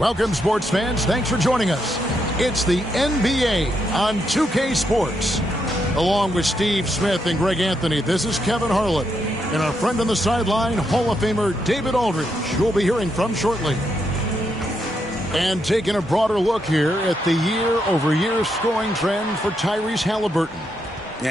Welcome, sports fans. Thanks for joining us. It's the NBA on 2K Sports. Along with Steve Smith and Greg Anthony, this is Kevin Harlan. And our friend on the sideline, Hall of Famer David Aldridge, who we'll be hearing from shortly. And taking a broader look here at the year-over-year scoring trend for Tyrese Halliburton.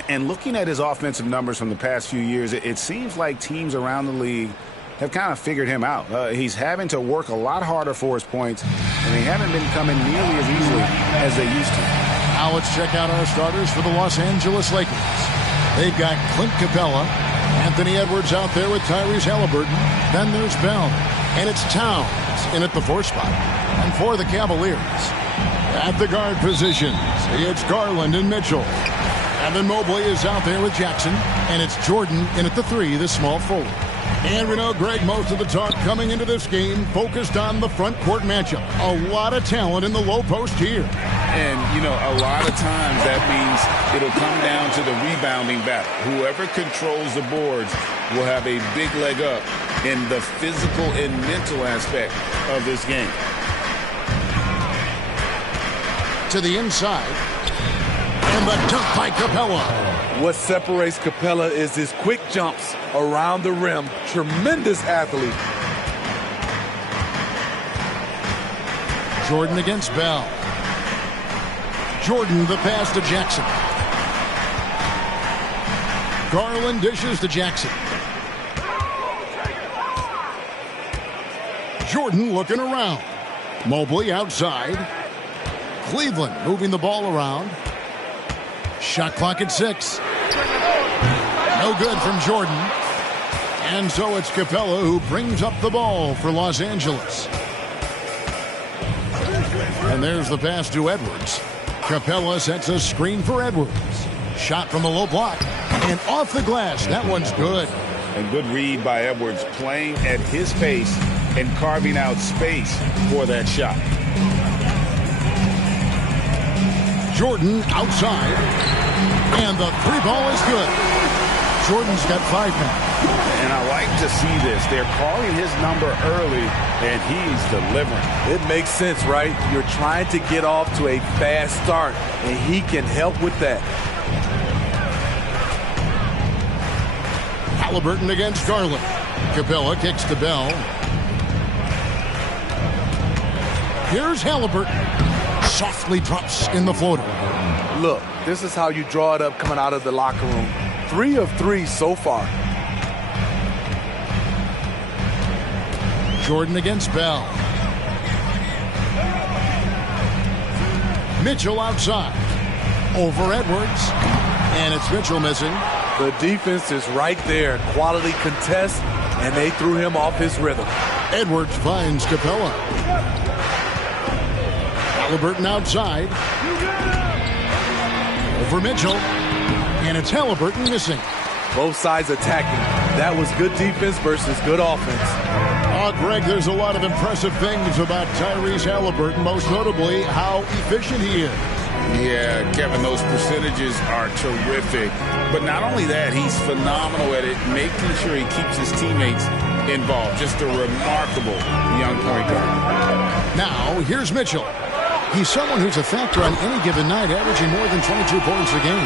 And looking at his offensive numbers from the past few years, it seems like teams around the league have kind of figured him out. He's having to work a lot harder for his points, and they haven't been coming nearly as easily as they used to. Now let's check out our starters for the Los Angeles Lakers. They've got Clint Capella, Anthony Edwards out there with Tyrese Halliburton. Then there's Bell, and it's Towns in at the 4th spot. And for the Cavaliers, at the guard positions, it's Garland and Mitchell. And then Mobley is out there with Jackson, and it's Jordan in at the 3, the small forward. And we know, Greg, most of the talk coming into this game focused on the front court matchup. A lot of talent in the low post here. And, you know, a lot of times that means it'll come down to the rebounding battle. Whoever controls the boards will have a big leg up in the physical and mental aspect of this game. To the inside. And the dunk by Capella. What separates Capella is his quick jumps around the rim. Tremendous athlete. Jordan against Bell. Jordan the pass to Jackson. Garland dishes to Jackson. Jordan looking around. Mobley outside. Cleveland moving the ball around. Shot clock at 6. No good from Jordan. And so it's Capella who brings up the ball for Los Angeles. And there's the pass to Edwards. Capella sets a screen for Edwards. Shot from the low block. And off the glass. That one's good. And good read by Edwards, playing at his pace and carving out space for that shot. Jordan outside. And the 3 ball is good. Jordan's got 5 now. And I like to see this. They're calling his number early, and he's delivering. It makes sense, right? You're trying to get off to a fast start, and he can help with that. Halliburton against Garland. Capella kicks to Bell. Here's Halliburton. Softly drops in the floater. Look, this is how you draw it up coming out of the locker room. 3 of 3 so far. Jordan against Bell. Mitchell outside. Over Edwards. And it's Mitchell missing. The defense is right there. Quality contest, and they threw him off his rhythm. Edwards finds Capella. Halliburton outside. Over Mitchell. And it's Halliburton missing. Both sides attacking. That was good defense versus good offense. Greg, there's a lot of impressive things about Tyrese Halliburton, most notably how efficient he is. Yeah, Kevin, those percentages are terrific. But not only that, he's phenomenal at it, making sure he keeps his teammates involved. Just a remarkable young point guard. Now, here's Mitchell. He's someone who's a factor on any given night, averaging more than 22 points a game.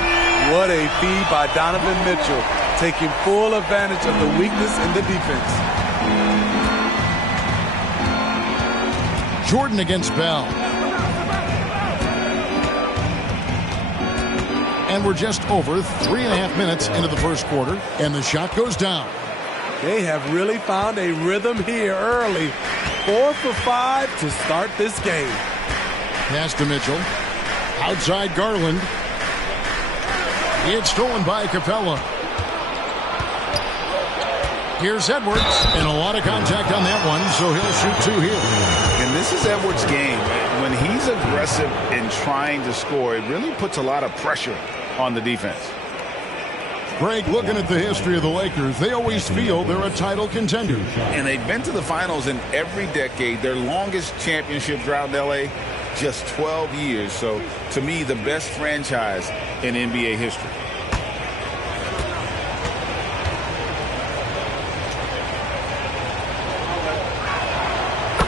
What a feed by Donovan Mitchell, taking full advantage of the weakness in the defense. Jordan against Bell. And we're just over 3.5 minutes into the first quarter, and the shot goes down. They have really found a rhythm here early. 4 for 5 to start this game. Pass to Mitchell. Outside Garland. It's stolen by Capella. Here's Edwards. And a lot of contact on that one, so he'll shoot 2 here. And this is Edwards' game. When he's aggressive in trying to score, it really puts a lot of pressure on the defense. Greg, looking at the history of the Lakers, they always feel they're a title contender. And they've been to the finals in every decade. Their longest championship drought in L.A., just 12 years. So, to me, the best franchise in NBA history.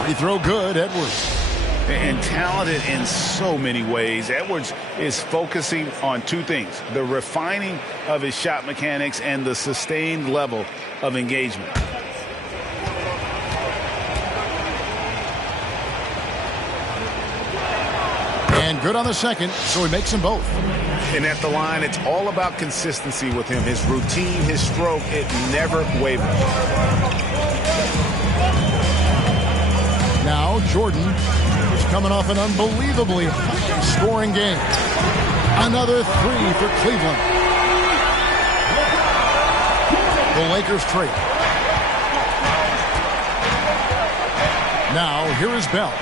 Free throw good, Edwards. and talented in so many ways. Edwards is focusing on two things: the refining of his shot mechanics and the sustained level of engagement. And good on the second, so he makes them both. And at the line, it's all about consistency with him. His routine, his stroke, it never wavers. Now Jordan is coming off an unbelievably high-scoring game. Another three for Cleveland. The Lakers trade. Now here is Bell.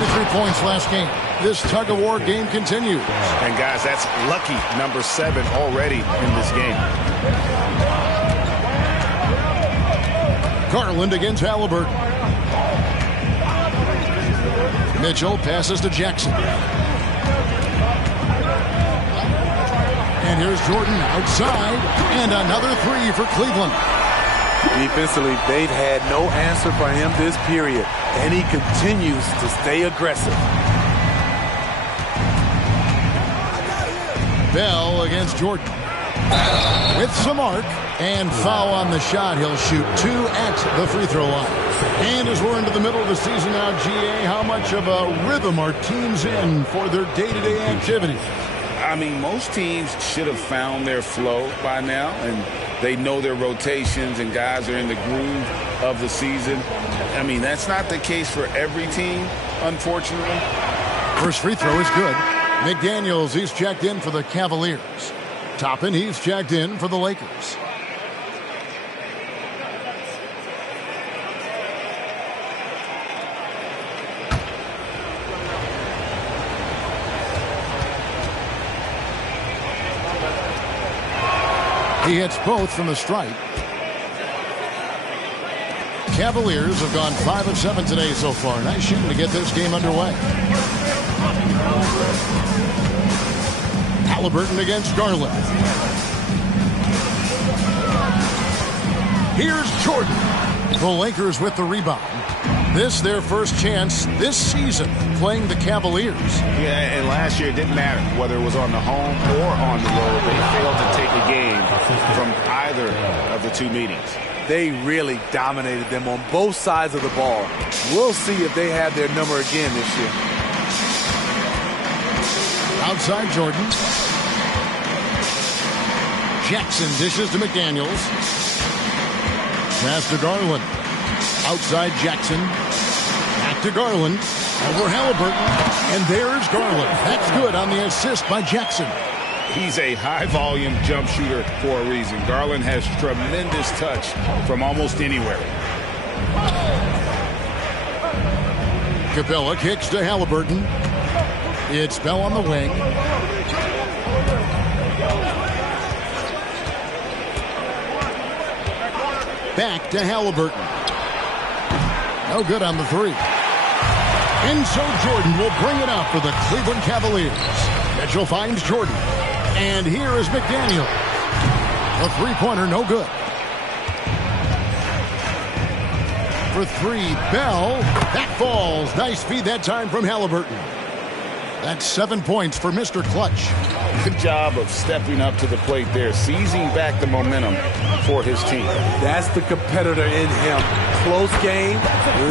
33 points last game. This tug-of-war game continues. And guys, that's lucky number 7 already in this game. Garland against Halliburton. Mitchell passes to Jackson. And here's Jordan outside. And another three for Cleveland. Defensively, they've had no answer for him this period. And he continues to stay aggressive. Bell against Jordan. With some arc and foul on the shot. He'll shoot 2 at the free throw line. And as we're into the middle of the season now, GA, how much of a rhythm are teams in for their day-to-day activity? I mean, most teams should have found their flow by now, and they know their rotations, and guys are in the groove of the season. I mean, that's not the case for every team, unfortunately. First free throw is good. McDaniels, he's checked in for the Cavaliers. Toppin, he's checked in for the Lakers. He hits both from the stripe. Cavaliers have gone 5 of 7 today so far. Nice shooting to get this game underway. Halliburton against Garland. Here's Jordan. The Lakers with the rebound. This their first chance this season playing the Cavaliers. Yeah, and last year it didn't matter whether it was on the home or on the road. They failed to take a game from either of the two meetings. They really dominated them on both sides of the ball. We'll see if they have their number again this year. Outside Jordan. Jackson dishes to McDaniels. Pass to Garland. Outside Jackson. Back to Garland. Over Halliburton. And there's Garland. That's good on the assist by Jackson. He's a high-volume jump shooter for a reason. Garland has tremendous touch from almost anywhere. Capella kicks to Halliburton. It's Bell on the wing. Back to Halliburton. No good on the three. And so Jordan will bring it up for the Cleveland Cavaliers. Mitchell finds Jordan. And here is McDaniel. A three-pointer, no good. For three, Bell. That falls. Nice feed that time from Halliburton. That's 7 points for Mr. Clutch. Good job of stepping up to the plate there, seizing back the momentum for his team. That's the competitor in him. Close game.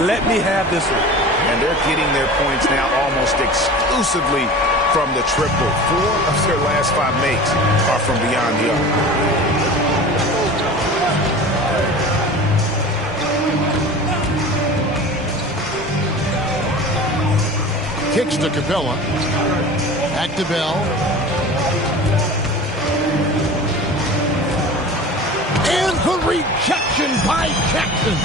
Let me have this one. And they're getting their points now almost exclusively from the triple. 4 of their last 5 makes are from beyond the arc. Kicks to Capella. Back to Bell. And the rejection by Jackson.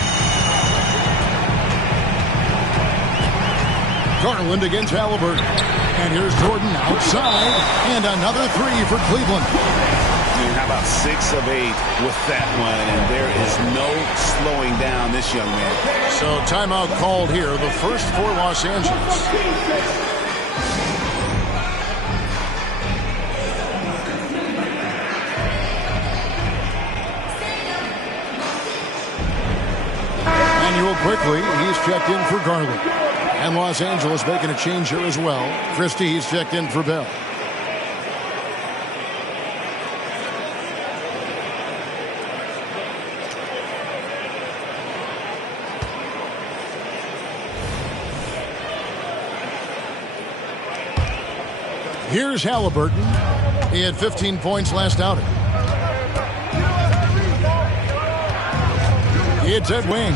Garland against Halliburton. And here's Jordan outside. And another three for Cleveland. I mean, how about 6 of 8 with that one? And there is no slowing down this young man. So timeout called here, the first for Los Angeles. Manuel quickly, he's checked in for Garland. And Los Angeles making a change here as well. Christie, he's checked in for Bell. Here's Halliburton. He had 15 points last outing. It's at wing.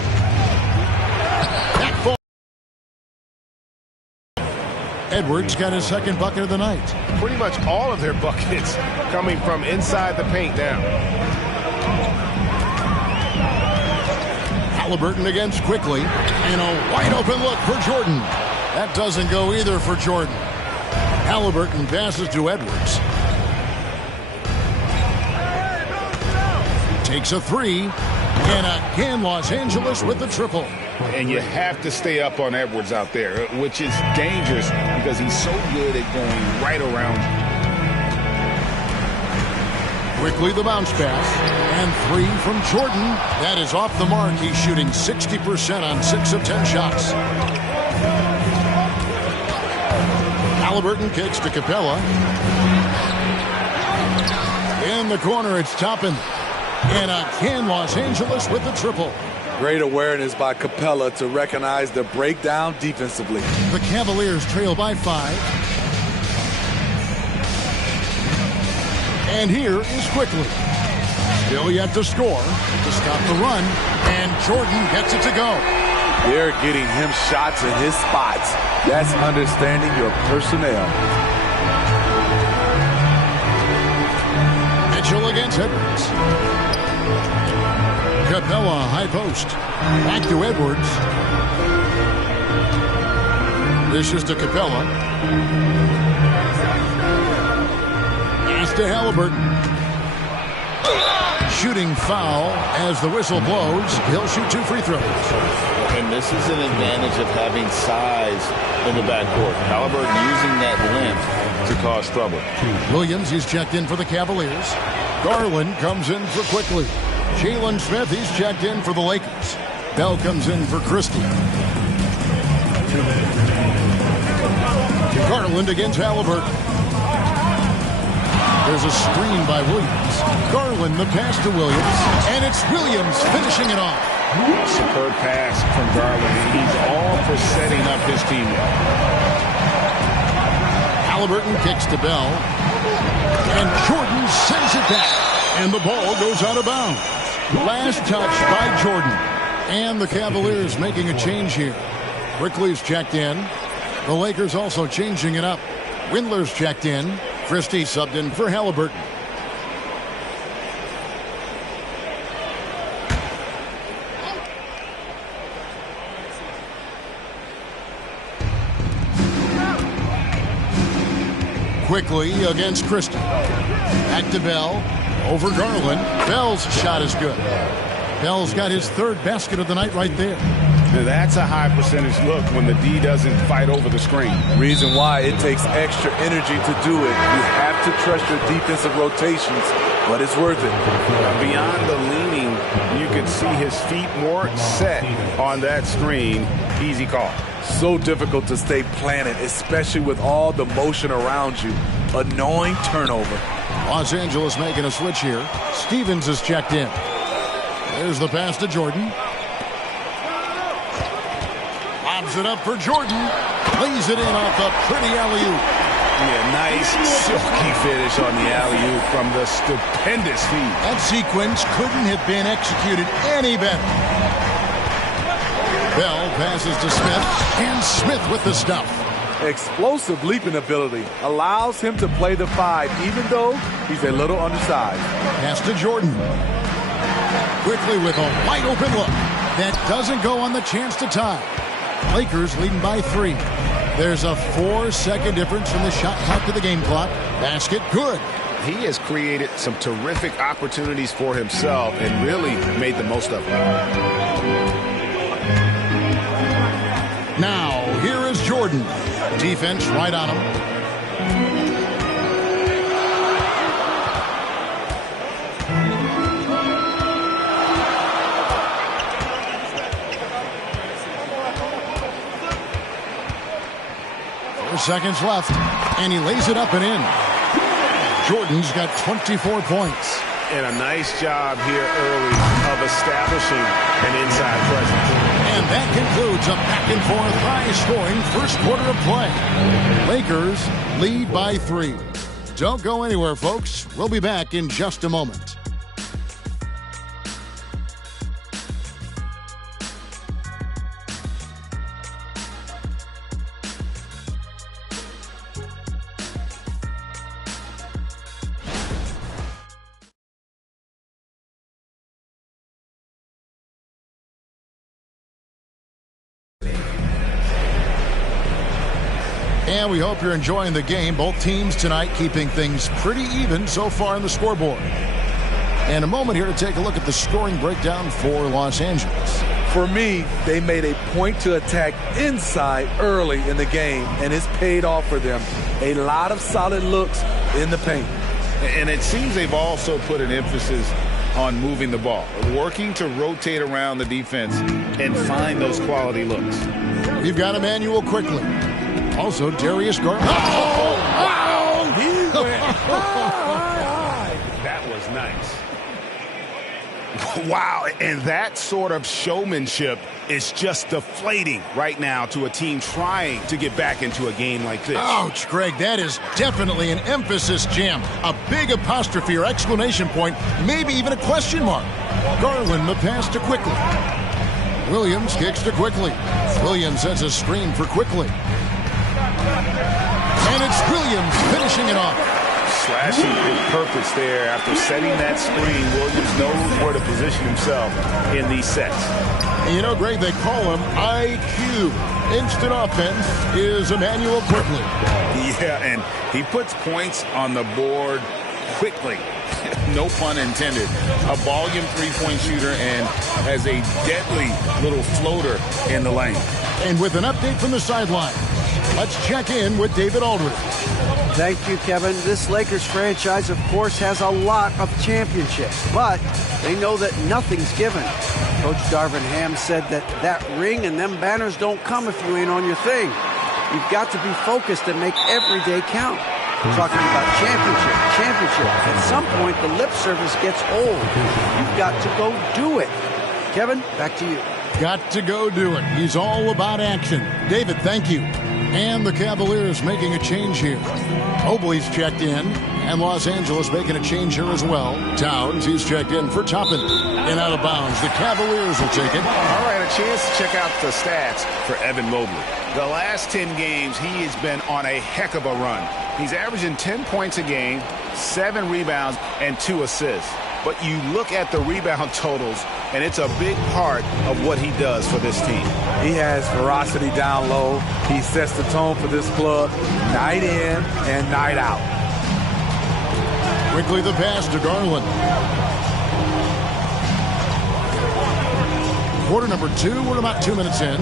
Edwards got his second bucket of the night. Pretty much all of their buckets coming from inside the paint now. Halliburton against Quickly. And a wide open look for Jordan. That doesn't go either for Jordan. Halliburton passes to Edwards. Takes a three. And again, Los Angeles with the triple. And you have to stay up on Edwards out there, which is dangerous because he's so good at going right around you. Quickly the bounce pass. And three from Jordan. That is off the mark. He's shooting 60% on 6 of 10 shots. Halliburton kicks to Capella. In the corner, it's Toppin. And again, Los Angeles with the triple. Great awareness by Capella to recognize the breakdown defensively. The Cavaliers trail by 5. And here is Quickly. Still yet to score to stop the run. And Jordan gets it to go. They're getting him shots in his spots. That's understanding your personnel. Mitchell against Edwards. Capella, high post. Back to Edwards. This is to Capella. Pass to Halliburton. Shooting foul as the whistle blows. He'll shoot 2 free throws. And this is an advantage of having size in the backcourt. Halliburton using that length to cause trouble. Williams, he's checked in for the Cavaliers. Garland comes in for Quickly. Jalen Smith, he's checked in for the Lakers. Bell comes in for Christie. Garland against Halliburton. There's a screen by Williams. Garland, the pass to Williams. And it's Williams finishing it off. Superb pass from Garland. He's all for setting up his teammate. Halliburton kicks to Bell. And Jordan sends it back. And the ball goes out of bounds. Last touch by Jordan. And the Cavaliers making a change here. Quickly's checked in. The Lakers also changing it up. Windler's checked in. Christie subbed in for Halliburton. Quickly against Christie. Back to Bell. Over Garland. Bell's shot is good. Bell's got his 3rd basket of the night right there. Now that's a high percentage look when the D doesn't fight over the screen. Reason why it takes extra energy to do it. You have to trust your defensive rotations, but it's worth it. Now, beyond the leaning, you can see his feet more set on that screen. Easy call. So difficult to stay planted, especially with all the motion around you. Annoying turnover. Los Angeles making a switch here. Stevens is checked in. There's the pass to Jordan. Lobs it up for Jordan. Lays it in off a pretty alley-oop. Yeah, nice silky finish on the alley-oop from the stupendous feed. That sequence couldn't have been executed any better. Bell passes to Smith, and Smith with the stuff. Explosive leaping ability allows him to play the 5, even though he's a little undersized. Pass to Jordan. Quickly with a wide open look. That doesn't go on the chance to tie. Lakers leading by 3. There's a 4-second difference from the shot clock to the game clock. Basket good. He has created some terrific opportunities for himself and really made the most of them. Now, here is Jordan. Defense right on him. seconds left, and he lays it up and in. Jordan's got 24 points. And a nice job here early of establishing an inside presence. And that concludes a back-and-forth high-scoring first quarter of play. Lakers lead by 3. Don't go anywhere, folks. We'll be back in just a moment. And we hope you're enjoying the game. Both teams tonight keeping things pretty even so far on the scoreboard. And a moment here to take a look at the scoring breakdown for Los Angeles. For me, they made a point to attack inside early in the game, and it's paid off for them. A lot of solid looks in the paint. And it seems they've also put an emphasis on moving the ball, working to rotate around the defense and find those quality looks. We've got Emmanuel quickly. Also, Darius Garland. He went high. That was nice. Wow, and that sort of showmanship is just deflating right now to a team trying to get back into a game like this. Ouch, Greg, that is definitely an emphasis jam. A big apostrophe or exclamation point, maybe even a question mark. Garland the pass to Quickly. Williams kicks to Quickly. Williams sends a screen for Quickly. And it's Williams finishing it off. Slashing with purpose there. After setting that screen, Williams knows where to position himself in these sets. And you know, Greg, they call him IQ. Instant offense is Emmanuel Quickly. Yeah, and he puts points on the board quickly. No pun intended. A volume three-point shooter and has a deadly little floater in the lane. And with an update from the sideline, let's check in with David Aldridge. Thank you, Kevin. This Lakers franchise, of course, has a lot of championships, but they know that nothing's given. Coach Darvin Ham said that ring and them banners don't come if you ain't on your thing. You've got to be focused and make every day count. Talking about championship. At some point, the lip service gets old. You've got to go do it. Kevin, back to you. Got to go do it. He's all about action. David, thank you. And the Cavaliers making a change here. Mobley's checked in, and Los Angeles making a change here as well. Towns, he's checked in for Toppin. And out of bounds, the Cavaliers will take it. All right, a chance to check out the stats for Evan Mobley. The last 10 games, he has been on a heck of a run. He's averaging 10 points a game, 7 rebounds, and 2 assists. But you look at the rebound totals, and it's a big part of what he does for this team. He has ferocity down low. He sets the tone for this club night in and night out. Quickly the pass to Garland. Quarter number 2, we're about 2 minutes in.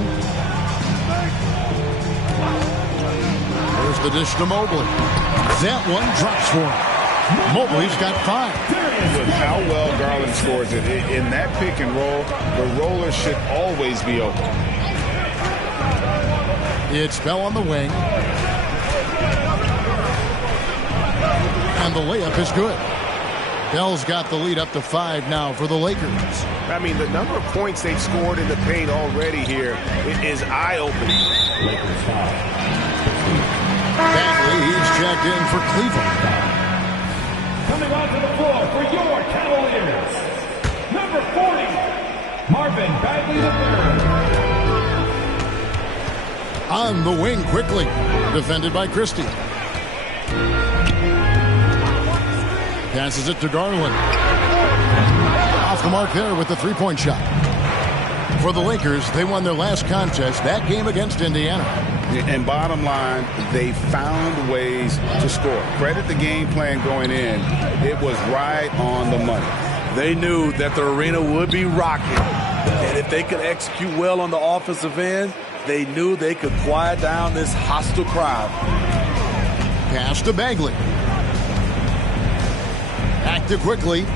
There's the dish to Mobley. That one drops for him. Mobley's got 5. With how well Garland scores it, in that pick and roll, the roller should always be open. It's Bell on the wing. And the layup is good. Bell's got the lead up to 5 now for the Lakers. I mean, the number of points they've scored in the paint already here is eye-opening. Lakers 5. Bagley, he's checked in for Cleveland. Coming onto the floor for your Cavaliers, number 40, Marvin Bagley III. On the wing quickly, defended by Christie. Passes it to Garland. Off the mark there with the three-point shot. For the Lakers, they won their last contest, that game against Indiana. And bottom line, they found ways to score. Credit the game plan going in. It was right on the money. They knew that the arena would be rocking. And if they could execute well on the offensive end, they knew they could quiet down this hostile crowd. Pass to Bagley. Back to Quickly.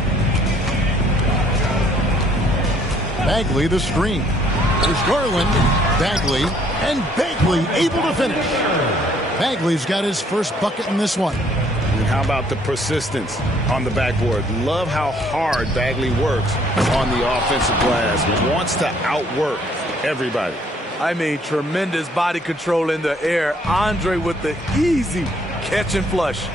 Bagley the screen. There's Garland, Bagley, and Bagley able to finish. Bagley's got his first bucket in this one. And how about the persistence on the backboard? Love how hard Bagley works on the offensive glass. Wants to outwork everybody. I mean, tremendous body control in the air. Andre with the easy catch and flush.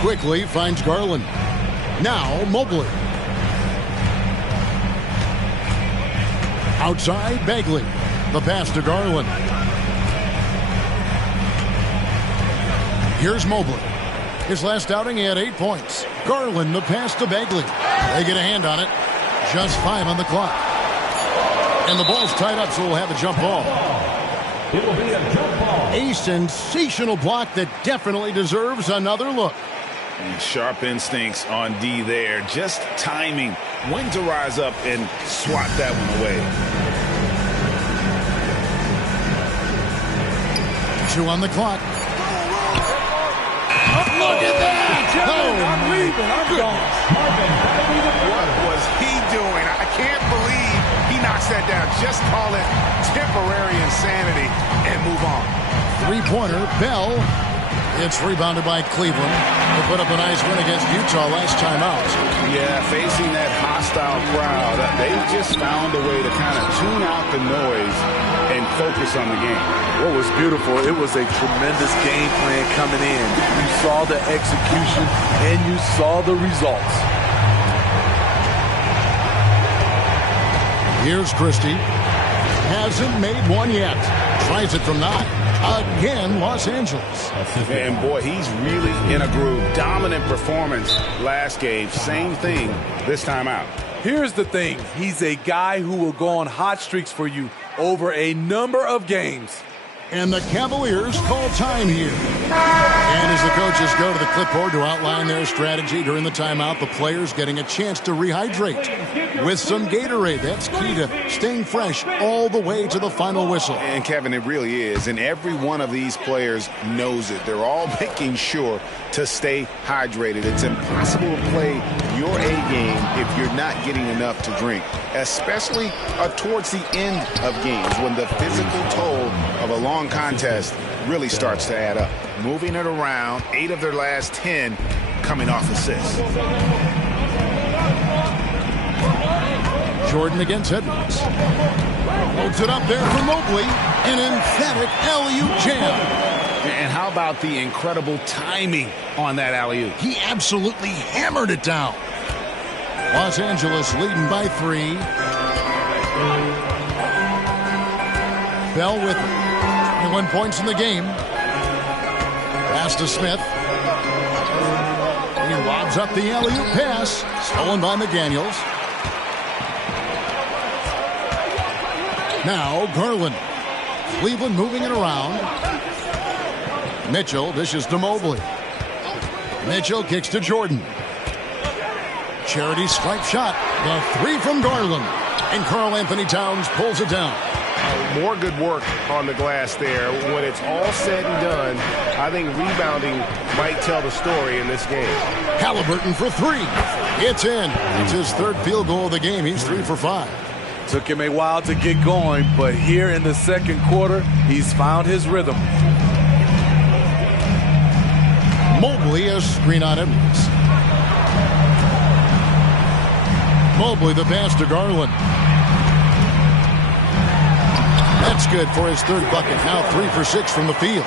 Quickly finds Garland. Now Mobley. Outside Bagley. The pass to Garland. Here's Mobley. His last outing, he had 8 points. Garland, the pass to Bagley. They get a hand on it. Just 5 on the clock. And the ball's tied up, so we'll have a jump ball. It will be a jump ball. A sensational block that definitely deserves another look. And sharp instincts on D there. Just timing when to rise up and swat that one away. 2 on the clock. Look at that! I'm leaving. I'm gone. What was he doing? I can't believe he knocks that down. Just call it temporary insanity and move on. 3-pointer, Bell. It's rebounded by Cleveland. They put up a nice win against Utah last time out. Yeah, facing that hostile crowd, they just found a way to kind of tune out the noise and focus on the game. What was beautiful, it was a tremendous game plan coming in. You saw the execution and you saw the results. Here's Christie. Hasn't made one yet. Tries it from 9. Again, Los Angeles. And boy, he's really in a groove. Dominant performance last game. Same thing this time out. Here's the thing. He's a guy who will go on hot streaks for you over a number of games. And the Cavaliers call time here. And as the coaches go to the clipboard to outline their strategy during the timeout, the players getting a chance to rehydrate with some Gatorade. That's key to staying fresh all the way to the final whistle. And Kevin, it really is. And every one of these players knows it. They're all making sure to stay hydrated. It's impossible to play your A game if you're not getting enough to drink, especially towards the end of games when the physical toll of a long contest really starts to add up. Moving it around, 8 of their last 10 coming off assists. Jordan against Edwards. Holds it up there for Mobley. An emphatic alley-oop jam. And how about the incredible timing on that alley-oop? He absolutely hammered it down. Los Angeles leading by 3. Bell with 21 points in the game. Pass to Smith. He lobs up the alley-oop pass. Stolen by McDaniels. Now Garland. Cleveland moving it around. Mitchell dishes to Mobley. Mitchell kicks to Jordan. Charity stripe shot. The 3 from Garland. And Karl Anthony Towns pulls it down. More good work on the glass there. When it's all said and done, I think rebounding might tell the story in this game. Halliburton for 3. It's in. It's his 3rd field goal of the game. He's 3 for 5. Took him a while to get going, but here in the second quarter, he's found his rhythm. Mobley a screen on Edwards. Mobley the pass to Garland. That's good for his 3rd bucket. Now 3 for 6 from the field.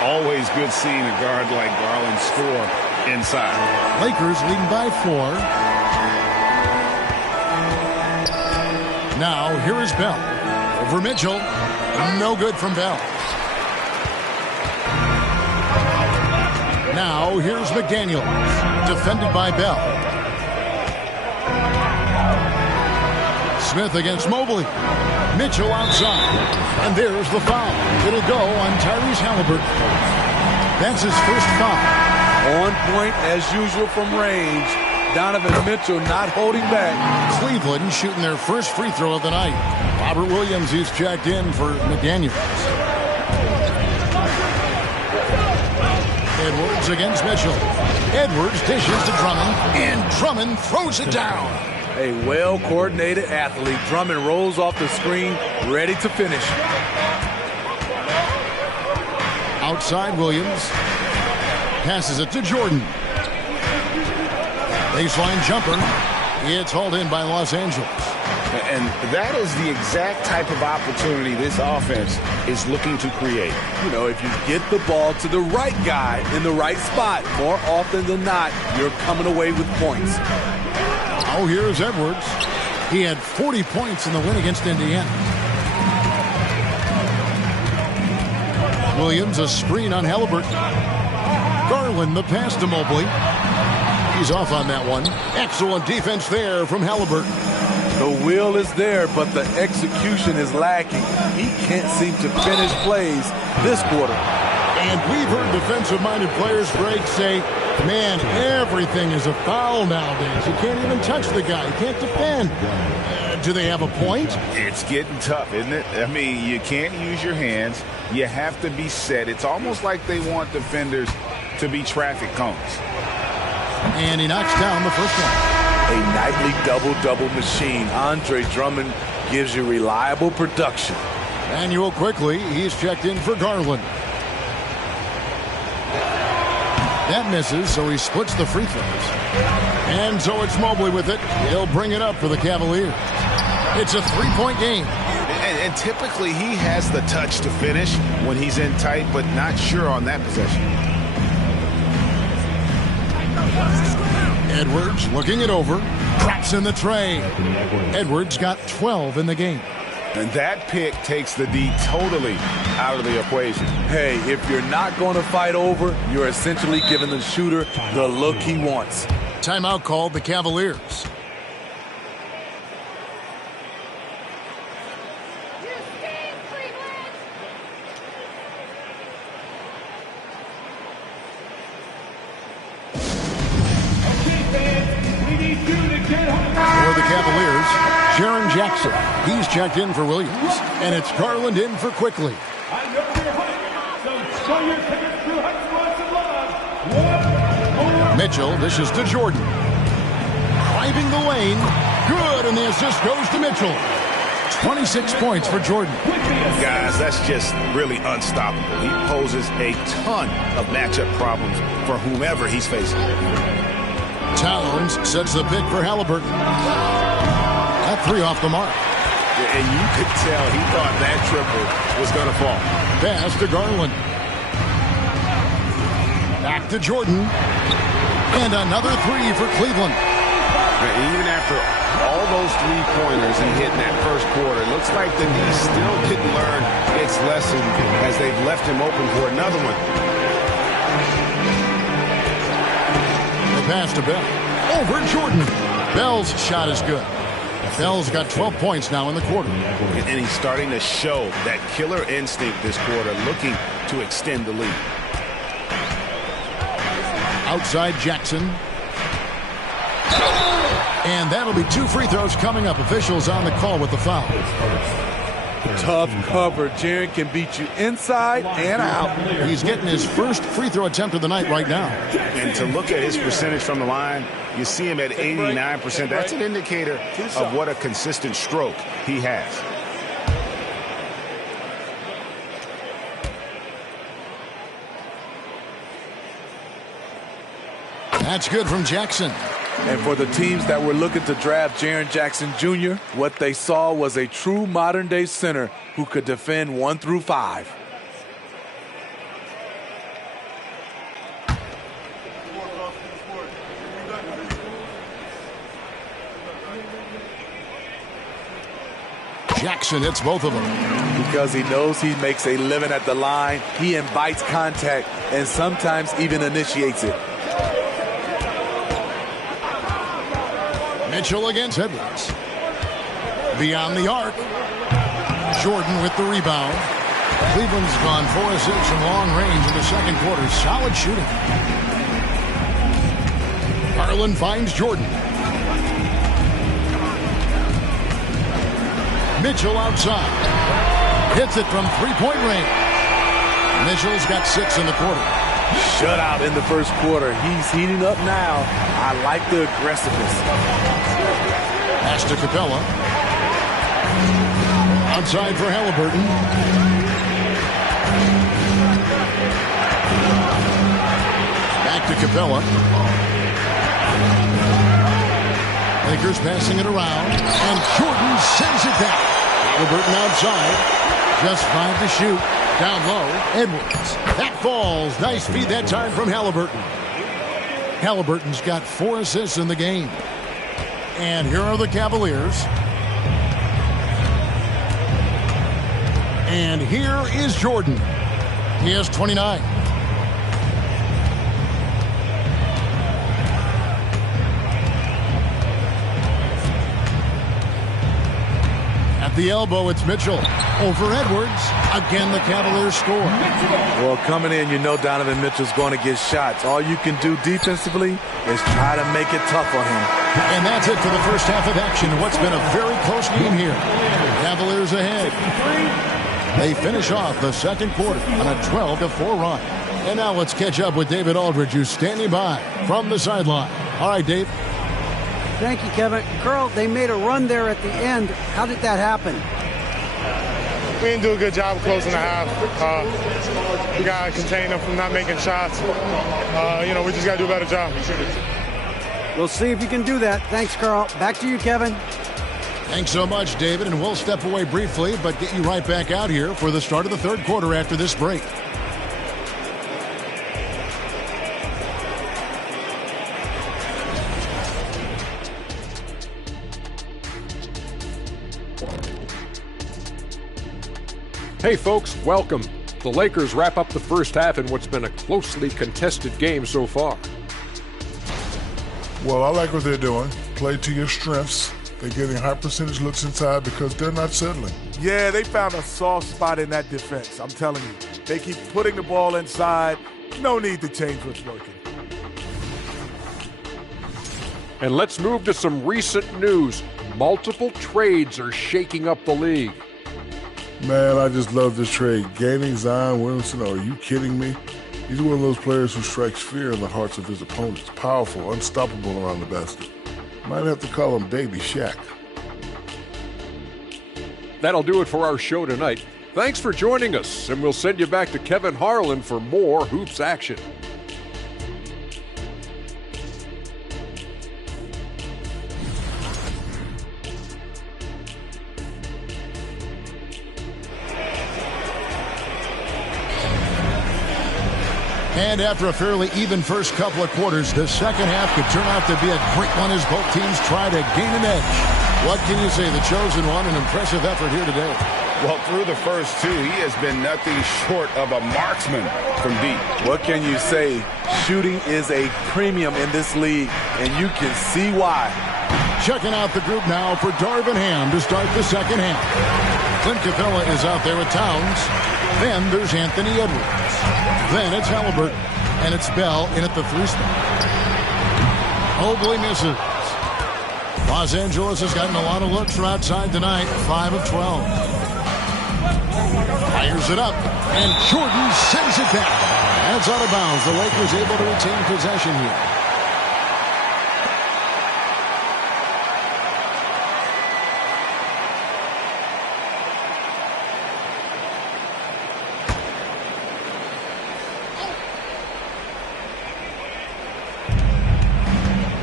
Always good seeing a guard like Garland score inside. Lakers leading by 4. Now here is Bell. Over Mitchell. No good from Bell. Now here's McDaniels. Defended by Bell. Smith against Mobley. Mitchell outside. And there's the foul. It'll go on Tyrese Halliburton. That's his first foul. On point as usual from range. Donovan Mitchell not holding back. Cleveland shooting their first free throw of the night. Robert Williams, who's checked in for McDaniels. Edwards against Mitchell. Edwards dishes to Drummond, and Drummond throws it down. A well-coordinated athlete. Drummond rolls off the screen, ready to finish. Outside Williams. Passes it to Jordan. Baseline jumper. It's hauled in by Los Angeles. And that is the exact type of opportunity this offense is looking to create. You know, if you get the ball to the right guy in the right spot, more often than not, you're coming away with points. Oh, here's Edwards. He had 40 points in the win against Indiana. Williams, a screen on Halliburton. Garland, the pass to Mobley. He's off on that one. Excellent defense there from Halliburton. The will is there, but the execution is lacking. He can't seem to finish plays this quarter. And we've heard defensive-minded players, Greg, say, man, everything is a foul nowadays. You can't even touch the guy. You can't defend. Do they have a point? It's getting tough, isn't it? I mean, you can't use your hands. You have to be set. It's almost like they want defenders to be traffic cones. And he knocks down the first one. A nightly double-double machine. Andre Drummond gives you reliable production. Manuel quickly. He's checked in for Garland. That misses, so he splits the free throws. And so it's Mobley with it. He'll bring it up for the Cavaliers. It's a three-point game. And typically he has the touch to finish when he's in tight, but not sure on that possession. Edwards looking it over. Drops in the tray. Edwards got 12 in the game. And that pick takes the D totally out of the equation. Hey, if you're not going to fight over, you're essentially giving the shooter the look he wants. Timeout called the Cavaliers. For the Cavaliers, Jaren Jackson. He's checked in for Williams. And it's Garland in for Quickly. Mitchell dishes to Jordan. Driving the lane. Good, and the assist goes to Mitchell. 26 points for Jordan. Guys, that's just really unstoppable. He poses a ton of matchup problems for whomever he's facing. Towns sets the pick for Halliburton. That three off the mark. And you could tell he thought that triple was going to fall. Pass to Garland. Back to Jordan. And another three for Cleveland. Even after all those three-pointers he hit in that first quarter, it looks like the D still didn't learn its lesson as they've left him open for another one. The pass to Bell. Over Jordan. Bell's shot is good. Bell's got 12 points now in the quarter. And he's starting to show that killer instinct this quarter, looking to extend the lead. Outside Jackson. And that'll be two free throws coming up. Officials on the call with the foul. Tough cover. Jaren can beat you inside and out. He's getting his first free throw attempt of the night right now. And to look at his percentage from the line, you see him at 89%. That's an indicator of what a consistent stroke he has. That's good from Jackson. And for the teams that were looking to draft Jaren Jackson Jr., what they saw was a true modern-day center who could defend 1 through 5. Jackson hits both of them. Because he knows he makes a living at the line, he invites contact and sometimes even initiates it. Mitchell against Edwards. Beyond the arc. Jordan with the rebound. Cleveland's gone 4 of 6 from long range in the second quarter. Solid shooting. Garland finds Jordan. Mitchell outside. Hits it from three-point range. Mitchell's got 6 in the quarter. Shutout in the first quarter. He's heating up now. I like the aggressiveness. Pass to Capella. Outside for Halliburton. Capella. Lakers passing it around, and Jordan sends it back. Halliburton outside. Just 5 to shoot. Down low, Edwards. That falls. Nice feed that time from Halliburton. Halliburton's got 4 assists in the game. And here are the Cavaliers. And here is Jordan. He has 29. At the elbow, it's Mitchell. Over Edwards. Again, the Cavaliers score. Well, coming in, you know Donovan Mitchell's going to get shots. All you can do defensively is try to make it tough on him. And that's it for the first half of action. What's been a very close game here. Cavaliers ahead. They finish off the second quarter on a 12-4 run. And now let's catch up with David Aldridge, who's standing by from the sideline. All right, Dave. Thank you, Kevin. Carl, they made a run there at the end. How did that happen? We didn't do a good job of closing the half. We got to contain them from not making shots. We just got to do a better job. We'll see if you can do that. Thanks, Carl. Back to you, Kevin. Thanks so much, David. And we'll step away briefly, but get you right back out here for the start of the third quarter after this break. Hey folks, welcome. The Lakers wrap up the first half in what's been a closely contested game so far. Well, I like what they're doing. Play to your strengths. They're getting high percentage looks inside because they're not settling. Yeah, they found a soft spot in that defense, I'm telling you. They keep putting the ball inside. No need to change what's working. And let's move to some recent news. Multiple trades are shaking up the league. Man, I just love this trade. Gaining Zion Williamson, are you kidding me? He's one of those players who strikes fear in the hearts of his opponents. Powerful, unstoppable around the basket. Might have to call him Baby Shaq. That'll do it for our show tonight. Thanks for joining us, and we'll send you back to Kevin Harlan for more Hoops action. And after a fairly even first couple of quarters, the second half could turn out to be a great one as both teams try to gain an edge. What can you say? The chosen one, an impressive effort here today. Well, through the first two, he has been nothing short of a marksman from deep. What can you say? Shooting is a premium in this league, and you can see why. Checking out the group now for Darvin Ham to start the second half. Clint Capella is out there with Towns. Then there's Anthony Edwards. Then it's Halliburton. And it's Bell in at the 3 spot. Mobley misses. Los Angeles has gotten a lot of looks from outside tonight. 5 of 12. Fires it up. And Jordan sends it back. That's out of bounds. The Lakers able to retain possession here.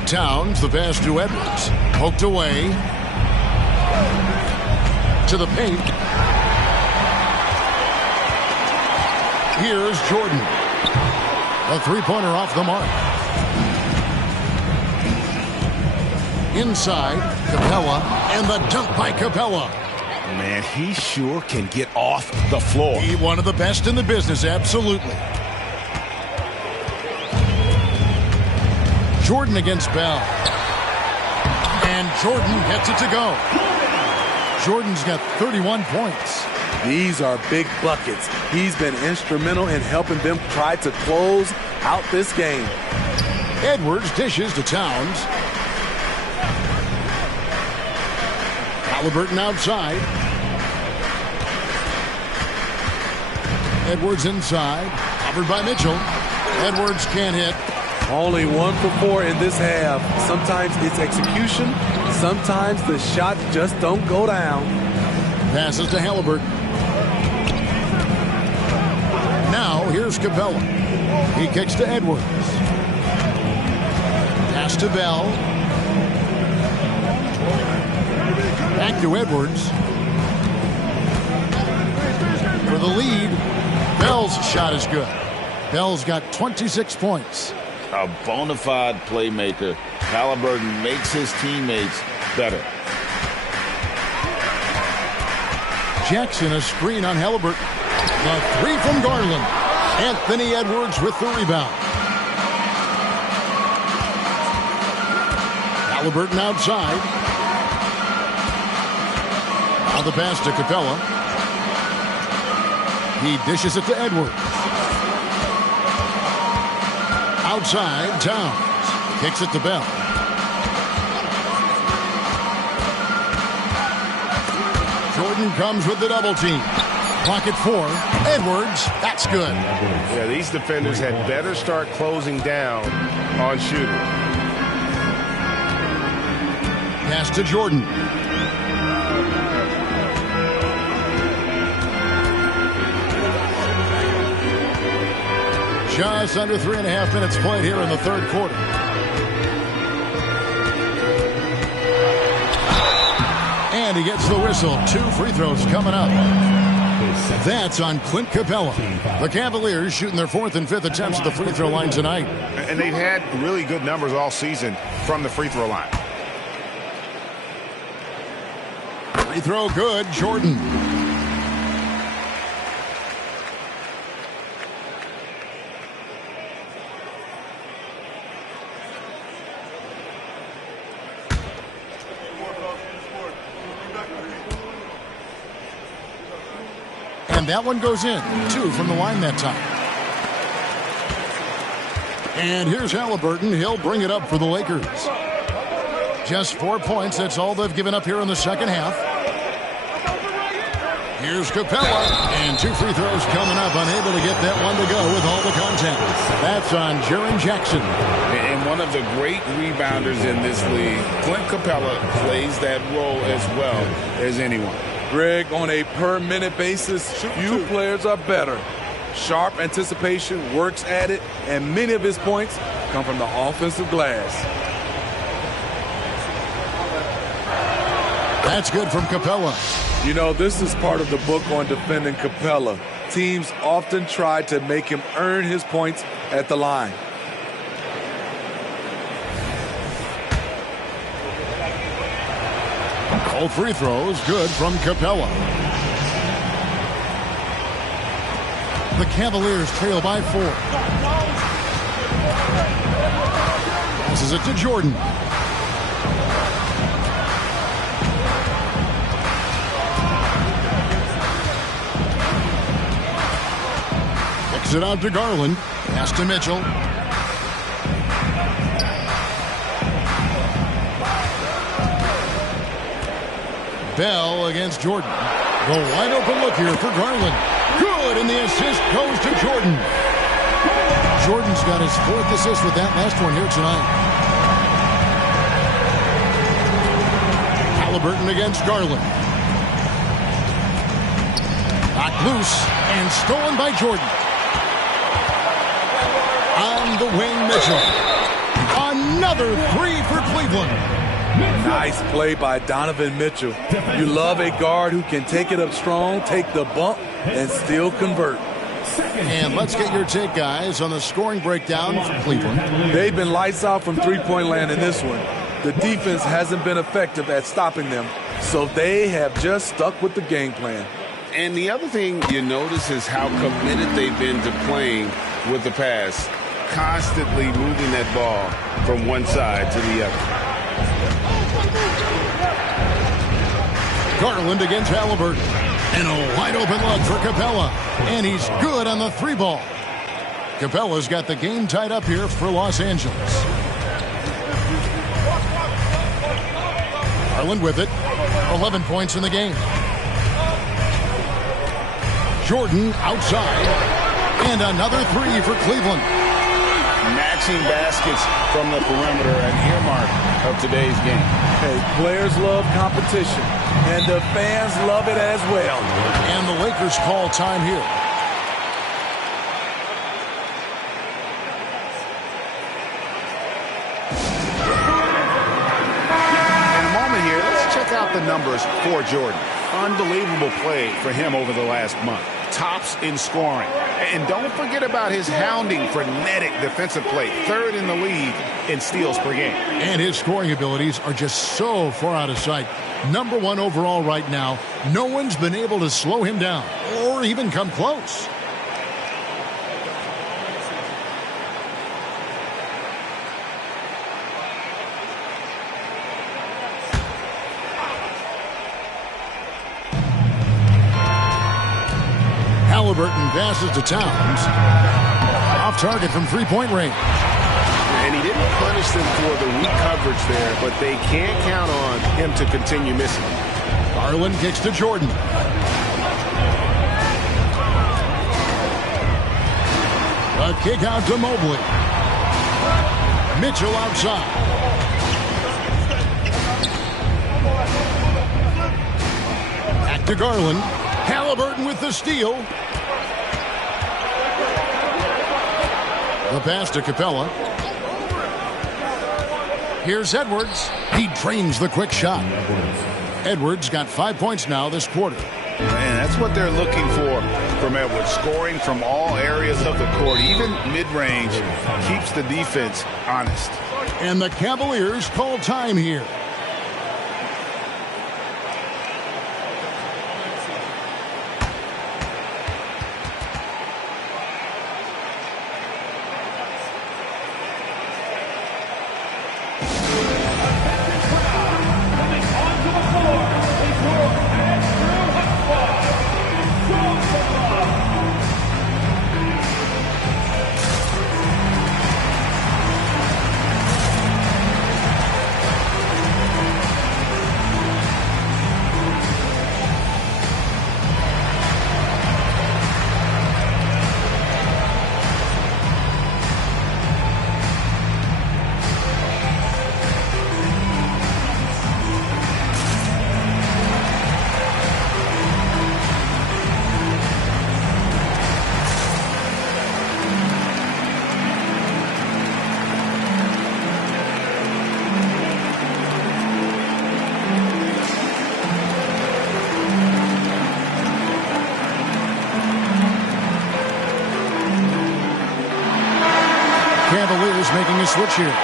Towns, the pass to Edwards. Poked away. To the paint. Here's Jordan. A three-pointer off the mark. Inside, Capella. And the dunk by Capella. Man, he sure can get off the floor. He one of the best in the business, absolutely. Jordan against Bell. And Jordan gets it to go. Jordan's got 31 points. These are big buckets. He's been instrumental in helping them try to close out this game. Edwards dishes to Towns. Halliburton outside. Edwards inside. Covered by Mitchell. Edwards can't hit. Only 1 for 4 in this half. Sometimes it's execution. Sometimes the shots just don't go down. Passes to Halliburton. Now here's Capella. He kicks to Edwards. Pass to Bell. Back to Edwards. For the lead. Bell's shot is good. Bell's got 26 points. A bona fide playmaker. Halliburton makes his teammates better. Jackson, a screen on Halliburton. The three from Garland. Anthony Edwards with the rebound. Halliburton outside. Now the pass to Capella. He dishes it to Edwards. Outside, Towns. Kicks it to Bell. Jordan comes with the double team. Clock at 4. Edwards, that's good. Yeah, these defenders had better start closing down on shooting. Pass to Jordan. Just under 3.5 minutes played here in the third quarter. And he gets the whistle. 2 free throws coming up. That's on Clint Capella. The Cavaliers shooting their 4th and 5th attempts at the free throw line tonight. And they've had really good numbers all season from the free throw line. Free throw good, Jordan. And that one goes in. 2 from the line that time. And here's Halliburton. He'll bring it up for the Lakers. Just 4 points. That's all they've given up here in the second half. Here's Capella. And 2 free throws coming up. Unable to get that one to go with all the contact. That's on Jaren Jackson. And one of the great rebounders in this league, Clint Capella, plays that role as well as anyone. Greg, on a per-minute basis, few players are better. Sharp anticipation, works at it, and many of his points come from the offensive glass. That's good from Capella. You know, this is part of the book on defending Capella. Teams often try to make him earn his points at the line. All free throws good from Capella. The Cavaliers trail by 4. Passes it to Jordan. Kicks it out to Garland. Pass to Mitchell. Bell against Jordan. The wide open look here for Garland. Good, and the assist goes to Jordan. Jordan's got his 4th assist with that last one here tonight. Halliburton against Garland. Knocked loose and stolen by Jordan. On the wing, Mitchell. Another 3 for Cleveland. Nice play by Donovan Mitchell. You love a guard who can take it up strong, take the bump, and still convert. And let's get your take, guys, on the scoring breakdown for Cleveland. They've been lights out from three-point land in this one. The defense hasn't been effective at stopping them, so they have just stuck with the game plan. And the other thing you notice is how committed they've been to playing with the pass, constantly moving that ball from one side to the other. Garland against Halliburton. And a wide open look for Capella. And he's good on the 3 ball. Capella's got the game tied up here for Los Angeles. Garland with it. 11 points in the game. Jordan outside. And another 3 for Cleveland. Matching baskets from the perimeter, an earmark of today's game. Hey, players love competition, and the fans love it as well. And the Lakers call time here. out the numbers for Jordan. Unbelievable play for him over the last month. Tops in scoring. And don't forget about his hounding, frenetic defensive play. 3rd in the league in steals per game. And his scoring abilities are just so far out of sight. Number 1 overall right now. No one's been able to slow him down or even come close. Halliburton passes to Towns. Off target from three-point range. And he didn't punish them for the weak coverage there, but they can't count on him to continue missing. Garland kicks to Jordan. A kick out to Mobley. Mitchell outside. Back to Garland. Halliburton with the steal. The pass to Capella. Here's Edwards. He drains the quick shot. Edwards got 5 points now this quarter. Man, that's what they're looking for from Edwards. Scoring from all areas of the court, even mid-range, keeps the defense honest. And the Cavaliers call time here. Cavaliers making a switch here.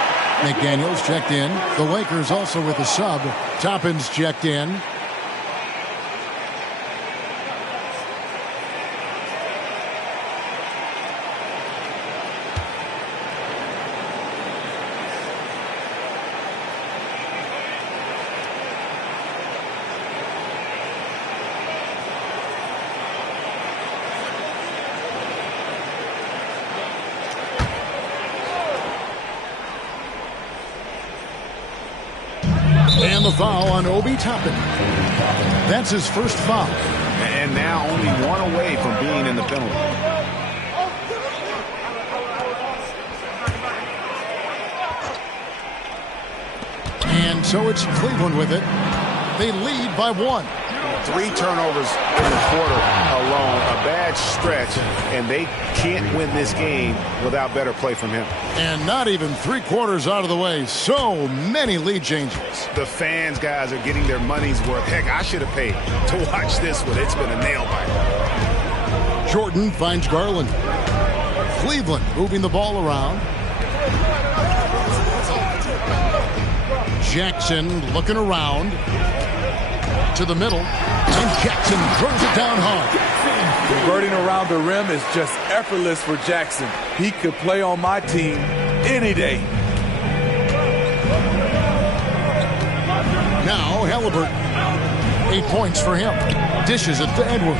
McDaniels checked in. The Lakers also with a sub. Toppin's checked in. And the foul on Obi Toppin. That's his first foul. And now only one away from being in the penalty. And so it's Cleveland with it. They lead by 1. 3 turnovers in the quarter alone. A bad stretch, and they can't win this game without better play from him. And not even 3/4 out of the way. So many lead changes. The fans, guys, are getting their money's worth. Heck, I should have paid to watch this one. It's been a nail biter. Jordan finds Garland. Cleveland moving the ball around. Jackson looking around to the middle, and Jackson throws it down hard. Converting around the rim is just effortless for Jackson. He could play on my team any day. Now Halliburton. 8 points for him. Dishes it to Edwards.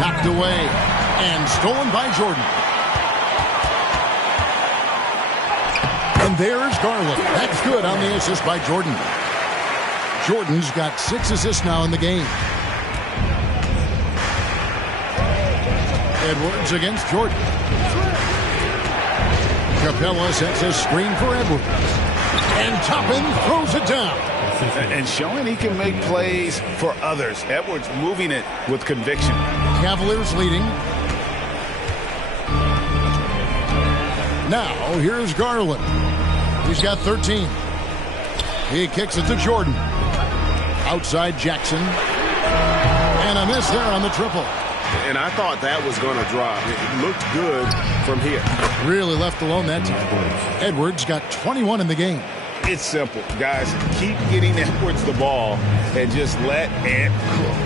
Knocked away and stolen by Jordan. And there's Garland. That's good on the assist by Jordan. Jordan's got 6 assists now in the game. Edwards against Jordan. Capella sets a screen for Edwards. And Toppin throws it down. And showing he can make plays for others. Edwards moving it with conviction. Cavaliers leading. Now here's Garland. He's got 13. He kicks it to Jordan. Outside Jackson. And a miss there on the triple. And I thought that was going to drop. It looked good from here. Really left alone that time. Edwards got 21 in the game. It's simple, guys. Keep getting Edwards the ball and just let it cook.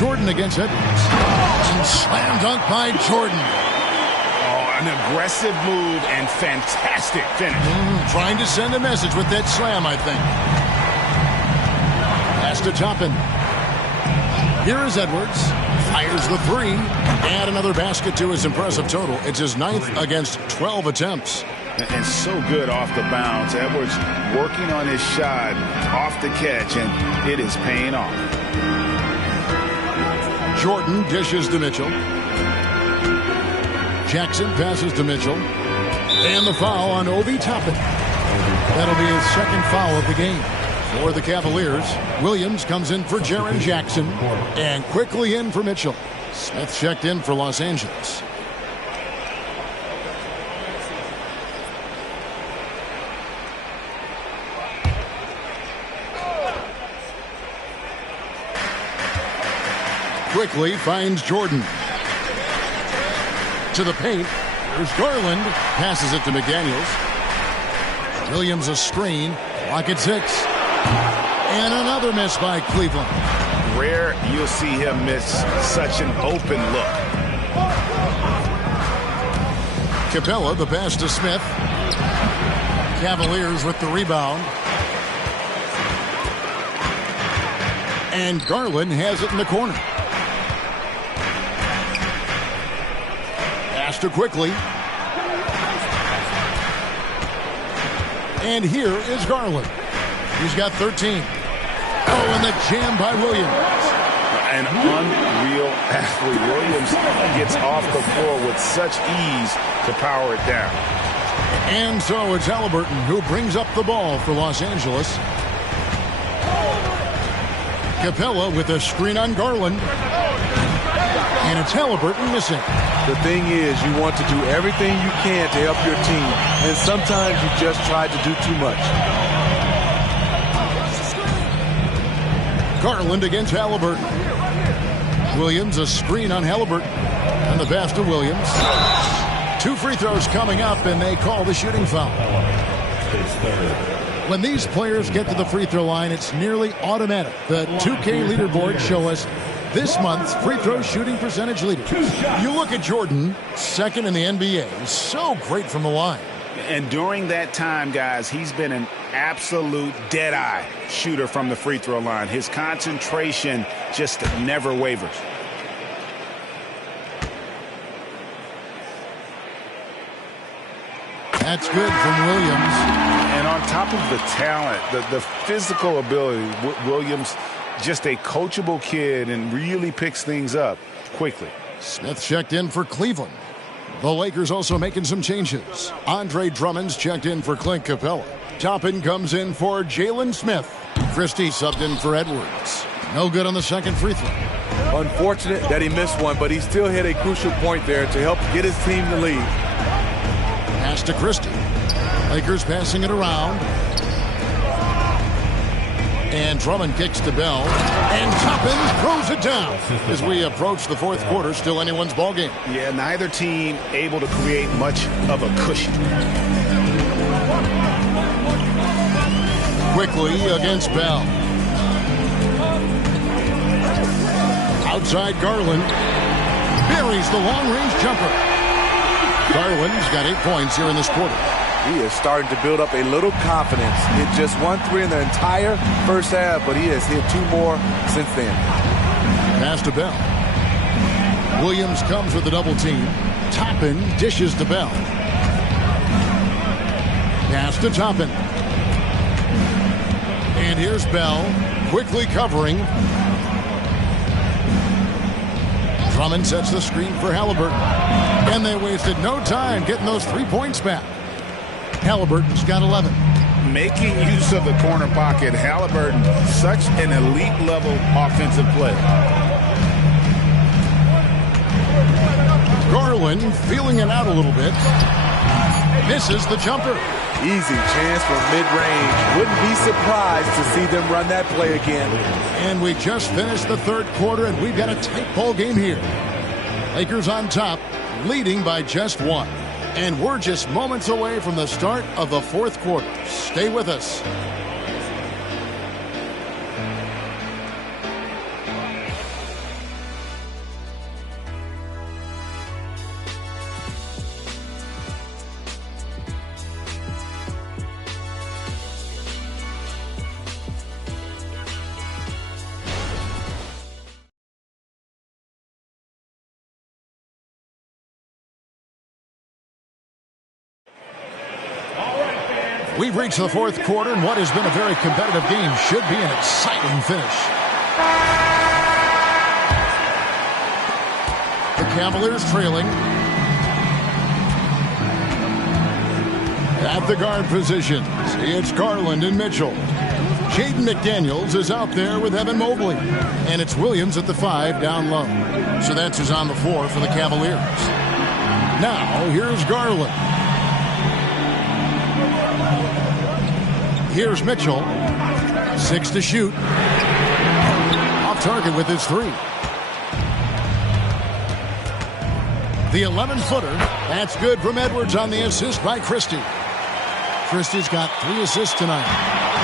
Jordan against Edwards. And slam dunk by Jordan. Oh, an aggressive move and fantastic finish. Trying to send a message with that slam, I think. Pass to Toppin. Here is Edwards. Fires the three. And another basket to his impressive total. It's his 9th against 12 attempts. And so good off the bounce. Edwards working on his shot off the catch, and it is paying off. Jordan dishes to Mitchell. Jackson passes to Mitchell. And the foul on Obi Toppin. That'll be his second foul of the game. For the Cavaliers, Williams comes in for Jaren Jackson and quickly in for Mitchell. Smith checked in for Los Angeles. Quickly finds Jordan. To the paint. There's Garland. Passes it to McDaniels. Williams a screen. Clock at 6. And another miss by Cleveland. Rare you'll see him miss such an open look. Capella, the pass to Smith. Cavaliers with the rebound. And Garland has it in the corner. Pass to Quickly. And here is Garland. He's got 13. Oh, and the jam by Williams. An unreal athlete. Williams gets off the floor with such ease to power it down. And so it's Halliburton who brings up the ball for Los Angeles. Capella with a screen on Garland. And it's Halliburton missing. The thing is, you want to do everything you can to help your team, and sometimes you just try to do too much. Garland against Halliburton. Williams a screen on Halliburton. And the pass to Williams. 2 free throws coming up, and they call the shooting foul. When these players get to the free throw line, it's nearly automatic. The 2K leaderboards show us this month's free throw shooting percentage leaders. You look at Jordan, second in the NBA. So great from the line. And during that time, guys, he's been an absolute dead-eye shooter from the free throw line. His concentration just never wavers. That's good from Williams. And on top of the talent, the physical ability, Williams just a coachable kid and really picks things up quickly. Smith checked in for Cleveland. The Lakers also making some changes. Andre Drummond's checked in for Clint Capella. Toppin comes in for Jalen Smith. Christie subbed in for Edwards. No good on the second free throw. Unfortunate that he missed one, but he still hit a crucial point there to help get his team the lead. Pass to Christie. Lakers passing it around. And Drummond kicks to Bell. And Toppin throws it down. As we approach the fourth quarter, still anyone's ballgame. Yeah, neither team able to create much of a cushion. Quickly against Bell. Outside Garland. Buries the long-range jumper. Garland's got 8 points here in this quarter. He is starting to build up a little confidence. Hit just 1 3 in the entire first half, but he has hit 2 more since then. Pass to Bell. Williams comes with a double team. Toppin dishes to Bell. Pass to Toppin. And here's Bell, quickly covering. Drummond sets the screen for Halliburton. And they wasted no time getting those 3 points back. Halliburton's got 11. Making use of the corner pocket, Halliburton, such an elite-level offensive play. Garland feeling it out a little bit. Misses the jumper. Easy chance for mid-range. Wouldn't be surprised to see them run that play again. And we just finished the third quarter, and we've got a tight ball game here. Lakers on top, leading by just one. And we're just moments away from the start of the fourth quarter. Stay with us. We've reached the fourth quarter, and what has been a very competitive game should be an exciting finish. The Cavaliers trailing. At the guard positions, it's Garland and Mitchell. Jaden McDaniels is out there with Evan Mobley. And it's Williams at the 5 down low. So that's who's on the floor for the Cavaliers. Now, here's Garland. Here's Mitchell. 6 to shoot. Off target with his 3. The 11-footer. That's good from Edwards on the assist by Christie. Christie's got 3 assists tonight.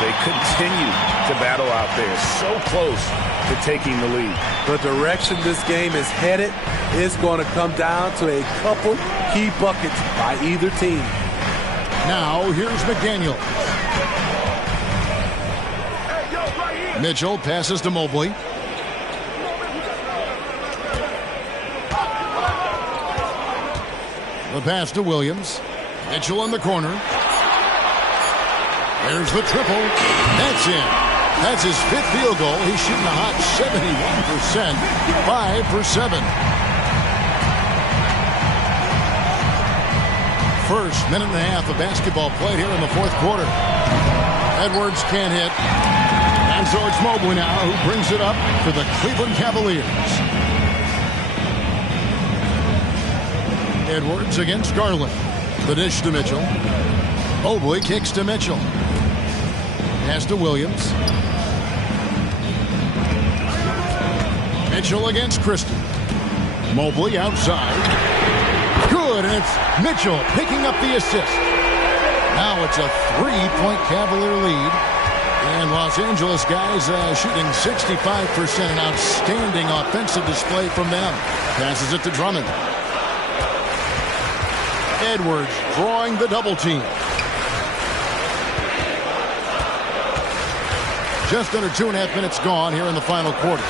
They continue to battle out there. So close to taking the lead. The direction this game is headed is going to come down to a couple key buckets by either team. Now, here's McDaniel. Mitchell passes to Mobley. The pass to Williams. Mitchell in the corner. There's the triple. That's in. That's his 5th field goal. He's shooting a hot 71%. 5 for 7. First minute and a half of basketball played here in the fourth quarter. Edwards can't hit. And so it's Mobley now who brings it up for the Cleveland Cavaliers. Edwards against Garland. The dish to Mitchell. Mobley kicks to Mitchell. Pass to Williams. Mitchell against Christie. Mobley outside. Good, and it's Mitchell picking up the assist. Now it's a 3-point Cavalier lead. And Los Angeles guys shooting 65%. An outstanding offensive display from them. Passes it to Drummond. Edwards drawing the double team. Just under 2.5 minutes gone here in the final quarter.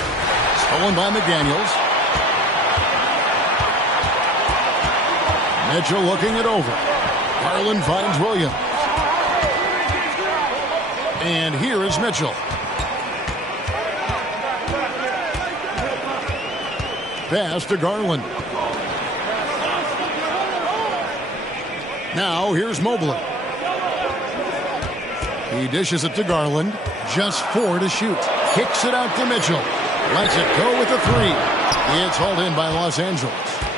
Stolen by McDaniels. Mitchell looking it over. Garland finds Williams. And here is Mitchell. Pass to Garland. Now here's Mobley. He dishes it to Garland. Just 4 to shoot. Kicks it out to Mitchell. Lets it go with the 3. It's hauled in by Los Angeles.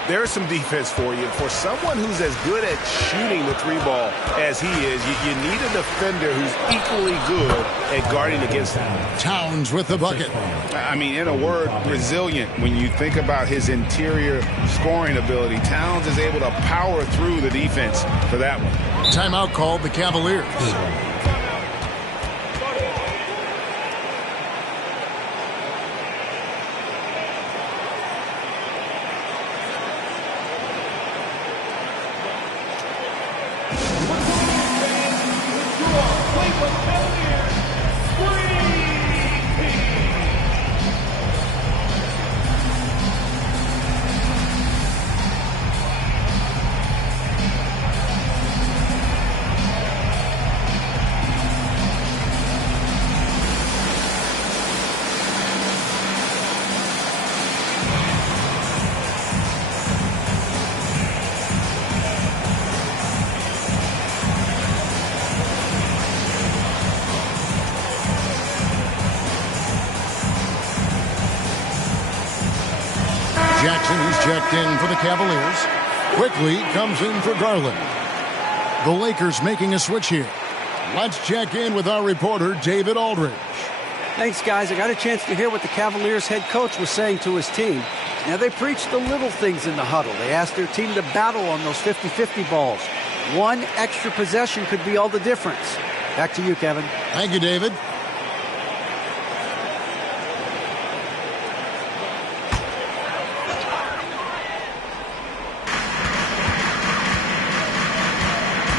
There's some defense for you. For someone who's as good at shooting the 3-ball as he is, you need a defender who's equally good at guarding against him. Towns with the bucket. I mean, in a word, resilient. When you think about his interior scoring ability, Towns is able to power through the defense for that one. Timeout called the Cavaliers. Jackson is checked in for the Cavaliers. Quickly comes in for Garland. The Lakers making a switch here. Let's check in with our reporter, David Aldridge. Thanks, guys. I got a chance to hear what the Cavaliers head coach was saying to his team. Now, they preached the little things in the huddle. They asked their team to battle on those 50-50 balls. One extra possession could be all the difference. Back to you, Kevin. Thank you, David.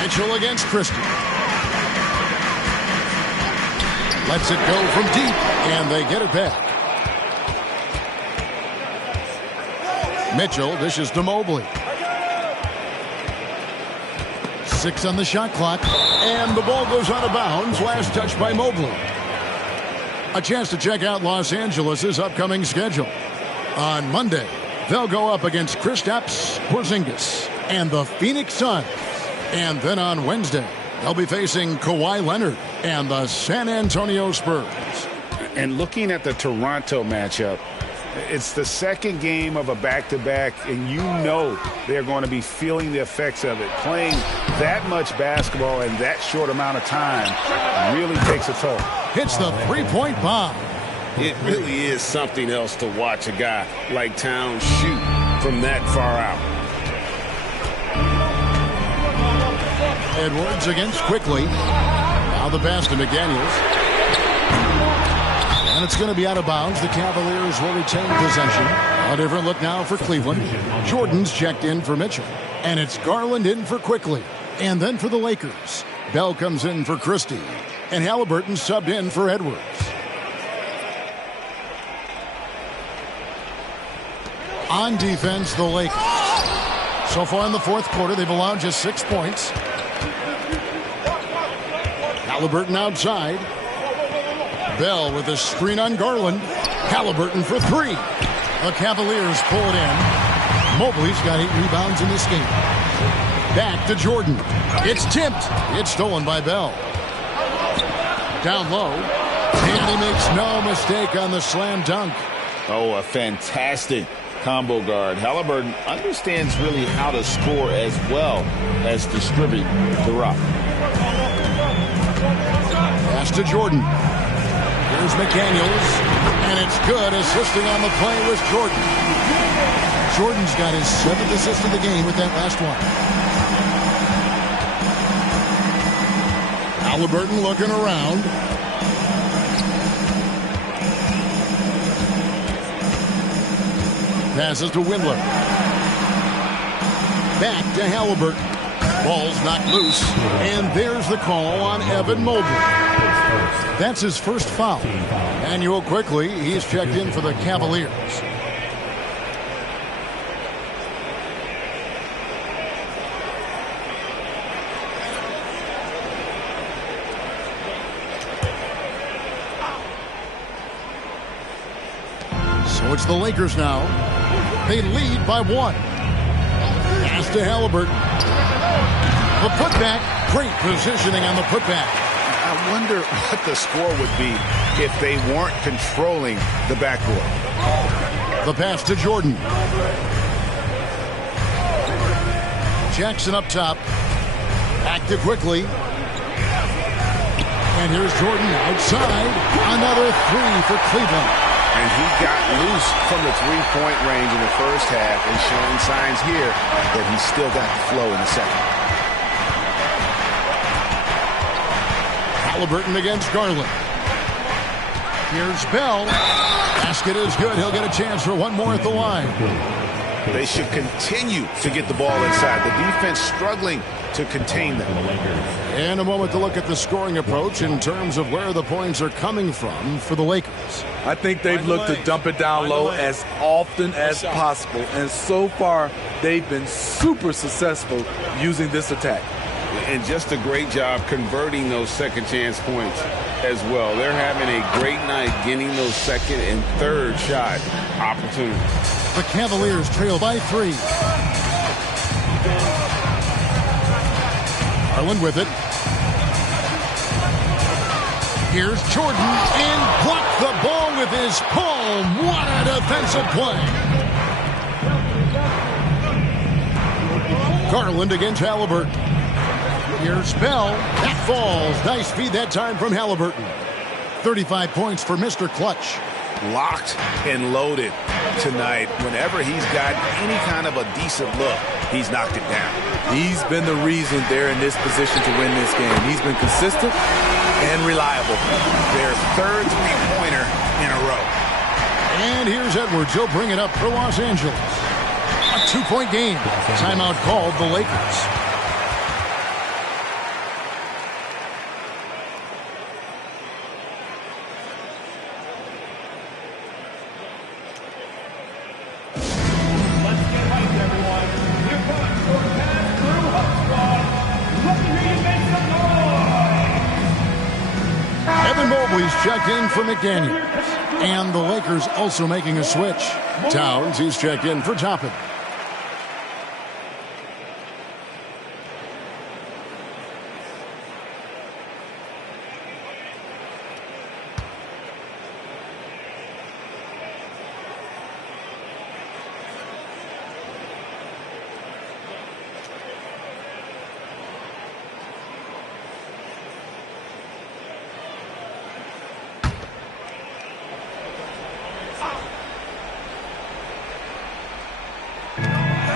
Mitchell against Christie. Lets it go from deep, and they get it back. Mitchell dishes to Mobley. 6 on the shot clock, and the ball goes out of bounds. Last touch by Mobley. A chance to check out Los Angeles' upcoming schedule. On Monday, they'll go up against Kristaps Porzingis and the Phoenix Suns. And then on Wednesday, they'll be facing Kawhi Leonard and the San Antonio Spurs. And looking at the Toronto matchup, it's the second game of a back-to-back, and you know they're going to be feeling the effects of it. Playing that much basketball in that short amount of time really takes a toll. Hits the three-point bomb. It really is something else to watch a guy like Towns shoot from that far out. Edwards against Quickly. Now the pass to McDaniels. And it's going to be out of bounds. The Cavaliers will retain possession. A different look now for Cleveland. Jordan's checked in for Mitchell. And it's Garland in for Quickly. And then for the Lakers, Bell comes in for Christie. And Halliburton subbed in for Edwards. On defense, the Lakers. So far in the fourth quarter, they've allowed just 6 points. Halliburton outside. Bell with a screen on Garland. Halliburton for 3. The Cavaliers pull it in. Mobley's got 8 rebounds in this game. Back to Jordan. It's tipped. It's stolen by Bell. Down low. And he makes no mistake on the slam dunk. Oh, a fantastic combo guard. Halliburton understands really how to score as well as distribute the rock. Pass to Jordan. Here's McDaniels, and it's good. Assisting on the play was Jordan. Jordan's got his 7th assist of the game with that last one. Halliburton looking around. Passes to Windler. Back to Halliburton. Ball's knocked loose, and there's the call on Evan Mobley. That's his first foul. And you'll quickly, he's checked in for the Cavaliers. So it's the Lakers now. They lead by 1. Pass to Halliburton. The putback, great positioning on the putback. I wonder what the score would be if they weren't controlling the backboard. The pass to Jordan. Jackson up top. Back to Quickly. And here's Jordan outside. Another 3 for Cleveland. And he got loose from the three-point range in the first half and showing signs here that he's still got the flow in the second. Halliburton against Garland. Here's Bell. Basket is good. He'll get a chance for one more at the line. They should continue to get the ball inside. The defense struggling to contain them. In a moment to look at the scoring approach in terms of where the points are coming from for the Lakers. I think they've looked to dump it down low as often as possible. And so far, they've been super successful using this attack. And just a great job converting those second chance points as well. They're having a great night getting those second and third shot opportunities. The Cavaliers trail by 3. Garland with it. Here's Jordan and blocked the ball with his palm. What a defensive play. Garland against Halliburton. Here's Bell. That falls. Nice feed that time from Halliburton. 35 points for Mr. Clutch. Locked and loaded tonight. Whenever he's got any kind of a decent look, he's knocked it down. He's been the reason they're in this position to win this game. He's been consistent and reliable. Their third three-pointer in a row. And here's Edwards. He'll bring it up for Los Angeles. A 2-point game. Timeout called the Lakers. Checked in for McDaniels. And the Lakers also making a switch. Towns, he's checked in for Toppin.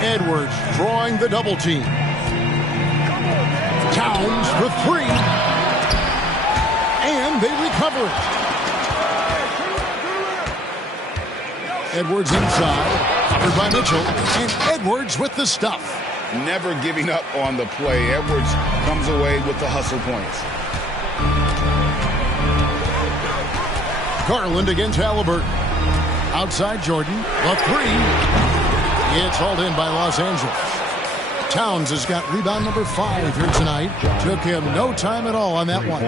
Edwards drawing the double team. Towns for three. And they recover it. Edwards inside. Covered by Mitchell. And Edwards with the stuff. Never giving up on the play. Edwards comes away with the hustle points. Garland against Halliburton. Outside Jordan. A three. It's hauled in by Los Angeles. Towns has got rebound number 5 here tonight. Took him no time at all on that one.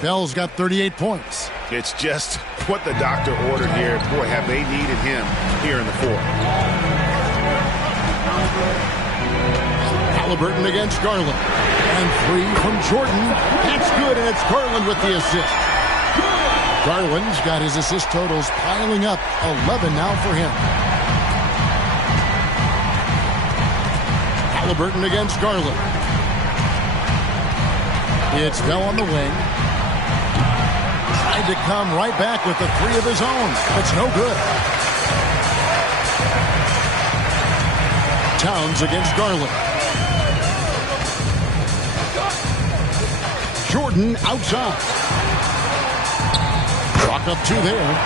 Bell's got 38 points. It's just what the doctor ordered here. Boy, have they needed him here in the fourth. Halliburton against Garland. And 3 from Jordan. That's good, and it's Garland with the assist. Garland's got his assist totals piling up. 11 now for him. Halliburton against Garland. It's Bell on the wing. Tried to come right back with the 3 of his own. It's no good. Towns against Garland. Jordan outside. Clock up 2 there.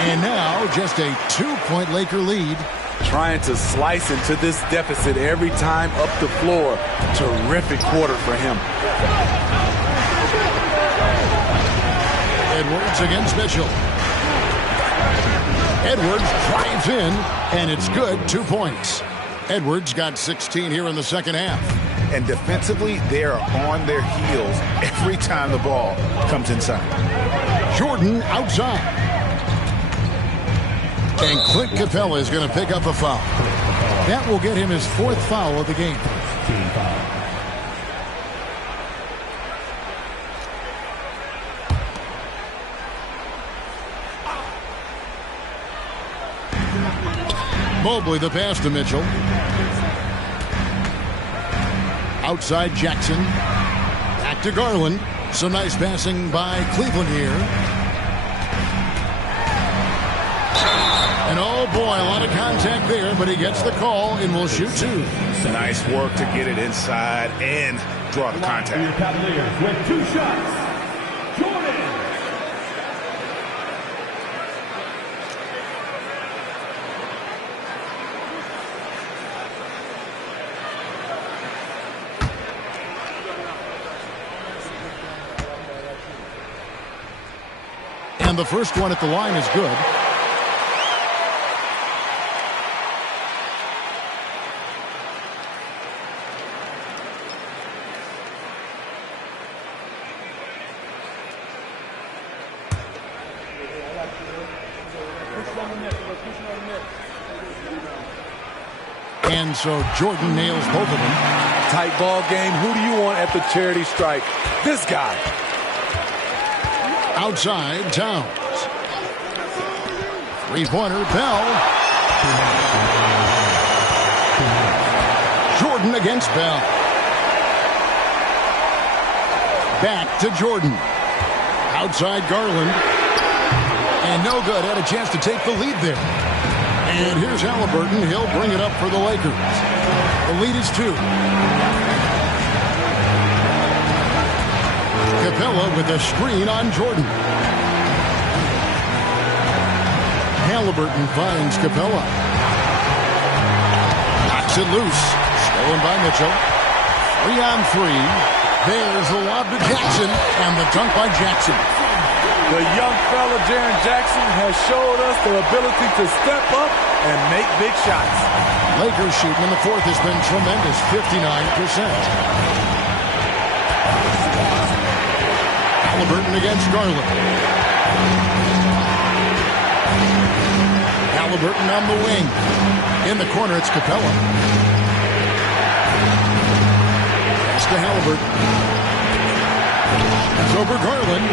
And now just a 2-point Laker lead. Trying to slice into this deficit every time up the floor. Terrific quarter for him. Edwards against Mitchell. Edwards drives in, and it's good. 2 points. Edwards got 16 here in the second half. And defensively, they are on their heels every time the ball comes inside. Jordan outside. And Clint Capella is going to pick up a foul. That will get him his 4th foul of the game. Mobley the pass to Mitchell. Outside Jackson. Back to Garland. Some nice passing by Cleveland here. And oh boy, a lot of contact there, but he gets the call and will shoot 2. Nice work to get it inside and draw the contact. Your Cavaliers with 2 shots. Jordan. And the first one at the line is good. And so Jordan nails both of them. Tight ball game. Who do you want at the charity stripe? This guy. Outside, Towns. 3-pointer, Bell. Jordan against Bell. Back to Jordan. Outside Garland. And no good. Had a chance to take the lead there. And here's Halliburton. He'll bring it up for the Lakers. The lead is 2. Capella with a screen on Jordan. Halliburton finds Capella. Knocks it loose. Stolen by Mitchell. 3 on 3. There's the lob to Jackson. And the dunk by Jackson. The young fella, Jaren Jackson, has showed us the ability to step up and make big shots. Lakers shooting in the fourth has been tremendous, 59%. Halliburton against Garland. Halliburton on the wing. In the corner, it's Capella. Pass to Halliburton. It's over Garland.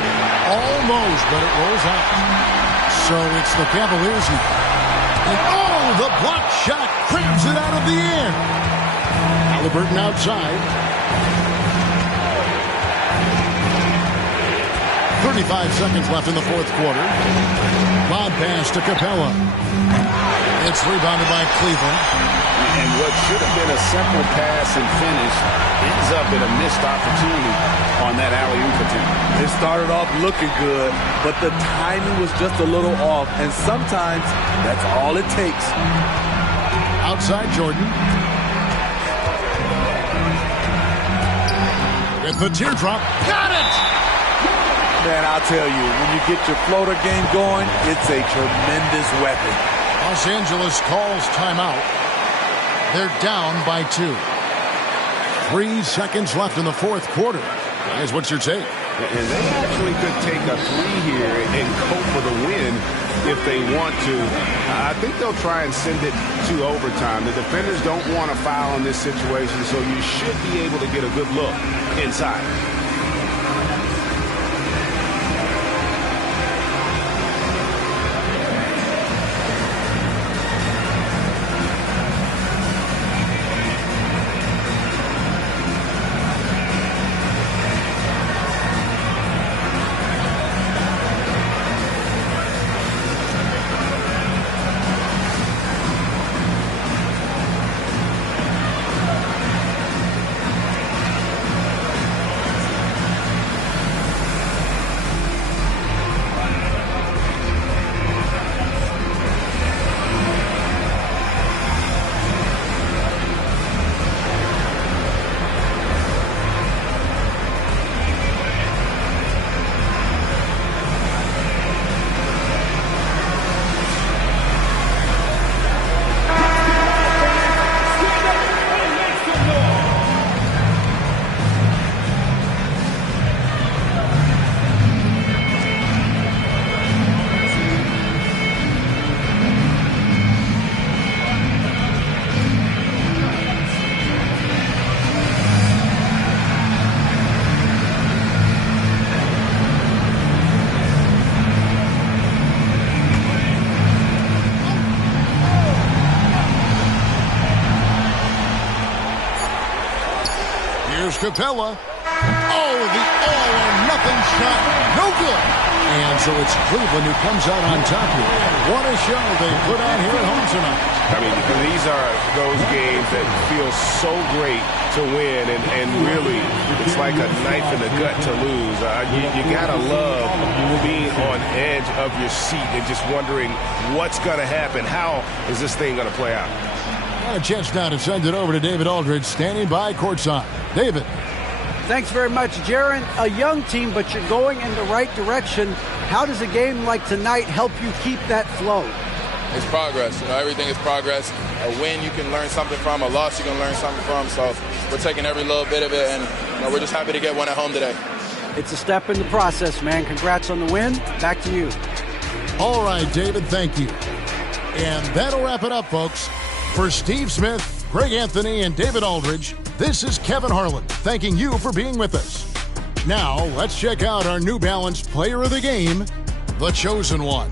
Almost, but it rolls out. So it's the Cavaliers now. And oh, the block shot crabs it out of the air. Halliburton outside. 35 seconds left in the fourth quarter. Lob pass to Capella. It's rebounded by Cleveland. And what should have been a simple pass and finish ends up in a missed opportunity on that alley-oop attempt. It started off looking good, but the timing was just a little off, and sometimes that's all it takes. Outside Jordan. With the teardrop. Got it! Man, I'll tell you, when you get your floater game going, it's a tremendous weapon. Los Angeles calls timeout. They're down by 2. 3 seconds left in the fourth quarter. Guys, what's your take? And they actually could take a 3 here and go for the win if they want to. I think they'll try and send it to overtime. The defenders don't want to foul in this situation, so you should be able to get a good look inside. Capella. Oh, the all-or-nothing shot. No good. And so it's Cleveland who comes out on top here. What a show they put on here at home tonight. I mean, these are those games that feel so great to win, and really, it's like a knife in the gut to lose. You got to love being on edge of your seat and just wondering what's going to happen. How is this thing going to play out? Got a chance now to send it over to David Aldridge, standing by courtside. David. Thanks very much, Jaren. A young team, but you're going in the right direction. How does a game like tonight help you keep that flow? It's progress. You know, everything is progress. A win you can learn something from, a loss you can learn something from. So we're taking every little bit of it, and you know, we're just happy to get one at home today. It's a step in the process, man. Congrats on the win. Back to you. All right, David, thank you. And that'll wrap it up, folks. For Steve Smith, Greg Anthony, and David Aldridge, this is Kevin Harlan thanking you for being with us. Now, let's check out our New Balance Player of the Game, the Chosen One.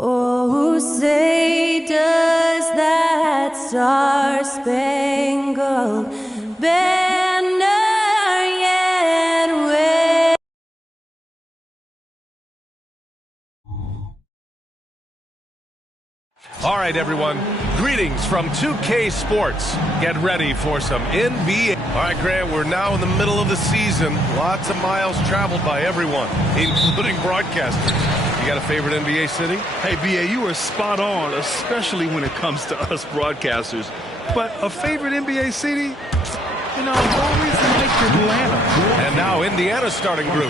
Oh, say does that star-spangled banner yet wave? All right, everyone. Greetings from 2K Sports. Get ready for some NBA. All right, Grant, we're now in the middle of the season. Lots of miles traveled by everyone, including broadcasters. You got a favorite NBA city? Hey, BA, you are spot on, especially when it comes to us broadcasters. But a favorite NBA city? You know, I've always liked Atlanta. And now Indiana's starting group.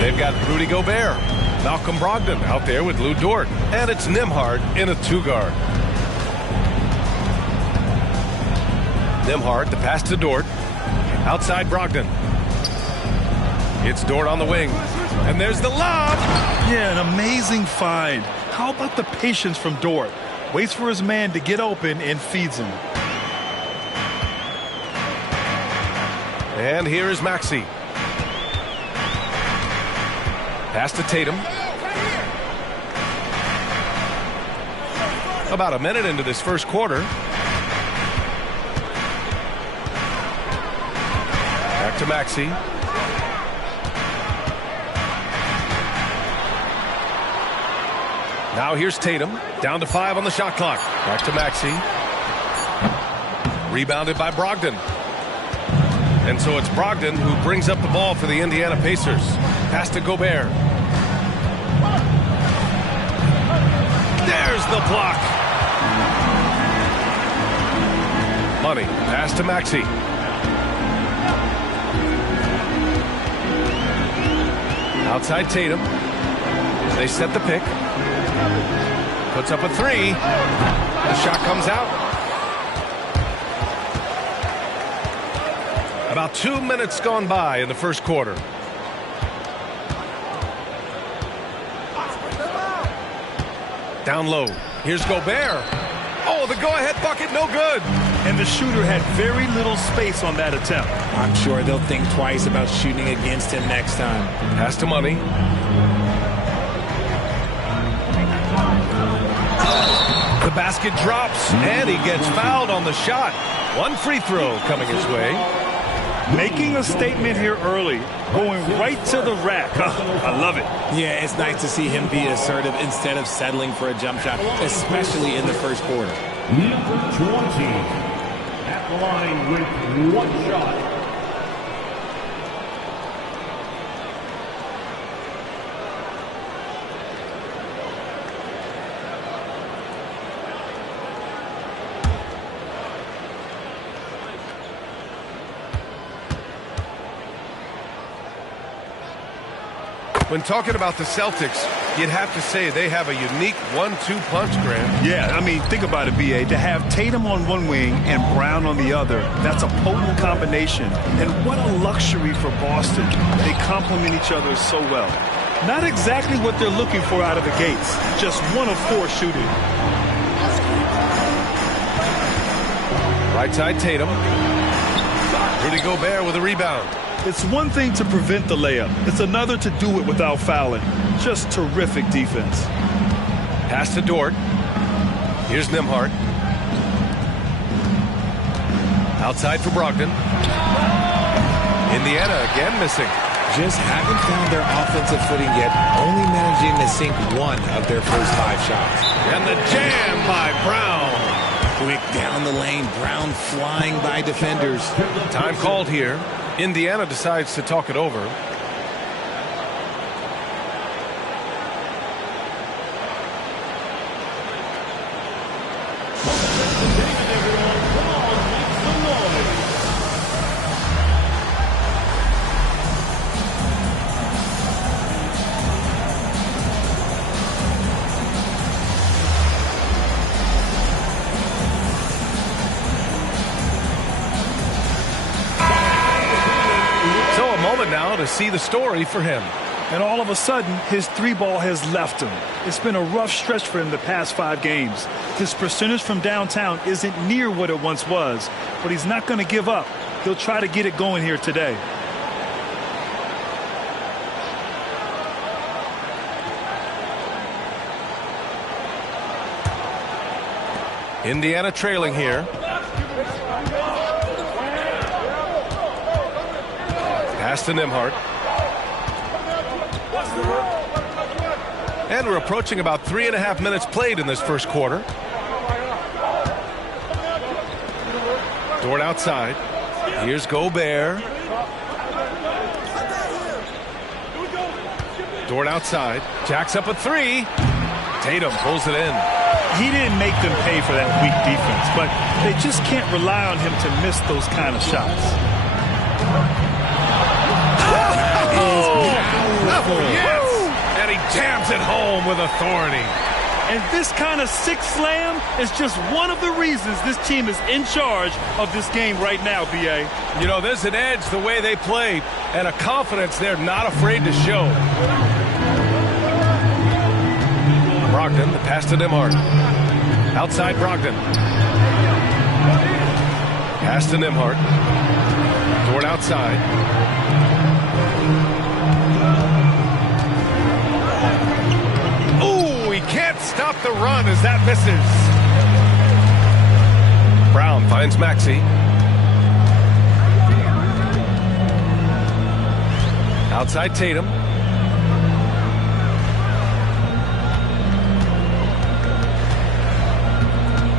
They've got Rudy Gobert, Malcolm Brogdon out there with Lou Dort, and it's Nembhard in a two-guard. Nembhard, the pass to Dort. Outside Brogdon. It's Dort on the wing. And there's the lob. Yeah, an amazing find. How about the patience from Dort? Waits for his man to get open and feeds him. And here is Maxey. Pass to Tatum. About a minute into this first quarter. Back to Maxey. Now here's Tatum. Down to 5 on the shot clock. Back to Maxey. Rebounded by Brogdon. And so it's Brogdon who brings up the ball for the Indiana Pacers. Pass to Gobert. There's the block. Money. Pass to Maxey. Outside Tatum. They set the pick. Puts up a three. The shot comes out. About 2 minutes gone by in the first quarter. Down low. Here's Gobert. Oh, the go-ahead bucket, no good. And the shooter had very little space on that attempt. I'm sure they'll think twice about shooting against him next time. Pass to Money. The basket drops, and he gets fouled on the shot. One free throw coming his way. Making a statement here early, going right to the rack. I love it. Yeah, it's nice to see him be assertive instead of settling for a jump shot, especially in the first quarter. Number 20, at the line with one shot. When talking about the Celtics, you'd have to say they have a unique 1-2 punch, Grant. Yeah, I mean, think about it, B.A. To have Tatum on one wing and Brown on the other, that's a potent combination. And what a luxury for Boston. They complement each other so well. Not exactly what they're looking for out of the gates. Just 1 of 4 shooting. Right side Tatum. Rudy Gobert with a rebound. It's one thing to prevent the layup. It's another to do it without fouling. Just terrific defense. Pass to Dort. Here's Nembhard. Outside for Brogdon. Indiana again missing. Just haven't found their offensive footing yet, only managing to sink 1 of their first 5 shots. And the jam by Brown. Quick down the lane, Brown flying by defenders. Time called here. Indiana decides to talk it over. Now to see the story for him. And all of a sudden, his 3-ball has left him. It's been a rough stretch for him the past 5 games. His percentage from downtown isn't near what it once was, but he's not going to give up. He'll try to get it going here today. Indiana trailing here. Pass to Nembhard. And we're approaching about 3.5 minutes played in this first quarter. Dort outside. Here's Gobert. Dort outside. Jacks up a three. Tatum pulls it in. He didn't make them pay for that weak defense, but they just can't rely on him to miss those kind of shots. Yes! And he jams it home with authority. And this kind of six slam is just one of the reasons this team is in charge of this game right now, B.A. You know, there's an edge the way they play and a confidence they're not afraid to show. Brogdon, the pass to Nembhard. Outside Brogdon. Pass to Nembhard. Dort outside. Ooh, he can't stop the run as that misses. Brown finds Maxey. Outside Tatum.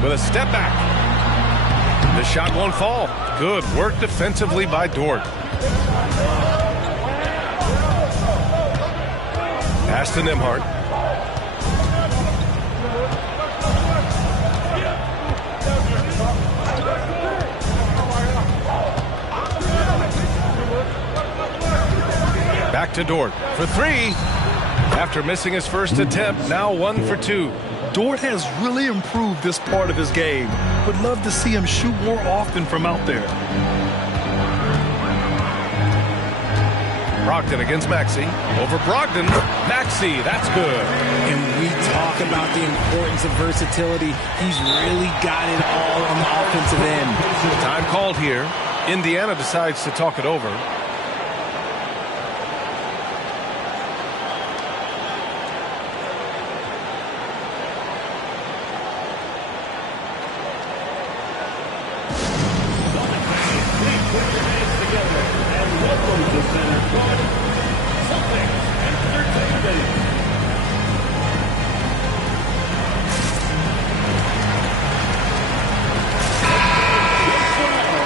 With a step back. The shot won't fall. Good work defensively by Dort. Pass to Nembhard. Back to Dort for three. After missing his first attempt, now 1 for 2. Dort has really improved this part of his game. Would love to see him shoot more often from out there. Brogdon against Maxey. Over Brogdon. Maxey, that's good. And we talk about the importance of versatility. He's really got it all on the offensive end. Time called here. Indiana decides to talk it over.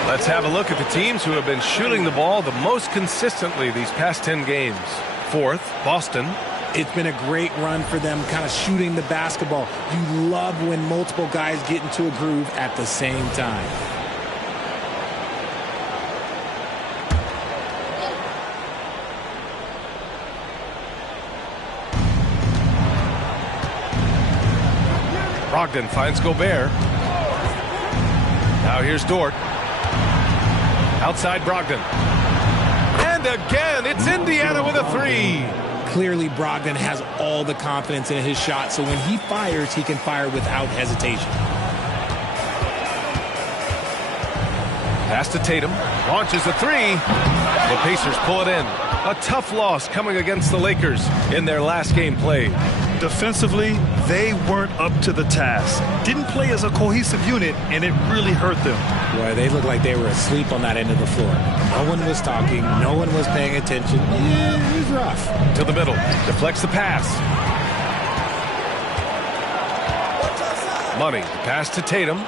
Let's have a look at the teams who have been shooting the ball the most consistently these past 10 games. Fourth, Boston. It's been a great run for them, kind of shooting the basketball. You love when multiple guys get into a groove at the same time. Brogdon finds Gobert. Now here's Dort. Outside Brogdon. And again, it's Indiana with a three. Clearly, Brogdon has all the confidence in his shot, so when he fires, he can fire without hesitation. Pass to Tatum. Launches a three. The Pacers pull it in. A tough loss coming against the Lakers in their last game played. Defensively, they weren't up to the task. Didn't play as a cohesive unit, and it really hurt them. Boy, they looked like they were asleep on that end of the floor. No one was talking. No one was paying attention. Yeah, it was rough. To the middle. Deflects the pass. Money. Pass to Tatum.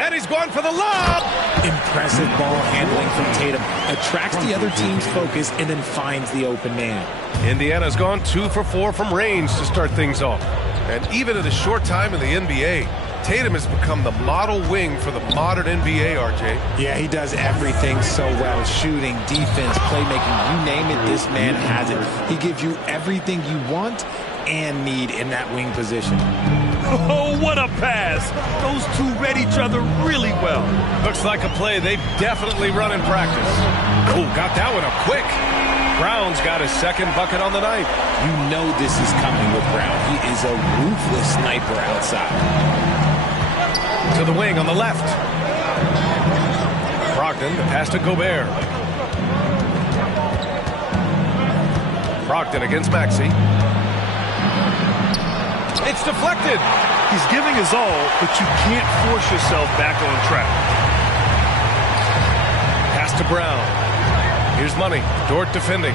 And he's going for the lob. Impressive ball handling from Tatum. Attracts the other team's focus and then finds the open man. Indiana's gone 2 for 4 from range to start things off. And even in a short time in the NBA, Tatum has become the model wing for the modern NBA, RJ. Yeah, he does everything so well. Shooting, defense, playmaking, you name it, this man has it. He gives you everything you want and need in that wing position. Oh, what a pass. Those two read each other really well. Looks like a play they've definitely run in practice. Oh, got that one up quick. Brown's got his second bucket on the night. You know this is coming with Brown. He is a ruthless sniper outside. To the wing on the left. Brogdon, the pass to Gobert. Brogdon against Maxey. It's deflected. He's giving his all, but you can't force yourself back on track. Pass to Brown. Here's Money. Dort defending.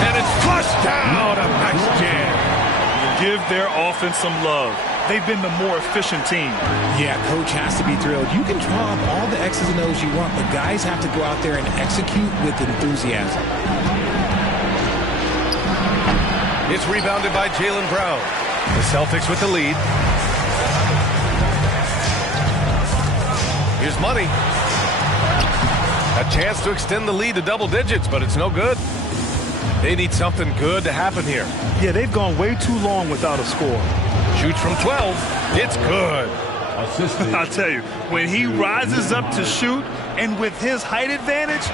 And it's flushed down. A nice jam. Give their offense some love. They've been the more efficient team. Yeah, coach has to be thrilled. You can draw up all the X's and O's you want, but guys have to go out there and execute with enthusiasm. It's rebounded by Jaylen Brown. The Celtics with the lead. Here's Money. A chance to extend the lead to double digits, but it's no good. They need something good to happen here. Yeah, they've gone way too long without a score. Shoots from 12. It's good. I'll tell you, when he rises up to shoot, and with his height advantage,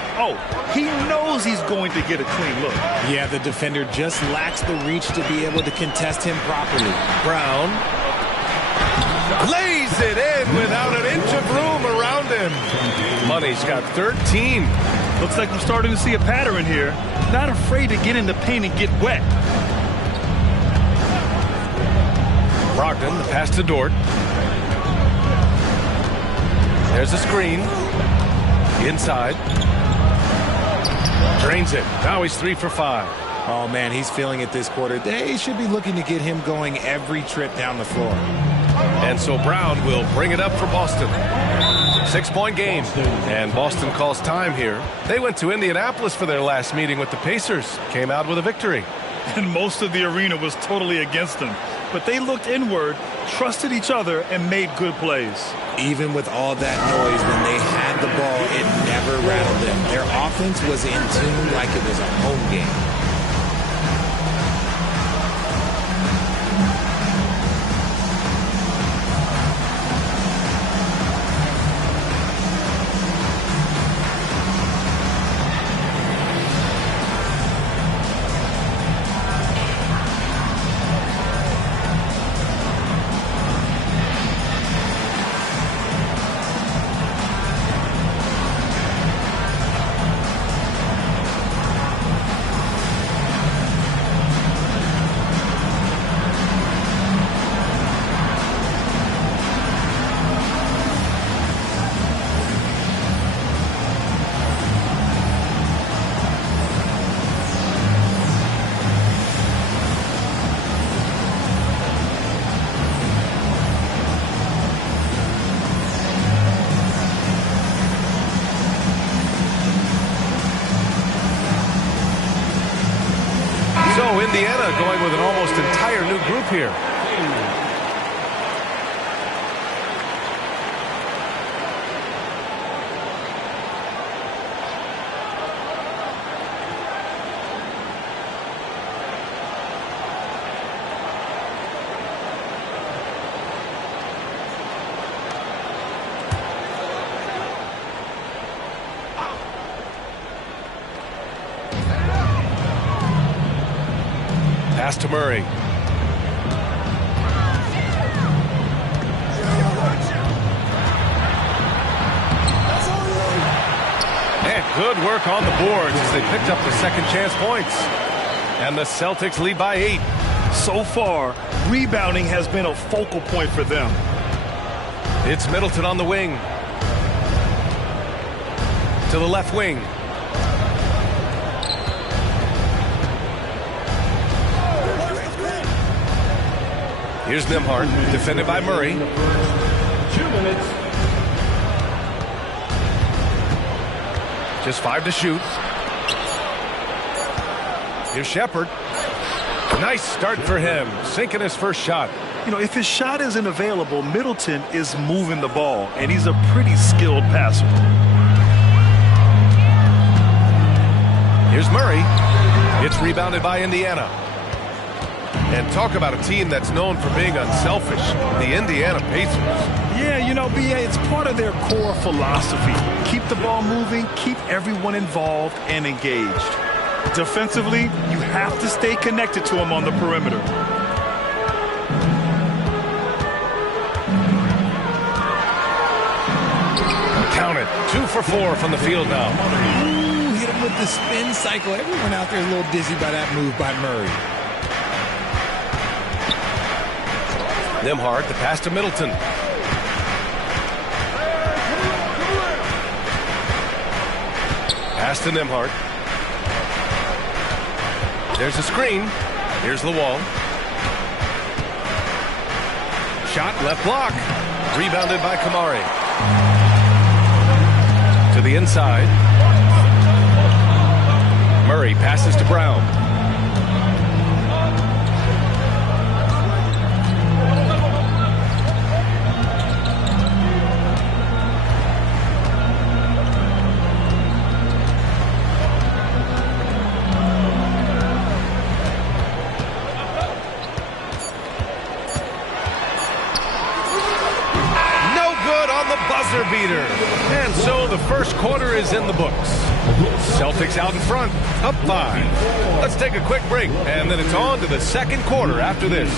he knows he's going to get a clean look. Yeah, the defender just lacks the reach to be able to contest him properly. Brown lays it in without an inch of room around him. Money's got 13. Looks like I'm starting to see a pattern here. Not afraid to get in the paint and get wet. Brogdon, the pass to Dort. There's a screen. Inside. Drains it. Now he's 3 for 5. Oh, man, he's feeling it this quarter. They should be looking to get him going every trip down the floor. And so Brown will bring it up for Boston. 6-point game. And Boston calls time here. They went to Indianapolis for their last meeting with the Pacers. Came out with a victory. And most of the arena was totally against them. But they looked inward, trusted each other, and made good plays. Even with all that noise, when they had the ball, it never rattled them. Their offense was in tune like it was a home game. Indiana going with an almost entire new group here. Pass to Murray. And good work on the boards as they picked up the second chance points. And the Celtics lead by 8. So far, rebounding has been a focal point for them. It's Middleton on the wing. To the left wing. Here's Nembhard, defended by Murray. 2 minutes. Just 5 to shoot. Here's Shepherd. Nice start for him, sinking his first shot. You know, if his shot isn't available, Middleton is moving the ball, and he's a pretty skilled passer. Here's Murray. It's rebounded by Indiana. And talk about a team that's known for being unselfish, the Indiana Pacers. Yeah, you know, B.A., it's part of their core philosophy. Keep the ball moving, keep everyone involved and engaged. Defensively, you have to stay connected to them on the perimeter. Count it. 2 for 4 from the field now. Ooh, hit him with the spin cycle. Everyone out there is a little dizzy by that move by Murray. Nembhard, the pass to Middleton. Pass to Nembhard. There's a screen. Here's the wall. Shot, left block. Rebounded by Kamari. To the inside. Murray passes to Brown. Beater. And so the first quarter is in the books. Celtics out in front, up 5. Let's take a quick break, and then it's on to the second quarter after this.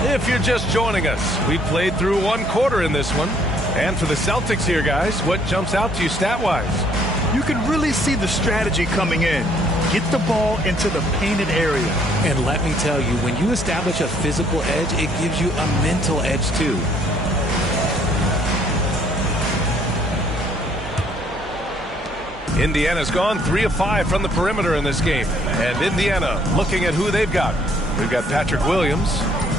If you're just joining us, we played through one quarter in this one. And for the Celtics here, guys, what jumps out to you stat-wise? You can really see the strategy coming in. Get the ball into the painted area. And let me tell you, when you establish a physical edge, it gives you a mental edge too. Indiana's gone 3 of 5 from the perimeter in this game. And Indiana looking at who they've got. We've got Patrick Williams,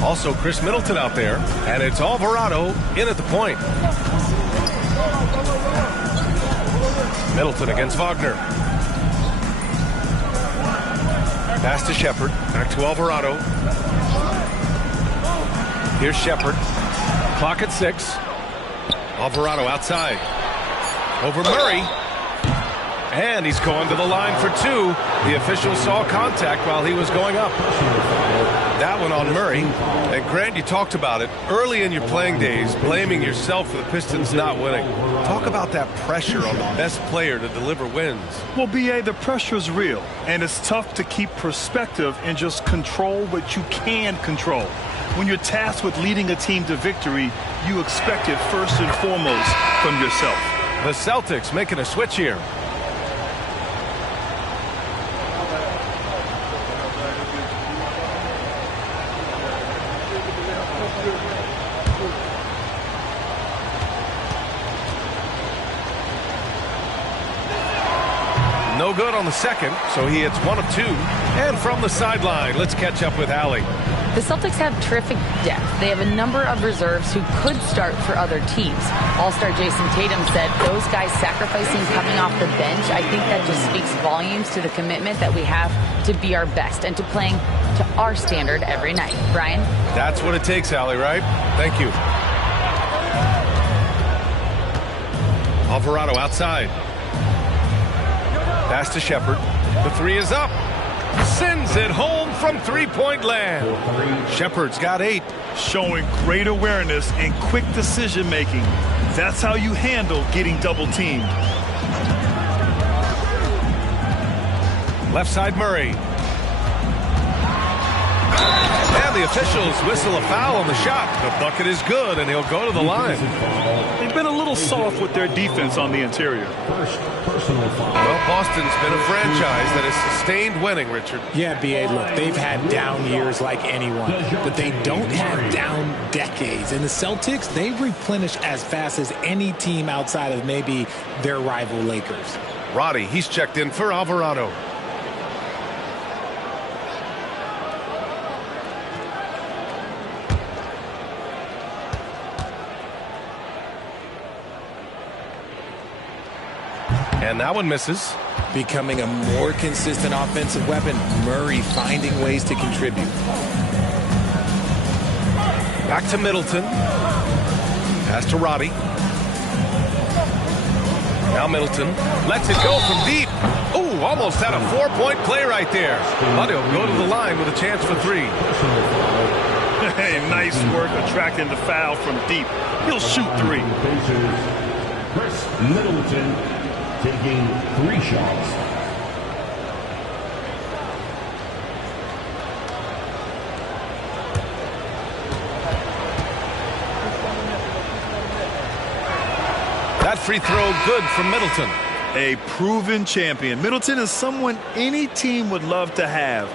also Chris Middleton out there, and it's Alvarado in at the point. Middleton against Wagner. Pass to Shepard, back to Alvarado. Here's Shepard. Clock at 6. Alvarado outside. Over Murray. And he's going to the line for 2. The official saw contact while he was going up. That one on Murray. And Grant, you talked about it early in your playing days, blaming yourself for the Pistons not winning. Talk about that pressure on the best player to deliver wins. Well, B.A., the pressure is real, and it's tough to keep perspective and just control what you can control. When you're tasked with leading a team to victory, you expect it first and foremost from yourself. The Celtics making a switch here. No good on the second, so he hits 1 of 2. And from the sideline, let's catch up with Allie. The Celtics have terrific depth. They have a number of reserves who could start for other teams. All-star Jason Tatum said those guys sacrificing coming off the bench, I think that just speaks volumes to the commitment that we have to be our best and to playing to our standard every night. Brian? That's what it takes, Allie, right? Thank you. Alvarado outside. Pass to Shepard. The 3 is up. Sends it home from three-point land. Shepard's got 8. Showing great awareness and quick decision-making. That's how you handle getting double-teamed. Left side Murray. And the officials whistle a foul on the shot. The bucket is good, and he'll go to the line. They've been a little soft with their defense on the interior. Well, Boston's been a franchise that has sustained winning, Richard. Yeah, B.A., look, they've had down years like anyone, but they don't have down decades. And the Celtics, they replenish as fast as any team outside of maybe their rival Lakers. Roddy, he's checked in for Alvarado. And that one misses. Becoming a more consistent offensive weapon. Murray finding ways to contribute. Back to Middleton. Pass to Roddy. Now Middleton lets it go from deep. Ooh, almost had a 4-point play right there. But he'll go to the line with a chance for 3. Hey, nice work attracting the foul from deep. He'll shoot 3. Chris Middleton taking 3 shots. That free throw good from Middleton. A proven champion. Middleton is someone any team would love to have.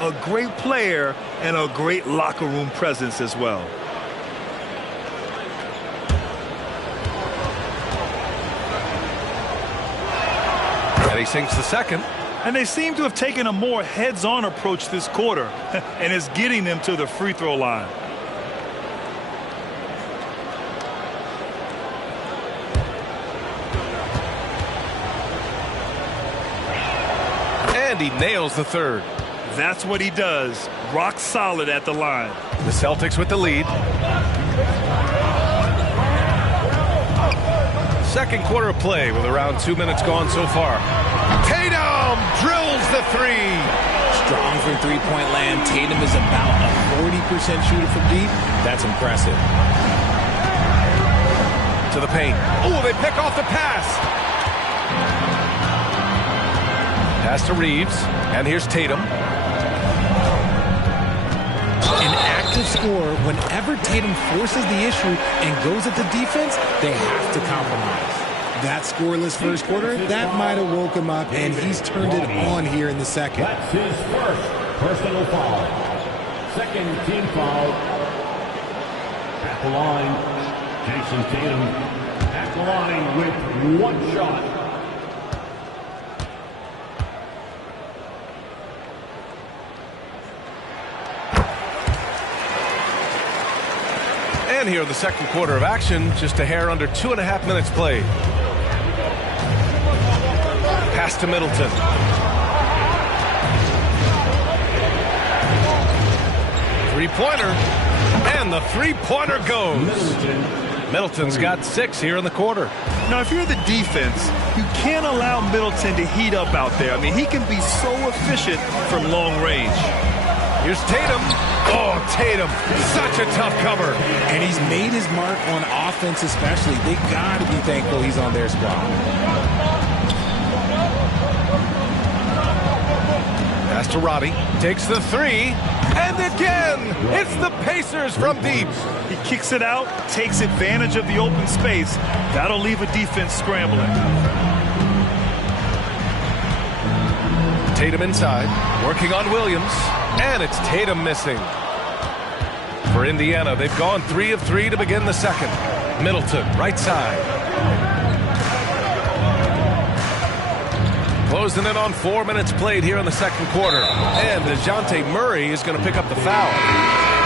A great player and a great locker room presence as well. And he sinks the second. And they seem to have taken a more heads-on approach this quarter, and it's getting them to the free throw line. And he nails the third. That's what he does. Rock solid at the line. The Celtics with the lead. Second quarter of play with around 2 minutes gone so far. Tatum drills the 3. Strong from three-point land. Tatum is about a 40% shooter from deep. That's impressive. To the paint. Oh, they pick off the pass. Pass to Reeves. And here's Tatum. An active scorer, whenever Tatum forces the issue and goes at the defense, they have to compromise. That scoreless first quarter, that might have woke him up, and he's turned it on here in the second. That's his first personal foul. Second team foul. At the line, Jason Tatum at the line with 1 shot. And here in the second quarter of action, just a hair under 2.5 minutes played. Pass to Middleton. Three-pointer. And the three-pointer goes. Middleton's got 6 here in the quarter. Now, if you're the defense, you can't allow Middleton to heat up out there. I mean, he can be so efficient from long range. Here's Tatum. Oh, Tatum, such a tough cover. And he's made his mark on offense especially. They got to be thankful he's on their squad. Pass to Roddy. Takes the 3. And again, it's the Pacers from deep. He kicks it out, takes advantage of the open space. That'll leave a defense scrambling. Tatum inside, working on Williams. And it's Tatum missing. For Indiana, they've gone 3 of 3 to begin the second. Middleton, right side. Closing in on 4 minutes played here in the second quarter. And DeJounte Murray is going to pick up the foul.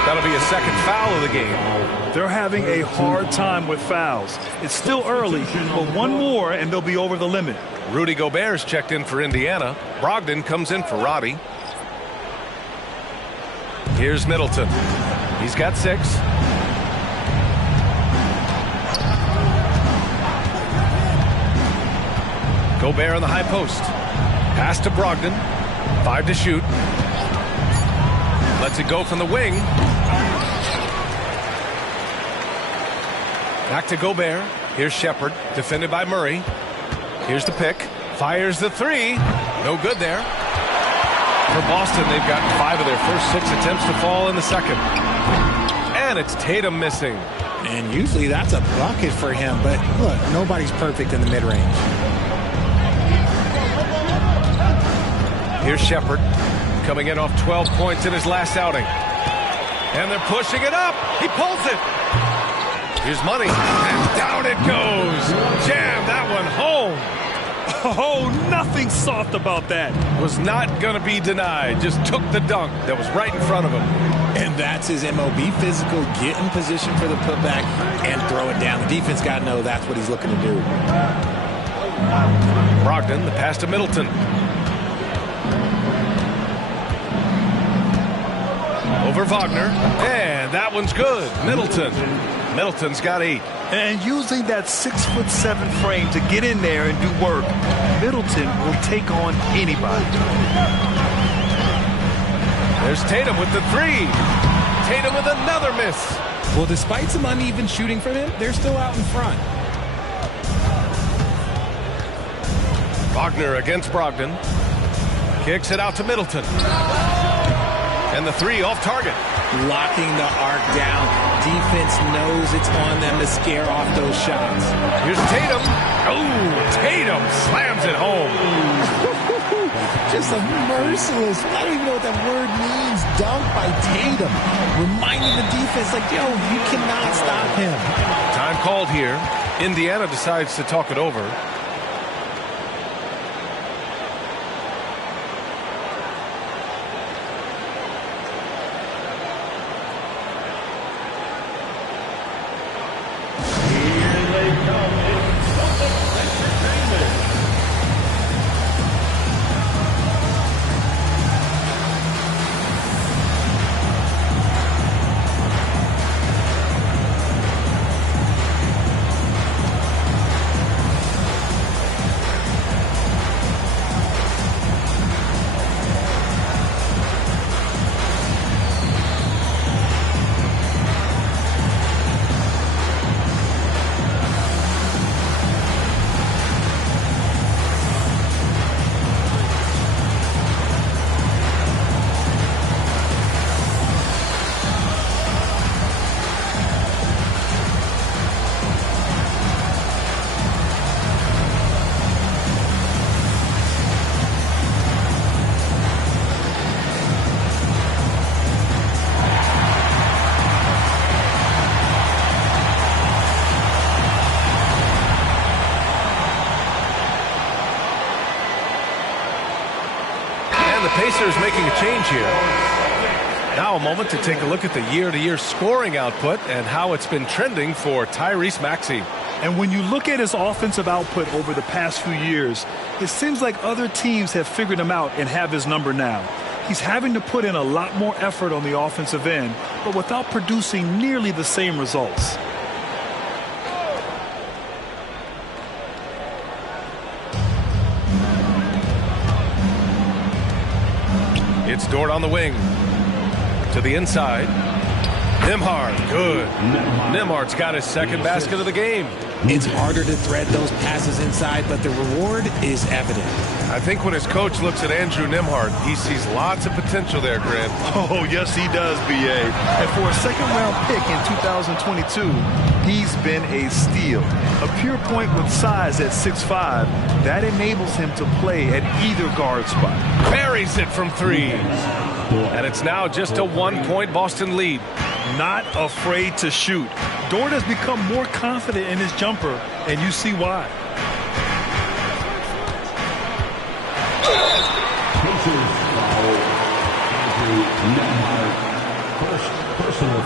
That'll be a second foul of the game. They're having a hard time with fouls. It's still early, but one more and they'll be over the limit. Rudy Gobert's checked in for Indiana. Brogdon comes in for Roddy. Here's Middleton. He's got 6. Gobert on the high post. Pass to Brogdon. 5 to shoot. Lets it go from the wing. Back to Gobert. Here's Shepherd. Defended by Murray. Here's the pick. Fires the 3. No good there. For Boston, they've gotten 5 of their first 6 attempts to fall in the second. And it's Tatum missing. And usually that's a bucket for him, but look, nobody's perfect in the mid-range. Here's Shepherd, coming in off 12 points in his last outing. And they're pushing it up. He pulls it. Here's Money. And down it goes. Jam that one home. Oh, nothing soft about that. Was not going to be denied. Just took the dunk that was right in front of him. And that's his MOB physical. Get in position for the putback and throw it down. The defense got to know that's what he's looking to do. Brogdon, the pass to Middleton. Over Wagner. And that one's good. Middleton. Middleton's got 8. And using that 6'7" frame to get in there and do work, Middleton will take on anybody. There's Tatum with the 3. Tatum with another miss. Well, despite some uneven shooting from him, they're still out in front. Wagner against Brogdon. Kicks it out to Middleton. And the 3 off target. Locking the arc down. Defense knows it's on them to scare off those shots. Here's Tatum. Oh, Tatum slams it home. Just a merciless, I don't even know what that word means, dunk by Tatum. Reminding the defense, like, yo, you cannot stop him. Time called here. Indiana decides to talk it over. Pacers making a change here. Now a moment to take a look at the year-to-year scoring output and how it's been trending for Tyrese Maxey. And when you look at his offensive output over the past few years, it seems like other teams have figured him out and have his number now. He's having to put in a lot more effort on the offensive end, but without producing nearly the same results. It's Dort on the wing. To the inside. Nembhard, good. Nembhard's got his second basket of the game. It's harder to thread those passes inside, but the reward is evident. I think when his coach looks at Andrew Nembhard, he sees lots of potential there, Grant. Oh, yes, he does, B.A. And for a second-round pick in 2022, he's been a steal. A pure point with size at 6'5", that enables him to play at either guard spot. Buries it from 3. And it's now just a 1-point Boston lead. Not afraid to shoot. Dort has become more confident in his jumper, and you see why.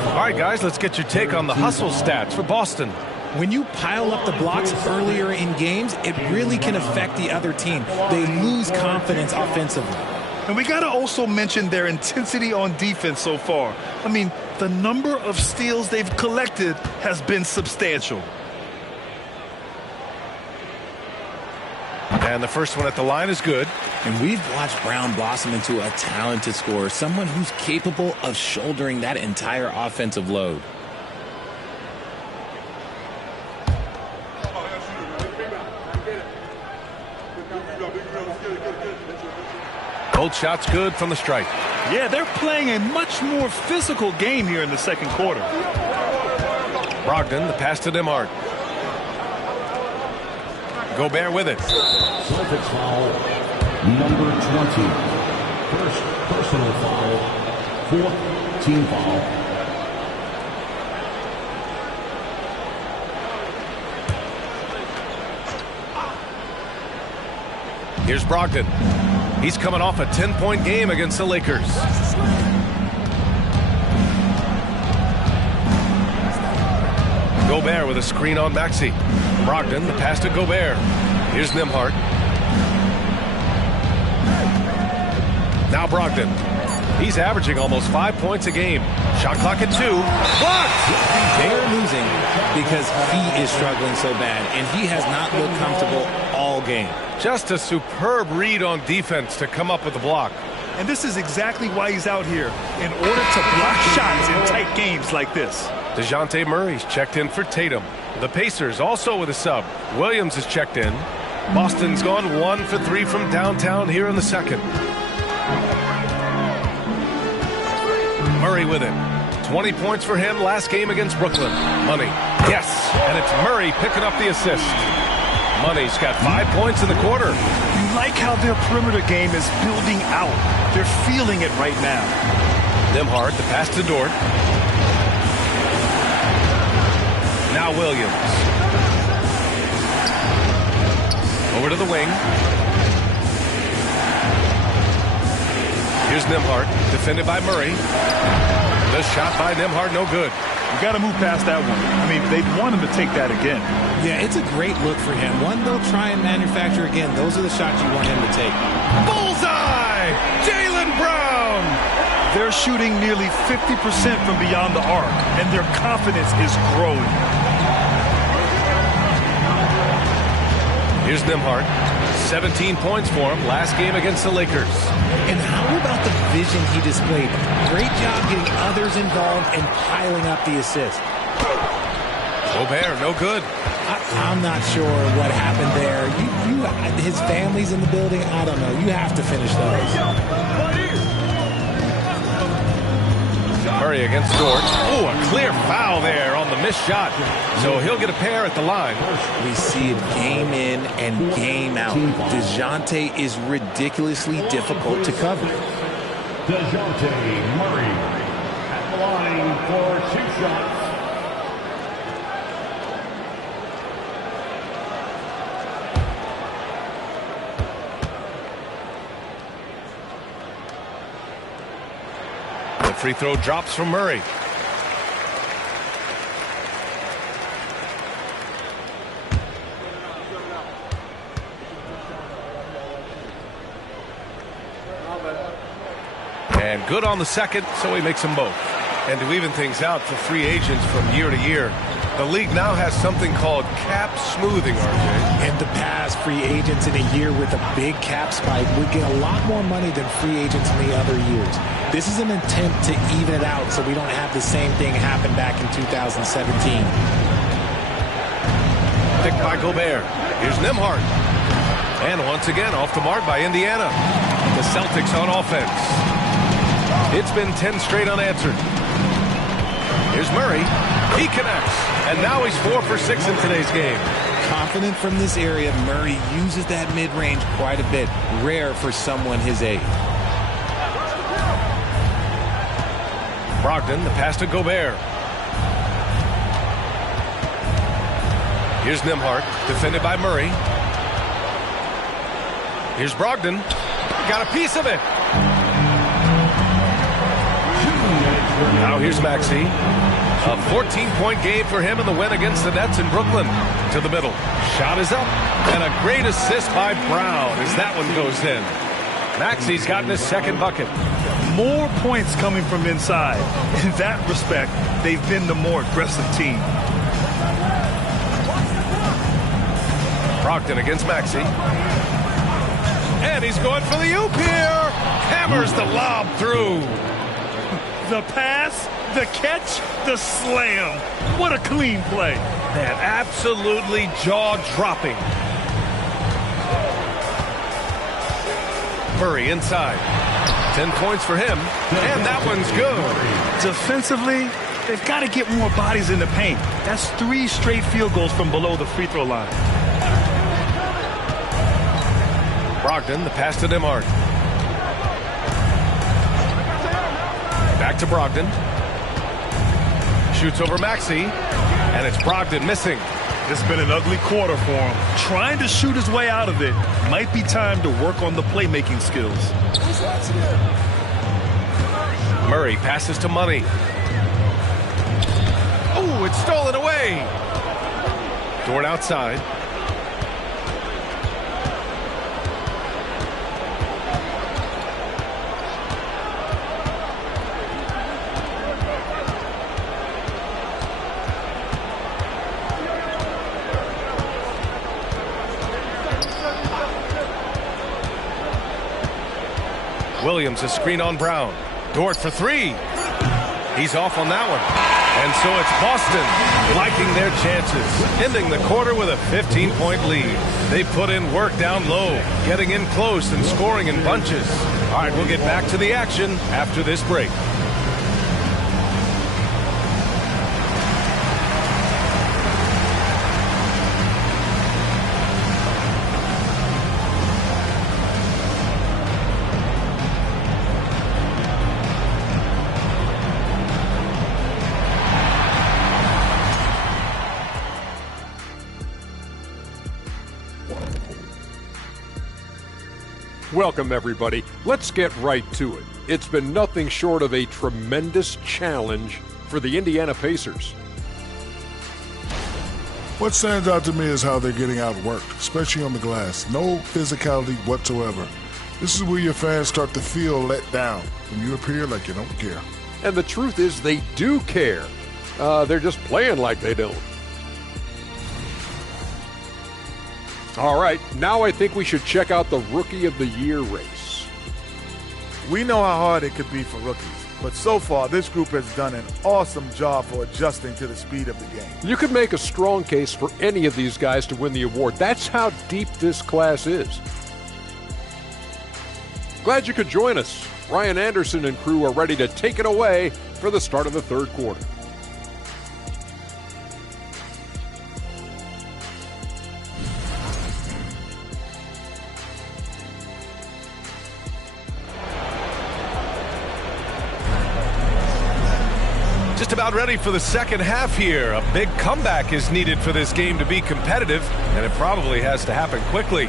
All right, guys, let's get your take on the hustle stats for Boston. When you pile up the blocks earlier in games, it really can affect the other team. They lose confidence offensively. And we got to also mention their intensity on defense so far. I mean, the number of steals they've collected has been substantial. And the first one at the line is good. And we've watched Brown blossom into a talented scorer, someone who's capable of shouldering that entire offensive load. Both shots good from the stripe. Yeah, they're playing a much more physical game here in the second quarter. Brogdon, the pass to Nembhard. Gobert with it. Celtics foul, number 20. First personal foul, fourth team foul. Here's Brogdon. He's coming off a 10-point game against the Lakers. Gobert with a screen on Maxey. Brogdon, the pass to Gobert. Here's Nembhard. Now Brogdon. He's averaging almost 5 points a game. Shot clock at 2. Blocked! They're losing because he is struggling so bad, and he has not looked comfortable all game. Just a superb read on defense to come up with the block. And this is exactly why he's out here, in order to block shots in tight games like this. DeJounte Murray's checked in for Tatum. The Pacers also with a sub. Williams is checked in. Boston's gone 1 for 3 from downtown here in the second. Murray with it. 20 points for him last game against Brooklyn. Money. Yes. And it's Murray picking up the assist. Money's got 5 points in the quarter. You like how their perimeter game is building out. They're feeling it right now. Nembhard, the pass to Dort. Now Williams. Over to the wing. Here's Nembhard, defended by Murray. The shot by Nembhard, no good. You got to move past that one. I mean, they'd want him to take that again. Yeah, it's a great look for him. One they'll try and manufacture again. Those are the shots you want him to take. Bullseye! Jaylen Brown! They're shooting nearly 50% from beyond the arc, and their confidence is growing. Here's Nembhard. 17 points for him last game against the Lakers. And how about the vision he displayed? Great job getting others involved and piling up the assist. Gobert, no good. I'm not sure what happened there. His family's in the building. I don't know. You have to finish those. Murray against Dort. Oh, a clear foul there on the missed shot. So he'll get a pair at the line. We see it game in and game out. DeJounte is ridiculously difficult to cover. DeJounte Murray at the line for 2 shots. Free throw drops from Murray. And good on the second, so he makes them both. And to even things out for free agents from year to year, the league now has something called cap smoothing, RJ. In the past, free agents in a year with a big cap spike would get a lot more money than free agents in the other years. This is an attempt to even it out so we don't have the same thing happen back in 2017. Picked by Gobert. Here's Nembhard. And once again, off the mark by Indiana. The Celtics on offense. It's been 10 straight unanswered. Here's Murray. He connects. And now he's 4 for 6 in today's game. Confident from this area, Murray uses that mid-range quite a bit. Rare for someone his age. Brogdon, the pass to Gobert. Here's Nembhard, defended by Murray. Here's Brogdon. Got a piece of it. Now here's Maxey. A 14-point game for him in the win against the Nets in Brooklyn. To the middle. Shot is up. And a great assist by Brown as that one goes in. Maxey's gotten his second bucket. More points coming from inside. In that respect, they've been the more aggressive team. Brogdon against Maxey. And he's going for the oop here. Hammers the lob through. The pass, the catch, the slam. What a clean play. Man, absolutely jaw-dropping. Murray inside. 10 points for him. And that one's good. Defensively, they've got to get more bodies in the paint. That's 3 straight field goals from below the free throw line. Brogdon, the pass to Nembhard. Back to Brogdon. Shoots over Maxey. And it's Brogdon missing. It's been an ugly quarter for him. Trying to shoot his way out of it. Might be time to work on the playmaking skills. Murray passes to Money. Oh, it's stolen away. Dort outside. Williams a screen on Brown. Dort for three. He's off on that one. And so it's Boston liking their chances, ending the quarter with a 15-point lead. They put in work down low, getting in close and scoring in bunches. All right, we'll get back to the action after this break. Welcome, everybody. Let's get right to it. It's been nothing short of a tremendous challenge for the Indiana Pacers. What stands out to me is how they're getting outworked, especially on the glass. No physicality whatsoever. This is where your fans start to feel let down when you appear like you don't care. And the truth is they do care. They're just playing like they don't. All right, now I think we should check out the Rookie of the Year race. We know how hard it could be for rookies, but so far this group has done an awesome job for adjusting to the speed of the game. You could make a strong case for any of these guys to win the award. That's how deep this class is. Glad you could join us. Ryan Anderson and crew are ready to take it away for the start of the third quarter. Just about ready for the second half here. A big comeback is needed for this game to be competitive, and it probably has to happen quickly.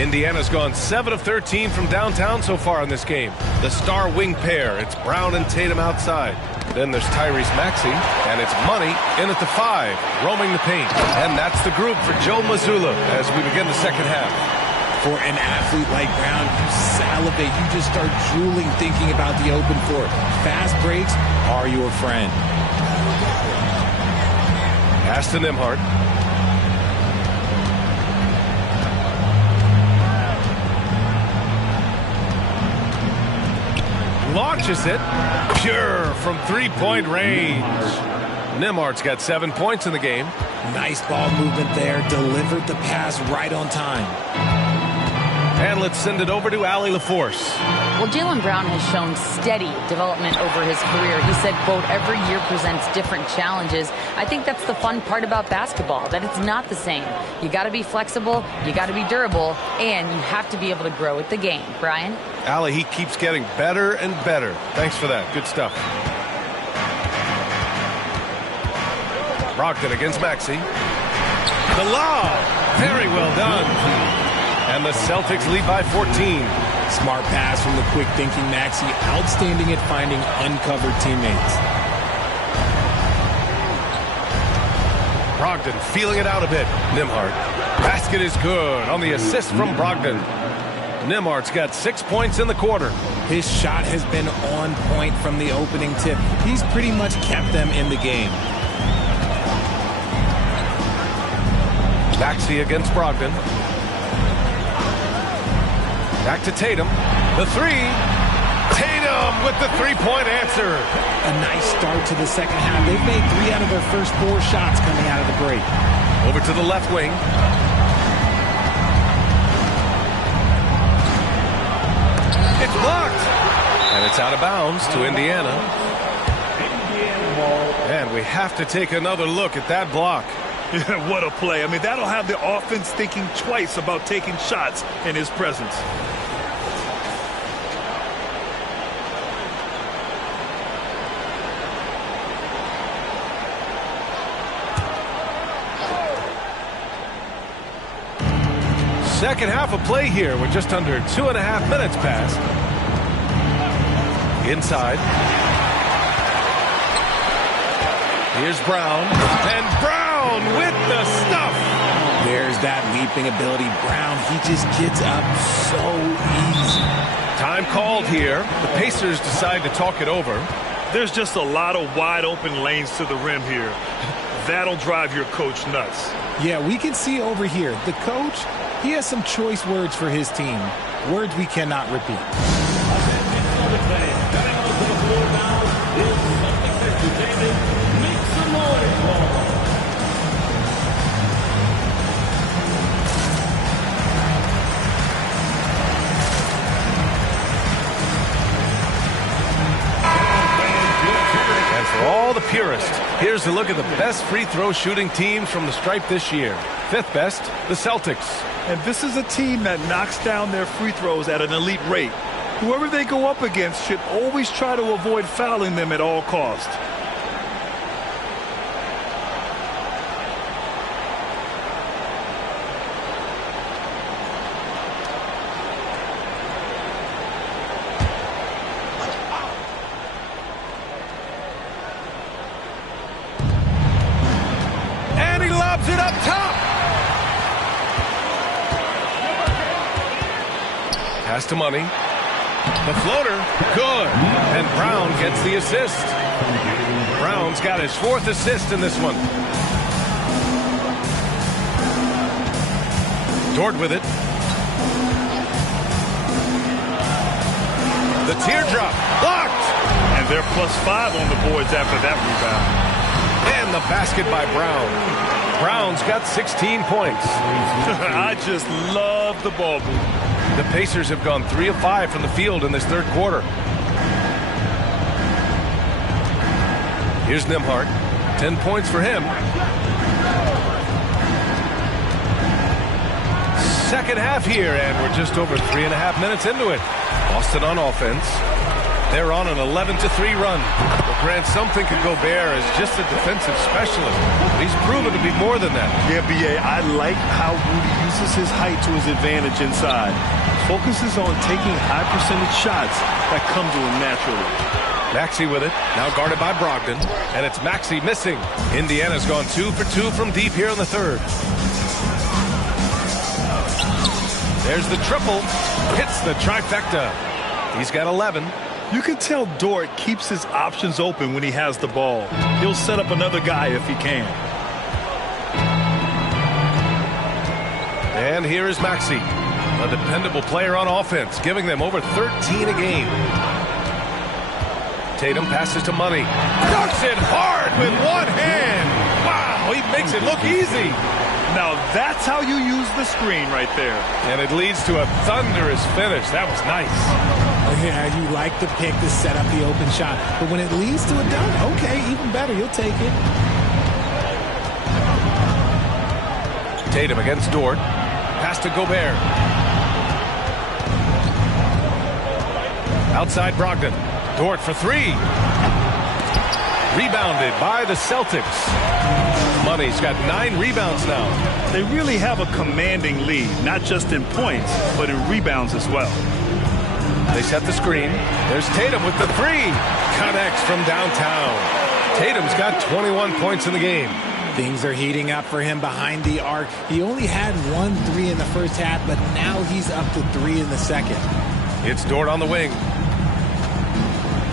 Indiana's gone 7 of 13 from downtown so far in this game. The star wing pair, it's Brown and Tatum outside. Then there's Tyrese Maxey, and it's Money in at the 5, roaming the paint. And that's the group for Joe Mazzulla as we begin the second half. For an athlete like Brown, you salivate. You just start drooling thinking about the open floor. Fast breaks are your friend. Pass to Nembhard. Launches it. Pure from three-point range. Nembhard's got 7 points in the game. Nice ball movement there. Delivered the pass right on time. And let's send it over to Allie LaForce. Well, Jaylen Brown has shown steady development over his career. He said, quote, every year presents different challenges. I think that's the fun part about basketball, that it's not the same. You got to be flexible, you got to be durable, and you have to be able to grow with the game. Brian? Allie, he keeps getting better and better. Thanks for that. Good stuff. Brogdon against Maxey. The lob. Very well done. And the Celtics lead by 14. Smart pass from the quick-thinking Maxey. Outstanding at finding uncovered teammates. Brogdon feeling it out a bit. Nembhard. Basket is good on the assist from Brogdon. Nembhard's got 6 points in the quarter. His shot has been on point from the opening tip. He's pretty much kept them in the game. Maxey against Brogdon. Back to Tatum. The three. Tatum with the three-point answer. A nice start to the second half. They've made 3 out of their first 4 shots coming out of the break. Over to the left wing. It's blocked. And it's out of bounds to Indiana. And we have to take another look at that block. Yeah, what a play. I mean, that'll have the offense thinking twice about taking shots in his presence. Second half of play here with just under 2.5 minutes passed. Inside. Here's Brown. And Brown with the stuff. There's that leaping ability. Brown, he just gets up so easy. Time called here. The Pacers decide to talk it over. There's just a lot of wide open lanes to the rim here. That'll drive your coach nuts. Yeah, we can see over here, the coach, he has some choice words for his team. Words we cannot repeat. For all the purists, here's a look at the best free throw shooting teams from the stripe this year. 5th best, the Celtics. And this is a team that knocks down their free throws at an elite rate. Whoever they go up against should always try to avoid fouling them at all costs. It up top. Pass to Money. The floater, good. And Brown gets the assist. Brown's got his 4th assist in this one. Dort with it. The teardrop, blocked. And they're +5 on the boards after that rebound. And the basket by Brown. Brown's got 16 points. I just love the ball move. The Pacers have gone 3 of 5 from the field in this 3rd quarter. Here's Nembhard. 10 points for him. Second half here, and we're just over 3.5 minutes into it. Boston on offense. They're on an 11-3 run. Well, Grant, some think of Gobert as just a defensive specialist, but he's proven to be more than that. Yeah, B.A., I like how Rudy uses his height to his advantage inside. Focuses on taking high-percentage shots that come to him naturally. Maxey with it, now guarded by Brogdon, and it's Maxey missing. Indiana's gone 2 for 2 from deep here in the 3rd. There's the triple, hits the trifecta. He's got 11. You can tell Dort keeps his options open when he has the ball. He'll set up another guy if he can. And here is Maxey, a dependable player on offense, giving them over 13 a game. Tatum passes to Money. Dunks it hard with one hand. Wow, he makes it look easy. Now that's how you use the screen right there. And it leads to a thunderous finish. That was nice. Yeah, you like the pick to set up the open shot. But when it leads to a dunk, okay, even better. You'll take it. Tatum against Dort. Pass to Gobert. Outside Brogdon. Dort for 3. Rebounded by the Celtics. Money's got 9 rebounds now. They really have a commanding lead, not just in points, but in rebounds as well. They set the screen. There's Tatum with the 3. Connects from downtown. Tatum's got 21 points in the game. Things are heating up for him behind the arc. He only had 1 3 in the first half, but now he's up to 3 in the second. It's Dort on the wing.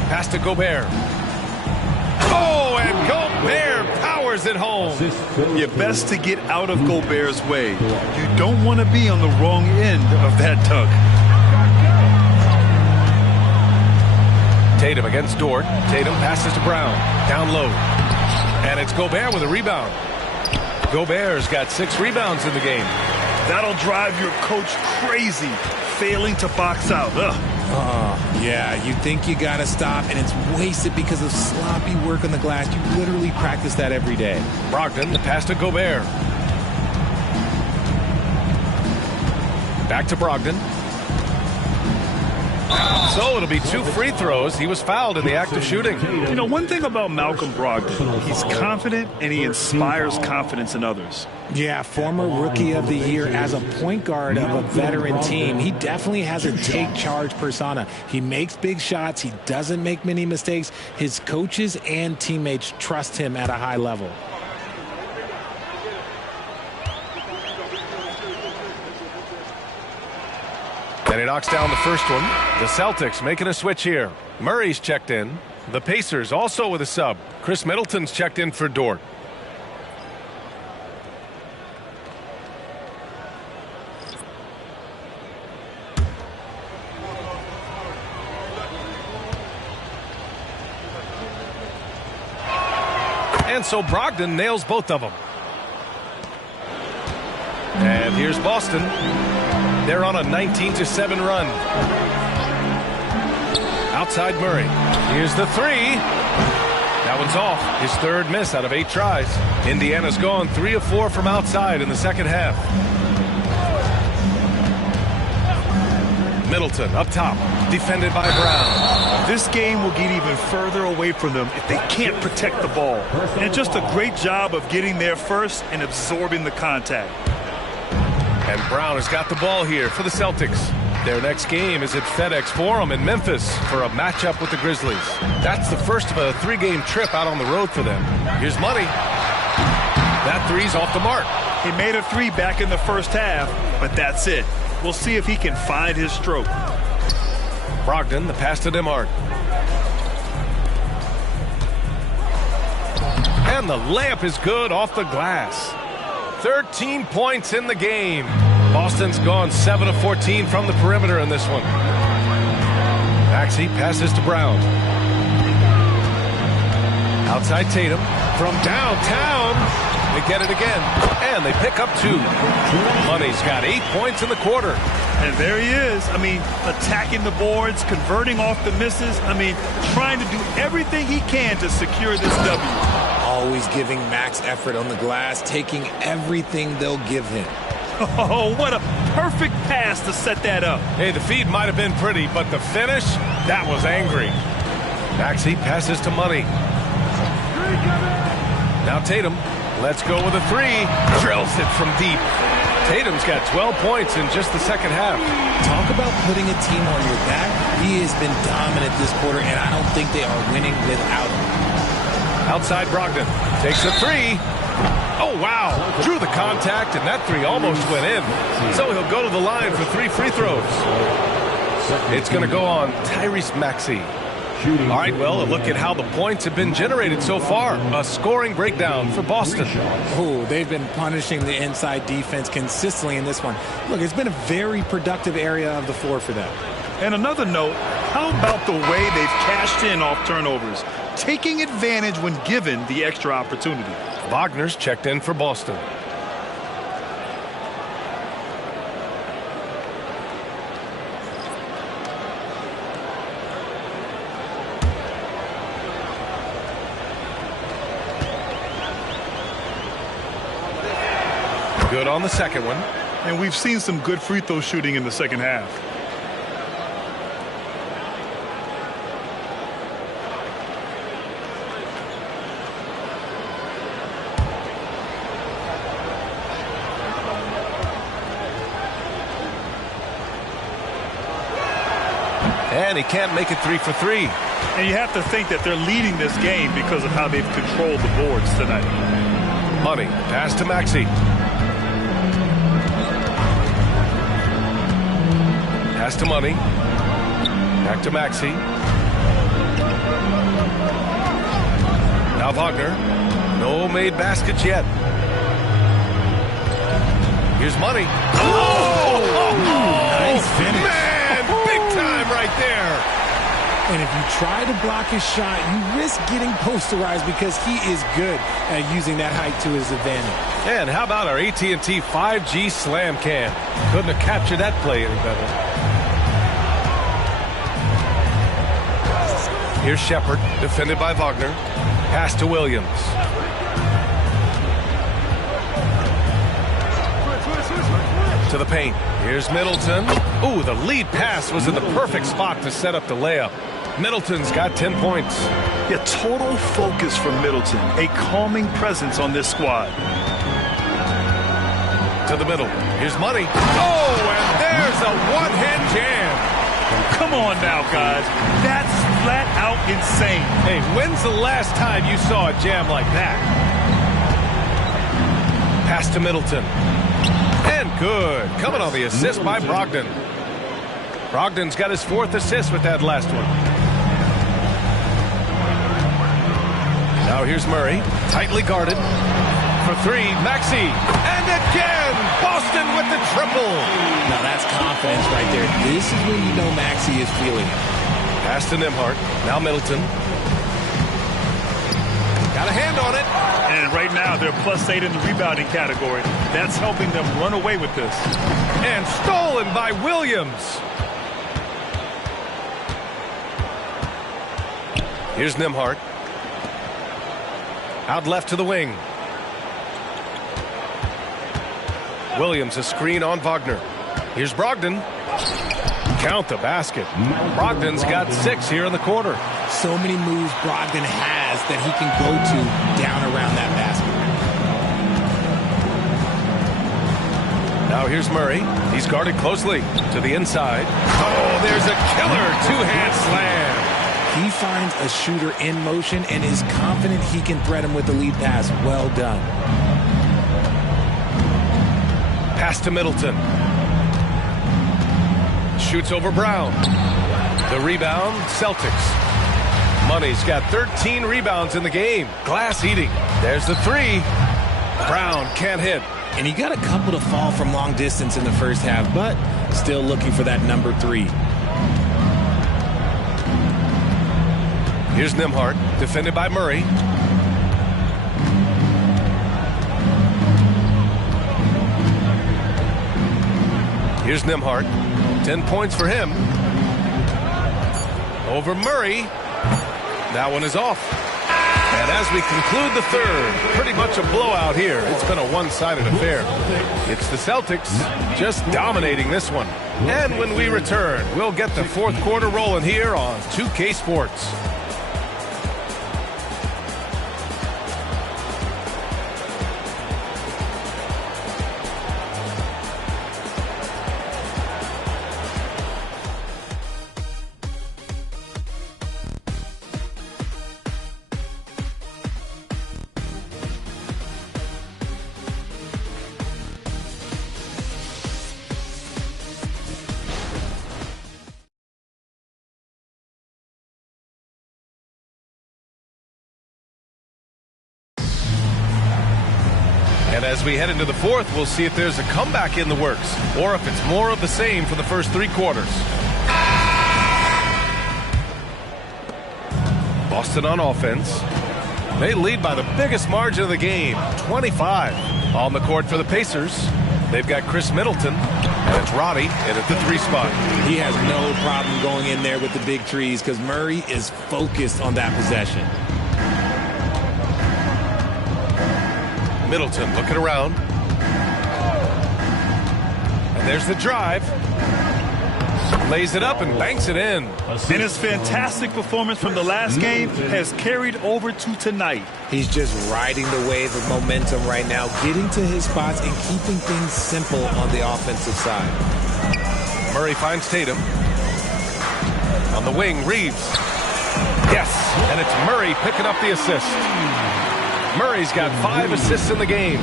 Pass to Gobert. Oh, and Gobert powers it home. You're best to get out of Gobert's way. You don't want to be on the wrong end of that tug. Tatum against Dort. Tatum passes to Brown. Down low. And it's Gobert with a rebound. Gobert's got 6 rebounds in the game. That'll drive your coach crazy, failing to box out. Yeah, you think you got to stop, and it's wasted because of sloppy work on the glass. You literally practice that every day. Brogdon, the pass to Gobert. Back to Brogdon. So it'll be 2 free throws. He was fouled in the act of shooting. You know, one thing about Malcolm Brogdon, he's confident and he inspires confidence in others. Yeah, former Rookie of the Year as a point guard of a veteran team. He definitely has a take charge persona. He makes big shots. He doesn't make many mistakes. His coaches and teammates trust him at a high level. And he knocks down the first one. The Celtics making a switch here. Murray's checked in. The Pacers also with a sub. Chris Middleton's checked in for Dort. And so Brogdon nails both of them. And here's Boston. They're on a 19-7 run. Outside Murray. Here's the three. That one's off. His third miss out of 8 tries. Indiana's gone 3 of 4 from outside in the second half. Middleton up top, defended by Brown. This game will get even further away from them if they can't protect the ball. And just a great job of getting there first and absorbing the contact. And Brown has got the ball here for the Celtics. Their next game is at FedEx Forum in Memphis for a matchup with the Grizzlies. That's the first of a 3-game trip out on the road for them. Here's Money. That three's off the mark. He made a 3 back in the first half, but that's it. We'll see if he can find his stroke. Brogdon, the pass to Demart. And the layup is good off the glass. 13 points in the game. Boston's gone 7 of 14 from the perimeter in this one. Maxey passes to Brown. Outside Tatum. From downtown, they get it again. And they pick up 2. Money's got 8 points in the quarter. And there he is. I mean, attacking the boards, converting off the misses. I mean, trying to do everything he can to secure this W. Always giving max effort on the glass, taking everything they'll give him. Oh, what a perfect pass to set that up. Hey, the feed might have been pretty, but the finish, that was angry. Maxey passes to Money. Now Tatum, let's go with a 3. Drills it from deep. Tatum's got 12 points in just the second half. Talk about putting a team on your back. He has been dominant this quarter, and I don't think they are winning without him. Outside Brogdon takes a 3. Oh, wow. Drew the contact, and that 3 almost went in. So he'll go to the line for 3 free throws. It's going to go on Tyrese Maxey. All right, well, a look at how the points have been generated so far. A scoring breakdown for Boston. Oh, they've been punishing the inside defense consistently in this one. Look, it's been a very productive area of the floor for them. And another note, how about the way they've cashed in off turnovers, taking advantage when given the extra opportunity. Wagner's checked in for Boston. Good on the second one. And we've seen some good free throw shooting in the second half. And he can't make it 3 for 3. And you have to think that they're leading this game because of how they've controlled the boards tonight. Money, pass to Maxey. Pass to Money. Back to Maxey. Now Wagner. No made baskets yet. Here's Money. Nice finish. Man, big time right there. And if you try to block his shot, you risk getting posterized because he is good at using that height to his advantage. And how about our AT&T 5G slam cam? Couldn't have captured that play any better. Here's Shepard, defended by Wagner. Pass to Williams. To the paint. Here's Middleton. Ooh, the lead pass was in the perfect spot to set up the layup. Middleton's got 10 points. Yeah, total focus from Middleton. A calming presence on this squad. To the middle. Here's Money. Oh, and there's a one-hand jam. Come on now, guys. That's flat out insane. Hey, when's the last time you saw a jam like that? Pass to Middleton. And good. Coming on the assist by Brogdon. Brogdon's got his 4th assist with that last one. Now here's Murray. Tightly guarded. For 3, Maxey. And again, Boston with the triple. Now that's confidence right there. This is when you know Maxey is feeling it. Pass to Nembhard. Now Middleton. Got a hand on it. And right now, they're +8 in the rebounding category. That's helping them run away with this. And stolen by Williams. Here's Nembhard. Out left to the wing. Williams, a screen on Wagner. Here's Brogdon. Count the basket. Brogdon's got 6 here in the quarter. So many moves Brogdon has that he can go to down around that basket. Now here's Murray. He's guarded closely to the inside. Oh, there's a killer two-hand slam. He finds a shooter in motion and is confident he can thread him with the lead pass. Well done. Pass to Middleton. Shoots over Brown. The rebound, Celtics. Money's got 13 rebounds in the game. Glass eating. There's the 3. Brown can't hit. And he got a couple to fall from long distance in the first half, but still looking for that number 3. Here's Nembhard, defended by Murray. Here's Nembhard. 10 points for him. Over Murray. That one is off. And as we conclude the third, pretty much a blowout here. It's been a one-sided affair. It's the Celtics just dominating this one. And when we return, we'll get the fourth quarter rolling here on 2K Sports. And as we head into the fourth, we'll see if there's a comeback in the works or if it's more of the same for the first 3 quarters. Boston on offense. They lead by the biggest margin of the game, 25. On the court for the Pacers, they've got Chris Middleton, and it's Roddy in at the 3 spot. He has no problem going in there with the big trees because Murray is focused on that possession. Middleton looking around. And there's the drive. Lays it up and banks it in. And his fantastic performance from the last game has carried over to tonight. He's just riding the wave of momentum right now, getting to his spots and keeping things simple on the offensive side. Murray finds Tatum. On the wing, Reeves. Yes, and it's Murray picking up the assist. Murray's got 5 assists in the game.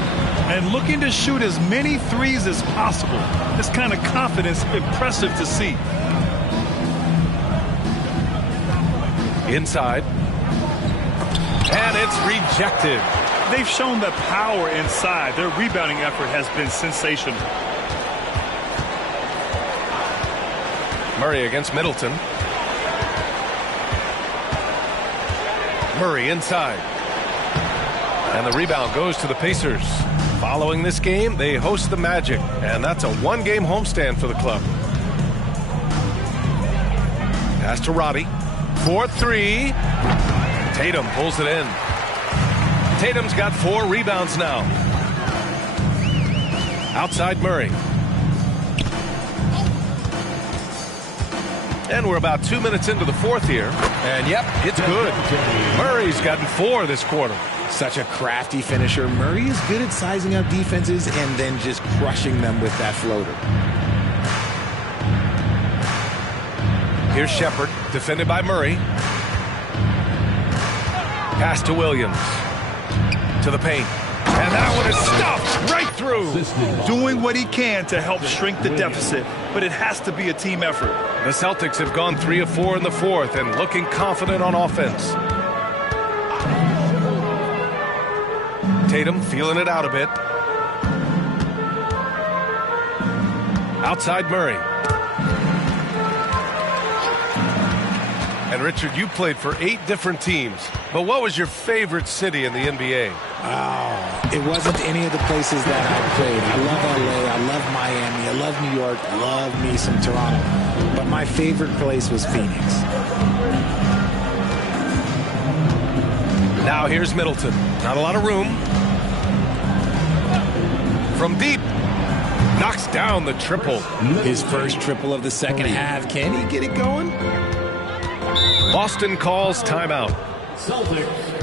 And looking to shoot as many threes as possible. This kind of confidence, impressive to see. Inside. And it's rejected. They've shown the power inside. Their rebounding effort has been sensational. Murray against Middleton. Murray inside. And the rebound goes to the Pacers. Following this game, they host the Magic, and that's a 1-game homestand for the club. Pass to Roddy. 4-3. Tatum pulls it in. Tatum's got 4 rebounds now. Outside Murray. And we're about 2 minutes into the fourth here. And yep, it's good. Murray's gotten 4 this quarter. Such a crafty finisher. Murray is good at sizing up defenses and then just crushing them with that floater. Here's Shepherd, defended by Murray. Pass to Williams. To the paint. And that one is stuffed right through. Doing what he can to help shrink the deficit, but it has to be a team effort. The Celtics have gone 3 of 4 in the fourth and looking confident on offense. Tatum feeling it out a bit. Outside Murray. And Richard, you played for 8 different teams, but what was your favorite city in the NBA? It wasn't any of the places that I played. I love LA, I love Miami, I love New York, love me some Toronto. But my favorite place was Phoenix. Now here's Middleton. Not a lot of room. From deep. Knocks down the triple. His first triple of the second half. Can he get it going? Boston calls timeout. Celtics.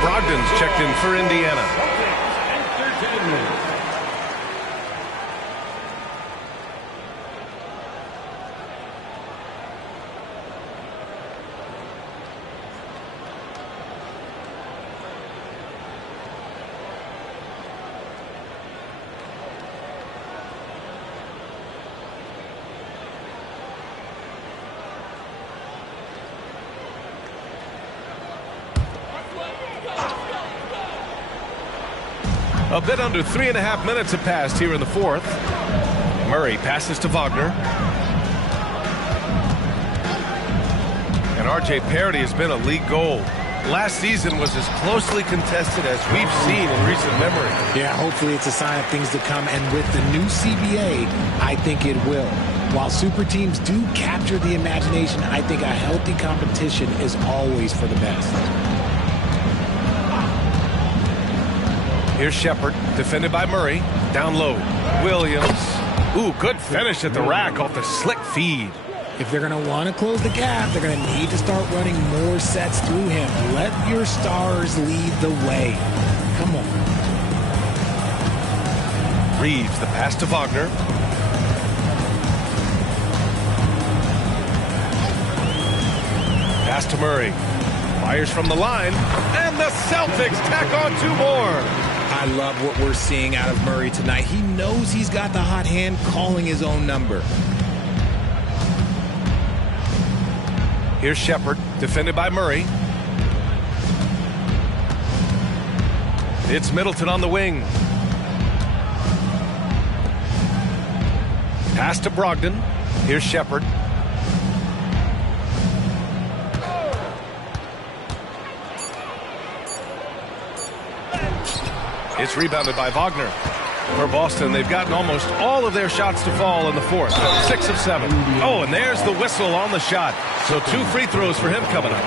Brogdon's checked in for Indiana. A bit under 3.5 minutes have passed here in the fourth. Murray passes to Wagner. And R.J. Parity has been a league goal. Last season was as closely contested as we've seen in recent memory. Yeah, hopefully it's a sign of things to come. And with the new CBA, I think it will. While super teams do capture the imagination, I think a healthy competition is always for the best. Here's Shepard, defended by Murray. Down low. Williams. Ooh, good finish at the rack off the slick feed. If they're going to want to close the gap, they're going to need to start running more sets through him. Let your stars lead the way. Come on. Reeves, the pass to Wagner. Pass to Murray. Fires from the line. And the Celtics tack on 2 more. I love what we're seeing out of Murray tonight. He knows he's got the hot hand, calling his own number. Here's Shepard, defended by Murray. It's Middleton on the wing. Pass to Brogdon. Here's Shepard. It's rebounded by Wagner. For Boston, they've gotten almost all of their shots to fall in the fourth. 6 of 7. Oh, and there's the whistle on the shot. So 2 free throws for him coming up.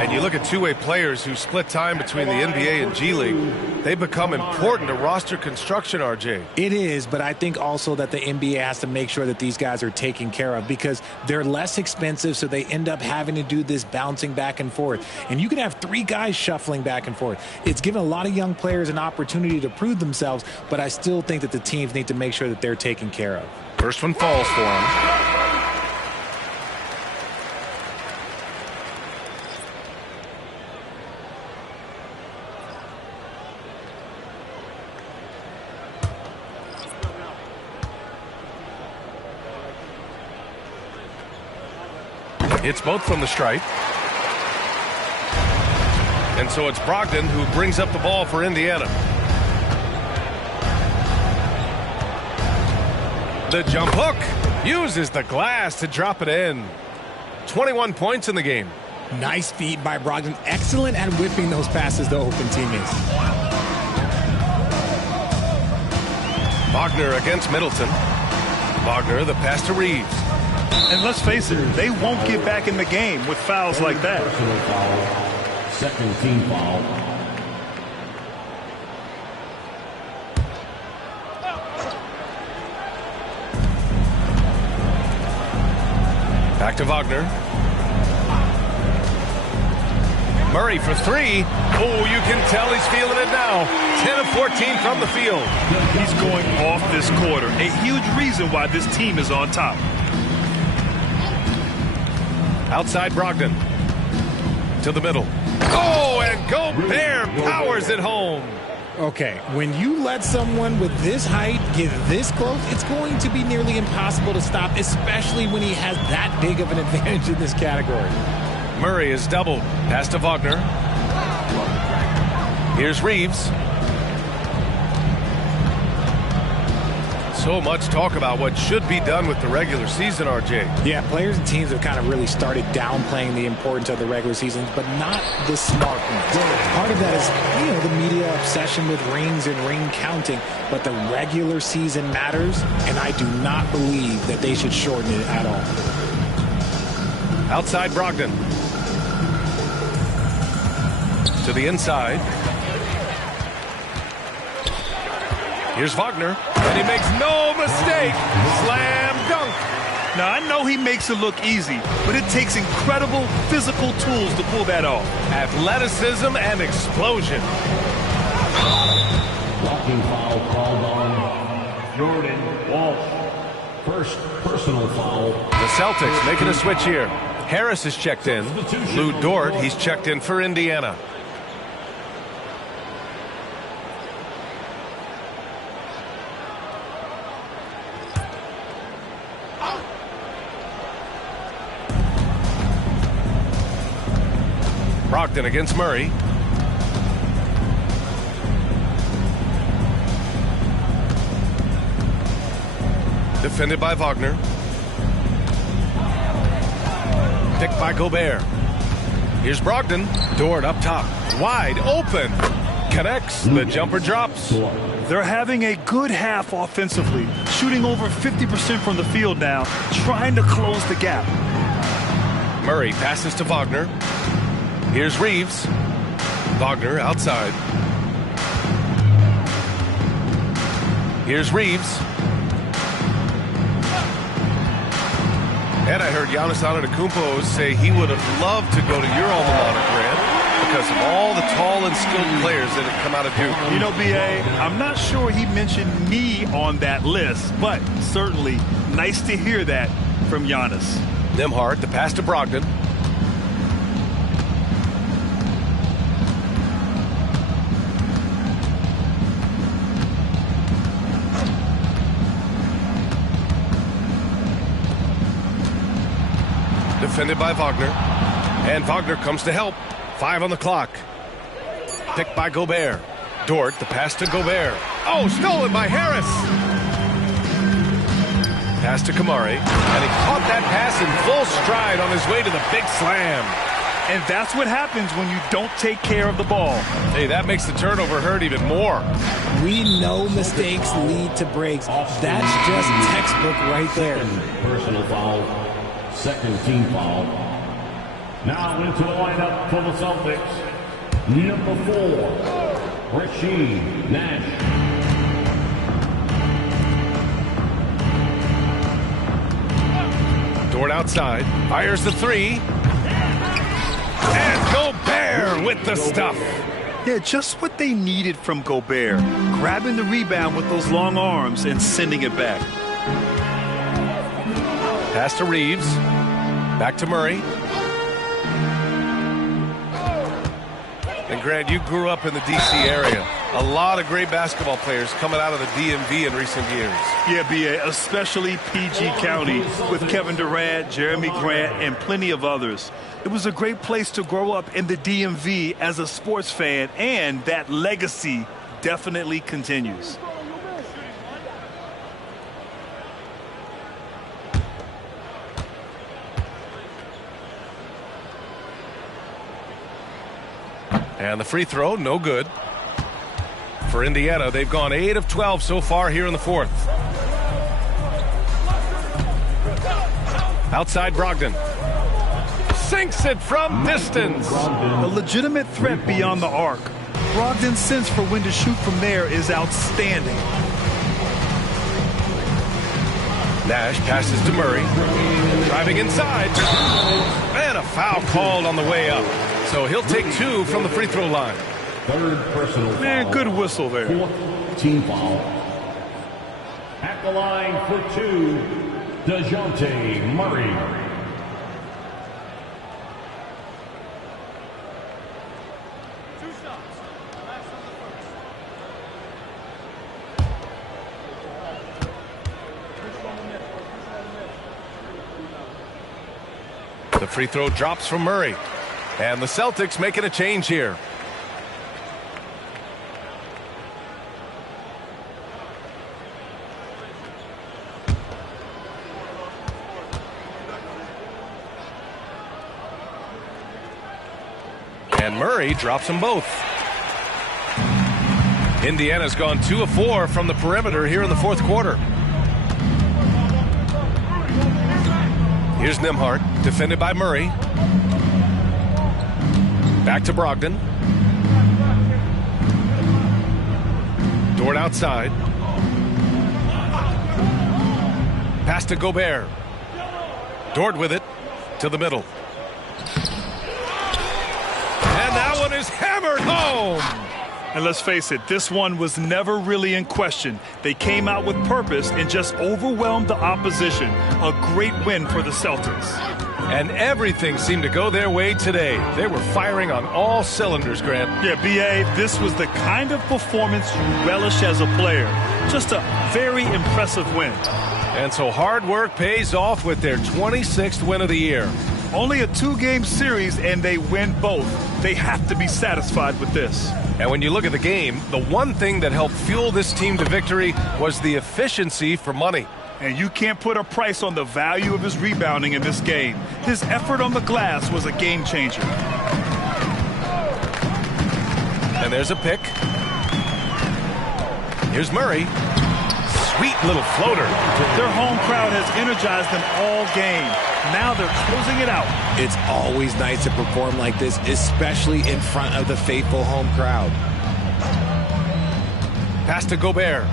And you look at two-way players who split time between the NBA and G League. They become important to roster construction, RJ. It is, but I think also that the NBA has to make sure that these guys are taken care of because they're less expensive, so they end up having to do this bouncing back and forth. And you can have 3 guys shuffling back and forth. It's given a lot of young players an opportunity to prove themselves, but I still think that the teams need to make sure that they're taken care of. First one falls for him. It's both from the stripe. And so it's Brogdon who brings up the ball for Indiana. The jump hook. Uses the glass to drop it in. 21 points in the game. Nice feed by Brogdon. Excellent at whipping those passes to open teammates. Wagner against Middleton. Wagner, the pass to Reeves. And let's face it, they won't get back in the game with fouls like that. Second team foul. Back to Wagner. Murray for three. Oh, you can tell he's feeling it now. 10 of 14 from the field. He's going off this quarter. A huge reason why this team is on top. Outside Brogdon. To the middle. Oh, and Gobert powers it home. Okay, when you let someone with this height get this close, it's going to be nearly impossible to stop, especially when he has that big of an advantage in this category. Murray is doubled. Pass to Wagner. Here's Reeves. So much talk about what should be done with the regular season, RJ. Yeah, players and teams have kind of really started downplaying the importance of the regular seasons, but not the smart ones. Part of that is, the media obsession with rings and ring counting, but the regular season matters, and I do not believe that they should shorten it at all. Outside Brogdon. To the inside. Here's Wagner, and he makes no mistake. Slam dunk. Now, I know he makes it look easy, but it takes incredible physical tools to pull that off. Athleticism and explosion. Blocking foul called on Jordan Walsh. First personal foul. The Celtics making a switch here. Harris is checked in. Lou Dort, he's checked in for Indiana. Brogdon against Murray. Defended by Wagner. Picked by Gobert. Here's Brogdon. Dort up top. Wide open. Connects. The jumper drops. They're having a good half offensively. Shooting over 50% from the field now. Trying to close the gap. Murray passes to Wagner. Here's Reeves. Wagner outside. Here's Reeves. And I heard Giannis Antetokounmpo say he would have loved to go to your alma mater, Grant, because of all the tall and skilled players that have come out of Duke. You know, B.A., I'm not sure he mentioned me on that list, but certainly nice to hear that from Giannis. Nembhard, the pass to Brogdon. Defended by Wagner. And Wagner comes to help. 5 on the clock. Picked by Gobert. Dort, the pass to Gobert. Oh, stolen by Harris. Pass to Kamari. And he caught that pass in full stride on his way to the big slam. And that's what happens when you don't take care of the ball. Hey, that makes the turnover hurt even more. We know mistakes lead to breaks. That's just textbook right there. Personal foul. Second team foul. Now into the lineup for the Celtics. Number 4, Rasheed Nash. Dort outside. Fires the three. And Gobert with the stuff. Yeah, just what they needed from Gobert. Grabbing the rebound with those long arms and sending it back. Pass to Reeves. Back to Murray. And Grant, you grew up in the D.C. area. A lot of great basketball players coming out of the DMV in recent years. Yeah, B.A., especially PG County with Kevin Durant, Jeremy Grant, and plenty of others. It was a great place to grow up in the DMV as a sports fan, and that legacy definitely continues. And the free throw, no good. For Indiana, they've gone 8 of 12 so far here in the fourth. Outside Brogdon. Sinks it from distance. A legitimate threat beyond the arc. Brogdon's sense for when to shoot from there is outstanding. Nash passes to Murray. Driving inside. And a foul called on the way up. So he'll take 2 from the free throw line. Third personal Man, foul. good whistle there. Fourth team foul. At the line for 2, DeJounte Murray. The free throw drops from Murray. And the Celtics making a change here. And Murray drops them both. Indiana's gone 2 of 4 from the perimeter here in the fourth quarter. Here's Nembhard, defended by Murray. Back to Brogdon. Dort outside. Pass to Gobert. Dort with it to the middle. And that one is hammered home. And let's face it, this one was never really in question. They came out with purpose and just overwhelmed the opposition. A great win for the Celtics. And everything seemed to go their way today. They were firing on all cylinders, Grant. Yeah, B.A., this was the kind of performance you relish as a player. Just a very impressive win. And so hard work pays off with their 26th win of the year. Only a 2-game series, and they win both. They have to be satisfied with this. And when you look at the game, the one thing that helped fuel this team to victory was the efficiency for money. And you can't put a price on the value of his rebounding in this game. His effort on the glass was a game changer. And there's a pick. Here's Murray. Sweet little floater. Their home crowd has energized them all game. Now they're closing it out. It's always nice to perform like this, especially in front of the faithful home crowd. Pass to Gobert.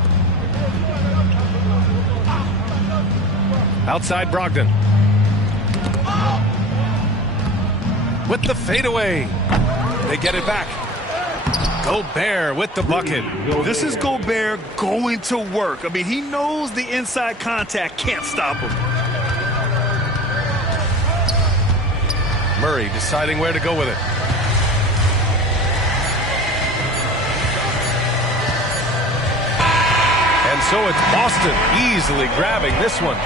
Outside Brogdon. With the fadeaway. They get it back. Gobert with the bucket. This is Gobert going to work. I mean, he knows the inside contact can't stop him. Murray deciding where to go with it. And so it's Boston easily grabbing this one.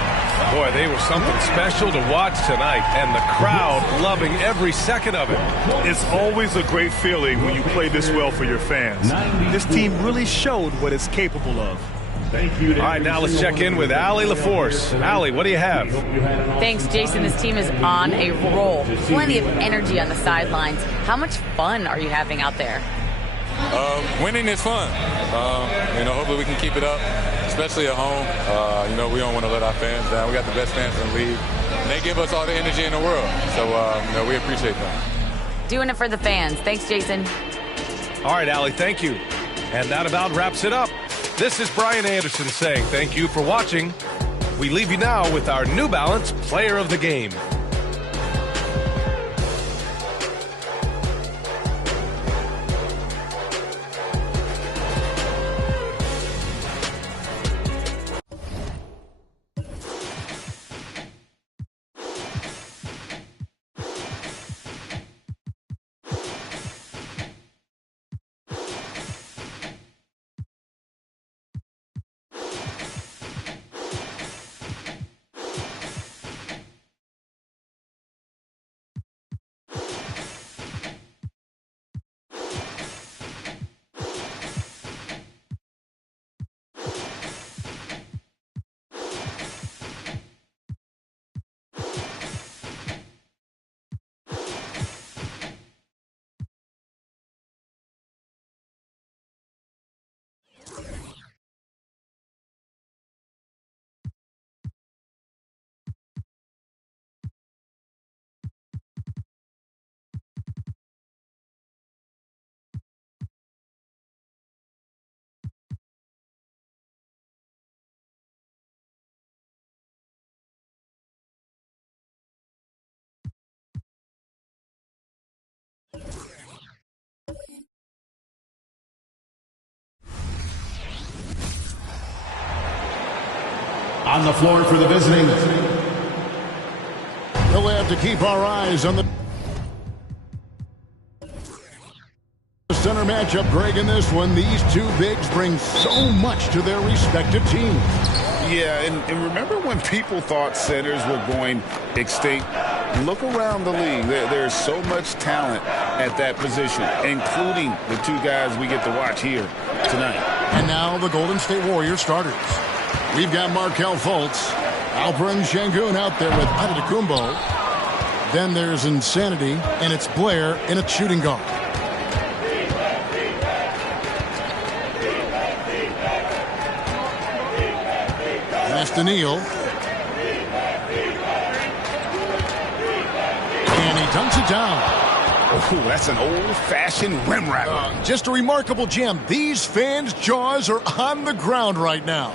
Boy, they were something special to watch tonight, and the crowd loving every second of it. It's always a great feeling when you play this well for your fans. This team really showed what it's capable of. Thank you. All right, now let's check in with Allie LaForce. Allie, what do you have? Thanks, Jason. This team is on a roll. Plenty of energy on the sidelines. How much fun are you having out there? Winning is fun. Hopefully we can keep it up, especially at home. We don't want to let our fans down. We got the best fans in the league. And they give us all the energy in the world. So, we appreciate them. Doing it for the fans. Thanks, Jason. All right, Allie, thank you. And that about wraps it up. This is Brian Anderson saying thank you for watching. We leave you now with our New Balance Player of the Game. On the floor for the visiting. We'll have to keep our eyes on the center matchup, Greg, in this one. These two bigs bring so much to their respective teams. Yeah, and remember when people thought centers were going extinct? Look around the league. There's so much talent at that position, including the two guys we get to watch here tonight. And now the Golden State Warriors starters. We've got Markelle Fultz, Alperen Sengun out there with Antetokounmpo. Then there's Insanity, and it's Blair in a shooting guard. Pass to Neal. And he dunks it down. Oh, that's an old-fashioned rim wrapper. Just a remarkable gem. These fans' jaws are on the ground right now.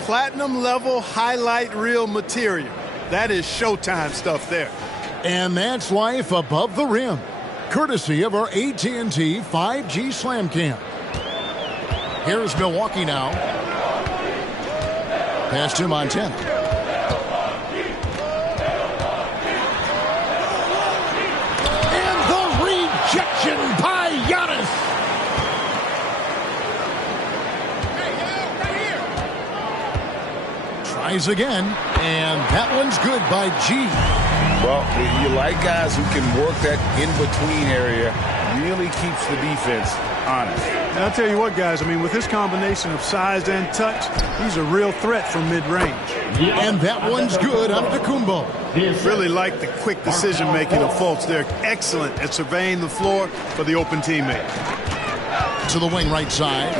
Platinum level highlight reel material. That is Showtime stuff there. And that's life above the rim. Courtesy of our AT&T 5G Slam Cam. Here's Milwaukee now. Pass to Montana. And the rejection by Giannis. Tries again, and that one's good by G. Well, you like guys who can work that in-between area. Really keeps the defense honest. And I'll tell you what, guys, I mean, with this combination of size and touch, he's a real threat from mid-range. And that one's good on Antetokounmpo. Really like the quick decision-making of Fultz. They're excellent at surveying the floor for the open teammate. To the wing right side.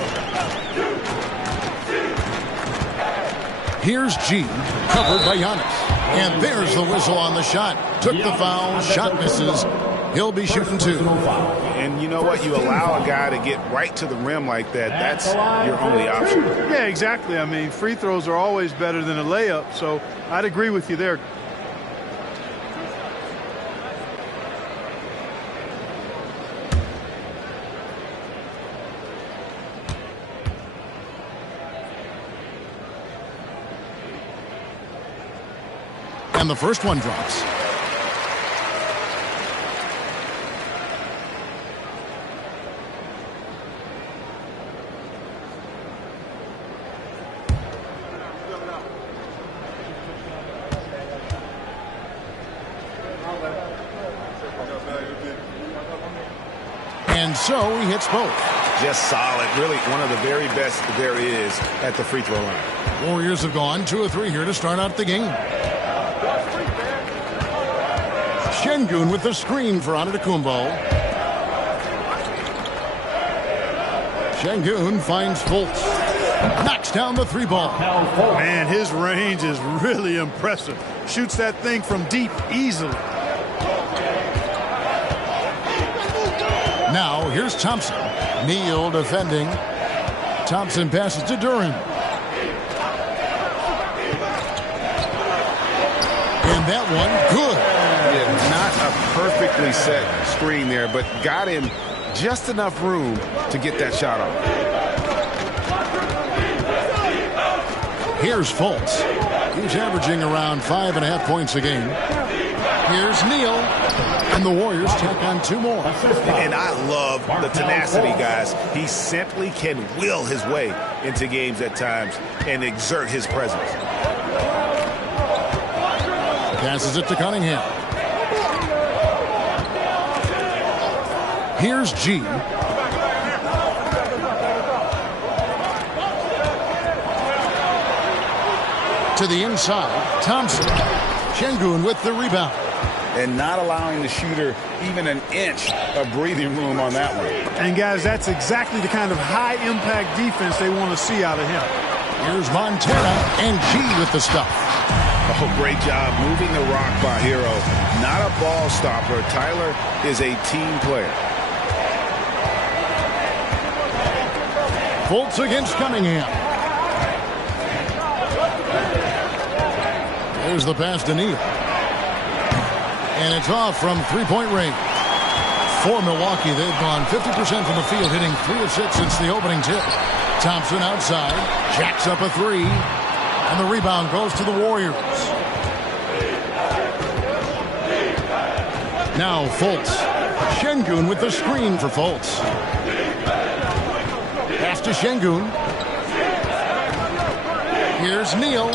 Here's G, covered by Giannis. And there's the whistle on the shot. Took the foul, shot misses. He'll be shooting two. And you know what? You allow a guy to get right to the rim like that. That's your only option. Yeah, exactly. I mean, free throws are always better than a layup, so I'd agree with you there. And the first one drops. And so he hits both. Just solid. Really one of the very best there is at the free throw line. Warriors have gone 2 of 3 here to start out the game. Sengun with the screen for Antetokounmpo. Sengun finds Fultz. Knocks down the three ball. Man, his range is really impressive. Shoots that thing from deep easily. Now here's Thompson. Neal defending. Thompson passes to Duran. And that one good. Yeah, not a perfectly set screen there, but got him just enough room to get that shot off. Here's Fultz. He's averaging around 5.5 points a game. Here's Neal. And the Warriors tack on 2 more. And I love the tenacity, guys. He simply can will his way into games at times and exert his presence. Passes it to Cunningham. Here's G. To the inside, Thompson. Sengun with the rebound. And not allowing the shooter even an inch of breathing room on that one. And, guys, that's exactly the kind of high-impact defense they want to see out of him. Here's Montana and G with the stuff. Oh, great job moving the rock by Hero. Not a ball stopper. Tyler is a team player. Fultz against Cunningham. There's the pass to Neal. And it's off from three-point range. For Milwaukee, they've gone 50% from the field, hitting 3 of 6 since the opening tip. Thompson outside, jacks up a 3. And the rebound goes to the Warriors. Now Fultz. Şengün with the screen for Fultz. Pass to Şengün. Here's Neal.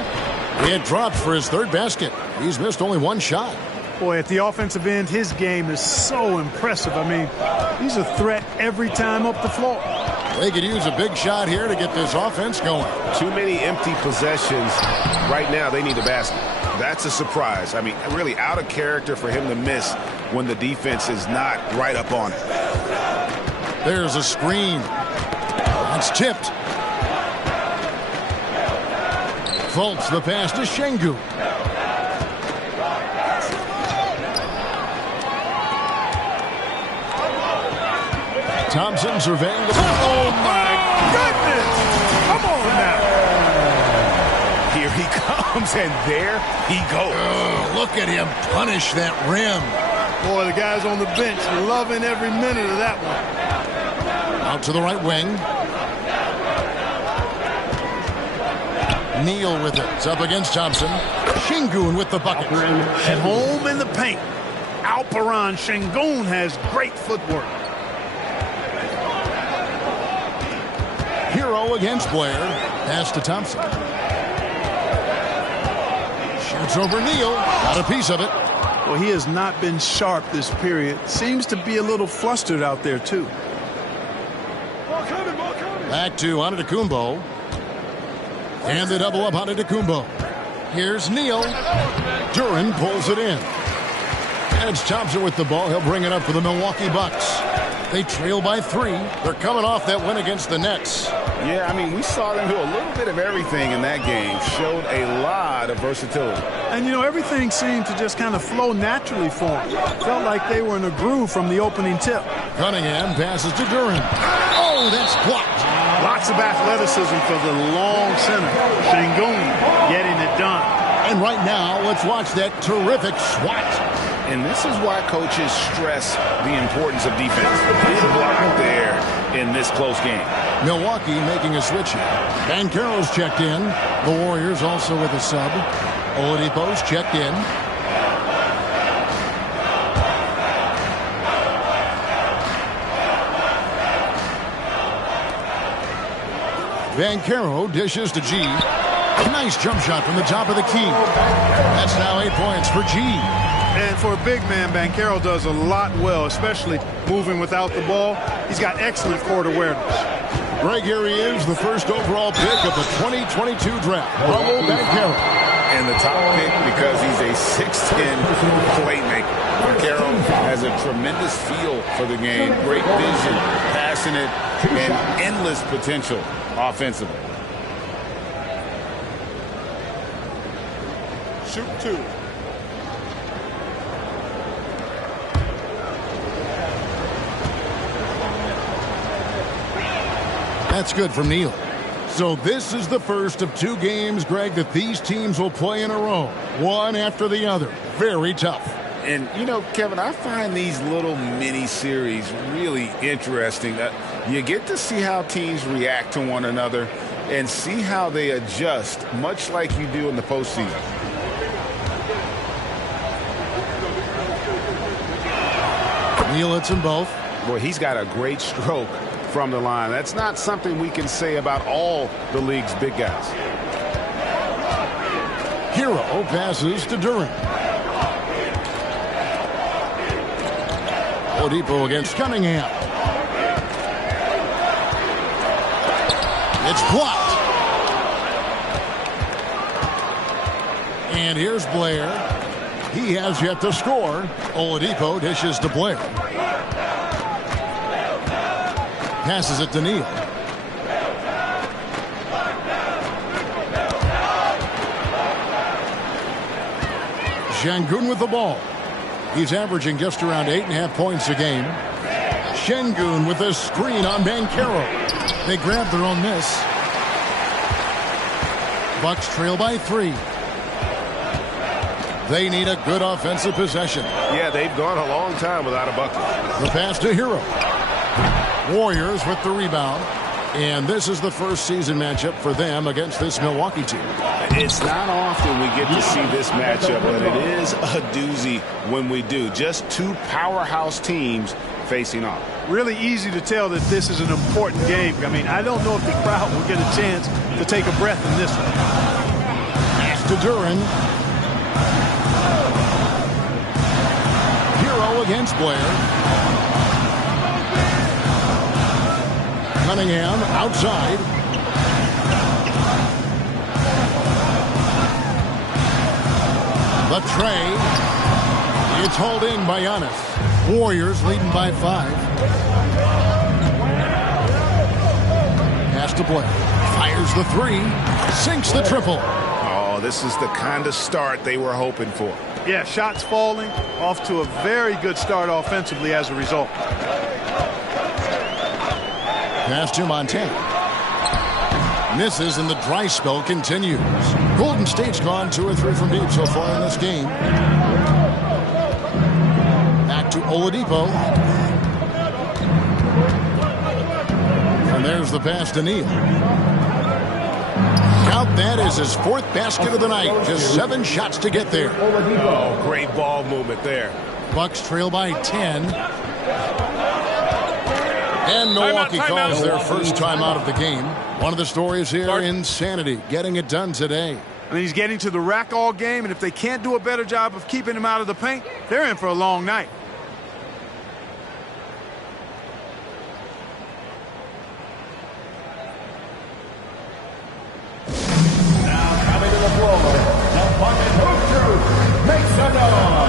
It dropped for his third basket. He's missed only one shot. Boy, at the offensive end, his game is so impressive. I mean, he's a threat every time up the floor. They could use a big shot here to get this offense going. Too many empty possessions. Right now, they need a basket. That's a surprise. I mean, really out of character for him to miss when the defense is not right up on it. There's a screen. It's tipped. Fultz the pass to Şengün. Thompson surveying the ball. Oh, my goodness! Come on now. Here he comes, and there he goes. Oh, look at him punish that rim. Boy, the guys on the bench are loving every minute of that one. Out to the right wing. Neal with it. It's up against Thompson. Şengün with the bucket. At home in the paint. Alperen Şengün has great footwork. Hero against Blair. Pass to Thompson. Shoots over Neal. Got a piece of it. Well, he has not been sharp this period. Seems to be a little flustered out there, too. Back to Antetokounmpo. And the double up Antetokounmpo. Here's Neal. Duren pulls it in. And it's Thompson with the ball. He'll bring it up for the Milwaukee Bucks. They trail by 3. They're coming off that win against the Nets. Yeah, I mean, we saw them do a little bit of everything in that game. Showed a lot of versatility. And, you know, everything seemed to just kind of flow naturally for them. Felt like they were in a groove from the opening tip. Cunningham passes to Duren. Oh, that's blocked. Lots of athleticism for the long center. Şengün getting it done. And right now, let's watch that terrific swat. And this is why coaches stress the importance of defense. Big block there in this close game. Milwaukee making a switch here. Banchero's checked in. The Warriors also with a sub. Oladipo's checked in. Banchero dishes to G. Nice jump shot from the top of the key. That's now 8 points for G. And for a big man, Banchero does a lot well, especially moving without the ball. He's got excellent court awareness. Greg, here he is, the first overall pick of the 2022 draft. Paolo Banchero. And the top pick because he's a 6'10 playmaker. Banchero has a tremendous feel for the game, great vision, passionate, and endless potential offensively. Shoot 2. That's good from Neal. So this is the first of 2 games, Greg, that these teams will play in a row. One after the other. Very tough. And, you know, Kevin, I find these little mini-series really interesting. You get to see how teams react to one another and see how they adjust, much like you do in the postseason. Neal hits them both. Boy, he's got a great stroke from the line. That's not something we can say about all the league's big guys. Hero passes to Duren. Oladipo against Cunningham. It's blocked. And here's Blair. He has yet to score. Oladipo dishes to Blair. Passes it to Neal. Şengün with the ball. He's averaging just around 8.5 points a game. Şengün with a screen on Banchero. They grab their own miss. Bucks trail by 3. They need a good offensive possession. Yeah, they've gone a long time without a bucket. The pass to Hero. Warriors with the rebound. And this is the first season matchup for them against this Milwaukee team. It's not often we get to see this matchup, but it is a doozy when we do. Just two powerhouse teams facing off. Really easy to tell that this is an important game. I mean, I don't know if the crowd will get a chance to take a breath in this one. Pass to Duran. Hero against Blair. Cunningham outside. The tray. It's hauled in by Giannis. Warriors leading by 5. Pass to Blair. Fires the 3. Sinks the triple. Oh, this is the kind of start they were hoping for. Yeah, shots falling. Off to a very good start offensively as a result. Pass to Montana. Misses and the dry spell continues. Golden State's gone 2 or 3 from deep so far in this game. Back to Oladipo. And there's the pass to Neal. Count that as his 4th basket of the night. Just 7 shots to get there. Oh, great ball movement there. Bucks trail by 10. And Milwaukee calls their first time out of the game. One of the stories here, insanity, getting it done today. I mean, he's getting to the rack all game, and if they can't do a better job of keeping him out of the paint, they're in for a long night. Now coming to the floor, the Bucket Hoop Crew makes a noise.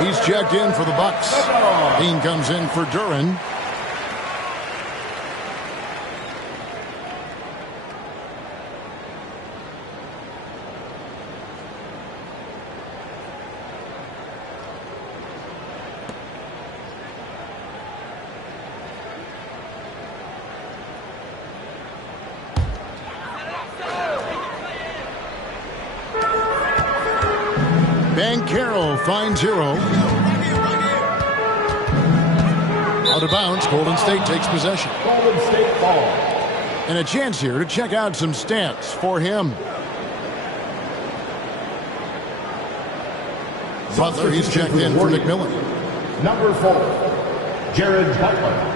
He's checked in for the Bucks. Dean comes in for Duran. Carroll finds Hero. Out of bounds, Golden State takes possession. Golden State ball. And a chance here to check out some stats for him. Butler, he's checked in for McMillan. Number 4, Jared Butler.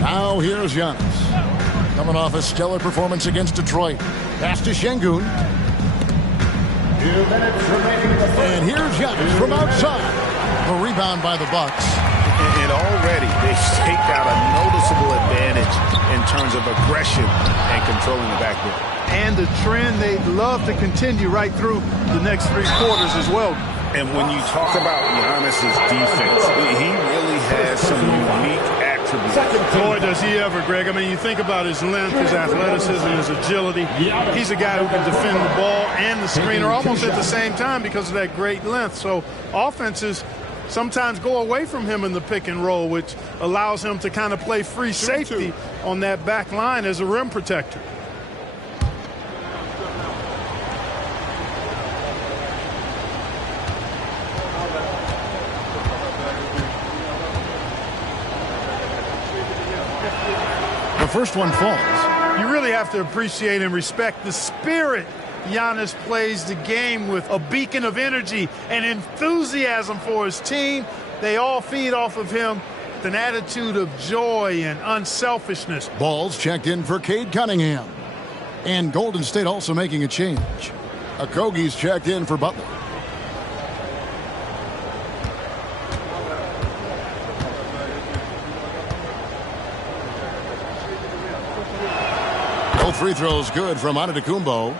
Now here's Giannis. Coming off a stellar performance against Detroit. Pass to Şengün. 2 minutes remaining in the first. And here's Giannis from outside. A rebound by the Bucks. And already they've staked out a noticeable advantage in terms of aggression and controlling the backcourt. And the trend they'd love to continue right through the next 3 quarters as well. And when you talk about Giannis's defense, he really has some unique attributes. Boy, does he ever, Greg. I mean, you think about his length, his athleticism, his agility. He's a guy who can defend the ball and the screener almost at the same time because of that great length. So offenses sometimes go away from him in the pick and roll, which allows him to kind of play free safety on that back line as a rim protector. The first one falls. You really have to appreciate and respect the spirit Giannis plays the game with a beacon of energy and enthusiasm for his team. They all feed off of him with an attitude of joy and unselfishness. Ball's checked in for Cade Cunningham. And Golden State also making a change. Okogie's checked in for Butler. Both free throws good from Antetokounmpo.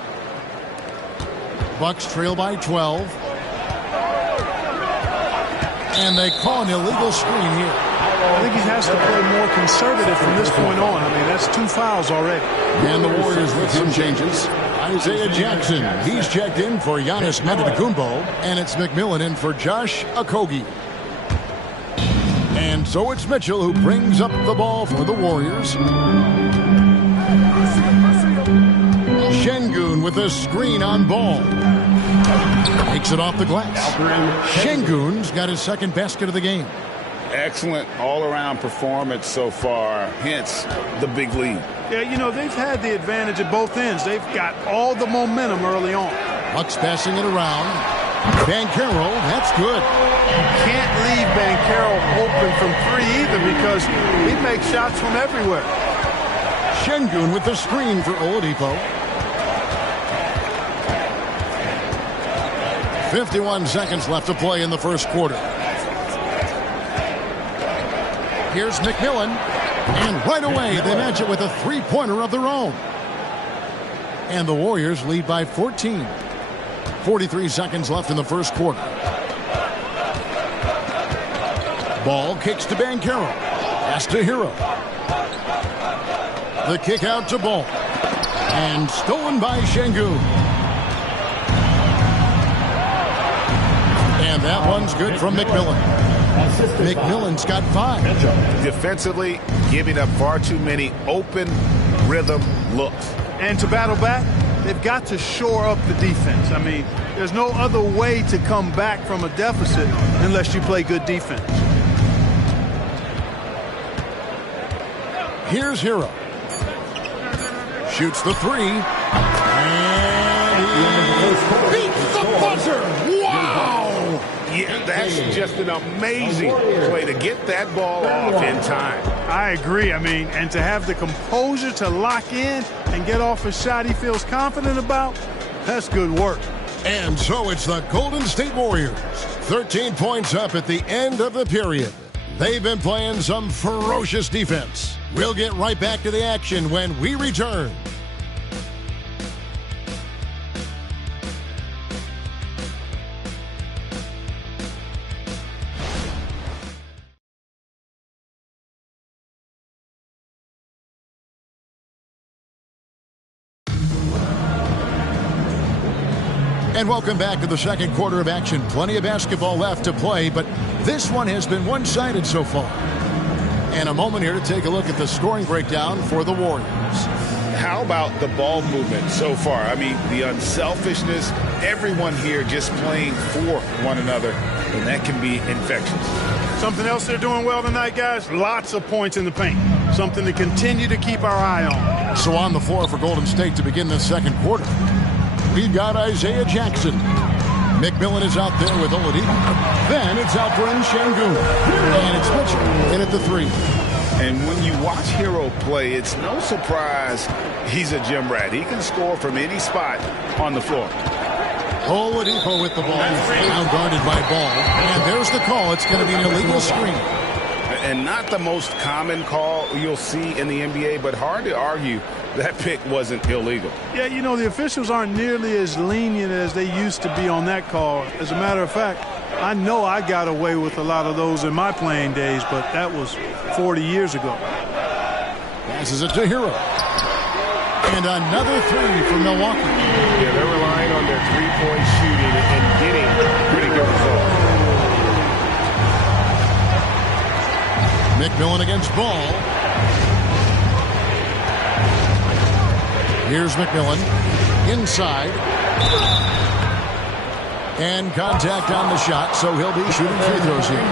Bucks trail by 12. And they call an illegal screen here. I think he has to play more conservative from this point on. I mean, that's 2 fouls already. And the Warriors with some changes. Isaiah Jackson, he's checked in for Giannis Antetokounmpo. And it's McMillan in for Josh Okogie. And so it's Mitchell who brings up the ball for the Warriors. Şengün with a screen on Ball. Takes it off the glass. Şengün's got his second basket of the game. Excellent all-around performance so far, hence the big lead. Yeah, you know, they've had the advantage at both ends. They've got all the momentum early on. Bucks passing it around. Banchero, that's good. Can't leave Banchero open from 3 either because he makes shots from everywhere. Şengün with the screen for Oladipo. 51 seconds left to play in the first quarter. Here's McMillan. And right away, they match it with a three-pointer of their own. And the Warriors lead by 14. 43 seconds left in the first quarter. Ball kicks to Banchero. Pass to Hero. The kick out to Ball. And stolen by Şengün. And that one's good from McMillan. McMillan's got 5. Defensively, giving up far too many open rhythm looks. And to battle back, they've got to shore up the defense. I mean, there's no other way to come back from a deficit unless you play good defense. Here's Hero. Shoots the 3. And he beats the buzzer. Wow! Yeah, that's just an amazing play to get that ball off in time. I agree. I mean, and to have the composure to lock in and get off a shot he feels confident about, that's good work. And so it's the Golden State Warriors. 13 points up at the end of the period. They've been playing some ferocious defense. We'll get right back to the action when we return. And welcome back to the second quarter of action. Plenty of basketball left to play, but this one has been one-sided so far. And a moment here to take a look at the scoring breakdown for the Warriors. How about the ball movement so far? I mean, the unselfishness, everyone here just playing for one another, and that can be infectious. Something else they're doing well tonight, guys, lots of points in the paint. Something to continue to keep our eye on. So on the floor for Golden State to begin this second quarter, we've got Isaiah Jackson. McMillan is out there with Oladipo. Then it's Alperen Şengün. And it's Mitchell in at the 3. And when you watch Hero play, it's no surprise he's a gym rat. He can score from any spot on the floor. Oladipo with the ball. Now guarded by Ball. And there's the call. It's going to be an illegal screen. And not the most common call you'll see in the NBA, but hard to argue that pick wasn't illegal. Yeah, you know, the officials aren't nearly as lenient as they used to be on that call. As a matter of fact, I know I got away with a lot of those in my playing days, but that was 40 years ago. Passes it to Hero. And another 3 from Milwaukee. Yeah, they're relying on their three-point shooting and getting pretty good results. McMillan against Ball. Here's McMillan. Inside. And contact on the shot, so he'll be shooting free throws here.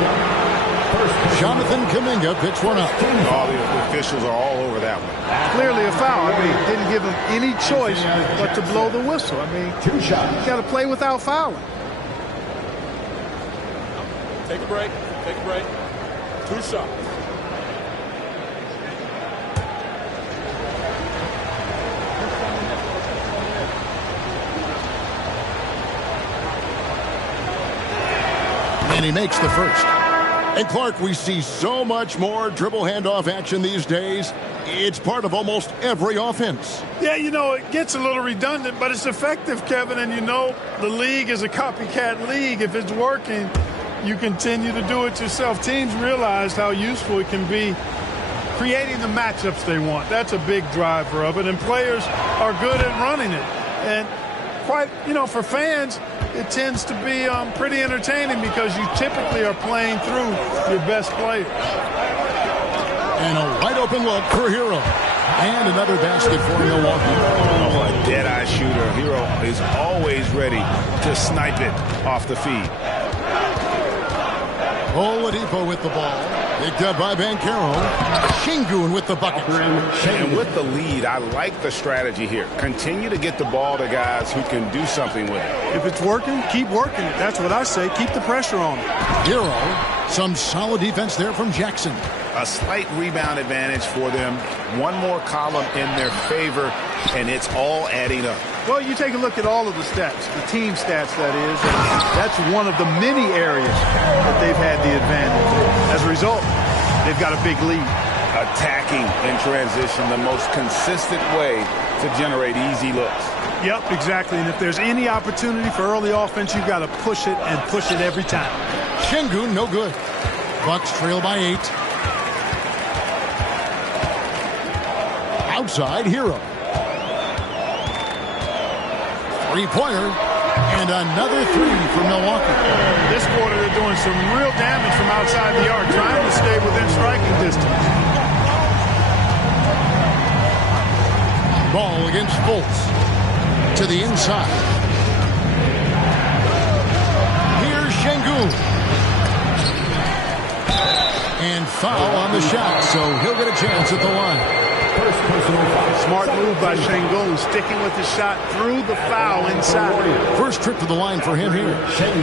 Jonathan Kuminga picks one up. All the officials are all over that one. Clearly a foul. I mean, didn't give him any choice but to blow the whistle. I mean, you got to play without fouling. Take a break. Take a break. 2 shots. And he makes the first. And Clark, we see so much more dribble handoff action these days. It's part of almost every offense. Yeah, you know, it gets a little redundant, but it's effective, Kevin. And you know, the league is a copycat league. If it's working, you continue to do it yourself. Teams realize how useful it can be creating the matchups they want. That's a big driver of it. And players are good at running it. And quite, you know, for fans, it tends to be pretty entertaining because you typically are playing through your best players. And a wide open look for Hero. And another basket for Milwaukee. Oh, a dead-eye shooter. Hero is always ready to snipe it off the feed. Oladipo with the ball. Picked up by Banchero. Şengün with the bucket. And with the lead, I like the strategy here. Continue to get the ball to guys who can do something with it. If it's working, keep working it. That's what I say. Keep the pressure on it. Hero. Some solid defense there from Jackson. A slight rebound advantage for them. One more column in their favor, and it's all adding up. Well, you take a look at all of the stats, the team stats, that is, and that's one of the many areas that they've had the advantage. As a result, they've got a big lead. Attacking in transition, the most consistent way to generate easy looks. Yep, exactly. And if there's any opportunity for early offense, you've got to push it and push it every time. Şengün, no good. Bucks trail by 8. Outside, Hero. Three-pointer, and another 3 for Milwaukee. This quarter, they're doing some real damage from outside the arc, trying to stay within striking distance. Ball against Fultz. To the inside. Here's Şengün. And foul on the shot, so he'll get a chance at the line. Smart move by Şengün, sticking with the shot through the foul inside. First trip to the line for him here.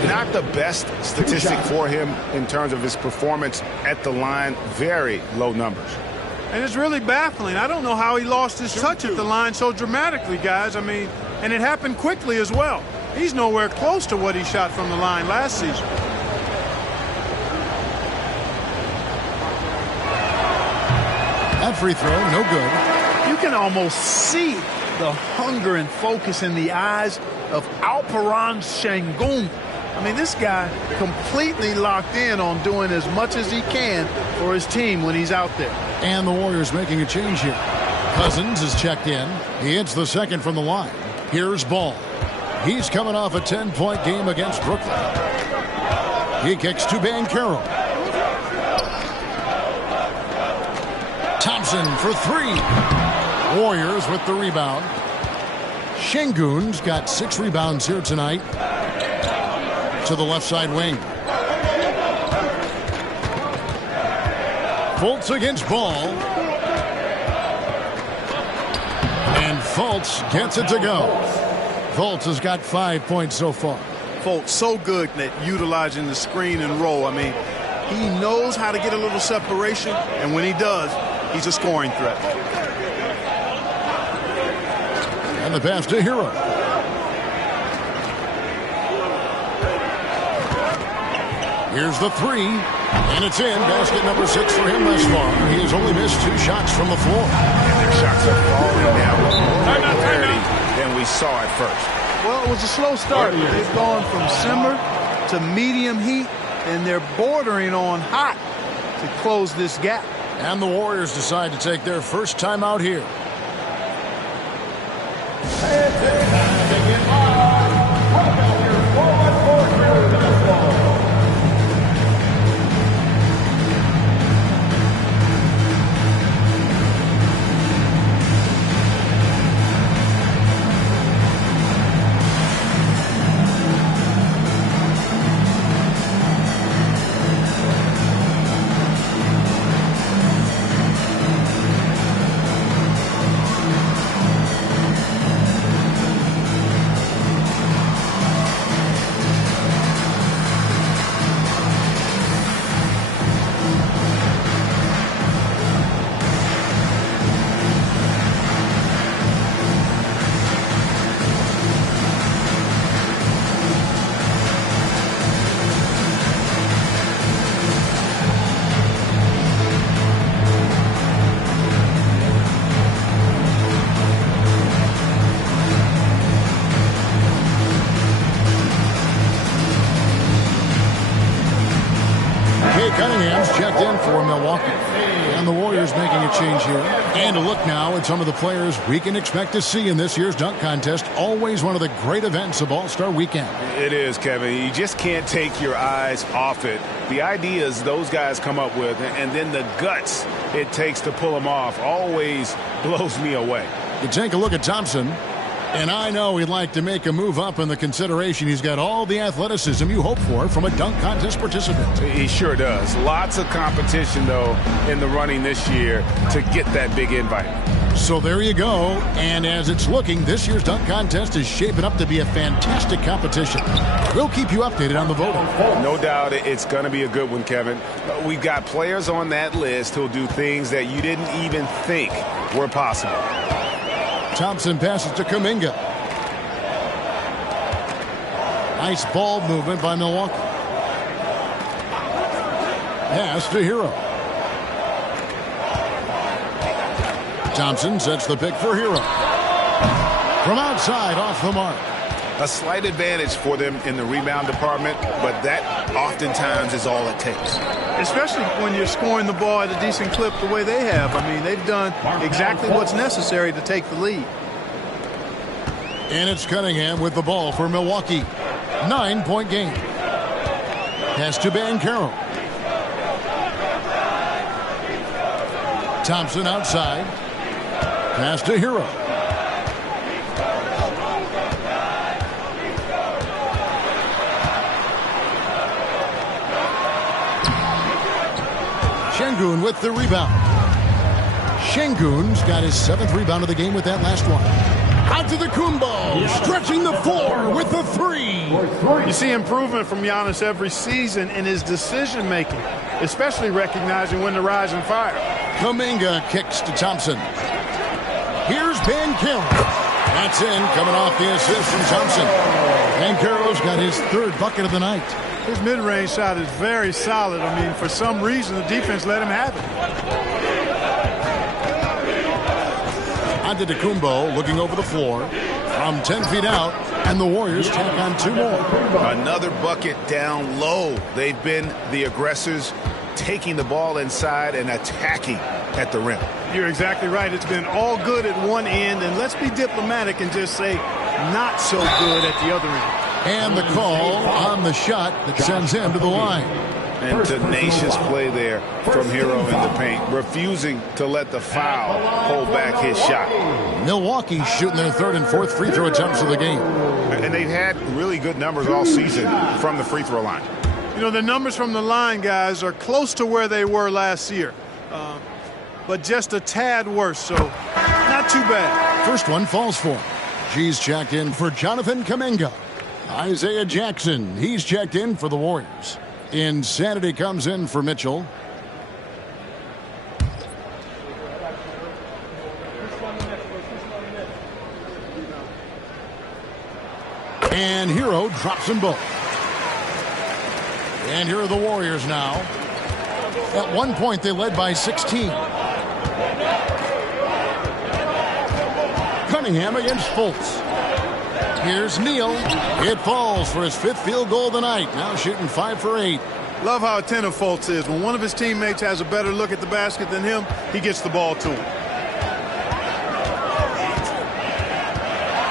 Not the best statistic for him in terms of his performance at the line. Very low numbers. And it's really baffling. I don't know how he lost his touch at the line so dramatically, guys. I mean, and it happened quickly as well. He's nowhere close to what he shot from the line last season. That free throw, no good. You can almost see the hunger and focus in the eyes of Alperen Şengün. I mean, this guy completely locked in on doing as much as he can for his team when he's out there. And the Warriors making a change here. Cousins is checked in. He hits the second from the line. Here's Ball. He's coming off a 10-point game against Brooklyn. He kicks to Banchero. Thompson for 3. Warriors with the rebound. Şengün's got 6 rebounds here tonight. To the left side wing. Fultz against Ball. And Fultz gets it to go. Fultz has got 5 points so far. Fultz so good at utilizing the screen and roll. I mean, he knows how to get a little separation, and when he does, he's a scoring threat. And the pass to Hero. Here's the 3, and it's in. Basket number 6 for him thus far. He has only missed 2 shots from the floor. And their shots are falling down with more regularity than we saw at first. Well, it was a slow start. They've gone from simmer to medium heat, and they're bordering on hot to close this gap. And the Warriors decide to take their first time out here. Milwaukee. And the Warriors making a change here. And a look now at some of the players we can expect to see in this year's dunk contest. Always one of the great events of All-Star Weekend. It is, Kevin. You just can't take your eyes off it. The ideas those guys come up with, and then the guts it takes to pull them off, always blows me away. You take a look at Thompson, and I know he'd like to make a move up in the consideration. He's got all the athleticism you hope for from a dunk contest participant. He sure does. Lots of competition, though, in the running this year to get that big invite. So there you go. And as it's looking, this year's dunk contest is shaping up to be a fantastic competition. We'll keep you updated on the voting. No doubt it's going to be a good one, Kevin. We've got players on that list who'll do things that you didn't even think were possible. Thompson passes to Kuminga. Nice ball movement by Milwaukee. Pass to Hero. Thompson sets the pick for Hero. From outside, off the mark. A slight advantage for them in the rebound department, but that oftentimes is all it takes. Especially when you're scoring the ball at a decent clip the way they have. I mean, they've done exactly what's necessary to take the lead. And it's Cunningham with the ball for Milwaukee. 9-point game. Pass to Banchero. Thompson outside. Pass to Hero. Şengün with the rebound. Şengün's got his 7th rebound of the game with that last one. Out to the Kumbo, stretching the floor with the 3. You see improvement from Giannis every season in his decision-making, especially recognizing when to rise and fire. Kuminga kicks to Thompson. Here's Banchero. That's in, coming off the assist from Thompson. Banchero's got his 3rd bucket of the night. His mid-range shot is very solid. I mean, for some reason, the defense let him have it. Antetokounmpo looking over the floor from 10 feet out, and the Warriors tack on 2 more. Another bucket down low. They've been the aggressors, taking the ball inside and attacking at the rim. You're exactly right. It's been all good at one end, and let's be diplomatic and just say not so good at the other end. And the call on the shot that sends him to the line. And tenacious play there from Hero in the paint, refusing to let the foul hold back his shot. Milwaukee shooting their 3rd and 4th free throw attempts of the game. And they've had really good numbers all season from the free throw line. You know, the numbers from the line, guys, are close to where they were last year. But just a tad worse, so not too bad. First one falls for him. She's checked in for Jonathan Kuminga. Isaiah Jackson, he's checked in for the Warriors. Insanity comes in for Mitchell. And Hero drops them both. And here are the Warriors now. At one point, they led by 16. Cunningham against Fultz. Here's Neal. It falls for his 5th field goal of the night. Now shooting 5 for 8. Love how attentive Fultz is. When one of his teammates has a better look at the basket than him, he gets the ball to him.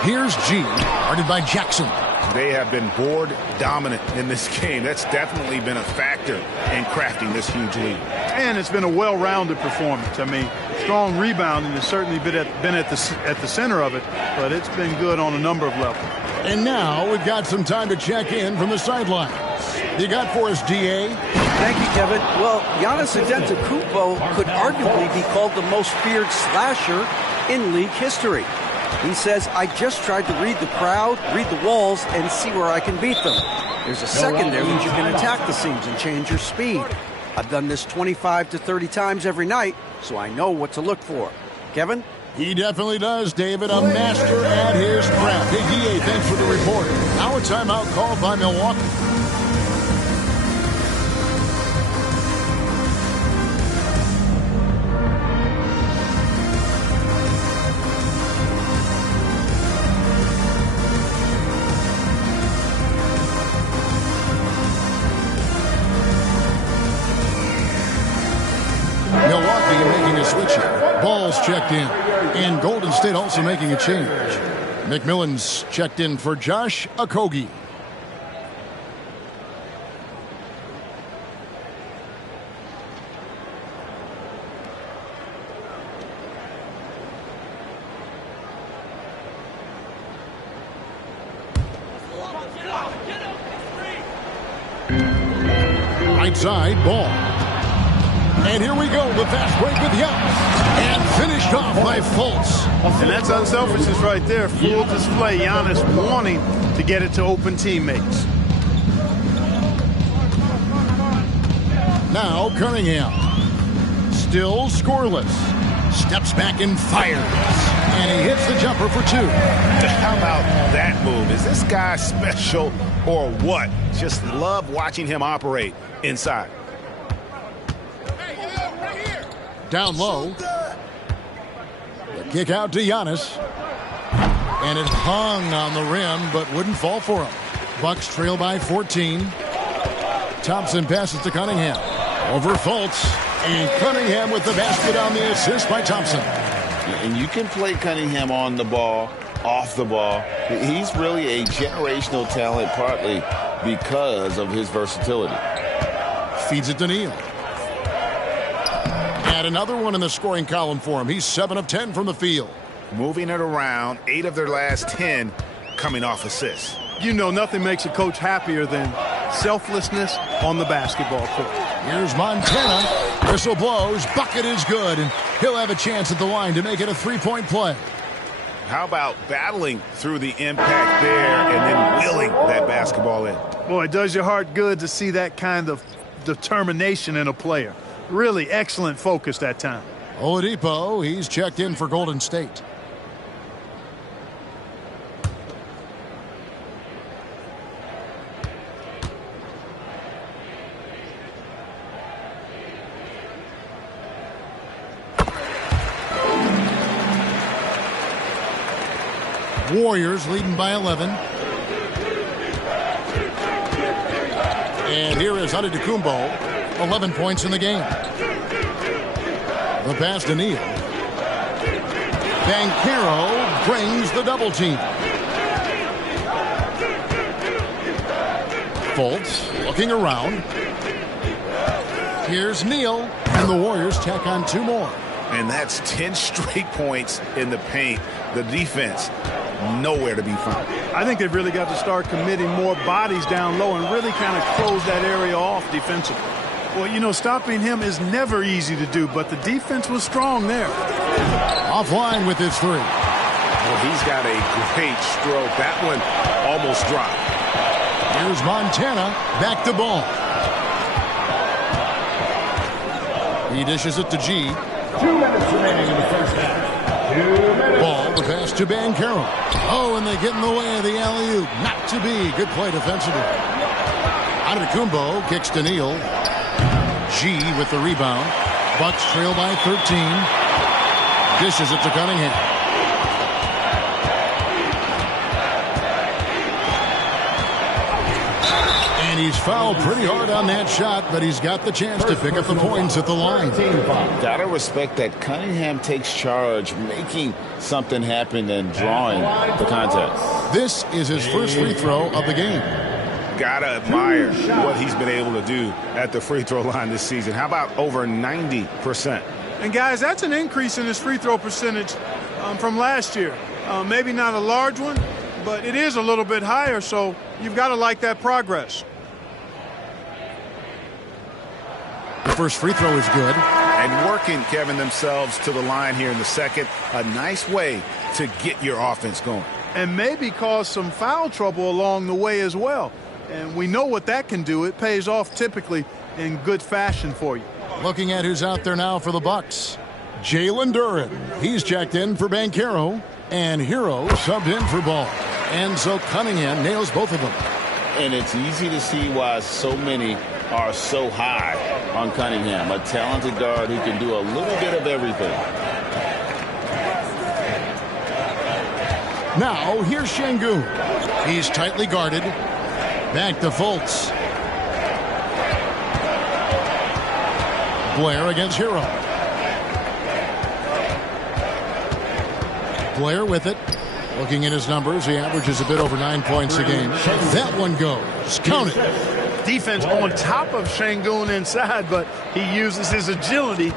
Here's G, guarded by Jackson. They have been board dominant in this game. That's definitely been a factor in crafting this huge lead. And it's been a well-rounded performance. I mean, strong rebounding has certainly been at the center of it, but it's been good on a number of levels. And now we've got some time to check in from the sidelines. You got for us, DA? Thank you, Kevin. Well, Giannis Antetokounmpo could arguably be called the most feared slasher in league history. He says, I just tried to read the crowd, read the walls, and see where I can beat them. There's a second there that you can attack the seams and change your speed. I've done this 25 to 30 times every night, so I know what to look for. Kevin? He definitely does, David. A master at his craft. Hey, DA, thanks for the report. Now a timeout called by Milwaukee. Ball's checked in. And Golden State also making a change. McMillan's checked in for Josh Okogie. Right side, Ball. And here we go, the fast break with Giannis. And finished off by Fultz. And that's unselfishness right there. Full display. Giannis wanting to get it to open teammates. Now Cunningham. Still scoreless. Steps back and fires. And he hits the jumper for two. How about that move? Is this guy special or what? Just love watching him operate inside. Down low. The kick out to Giannis. And it hung on the rim, but wouldn't fall for him. Bucks trail by 14. Thompson passes to Cunningham. Over Fultz. And Cunningham with the basket on the assist by Thompson. And you can play Cunningham on the ball, off the ball. He's really a generational talent, partly because of his versatility. Feeds it to Neal. And another one in the scoring column for him. He's 7 of 10 from the field. Moving it around, 8 of their last 10 coming off assists. You know, nothing makes a coach happier than selflessness on the basketball court. Here's Montana. Whistle blows. Bucket is good. And he'll have a chance at the line to make it a three-point play. How about battling through the impact there and then willing that basketball in? Boy, it does your heart good to see that kind of determination in a player. Really excellent focus that time. Oladipo, he's checked in for Golden State. Warriors leading by 11. And here is Antetokounmpo, 11 points in the game. The pass to Neal. Banchero brings the double team. Fultz looking around. Here's Neal, and the Warriors tack on 2 more. And that's 10 straight points in the paint. The defense, nowhere to be found. I think they've really got to start committing more bodies down low and really kind of close that area off defensively. Well, you know, stopping him is never easy to do, but the defense was strong there. Offline with his 3. Well, he's got a great stroke. That one almost dropped. Here's Montana, back to Ball. He dishes it to G. 2 minutes remaining in the first half. 2 minutes. Ball, the pass to Banchero. Oh, and they get in the way of the alley-oop. Not to be. Good play defensively. Antetokounmpo kicks to Neal. G with the rebound. Bucks trail by 13. Dishes it to Cunningham. And he's fouled pretty hard on that shot, but he's got the chance to pick up the points at the line. Gotta respect that Cunningham takes charge, making something happen and drawing the contest. This is his first free throw of the game. Gotta admire what he's been able to do at the free throw line this season. How about over 90%? And guys, that's an increase in his free throw percentage from last year. Maybe not a large one, but it is a little bit higher, so you've got to like that progress. The first free throw is good. And working, Kevin, themselves to the line here in the second. A nice way to get your offense going. And maybe cause some foul trouble along the way as well. And we know what that can do. It pays off typically in good fashion for you. Looking at who's out there now for the Bucks. Jalen Duren. He's checked in for Banchero. And Hero subbed in for Ball. And so Cunningham nails both of them. And it's easy to see why so many are so high on Cunningham. A talented guard who can do a little bit of everything. Now, here's Şengün. He's tightly guarded. Back to Fultz. Blair against Hero. Blair with it. Looking at his numbers, he averages a bit over 9 points a game. That one goes. Count it. Defense on top of Şengün inside, but he uses his agility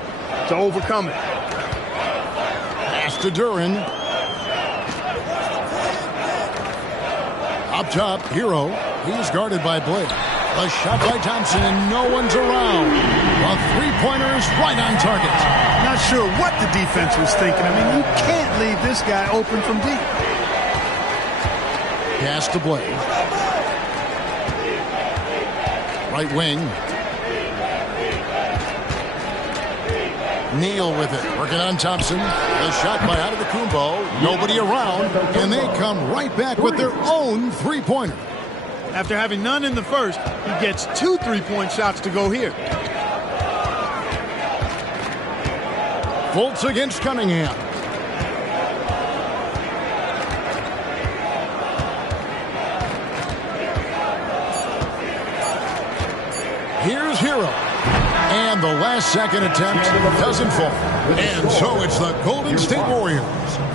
to overcome it. Pass to Duran. Up top, Hero. He's guarded by Blair. A shot by Thompson, and no one's around. A three-pointer is right on target. Not sure what the defense was thinking. I mean, you can't leave this guy open from deep. Pass to Blair. Right wing. Neal with it. Working on Thompson. The shot by Antetokounmpo. Nobody around. And they come right back with their own three-pointer. After having none in the first, he gets 2 3-point shots to go here. Fultz against Cunningham. Here's Hero. And the last second attempt doesn't fall. And so it's the Golden State Warriors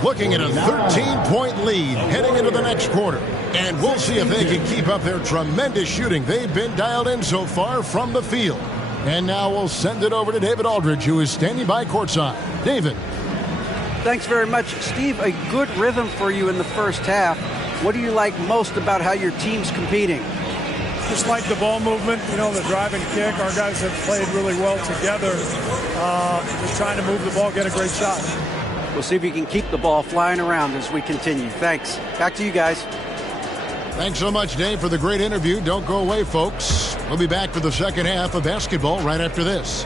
looking at a 13-point lead heading into the next quarter. And we'll see if they can keep up their tremendous shooting they've been dialed in so far from the field. And now we'll send it over to David Aldridge, who is standing by courtside. David. Thanks very much, Steve. A good rhythm for you in the first half. What do you like most about how your team's competing? Just like the ball movement, you know, the drive and kick. Our guys have played really well together. Just trying to move the ball, get a great shot. We'll see if you can keep the ball flying around as we continue. Thanks. Back to you guys. Thanks so much, Dave, for the great interview. Don't go away, folks. We'll be back for the second half of basketball right after this.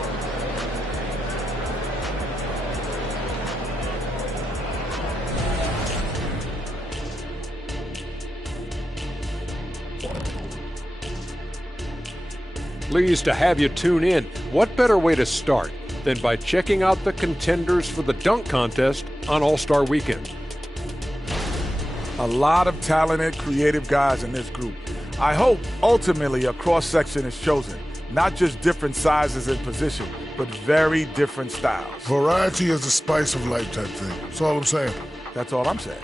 Pleased to have you tune in. What better way to start than by checking out the contenders for the dunk contest on All-Star Weekend? A lot of talented, creative guys in this group. I hope ultimately a cross-section is chosen. Not just different sizes and position, but very different styles. Variety is the spice of life type thing. That's all I'm saying. That's all I'm saying.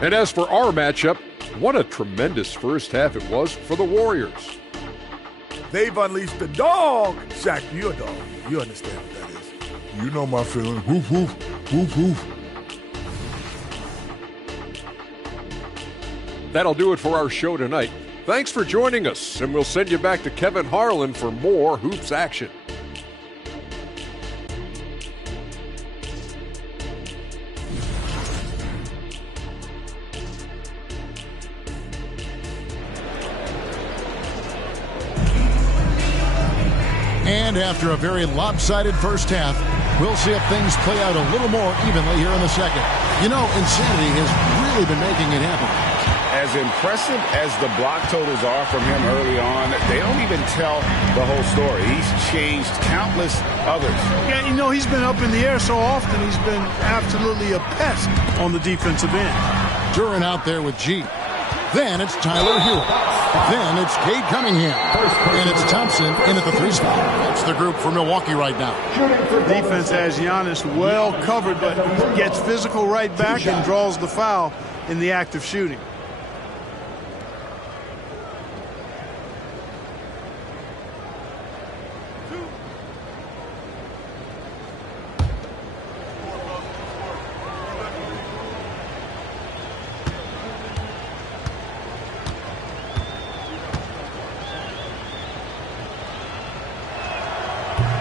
And as for our matchup, what a tremendous first half it was for the Warriors. They've unleashed the dog. Shaq, you're a dog. You understand what that is. You know my feeling. Woof, woof, woof, woof. That'll do it for our show tonight. Thanks for joining us, and we'll send you back to Kevin Harlan for more Hoops action. And after a very lopsided first half, we'll see if things play out a little more evenly here in the second. You know, insanity has really been making it happen. As impressive as the block totals are from him early on, they don't even tell the whole story. He's changed countless others. Yeah, you know, he's been up in the air so often, he's been absolutely a pest on the defensive end. Duran out there with G. Then it's Tyler Hero. Then it's Cade Cunningham. And it's Thompson in at the 3 spot. That's the group for Milwaukee right now. Defense has Giannis well covered, but he gets physical right back and draws the foul in the act of shooting.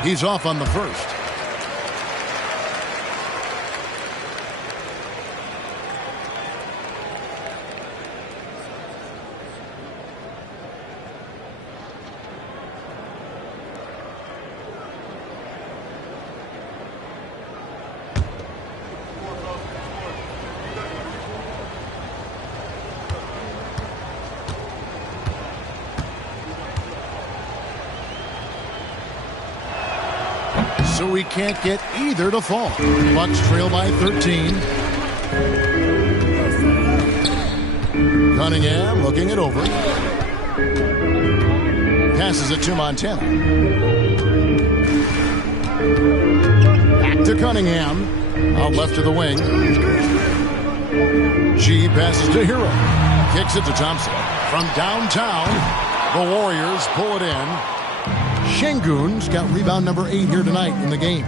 He's off on the first. So we can't get either to fall. Bucks trail by 13. Cunningham looking it over. Passes it to Montana. Back to Cunningham. Out left to the wing. G passes to Hero. Kicks it to Thompson. From downtown, the Warriors pull it in. Şengün's got rebound number 8 here tonight in the game.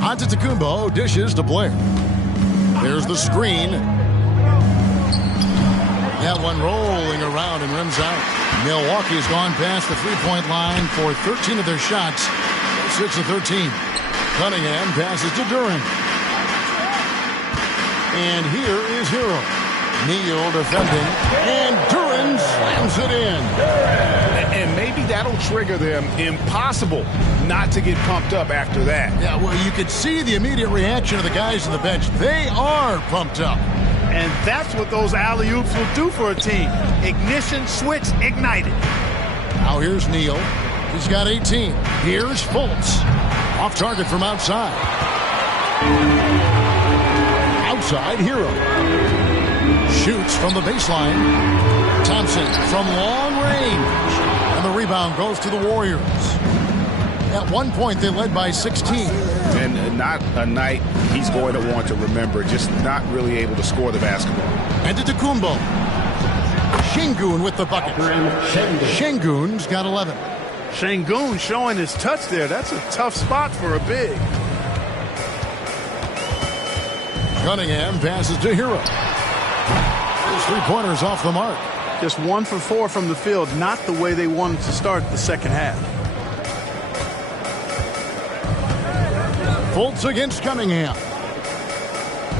Antetokounmpo dishes to Blair. There's the screen. That one rolling around and rims out. Milwaukee's gone past the three-point line for 13 of their shots. 6 of 13. Cunningham passes to Duren. And here is Hero. Neal defending. And Duren slams it in. And maybe that'll trigger them. Impossible not to get pumped up after that. Yeah, well, you could see the immediate reaction of the guys on the bench. They are pumped up. And that's what those alley-oops will do for a team. Ignition, switch, ignited. Now here's Neal. He's got 18. Here's Fultz. Off target from outside. Outside, Hero. Shoots from the baseline. Thompson from long range. And the rebound goes to the Warriors. At one point, they led by 16. And not a night he's going to want to remember, just not really able to score the basketball. Antetokounmpo. Şengün with the bucket. Şengün's got 11. Şengün showing his touch there. That's a tough spot for a big. Cunningham passes to Hero. Those three-pointers off the mark. Just 1 for 4 from the field. Not the way they wanted to start the second half. Fultz against Cunningham.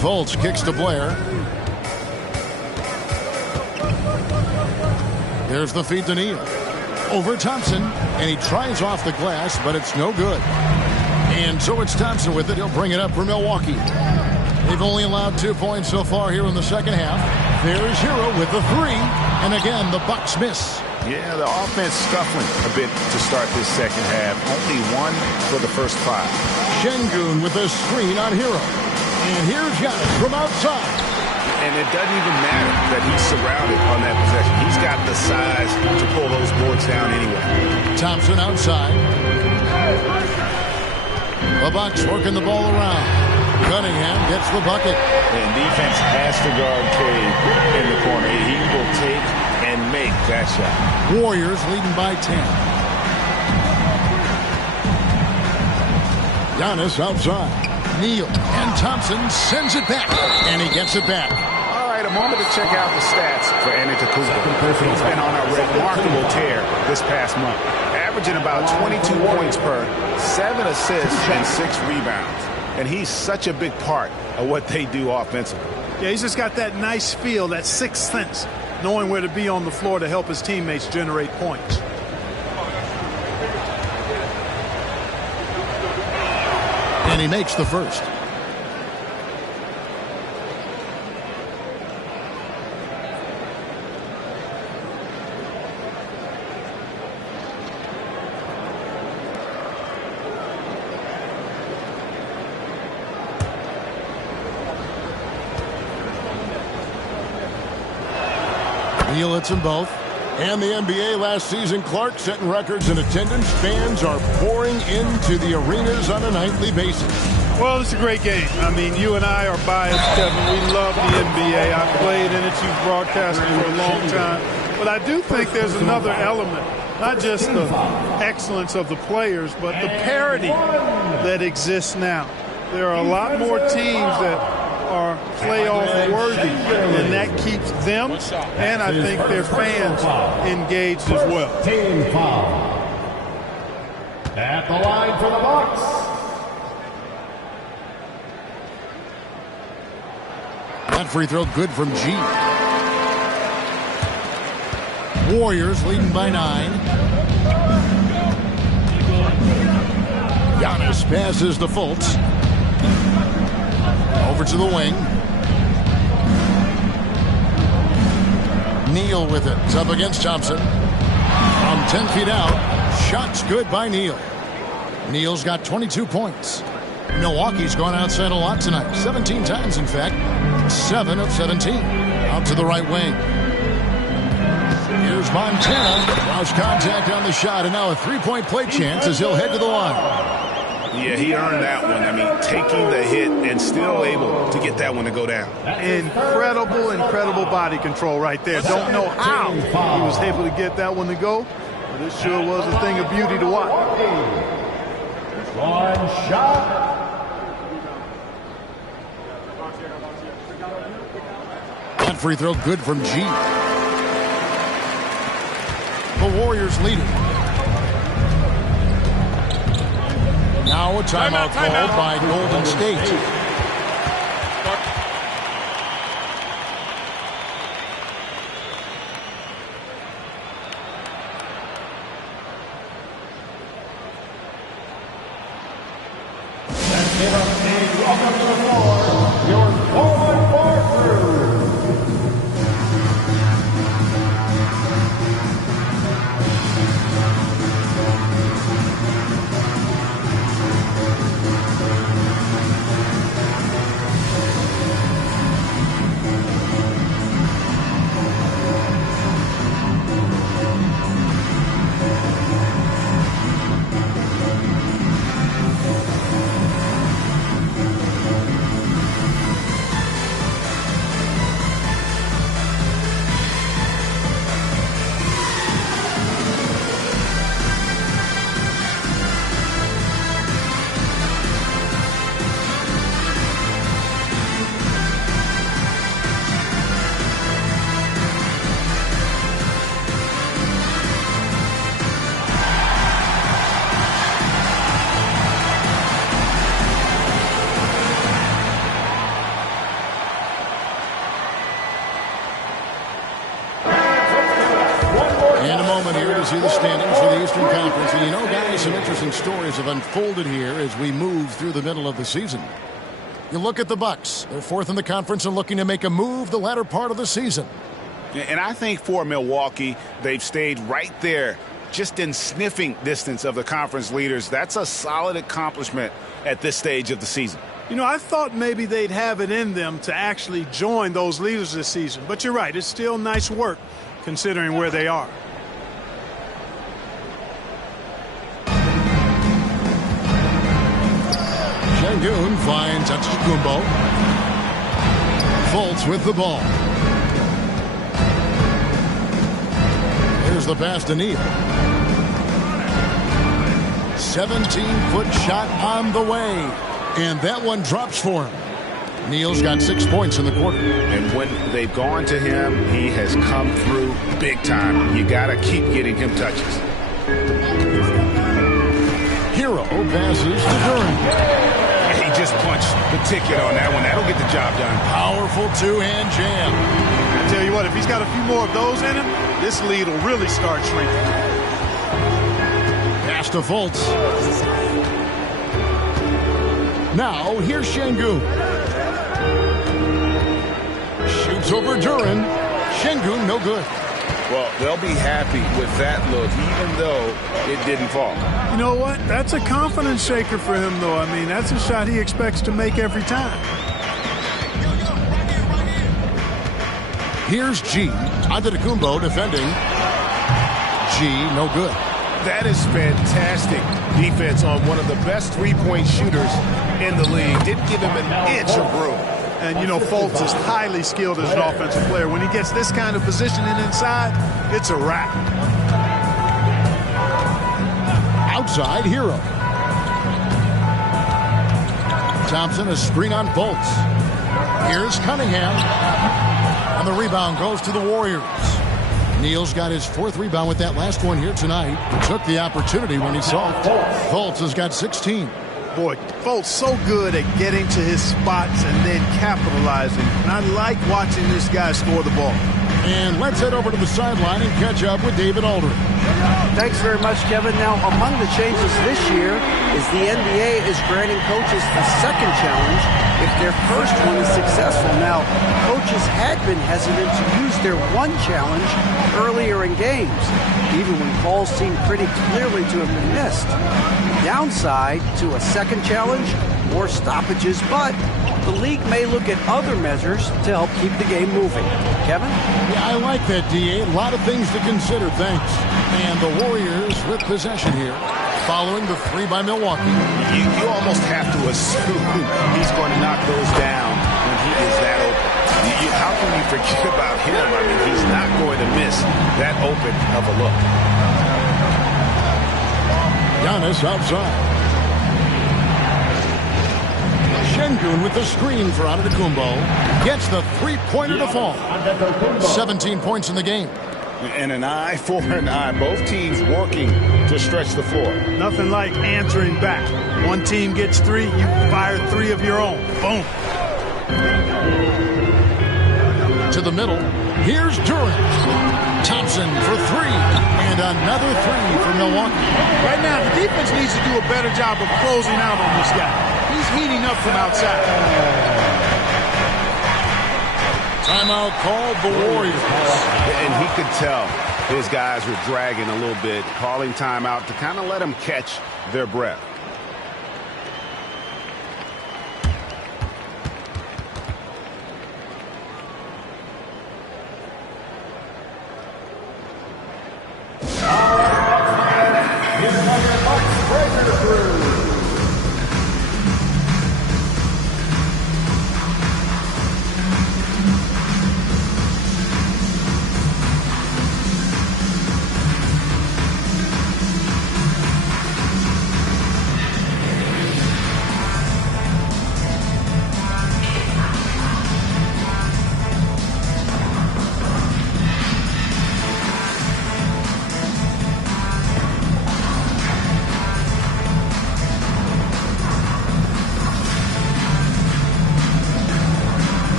Fultz kicks to Blair. There's the feed to Neal. Over Thompson, and he tries off the glass, but it's no good. And so it's Thompson with it. He'll bring it up for Milwaukee. They've only allowed 2 points so far here in the second half. There's Hero with the 3, and again, the Bucks miss. Yeah, the offense scuffling a bit to start this second half. Only 1 for the first 5. Şengün with the screen on Hero. And here's Giannis from outside. And it doesn't even matter that he's surrounded on that possession. He's got the size to pull those boards down anyway. Thompson outside. The Bucks working the ball around. Cunningham gets the bucket. And defense has to guard Cade in the corner. He will take and make that shot. Warriors leading by 10. Giannis outside. Neal and Thompson sends it back. And he gets it back. All right, a moment to check out the stats for Antetokounmpo. He's been on a remarkable tear this past month. Averaging about 22 points per, 7 assists, and 6 rebounds. And he's such a big part of what they do offensively. Yeah, he's just got that nice feel, that sixth sense, knowing where to be on the floor to help his teammates generate points. And he makes the first. Neal hits them both. And the NBA last season, Clark setting records in attendance. Fans are pouring into the arenas on a nightly basis. Well, it's a great game. I mean, you and I are biased, Kevin. We love the NBA. I played in it. You've broadcasted for a long time. But I do think there's another element, not just the excellence of the players, but the parity that exists now. There are a lot more teams that are playoff worthy, and that keeps them and I think their fans engaged as well. Team foul. At the line for the Bucks. That free throw good from G. Warriors leading by 9. Giannis passes to Fultz. Over to the wing. Neal with it. It's up against Thompson. From 10 feet out. Shots good by Neal. Neal's got 22 points. Milwaukee's gone outside a lot tonight. 17 times, in fact. 7 of 17. Out to the right wing. Here's Montana. Draws contact on the shot, and now a three-point play chance as he'll head to the line. Yeah, he earned that one. I mean, taking the hit and still able to get that one to go down. Incredible body control right there. Don't know how he was able to get that one to go, but it sure was a thing of beauty to watch. One shot. That free throw good from G. The Warriors leading. Now a timeout called by Golden State. Welcome to the floor, your forward crew. See the standings for the Eastern Conference. And you know, guys, some interesting stories have unfolded here as we move through the middle of the season. You look at the Bucks. They're fourth in the conference and looking to make a move the latter part of the season. And I think for Milwaukee, they've stayed right there, just in sniffing distance of the conference leaders. That's a solid accomplishment at this stage of the season. You know, I thought maybe they'd have it in them to actually join those leaders this season. But you're right, it's still nice work considering where they are. Şengün finds Antetokounmpo. Fultz with the ball. Here's the pass to Neal. 17-foot shot on the way. And that one drops for him. Neal's got 6 points in the quarter. And when they've gone to him, he has come through big time. You got to keep getting him touches. Hero passes to Durant. He just punched the ticket on that one. That'll get the job done. Powerful two-hand jam. I tell you what, if he's got a few more of those in him, this lead will really start shrinking. Pass to Fultz. Now, here's Şengün. Shoots over Durant. Şengün, no good. Well, they'll be happy with that look, even though it didn't fall. You know what? That's a confidence shaker for him, though. I mean, that's a shot he expects to make every time. Here's G. Antetokounmpo defending. G, no good. That is fantastic defense on one of the best three-point shooters in the league. Didn't give him an inch of room. And, you know, Fultz is highly skilled as an offensive player. When he gets this kind of positioning inside, it's a wrap. Outside, Hero. Thompson, a screen on Fultz. Here's Cunningham. And the rebound goes to the Warriors. Neal's got his 4th rebound with that last one here tonight. Took the opportunity when he saw it. Fultz has got 16. Boy, Fultz so good at getting to his spots and then capitalizing. And I like watching this guy score the ball. And let's head over to the sideline and catch up with David Aldridge. Thanks very much, Kevin. Now, among the changes this year is the NBA is granting coaches a second challenge if their first one is successful. Now, coaches had been hesitant to use their one challenge earlier in games, even when calls seemed pretty clearly to have been missed. Downside to a second challenge, more stoppages, but the league may look at other measures to help keep the game moving. Kevin? Yeah, I like that, D.A. A lot of things to consider, thanks. And the Warriors with possession here. Following the three by Milwaukee. You almost have to assume he's going to knock those down when he is that open. How can you forget about him? I mean, he's not going to miss that open of a look. Giannis outside. Şengün with the screen for Antetokounmpo. Gets the three-pointer to fall. 17 points in the game. And an eye for an eye. Both teams working to stretch the floor. Nothing like answering back. One team gets three, you fire three of your own. Boom. To the middle. Here's Durant. Thompson for three. And another three for Milwaukee. Right now, the defense needs to do a better job of closing out on this guy. He's heating up from outside. Timeout called the Warriors. And he could tell his guys were dragging a little bit, calling timeout to kind of let them catch their breath.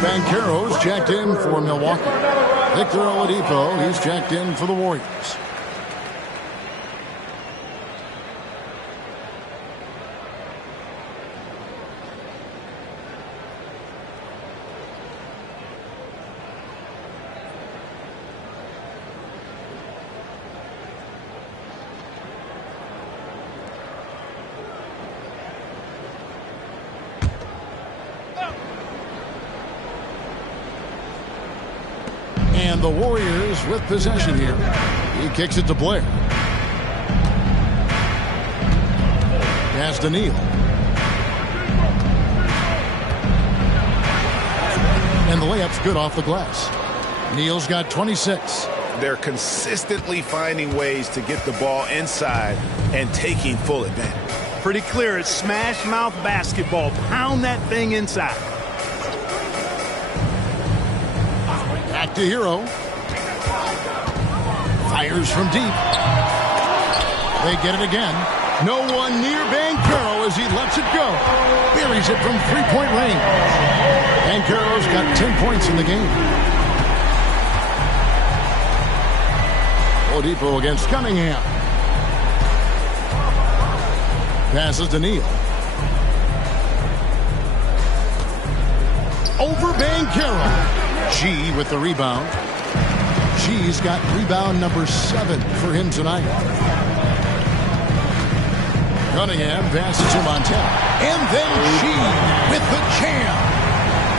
Banchero's checked in for Milwaukee. Victor Oladipo, he's checked in for the Warriors. And the Warriors with possession here. He kicks it to Blair. Pass to Neal. And the layup's good off the glass. Neal's got 26. They're consistently finding ways to get the ball inside and taking full advantage. Pretty clear. It's smash mouth basketball. Pound that thing inside. Back to Hero. Fires from deep. They get it again. No one near Banchero as he lets it go. Buries it from three-point range. Banchero's got 10 points in the game. Oladipo against Cunningham. Passes to Neal. Over Banchero. G with the rebound. G's got rebound number 7 for him tonight. Cunningham passes to Montana. And then G with the jam.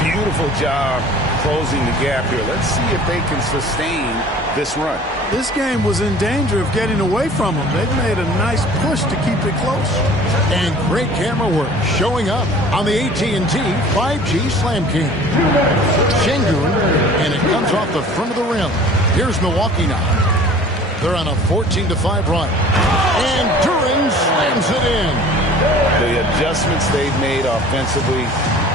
Beautiful job closing the gap here. Let's see if they can sustain this run. This game was in danger of getting away from them. They've made a nice push to keep it close. And great camera work showing up on the AT&T 5G Slam King. Şengün, and it comes off the front of the rim. Here's Milwaukee now. They're on a 14-5 run. And Durant slams it in. The adjustments they've made offensively,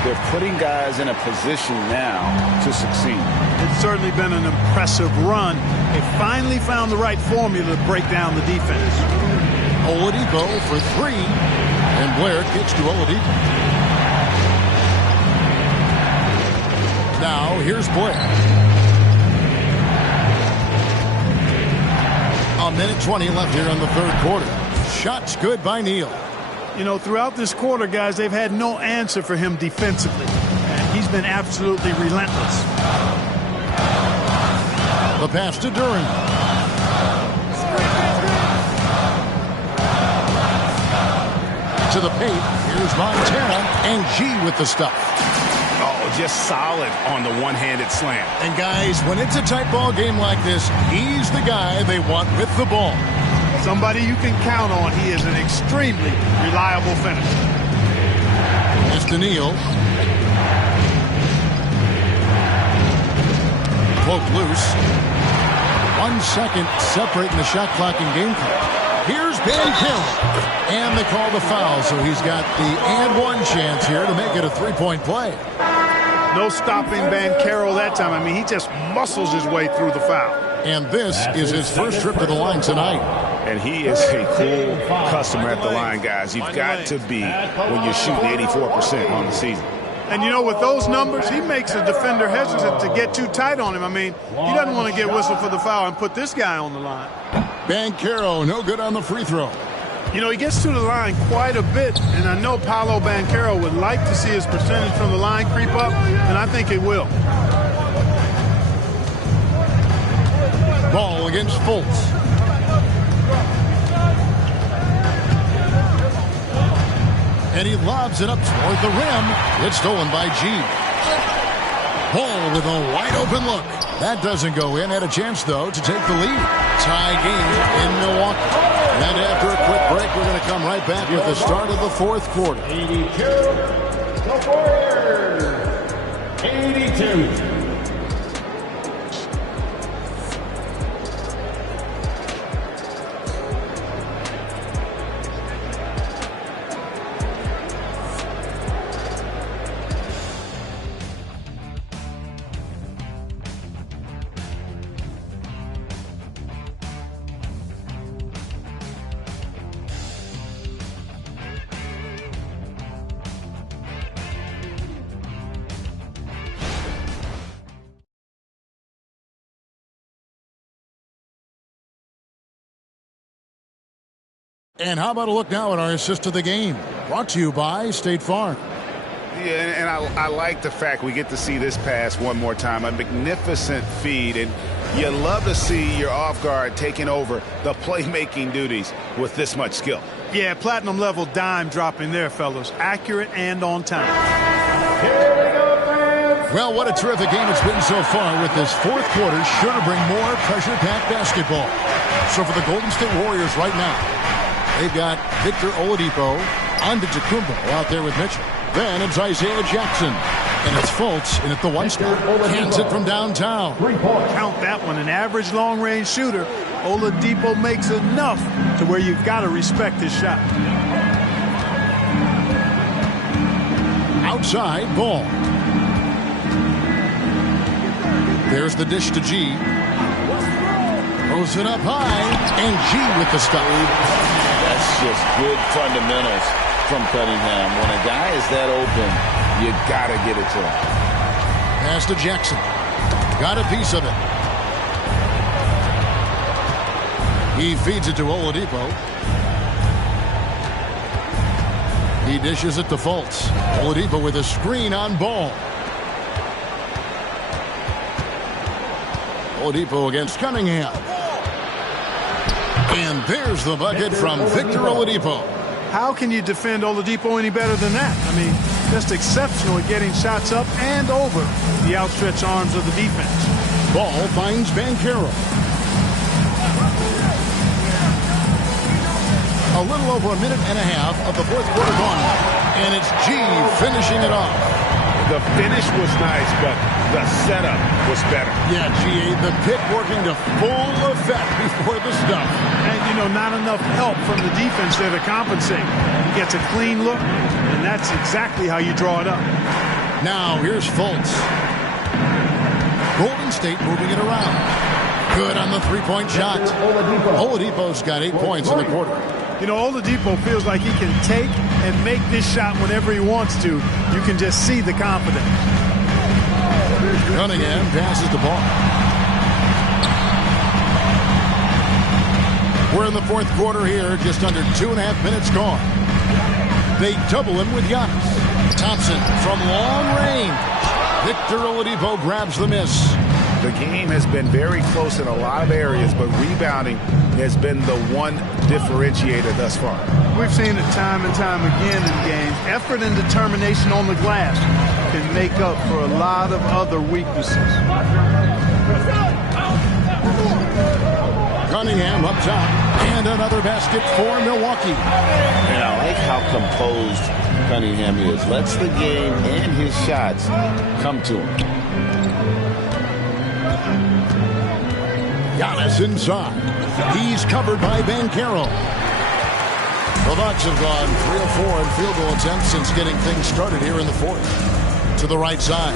they're putting guys in a position now to succeed. It's certainly been an impressive run. They finally found the right formula to break down the defense. Oladipo for 3. And Blair kicks to Oladipo. Now here's Blair. A minute 20 left here in the third quarter. Shots good by Neal. You know, throughout this quarter, guys, they've had no answer for him defensively. And he's been absolutely relentless. The pass to Duran. To the paint. Here's Montana. And G with the stuff. Oh, just solid on the one-handed slam. And guys, when it's a tight ball game like this, he's the guy they want with the ball. Somebody you can count on. He is an extremely reliable finisher. It's Daniil. Poke loose. 1 second separating the shot clock and game clock. Here's Banchero. And they call the foul, so he's got the and one chance here to make it a three-point play. No stopping Banchero that time. I mean, he just muscles his way through the foul. And this is his first trip to the line tonight. And he is a cool customer at the line, guys. You've got to be when you're shooting 84% on the season. And, you know, with those numbers, he makes a defender hesitant to get too tight on him. I mean, he doesn't want to get whistled for the foul and put this guy on the line. Banchero, no good on the free throw. You know, he gets to the line quite a bit, and I know Paolo Banchero would like to see his percentage from the line creep up, and I think it will. Ball against Fultz. And he lobs it up toward the rim. It's stolen by G. Ball with a wide open look. That doesn't go in. Had a chance, though, to take the lead. Tie game in Milwaukee. And after a quick break, we're going to come right back with the start of the fourth quarter. 82, the Warriors. 82. And how about a look now at our assist of the game? Brought to you by State Farm. Yeah, and I like the fact we get to see this pass one more time. A magnificent feed, and you love to see your off guard taking over the playmaking duties with this much skill. Yeah, platinum level dime dropping there, fellas. Accurate and on time. Well, what a terrific game it's been so far, with this fourth quarter sure to bring more pressure-packed basketball. So for the Golden State Warriors right now, they've got Victor Oladipo, Antetokounmpo out there with Mitchell. Then it's Isaiah Jackson. And it's Fultz in at the one spot. Hands it from downtown. Count that one. An average long-range shooter. Oladipo makes enough to where you've got to respect his shot. Outside ball. There's the dish to G. Throws it up high. And G with the stop. That's just good fundamentals from Cunningham. When a guy is that open, you got to get it to him. Pass to Jackson. Got a piece of it. He feeds it to Oladipo. He dishes it to Fultz. Oladipo with a screen on ball. Oladipo against Cunningham. And there's the bucket from Victor Oladipo. How can you defend Oladipo any better than that? I mean, just exceptional at getting shots up and over the outstretched arms of the defense. Ball finds Banchero. A little over a minute and a half of the fourth quarter gone. And it's G finishing it off. The finish was nice, but the setup was better. Yeah, G.A., the pick working to full effect before the stuff. And, you know, not enough help from the defense there to compensate. He gets a clean look, and that's exactly how you draw it up. Now, here's Fultz. Golden State moving it around. Good on the three-point shot. Oladipo's got 8 points in the quarter. You know, Oladipo feels like he can take and make this shot whenever he wants to. You can just see the confidence. Cunningham passes the ball. We're in the fourth quarter here, just under 2.5 minutes gone. They double him with Giannis. Thompson from long range. Victor Oladipo grabs the miss. The game has been very close in a lot of areas, but rebounding has been the one differentiator thus far. We've seen it time and time again in games. Effort and determination on the glass can make up for a lot of other weaknesses. Cunningham up top. And another basket for Milwaukee. And I like how composed Cunningham is. Lets the game and his shots come to him. Giannis inside. He's covered by Banchero. The Bucks have gone 3 of 4 in field goal attempts since getting things started here in the fourth. To the right side.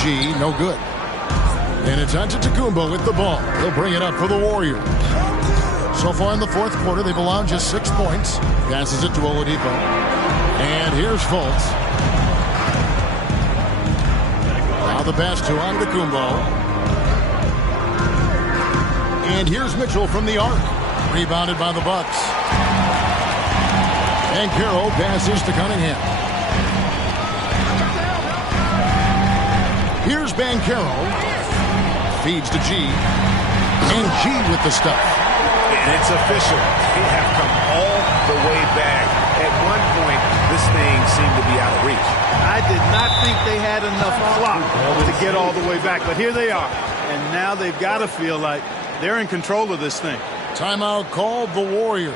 G, no good. And it's Antetokounmpo with the ball. He'll bring it up for the Warriors. So far in the fourth quarter, they've allowed just 6 points. Passes it to Oladipo. And here's Fultz. Now the pass to Antetokounmpo. And here's Mitchell from the arc. Rebounded by the Bucks. And Carroll passes to Cunningham. Here's Banchero. Feeds to G. And G with the stuff. And it's official. They have come all the way back. At one point, this thing seemed to be out of reach. I did not think they had enough clock to get all the way back, but here they are. And now they've got to feel like they're in control of this thing. Timeout called the Warriors.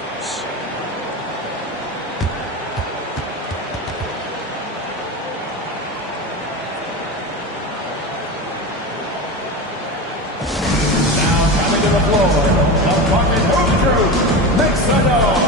Now coming to the floor, the Rocket Home Crew makes the noise.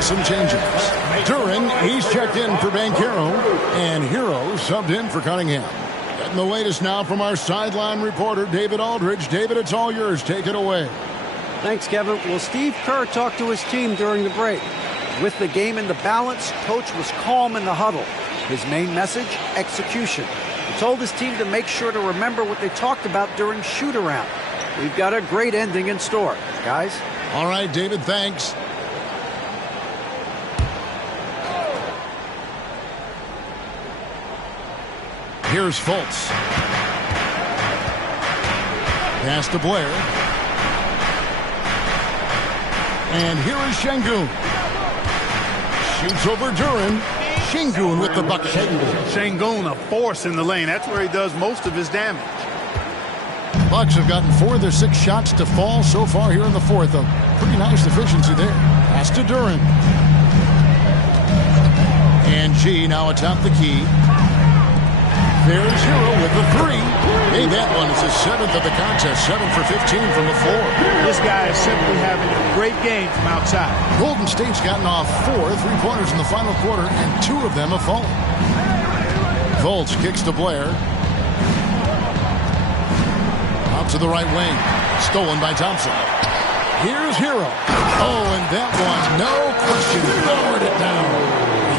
Some changes. Duran, he's checked in for Banchero, and Hero subbed in for Cunningham. Getting the latest now from our sideline reporter, David Aldridge. David, it's all yours. Take it away. Thanks, Kevin. Well, Steve Kerr talked to his team during the break. With the game in the balance, Coach was calm in the huddle. His main message, execution. He told his team to make sure to remember what they talked about during shoot-around. We've got a great ending in store, guys. All right, David, thanks. Here's Fultz. Pass to Blair. And here is Şengün. Shoots over Duran. Şengün with the bucket. Şengün, a force in the lane. That's where he does most of his damage. Bucks have gotten 4 of their 6 shots to fall so far here in the fourth. A pretty nice efficiency there. Pass to Duran. And G now atop the key. There's Hero with the 3. Hey, that one is his 7th of the contest. 7 for 15 from the floor. This guy is simply having a great game from outside. Golden State's gotten off 4 3-pointers in the final quarter, and 2 of them have fallen. Fultz kicks to Blair. Out to the right wing. Stolen by Thompson. Here's Hero. Oh, and that one, no question, lowered it down.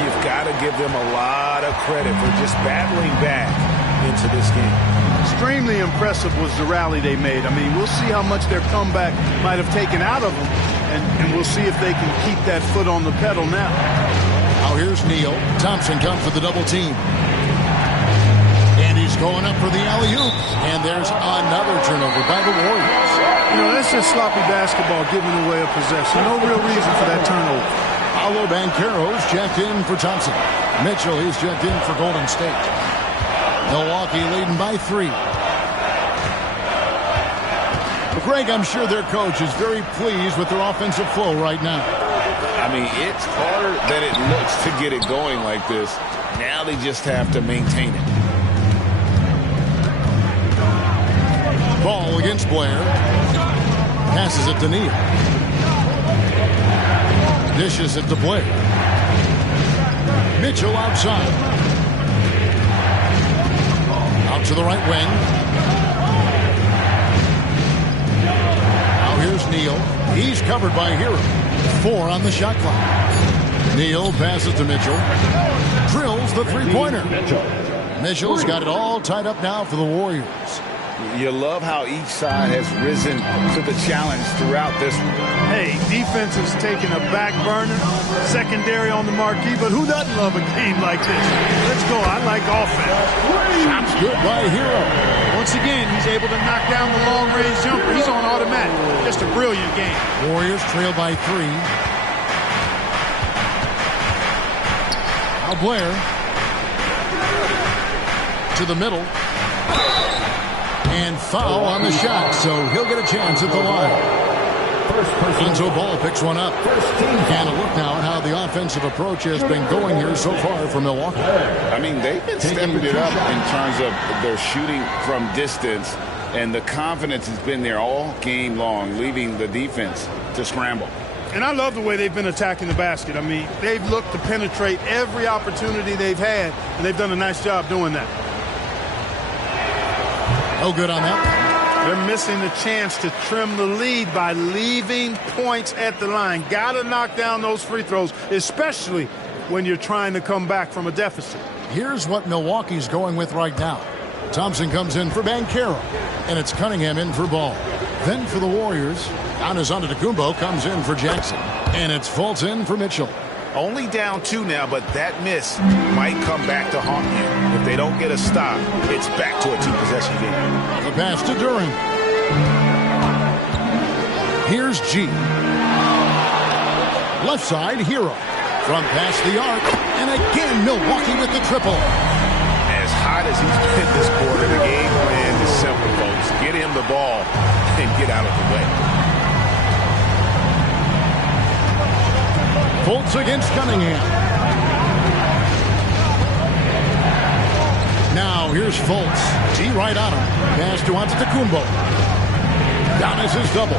You've got to give them a lot of credit for just battling back into this game. Extremely impressive was the rally they made. I mean, we'll see how much their comeback might have taken out of them, and we'll see if they can keep that foot on the pedal now. Now here's Neal. Thompson comes for the double team. And he's going up for the alley-oop. And there's another turnover by the Warriors. You know, that's just sloppy basketball, giving away a possession. No real reason for that turnover. Paolo Banchero's checked in for Thompson. Mitchell, he's checked in for Golden State. Milwaukee leading by 3. Greg, I'm sure their coach is very pleased with their offensive flow right now. I mean, it's harder than it looks to get it going like this. Now they just have to maintain it. Ball against Blair. Passes it to Neal. Dishes it to Blair. Mitchell outside. Out to the right wing. Now here's Neal. He's covered by Hero. 4 on the shot clock. Neal passes to Mitchell. Drills the three-pointer. Mitchell's got it all tied up now for the Warriors. You love how each side has risen to the challenge throughout this one. Hey, defense is taking a back burner, secondary on the marquee, but who doesn't love a game like this? Let's go. I like offense. Shots good by Hero. Once again, he's able to knock down the long-range jumper. He's on automatic. Just a brilliant game. Warriors trail by 3. Now Blair to the middle. And foul on the shot, so he'll get a chance at the line. Lonzo Ball picks one up. And a look now at how the offensive approach has been going here so far for Milwaukee. I mean, they've been stepping it up in terms of their shooting from distance, and the confidence has been there all game long, leaving the defense to scramble. And I love the way they've been attacking the basket. I mean, they've looked to penetrate every opportunity they've had, and they've done a nice job doing that. No good on that. They're missing the chance to trim the lead by leaving points at the line. Got to knock down those free throws, especially when you're trying to come back from a deficit. Here's what Milwaukee's going with right now. Thompson comes in for Banchero, and it's Cunningham in for Ball. Then for the Warriors, Giannis Antetokounmpo comes in for Jackson, and it's Fultz in for Mitchell. Only down 2 now, but that miss might come back to haunt you. If they don't get a stop, it's back to a 2-possession game. The pass to Duran. Here's G. Left side, Hero. From past the arc, and again Milwaukee with the triple. As hot as he's been this quarter, the game plan is simple, folks. Get him the ball and get out of the way. Fultz against Cunningham. Now here's Fultz. G right on him. Pass to Antetokounmpo. Giannis is double.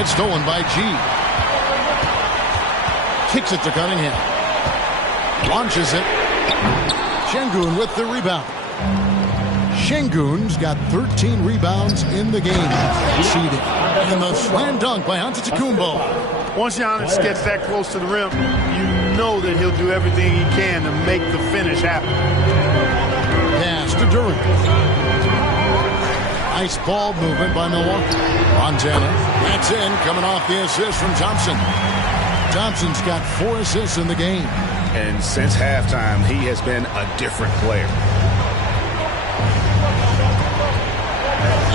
It's stolen by G. Kicks it to Cunningham. Launches it. Şengün with the rebound. Şengün's got 13 rebounds in the game. Cheating. And the slam dunk by Antetokounmpo. Once Giannis gets that close to the rim, you know that he'll do everything he can to make the finish happen. Pass to Duran. Nice ball movement by Milwaukee. Montana. That's in, coming off the assist from Thompson. Thompson's got 4 assists in the game. And since halftime, he has been a different player.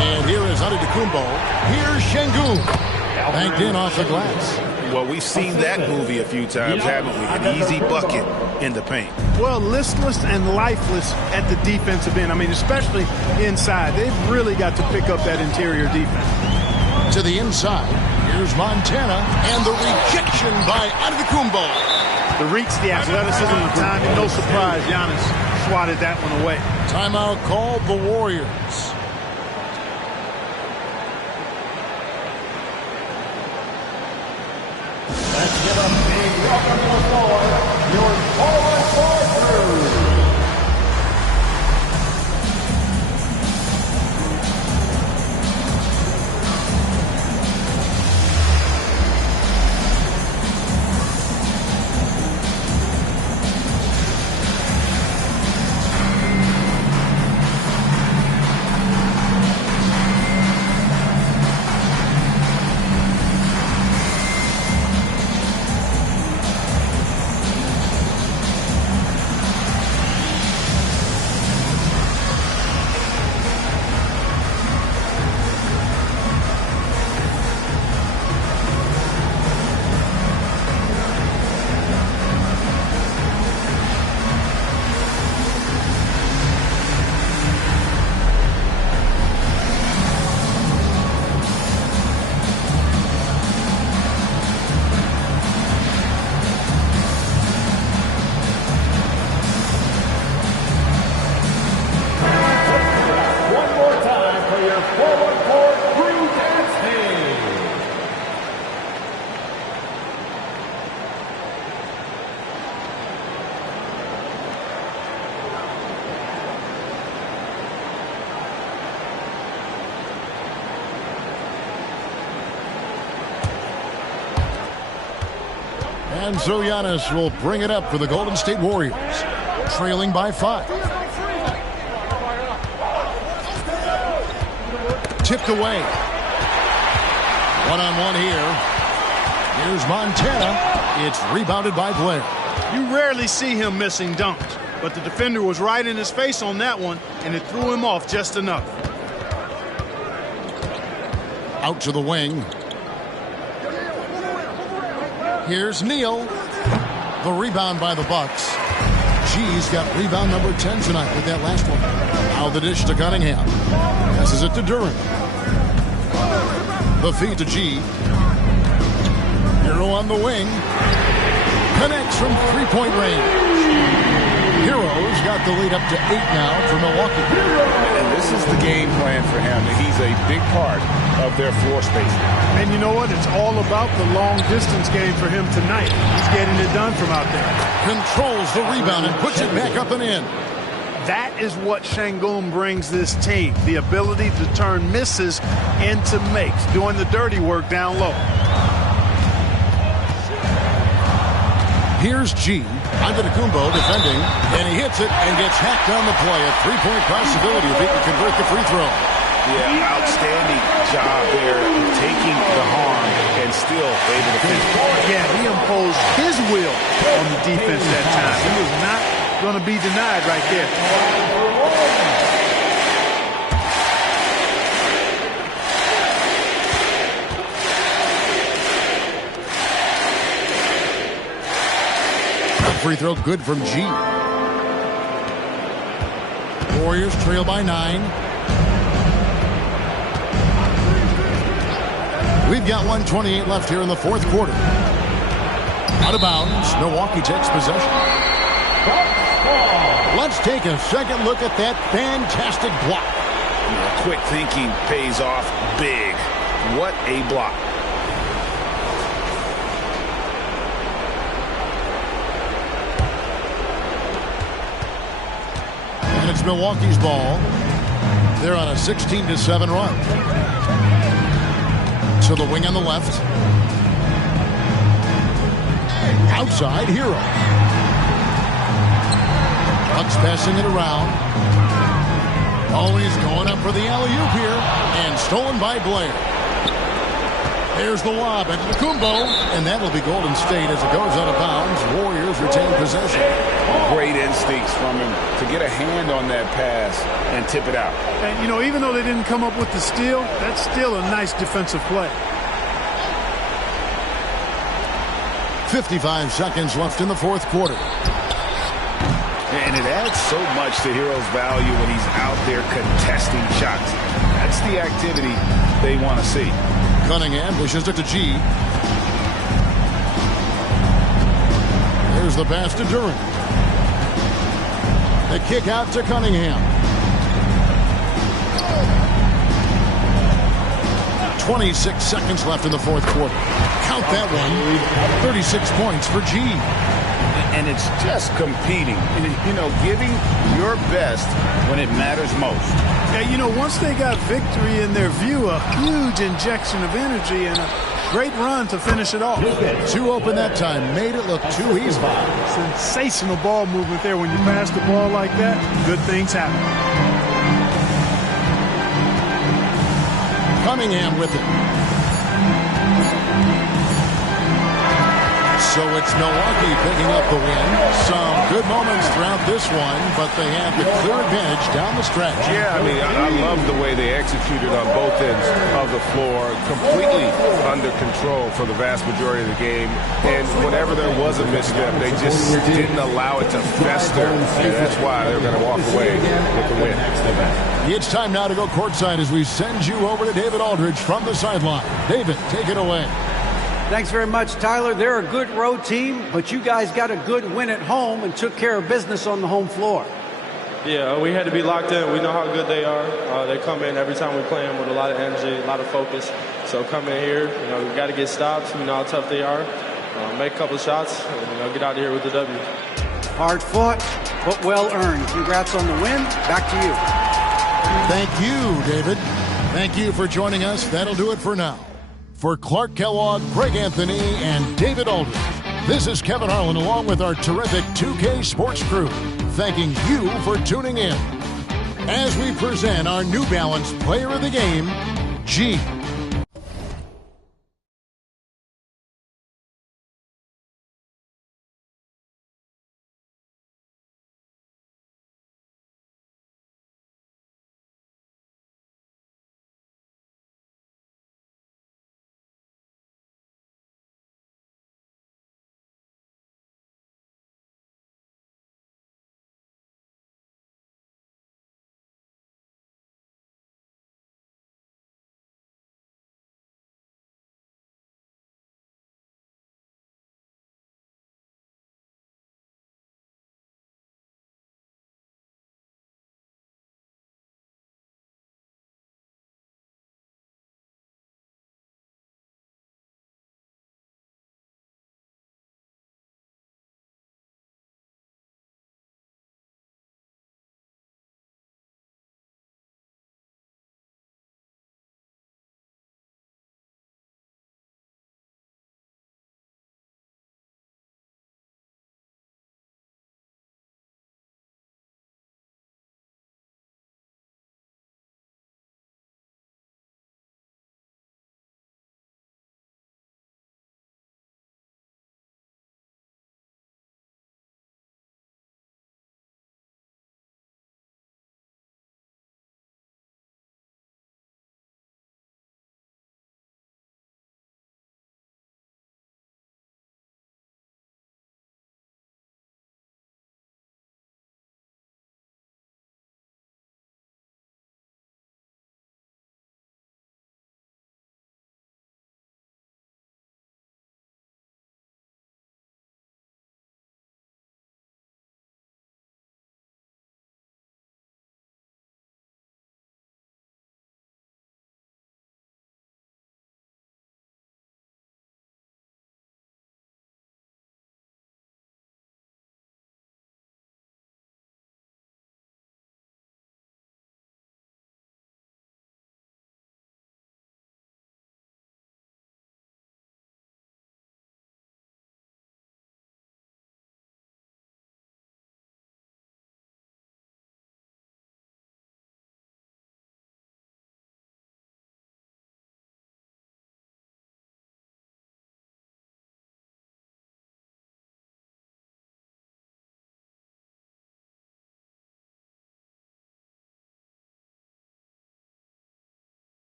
And here is Antetokounmpo. Here's Şengün. Banked in off the glass. Well, we've seen that movie a few times, haven't we? An easy bucket in the paint. Well, listless and lifeless at the defensive end. I mean, especially inside. They've really got to pick up that interior defense. To the inside. Here's Montana. And the rejection by Antetokounmpo. The reach, the athleticism, the timing. No surprise, Giannis swatted that one away. Timeout called the Warriors. Let's give a big welcome to the floor, your forward crew. And so Giannis will bring it up for the Golden State Warriors, trailing by 5. Tipped away. One-on-one here. Here's Montana. It's rebounded by Blair. You rarely see him missing dunks, but the defender was right in his face on that one, and it threw him off just enough. Out to the wing. Here's Neal. The rebound by the Bucks. G's got rebound number 10 tonight with that last one. Now the dish to Cunningham. Passes it to Durant. The feed to G. Hero on the wing. Connects from three-point range. Hero's got the lead up to 8 now for Milwaukee. And this is the game plan for him. He's a big part of their floor space. And you know what? It's all about the long-distance game for him tonight. He's getting it done from out there. Controls the rebound and puts it back up and in. That is what Şengün brings this team, the ability to turn misses into makes, doing the dirty work down low. Here's G. Antetokounmpo defending, and he hits it and gets hacked on the play. A three-point possibility if he can convert the free throw. Yeah, outstanding job there, taking the harm and still able to finish. Yeah, he imposed his will on the defense that time. He was not going to be denied right there. Free throw good from G. Warriors trail by 9. We've got 1:28 left here in the fourth quarter. Out of bounds. Milwaukee takes possession. Let's take a second look at that fantastic block. Quick thinking pays off big. What a block. It's Milwaukee's ball. They're on a 16-7 run. To the wing on the left. Outside, Hero. Bucks passing it around. Always going up for the alley-oop here. And stolen by Blair. There's the lob into the Kumbo. And that'll be Golden State as it goes out of bounds. Warriors retain possession. Great instincts from him to get a hand on that pass and tip it out. And, you know, even though they didn't come up with the steal, that's still a nice defensive play. 55 seconds left in the fourth quarter. And it adds so much to Hero's value when he's out there contesting shots. That's the activity they want to see. Cunningham pushes it to G. There's the pass to Durant. The kick out to Cunningham. 26 seconds left in the fourth quarter. Count that one. 36 points for G. And it's just competing. You know, giving your best when it matters most. Yeah, you know, once they got victory in their view, a huge injection of energy and a great run to finish it off. Too open that time. Made it look too easy. Sensational ball movement there. When you pass the ball like that, good things happen. Cunningham with it. So it's Milwaukee picking up the win. Some good moments throughout this one, but they have the clear advantage down the stretch. Yeah, I mean, I love the way they executed on both ends of the floor. Completely under control for the vast majority of the game. And whenever there was a misstep, they just didn't allow it to fester. And that's why they're going to walk away with the win. It's time now to go courtside as we send you over to David Aldridge from the sideline. David, take it away. Thanks very much, Tyler. They're a good road team, but you guys got a good win at home and took care of business on the home floor. Yeah, we had to be locked in. We know how good they are. They come in every time we play them with a lot of energy, a lot of focus. So come in here, we got to get stops. We know how tough they are. Make a couple of shots, and get out of here with the W. Hard fought, but well earned. Congrats on the win. Back to you. Thank you, David. Thank you for joining us. That'll do it for now. For Clark Kellogg, Greg Anthony, and David Aldridge, This is Kevin Harlan along with our terrific 2K Sports crew, thanking you for tuning in as we present our New Balance Player of the Game, G.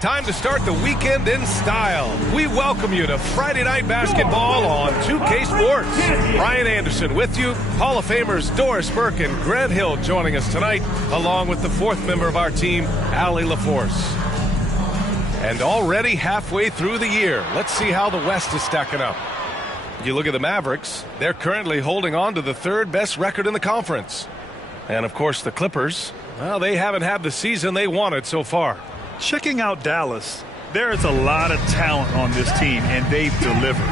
Time to start the weekend in style. We welcome you to Friday Night Basketball on 2K Sports. Ryan Anderson with you. Hall of Famers Doris Burke and Grant Hill joining us tonight, along with the fourth member of our team, Allie LaForce. And already halfway through the year, let's see how the West is stacking up. You look at the Mavericks, they're currently holding on to the third best record in the conference. And of course the Clippers, well, they haven't had the season they wanted so far. Checking out Dallas, there is a lot of talent on this team, and they've delivered.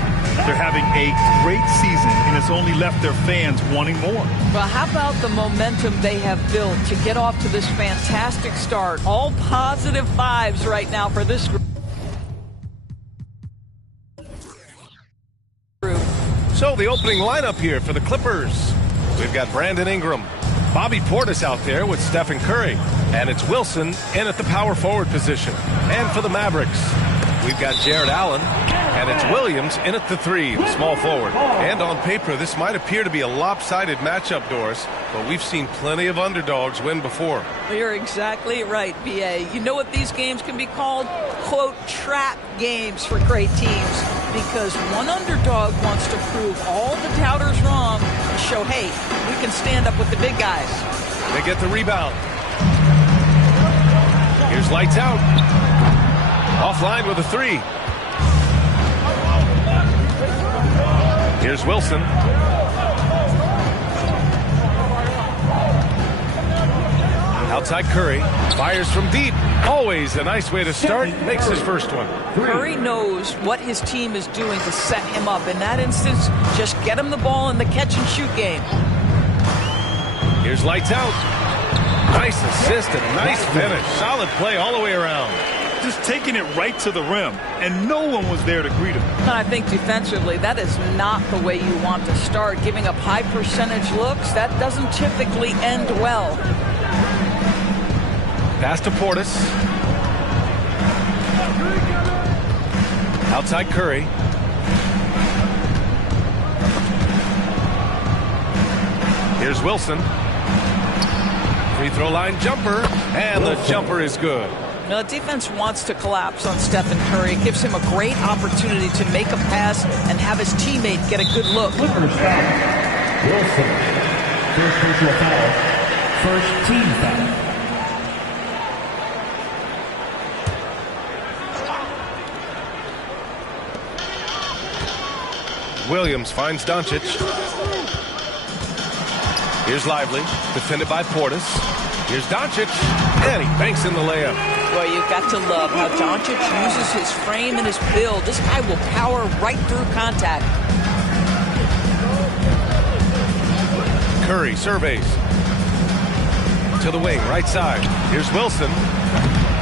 They're having a great season, and it's only left their fans wanting more. Well, how about the momentum they have built to get off to this fantastic start? All positive vibes right now for this group. So the opening lineup here for the Clippers. We've got Brandon Ingram, Bobby Portis out there with Stephen Curry, and it's Wilson in at the power forward position. And for the Mavericks, we've got Jared Allen, and it's Williams in at the 3, the small forward. And on paper, this might appear to be a lopsided matchup, Doris, but we've seen plenty of underdogs win before. You're exactly right, B.A. You know what these games can be called? Quote, trap games for great teams, because one underdog wants to prove all the doubters wrong and show, hey, we can stand up with the big guys. They get the rebound. Here's lights out. Offline with a 3. Here's Wilson. Outside Curry. Fires from deep. Always a nice way to start. Makes his first one. Curry knows what his team is doing to set him up. In that instance, just get him the ball in the catch-and-shoot game. Here's lights out. Nice assist and nice finish. Solid play all the way around. Just taking it right to the rim, and no one was there to greet him. And I think defensively, that is not the way you want to start. Giving up high percentage looks, that doesn't typically end well. Pass to Portis. Outside Curry. Here's Wilson. Free throw line jumper, and the jumper is good. Now, the defense wants to collapse on Stephen Curry. It gives him a great opportunity to make a pass and have his teammate get a good look. Clippers foul. Wilson. First personal foul. First team foul. Williams finds Doncic. Here's Lively, defended by Portis. Here's Doncic, and he banks in the layup. Well, you've got to love how Doncic uses his frame and his build. This guy will power right through contact. Curry surveys. To the wing, right side. Here's Wilson.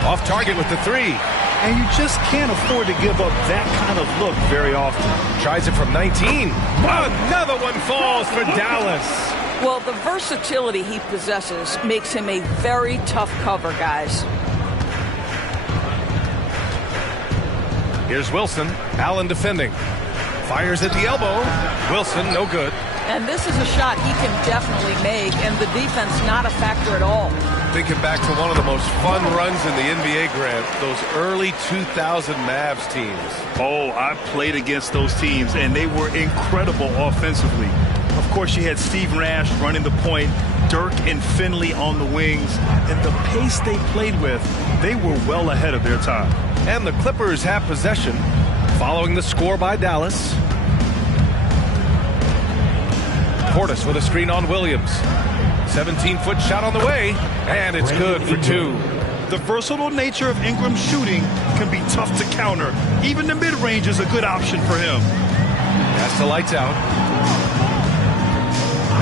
Off target with the 3. And you just can't afford to give up that kind of look very often. Tries it from 19. Another one falls for Dallas. Well, the versatility he possesses makes him a very tough cover, guys. Here's Wilson. Allen defending. Fires at the elbow. Wilson, no good. And this is a shot he can definitely make, and the defense not a factor at all. Thinking back to one of the most fun runs in the NBA, Grant, those early 2000 Mavs teams. Oh, I played against those teams, and they were incredible offensively. Of course, you had Steve Nash running the point, Dirk and Finley on the wings, and the pace they played with, they were well ahead of their time. And the Clippers have possession, following the score by Dallas. Portis with a screen on Williams. 17-foot shot on the way, and it's good for 2. The versatile nature of Ingram's shooting can be tough to counter. Even the mid-range is a good option for him. Pass to lights out.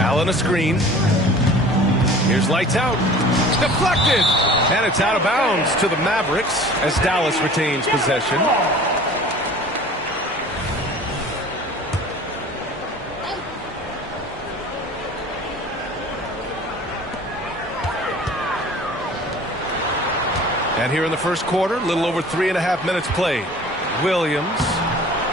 Allen a screen. Here's lights out. Deflected! And it's out of bounds to the Mavericks as Dallas retains possession. And here in the first quarter, a little over 3.5 minutes played. Williams.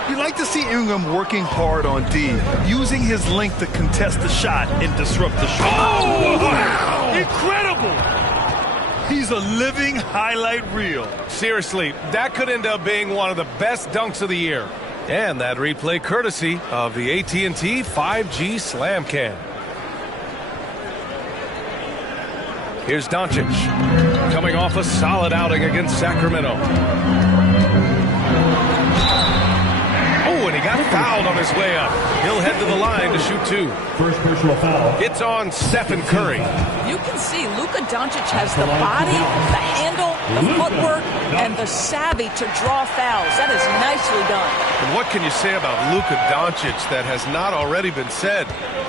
You like to see Ingram working hard on D, using his length to contest the shot and disrupt the shot. Oh, wow! Incredible! He's a living highlight reel. Seriously, that could end up being one of the best dunks of the year. And that replay courtesy of the AT&T 5G Slam Cam. Here's Doncic, coming off a solid outing against Sacramento. Oh, and he got fouled on his way up. He'll head to the line to shoot 2. First personal foul. It's on Stephen Curry. You can see Luka Doncic has the body, the handle, the footwork, and the savvy to draw fouls. That is nicely done. And what can you say about Luka Doncic that has not already been said?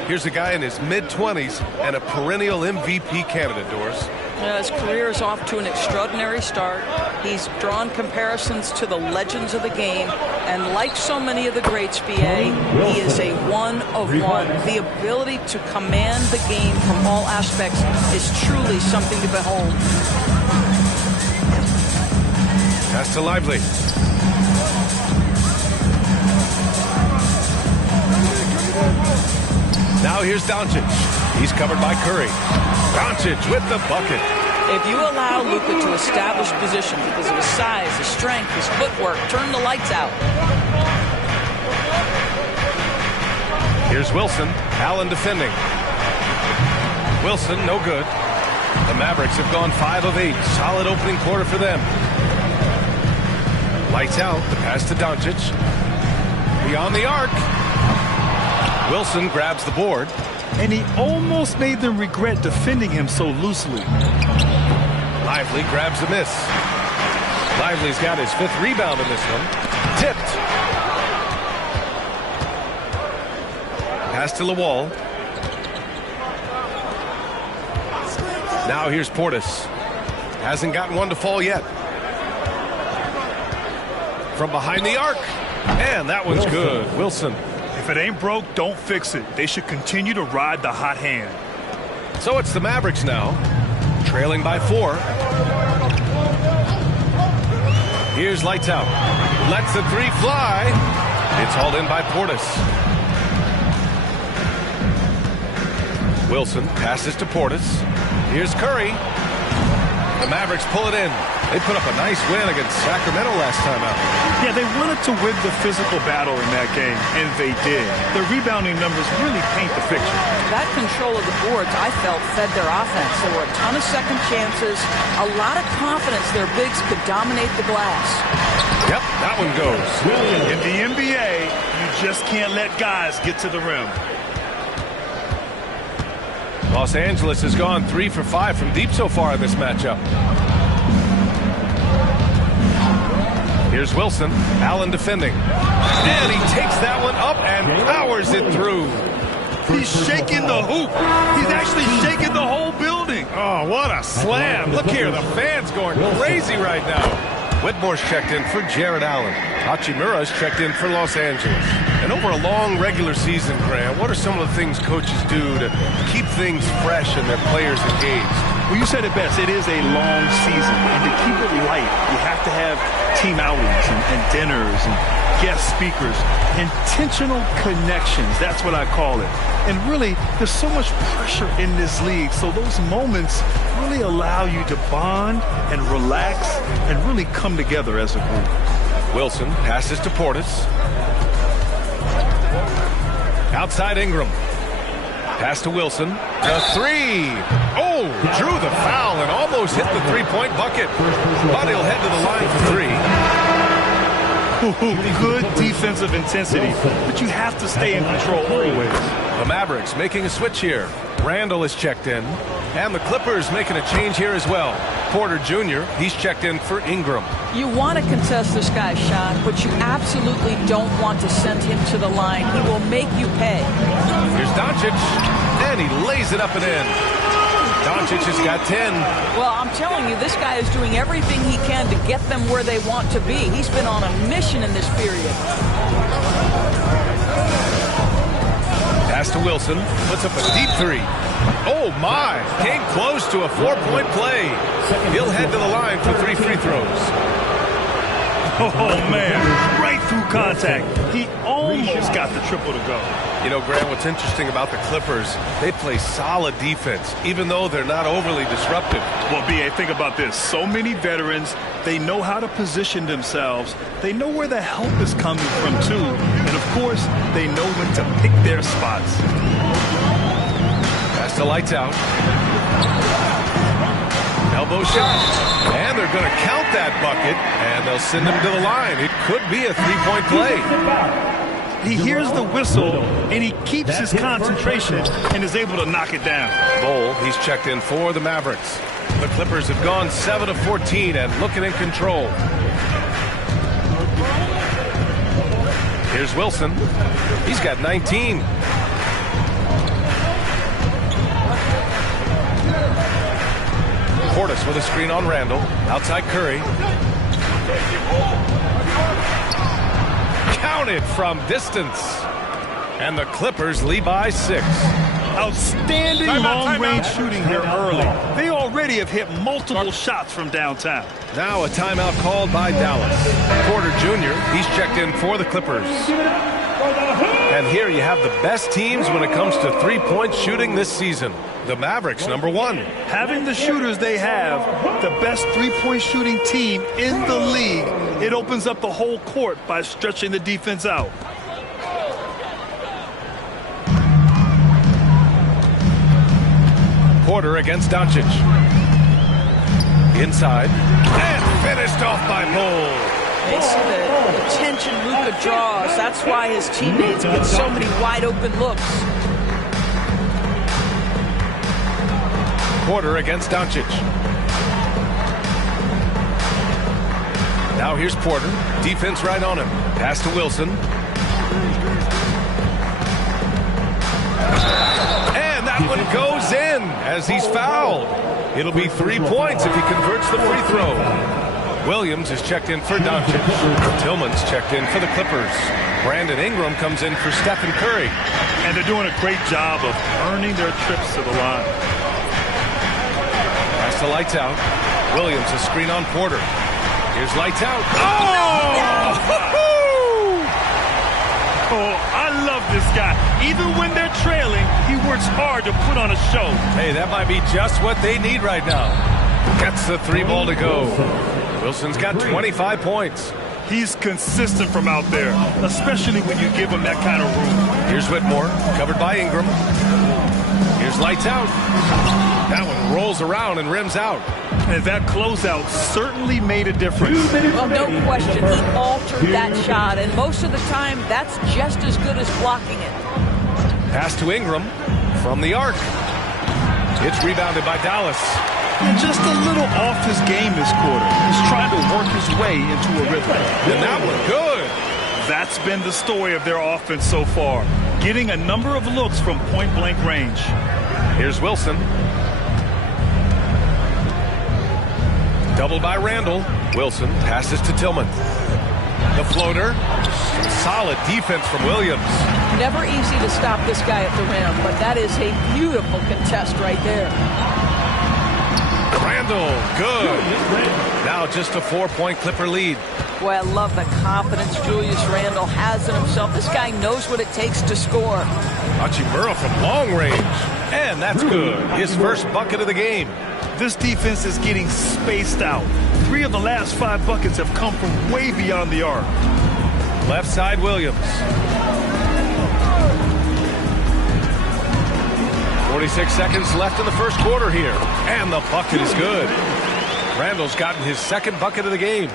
Here's a guy in his mid-20s and a perennial MVP candidate, Doris. His career is off to an extraordinary start. He's drawn comparisons to the legends of the game. And like so many of the greats, BA, he is a one of one. The ability to command the game from all aspects is truly something to behold. Pass to Lively. Now here's Doncic. He's covered by Curry. Doncic with the bucket. If you allow Luka to establish position because of his size, his strength, his footwork, turn the lights out. Here's Wilson. Allen defending. Wilson, no good. The Mavericks have gone 5 of 8. Solid opening quarter for them. Lights out. The pass to Doncic. Beyond the arc. Wilson grabs the board. And he almost made them regret defending him so loosely. Lively grabs the miss. Lively's got his 5th rebound in this one. Tipped. Pass to Lawal. Now here's Portis. Hasn't gotten one to fall yet. From behind the arc. And that one's good. Wilson. If it ain't broke, don't fix it. They should continue to ride the hot hand. So it's the Mavericks now, trailing by 4. Here's lights out. Lets the 3 fly. It's hauled in by Portis. Wilson passes to Portis. Here's Curry. The Mavericks pull it in. They put up a nice win against Sacramento last time out. Yeah, they wanted to win the physical battle in that game, and they did. Their rebounding numbers really paint the picture. That control of the boards, I felt, fed their offense. There were a ton of second chances, a lot of confidence their bigs could dominate the glass. Yep, that one goes. In the NBA, you just can't let guys get to the rim. Los Angeles has gone 3 for 5 from deep so far in this matchup. Here's Wilson. Allen defending. And he takes that one up and powers it through. He's shaking the hoop. He's actually shaking the whole building. Oh, what a slam. Look here, the fans going crazy right now. Whitmore's checked in for Jared Allen. Hachimura's checked in for Los Angeles. And over a long regular season, Graham, what are some of the things coaches do to keep things fresh and their players engaged? Well, you said it best. It is a long season. And to keep it light, you have to have team outings and dinners and guest speakers. Intentional connections, that's what I call it. And really, there's so much pressure in this league. So those moments really allow you to bond and relax and really come together as a group. Wilson passes to Portis. Outside Ingram. Pass to Wilson. The 3. Oh, drew the foul and almost hit the 3-point bucket. But he'll head to the line for 3. Good defensive intensity, but you have to stay in control always. The Mavericks making a switch here. Randall is checked in. And the Clippers making a change here as well. Porter Jr., he's checked in for Ingram. You want to contest this guy's shot, but you absolutely don't want to send him to the line. He will make you pay. Here's Doncic, and he lays it up and in. Doncic has got 10. Well, I'm telling you, this guy is doing everything he can to get them where they want to be. He's been on a mission in this period. Pass to Wilson, puts up a deep 3. Oh my, came close to a 4-point play. He'll head to the line for 3 free throws. Oh man, right through contact. He almost got the triple to go. You know, Grant, what's interesting about the Clippers, they play solid defense, even though they're not overly disruptive. Well, B.A., think about this. So many veterans, they know how to position themselves. They know where the help is coming from, too. And, of course, they know when to pick their spots. Pass the lights out. Elbow shot. And they're going to count that bucket, and they'll send him to the line. It could be a three-point play. He hears the whistle, and he keeps his concentration and is able to knock it down. Bol, he's checked in for the Mavericks. The Clippers have gone 7 of 14 and looking in control. Here's Wilson. He's got 19. Portis with a screen on Randall. Outside Curry. Counted from distance. And the Clippers lead by 6. Outstanding long-range shooting here early. They already have hit multiple shots from downtown. Now a timeout called by Dallas. Porter Jr., he's checked in for the Clippers. And here you have the best teams when it comes to three-point shooting this season. The Mavericks, number 1. Having the shooters they have, the best three-point shooting team in the league, it opens up the whole court by stretching the defense out. Porter against Doncic. Inside. And finished off by Bol. They see the attention Luka draws. That's why his teammates get so many wide open looks. Porter against Doncic. Now here's Porter. Defense right on him. Pass to Wilson. And that one goes in as he's fouled. It'll be 3 points if he converts the free throw. Williams is checked in for Doncic. Tillman's checked in for the Clippers. Brandon Ingram comes in for Stephen Curry. And they're doing a great job of earning their trips to the line. Pass the lights out. Williams a screen on Porter. Here's lights out. Oh, I love this guy. Even when they're trailing, he works hard to put on a show. Hey, that might be just what they need right now. Gets the 3 ball to go. Wilson's got 25 points. He's consistent from out there, especially when you give him that kind of room. Here's Whitmore, covered by Ingram. Here's lights out. That one rolls around and rims out. And that closeout certainly made a difference. Well, no question. He altered that shot, and most of the time, that's just as good as blocking it. Pass to Ingram from the arc. It's rebounded by Dallas. And just a little off his game this quarter. He's trying to work his way into a rhythm. And that one good. That's been the story of their offense so far. Getting a number of looks from point-blank range. Here's Wilson. Doubled by Randall. Wilson passes to Tillman. The floater. Solid defense from Williams. Never easy to stop this guy at the rim, but that is a beautiful contest right there. Randall, good. Now just a 4-point Clipper lead. Boy, I love the confidence Julius Randle has in himself. This guy knows what it takes to score. Hachimura from long range. And that's good. His first bucket of the game. This defense is getting spaced out. 3 of the last 5 buckets have come from way beyond the arc. Left side, Williams. 46 seconds left in the first quarter here. And the bucket is good. Randall's gotten his second bucket of the game.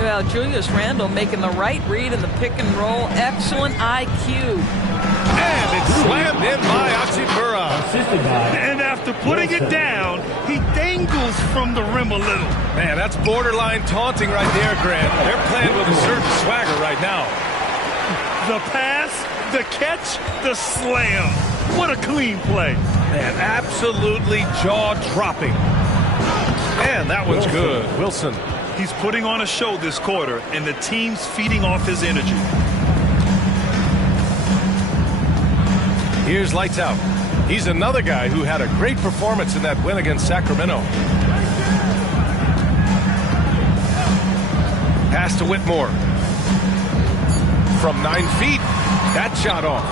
Well, Julius Randle making the right read in the pick and roll. Excellent IQ. And it's slammed in by Hachimura. And after putting it down, he dangles from the rim a little. Man, that's borderline taunting right there, Grant. They're playing with a certain swagger right now. The pass, the catch, the slam. What a clean play. Man, absolutely jaw-dropping. And that one's good. Wilson. He's putting on a show this quarter, and the team's feeding off his energy. Here's lights out. He's another guy who had a great performance in that win against Sacramento. Pass to Whitmore. from 9 feet. That shot off.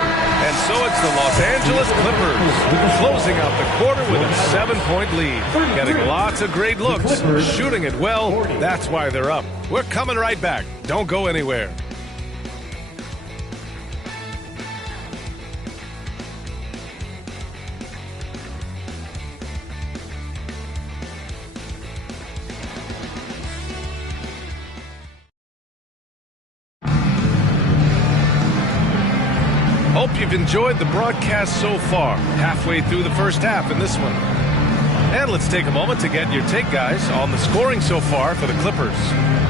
And so it's the Los Angeles Clippers closing out the quarter with a 7-point lead. Getting lots of great looks, shooting it well. That's why they're up. We're coming right back. Don't go anywhere. Hope you've enjoyed the broadcast so far. Halfway through the first half in this one. And let's take a moment to get your take, guys, on the scoring so far for the Clippers.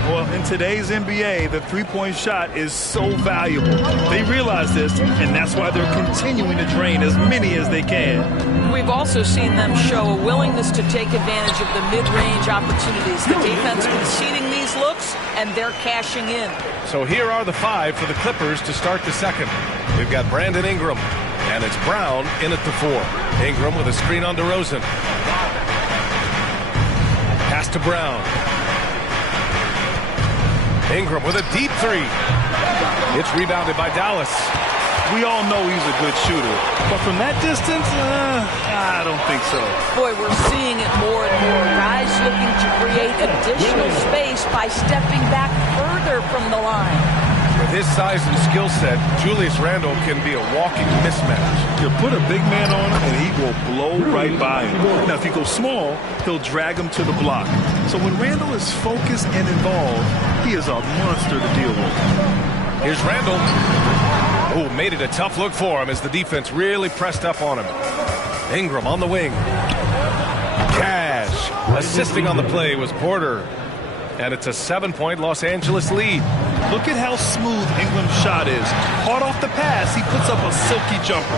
Well, in today's NBA, the three-point shot is so valuable. They realize this, and that's why they're continuing to drain as many as they can. We've also seen them show a willingness to take advantage of the mid-range opportunities. The defense conceding these looks, and they're cashing in. So here are the 5 for the Clippers to start the second. We've got Brandon Ingram, and it's Brown in at the 4. Ingram with a screen on DeRozan. Pass to Brown. Ingram with a deep 3. It's rebounded by Dallas. We all know he's a good shooter, but from that distance, I don't think so. Boy, we're seeing it more and more. Guys looking to create additional space by stepping back further from the line. With his size and skill set, Julius Randle can be a walking mismatch. You put a big man on him, and he will blow right by him. Now, if you go small, he'll drag him to the block. So when Randle is focused and involved, he is a monster to deal with. Here's Randle. Oh, made it a tough look for him as the defense really pressed up on him. Ingram on the wing. Cash. Assisting on the play was Porter. And it's a 7-point Los Angeles lead. Look at how smooth Ingram's shot is. Hard off the pass, he puts up a silky jumper.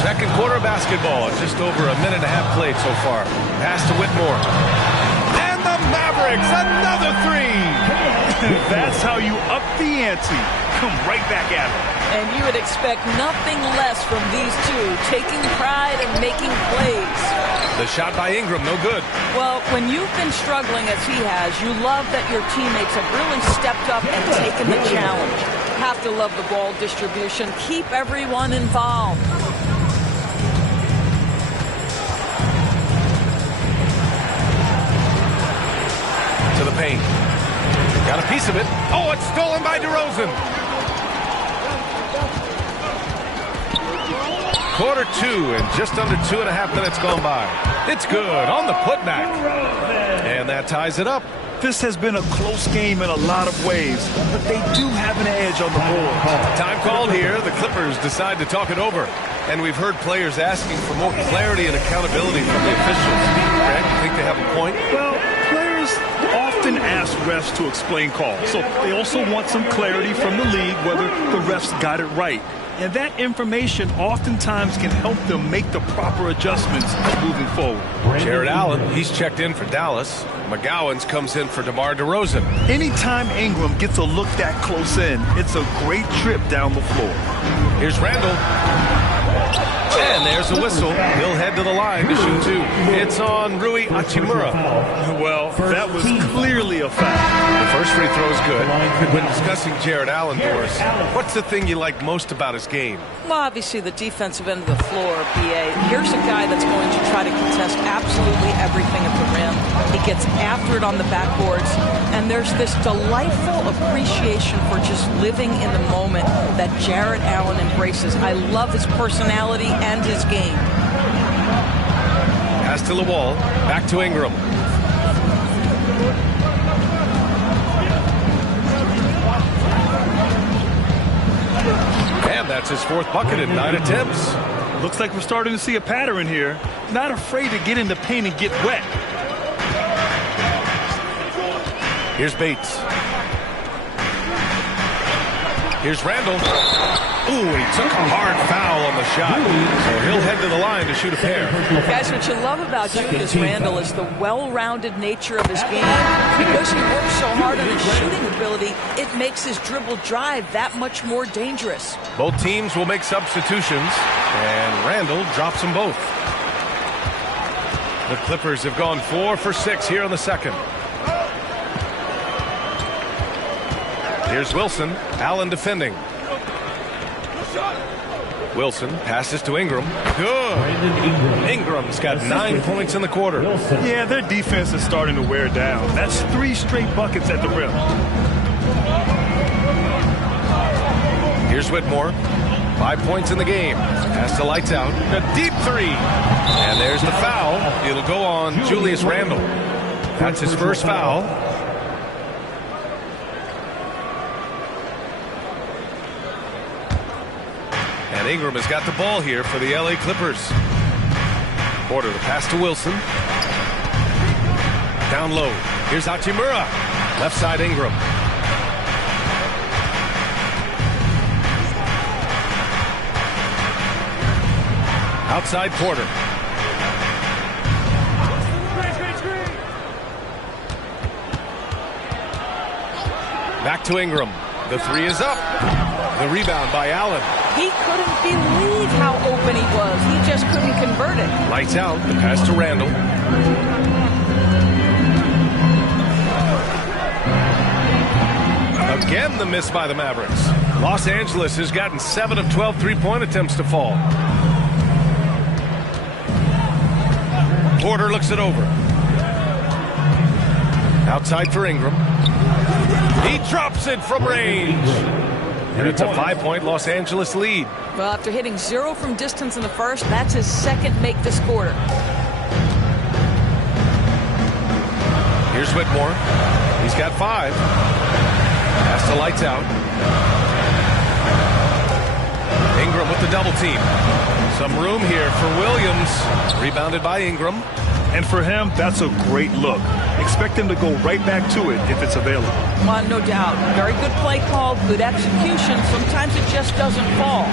Second quarter basketball. Just over a minute and a half played so far. Pass to Whitmore. And the Mavericks, another 3. That's how you up the ante. Come right back at it. And you would expect nothing less from these two, taking pride and making plays. The shot by Ingram, no good. Well, when you've been struggling as he has, you love that your teammates have really stepped up and taken the challenge. Have to love the ball distribution. Keep everyone involved. To the paint. Got a piece of it. Oh, it's stolen by DeRozan. Quarter 2 and just under 2.5 minutes gone by. It's good on the putback. And that ties it up. This has been a close game in a lot of ways, but they do have an edge on the board. Time called here. The Clippers decide to talk it over. And we've heard players asking for more clarity and accountability from the officials. Grant, you think they have a point? Well, players often ask refs to explain calls, so they also want some clarity from the league whether the refs got it right. And that information oftentimes can help them make the proper adjustments moving forward. Jared Allen, he's checked in for Dallas. McGowan's comes in for DeMar DeRozan. Anytime Ingram gets a look that close in, it's a great trip down the floor. Here's Randle. And there's a whistle. He'll head to the line to shoot 2. It's on Rui Hachimura. Well, that was clearly a foul. The first free throw is good. When discussing Jared Allen, Doris, what's the thing you like most about his game? Well, obviously the defensive end of the floor, BA. Here's a guy that's going to try to contest absolutely everything at the rim. He gets after it on the backboards. And there's this delightful appreciation for just living in the moment that Jared Allen embraces. I love his personality and his game. Pass to the wall. Back to Ingram. And that's his 4th bucket in 9 attempts. Looks like we're starting to see a pattern here. Not afraid to get in the paint and get wet. Here's Bates. Here's Randle. Ooh, he took a hard foul on the shot. So he'll head to the line to shoot a pair. Guys, what you love about Julius Randle is the well-rounded nature of his game. Because he works so hard on his shooting ability, it makes his dribble drive that much more dangerous. Both teams will make substitutions, and Randle drops them both. The Clippers have gone 4 for 6 here in the second. Here's Wilson. Allen defending. Wilson passes to Ingram. Good. Ingram's got 9 points in the quarter. Yeah, their defense is starting to wear down. That's 3 straight buckets at the rim. Here's Whitmore. 5 points in the game. Pass to Lights Out. A deep three. And there's the foul. It'll go on Julius Randle. That's his first foul. And Ingram has got the ball here for the LA Clippers. Porter, the pass to Wilson. Down low. Here's Hachimura. Left side Ingram. Outside Porter. Back to Ingram. The three is up. The rebound by Allen. He couldn't believe how open he was. He just couldn't convert it. Lights out. The pass to Randle. Again, the miss by the Mavericks. Los Angeles has gotten 7 of 12 three-point attempts to fall. Porter looks it over. Outside for Ingram. He drops it from range. And it's a 5-point Los Angeles lead. Well, after hitting 0 from distance in the first, that's his second make this quarter. Here's Whitmore. He's got 5. Pass to Lights Out. Ingram with the double team. Some room here for Williams. Rebounded by Ingram. And for him, that's a great look. Expect him to go right back to it if it's available. No doubt. Very good play call, good execution. Sometimes it just doesn't fall.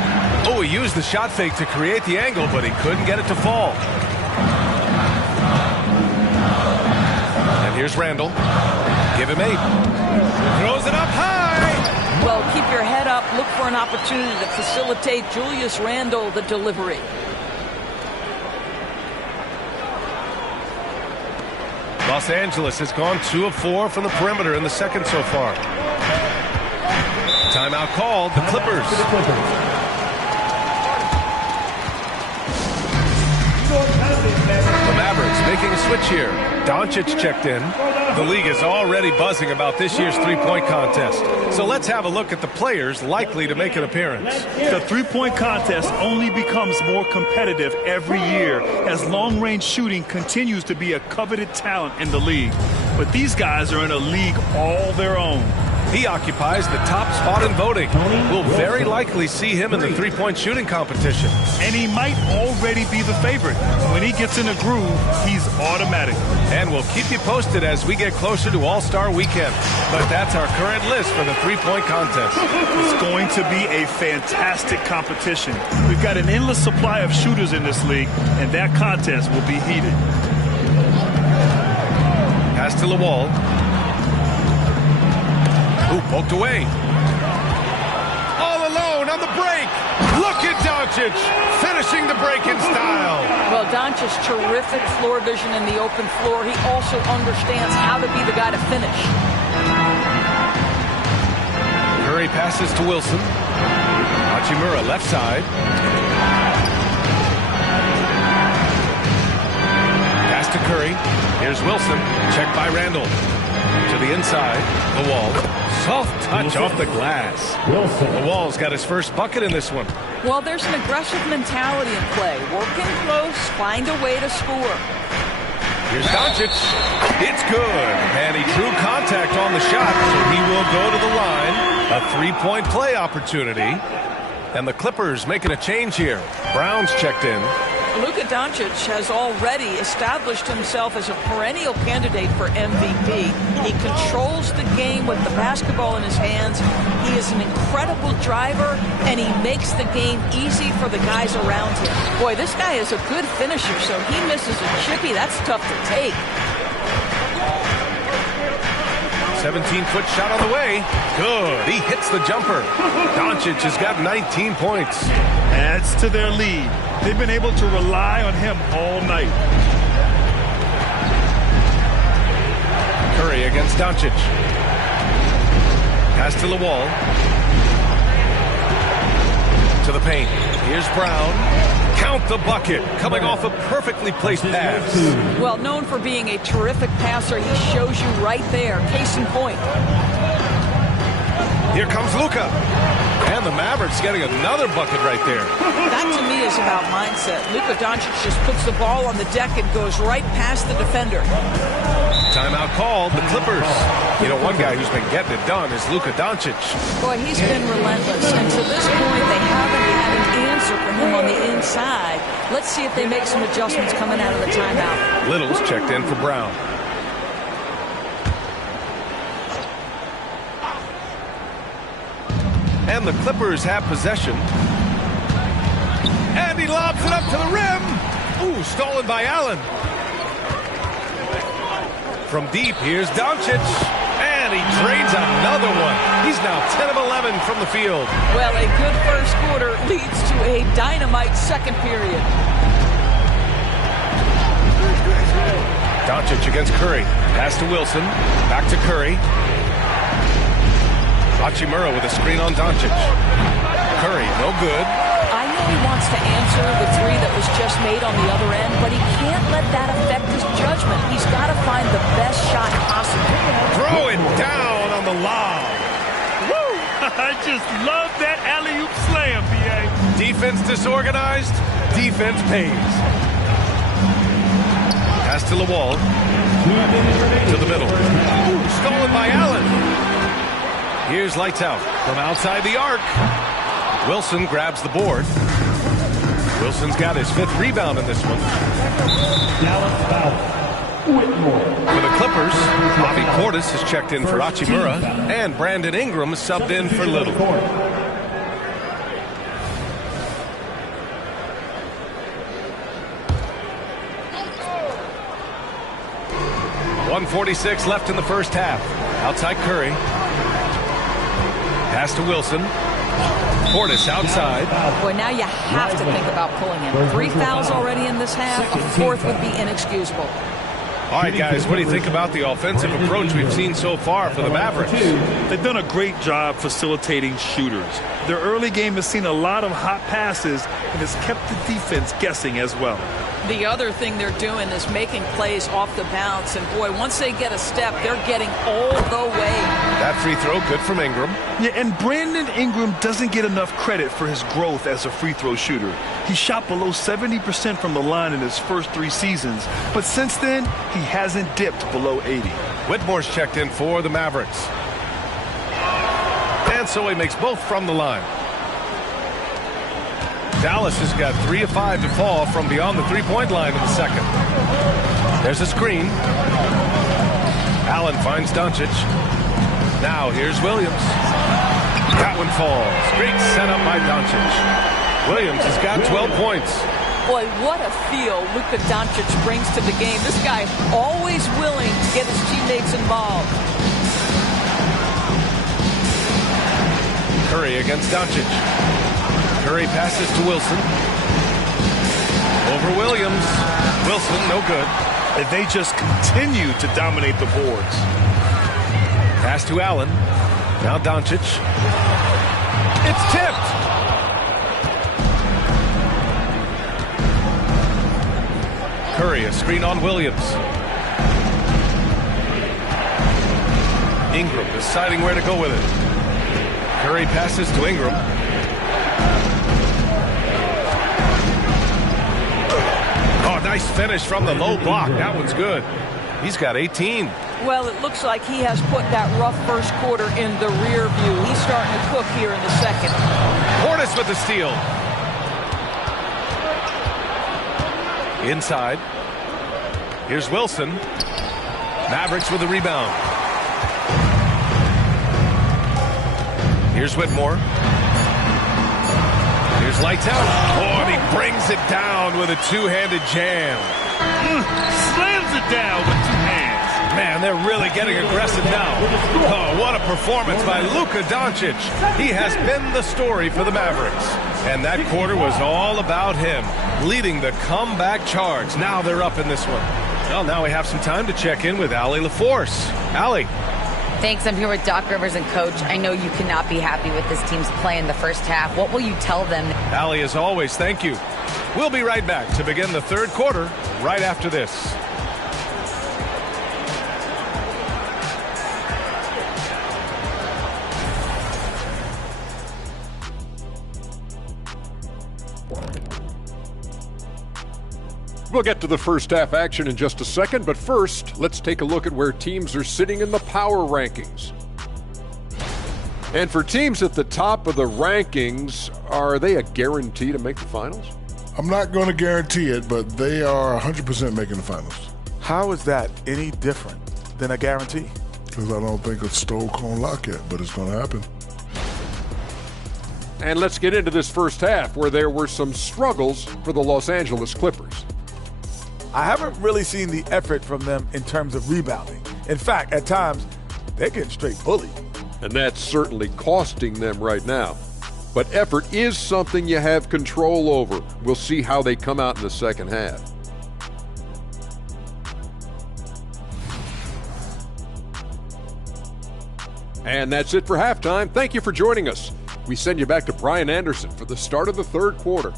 Oh, he used the shot fake to create the angle, but he couldn't get it to fall. And here's Randle. Give him 8. Throws it up high. Well, keep your head up. Look for an opportunity to facilitate Julius Randle the delivery. Los Angeles has gone 2 of 4 from the perimeter in the second so far. Timeout called. The Clippers. The Mavericks making a switch here. Doncic checked in. The league is already buzzing about this year's three-point contest. So let's have a look at the players likely to make an appearance. The three-point contest only becomes more competitive every year as long-range shooting continues to be a coveted talent in the league. But these guys are in a league all their own. He occupies the top spot in voting. We'll very likely see him in the three-point shooting competition. And he might already be the favorite. When he gets in a groove, he's automatic. And we'll keep you posted as we get closer to All-Star Weekend. But that's our current list for the three-point contest. It's going to be a fantastic competition. We've got an endless supply of shooters in this league, and that contest will be heated. Pass to Lawal. Ooh, poked away. All alone on the break. Look at Doncic finishing the break in style. Well, Doncic's terrific floor vision in the open floor. He also understands how to be the guy to finish. Curry passes to Wilson. Hachimura left side. Pass to Curry. Here's Wilson. Checked by Randle. To the inside. The wall. Soft touch off the glass. The Wall's got his first bucket in this one. Well, there's an aggressive mentality in play. Working close, find a way to score. Here's Doncic. It's good. And he drew contact on the shot, so he will go to the line. A three-point play opportunity. And the Clippers making a change here. Brown's checked in. Luka Doncic has already established himself as a perennial candidate for MVP. He controls the game with the basketball in his hands. He is an incredible driver, and he makes the game easy for the guys around him. Boy, this guy is a good finisher, so he misses a chippy. That's tough to take. 17-foot shot on the way. Good. He hits the jumper. Doncic has got 19 points. Adds to their lead. They've been able to rely on him all night. Curry against Doncic. Pass to the wall. To the paint. Here's Brown. Count the bucket. Coming off a perfectly placed pass. Well, known for being a terrific passer, he shows you right there. Case in point. Here comes Luka. And the Mavericks getting another bucket right there. That, to me, is about mindset. Luka Doncic just puts the ball on the deck and goes right past the defender. Timeout called. The Clippers. You know, one guy who's been getting it done is Luka Doncic. Boy, he's been relentless. And to this point, they haven't had an answer for him on the inside. Let's see if they make some adjustments coming out of the timeout. Little's checked in for Brown. And the Clippers have possession. And he lobs it up to the rim. Ooh, stolen by Allen. From deep, here's Doncic. And he drains another one. He's now 10 of 11 from the field. Well, a good first quarter leads to a dynamite second period. Doncic against Curry. Pass to Wilson. Back to Curry. Hachimura with a screen on Doncic. Curry, no good. I know he wants to answer the three that was just made on the other end, but he can't let that affect his judgment. He's got to find the best shot possible. Throw it down on the lob. Woo! I just love that alley-oop slam, B.A. Defense disorganized. Defense pays. Pass to the wall. To the middle. Ooh, stolen by Allen. Here's lights out from outside the arc. Wilson grabs the board. Wilson's got his 5th rebound in this one. For the Clippers, Bobby Portis has checked in for Hachimura, and Brandon Ingram is subbed in for Little. .146 left in the first half. Outside Curry. Pass to Wilson. Portis outside. Boy, now you have to think about pulling him. 3 fouls already in this half. A 4th would be inexcusable. All right, guys, what do you think about the offensive approach we've seen so far for the Mavericks? They've done a great job facilitating shooters. Their early game has seen a lot of hot passes and has kept the defense guessing as well. The other thing they're doing is making plays off the bounce. And, boy, once they get a step, they're getting all the way. That free throw, good from Ingram. Yeah, and Brandon Ingram doesn't get enough credit for his growth as a free throw shooter. He shot below 70% from the line in his first 3 seasons. But since then, he hasn't dipped below 80. Whitmore's checked in for the Mavericks. And so he makes both from the line. Dallas has got 3 of 5 to fall from beyond the three-point line in the second. There's a screen. Allen finds Doncic. Now here's Williams. That one falls. Great setup by Doncic. Williams has got 12 points. Boy, what a feel Luka Doncic brings to the game. This guy always willing to get his teammates involved. Curry against Doncic. Curry passes to Wilson. Over Williams. Wilson, no good. And they just continue to dominate the boards. Pass to Allen. Now Doncic. It's tipped. Curry, a screen on Williams. Ingram deciding where to go with it. Curry passes to Ingram. Oh, nice finish from the low block. That one's good. He's got 18. Well, it looks like he has put that rough first quarter in the rear view. He's starting to cook here in the second. Portis with the steal. Inside. Here's Wilson. Mavericks with the rebound. Here's Whitmore. Here's lights out. Oh, and he brings it down with a two-handed jam. Slams it down with 2 hands. Man, they're really getting aggressive now. Oh, what a performance by Luka Doncic. He has been the story for the Mavericks. And that quarter was all about him, leading the comeback charge. Now they're up in this one. Well, now we have some time to check in with Allie LaForce. Allie. Thanks. I'm here with Doc Rivers and Coach. I know you cannot be happy with this team's play in the first half. What will you tell them? Allie, as always, thank you. We'll be right back to begin the third quarter right after this. We'll get to the first half action in just a second, but first, let's take a look at where teams are sitting in the power rankings. And for teams at the top of the rankings, are they a guarantee to make the finals? I'm not going to guarantee it, but they are 100% making the finals. How is that any different than a guarantee? Because I don't think it's stone cold lock yet, but it's going to happen. And let's get into this first half where there were some struggles for the Los Angeles Clippers. I haven't really seen the effort from them in terms of rebounding. In fact, at times, they're getting straight bullied. And that's certainly costing them right now. But effort is something you have control over. We'll see how they come out in the second half. And that's it for halftime. Thank you for joining us. We send you back to Brian Anderson for the start of the third quarter.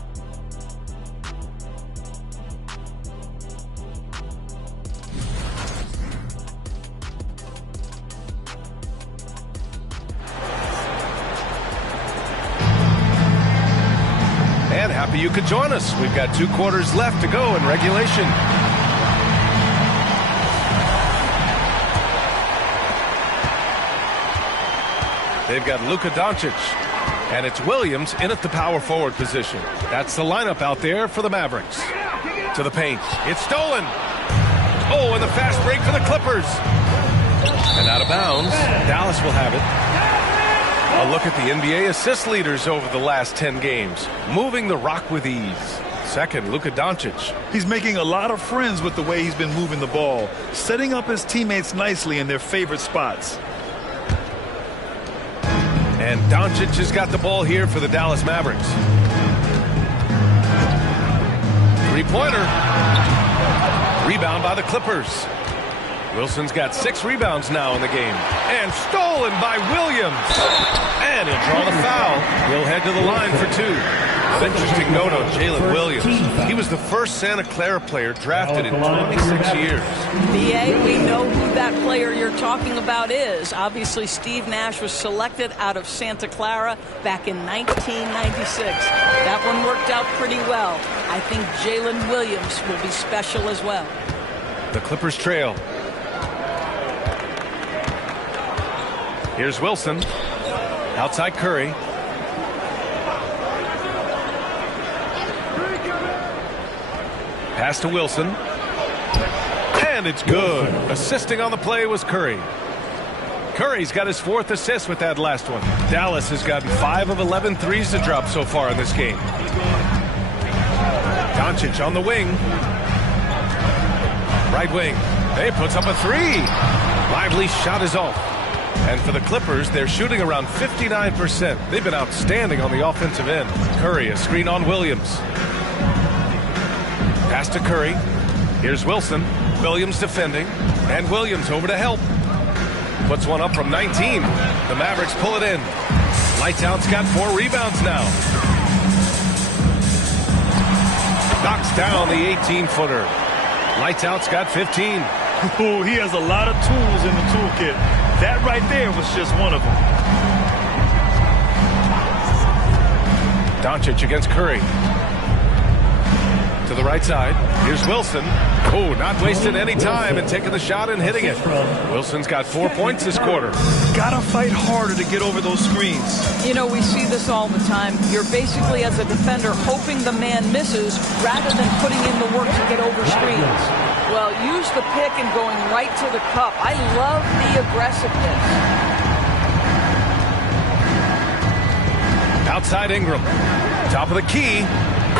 And happy you could join us. We've got 2 quarters left to go in regulation. They've got Luka Doncic, and it's Williams in at the power forward position. That's the lineup out there for the Mavericks. To the paint. It's stolen. Oh, and the fast break for the Clippers. And out of bounds. Dallas will have it. A look at the NBA assist leaders over the last 10 games. Moving the rock with ease. Second, Luka Doncic. He's making a lot of friends with the way he's been moving the ball, setting up his teammates nicely in their favorite spots. And Doncic has got the ball here for the Dallas Mavericks. 3-pointer. Rebound by the Clippers. Wilson's got 6 rebounds now in the game. And stolen by Williams. And he'll draw the foul. He'll head to the line for 2. An interesting note on Jalen Williams. He was the first Santa Clara player drafted in 26 years. BA, we know who that player you're talking about is. Obviously, Steve Nash was selected out of Santa Clara back in 1996. That one worked out pretty well. I think Jalen Williams will be special as well. The Clippers trail. Here's Wilson. Outside Curry. Pass to Wilson. And it's good. Assisting on the play was Curry. Curry's got his 4th assist with that last one. Dallas has gotten 5 of 11 threes to drop so far in this game. Doncic on the wing. Right wing. He puts up a 3. Lively shot is off. And for the Clippers, they're shooting around 59%. They've been outstanding on the offensive end. Curry, a screen on Williams. Pass to Curry. Here's Wilson. Williams defending. And Williams over to help. Puts one up from 19. The Mavericks pull it in. Lightout's got 4 rebounds now. Knocks down the 18-footer. Lightout's got 15. Ooh, he has a lot of tools in the toolkit. That right there was just one of them. Doncic against Curry. To the right side. Here's Wilson. Oh, not wasting any time and taking the shot and hitting it. Wilson's got 4 points this quarter. Gotta fight harder to get over those screens. You know, we see this all the time. You're basically, as a defender, hoping the man misses rather than putting in the work to get over screens. Well, use the pick and going right to the cup. I love the aggressiveness. Outside Ingram. Top of the key.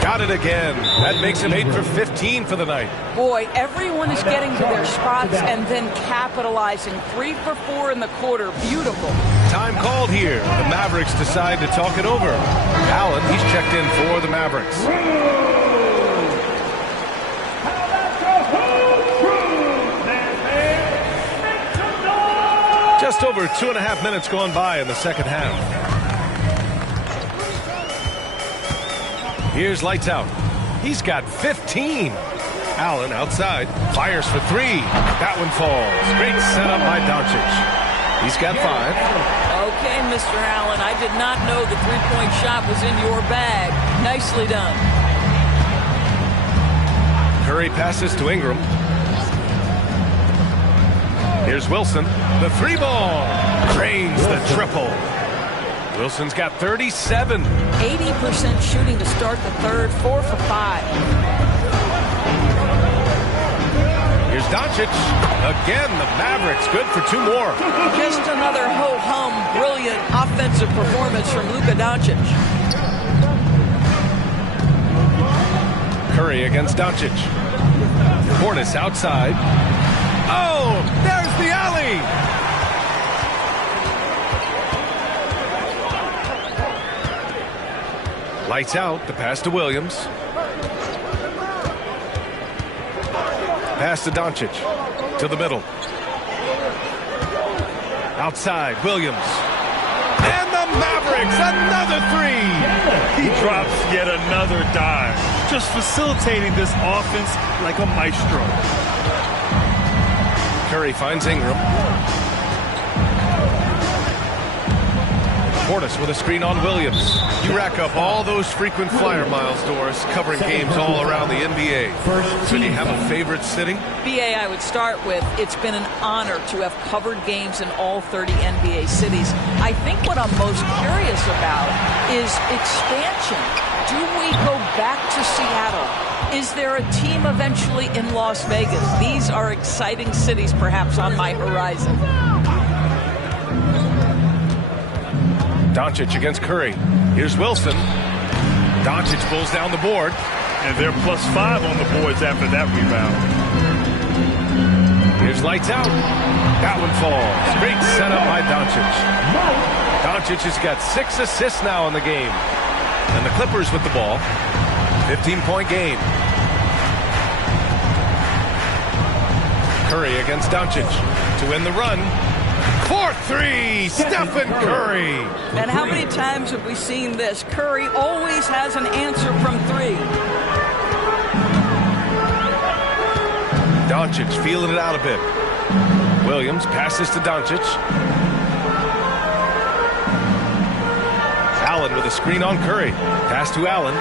Got it again. That makes him 8 for 15 for the night. Boy, everyone is getting to their spots and then capitalizing. 3 for 4 in the quarter. Beautiful. Time called here. The Mavericks decide to talk it over. Allen, he's checked in for the Mavericks. Just over 2.5 minutes gone by in the second half. Here's Lights Out. He's got 15. Allen outside, fires for 3. That one falls. Great setup by Doncic. He's got 5. Okay, Mr. Allen, I did not know the three-point shot was in your bag. Nicely done. Curry passes to Ingram. Here's Wilson. The 3-ball. Drains the triple. Wilson's got 37. 80% shooting to start the third. 4 for 5. Here's Doncic. Again, the Mavericks good for 2 more. Just another ho-hum, brilliant offensive performance from Luka Doncic. Curry against Doncic. Portis outside. Oh, there's the alley. Lights out. The pass to Williams. Pass to Doncic. To the middle. Outside, Williams. And the Mavericks, another 3. He drops yet another dime. Just facilitating this offense like a maestro. Curry finds Ingram. Portis with a screen on Williams. You rack up all those frequent flyer miles, Doris, covering games all around the NBA. So do you have a favorite city? BA, I would start with, it's been an honor to have covered games in all 30 NBA cities. I think what I'm most curious about is expansion. Do we go back to Seattle? Is there a team eventually in Las Vegas? These are exciting cities perhaps on my horizon. Doncic against Curry. Here's Wilson. Doncic pulls down the board. And they're +5 on the boards after that rebound. Here's Lights Out. That one falls. Great setup by Doncic. Doncic has got 6 assists now in the game. And the Clippers with the ball. 15-point game. Curry against Doncic to win the run. 4-3, Stephen Curry. And how many times have we seen this? Curry always has an answer from 3. Doncic feeling it out a bit. Williams passes to Doncic. Allen with a screen on Curry. Pass to Allen.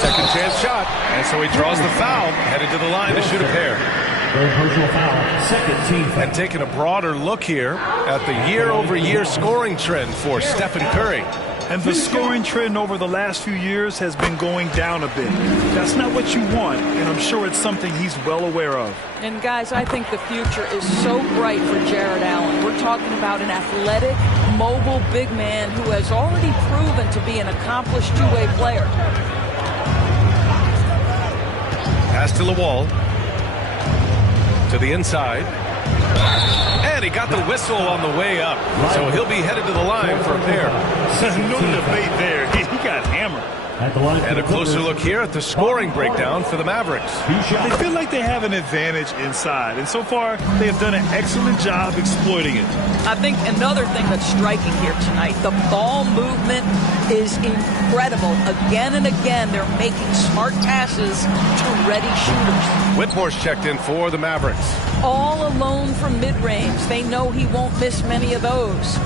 Second chance shot. And so he draws the foul. Headed to the line to shoot a pair. Personal foul, second team foul. And taking a broader look here at the year-over-year scoring trend for Stephen Curry. And the scoring trend over the last few years has been going down a bit. That's not what you want, and I'm sure it's something he's well aware of. And guys, I think the future is so bright for Jared Allen. We're talking about an athletic, mobile big man who has already proven to be an accomplished two-way player. Pass to Lawal. To the inside. And he got the whistle on the way up. So he'll be headed to the line for a pair. No debate there. He got hammered. And a closer look here at the scoring breakdown for the Mavericks. They feel like they have an advantage inside. And so far, they have done an excellent job exploiting it. I think another thing that's striking here tonight, the ball movement is incredible. Again and again, they're making smart passes to ready shooters. Whitmore's checked in for the Mavericks. All alone from mid-range. They know he won't miss many of those.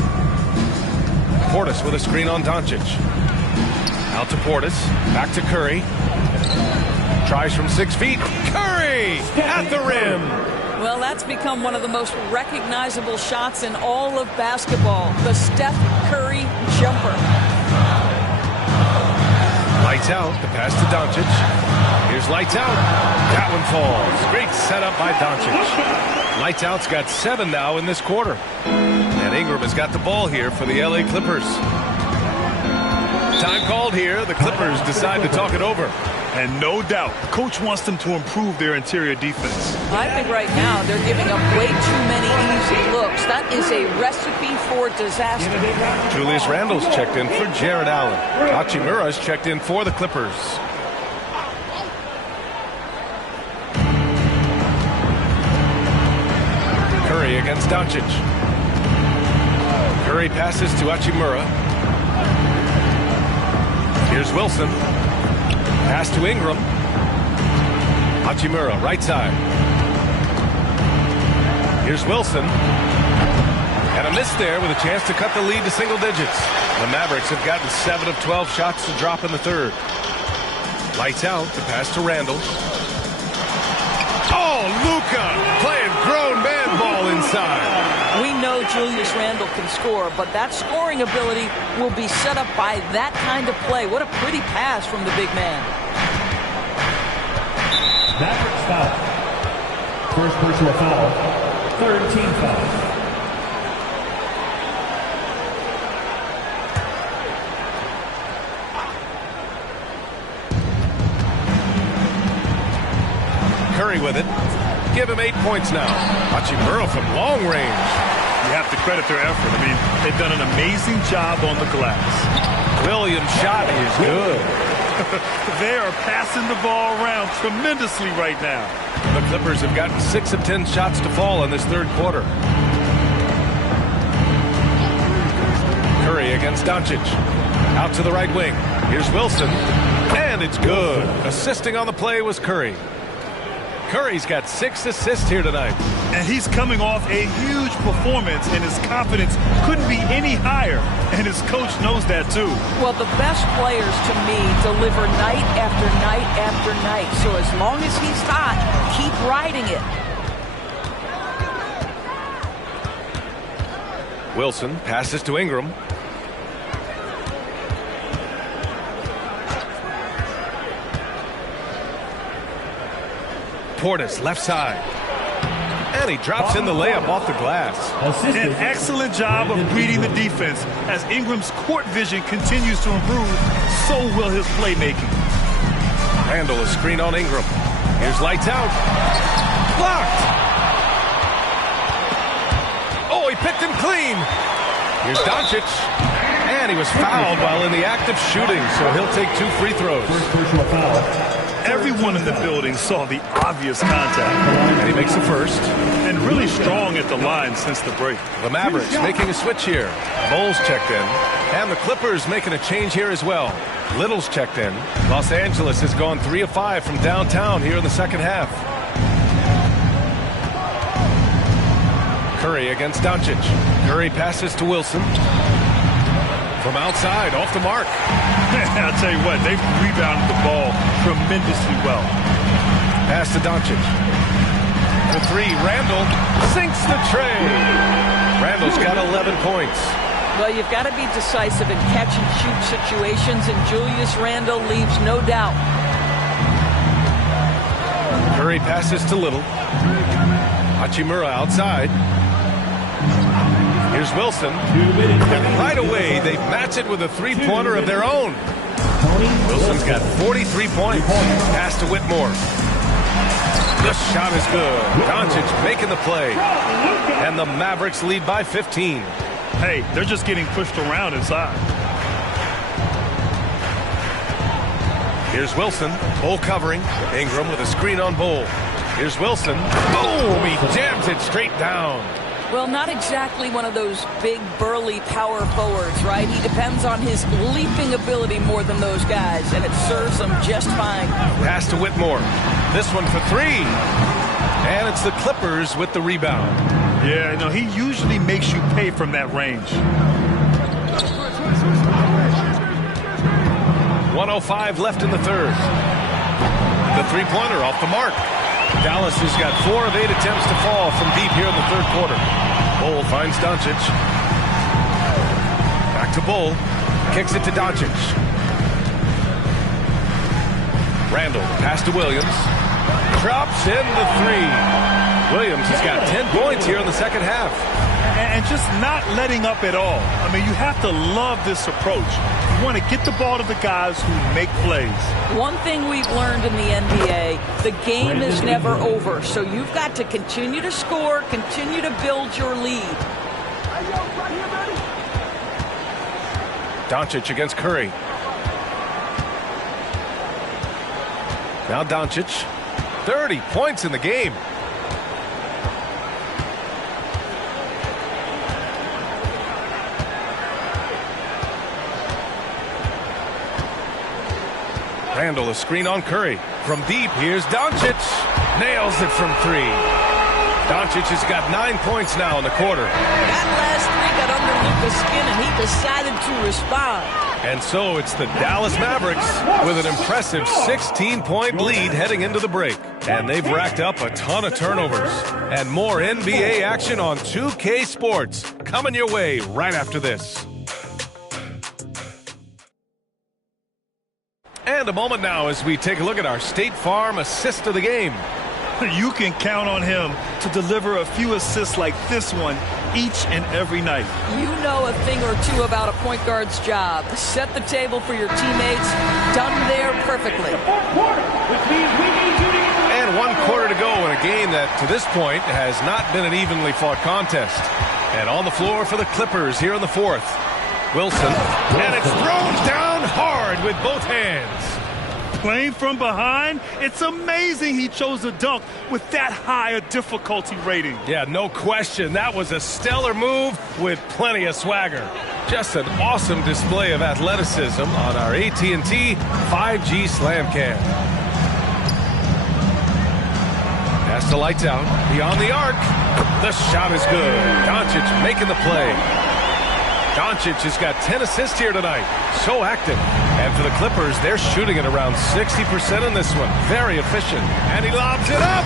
Portis with a screen on Doncic. Out to Portis. Back to Curry. Tries from 6 feet. Curry at the rim. Well, that's become one of the most recognizable shots in all of basketball. The Steph Curry jumper. Lights out. The pass to Doncic. Here's Lights Out. That one falls. Great setup by Doncic. Lights Out's got 7 now in this quarter. And Ingram has got the ball here for the LA Clippers. Time called here. The Clippers decide to talk it over. And no doubt, the coach wants them to improve their interior defense. I think right now they're giving up way too many easy looks. That is a recipe for disaster. Julius Randle's checked in for Jared Allen. Hachimura's checked in for the Clippers. Curry against Doncic. Curry passes to Hachimura. Here's Wilson. Pass to Ingram. Hachimura, right side. Here's Wilson. And a miss there with a chance to cut the lead to single digits. The Mavericks have gotten 7 of 12 shots to drop in the third. Lights out. The pass to Randall. Oh, Luka playing grown man ball inside. We know Julius Randle can score, but that scoring ability will be set up by that kind of play. What a pretty pass from the big man. Mavericks foul. First personal foul. Third team foul. Curry with it. Give him 8 points now. Hachimura from long range. You have to credit their effort. I mean, they've done an amazing job on the glass. Williams' shot is good. They are passing the ball around tremendously right now. The Clippers have gotten 6 of 10 shots to fall in this third quarter. Curry against Doncic. Out to the right wing. Here's Wilson. And it's good. Assisting on the play was Curry. Curry's got 6 assists here tonight. And he's coming off a huge performance, and his confidence couldn't be any higher. And his coach knows that, too. Well, the best players, to me, deliver night after night after night. So as long as he's hot, keep riding it. Wilson passes to Ingram. Portis, left side. And he drops in the layup off the glass. An excellent job of reading the defense. As Ingram's court vision continues to improve, so will his playmaking. Randall a screen on Ingram. Here's lights out. Blocked. Oh, he picked him clean. Here's Doncic. And he was fouled while in the act of shooting, so he'll take 2 free throws. Personal foul. Everyone in the building saw the obvious contact. And he makes the first. And really strong at the line since the break. The Mavericks making a switch here. Bowles checked in. And the Clippers making a change here as well. Little's checked in. Los Angeles has gone 3 of 5 from downtown here in the second half. Curry against Doncic. Curry passes to Wilson. From outside, off the mark. I'll tell you what, they've rebounded the ball tremendously well. Pass to Doncic. The 3, Randall sinks the tray. Randall's got 11 points. Well, you've got to be decisive in catch-and-shoot situations, and Julius Randle leaves no doubt. Curry passes to Little. Hachimura outside. Here's Wilson. And right away, they match it with a three-pointer of their own. Wilson's got 43 points. Pass to Whitmore. The shot is good. Doncic making the play. And the Mavericks lead by 15. Hey, they're just getting pushed around inside. Here's Wilson. Bol covering. Ingram with a screen on Bol. Here's Wilson. Boom! He jams it straight down. Well, not exactly one of those big, burly power forwards, right? He depends on his leaping ability more than those guys, and it serves him just fine. Pass to Whitmore. This one for 3. And it's the Clippers with the rebound. Yeah, you know, he usually makes you pay from that range. 1:05 left in the third. The three-pointer off the mark. Dallas has got 4 of 8 attempts to fall from deep here in the third quarter. Bol finds Doncic. Back to Bol. Kicks it to Doncic. Randall, pass to Williams. Drops in the 3. Williams has got 10 points here in the second half. And just not letting up at all. I mean, you have to love this approach. You want to get the ball to the guys who make plays. One thing we've learned in the NBA, the game is never over. So you've got to continue to score, continue to build your lead. Doncic against Curry. Now Doncic. 30 points in the game. Randall, a screen on Curry. From deep, here's Doncic. Nails it from 3. Doncic has got 9 points now in the quarter. That last 3 got under Luka's skin, and he decided to respond. And so it's the Dallas Mavericks with an impressive 16-point lead heading into the break. And they've racked up a ton of turnovers. And more NBA action on 2K Sports coming your way right after this. And a moment now as we take a look at our State Farm assist of the game. You can count on him to deliver a few assists like this one each and every night. You know a thing or two about a point guard's job. Set the table for your teammates. Done there perfectly. And 1 quarter to go in a game that, to this point, has not been an evenly fought contest. And on the floor for the Clippers here in the 4th. Wilson. And it's thrown down hard with both hands. Playing from behind, it's amazing he chose a dunk with that high a difficulty rating. Yeah, no question. That was a stellar move with plenty of swagger. Just an awesome display of athleticism on our AT&T 5G Slam Cam. Pass to Lights Out. Beyond the arc. The shot is good. Doncic making the play. Doncic has got 10 assists here tonight. So active. And for the Clippers, they're shooting at around 60% in this one. Very efficient. And he lobs it up.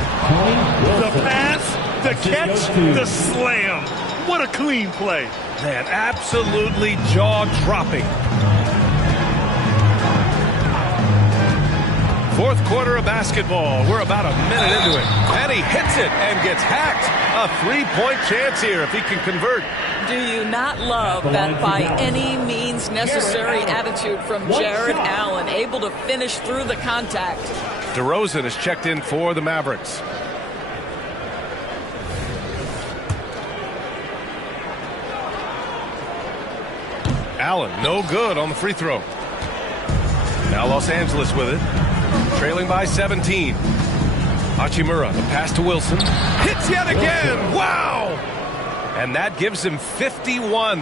The pass, the catch, the slam. What a clean play. Man, absolutely jaw-dropping. 4th quarter of basketball. We're about a minute into it. And he hits it and gets hacked. A 3-point chance here if he can convert. Do you not love that by any means necessary attitude from Jared Allen, able to finish through the contact? DeRozan is checked in for the Mavericks. Allen, no good on the free throw. Now Los Angeles with it. Trailing by 17. Hachimura, the pass to Wilson. Hits yet again! Wow! And that gives him 51.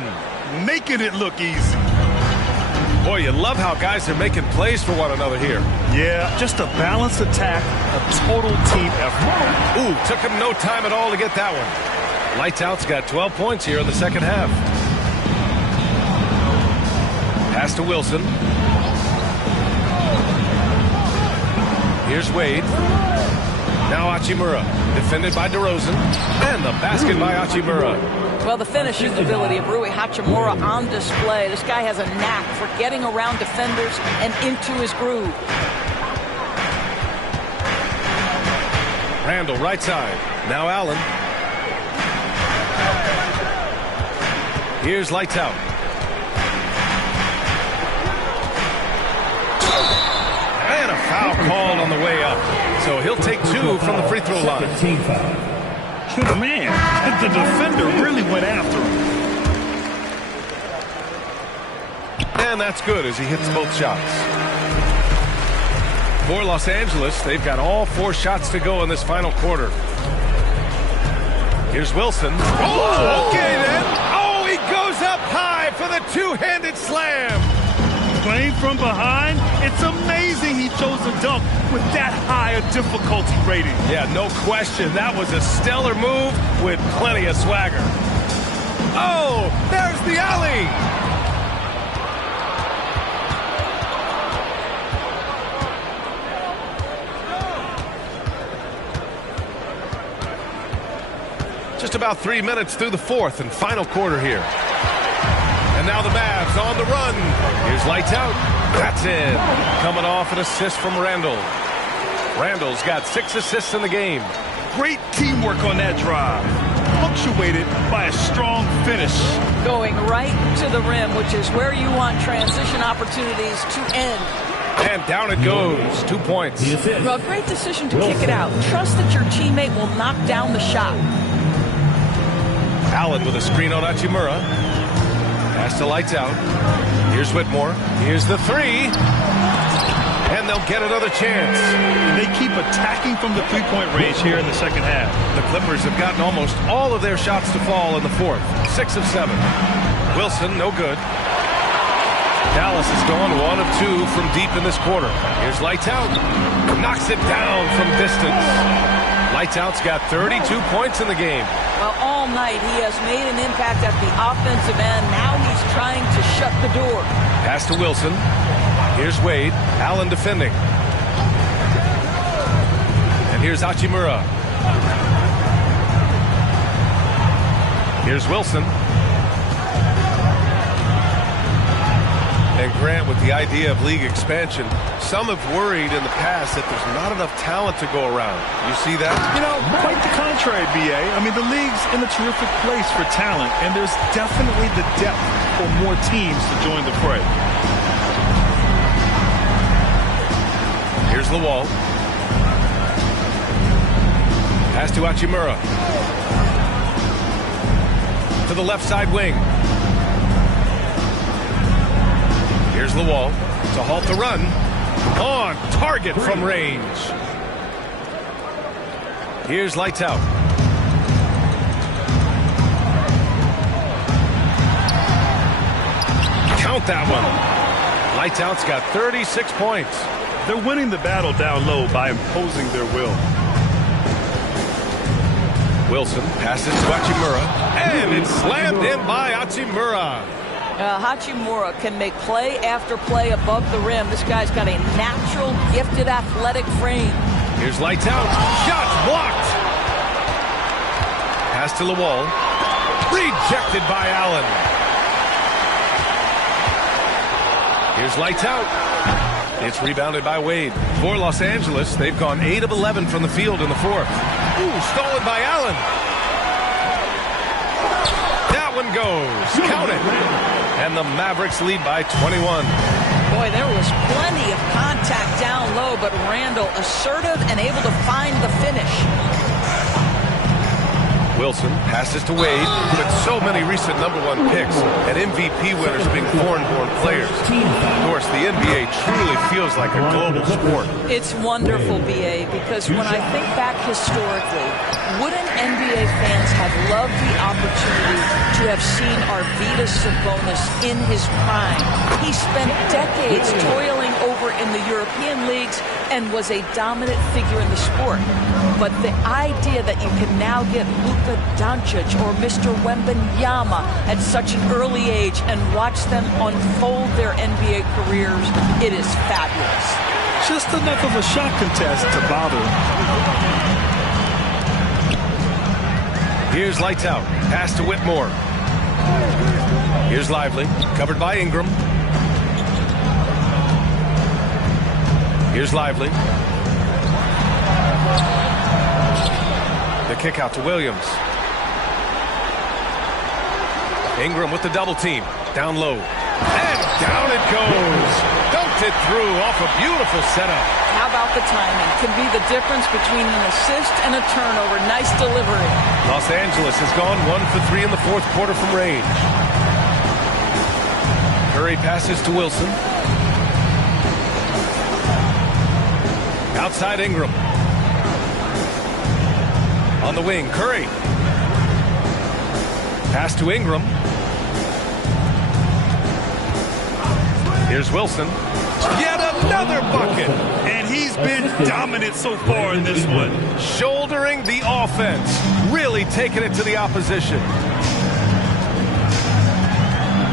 Making it look easy. Boy, you love how guys are making plays for one another here. Yeah, just a balanced attack, a total team effort. Ooh, took him no time at all to get that one. Lights Out's got 12 points here in the second half. Pass to Wilson. Here's Wade. Now Hachimura, defended by DeRozan, and the basket by Hachimura. Well, the finishing ability of Rui Hachimura on display. This guy has a knack for getting around defenders and into his groove. Randall, right side. Now Allen. Here's Lights Out. And a foul called on the way up. So he'll take 2 from the free throw line. Man, the defender really went after him. And that's good as he hits both shots. For Los Angeles, they've got all 4 shots to go in this final quarter. Here's Wilson. Oh, okay then. Oh, he goes up high for the 2-handed slam. Playing from behind, it's amazing he chose a dunk with that high a difficulty rating. Yeah, no question. That was a stellar move with plenty of swagger. Oh, there's the alley. Just about 3 minutes through the 4th and final quarter here. And now the Mavs on the run. Here's Lights Out. That's in. Coming off an assist from Randall. Randall's got 6 assists in the game. Great teamwork on that drive. Punctuated by a strong finish. Going right to the rim, which is where you want transition opportunities to end. And down it goes. 2 points. Well, great decision to kick it out. Trust that your teammate will knock down the shot. Allen with a screen on Hachimura. Pass to Lights Out. Here's Whitmore. Here's the 3. And they'll get another chance. They keep attacking from the 3-point range here in the second half. The Clippers have gotten almost all of their shots to fall in the 4th. 6 of 7. Wilson, no good. Dallas has gone 1 of 2 from deep in this quarter. Here's Lights Out. Knocks it down from distance. Lights Out's got 32 points in the game. Well, all night he has made an impact at the offensive end. Now he's trying to shut the door. Pass to Wilson. Here's Wade. Allen defending. And here's Hachimura. Here's Wilson. And Grant, with the idea of league expansion, some have worried in the past that there's not enough talent to go around. You see that? You know, quite the contrary, B.A. I mean, the league's in a terrific place for talent, and there's definitely the depth for more teams to join the fray. Here's Lawal. Pass to Hachimura. To the left side wing. Here's Lawal to halt the run. On target from range. Here's Lights Out. Count that one. Lights Out's got 36 points. They're winning the battle down low by imposing their will. Wilson passes to Hachimura, and it's slammed in by Hachimura. Hachimura can make play after play above the rim. This guy's got a natural, gifted, athletic frame. Here's Lights Out. Shot blocked. Pass to Lawal. Rejected by Allen. Here's Lights Out. It's rebounded by Wade. For Los Angeles, they've gone 8 of 11 from the field in the fourth. Ooh, stolen by Allen. That one goes. Count it. And the Mavericks lead by 21. Boy, there was plenty of contact down low, but Randall assertive and able to find the finish. Wilson passes to Wade, with so many recent #1 picks and MVP winners being foreign-born players. Of course, the NBA truly feels like a global sport. It's wonderful, BA, because when I think back historically, wouldn't NBA fans have loved the opportunity to have seen Arvydas Sabonis in his prime? He spent decades toiling over in the European leagues and was a dominant figure in the sport. But the idea that you can now get Luka Doncic or Mr. Wembanyama at such an early age and watch them unfold their NBA careers, it is fabulous. Just enough of a shot contest to bother. Here's Lights Out. Pass to Whitmore. Here's Lively. Covered by Ingram. Here's Lively. The kick out to Williams. Ingram with the double team. Down low. And down it goes. Dunked it through off a beautiful setup. How about the timing? Can be the difference between an assist and a turnover. Nice delivery. Los Angeles has gone 1 for 3 in the fourth quarter from range. Curry passes to Wilson. Outside Ingram. On the wing, Curry. Pass to Ingram. Here's Wilson. Yet another bucket. And he's been dominant so far in this one. Shouldering the offense. Really taking it to the opposition.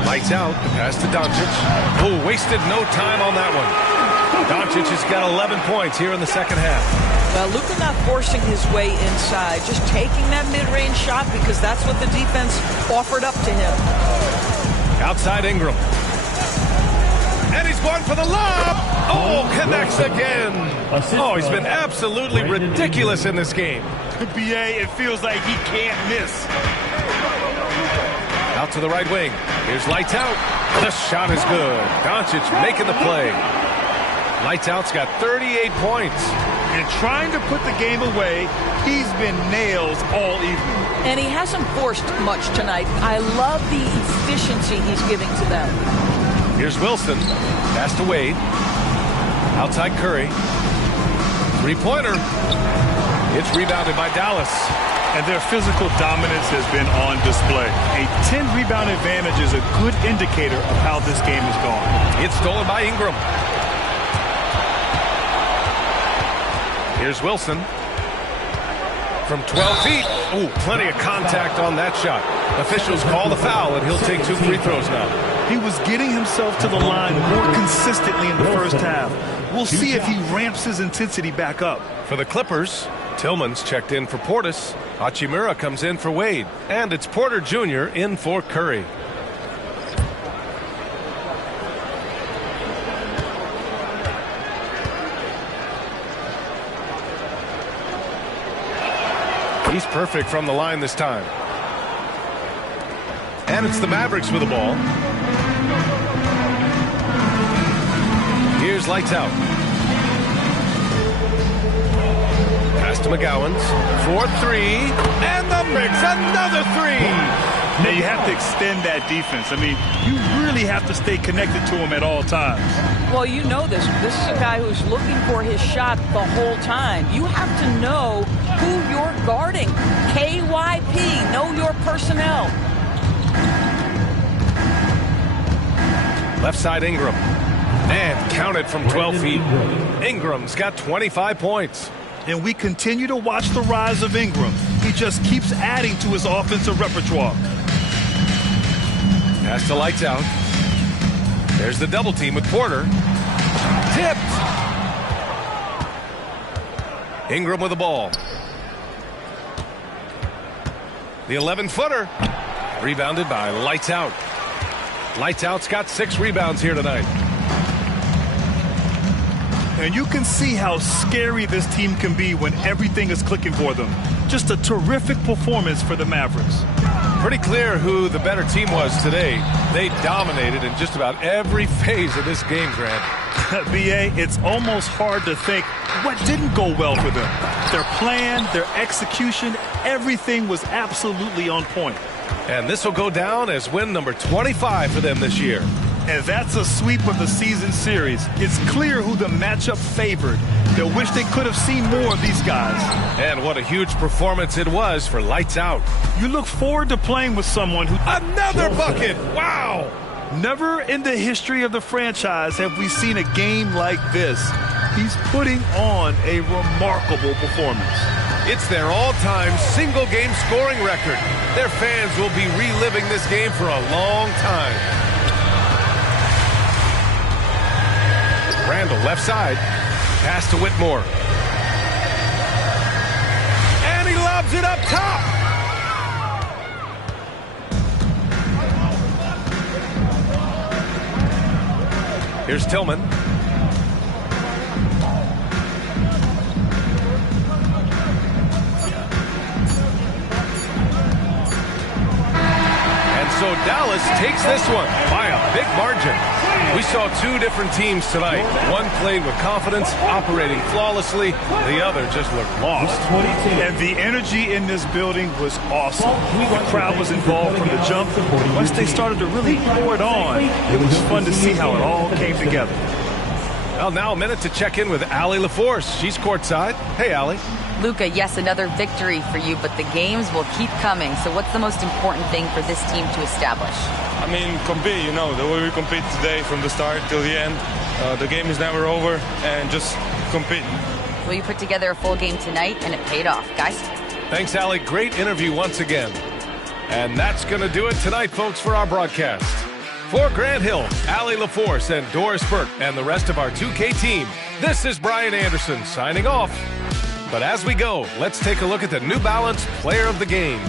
Lights out. Pass to Doncic. Oh, wasted no time on that one. Doncic has got 11 points here in the second half. Well, Luka not forcing his way inside, just taking that mid-range shot because that's what the defense offered up to him. Outside Ingram. And he's going for the lob. Oh, connects again. Oh, he's been absolutely ridiculous in this game. BA, it feels like he can't miss. Out to the right wing. Here's Lights Out. The shot is good. Doncic making the play. Lights Out's got 38 points. And trying to put the game away, he's been nails all evening. And he hasn't forced much tonight. I love the efficiency he's giving to them. Here's Wilson. Pass to Wade. Outside Curry. Three-pointer. It's rebounded by Dallas. And their physical dominance has been on display. A 10-rebound advantage is a good indicator of how this game has gone. It's stolen by Ingram. Here's Wilson. From 12 feet. Ooh, plenty of contact on that shot. Officials call the foul, and he'll take 2 free throws now. He was getting himself to the line more consistently in the first half. We'll see if he ramps his intensity back up. For the Clippers, Tillman's checked in for Portis. Hachimura comes in for Wade. And it's Porter Jr. in for Curry. He's perfect from the line this time. And it's the Mavericks with the ball. Here's lights out. Pass to McGowan's. 4-3. And the mix. Another 3. Now you have to extend that defense. I mean, you really have to stay connected to him at all times. Well, you know this. This is a guy who's looking for his shot the whole time. You have to know who you're guarding. KYP, know your personnel. Left side Ingram. And counted from 12 feet. Ingram's got 25 points. And we continue to watch the rise of Ingram. He just keeps adding to his offensive repertoire. Pass to lights out. There's the double team with Porter. Tipped. Ingram with the ball. The 11-footer. Rebounded by Lights Out. Lights Out's got 6 rebounds here tonight. And you can see how scary this team can be when everything is clicking for them. Just a terrific performance for the Mavericks. Pretty clear who the better team was today. They dominated in just about every phase of this game, Grant. B.A., it's almost hard to think what didn't go well for them. Their plan, their execution, everything was absolutely on point. And this will go down as win number 25 for them this year. And that's a sweep of the season series. It's clear who the matchup favored. They'll wish they could have seen more of these guys. And what a huge performance it was for Lights Out. You look forward to playing with someone who... Another bucket! Wow! Never in the history of the franchise have we seen a game like this. He's putting on a remarkable performance. It's their all-time single-game scoring record. Their fans will be reliving this game for a long time. Randall left side. Pass to Whitmore. And he lobs it up top. Here's Tillman. And so Dallas takes this one by a big margin. We saw 2 different teams tonight. One played with confidence, operating flawlessly. The other just looked lost. And the energy in this building was awesome. The crowd was involved from the jump. Once they started to really pour it on, it was fun to see how it all came together. Well, now a minute to check in with Allie LaForce. She's courtside. Hey, Allie. Luka, yes, another victory for you, but the games will keep coming. So what's the most important thing for this team to establish? I mean, compete, the way we compete today from the start till the end. The game is never over, and just compete. Well, you put together a full game tonight, and it paid off. Guys? Thanks, Allie. Great interview once again. And that's going to do it tonight, folks, for our broadcast. For Grant Hill, Allie LaForce, and Doris Burke, and the rest of our 2K team, this is Brian Anderson signing off. But as we go, let's take a look at the New Balance Player of the Game.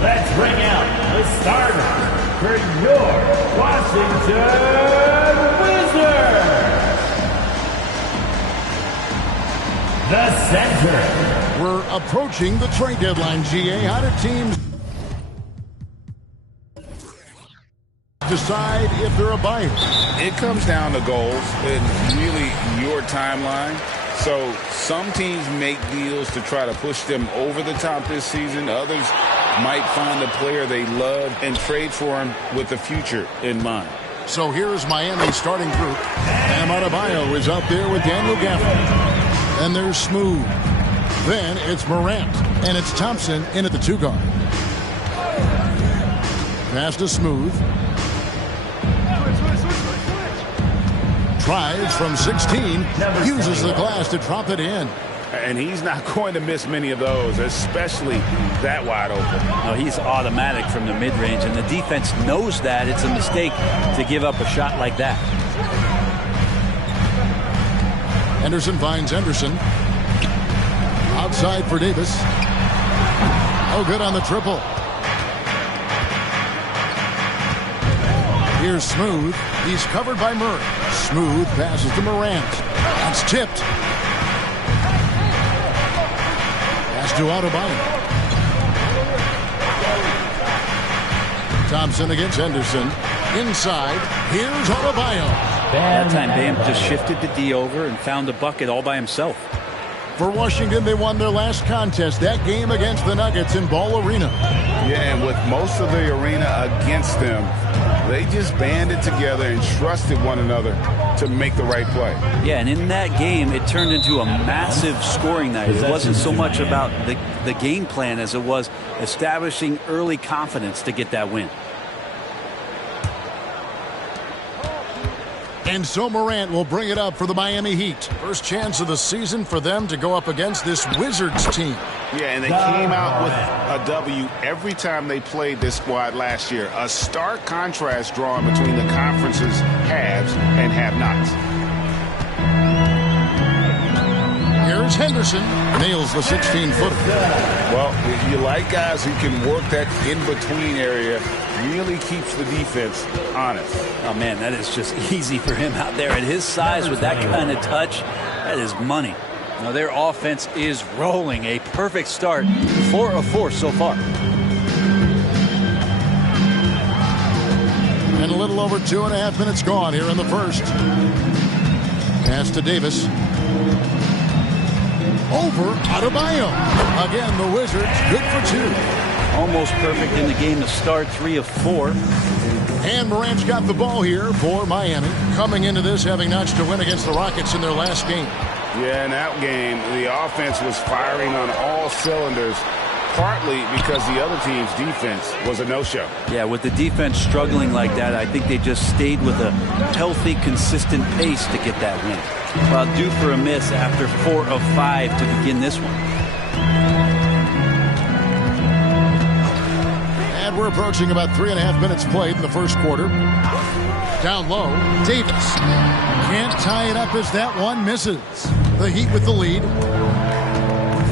Let's bring out the starter for your Washington Wizards. The center. We're approaching the trade deadline, GA. How do teams decide if they're a buyer? It comes down to goals and really your timeline. So some teams make deals to try to push them over the top this season. Others might find a player they love and trade for him with the future in mind. So here's Miami's starting group. Bam Adebayo is out there with Daniel Gafford. And there's Smooth. Then it's Morant. And it's Thompson in at the 2 guard. Pass to Smooth. Tries from 16. Uses the glass to drop it in. And he's not going to miss many of those, especially that wide open. No, he's automatic from the mid-range, and the defense knows that. It's a mistake to give up a shot like that. Henderson finds Henderson. Outside for Davis. Oh, good on the triple. Here's Smooth. He's covered by Murray. Smooth passes to Morant. It's tipped. Pass to Adebayo. Thompson against Henderson. Inside. Here's Adebayo. That time Bam just shifted the D over and found the bucket all by himself. For Washington, they won their last contest, that game against the Nuggets in Ball Arena. Yeah, and with most of the arena against them, they just banded together and trusted one another to make the right play. Yeah, and in that game, it turned into a massive scoring night. It wasn't so much about the game plan as it was establishing early confidence to get that win. And so Morant will bring it up for the Miami Heat. First chance of the season for them to go up against this Wizards team. Yeah, and they came out with a W every time they played this squad last year. A stark contrast drawn between the conference's haves and have-nots. Here's Henderson. Nails the 16-footer. Well, you like guys who can work that in-between area. Really keeps the defense honest. Oh, man, that is just easy for him out there. At his size, with that kind of touch, that is money. Now, their offense is rolling. A perfect start. 4 of 4 so far. And a little over 2.5 minutes gone here in the first. Pass to Davis. Over Adebayo. Again, the Wizards good for 2. Almost perfect in the game to start, 3 of 4. And Morant's got the ball here for Miami. Coming into this, having notched a win against the Rockets in their last game. Yeah, in that game, the offense was firing on all cylinders, partly because the other team's defense was a no-show. Yeah, with the defense struggling like that, I think they just stayed with a healthy, consistent pace to get that win. Well, due for a miss after 4 of 5 to begin this one. And we're approaching about 3.5 minutes played in the first quarter. Down low, Davis. Can't tie it up as that one misses. The Heat with the lead.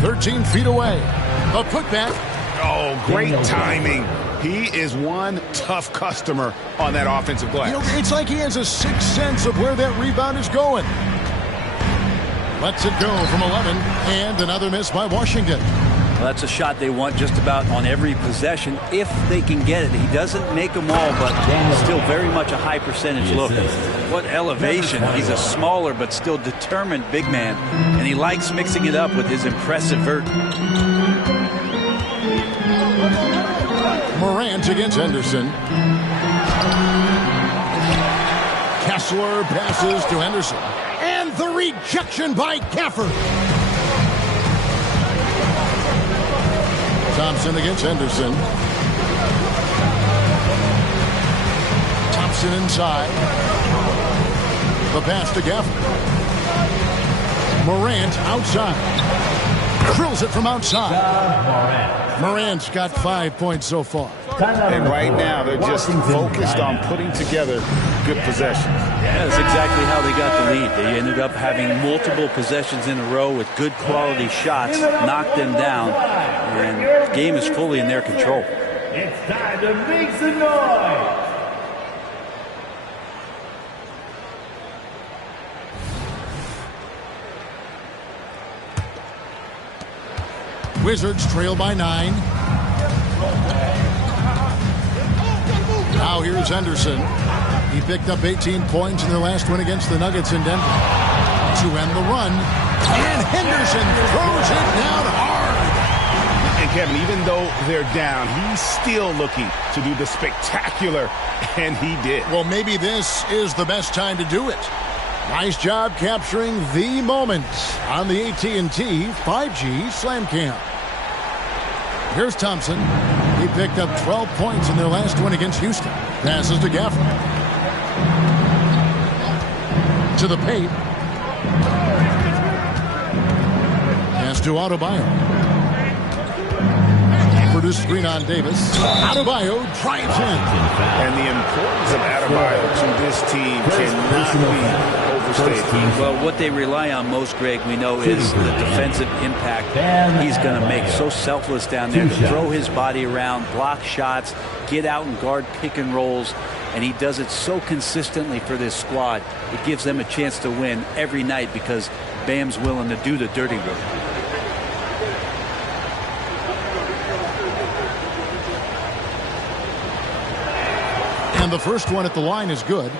13 feet away. The putback. Oh, great timing. He is one tough customer on that offensive glass. It's like he has a sixth sense of where that rebound is going. Lets it go from 11, and another miss by Washington. Well, that's a shot they want just about on every possession if they can get it. He doesn't make them all, but still very much a high percentage look. What elevation. He's a smaller but still determined big man, and he likes mixing it up with his impressive vert. Morant against Henderson. Kessler passes to Henderson. And the rejection by Gafford. Thompson against Henderson. Thompson inside. The pass to Gafford. Morant outside. Drills it from outside. Morant's got 5 points so far. And right now, they're just focused on putting together good possessions. Yeah, that's exactly how they got the lead. They ended up having multiple possessions in a row with good quality shots, knocked them down, and the game is fully in their control. It's time to make some noise. Wizards trail by 9. Now here's Henderson. He picked up 18 points in their last win against the Nuggets in Denver. To end the run. And Henderson throws it down hard. And Kevin, even though they're down, he's still looking to do the spectacular, and he did. Well, maybe this is the best time to do it. Nice job capturing the moment on the AT&T 5G Slam Cam. Here's Thompson. He picked up 12 points in their last win against Houston. Passes to Gafford. To the paint. Pass to Adebayo. Produced screen on Davis. Adebayo drives in. And the importance of Adebayo to this team cannot be overstated. Well, what they rely on most, Greg, we know, is the defensive impact he's going to make. So selfless down there to throw his body around, block shots, get out and guard pick and rolls. And he does it so consistently for this squad. It gives them a chance to win every night because Bam's willing to do the dirty work. And the first one at the line is good.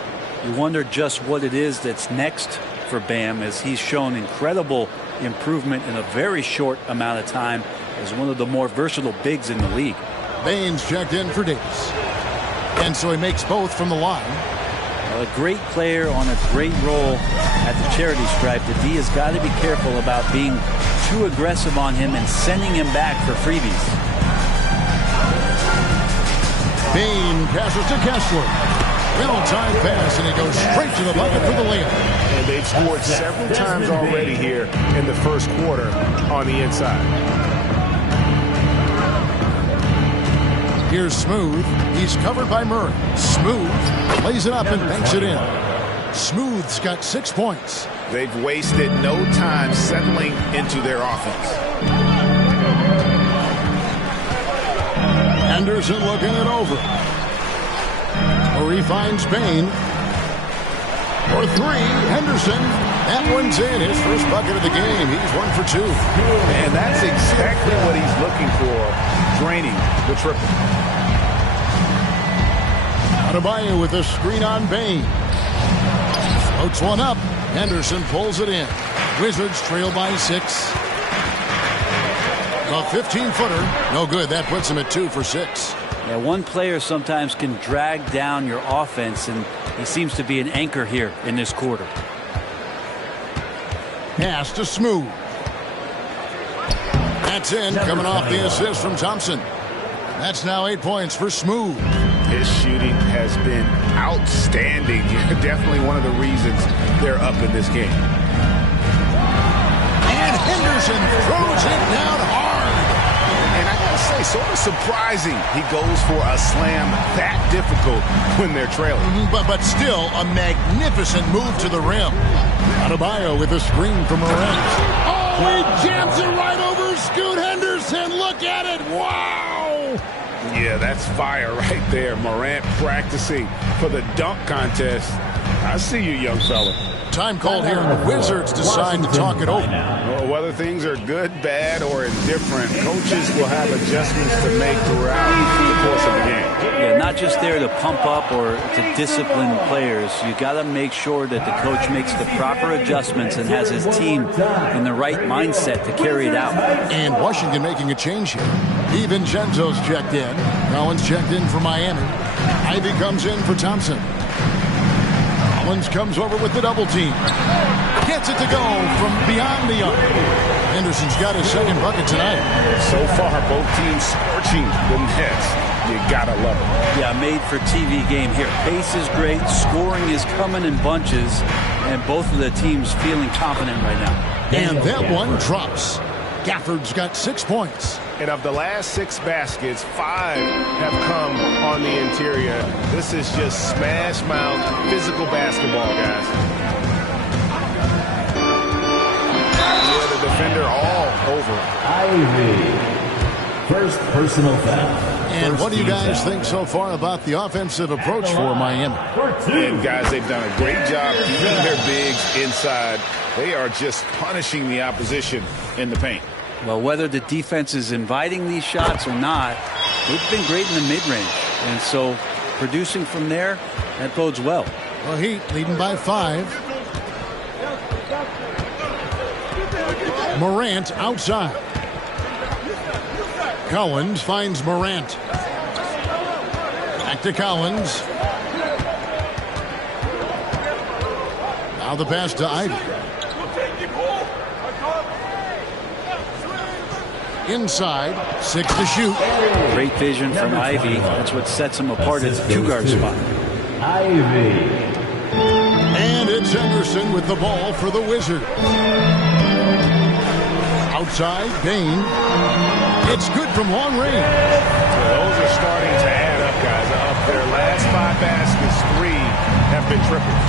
You wonder just what it is that's next for Bam, as he's shown incredible improvement in a very short amount of time as one of the more versatile bigs in the league. Baines checked in for Davis. And so he makes both from the line. Well, a great player on a great role at the charity stripe. The D has got to be careful about being too aggressive on him and sending him back for freebies. Bain passes to Kessler. Well-timed pass, and he goes straight to the bucket for the layup. And they've scored several times already here in the first quarter on the inside. Here's Smooth. He's covered by Murray. Smooth lays it up and banks it in. Smooth's got 6 points. They've wasted no time settling into their offense. Henderson looking it over. Murray finds Bain. For 3, Henderson. That one's in. His first bucket of the game. He's 1 for 2. And that's exactly what he's looking for, draining the triple. Adebayo with a screen on Bain. Floats one up. Henderson pulls it in. Wizards trail by 6. A 15-footer. No good. That puts him at 2 for 6. Yeah, one player sometimes can drag down your offense, and he seems to be an anchor here in this quarter. Pass to Smooth. That's in, coming off the assist from Thompson. That's now 8 points for Smooth. His shooting has been outstanding. Definitely one of the reasons they're up in this game. And Henderson throws it down hard. And I gotta say, sort of surprising he goes for a slam that difficult when they're trailing. But still a magnificent move to the rim. Adebayo with a screen from Morant. Oh, He jams it right over Scoot Henderson. Look at it. Wow. Yeah, that's fire right there. Morant practicing for the dunk contest. I see you, young fella. Time called here, and the Wizards decide to talk it over. Well, whether things are good, bad, or indifferent, coaches will have adjustments to make throughout the course of the game. Yeah, not just there to pump up or to discipline players. You got to make sure that the coach makes the proper adjustments and has his team in the right mindset to carry it out. And Washington making a change here. DiVincenzo's checked in. Collins checked in for Miami. Ivy comes in for Thompson. Collins comes over with the double team. Gets it to go from beyond the arc. Henderson's got his second bucket tonight. So far, both teams scorching the Nets. You gotta love it. Yeah, made for TV game here. Pace is great. Scoring is coming in bunches. And both of the teams feeling confident right now. And that one drops. Gafford's got 6 points. And of the last 6 baskets, 5 have come on the interior. This is just smash mouth physical basketball, guys. Yeah, the defender all over. Ivy. First personal foul. And what do you guys think so far about the offensive approach for Miami? And guys, they've done a great job keeping their bigs inside. They are just punishing the opposition in the paint. Well, whether the defense is inviting these shots or not, they've been great in the mid-range. And so producing from there, that bodes well. Well, Heat leading by 5. Morant outside. Collins finds Morant. Back to Collins. Now the pass to Ivy. Inside, 6 to shoot. Great vision from Ivy. That's what sets him apart at the 2-guard spot. Ivy. And it's Henderson with the ball for the Wizards. Outside, Bain. It's good from long range. Well, those are starting to add up, guys. Of their last 5 baskets, 3 have been triples.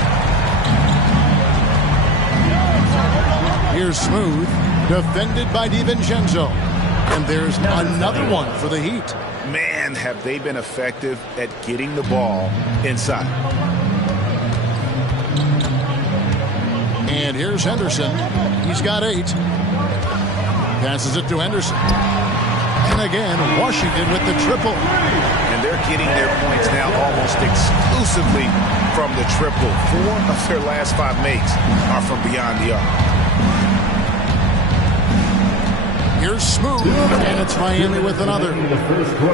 Here's Smooth, defended by DiVincenzo. And there's another one for the Heat. Man, have they been effective at getting the ball inside. And here's Henderson. He's got 8. Passes it to Henderson. And again, Washington with the triple. And they're getting their points now almost exclusively from the triple. 4 of their last 5 makes are from beyond the arc. Here's Smooth, and it's Miami with another.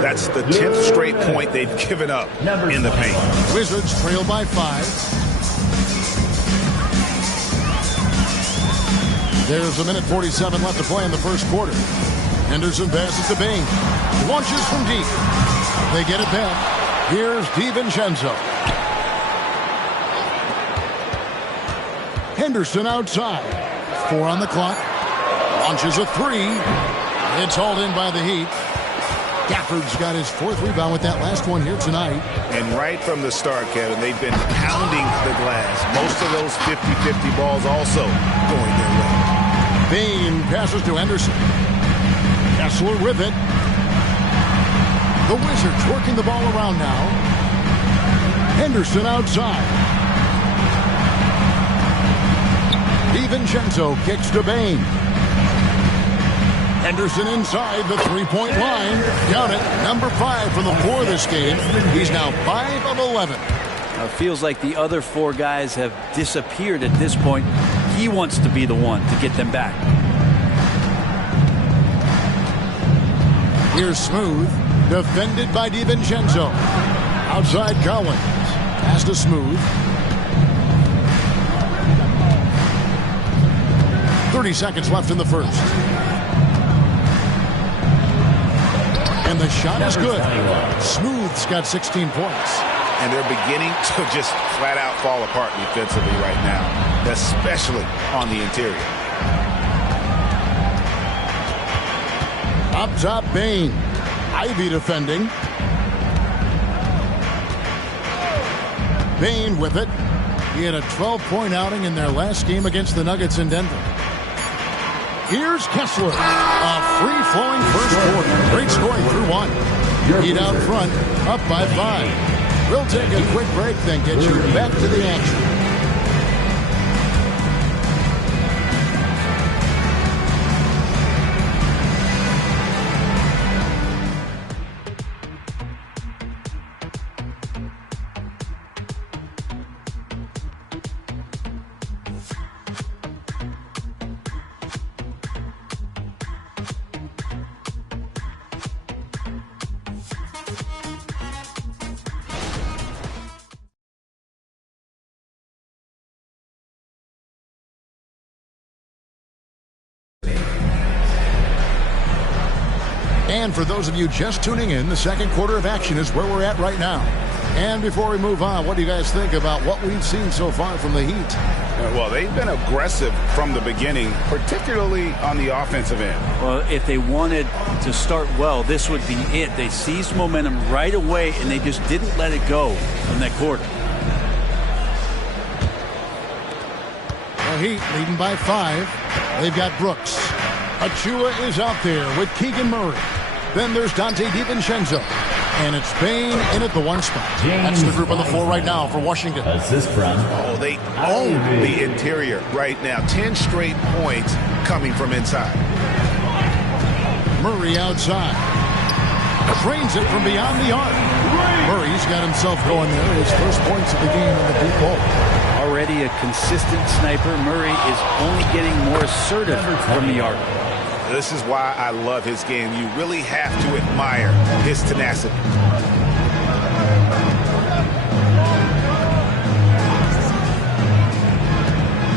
That's the 10th straight point they've given up in the paint. Wizards trail by 5. There's 1:47 left to play in the first quarter. Henderson passes to Bain. Launches from deep. They get it back. Here's DiVincenzo. Henderson outside. 4 on the clock. Launches a 3. It's hauled in by the Heat. Gafford's got his 4th rebound with that last one here tonight. And right from the start, Kevin, they've been pounding the glass. Most of those 50-50 balls also going their way. Bain passes to Henderson. Kessler with it. The Wizards working the ball around now. Henderson outside. DiVincenzo kicks to Bain. Henderson inside the 3-point line. Count it. Number 5 from the floor this game. He's now 5 of 11. It feels like the other 4 guys have disappeared at this point. He wants to be the one to get them back. Here's Smooth. Defended by DiVincenzo. Outside Collins. Pass to Smooth. 30 seconds left in the first. And the shot is good. Smooth's got 16 points. And they're beginning to just flat out fall apart defensively right now, especially on the interior. Up top, Bain. Ivy defending. Bain with it. He had a 12-point outing in their last game against the Nuggets in Denver. Here's Kessler. A free-flowing first quarter. Great scoring through one. Heat out front, up by 5. We'll take a quick break, then get you back to the action. And for those of you just tuning in, the second quarter of action is where we're at right now. And before we move on, what do you guys think about what we've seen so far from the Heat? Well, they've been aggressive from the beginning, particularly on the offensive end. Well, if they wanted to start well, this would be it. They seized momentum right away, and they just didn't let it go in that quarter. The Heat leading by 5. They've got Brooks. Achua is out there with Keegan Murray. Then there's Dante DiVincenzo. And it's Bain in at the 1 spot. That's the group on the floor right now for Washington. Oh, they own the interior right now. 10 straight points coming from inside. Murray outside. Trains it from beyond the arc. Murray's got himself going there. His first points of the game on the deep ball. Already a consistent sniper, Murray is only getting more assertive from the arc. This is why I love his game. You really have to admire his tenacity.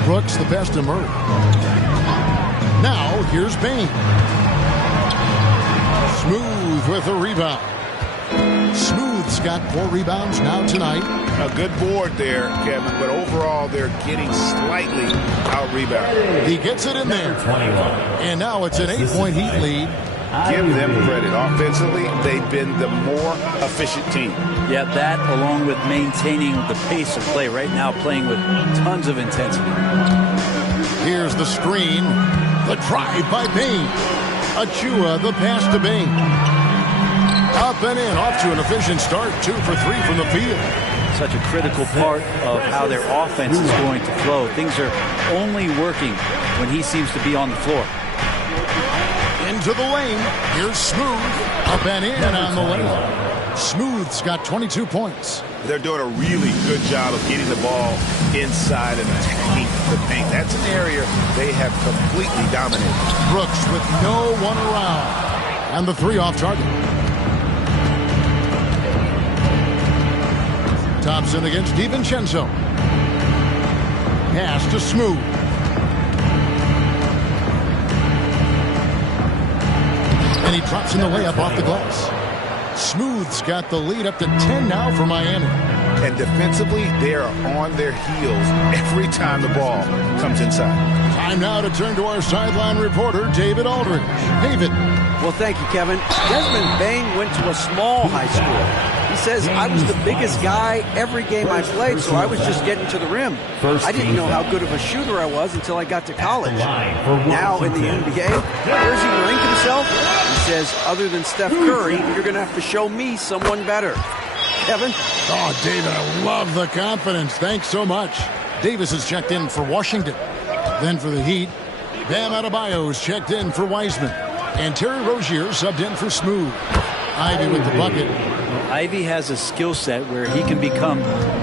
Brooks the best of Murray. Now here's Bain. Smooth with a rebound. Smooth's got 4 rebounds now tonight. A good board there, Kevin, but overall they're getting slightly out-rebounded. He gets it in there. And now it's an 8-point Heat lead. Give them credit. Offensively, they've been the more efficient team. Yeah, that along with maintaining the pace of play right now, playing with tons of intensity. Here's the screen. The drive by Bain. Achua, the pass to Bain. Up and in, off to an efficient start. 2 for 3 from the field. Such a critical part of how their offense is going to flow. Things are only working when he seems to be on the floor. Into the lane. Here's Smooth. Up and in on the lane. Smooth's got 22 points. They're doing a really good job of getting the ball inside and attacking the paint. That's an area they have completely dominated. Brooks with no one around. And the 3 off target. Thompson against DiVincenzo. Pass to Smooth. And he drops in the layup off the glass. Smooth's got the lead up to 10 now for Miami. And defensively, they are on their heels every time the ball comes inside. Time now to turn to our sideline reporter, David Aldridge. David. Well, thank you, Kevin. Desmond Bain went to a small high school. He says, I was the biggest guy every game I played, so I was just getting to the rim. I didn't know how good of a shooter I was until I got to college. Now in the NBA, where does he rank himself? He says, other than Steph Curry, you're going to have to show me someone better. Kevin? Oh, David, I love the confidence. Thanks so much. Davis has checked in for Washington. Then for the Heat, Bam Adebayo is checked in for Wiseman. And Terry Rozier subbed in for Smooth. Ivy with the bucket. Ivy has a skill set where he can become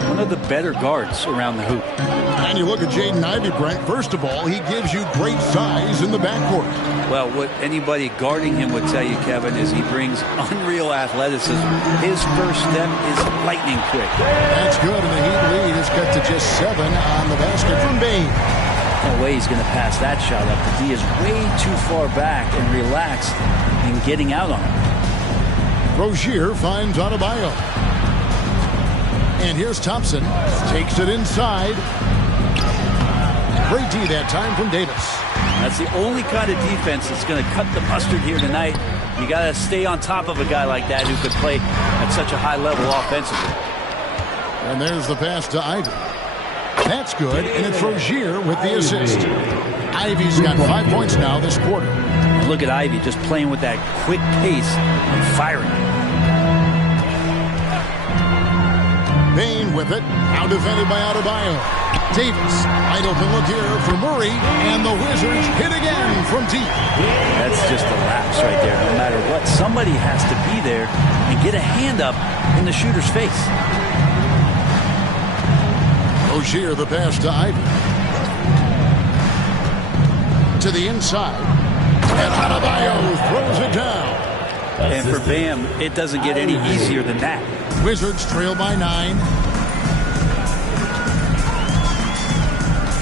one of the better guards around the hoop. And you look at Jaden Ivey, Brent. First of all, he gives you great size in the backcourt. Well, what anybody guarding him would tell you, Kevin, is he brings unreal athleticism. His first step is lightning quick. That's good, and the Heat lead is cut to just 7 on the basket from Bain. No way he's going to pass that shot up. The D is way too far back and relaxed in getting out on him. Rozier finds Adebayo. And here's Thompson. Takes it inside. Great D that time from Davis. That's the only kind of defense that's going to cut the mustard here tonight. You got to stay on top of a guy like that who could play at such a high level offensively. And there's the pass to Ivy. That's good, and it's Rozier with the assist. Ivy's got 5 points now this quarter. And look at Ivy just playing with that quick pace and firing. Bain with it. Now defended by Adebayo. Davis. Wide open look here for Murray. And the Wizards hit again from deep. That's just a lapse right there. No matter what, somebody has to be there and get a hand up in the shooter's face. Rozier the pass to Ivy. To the inside. And Adebayo throws it down. And for Bam, it doesn't get any easier than that. Wizards trail by 9.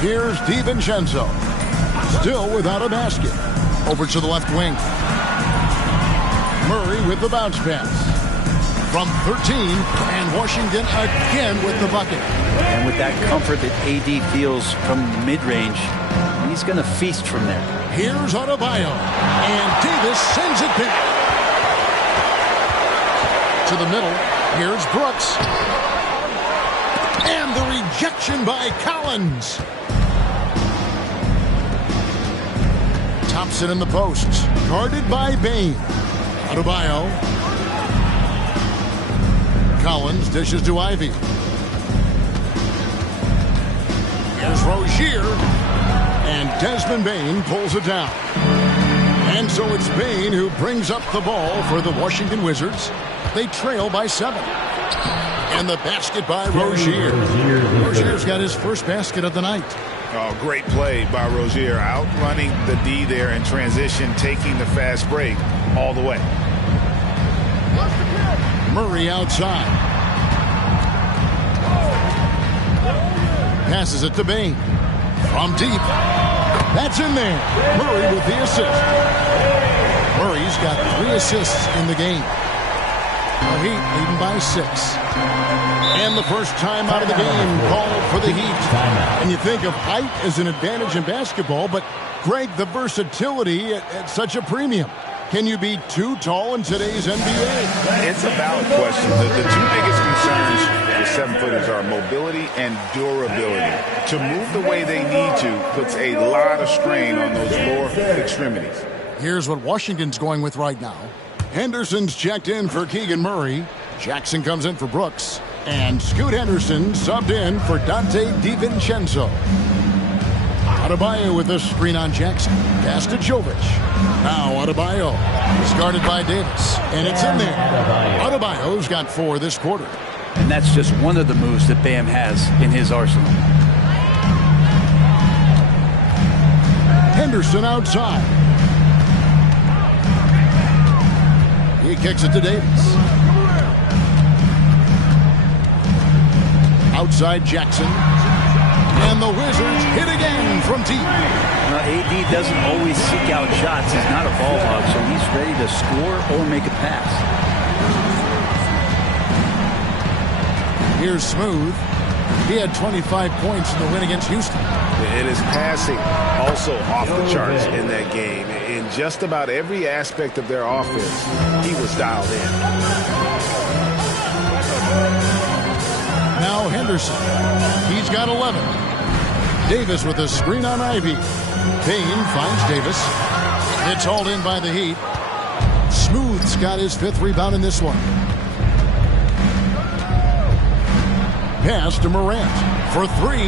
Here's DiVincenzo. Still without a basket. Over to the left wing. Murray with the bounce pass. From 13, and Washington again with the bucket. And with that comfort that AD feels from mid-range, he's going to feast from there. Here's Adebayo. And Davis sends it back. To the middle. Here's Brooks. And the rejection by Collins. Thompson in the post. Guarded by Bain. Adebayo. Collins dishes to Ivy. Here's Rozier. And Desmond Bain pulls it down. And so it's Bain who brings up the ball for the Washington Wizards. They trail by 7. And the basket by Rozier. Rozier's got his first basket of the night. Oh, great play by Rozier. Outrunning the D there in transition, taking the fast break all the way. Murray outside. Passes it to Bain. From deep. That's in there. Murray with the assist. Murray's got 3 assists in the game. The Heat leading by 6. And the first time out of the game called for the Heat. And you think of height as an advantage in basketball, but Greg, the versatility at such a premium. Can you be too tall in today's NBA? It's a valid question. The 2 biggest concerns for 7-footers are mobility and durability. To move the way they need to puts a lot of strain on those lower extremities. Here's what Washington's going with right now. Henderson's checked in for Keegan Murray. Jackson comes in for Brooks. And Scoot Henderson subbed in for Dante DiVincenzo. Adebayo with a screen on Jackson. Pass to Jovic. Now Adebayo is guarded by Davis. And it's in there. Adebayo's got 4 this quarter. And that's just one of the moves that Bam has in his arsenal. Henderson outside. He kicks it to Davis. Outside Jackson. And the Wizards hit again from deep. Now, AD doesn't always seek out shots. He's not a ball hog, so he's ready to score or make a pass. Here's Smooth. He had 25 points in the win against Houston. And his passing also off the charts in that game. In just about every aspect of their offense, he was dialed in. Now Henderson. He's got 11. Davis with a screen on Ivy. Bain finds Davis. It's hauled in by the Heat. Smooth's got his 5th rebound in this one. Pass to Morant for 3.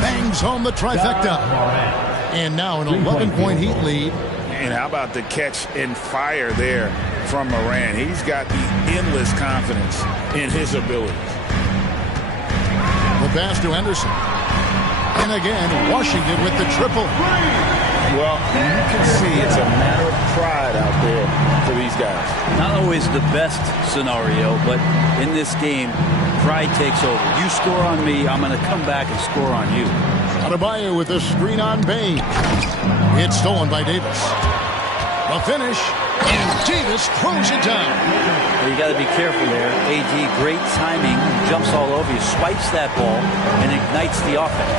Bangs home the trifecta. And now an 11-point Heat lead. And how about the catch and fire there from Morant? He's got the endless confidence in his abilities. The pass to Henderson. And again, Washington with the triple. Well, you can see it's a matter of pride out there for these guys. Not always the best scenario, but in this game, pride takes over. You score on me, I'm going to come back and score on you. Adebayo with a screen on Bain. It's stolen by Davis. The finish, and Davis throws it down. Well, you got to be careful there. AD, great timing, jumps all over you, swipes that ball, and ignites the offense.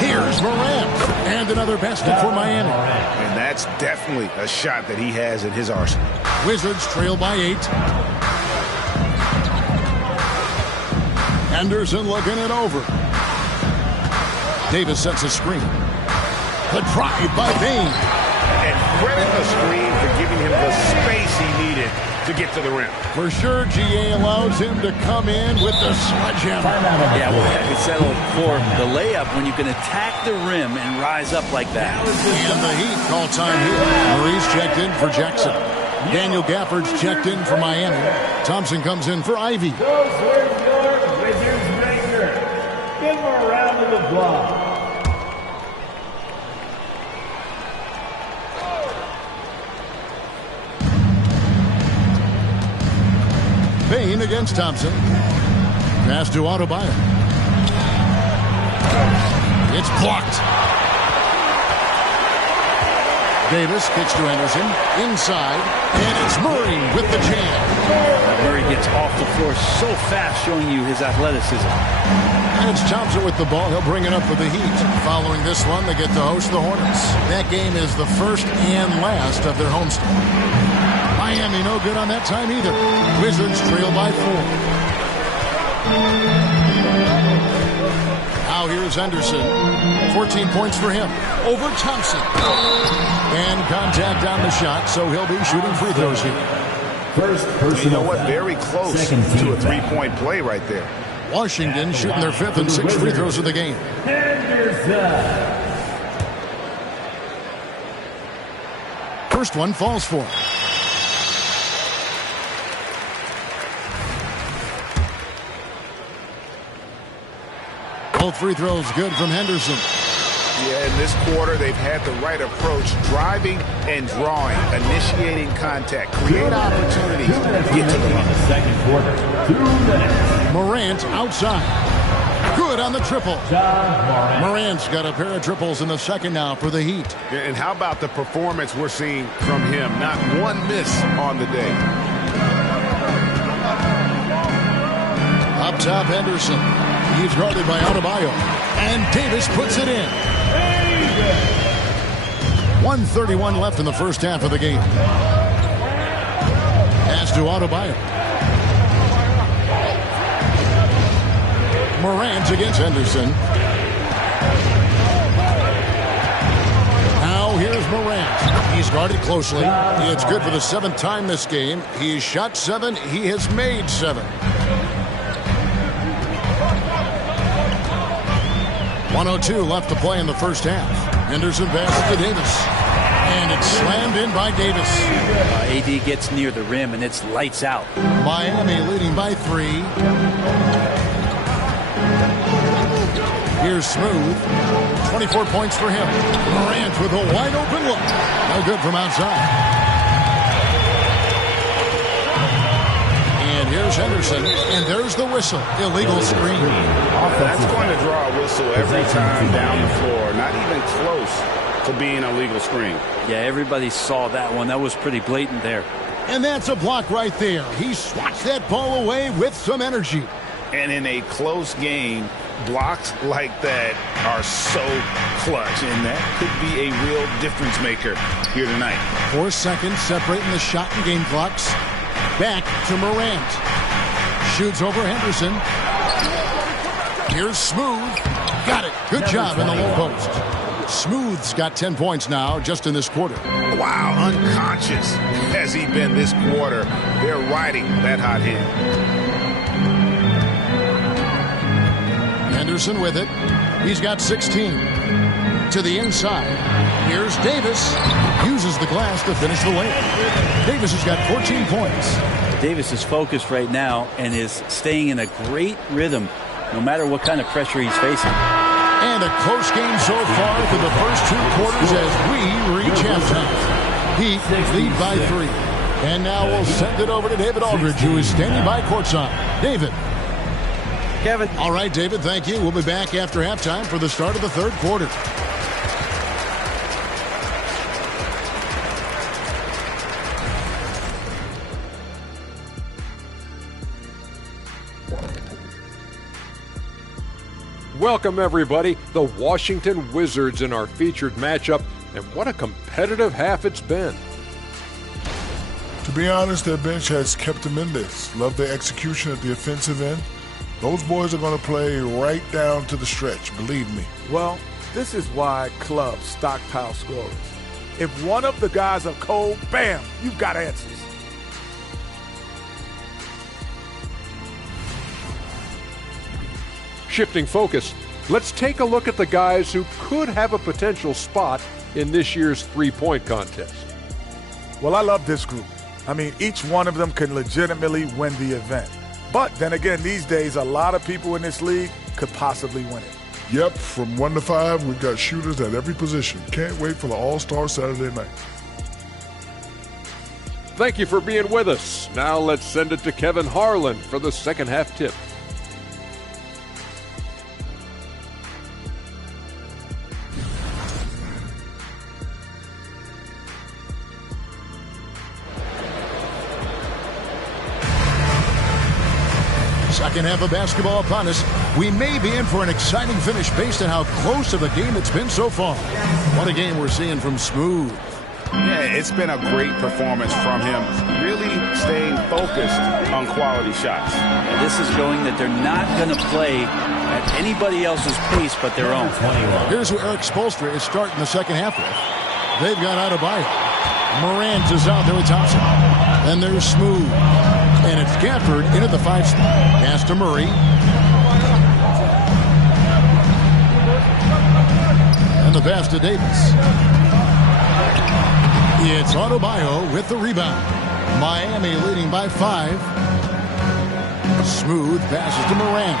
Here's Morant, and another basket for Miami. And that's definitely a shot that he has in his arsenal. Wizards trail by 8. Henderson looking it over. Davis sets a screen. The drive by Bain. And credit the screen for giving him the space he needed to get to the rim. For sure, GA allows him to come in with the sledgehammer. Yeah, well, I settled for the layup when you can attack the rim and rise up like that. And the Heat call time here. Maurice checked in for Jackson. Daniel Gafford's checked in for Miami. Thompson comes in for Ivy. Those were your Wizards maker. Give him a round of applause. Bain against Thompson. Pass to Adebayo. It's blocked. Davis kicks to Henderson. Inside. And it's Murray with the jam. Murray gets off the floor so fast, showing you his athleticism. And it's Thompson with the ball. He'll bring it up for the Heat. Following this one, they get to host the Hornets. That game is the first and last of their homestand. Miami no good on that time either. Wizards trail by 4. Now here's Henderson. 14 points for him. Over Thompson. And contact on the shot, so he'll be shooting free throws here. First person. You know what? Very close to a three-point play right there. Washington shooting their 5th and 6th free throws of the game. Henderson. First one falls for him. Both free throws good from Henderson. Yeah, in this quarter, they've had the right approach, driving and drawing, initiating contact, create opportunities, get to the line. Second quarter, 2 minutes. Morant outside. Good on the triple. Morant's got a pair of triples in the second now for the Heat. And how about the performance we're seeing from him? Not one miss on the day. Up top, Henderson. He's guarded by Adebayo. And Davis puts it in. 1:31 left in the first half of the game. Pass to Adebayo. Morant against Henderson. Now here's Morant. He's guarded closely. It's good for the 7th time this game. He's shot 7. He has made 7. 1:02 left to play in the first half. Henderson passes to Davis. And it's slammed in by Davis. AD gets near the rim, and it's lights out. Miami leading by 3. Here's Smooth. 24 points for him. Morant with a wide open look. No good from outside. And here's Henderson. And there's the whistle. Illegal screen. That's going to draw a whistle every time down the floor. Not even close to being a legal screen. Yeah, everybody saw that one. That was pretty blatant there. And that's a block right there. He swats that ball away with some energy. And in a close game, blocks like that are so clutch, and that could be a real difference maker here tonight. 4 seconds separating the shot and game clocks. Back to Morant. Shoots over Henderson. Here's Smooth. Got it. Good job in the low post. Smooth's got 10 points now just in this quarter. Wow, unconscious has he been this quarter. They're riding that hot hand. Henderson with it. He's got 16. To the inside. Here's Davis. Uses the glass to finish the layup. Davis has got 14 points. Davis is focused right now and is staying in a great rhythm no matter what kind of pressure he's facing. And a close game so far for the first 2 quarters as we reach halftime. Heat lead by 3. And now we'll send it over to David Aldridge, who is standing by courtside. David. Kevin. All right, David, thank you. We'll be back after halftime for the start of the 3rd quarter. Welcome, everybody. The Washington Wizards in our featured matchup, and what a competitive half it's been. To be honest, their bench has kept them in this. Love their execution at the offensive end. Those boys are going to play right down to the stretch, believe me. Well, this is why clubs stockpile scorers. If one of the guys are cold, bam, you've got answers. Shifting focus, let's take a look at the guys who could have a potential spot in this year's three-point contest. Well, I love this group. I mean, each one of them can legitimately win the event. But then again, these days, a lot of people in this league could possibly win it. Yep, from 1 to 5, we've got shooters at every position. Can't wait for the All-Star Saturday night. Thank you for being with us. Now let's send it to Kevin Harlan for the second half tip. Second half of basketball upon us. We may be in for an exciting finish based on how close of a game it's been so far. What a game we're seeing from Smooth. Yeah, it's been a great performance from him, really staying focused on quality shots. And this is showing that they're not going to play at anybody else's pace but their own. Here's who Eric Spoelstra is starting the second half with. They've got Adebayo. Morant is out there with Thompson. Then there's Smooth. And it's Gafford into the 5 spot. Pass to Murray. And the pass to Davis. It's Adebayo with the rebound. Miami leading by 5. Smooth passes to Morant.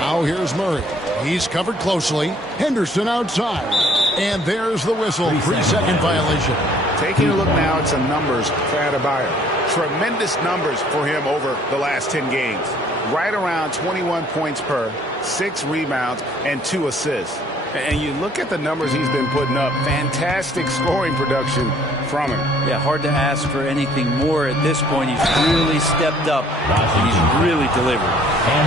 Now here's Murray. He's covered closely. Henderson outside. And there's the whistle. 3-second violation. Taking a look now at some numbers for Adebayo. Tremendous numbers for him over the last 10 games. Right around 21 points per, 6 rebounds, and 2 assists. And you look at the numbers he's been putting up. Fantastic scoring production from him. Yeah, hard to ask for anything more at this point. He's really stepped up, and he's really delivered.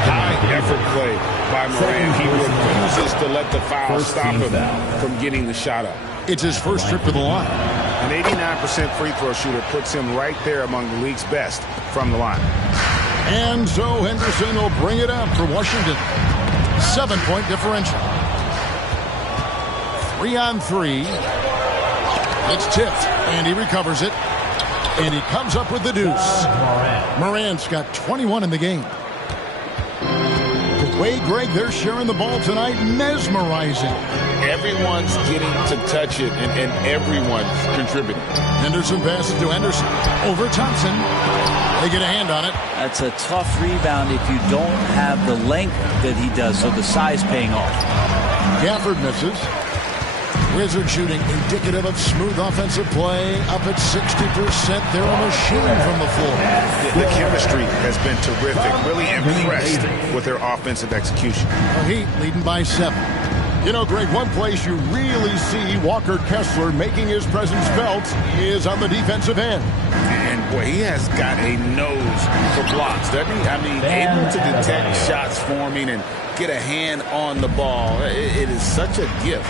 High effort play by Morant. He refuses to let the foul stop him from getting the shot up. It's his first trip to the line. An 89% free throw shooter puts him right there among the league's best from the line. And so Henderson will bring it up for Washington. 7-point differential. 3-on-3. It's tipped, and he recovers it. And he comes up with the deuce. Morant's got 21 in the game. The way, Greg, they're sharing the ball tonight, mesmerizing. Everyone's getting to touch it, and everyone's contributing. Henderson passes to Henderson. Over Thompson. They get a hand on it. That's a tough rebound if you don't have the length that he does, so the size paying off. Gafford misses. Wizard shooting indicative of smooth offensive play. Up at 60%. They're a machine from the floor. The chemistry has been terrific. Really impressed with their offensive execution. The Heat leading by 7. You know, Greg, one place you really see Walker Kessler making his presence felt is on the defensive end. And, boy, he has got a nose for blocks, doesn't he? I mean, able to detect shots forming and get a hand on the ball. It is such a gift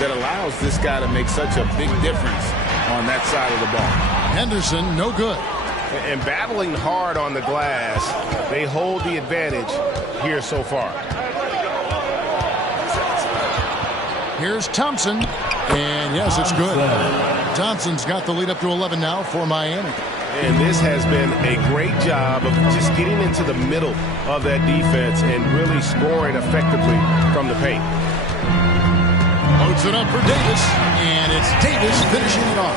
that allows this guy to make such a big difference on that side of the ball. Henderson, no good. And battling hard on the glass, they hold the advantage here so far. Here's Thompson, and yes, it's good. Thompson's got the lead up to 11 now for Miami. And this has been a great job of just getting into the middle of that defense and really scoring effectively from the paint. Loads it up for Davis, and it's Davis finishing it off.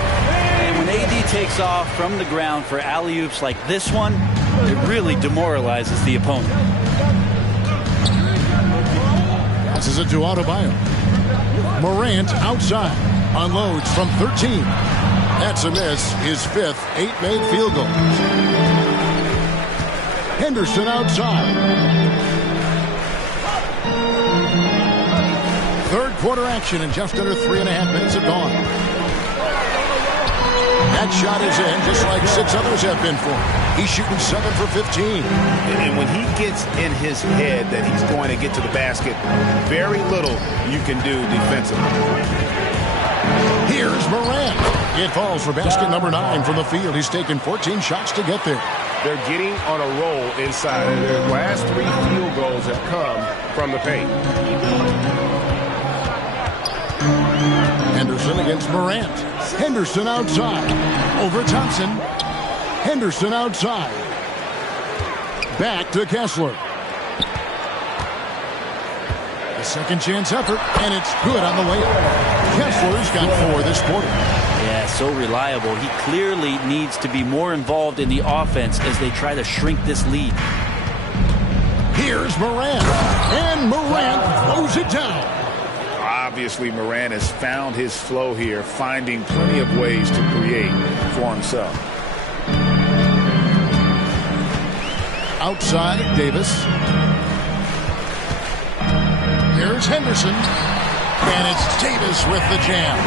And when AD takes off from the ground for alley-oops like this one, it really demoralizes the opponent. Passes it to Adebayo. Morant outside. Unloads from 13. That's a miss. His 5th 8-made field goal. Henderson outside. Third quarter action in just under 3.5 minutes have gone. That shot is in just like 6 others have been for him. He's shooting 7 for 15. And when he gets in his head that he's going to get to the basket, very little you can do defensively. Here's Morant. It falls for basket number 9 from the field. He's taken 14 shots to get there. They're getting on a roll inside. Their last 3 field goals have come from the paint. Henderson against Morant. Henderson outside. Over Thompson. Henderson outside. Back to Kessler. A second chance effort, and it's good on the layup. Kessler's got 4 this quarter. Yeah, so reliable. He clearly needs to be more involved in the offense as they try to shrink this lead. Here's Morant, and Morant throws it down. Obviously, Morant has found his flow here, finding plenty of ways to create for himself. Outside, Davis. Here's Henderson, and it's Davis with the jam.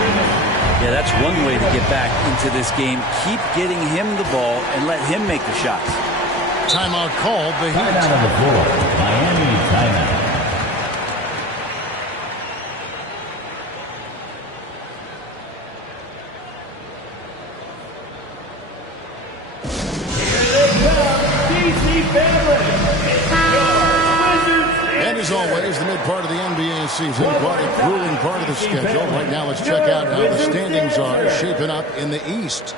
Yeah, that's one way to get back into this game. Keep getting him the ball and let him make the shots. Timeout called. The Heat. Timeout on the floor. Miami timeout. And as always, the mid part of the NBA season, quite a grueling part of the schedule. Right now, let's check out how the standings are shaping up in the East.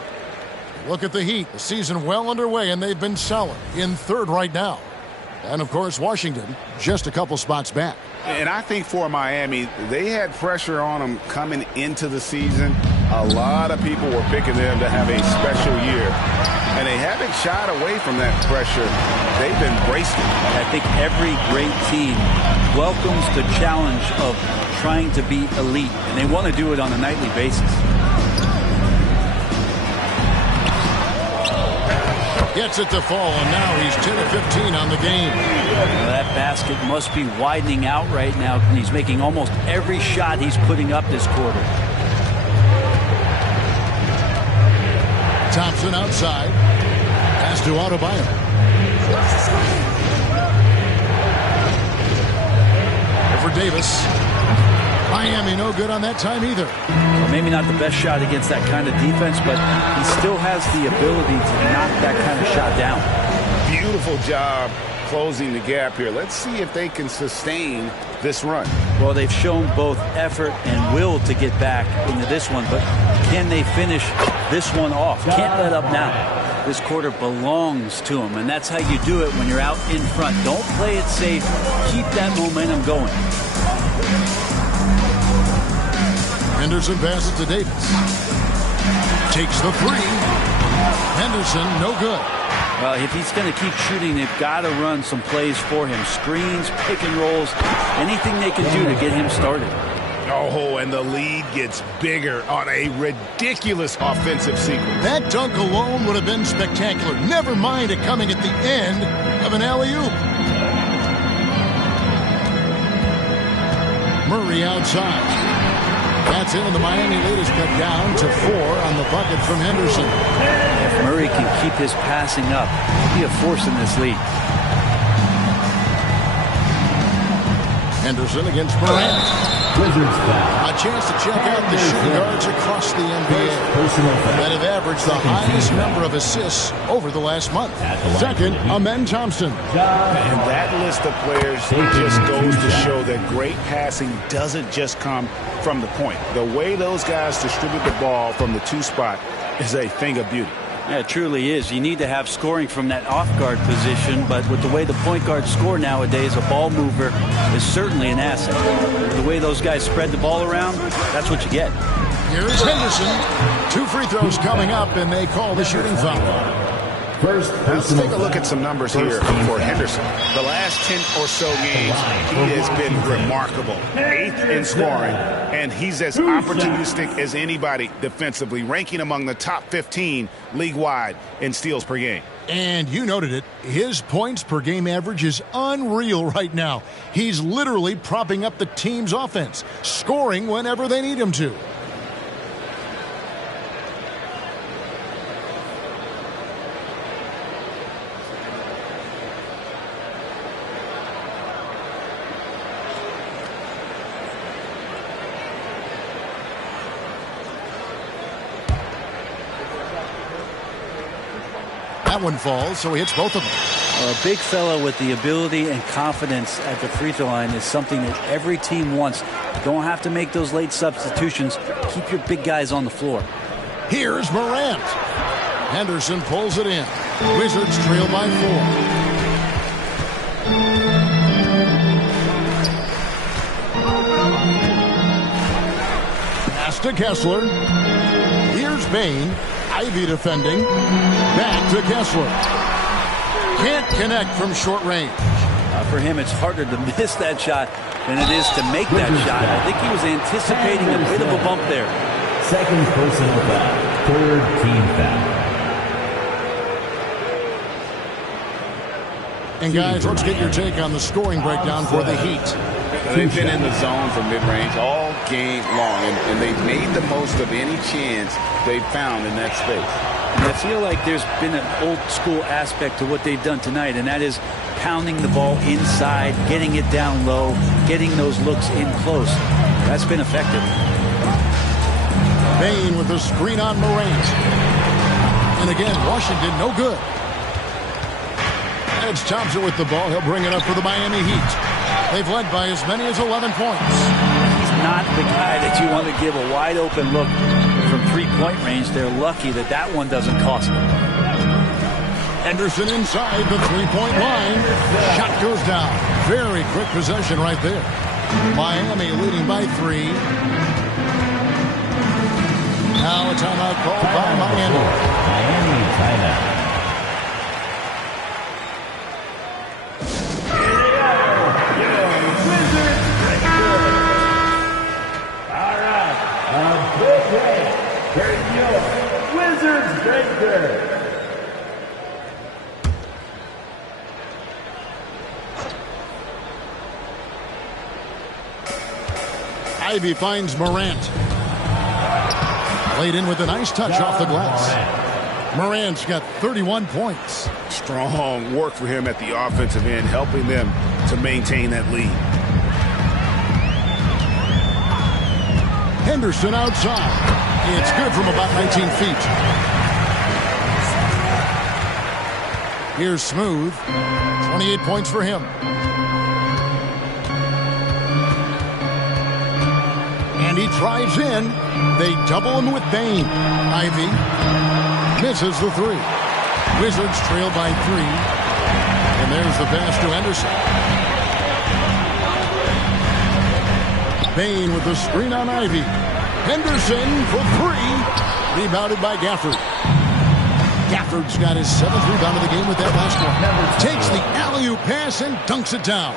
Look at the Heat. The season well underway, and they've been solid in 3rd right now. And, of course, Washington just a couple spots back. And I think for Miami, they had pressure on them coming into the season. A lot of people were picking them to have a special year. And they haven't shied away from that pressure. They've embraced it. I think every great team welcomes the challenge of trying to be elite, and they want to do it on a nightly basis. Gets it to fall, and now he's 10 of 15 on the game. That basket must be widening out right now, and he's making almost every shot he's putting up this quarter. Thompson outside. Pass to Adebayo. Over Davis. Miami no good on that time either. Maybe not the best shot against that kind of defense, but he still has the ability to knock that kind of shot down. Beautiful job closing the gap here. Let's see if they can sustain this run. Well, they've shown both effort and will to get back into this one, but can they finish this one off? Can't let up now. This quarter belongs to them, and that's how you do it when you're out in front. Don't play it safe. Keep that momentum going. Henderson passes to Davis. Takes the 3. Henderson, no good. Well, if he's going to keep shooting, they've got to run some plays for him. Screens, pick and rolls, anything they can do to get him started. Oh, and the lead gets bigger on a ridiculous offensive sequence. That dunk alone would have been spectacular. Never mind it coming at the end of an alley-oop. Murray outside. That's it, and the Miami lead is cut down to 4 on the bucket from Henderson. If Murray can keep his passing up, he'll be a force in this league. Henderson against Morant. A chance to check out the shooting guards across the NBA that have averaged the highest number of assists over the last month. Second, Amen Thompson. And that list of players just goes to show that great passing doesn't just come from the point. The way those guys distribute the ball from the 2 spot is a thing of beauty. Yeah, it truly is. You need to have scoring from that off-guard position, but with the way the point guards score nowadays, a ball mover is certainly an asset. The way those guys spread the ball around, that's what you get. Here's Henderson. 2 free throws coming up, and they call the shooting foul. Let's take a look at some numbers here for Henderson. The last 10 or so games, he has been remarkable. 8th in scoring, and he's as opportunistic as anybody defensively, ranking among the top 15 league-wide in steals per game. And you noted it, his points per game average is unreal right now. He's literally propping up the team's offense, scoring whenever they need him to. That one falls, so he hits both of them. A big fella with the ability and confidence at the free throw line is something that every team wants. You don't have to make those late substitutions. Keep your big guys on the floor. Here's Morant. Henderson pulls it in. Wizards trail by 4. Pass to Kessler. Here's Bain. Ivy defending. Back to Kessler. Can't connect from short range. For him, it's harder to miss that shot than it is to make that shot. I think he was anticipating a bit of a bump there. Second personal foul. Third team foul. And guys, let's get your take on the scoring breakdown for the Heat. They've been in the zone for mid-range all game long, and they've made the most of any chance they've found in that space. And I feel like there's been an old-school aspect to what they've done tonight, and that is pounding the ball inside, getting it down low, getting those looks in close. That's been effective. Bain with the screen on Morant. And again, Washington no good. Edge Thompson with the ball. He'll bring it up for the Miami Heat. They've led by as many as 11 points. He's not the guy that you want to give a wide-open look from three-point range. They're lucky that that one doesn't cost them. Henderson inside the three-point line. Shot goes down. Very quick possession right there. Miami leading by 3. Now a timeout called by Miami. Miami timeout. Wizards breaker. Ivy finds Morant. Laid in with a nice touch off the glass. Morant's got 31 points. Strong work for him at the offensive end, helping them to maintain that lead. Henderson outside. It's good from about 19 feet. Here's Smooth. 28 points for him. And he drives in. They double him with Bain. Ivy misses the 3. Wizards trail by 3. And there's the pass to Henderson. Bain with the screen on Ivy. Henderson for 3. Rebounded by Gafford. Gafford's got his 7th rebound of the game with that last one. Takes the alley-oop pass and dunks it down.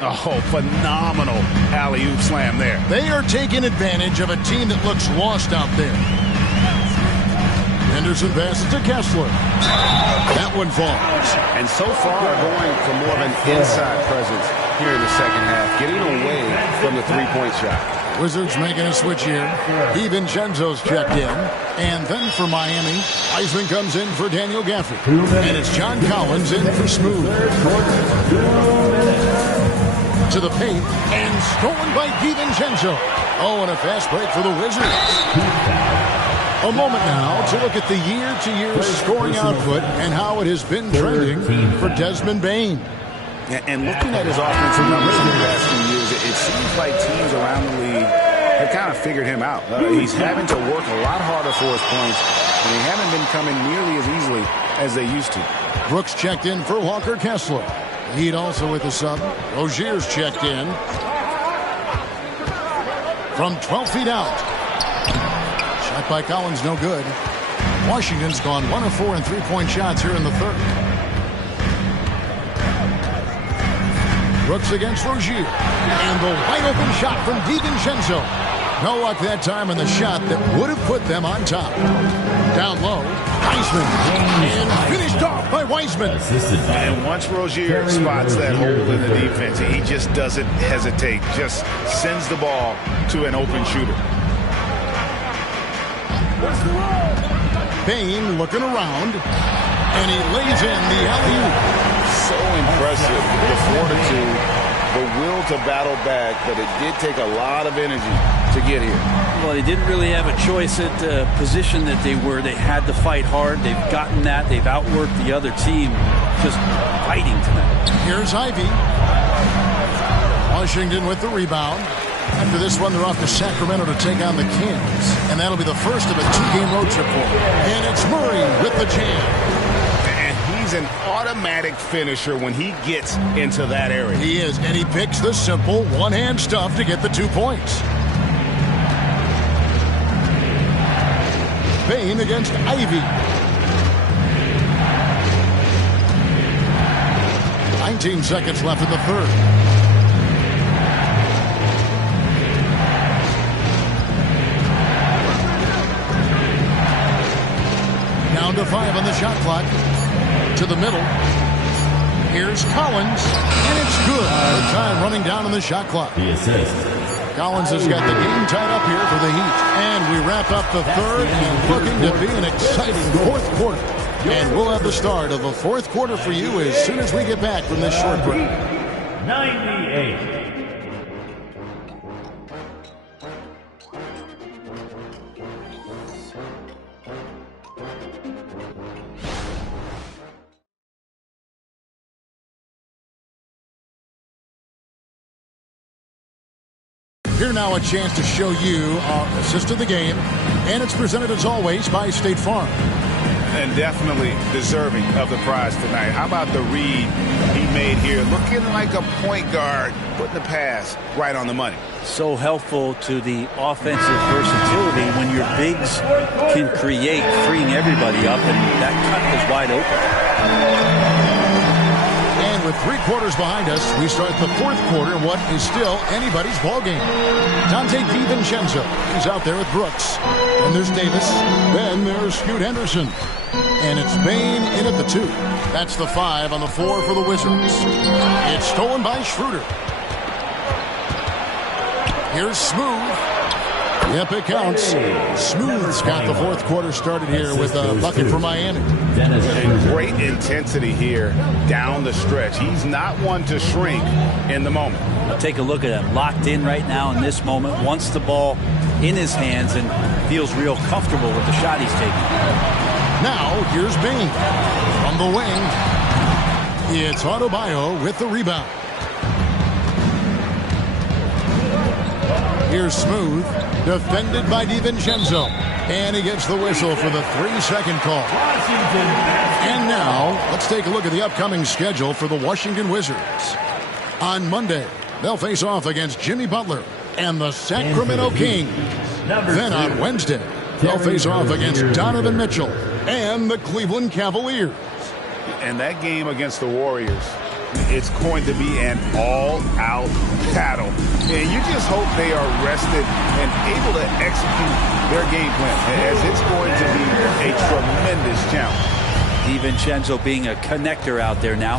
Oh, phenomenal alley-oop slam there. They are taking advantage of a team that looks lost out there. Henderson passes to Kessler. That one falls. And so far going for more of an inside presence here in the second half, getting away from the three-point shot. Wizards making a switch here. DiVincenzo's checked in. And then for Miami, Heisman comes in for Daniel Gafford. And it's John Collins in for Smooth. To the paint, and stolen by DiVincenzo. Oh, and a fast break for the Wizards. A moment now to look at the year-to-year scoring output and how it has been trending for Desmond Bain. And looking at his offensive numbers in the past few years, it seems like teams around the league have kind of figured him out. He's having to work a lot harder for his points, and they haven't been coming nearly as easily as they used to. Brooks checked in for Walker Kessler. Heat also with the sub. Rozier's checked in. From 12 feet out. Shot by Collins, no good. Washington's gone 1 of 4 in three-point shots here in the third. Brooks against Rozier. And the wide-open shot from DiVincenzo. No luck that time in the shot that would have put them on top. Down low, Wiseman. And finished off by Wiseman. And once Rozier spots that hole in the defense, he just doesn't hesitate. Just sends the ball to an open shooter. Bain looking around. And he lays in the alley-oop. So impressive, the fortitude the will to battle back, but it did take a lot of energy to get here. Well, they didn't really have a choice at the position that they were. They had to fight hard. They've gotten that. They've outworked the other team, just fighting tonight. Here's Ivy. Washington with the rebound. After this one, they're off to Sacramento to take on the Kings. And that'll be the first of a 2-game road trip for them. And it's Murray with the jam. And he's an automatic finisher when he gets into that area. He is, and he picks the simple one-hand stuff to get the 2 points. Bain against Ivy. 19 seconds left in the third. Down to 5 on the shot clock. To the middle. Here's Collins, and it's good. Time running down on the shot clock. The assist. Collins has got the game tied up here for the Heat. And we wrap up the third and looking to be an exciting fourth quarter. And we'll have the start of the fourth quarter for you as soon as we get back from this short break. 98. Here now a chance to show you our assist of the game, and it's presented as always by State Farm. And definitely deserving of the prize tonight. How about the read he made here? Looking like a point guard, putting the pass right on the money. So helpful to the offensive versatility when your bigs can create, freeing everybody up, and that cut was wide open. And with 3 quarters behind us, we start the fourth quarter in what is still anybody's ballgame. Dante DiVincenzo is out there with Brooks. And there's Davis. Then there's Scoot Henderson. And it's Bain in at the 2. That's the 5 on the 4 for the Wizards. It's stolen by Schroeder. Here's Smooth. Yep, it counts. Smooth's got the fourth quarter started here with a bucket for Miami. And great intensity here down the stretch. He's not one to shrink in the moment. Now take a look at him. Locked in right now in this moment. Wants the ball in his hands and feels real comfortable with the shot he's taking. Now, here's Bain. From the wing, it's Adebayo with the rebound. Here's Smooth, defended by DiVincenzo. And he gets the whistle for the 3-second call. And now, let's take a look at the upcoming schedule for the Washington Wizards. On Monday, they'll face off against Jimmy Butler and the Sacramento Kings. Then on Wednesday, they'll face off against Donovan Mitchell and the Cleveland Cavaliers. And that game against the Warriors, it's going to be an all-out battle. And you just hope they are rested and able to execute their game plan, as it's going to be a tremendous challenge. DiVincenzo being a connector out there now.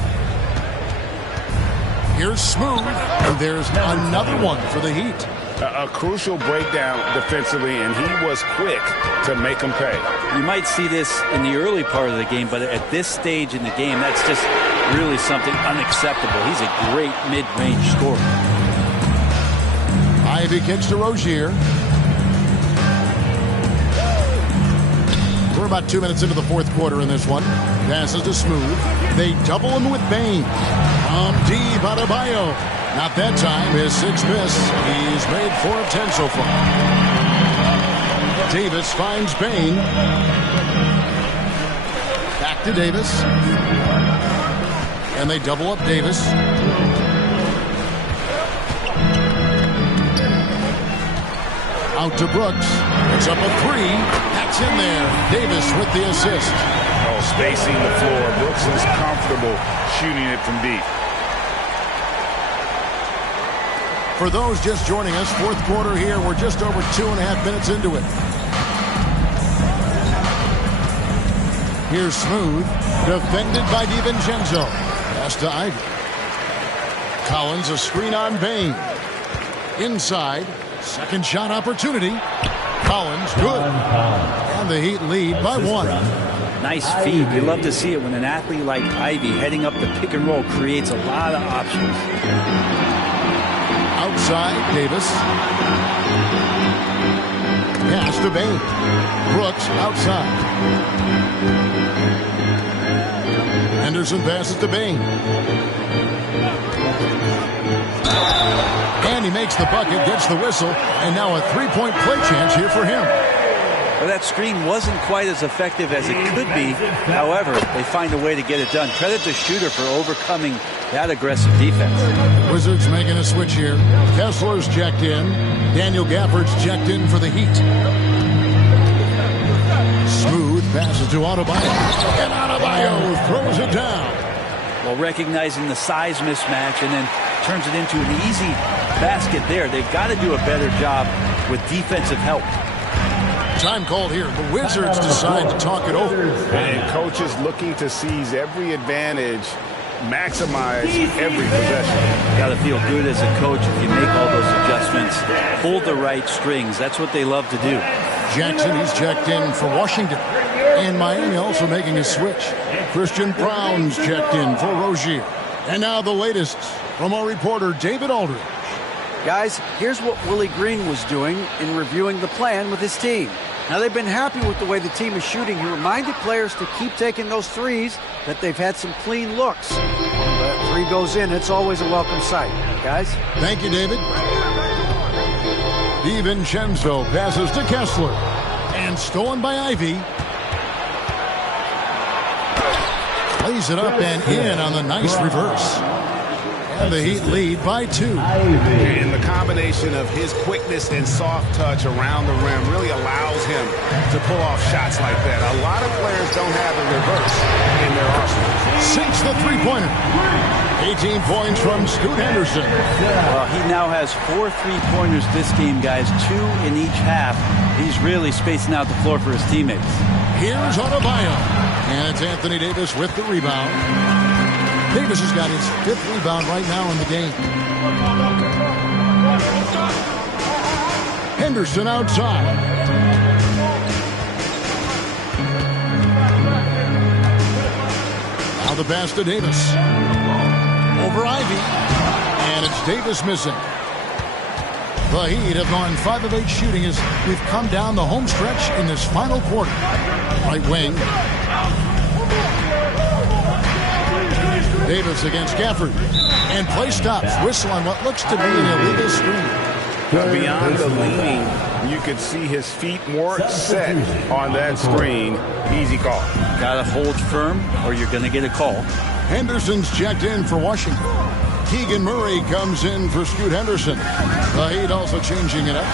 Here's Smooth. And there's another one for the Heat. A crucial breakdown defensively, and he was quick to make them pay. You might see this in the early part of the game, but at this stage in the game, that's just really something unacceptable. He's a great mid-range scorer. Ivy kicks to Rozier. We're about 2 minutes into the fourth quarter in this one. Passes to Smooth. They double him with Bain. From deep, Adebayo. Not that time. His 6th miss. He's made 4 of 10 so far. Davis finds Bain. Back to Davis. And they double up Davis. Out to Brooks. It's up a 3. That's in there. Davis with the assist. Oh, spacing the floor. Brooks is comfortable shooting it from deep. For those just joining us, fourth quarter here. We're just over 2.5 minutes into it. Here's Smooth, defended by DiVincenzo. Pass to Ivy. Collins, a screen on Bain. Inside, second shot opportunity. Collins, good. And the Heat lead by 1. Nice feed. You love to see it when an athlete like Ivy heading up the pick and roll creates a lot of options. Outside, Davis. Pass to Bain. Brooks outside. Henderson passes to Bain. And he makes the bucket, gets the whistle, and now a three-point play chance here for him. Well, that screen wasn't quite as effective as it could be. However, they find a way to get it done. Credit the shooter for overcoming that aggressive defense. Wizards making a switch here. Kessler's checked in. Daniel Gafford's checked in for the Heat. Smooth passes to Adebayo. And Adebayo throws it down. Well, recognizing the size mismatch and then turns it into an easy basket there. They've got to do a better job with defensive help. Time called here. The Wizards decide to talk it over. And coaches looking to seize every advantage, maximize every possession. Got to feel good as a coach if you make all those adjustments. Pull the right strings. That's what they love to do. Jackson, he's checked in for Washington. And Miami also making a switch. Christian Brown's checked in for Rozier. And now the latest from our reporter, David Aldridge. Guys, here's what Willie Green was doing in reviewing the plan with his team. Now, they've been happy with the way the team is shooting. He reminded players to keep taking those threes, that they've had some clean looks. When that three goes in, it's always a welcome sight. Guys? Thank you, David. DiVincenzo passes to Kessler. And stolen by Ivy. Plays it up and in on the nice reverse. And the Heat lead by 2. And the combination of his quickness and soft touch around the rim really allows him to pull off shots like that. A lot of players don't have the reverse in their arsenal. Sinks the three-pointer. 18 points from Scoot Henderson. Well, he now has 4 3-pointers this game, guys. 2 in each half. He's really spacing out the floor for his teammates. Here's Adebayo. And it's Anthony Davis with the rebound. Davis has got his 5th rebound right now in the game. Henderson outside. Now the pass to Davis. Over Ivy. And it's Davis missing. The Heat have gone 5 of 8 shooting as we've come down the home stretch in this final quarter. Right wing. Davis against Gafford. And play stops. Whistle on what looks to be an illegal screen. Beyond the leaning, you could see his feet weren't set on that screen. Easy call. Got to hold firm or you're going to get a call. Henderson's checked in for Washington. Keegan Murray comes in for Scoot Henderson. The Heat also changing it up.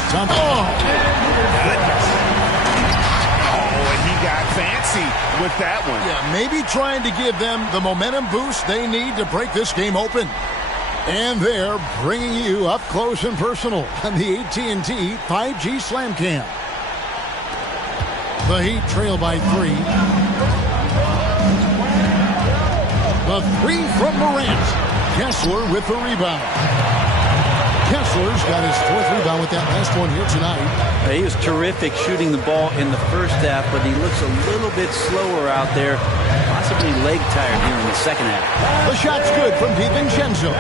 And he got fancy with that one. Yeah, maybe trying to give them the momentum boost they need to break this game open. And they're bringing you up close and personal on the AT&T 5G Slam Cam. The Heat trail by 3. The 3 from Morant. Kessler with the rebound. Kessler's got his 4th rebound with that last one here tonight. He was terrific shooting the ball in the first half, but he looks a little bit slower out there, possibly leg tired here in the second half. The shot's good from DiVincenzo.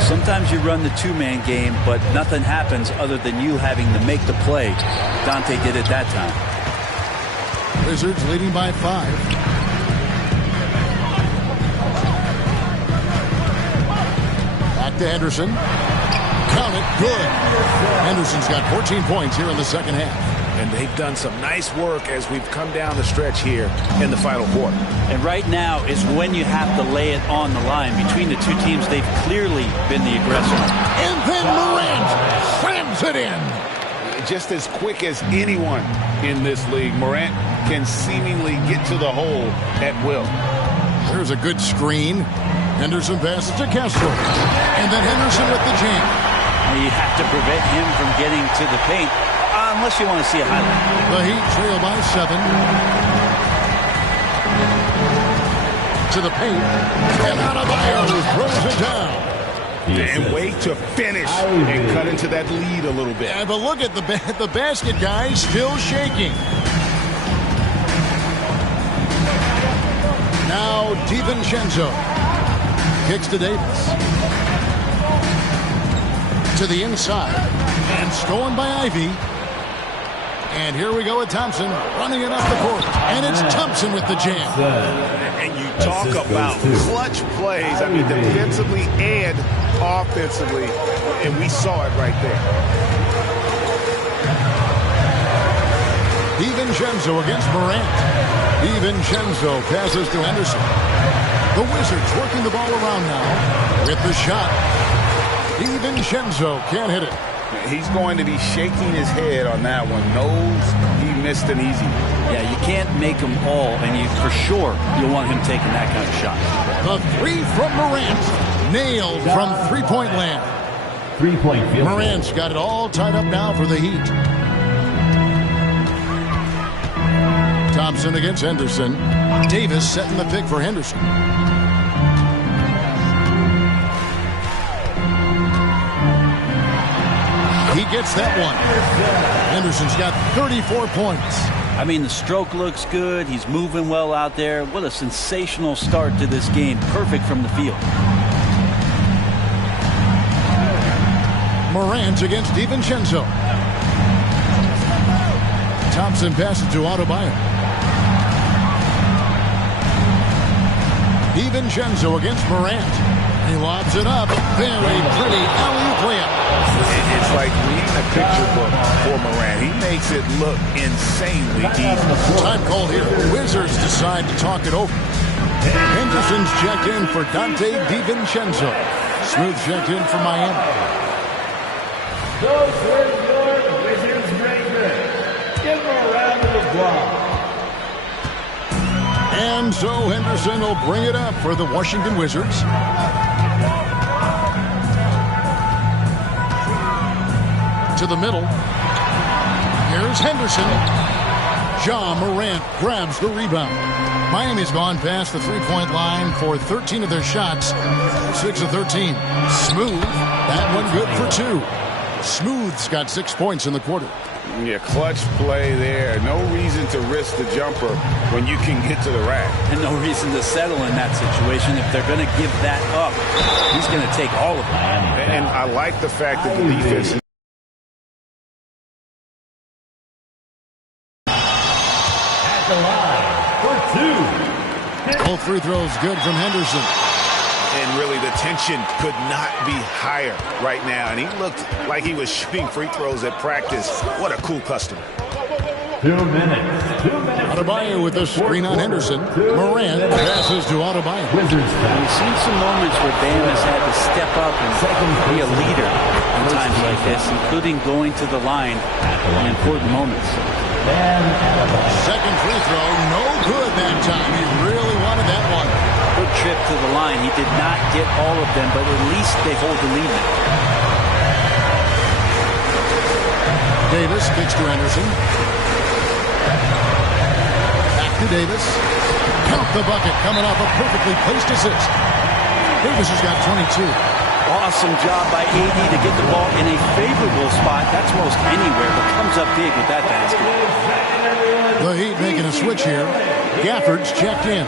Sometimes you run the 2-man game, but nothing happens other than you having to make the play. Dante did it that time. Wizards leading by 5. Back to Henderson. Count it. Good. Henderson's got 14 points here in the second half. And they've done some nice work as we've come down the stretch here in the final quarter. And right now is when you have to lay it on the line. Between the two teams, they've clearly been the aggressor. And then Morant slams it in. Just as quick as anyone in this league, Morant can seemingly get to the hole at will. There's a good screen. Henderson passes to Kessler. And then Henderson with the jam. You have to prevent him from getting to the paint, unless you want to see a highlight. The Heat trail by 7. To the paint. And Adebayo throws it down. And wait to finish and cut into that lead a little bit. Yeah, but look at the basket, guys, still shaking. Now DiVincenzo kicks to Davis. To the inside. And stolen by Ivy. And here we go with Thompson running it up the court. And it's Thompson with the jam. And you talk about clutch plays. I mean, defensively and offensively. And we saw it right there. DiVincenzo against Morant. DiVincenzo passes to Henderson. The Wizards working the ball around now with the shot. DiVincenzo can't hit it. He's going to be shaking his head on that one. Knows he missed an easy one. Yeah, you can't make them all, and you for sure you'll want him taking that kind of shot. The three from Morant. Nailed from three-point land. 3-point field. Morant's got it all tied up now for the Heat. Thompson against Henderson. Davis setting the pick for Henderson. He gets that one. Henderson's got 34 points. I mean, the stroke looks good. He's moving well out there. What a sensational start to this game. Perfect from the field. Morant against DiVincenzo. Thompson passes to Adebayo. DiVincenzo against Morant. He lobs it up. Very pretty alley-oop layup. It's like reading a picture book for Morant. He makes it look insanely easy. Time called here. Wizards decide to talk it over. Henderson's checked in for Dante DiVincenzo. Smooth checked in for Miami. Those were your Wizards breakers. Give them a round of applause. And so Henderson will bring it up for the Washington Wizards. To the middle. Here's Henderson. Ja Morant grabs the rebound. Miami's gone past the three-point line for 13 of their shots. 6 of 13. Smooth. That one good for 2. Smooth's got 6 points in the quarter. Yeah, clutch play there. No reason to risk the jumper when you can get to the rack. And no reason to settle in that situation. If they're going to give that up, he's going to take all of it. And I like the fact that the defense... At the line for 2. Both free throws good from Henderson. And really, the tension could not be higher right now. And he looked like he was shooting free throws at practice. What a cool customer. 2 minutes. Adebayo with the screen on Henderson. Morant passes to Adebayo. We've seen some moments where Bam has had to step up and be a leader in times like this, including going to the line in important moments. Second free throw, no good that time. He really wanted that one. Good trip to the line. He did not get all of them, but at least they hold the lead. Davis kicks to Henderson. Back to Davis. Count the bucket, coming off a perfectly placed assist. Davis has got 22. Awesome job by AD to get the ball in a favorable spot. That's most anywhere, but comes up big with that basket. The Heat making a switch here. Gafford's checked in.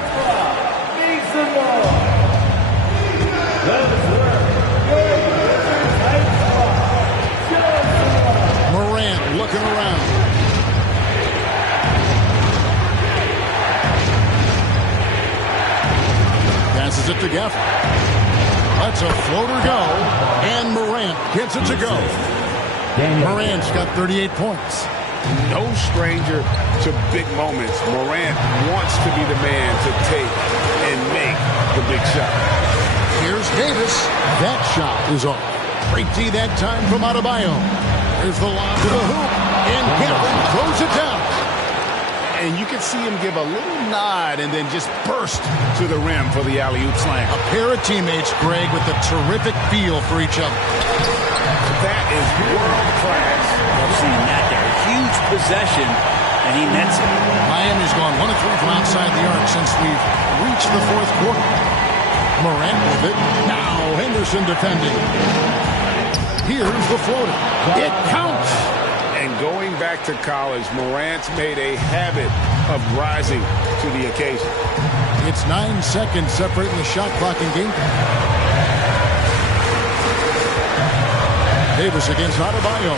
Morant looking around. Passes it to Gafford. Lets a floater go, and Morant gets it to go. Morant's got 38 points. No stranger to big moments. Morant wants to be the man to take and make the big shot. Here's Davis. That shot is off. Great D that time from Adebayo. Here's the lob to the hoop, and Gafford throws it down. And you can see him give a little nod and then just burst to the rim for the alley-oop slam. A pair of teammates, Greg, with a terrific feel for each other. That is world class. I've seen that there. Huge possession, and he nets it. Miami's gone 1 of 3 from outside the arc since we've reached the fourth quarter. Morant with it. Now Henderson defending. Here's the floater. It counts. And going back to college, Morant's made a habit of rising to the occasion. It's 9 seconds separating the shot clock and game clock. Davis against Adebayo.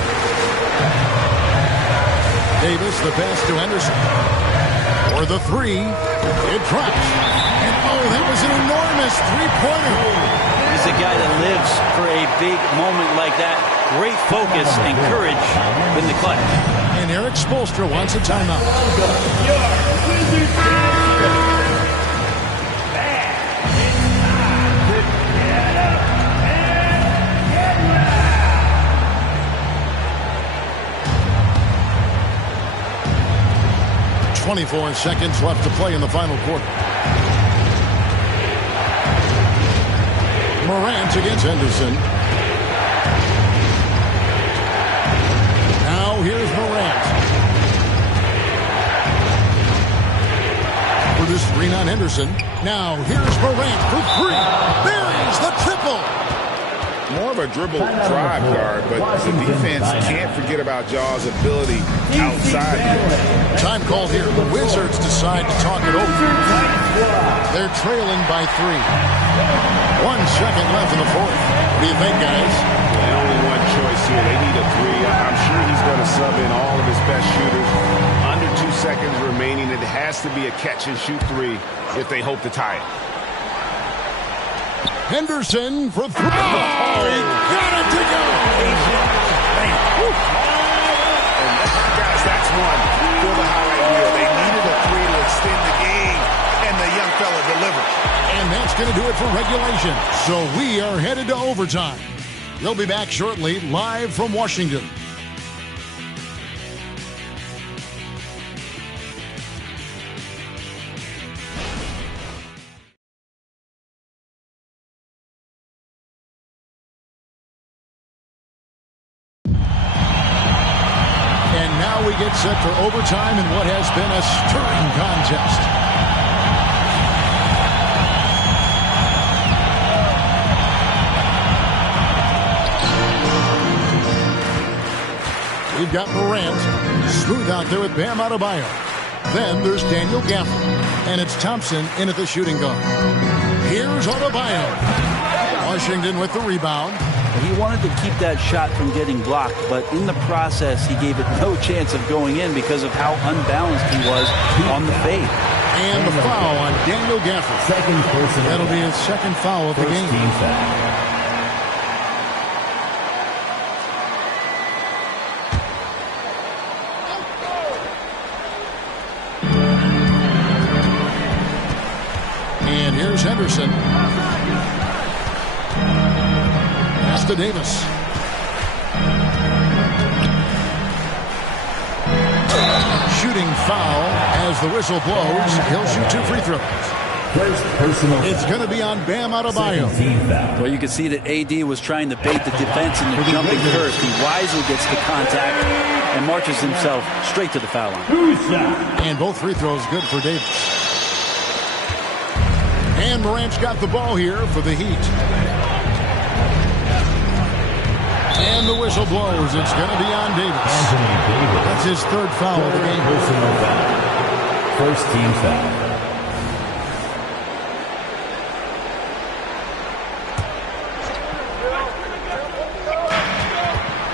Davis, the pass to Henderson. For the three, it drops. And oh, that was an enormous three-pointer. He's a guy that lives for a big moment like that. Great focus and courage in the clutch. And Eric Spoelstra wants a timeout. 24 seconds left to play in the final quarter. Morant against Henderson. Now here's Morant. For this screen on Henderson. Now here's Morant for three. Buries the triple. More of a dribble drive guard, but the defense can't forget about Jaw's ability outside. Time called here. The Wizards decide to talk it over. They're trailing by 3. 1 second left in the fourth. What do you think, guys? Only one choice here. They need a three. I'm sure he's going to sub in all of his best shooters. Under 2 seconds remaining. It has to be a catch-and-shoot three if they hope to tie it. Henderson for three. Oh, he got it to go. Guys, that's one for the highlight reel. They needed a three to extend the game, and the young fella delivered. And that's going to do it for regulation. So we are headed to overtime. They'll be back shortly, live from Washington. We get set for overtime in what has been a stirring contest. We've got Morant, smooth out there with Bam Adebayo. Then there's Daniel Gafford, and it's Thompson in at the shooting guard. Here's Adebayo. Washington with the rebound. He wanted to keep that shot from getting blocked, but in the process, he gave it no chance of going in because of how unbalanced he was on the fade. And the foul on Daniel Gafford. That'll be his second foul of the game. Team foul. And here's Henderson. To Davis. Shooting foul as the whistle blows. He'll shoot 2 free throws. It's going to be on Bam Adebayo. Well, you can see that AD was trying to bait the defense in the jumping curve. He wisely gets the contact and marches himself straight to the foul line. And both free throws good for Davis. And Morant's got the ball here for the Heat. And the whistle blows. It's going to be on Davis. That's his third foul of the game. Personal foul. First team foul.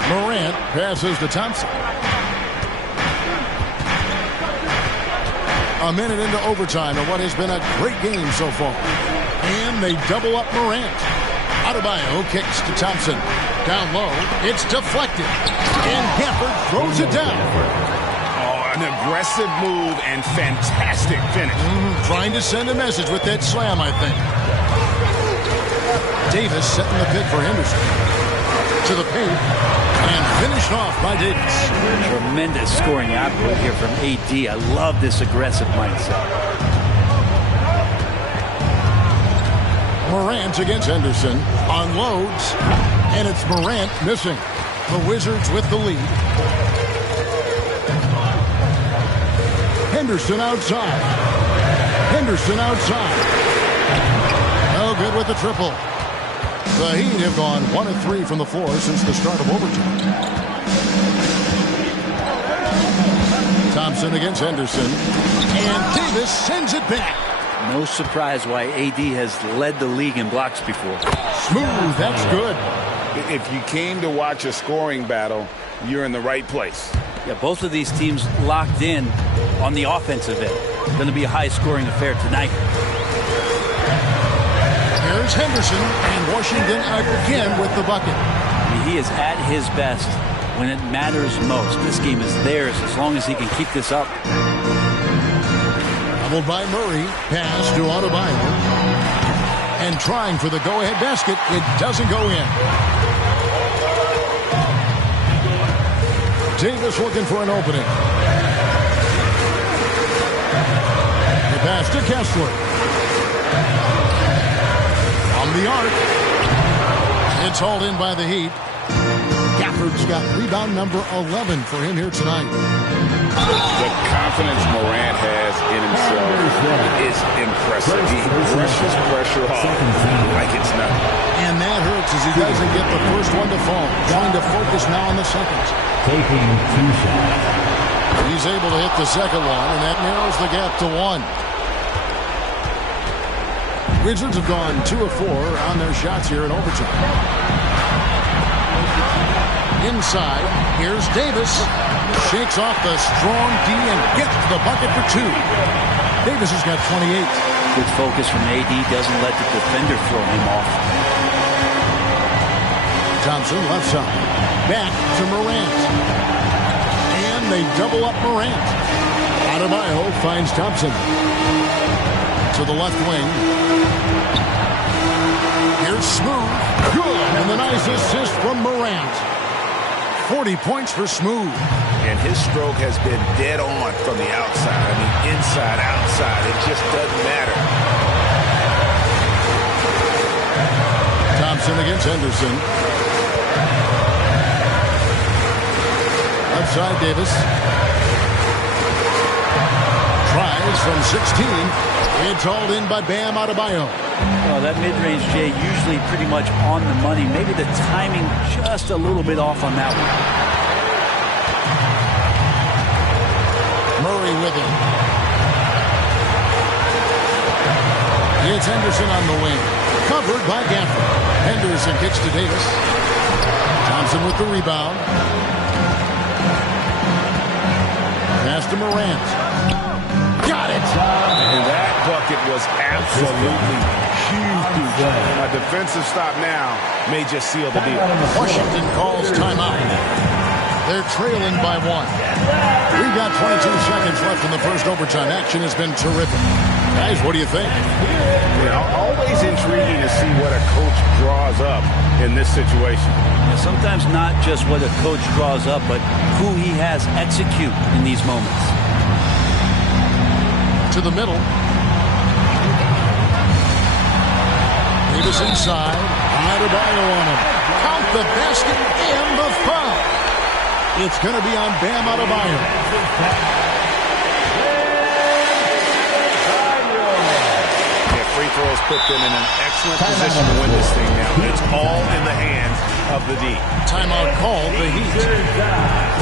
Morant passes to Thompson. A minute into overtime in what has been a great game so far. And they double up Morant. Adebayo kicks to Thompson. Down low, it's deflected. And Gafford throws it down. Oh, an aggressive move and fantastic finish. Trying to send a message with that slam, I think. Davis setting the pick for Henderson. To the paint. And finished off by Davis. Tremendous scoring output here from AD. I love this aggressive mindset. Morant against Henderson. Unloads. And it's Morant missing. The Wizards with the lead. Henderson outside. Henderson outside. No good with the triple. The Heat have gone 1 of 3 from the floor since the start of overtime. Thompson against Henderson. And Davis sends it back. No surprise why AD has led the league in blocks before. Smooth, that's good. If you came to watch a scoring battle, you're in the right place. Yeah, both of these teams locked in on the offensive end. It's going to be a high-scoring affair tonight. Here's Henderson, and Washington again with the bucket. I mean, he is at his best when it matters most. This game is theirs as long as he can keep this up. Doubled by Murray, pass to Adebayo. And trying for the go-ahead basket, it doesn't go in. Davis looking for an opening. The pass to Kessler. On the arc. It's hauled in by the Heat. Gafford's got rebound number 11 for him here tonight. The confidence Morant has in himself is impressive. He brushes pressure off like it's nothing. And that hurts as he doesn't get the first one to fall. Trying to focus now on the second. Taking 2 shots. He's able to hit the second one, and that narrows the gap to 1. Wizards have gone 2 of 4 on their shots here in overtime. Inside, here's Davis. Shakes off the strong D and gets the bucket for 2. Davis has got 28. Good focus from AD. Doesn't let the defender throw him off. Thompson left side. Back to Morant. And they double up Morant. Adebayo finds Thompson. To the left wing. Here's Smooth. Good. And the nice assist from Morant. 40 points for Smooth. And his stroke has been dead on from the outside. I mean, inside, outside. It just doesn't matter. Thompson against Henderson. Left side, Davis. Tries from 16. It's hauled in by Bam Adebayo. Well, that mid-range, Jay, usually pretty much on the money. Maybe the timing just a little bit off on that one. Murray with him. It's Henderson on the wing. Covered by Gafford. Henderson kicks to Davis. Thompson with the rebound. Pass to Morant. Got it! And that bucket was absolutely huge. A defensive stop now may just seal the deal. Washington calls timeout. They're trailing by 1. We've got 22 seconds left in the first overtime. Action has been terrific. Guys, what do you think? Always intriguing to see what a coach draws up in this situation. Yeah, sometimes not just what a coach draws up, but who he has execute in these moments. To the middle. Davis inside. Adebayo on him. Count the basket and the foul. It's going to be on Bam Adebayo. Yeah, free throws put them in an excellent position to win this thing now. It's all in the hands of the D. Timeout called, the Heat.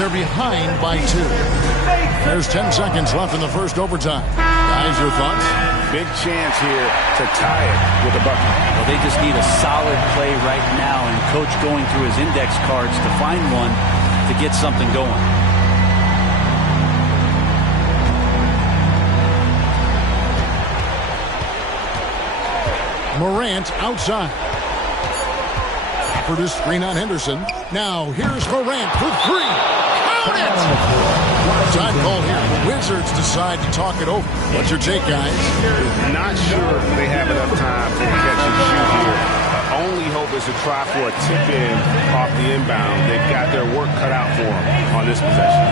They're behind by 2. There's 10 seconds left in the first overtime. Guys, your thoughts? Big chance here to tie it with a bucket. Well, they just need a solid play right now, and Coach going through his index cards to find one to get something going. Morant outside. For this screen on Henderson. Now, here's Morant for 3. Count it! Time call here. The Wizards decide to talk it over. What's your take, guys? Not sure they have enough time for a catch and shoot here. Only hope is to try for a tip in off the inbound. They've got their work cut out for them on this possession.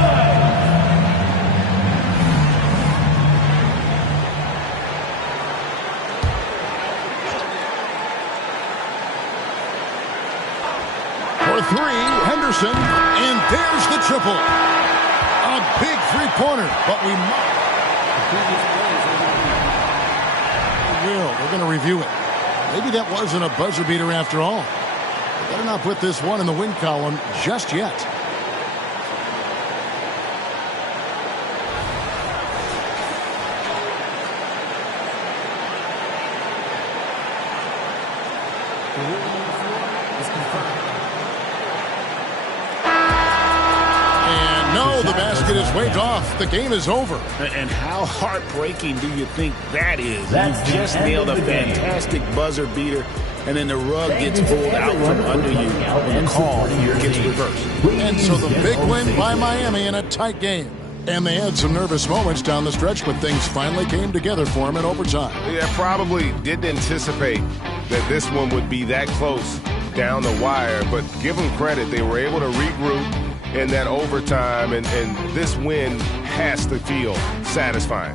For 3, Henderson, and there's the triple. A big three-pointer, but we might. We're going to review it. Maybe that wasn't a buzzer beater after all. Better not put this one in the win column just yet. It's waved off. The game is over. And how heartbreaking do you think that is? That's You just the end nailed a of the game. fantastic buzzer beater, and then the rug gets pulled out from under you when the call gets reversed. And so the big win by Miami in a tight game. And they had some nervous moments down the stretch, but things finally came together for them in overtime. Yeah, probably didn't anticipate that this one would be that close down the wire, but give them credit. They were able to regroup in that overtime, and this win has to feel satisfying.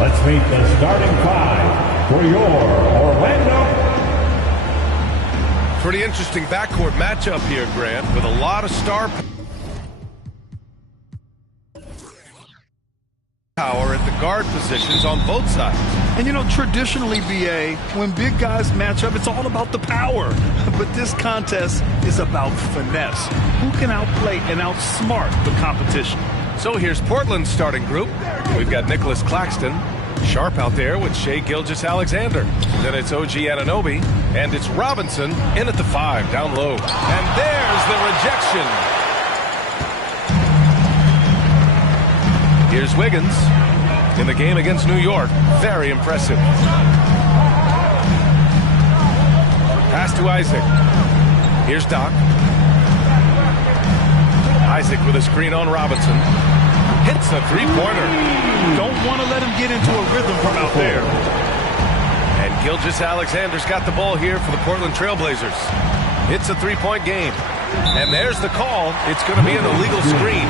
Let's meet the starting five for your Orlando. Pretty interesting backcourt matchup here, Grant, with a lot of star power at the guard positions on both sides. And you know, traditionally, BA, when big guys match up, it's all about the power. But this contest is about finesse. Who can outplay and outsmart the competition? So here's Portland's starting group. We've got Nicholas Claxton, Sharp out there with Shai Gilgeous-Alexander. Then it's OG Anunoby, and it's Robinson in at the 5, down low. And there's the rejection. Here's Wiggins in the game against New York. Very impressive. Pass to Isaac. Here's Doc. Isaac with a screen on Robinson. Hits the three-pointer. Don't want to let him get into a rhythm from out there. And Gilgeous-Alexander's got the ball here for the Portland Trailblazers. It's a three-point game. And there's the call. It's going to be an illegal screen.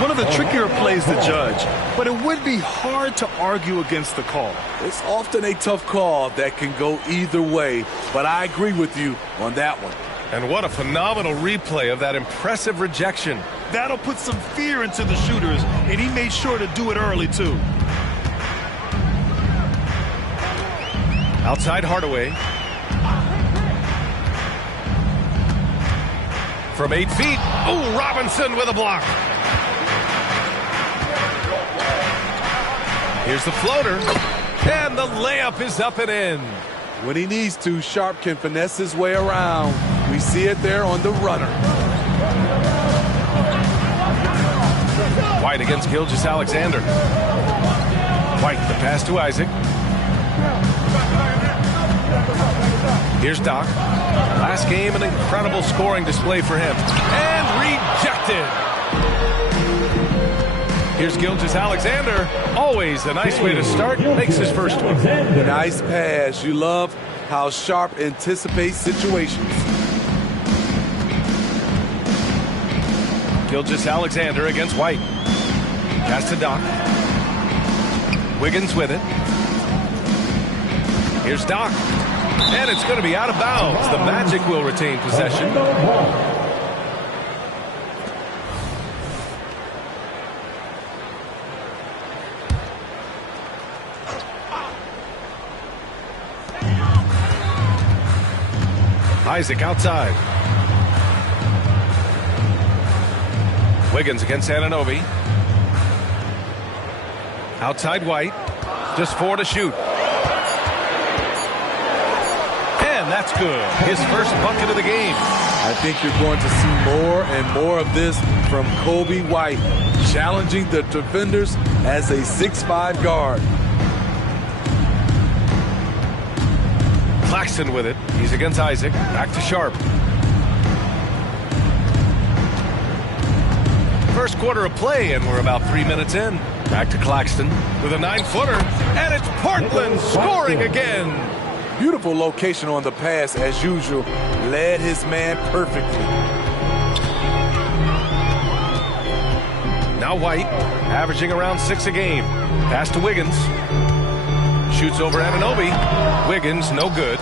One of the trickier plays to judge, but it would be hard to argue against the call. It's often a tough call that can go either way, but I agree with you on that one. And what a phenomenal replay of that impressive rejection. That'll put some fear into the shooters, and he made sure to do it early, too. Outside Hardaway. From 8 feet. Oh, Robinson with a block. Here's the floater. And the layup is up and in. When he needs to, Sharp can finesse his way around. We see it there on the runner. White against Gilgeous-Alexander. White, the pass to Isaac. Here's Doc. Last game, an incredible scoring display for him. And rejected. Here's Gilgeous-Alexander. Always a nice way to start. Makes his first one. Nice pass. You love how Sharp anticipates situations. Gilgeous-Alexander against White. Pass to Doc. Wiggins with it. Here's Doc. And it's going to be out of bounds. The Magic will retain possession. Isaac outside. Wiggins against Anunoby. Outside White. Just 4 to shoot. And that's good. His first bucket of the game. I think you're going to see more and more of this from Kobe White, challenging the defenders as a 6'5" guard. Claxton with it. He's against Isaac. Back to Sharp. First quarter of play, and we're about 3 minutes in. Back to Claxton with a 9-footer, and it's Portland scoring again. Beautiful location on the pass, as usual. Led his man perfectly. Now White, averaging around 6 a game. Pass to Wiggins. Shoots over Anunoby. Wiggins, no good.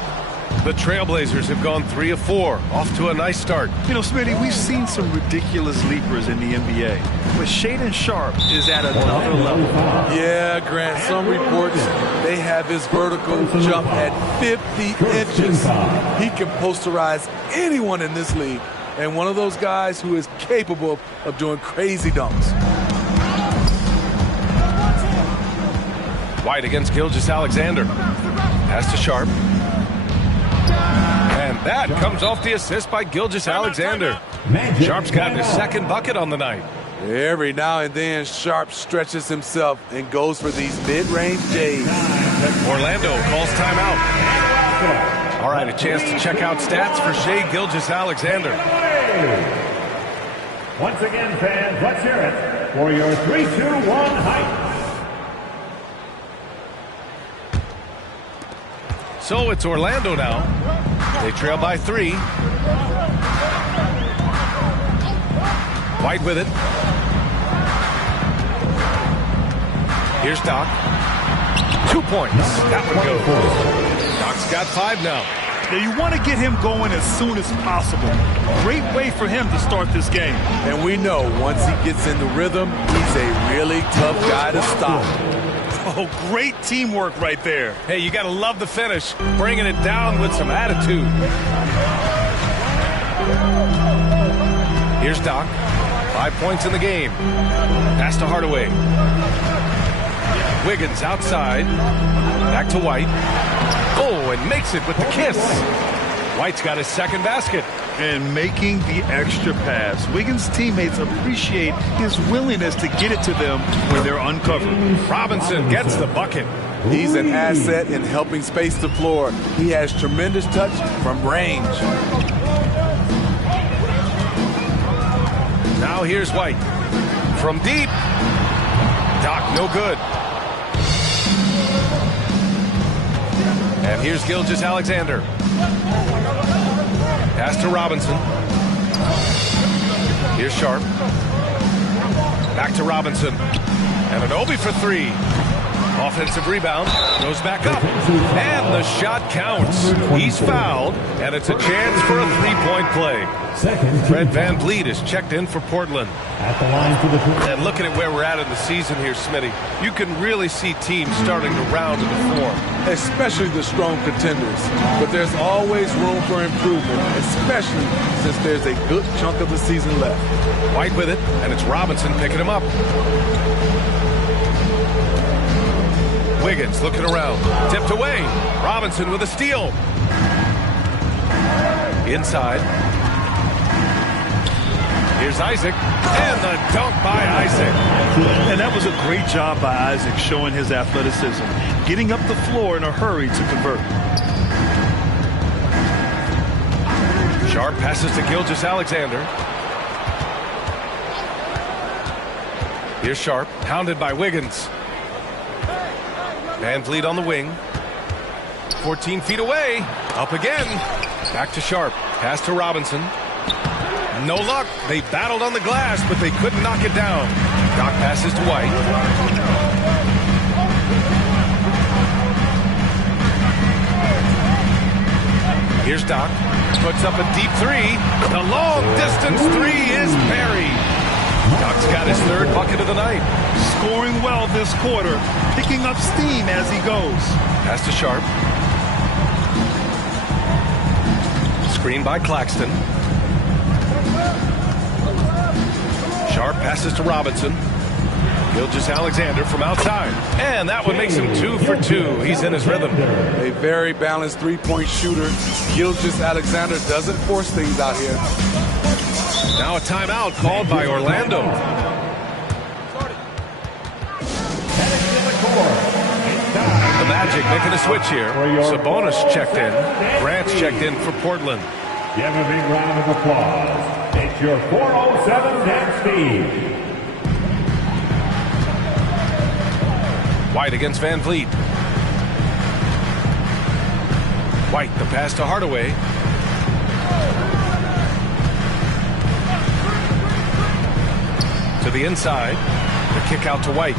The Trailblazers have gone 3 of 4. Off to a nice start. You know, Smitty, we've seen some ridiculous leapers in the NBA, but Shaedon Sharp is at another level. Yeah, Grant, some reports they have his vertical jump at 50 inches. He can posterize anyone in this league, and one of those guys who is capable of doing crazy dunks. White against Gilgeous-Alexander. Pass to Sharp. And that comes off the assist by Gilgeous-Alexander. Sharp's gotten his second bucket on the night. Every now and then, Sharp stretches himself and goes for these mid-range J's. Orlando calls timeout. All right, a chance to check out stats for Shai Gilgeous-Alexander. Once again, fans, let's hear it for your 3-2-1 height. So it's Orlando now. They trail by 3. White with it. Here's Doc. 2 points. That one goes. Doc's got 5 now. Now you want to get him going as soon as possible. Great way for him to start this game. And we know once he gets in the rhythm, he's a really tough guy to stop. Oh, great teamwork right there. Hey, you got to love the finish. Bringing it down with some attitude. Here's Doc. 5 points in the game. Pass to Hardaway. Wiggins outside. Back to White. Oh, and makes it with the kiss. White's got his second basket. And making the extra pass. Wiggins' teammates appreciate his willingness to get it to them when they're uncovered. Robinson gets the bucket. He's an asset in helping space the floor. He has tremendous touch from range. Now here's White. From deep. Doc, no good. And here's Gilgeous-Alexander. Pass to Robinson. Here's Sharp. Back to Robinson. And an Obi for 3. Offensive rebound. Goes back up. And the shot counts. He's fouled. And it's a chance for a 3-point play. Fred VanVleet is checked in for Portland. At the line for the And looking at where we're at in the season here, Smitty, you can really see teams starting to round into form. Especially the strong contenders. But there's always room for improvement, especially since there's a good chunk of the season left. White with it, and it's Robinson picking him up. Wiggins looking around. Tipped away. Robinson with a steal. Inside. Here's Isaac. And the dunk by Isaac. And that was a great job by Isaac showing his athleticism. Getting up the floor in a hurry to convert. Sharp passes to Gilgeous-Alexander. Here's Sharp. Pounded by Wiggins. VanVleet on the wing. 14 feet away. Up again. Back to Sharp. Pass to Robinson. No luck. They battled on the glass, but they couldn't knock it down. Doc passes to White. Here's Doc. Puts up a deep 3. The long distance 3 is buried. Doc's got his 3rd bucket of the night. Scoring well this quarter. Picking up steam as he goes. Pass to Sharp. Screen by Claxton. Sharp passes to Robinson. Gilgeous-Alexander from outside. And that one makes him 2 for 2. He's in his rhythm. A very balanced 3-point shooter. Gilgeous-Alexander doesn't force things out here. Now a timeout called by Orlando. The Magic making a switch here. Sabonis checked in. Grant's checked in for Portland. Give a big round of applause. It's your 407 Dan Steve. White against VanVleet. White, the pass to Hardaway. To the inside. The kick out to White.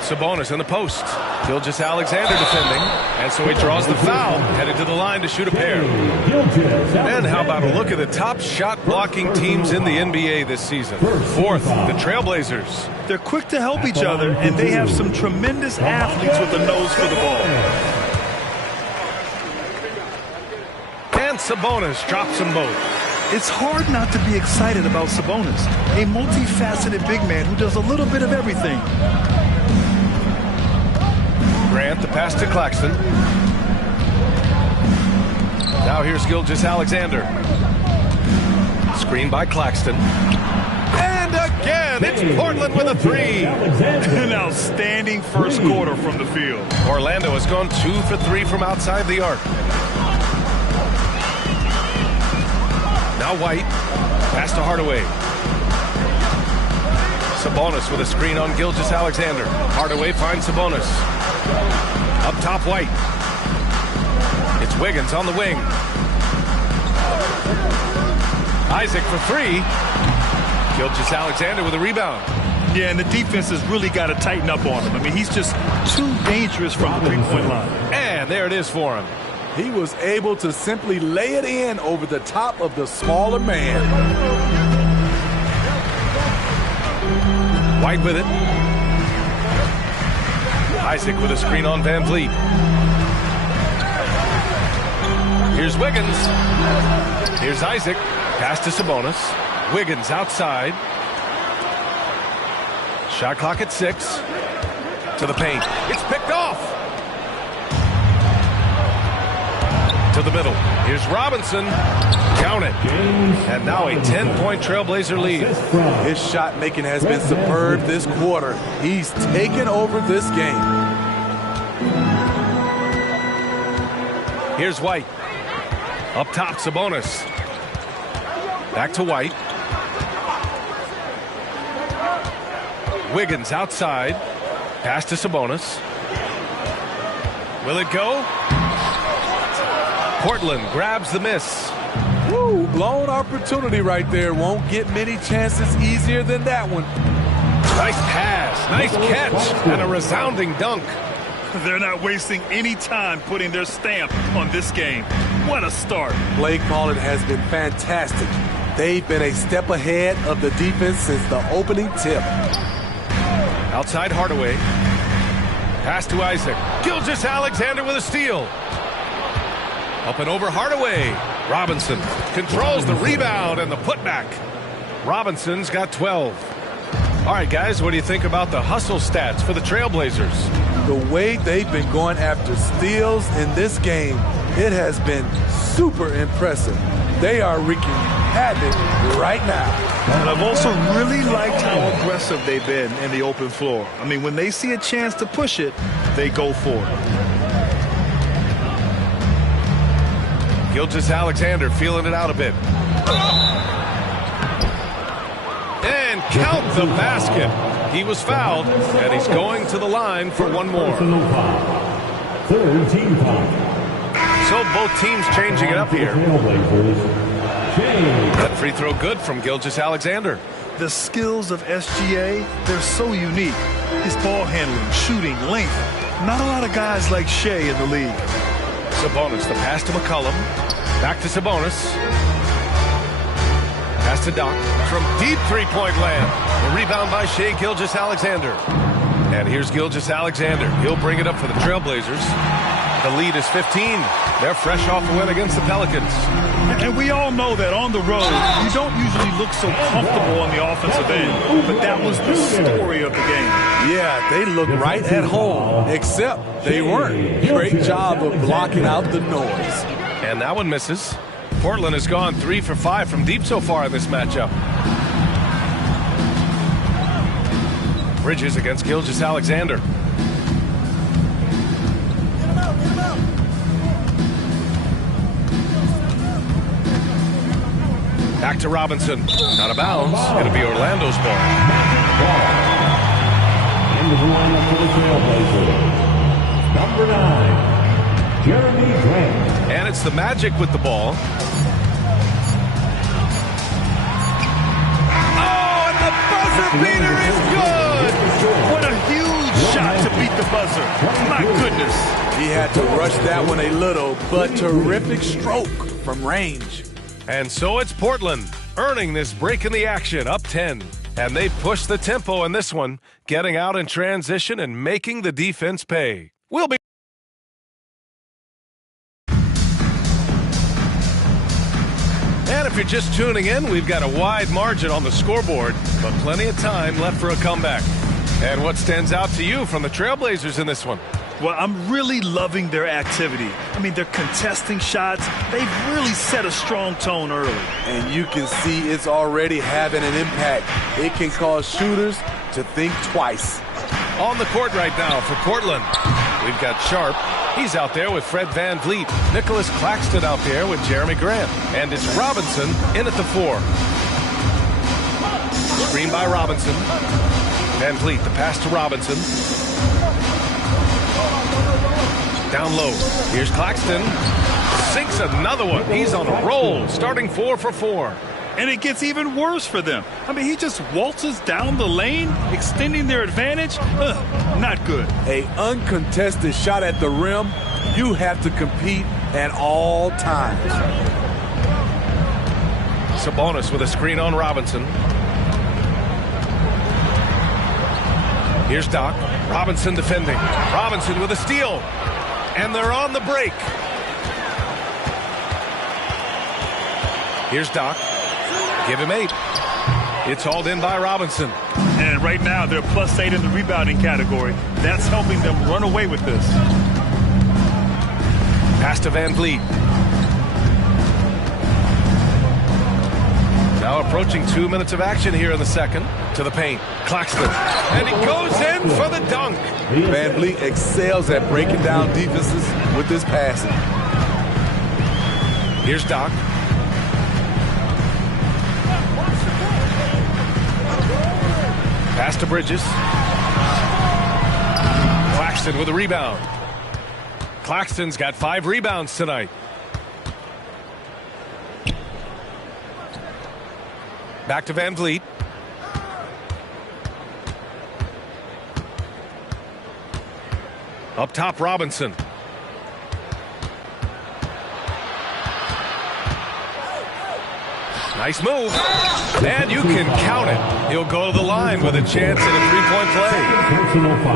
Sabonis in the post. Gilgeous-Alexander defending. And so he draws the foul. Headed to the line to shoot a pair. And how about a look at the top shot blocking teams in the NBA this season? 4th, the Trailblazers. They're quick to help each other, and they have some tremendous athletes with a nose for the ball. And Sabonis drops them both. It's hard not to be excited about Sabonis, a multifaceted big man who does a little bit of everything. Grant, the pass to Claxton. Now here's Gilgeous-Alexander. Screen by Claxton. And again, it's Portland with a 3. An outstanding first quarter from the field. Orlando has gone 2 for 3 from outside the arc. Now White. Pass to Hardaway. Sabonis with a screen on Gilgeous-Alexander. Hardaway finds Sabonis. Up top, White. It's Wiggins on the wing. Isaac for 3. Gilgeous-Alexander with a rebound. Yeah, and the defense has really got to tighten up on him. I mean, he's just too dangerous from the three-point line. And there it is for him. He was able to simply lay it in over the top of the smaller man. White with it. Isaac with a screen on Van Vliet. Here's Wiggins. Here's Isaac. Pass to Sabonis. Wiggins outside. Shot clock at 6. To the paint. It's picked off. To the middle. Here's Robinson. Count it. And now a 10-point Trailblazer lead. His shot making has been superb this quarter. He's taken over this game. Here's White. Up top, Sabonis. Back to White. Wiggins outside. Pass to Sabonis. Will it go? Portland grabs the miss. Woo, blown opportunity right there. Won't get many chances easier than that one. Nice pass, nice catch, and a resounding dunk. They're not wasting any time putting their stamp on this game. What a start. Play calling has been fantastic. They've been a step ahead of the defense since the opening tip. Outside Hardaway. Pass to Isaac. Gilgeous-Alexander with a steal. Up and over Hardaway. Robinson controls the rebound and the putback. Robinson's got 12. All right, guys, what do you think about the hustle stats for the Trailblazers? The way they've been going after steals in this game, it has been super impressive. They are wreaking havoc right now. And I've also really liked how aggressive they've been in the open floor. I mean, when they see a chance to push it, they go for it. Gilgeous-Alexander feeling it out a bit. And count the basket. He was fouled, and he's going to the line for one more. Third team foul. So both teams changing it up here. That free throw good from Gilgeous-Alexander. The skills of SGA, they're so unique. His ball handling, shooting, length. Not a lot of guys like Shea in the league. Sabonis, the pass to McCollum. Back to Sabonis. Pass to Doc from deep three-point land. The rebound by Shea Gilgeous-Alexander. And here's Gilgeous-Alexander. He'll bring it up for the Trailblazers. The lead is 15. They're fresh off a win against the Pelicans. And we all know that on the road, you don't usually look so comfortable on the offensive end. But that was the story of the game. Yeah, they looked right at home, except they weren't. Great job of blocking out the noise. And that one misses. Portland has gone 3 for 5 from deep so far in this matchup. Bridges against Gilgeous-Alexander. Back to Robinson. Out of bounds. It'll be Orlando's ball. Into the lineup for the Trailblazers. Number 9, Jeremy Grant. And it's the Magic with the ball. Oh, and the buzzer beater is good! What a huge shot to beat the buzzer. My goodness. He had to rush that one a little, but terrific stroke from range. And so it's Portland earning this break in the action, up 10. And they push the tempo in this one, getting out in transition and making the defense pay. We'll be... And if you're just tuning in, we've got a wide margin on the scoreboard, but plenty of time left for a comeback. And what stands out to you from the Trailblazers in this one? Well, I'm really loving their activity. I mean, they're contesting shots. They've really set a strong tone early. And you can see it's already having an impact. It can cause shooters to think twice. On the court right now for Portland, we've got Sharp. He's out there with Fred Van Vliet. Nicholas Claxton out there with Jeremy Grant. And it's Robinson in at the 4. Screen by Robinson. Van Vliet, the pass to Robinson. Down low. Here's Claxton. Sinks another one. He's on a roll, starting 4 for 4. And it gets even worse for them. I mean, he just waltzes down the lane, extending their advantage. Not good. A uncontested shot at the rim, you have to compete at all times. Sabonis with a screen on Robinson. Here's Doc. Robinson defending. Robinson with a steal. And they're on the break. Here's Doc. Give him 8. It's hauled in by Robinson. And right now, they're +8 in the rebounding category. That's helping them run away with this. Pass to Van Vliet. Now approaching 2 minutes of action here in the second. To the paint. Claxton. And he goes in for the dunk. Van Vliet excels at breaking down defenses with his passing. Here's Doc. Pass to Bridges. Claxton with a rebound. Claxton's got 5 rebounds tonight. Back to Van Vliet. Up top, Robinson. Nice move. And you can count it. He'll go to the line with a chance at a three-point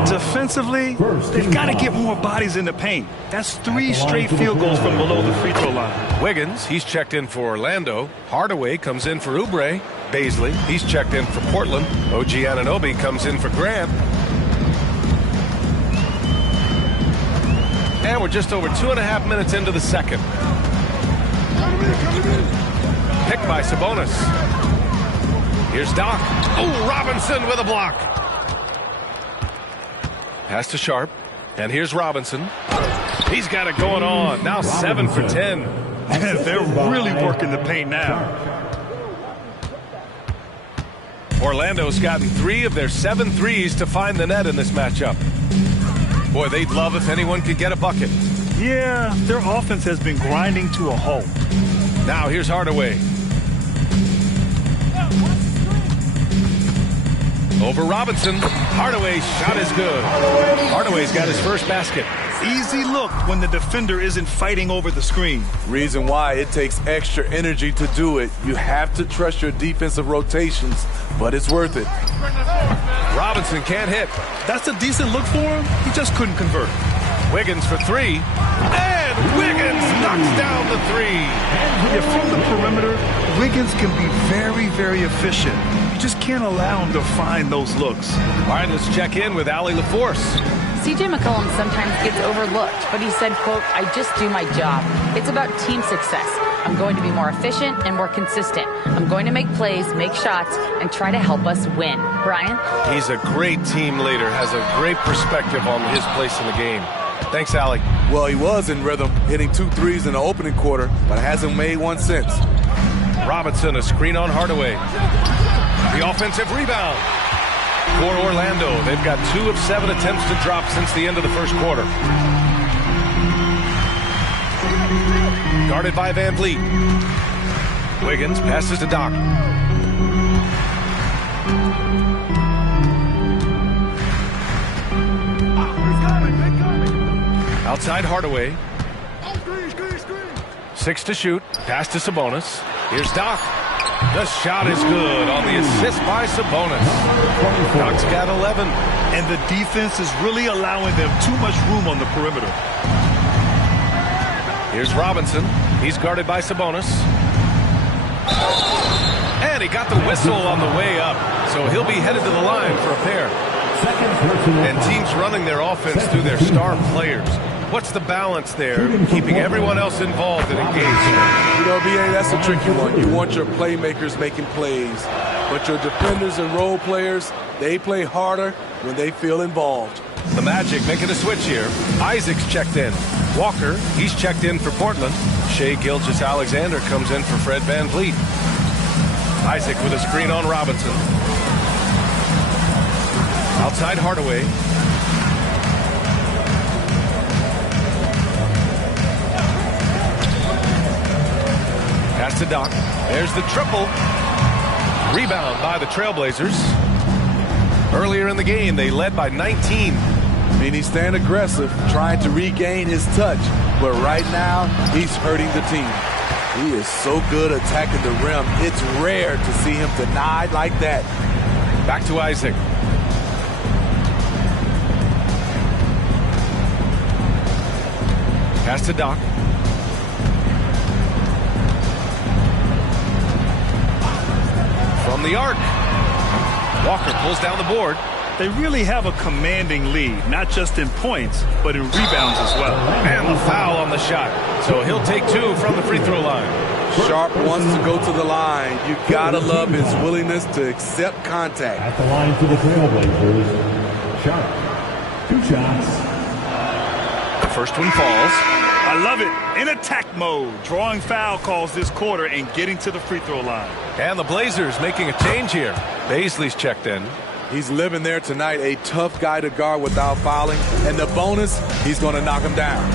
play. Defensively, they've got to get more bodies in the paint. That's 3 straight field goals from below the free throw line. Wiggins, he's checked in for Orlando. Hardaway comes in for Oubre. Baisley, he's checked in for Portland. OG Anunoby comes in for Grant. And we're just over 2.5 minutes into the second. Picked by Sabonis. Here's Doc. Oh, Robinson with a block. Pass to Sharp. And here's Robinson. He's got it going on. Now 7 for 10. They're really working the paint now. Orlando's gotten 3 of their 7 threes to find the net in this matchup. Boy, they'd love if anyone could get a bucket. Yeah, their offense has been grinding to a halt. Now here's Hardaway. Over Robinson. Hardaway's shot is good. Hardaway's got his first basket. Easy look when the defender isn't fighting over the screen. Reason why it takes extra energy to do it. You have to trust your defensive rotations, but it's worth it. Robinson can't hit. That's a decent look for him. He just couldn't convert. Wiggins for 3. And Wiggins knocks down the 3. Yeah, from the perimeter, Wiggins can be very, very efficient. You just can't allow him to find those looks. All right, let's check in with Allie LaForce. CJ McCollum sometimes gets overlooked, but he said, quote, "I just do my job. It's about team success. I'm going to be more efficient and more consistent. I'm going to make plays, make shots, and try to help us win." Brian? He's a great team leader, has a great perspective on his place in the game. Thanks, Allie. Well, he was in rhythm, hitting 2 threes in the opening quarter, but hasn't made one since. Robinson, a screen on Hardaway. The offensive rebound. For Orlando, they've got 2 of 7 attempts to drop since the end of the first quarter. Guarded by Van Vliet. Wiggins passes to Doc. Outside Hardaway. 6 to shoot. Pass to Sabonis. Here's Doc. The shot is good on the assist by Sabonis. Doc's got 11. And the defense is really allowing them too much room on the perimeter. Here's Robinson. He's guarded by Sabonis. And he got the whistle on the way up. So he'll be headed to the line for a pair. And teams running their offense through their star players. What's the balance there, keeping everyone else involved and engaged? You know, B.A., that's a tricky one. You want your playmakers making plays, but your defenders and role players, they play harder when they feel involved. The Magic making a switch here. Isaac's checked in. Walker, he's checked in for Portland. Shai Gilgeous-Alexander comes in for Fred Van Vliet. Isaac with a screen on Robinson. Outside Hardaway. Pass Pass to Doc. There's the triple. Rebound by the Trailblazers. Earlier in the game, they led by 19. I mean, he's staying aggressive, trying to regain his touch. But right now, he's hurting the team. He is so good attacking the rim. It's rare to see him denied like that. Back to Isaac. Pass to Doc. From the arc. Walker pulls down the board. They really have a commanding lead, not just in points, but in rebounds as well. And the foul on the shot. So he'll take 2 from the free throw line. Sharp wants to go to the line. You gotta love his willingness to accept contact. At the line for the Trailblazers, Sharp. 2 shots. The first one falls. I love it. In attack mode. Drawing foul calls this quarter and getting to the free throw line. And the Blazers making a change here. Baisley's checked in. He's living there tonight, a tough guy to guard without fouling. And the bonus, he's going to knock him down.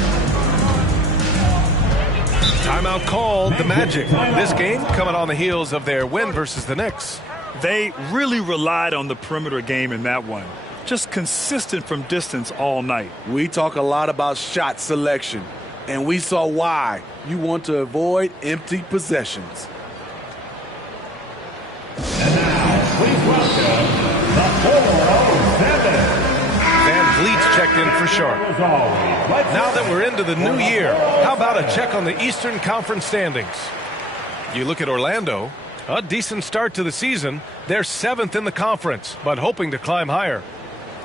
Timeout called, the Magic. This game coming on the heels of their win versus the Knicks. They really relied on the perimeter game in that one. Just consistent from distance all night. We talk a lot about shot selection, and we saw why. You want to avoid empty possessions. And now, please welcome the 407. Van Vliet's checked in for Sharp. Now that we're into the new year, how about a check on the Eastern Conference standings? You look at Orlando, a decent start to the season. They're 7th in the conference, but hoping to climb higher.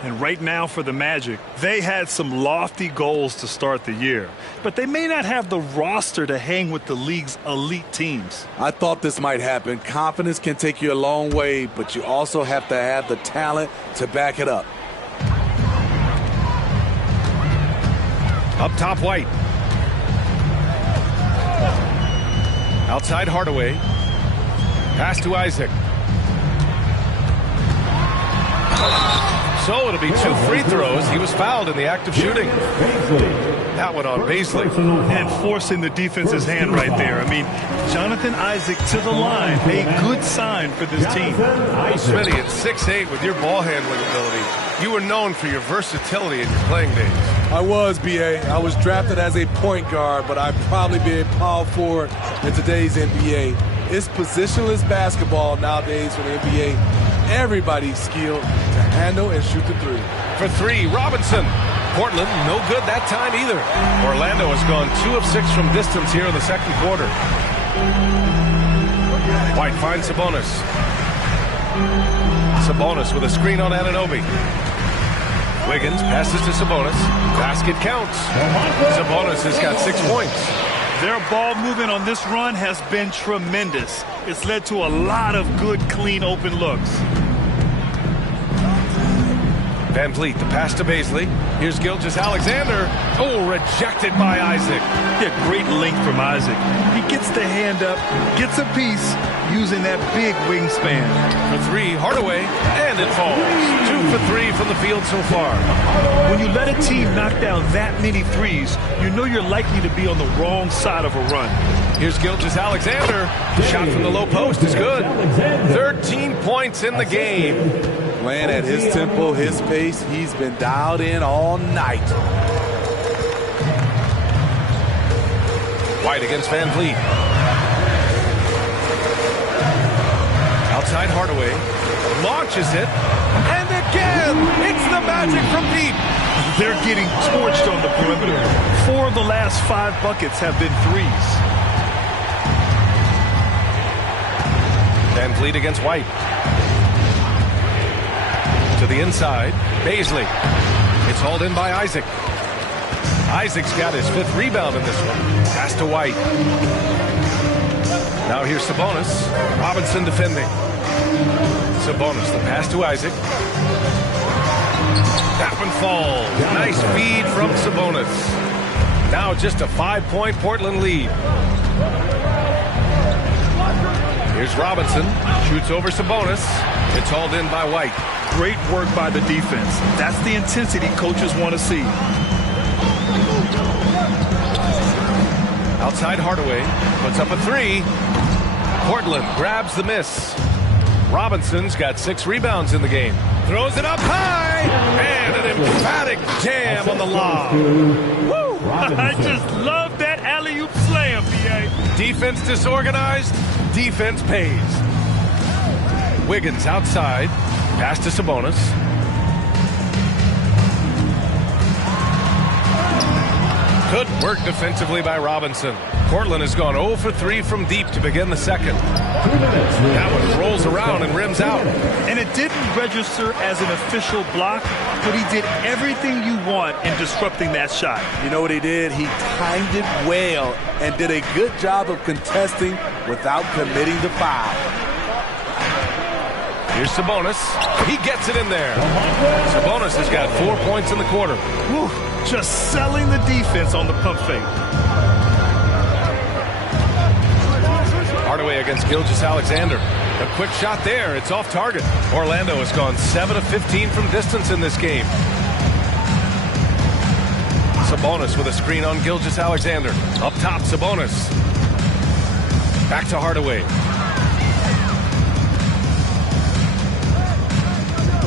And right now for the Magic, they had some lofty goals to start the year, but they may not have the roster to hang with the league's elite teams. I thought this might happen. Confidence can take you a long way, but you also have to have the talent to back it up. Up top, White. Outside, Hardaway. Pass to Isaac. So it'll be 2 free throws. He was fouled in the act of shooting. That one on Baisley. And forcing the defense's hand right there. I mean, Jonathan Isaac to the line. A good sign for this team. Smitty at 6'8" with your ball handling ability. You were known for your versatility in your playing days. I was, B.A. I was drafted as a point guard, but I'd probably be a power forward in today's NBA. It's positionless basketball nowadays for the NBA. Everybody's skilled to handle and shoot the 3. For 3, Robinson. Portland, no good that time either. Orlando has gone 2 of 6 from distance here in the second quarter. White finds Sabonis. Sabonis with a screen on Anunoby. Wiggins passes to Sabonis. Basket counts. Sabonis has got 6 points. Their ball movement on this run has been tremendous. It's led to a lot of good, clean, open looks. Van Vliet, the pass to Baisley. Here's Gilgeous-Alexander. Oh, rejected by Isaac. Yeah, great length from Isaac. He gets the hand up, gets a piece, using that big wingspan. For 3, Hardaway, and it falls. 2 for 3 from the field so far. When you let a team knock down that many threes, you know you're likely to be on the wrong side of a run. Here's Gilgeous-Alexander. Shot from the low post is good. 13 points in the game. Playing at his tempo, his pace, he's been dialed in all night. White against Van Vliet. Outside Hardaway. Launches it. And again, it's the Magic from deep. They're getting torched on the perimeter. 4 of the last 5 buckets have been threes. Van Vliet against White. To the inside, Baisley. It's hauled in by Isaac. Isaac's got his 5th rebound in this one. Pass to White. Now here's Sabonis. Robinson defending. Sabonis, the pass to Isaac. That one falls. Nice feed from Sabonis. Now just a 5-point Portland lead. Here's Robinson. Shoots over Sabonis. It's hauled in by White. Great work by the defense. That's the intensity coaches want to see. Outside Hardaway. Puts up a 3. Portland grabs the miss. Robinson's got 6 rebounds in the game. Throws it up high, and an emphatic jam on the lob. Woo! I just love that alley-oop slam, B.A. Defense disorganized, defense pays. Wiggins outside, pass to Sabonis. Good work defensively by Robinson. Portland has gone 0 for 3 from deep to begin the second. That one rolls around and rims out. And it didn't register as an official block, but he did everything you want in disrupting that shot. You know what he did? He timed it well and did a good job of contesting without committing the foul. Here's Sabonis. He gets it in there. Sabonis has got 4 points in the quarter. Whew, just selling the defense on the pump fake. Hardaway against Gilgeous-Alexander. A quick shot there. It's off target. Orlando has gone 7 of 15 from distance in this game. Sabonis with a screen on Gilgeous-Alexander. Up top, Sabonis. Back to Hardaway.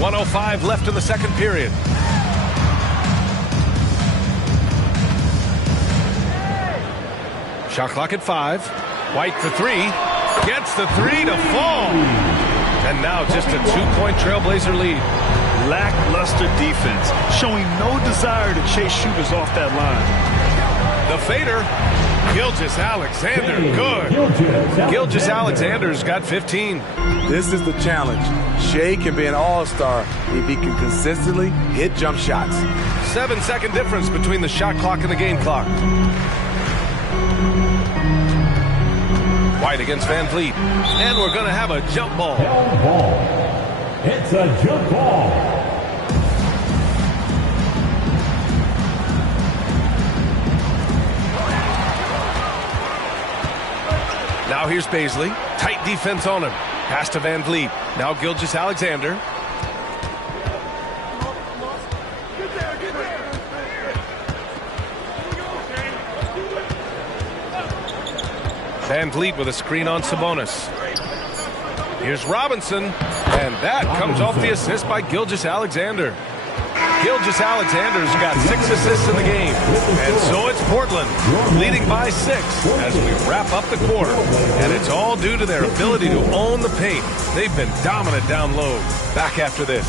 1:05 left in the second period. Shot clock at 5. White for 3. Gets the 3 to fall. And now just a 2-point Trailblazer lead. Lackluster defense, showing no desire to chase shooters off that line. The fader. Gilgeous-Alexander, good. Gilgeous-Alexander's got 15. This is the challenge. Shea can be an all-star if he can consistently hit jump shots. 7-second difference between the shot clock and the game clock. White against Van Vliet. And we're going to have a jump ball. It's a jump ball. Now here's Baisley. Tight defense on him. Pass to Van Vliet. Now Gilgeous-Alexander. Van Vliet with a screen on Sabonis. Here's Robinson. And that comes off the assist by Gilgeous-Alexander. Gilgeous-Alexander's got 6 assists in the game. And so it's Portland, leading by 6 as we wrap up the quarter. And it's all due to their ability to own the paint. They've been dominant down low. Back after this.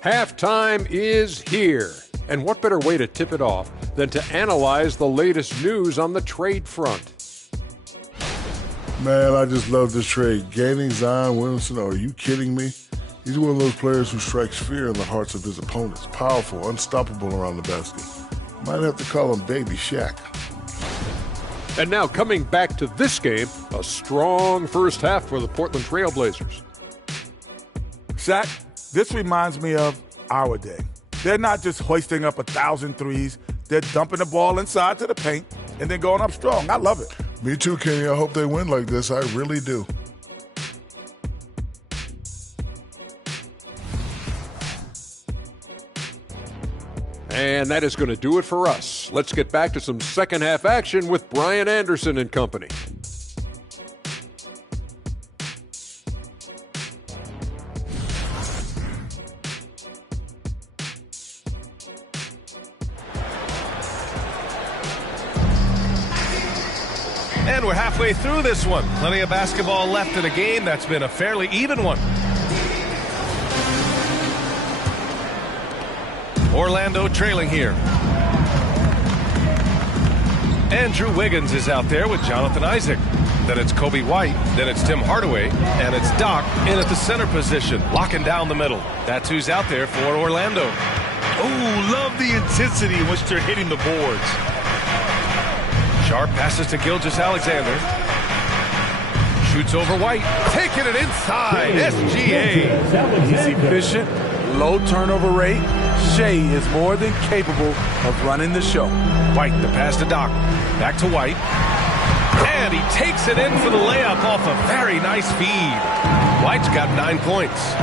Halftime is here. And what better way to tip it off than to analyze the latest news on the trade front? Man, I just love this trade. Gaining Zion Williamson, are you kidding me? He's one of those players who strikes fear in the hearts of his opponents. Powerful, unstoppable around the basket. Might have to call him Baby Shaq. And now coming back to this game, a strong first half for the Portland Trail Blazers. Shaq, this reminds me of our day. They're not just hoisting up 1,000 threes. They're dumping the ball inside to the paint and then going up strong. I love it. Me too, Kenny. I hope they win like this. I really do. And that is going to do it for us. Let's get back to some second half action with Brian Anderson and company. And we're halfway through this one. Plenty of basketball left in a game that's been a fairly even one. Orlando trailing here. Andrew Wiggins is out there with Jonathan Isaac. Then it's Kobe White. Then it's Tim Hardaway. And it's Doc in at the center position, locking down the middle. That's who's out there for Orlando. Oh, love the intensity in which they're hitting the boards. Sharp passes to Gilgeous-Alexander. Shoots over White. Taking it inside. SGA. He's efficient, low turnover rate. Shea is more than capable of running the show. White, the pass to Doc. Back to White. And he takes it in for the layup off a very nice feed. White's got 9 points.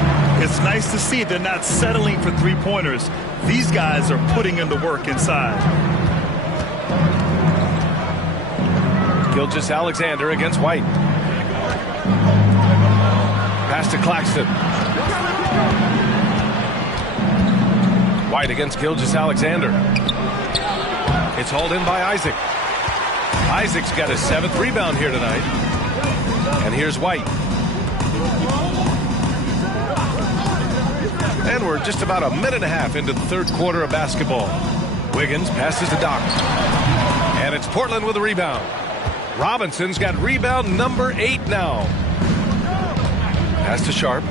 It's nice to see they're not settling for three-pointers. These guys are putting in the work inside. Gilgeous-Alexander against White. Pass to Claxton. White against Gilgeous-Alexander. It's hauled in by Isaac. Isaac's got his 7th rebound here tonight. And here's White. And we're just about a minute and a half into the third quarter of basketball. Wiggins passes to Doc. And it's Portland with a rebound. Robinson's got rebound number 8 now. Pass to Sharp.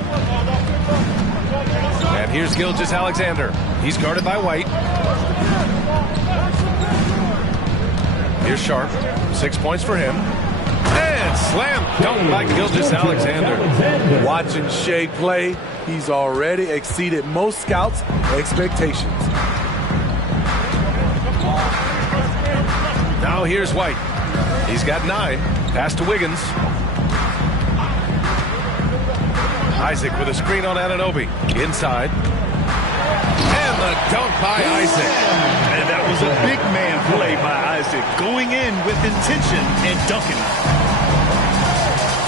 And here's Gilgeous-Alexander. He's guarded by White. Here's Sharp. 6 points for him. And slam dunk by Gilgeous-Alexander. Watching Shea play, he's already exceeded most scouts' expectations. Now here's White. He's got 9. Pass to Wiggins. Isaac with a screen on Anunoby. Inside. And the dunk by Isaac. And that was a big man play by Isaac. Going in with intention and dunking.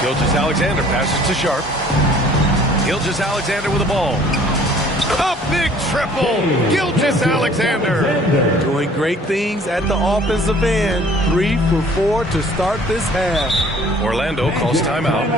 Gilgeous-Alexander passes to Sharp. Gilgeous-Alexander with the ball. A big triple. Gilgeous-Alexander. Doing great things at the offensive end. 3 for 4 to start this half. Orlando calls timeout.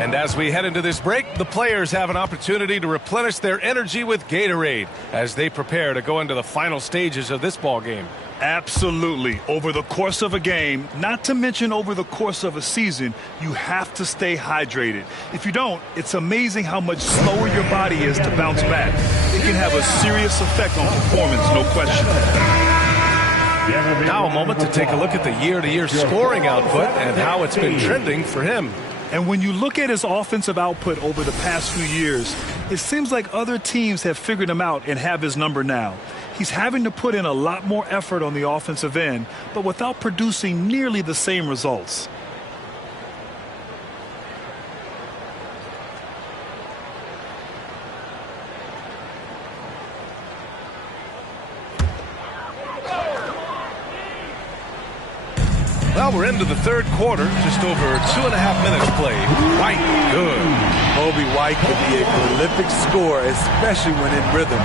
And as we head into this break, the players have an opportunity to replenish their energy with Gatorade as they prepare to go into the final stages of this ball game. Absolutely. Over the course of a game, not to mention over the course of a season, you have to stay hydrated. If you don't, it's amazing how much slower your body is to bounce back. It can have a serious effect on performance, no question. Now a moment to take a look at the year-to-year scoring output and how it's been trending for him. And when you look at his offensive output over the past few years, it seems like other teams have figured him out and have his number now. He's having to put in a lot more effort on the offensive end, but without producing nearly the same results. Well, we're into the third quarter, just over 2.5 minutes played. White, good. Kobe White can be a prolific scorer, especially when in rhythm,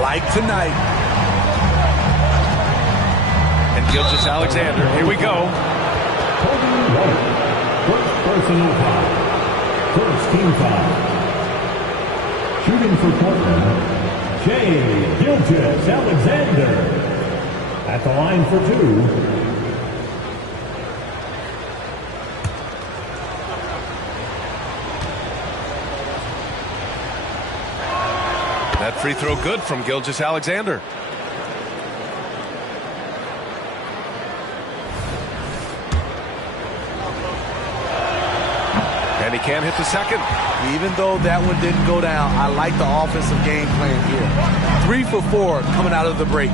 like tonight. And Gilgeous-Alexander, here we go. First personal foul. First team foul. Shooting for Portland, Gilgeous-Alexander. At the line for 2. That free throw good from Gilgeous-Alexander. And he can't hit the second. Even though that one didn't go down, I like the offensive game plan here. 3 for 4 coming out of the break.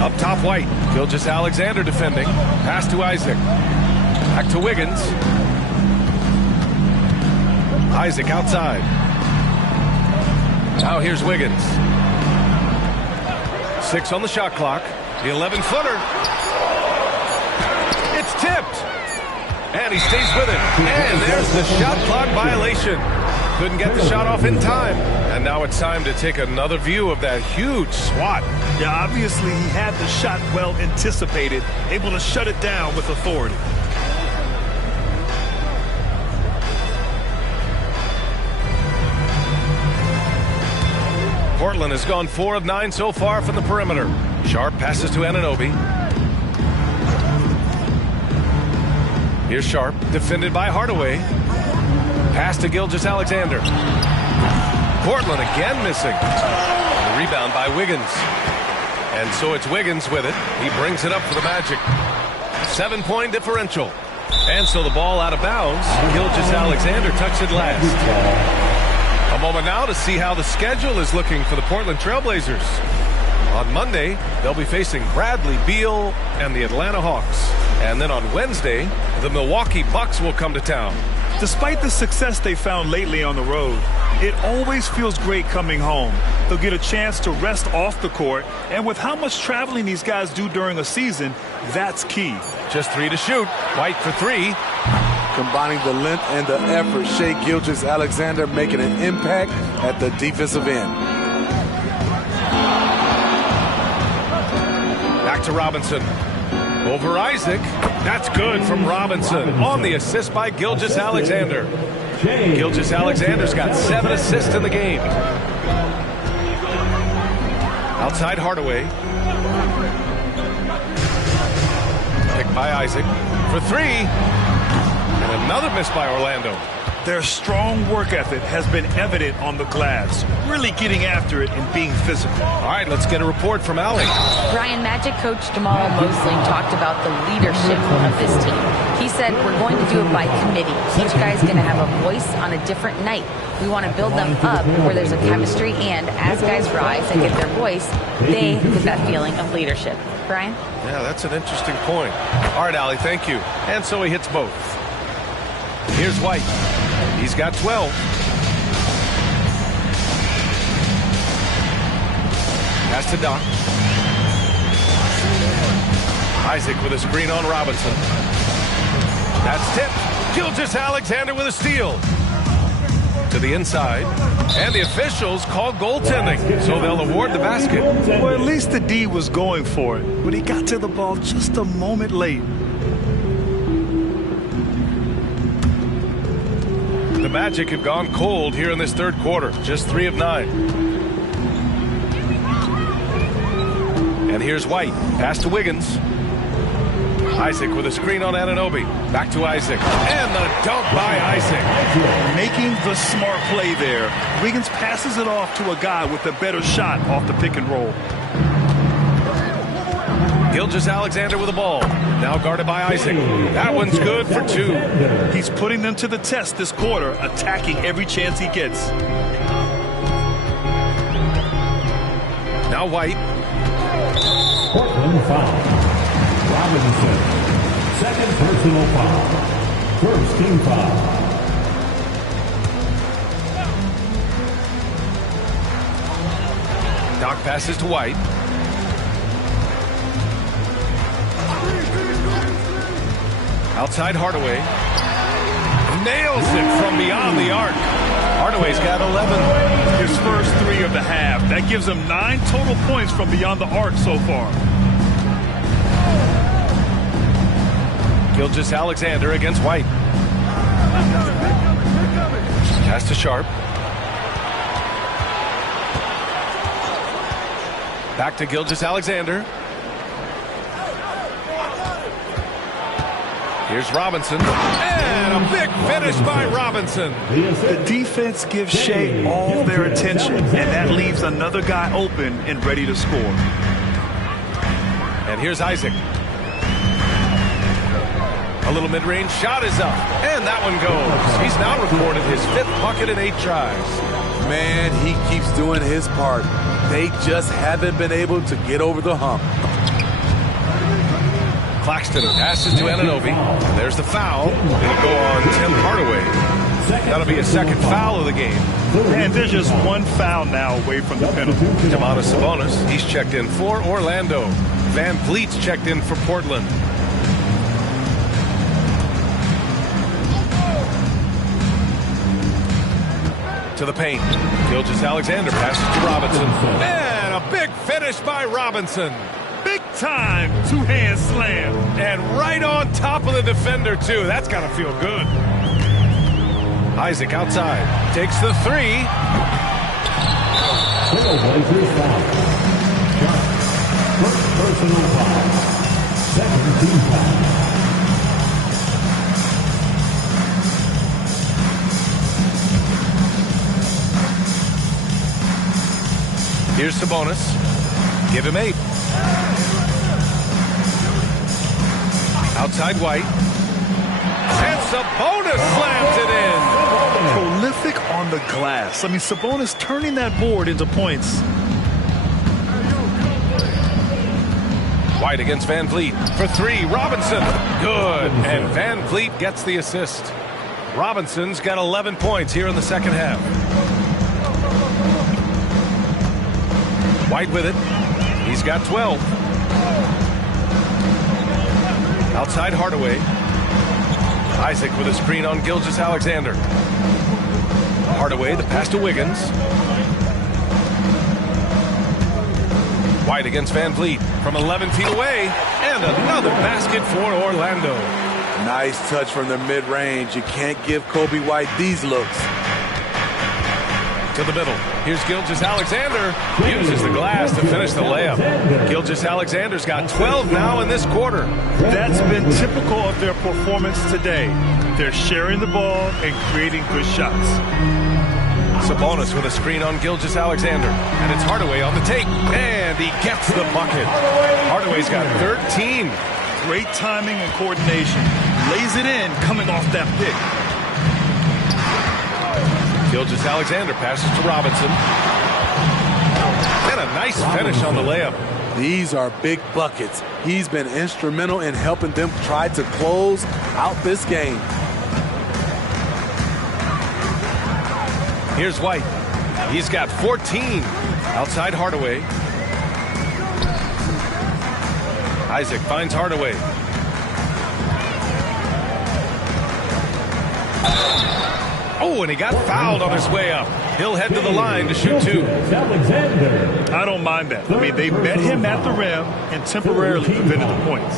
Up top, White. Gilgeous-Alexander defending. Pass to Isaac. Back to Wiggins. Isaac outside. Now here's Wiggins. 6 on the shot clock. The 11-footer. It's tipped. And he stays with it. And there's the shot clock violation. Couldn't get the shot off in time. And now it's time to take another view of that huge swat. Yeah, obviously he had the shot well anticipated, able to shut it down with authority. Portland has gone 4 of 9 so far from the perimeter. Sharp passes to Anunoby. Here's Sharp, defended by Hardaway. Pass to Gilgeous-Alexander. Portland again missing. The rebound by Wiggins. And so it's Wiggins with it. He brings it up for the Magic. 7-point differential. And so the ball out of bounds. Gilgeous-Alexander touched it last. A moment now to see how the schedule is looking for the Portland Trailblazers. On Monday, they'll be facing Bradley Beal and the Atlanta Hawks. And then on Wednesday, the Milwaukee Bucks will come to town. Despite the success they found lately on the road, it always feels great coming home. They'll get a chance to rest off the court, and with how much traveling these guys do during a season, that's key. Just 3 to shoot. White for 3. Combining the length and the effort, Shai Gilgeous-Alexander making an impact at the defensive end. Back to Robinson. Over Isaac. That's good from Robinson on the assist by Gilgeous-Alexander. Gilgeous-Alexander's got 7 assists in the game. Outside Hardaway. Picked by Isaac for 3. And another miss by Orlando. Their strong work ethic has been evident on the glass, really getting after it and being physical. All right, let's get a report from Allie. Brian, Magic coach Jamal Mosley talked about the leadership of this team. He said, we're going to do it by committee. Each guy's going to have a voice on a different night. We want to build them up where there's a chemistry, and as guys rise and get their voice, they get that feeling of leadership. Brian? Yeah, that's an interesting point. All right, Allie, thank you. And so he hits both. Here's White. He's got 12. Pass to Doc. Isaac with a screen on Robinson. That's tipped. Gilgeous-Alexander with a steal. To the inside. And the officials call goaltending, so they'll award the basket. Well, at least the D was going for it, but he got to the ball just a moment late. The Magic have gone cold here in this third quarter. Just 3 of 9. And here's White. Pass to Wiggins. Isaac with a screen on Anunoby. Back to Isaac. And the dunk by Isaac. Making the smart play there. Wiggins passes it off to a guy with a better shot off the pick and roll. Gilgeous-Alexander with the ball. Now guarded by Isaac. That one's good for 2. He's putting them to the test this quarter, attacking every chance he gets. Now White. Portland foul. Robinson. Second personal foul. First team foul. Doc passes to White. Outside Hardaway. Nails it from beyond the arc. Hardaway's got 11. His first 3 of the half. That gives him 9 total points from beyond the arc so far. Gilgeous-Alexander against White. Pass to Sharp. Back to Gilgeous-Alexander. Here's Robinson. And a big finish by Robinson. The defense gives Shai all their attention, and that leaves another guy open and ready to score. And here's Isaac. A little mid-range shot is up. And that one goes. He's now recorded his 5th bucket in 8 tries. Man, he keeps doing his part. They just haven't been able to get over the hump. Claxton passes to Anunoby. And there's the foul. It'll go on Tim Hardaway. That'll be a second foul of the game. And there's just 1 foul now away from the penalty. Domantas Sabonis, he's checked in for Orlando. Van Vliet's checked in for Portland. To the paint. Gilgeous-Alexander passes to Robinson. And a big finish by Robinson. Big time 2-hand slam. And right on top of the defender, too. That's got to feel good. Isaac outside. Takes the 3. Trailblazers foul. First personal foul. Second team foul. Here's Sabonis. Give him 8. Outside White. And Sabonis slams it in. Prolific on the glass. I mean, Sabonis turning that board into points. White against Van Vliet for three. Robinson. Good. And Van Vliet gets the assist. Robinson's got 11 points here in the second half. White with it. He's got 12. Outside Hardaway. Isaac with a screen on Gilgeous-Alexander. Hardaway, the pass to Wiggins. White against Van Vliet from 11 feet away. And another basket for Orlando. Nice touch from the mid-range. You can't give Kobe White these looks. To the middle. Here's Gilgeous-Alexander. Uses the glass to finish the layup. Gilgeous-Alexander's got 12 now in this quarter. That's been typical of their performance today. They're sharing the ball and creating good shots. Sabonis with a screen on Gilgeous-Alexander. And it's Hardaway on the take. And he gets the bucket. Hardaway's got 13. Great timing and coordination. Lays it in coming off that pick. Gilgeous-Alexander passes to Robinson. And a nice finish on the layup. These are big buckets. He's been instrumental in helping them try to close out this game. Here's White. He's got 14. Outside Hardaway. Isaac finds Hardaway. Oh, and he got fouled on his way up. He'll head to the line to shoot two. I don't mind that. I mean, they met him at the rim and temporarily prevented the points.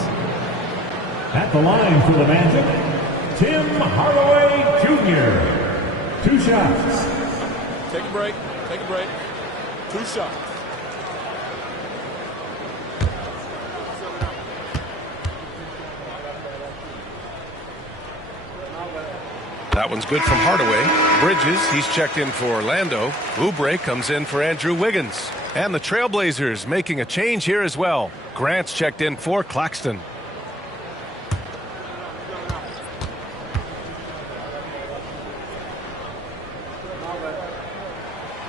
At the line for the Magic, Tim Hardaway Jr. 2 shots. Take a break. Take a break. 2 shots. That one's good from Hardaway. Bridges, he's checked in for Orlando. Oubre comes in for Andrew Wiggins. And the Trailblazers making a change here as well. Grant's checked in for Claxton.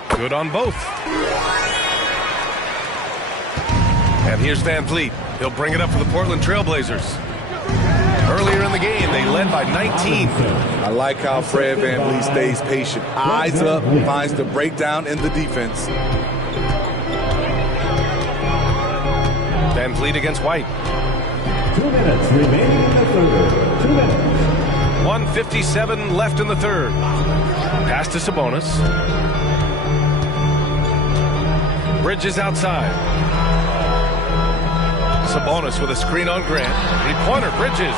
Good on both. And here's Van Vliet. He'll bring it up for the Portland Trailblazers. Earlier in the game, they led by 19. I like how Fred VanVleet stays patient. Eyes up, finds the breakdown in the defense. VanVleet against White. 2 minutes remaining in the third. 2 minutes. 1:57 left in the third. Pass to Sabonis. Bridges outside. Sabonis with a screen on Grant. 3-pointer, Bridges.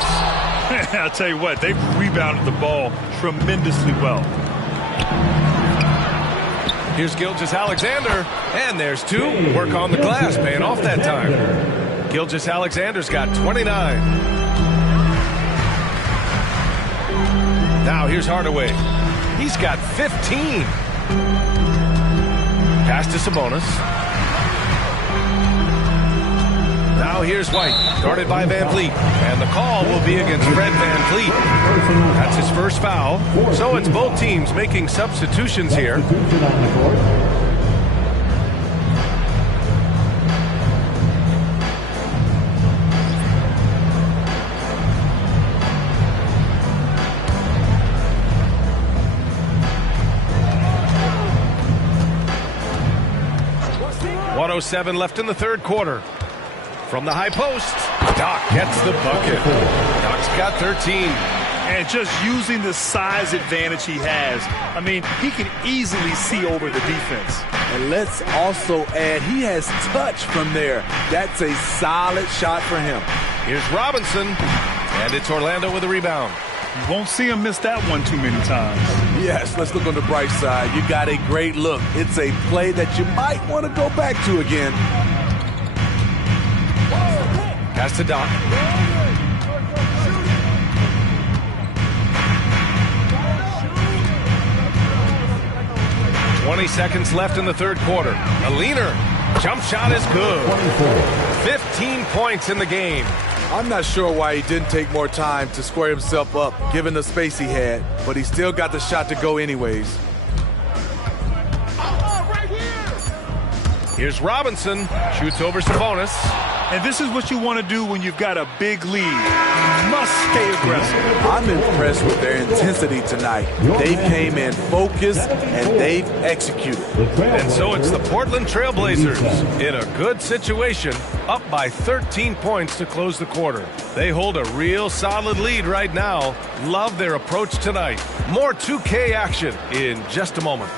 I'll tell you what, they've rebounded the ball tremendously well. Here's Gilgeous-Alexander, and there's 2. Work on the glass, paying off that time. Gilgeous-Alexander's got 29. Now here's Hardaway. He's got 15. Pass to Sabonis. Now here's White, guarded by Van Vliet. And the call will be against Fred Van Vliet. That's his first foul. So it's both teams making substitutions here. .107 left in the third quarter. From the high post, Doc gets the bucket. Doc's got 13. And just using the size advantage he has, I mean, he can easily see over the defense. And let's also add, he has touch from there. That's a solid shot for him. Here's Robinson, and it's Orlando with a rebound. You won't see him miss that one too many times. Yes, let's look on the bright side. You got a great look. It's a play that you might want to go back to again. Pass to Doc. .20 seconds left in the third quarter. A leaner. Jump shot is good. 15 points in the game. I'm not sure why he didn't take more time to square himself up, given the space he had, but he still got the shot to go anyways. Here's Robinson, shoots over Sabonis. And this is what you want to do when you've got a big lead. You must stay aggressive. I'm impressed with their intensity tonight. They came in focused and they've executed. And so it's the Portland Trailblazers in a good situation, up by 13 points to close the quarter. They hold a real solid lead right now. Love their approach tonight. More 2K action in just a moment.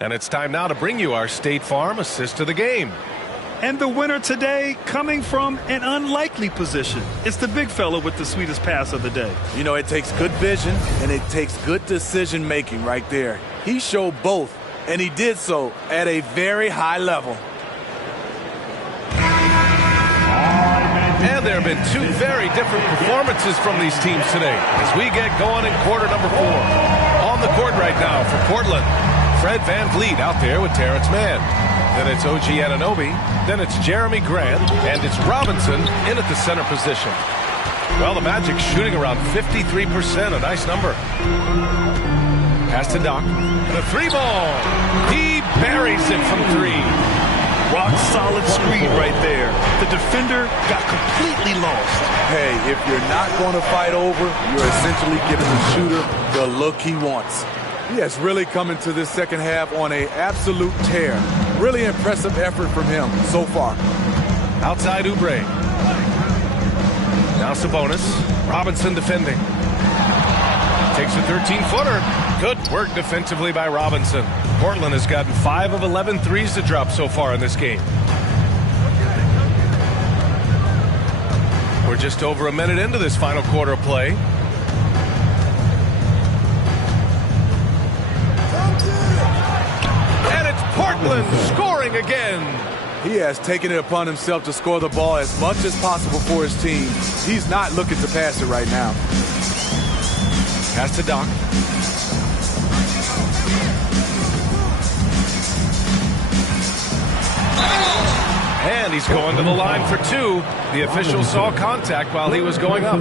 And it's time now to bring you our State Farm assist to the game. And the winner today coming from an unlikely position. It's the big fella with the sweetest pass of the day. You know, it takes good vision and it takes good decision making right there. He showed both, and he did so at a very high level. And there have been two very different performances from these teams today as we get going in quarter number 4. On the court right now for Portland, Fred VanVleet out there with Terrence Mann. Then it's OG Anunoby. Then it's Jeremy Grant. And it's Robinson in at the center position. Well, the Magic shooting around 53%, a nice number. Pass to Doc. The 3-ball. He buries it from 3. Rock solid screen right there. The defender got completely lost. Hey, if you're not going to fight over, you're essentially giving the shooter the look he wants. He has really come into this second half on an absolute tear. Really impressive effort from him so far. Outside Oubre. Now Sabonis. Robinson defending. Takes a 13-footer. Good work defensively by Robinson. Portland has gotten 5 of 11 threes to drop so far in this game. We're just over a minute into this final quarter of play. Portland scoring again. He has taken it upon himself to score the ball as much as possible for his team. He's not looking to pass it right now. Pass to Doc. And he's going to the line for 2. The official saw contact while he was going up.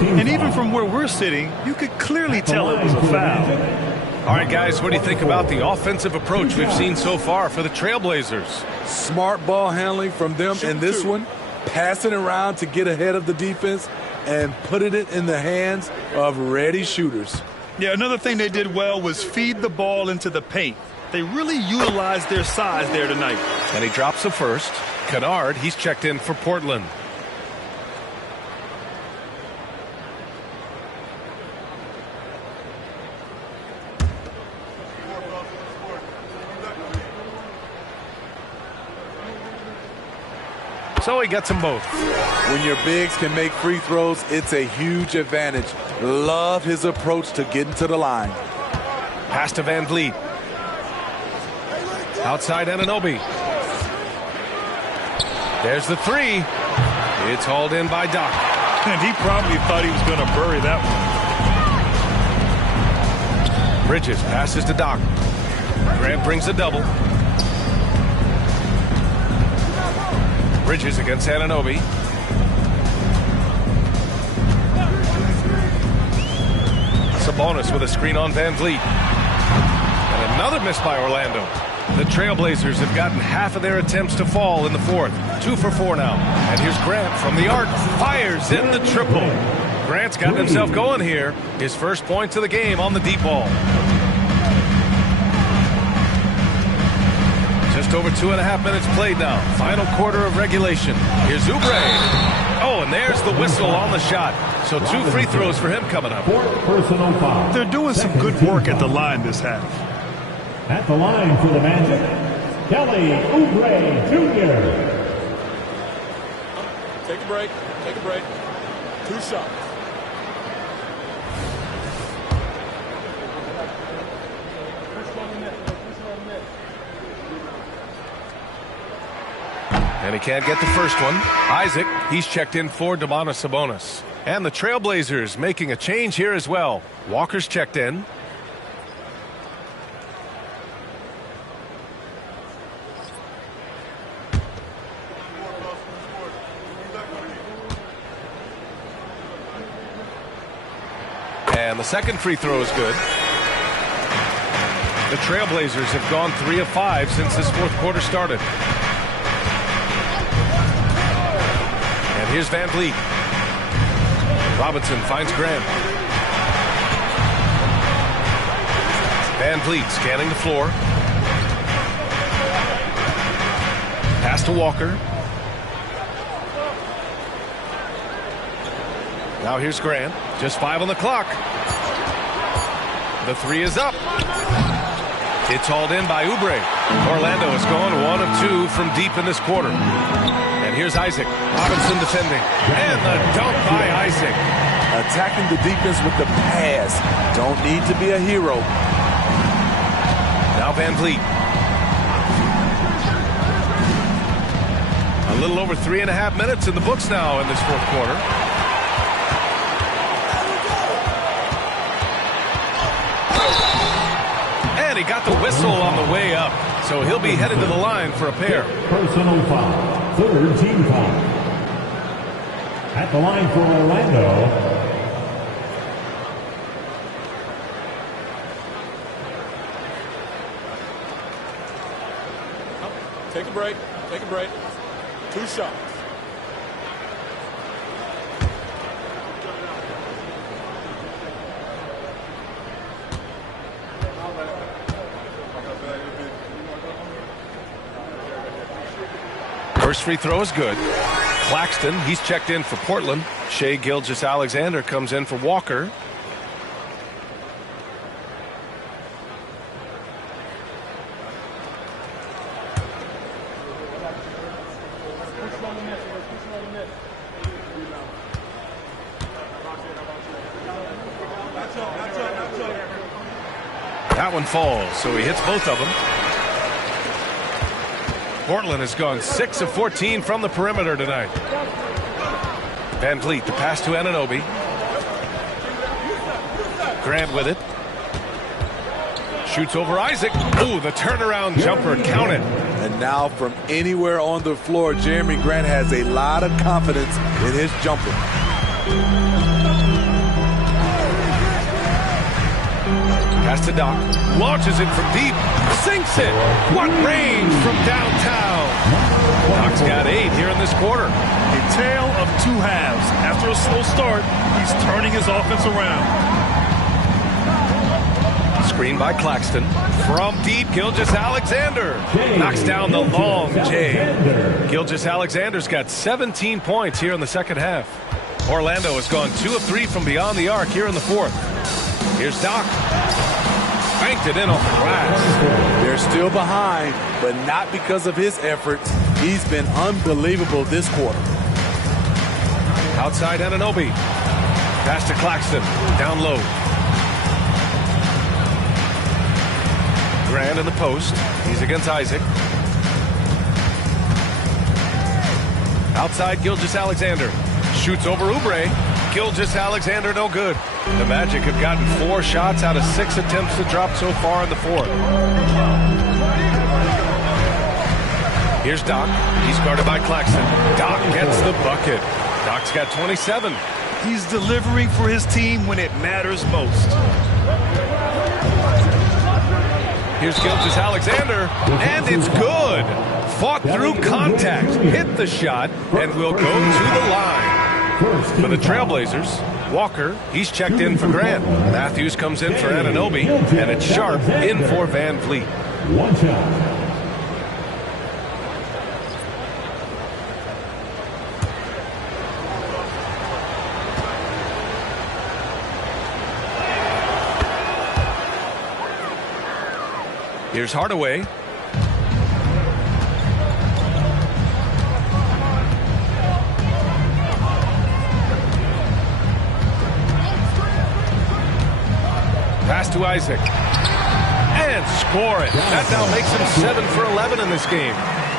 And even from where we're sitting, you could clearly tell it was a foul. All right, guys, what do you think about the offensive approach we've seen so far for the Trailblazers? Smart ball handling from them in this one, passing around to get ahead of the defense and putting it in the hands of ready shooters. Yeah, another thing they did well was feed the ball into the paint. They really utilized their size there tonight. And he drops the first. Kennard, he's checked in for Portland. So he gets them both. When your bigs can make free throws, it's a huge advantage. Love his approach to getting to the line. Pass to VanVleet. Outside Anunoby. There's the 3. It's hauled in by Doc. And he probably thought he was going to bury that one. Bridges passes to Doc. Grant brings a double. Bridges against Anunoby. Sabonis with a screen on VanVleet. And another miss by Orlando. The Trailblazers have gotten half of their attempts to fall in the 4th. 2 for 4 now. And here's Grant from the arc. Fires in the triple. Grant's gotten himself going here. His first points of the game on the deep ball. Just over 2.5 minutes played now. Final quarter of regulation. Here's Oubre. Oh, and there's the whistle on the shot. So 2 free throws for him coming up. They're doing some good work at the line this half. At the line for the Magic, Kelly Oubre Jr. Take a break. Take a break. 2 shots. And he can't get the first one. Isaac, he's checked in for Domantas Sabonis. And the Trailblazers making a change here as well. Walker's checked in. And the second free throw is good. The Trailblazers have gone 3 of 5 since this fourth quarter started. And here's Van Vliet. Robinson finds Grant. Van Vliet scanning the floor. Pass to Walker. Now here's Grant. Just 5 on the clock. The 3 is up. It's hauled in by Oubre. Orlando has gone 1 of 2 from deep in this quarter. And here's Isaac. Robinson defending. And the dunk by Isaac. Attacking the defense with the pass. Don't need to be a hero. Now Van Vliet. A little over 3.5 minutes in the books now in this fourth quarter. And he got the whistle on the way up. So he'll be headed to the line for a pair. Personal foul. Third team foul. At the line for Orlando. Take a break. Take a break. 2 shots. First free throw is good. Claxton, he's checked in for Portland. Shai Gilgeous-Alexander comes in for Walker. That one falls, so he hits both of them. Portland has gone 6 of 14 from the perimeter tonight. Van Vliet, the pass to Anunoby. Grant with it. Shoots over Isaac. Ooh, the turnaround jumper, count it. And now from anywhere on the floor, Jeremy Grant has a lot of confidence in his jumper. Pass to Doc. Launches it from deep. Sinks it. What range from downtown. Doc's got 8 here in this quarter. A tale of 2 halves. After a slow start, he's turning his offense around. Screen by Claxton. From deep, Gilgeous-Alexander. Knocks down the long J. Gilgeous-Alexander's got 17 points here in the second half. Orlando has gone 2 of 3 from beyond the arc here in the fourth. Here's Doc. Banked it in off the glass. They're still behind, but not because of his efforts. He's been unbelievable this quarter. Outside Anunoby. Pass to Claxton. Down low. Grant in the post. He's against Isaac. Outside Gilgeous-Alexander. Shoots over Oubre. Gilgeous-Alexander no good. The Magic have gotten 4 shots out of 6 attempts to drop so far in the fourth. Here's Doc. He's guarded by Claxton. Doc gets the bucket. Doc's got 27. He's delivering for his team when it matters most. Here's Gilgeous-Alexander, and it's good. Fought through contact, hit the shot, and will go to the line. For the Trailblazers, Walker, he's checked in for Grant. Matthews comes in for Anunoby, and it's Sharp in for Van Vliet. 1 shot. Here's Hardaway. Pass to Isaac. And score it. That now makes him 7 for 11 in this game.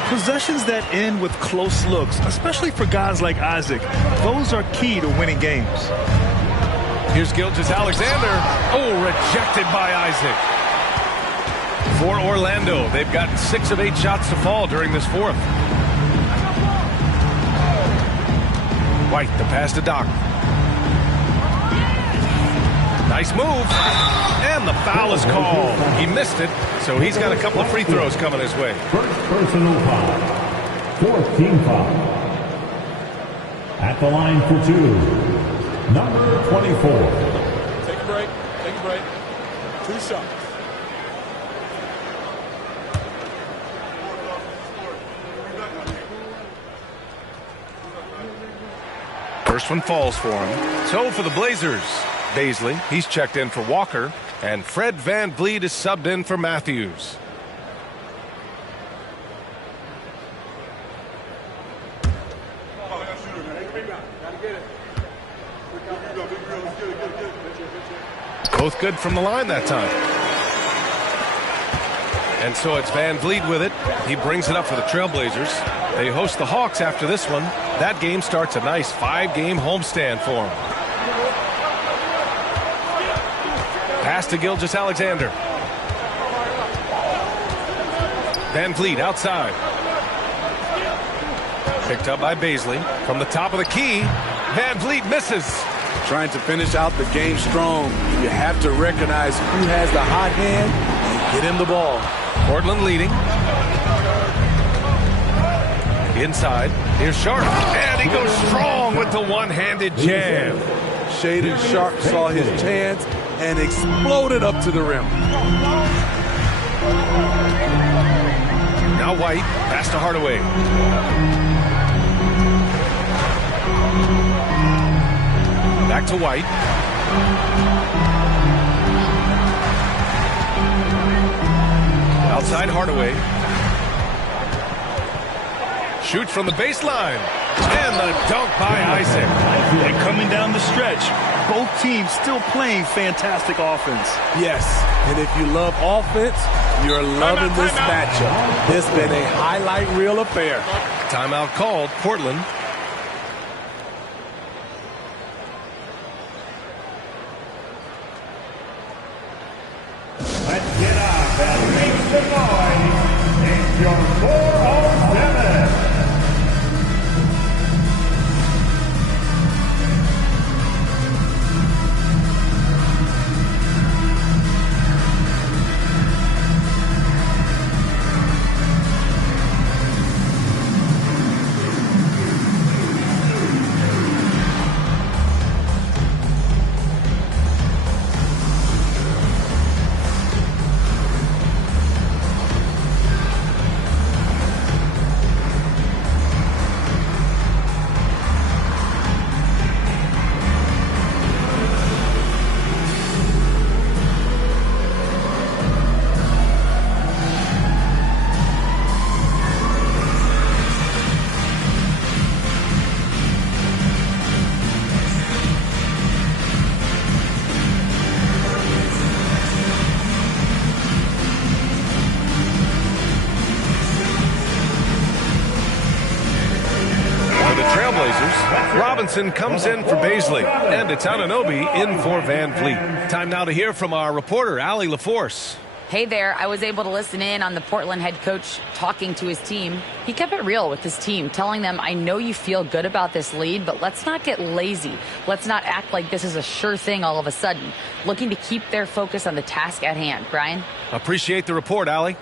Possessions that end with close looks, especially for guys like Isaac, those are key to winning games. Here's Gilgeous-Alexander. Oh, rejected by Isaac. For Orlando, they've gotten 6 of 8 shots to fall during this fourth. White, the pass to Doc. Nice move. And the foul is called. He missed it, so he's got a couple of free throws coming his way. First personal foul. 4th team foul. At the line for 2. Number 24. Take a break. Take a break. 2 shots. First one falls for him. So for the Blazers, Baisley, he's checked in for Walker, and Fred VanVleet is subbed in for Matthews. Both good from the line that time. And so it's VanVleet with it. He brings it up for the Trailblazers. They host the Hawks after this one. That game starts a nice 5-game homestand for them. Pass to Gilgeous-Alexander. VanVleet outside. Picked up by Baisley. From the top of the key, VanVleet misses. Trying to finish out the game strong, you have to recognize who has the hot hand and get him the ball. Portland leading. Inside, here's Sharp, and he goes strong with the one-handed jam. Shaden Sharp saw his chance and exploded up to the rim. Now White, pass to Hardaway. Back to White. Outside Hardaway. Shoots from the baseline. And the dunk by Isaac. And coming down the stretch, both teams still playing fantastic offense. Yes, and if you love offense, you're loving this matchup. It's been a highlight reel affair. Timeout called, Portland. Let's get up and make some noise. It's your 407. Robinson comes in for Baisley, and it's Anunoby in for VanVleet. Time now to hear from our reporter, Allie LaForce. Hey there, I was able to listen in on the Portland head coach talking to his team. He kept it real with his team, telling them, I know you feel good about this lead, but let's not get lazy. Let's not act like this is a sure thing all of a sudden. Looking to keep their focus on the task at hand. Brian? Appreciate the report, Allie.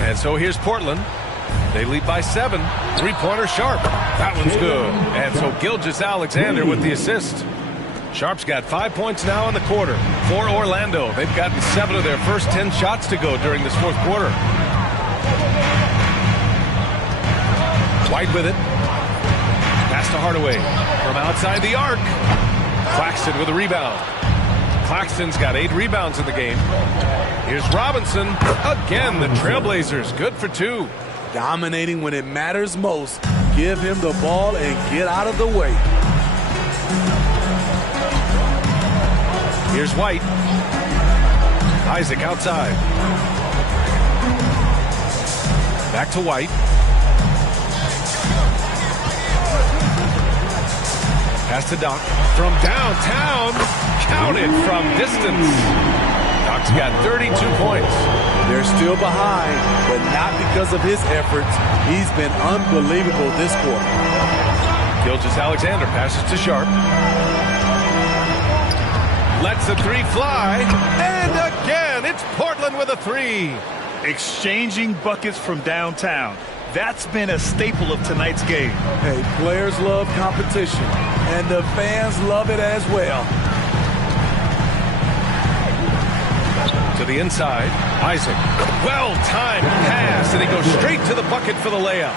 And so here's Portland. They lead by 7. 3-pointer Sharp. That one's good. And so Gilgeous-Alexander with the assist. Sharp's got 5 points now in the quarter. For Orlando, they've gotten 7 of their first 10 shots to go during this fourth quarter. White with it. Pass to Hardaway. From outside the arc. Claxton with a rebound. Claxton's got 8 rebounds in the game. Here's Robinson. Again, the Trailblazers good for 2. Dominating when it matters most. Give him the ball and get out of the way. Here's White. Isaac outside. Back to White. Pass to Doc. From downtown. Counted from distance. Doc's got 32 points. They're still behind, but not because of his efforts. He's been unbelievable this quarter. Gilgeous-Alexander passes to Sharp. Lets the three fly. And again, it's Portland with a three. Exchanging buckets from downtown. That's been a staple of tonight's game. Hey, players love competition, and the fans love it as well. To the inside, Isaac. Well-timed pass, and he goes straight to the bucket for the layup.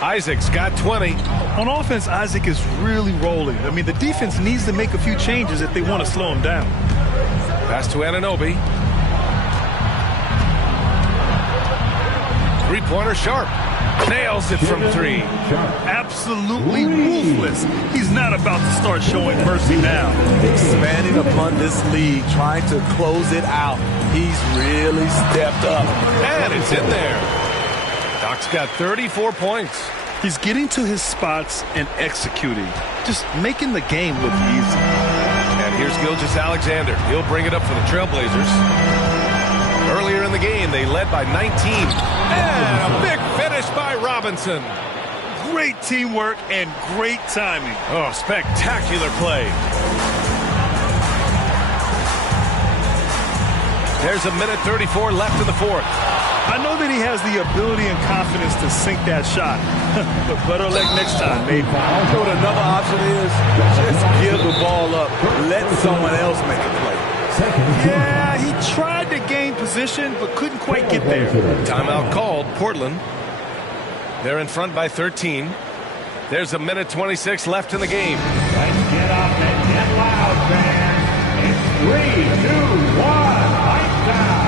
Isaac's got 20. On offense, Isaac is really rolling. I mean, the defense needs to make a few changes if they want to slow him down. Pass to Anunoby. Three-pointer Sharp. Nails it from three. Absolutely ruthless. He's not about to start showing mercy now. Expanding upon this league, trying to close it out. He's really stepped up. And it's in there. Doc's got 34 points. He's getting to his spots and executing. Just making the game look easy. And here's Gilgeous-Alexander. He'll bring it up for the Trailblazers. Earlier in the game, they led by 19. And a big finish by Robinson. Great teamwork and great timing. Oh, spectacular play. There's a minute 34 left in the fourth. I know that he has the ability and confidence to sink that shot. But better luck next time, maybe. You know what another option is? Just give the ball up. Let someone else make a play. Yeah, he tried to gain position, but couldn't quite get there. Timeout called, Portland. They're in front by 13. There's a minute 26 left in the game. Let's get up and get loud, fans. It's 3, 2, 1, fight time.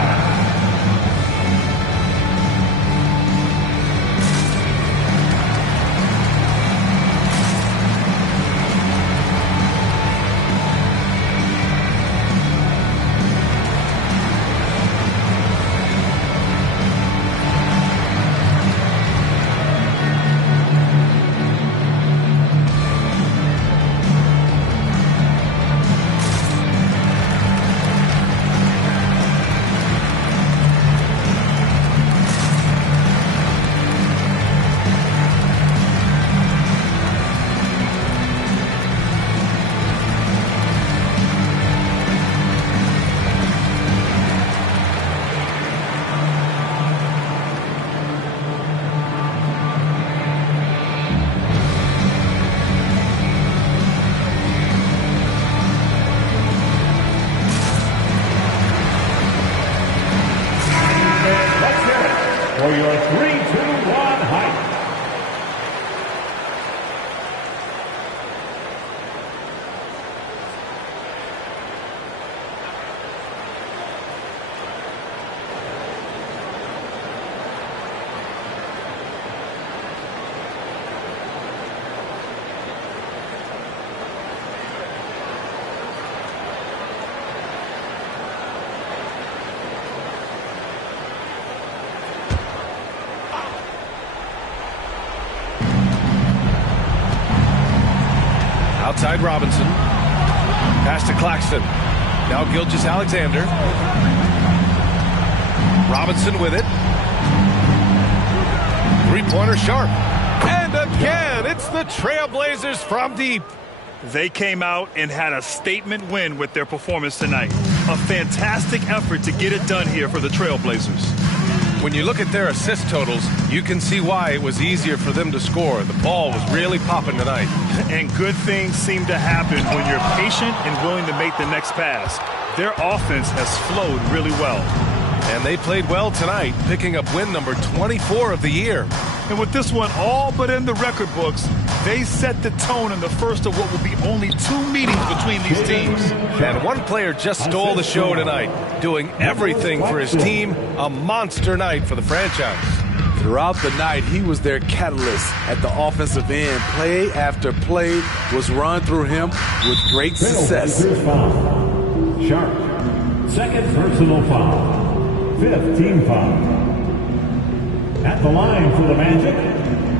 For your 3, 2, 1 hike. Outside Robinson. Pass to Claxton. Now Gilgeous-Alexander. Robinson with it. Three-pointer Sharp. And again, it's the Trailblazers from deep. They came out and had a statement win with their performance tonight. A fantastic effort to get it done here for the Trailblazers. When you look at their assist totals, you can see why it was easier for them to score. The ball was really popping tonight. And good things seem to happen when you're patient and willing to make the next pass. Their offense has flowed really well. And they played well tonight, picking up win number 24 of the year. And with this one all but in the record books, they set the tone in the first of what will be only 2 meetings between these teams. And one player just stole the show tonight, doing everything for his team. A monster night for the franchise. Throughout the night, he was their catalyst at the offensive end. Play after play was run through him with great success. Sharp. Second personal foul. Fifth team foul. At the line for the Magic,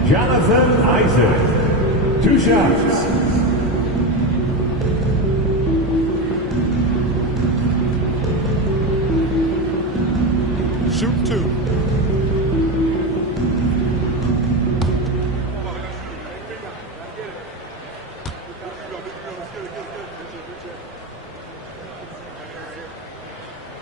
Jonathan Isaac. 2 shots. Shoot 2.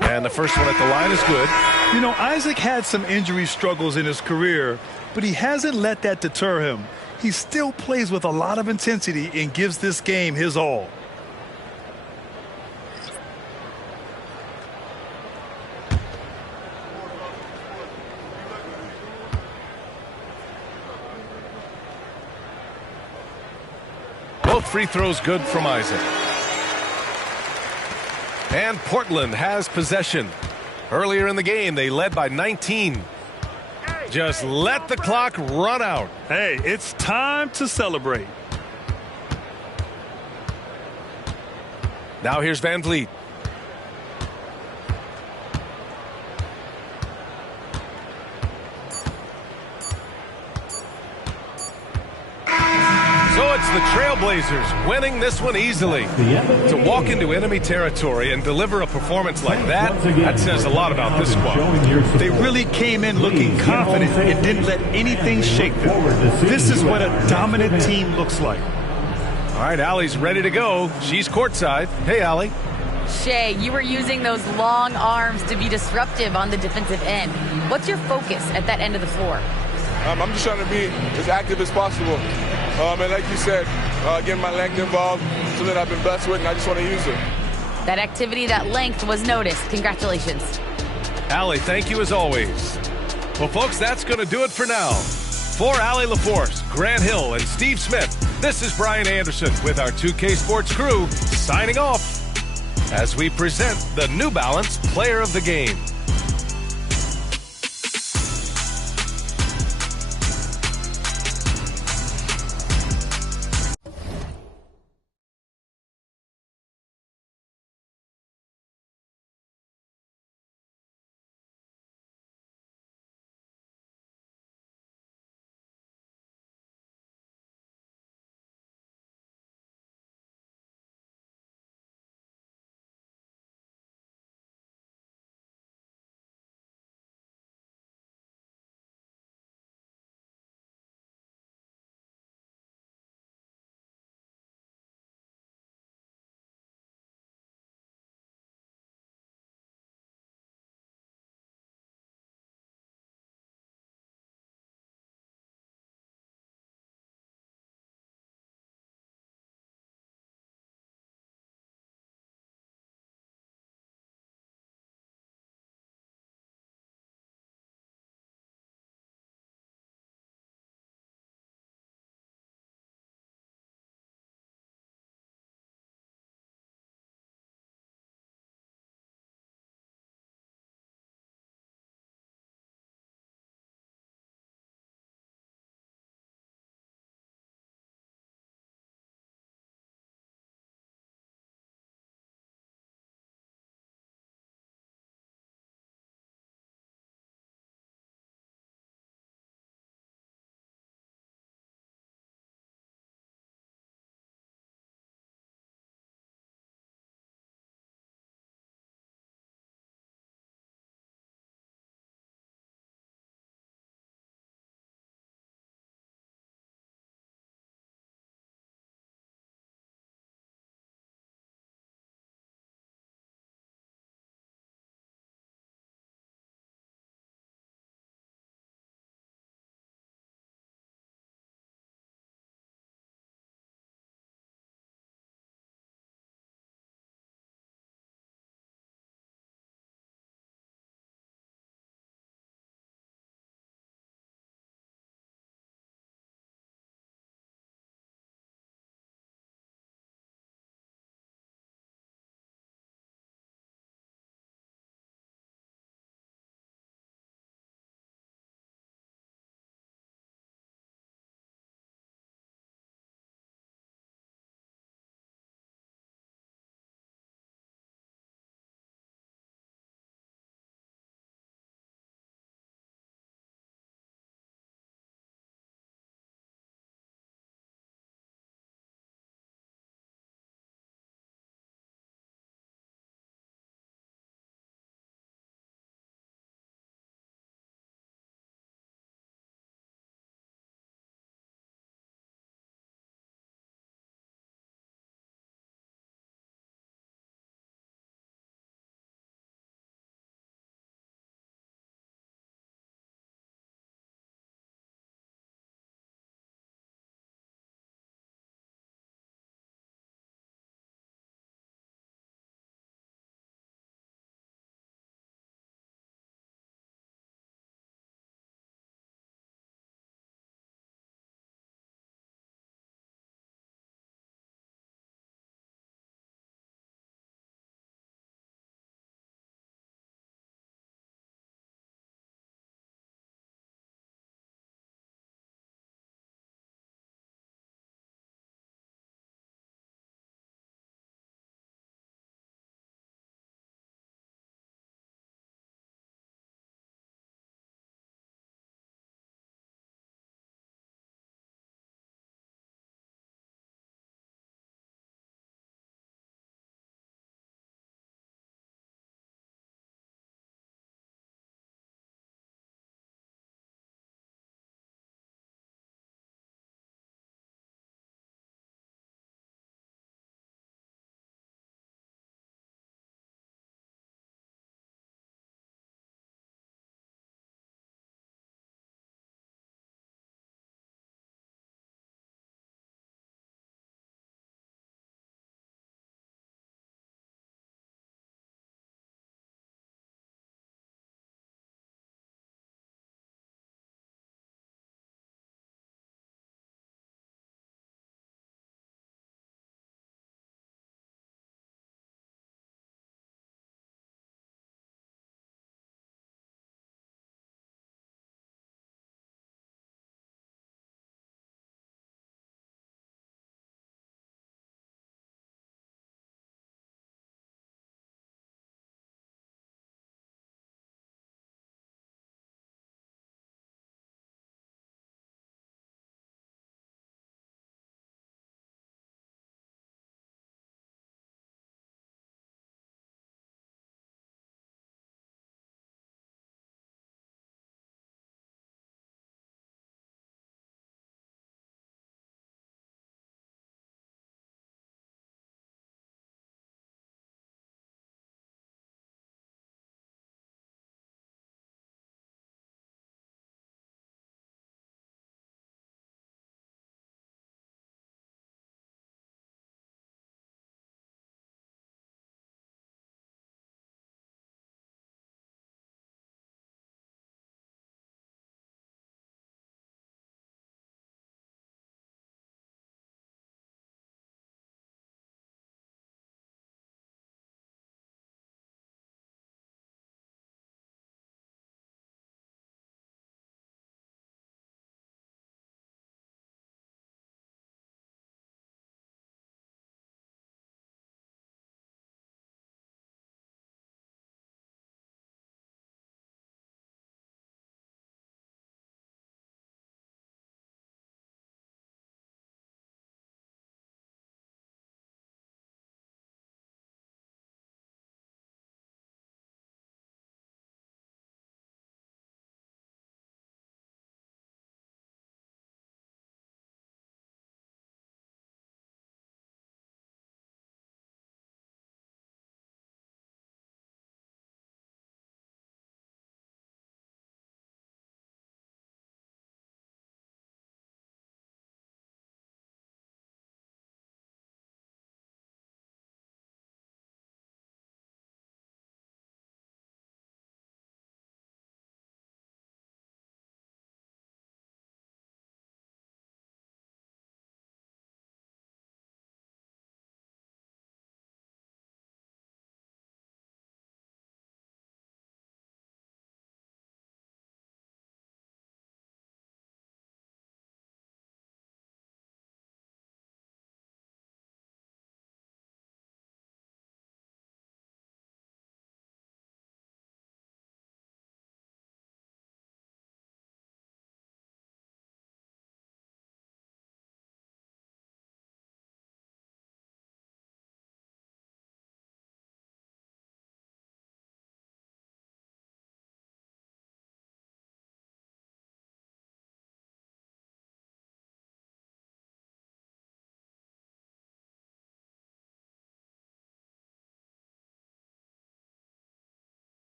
And the first one at the line is good. You know, Isaac had some injury struggles in his career, but he hasn't let that deter him. He still plays with a lot of intensity and gives this game his all. Both free throws good from Isaac. And Portland has possession. Earlier in the game, they led by 19. Just let the clock run out. Hey, it's time to celebrate. Now here's Van Vliet. So it's the Trailblazers winning this one easily. To walk into enemy territory and deliver a performance like that, that says a lot about this squad. They really came in looking confident and didn't let anything shake them. This is what a dominant team looks like. All right, Allie's ready to go. She's courtside. Hey, Allie. Shea, you were using those long arms to be disruptive on the defensive end. What's your focus at that end of the floor? I'm just trying to be as active as possible. And like you said, getting my length involved, something that I've been blessed with, and I just want to use it. That activity, that length was noticed. Congratulations. Allie, thank you as always. Well, folks, that's going to do it for now. For Allie LaForce, Grant Hill, and Steve Smith, this is Brian Anderson with our 2K Sports crew signing off as we present the New Balance Player of the Game.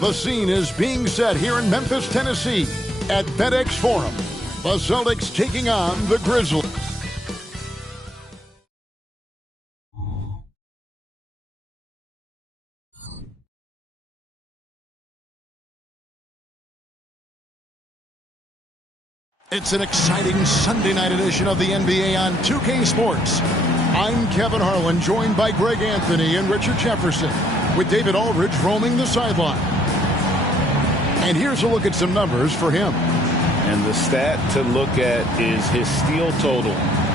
The scene is being set here in Memphis, Tennessee at FedEx Forum. The Celtics taking on the Grizzlies. It's an exciting Sunday night edition of the NBA on 2K Sports. I'm Kevin Harlan, joined by Greg Anthony and Richard Jefferson, with David Aldridge roaming the sideline. And here's a look at some numbers for him. And the stat to look at is his steal total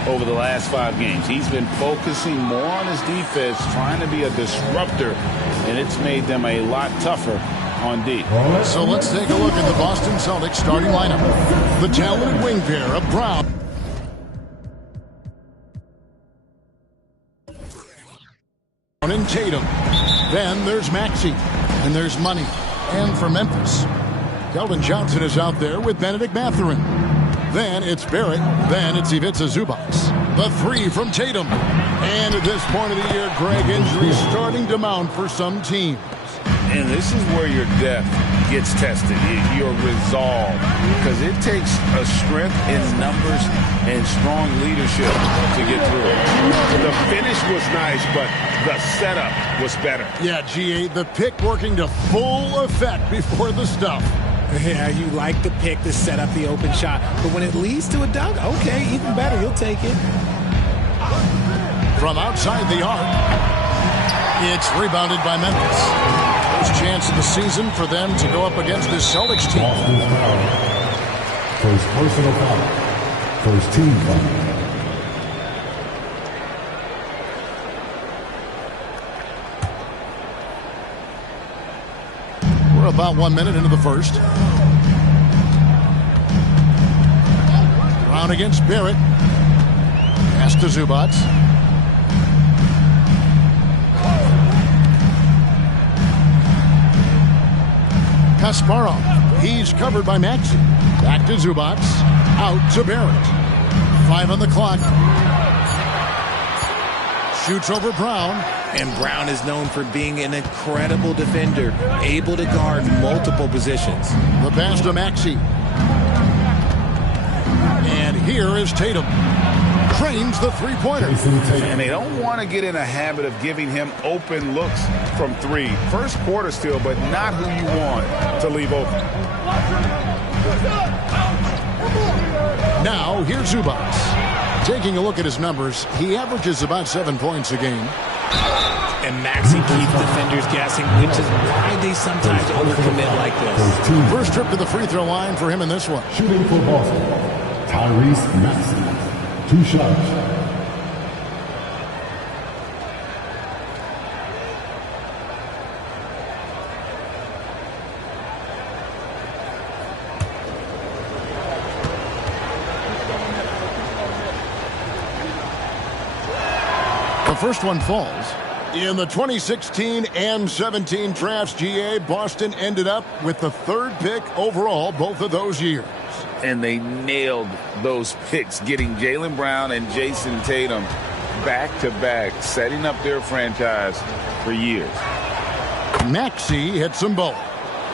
over the last 5 games. He's been focusing more on his defense, trying to be a disruptor, and it's made them a lot tougher on D. So let's take a look at the Boston Celtics starting lineup. The talented wing pair of Brown and Tatum. Then there's Maxey. And there's Money. And for Memphis, Keldon Johnson is out there with Benedict Mathurin. Then it's Barrett. Then it's Ivica Zubac. The 3 from Tatum. And at this point of the year, Greg, injuries starting to mount for some teams. And this is where your depth gets tested, your resolve, because it takes a strength in numbers and strong leadership to get through it. The finish was nice, but the setup was better. Yeah, GA, the pick working to full effect before the stuff. Yeah, you like the pick to set up the open shot, but when it leads to a dunk, okay, even better, you'll take it. From outside the arc, it's rebounded by Memphis. First chance of the season for them to go up against this Celtics team. First personal foul. First team foul. We're about 1 minute into the first. Brown against Barrett. Pass to Zubac. Kasparov. He's covered by Maxey. Back to Zubac. Out to Barrett. 5 on the clock. Shoots over Brown. And Brown is known for being an incredible defender, able to guard multiple positions. The pass to Maxey. And here is Tatum. Trains the three-pointer. And they don't want to get in a habit of giving him open looks from 3. First quarter still, but not who you want to leave open. Now, here's Zubac. Taking a look at his numbers, he averages about 7 points a game. And Maxey keeps defenders guessing, which is why they sometimes overcommit like this. First trip to the free throw line for him in this one. Shooting for Boston, Tyrese Maxey. 2 shots. The first one falls. In the 2016 and 17 drafts, GA, Boston ended up with the 3rd pick overall both of those years. And they nailed those picks, getting Jaylen Brown and Jason Tatum back-to-back, setting up their franchise for years. Maxey hits them both.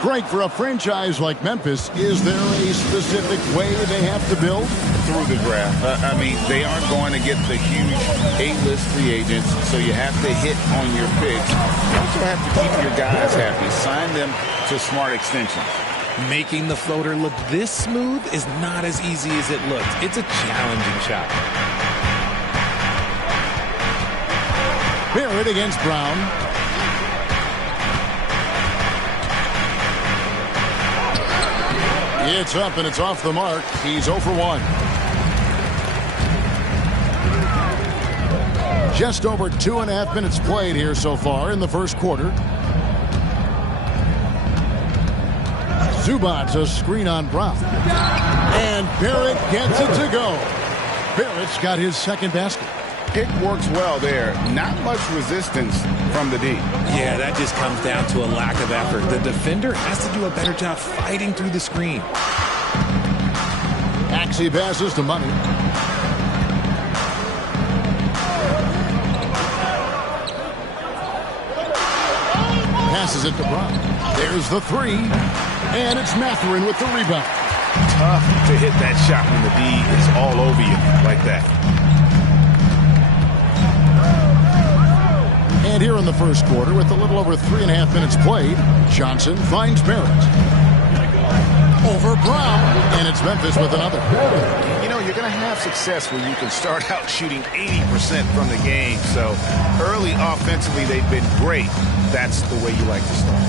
Greg, for a franchise like Memphis, is there a specific way they have to build? Through the draft. I mean, they aren't going to get the huge A-list free agents, so you have to hit on your picks. You also have to keep your guys happy. Sign them to smart extensions. Making the floater look this smooth is not as easy as it looks. It's a challenging shot. Barrett against Brown. It's up and it's off the mark. He's 0 for 1. Just over 2.5 minutes played here so far in the first quarter. Zubac, a screen on Brown. And Barrett gets it to go. Barrett's got his second basket. Pick works well there. Not much resistance from the D. Yeah, that just comes down to a lack of effort. The defender has to do a better job fighting through the screen. Maxey passes to Money. Passes it to Brown. There's the three. And it's Mathurin with the rebound. Tough to hit that shot when the D is all over you like that. And here in the first quarter, with a little over 3.5 minutes played, Johnson finds Barrett. Over Brown, and it's Memphis with another. You know, you're going to have success when you can start out shooting 80% from the game. So early offensively, they've been great. That's the way you like to start.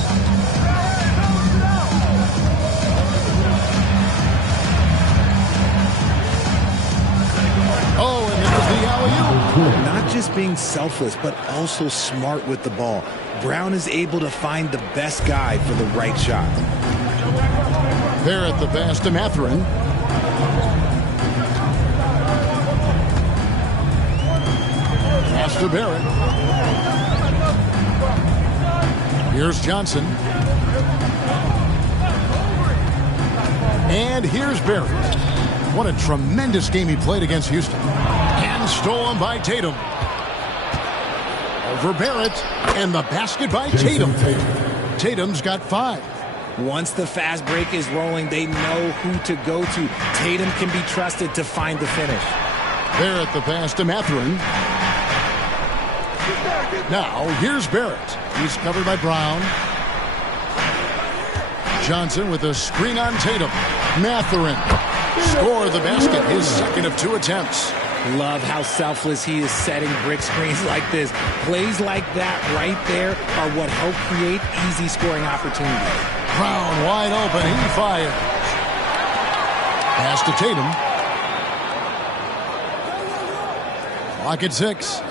Oh, and there's the alley-oop. Not just being selfless, but also smart with the ball. Brown is able to find the best guy for the right shot. Barrett the pass to Mathurin. Pass to Barrett. Here's Johnson. And here's Barrett. What a tremendous game he played against Houston. And stolen by Tatum. Over Barrett. And the basket by Tatum. Tatum's got 5. Once the fast break is rolling, they know who to go to. Tatum can be trusted to find the finish. Barrett the pass to Mathurin. Now, here's Barrett. He's covered by Brown. Johnson with a screen on Tatum. Mathurin scored the basket, his second of 2 attempts. Love how selfless he is setting brick screens like this. Plays like that right there are what help create easy scoring opportunities. Brown wide open, he fires. Pass to Tatum. Clock at 6.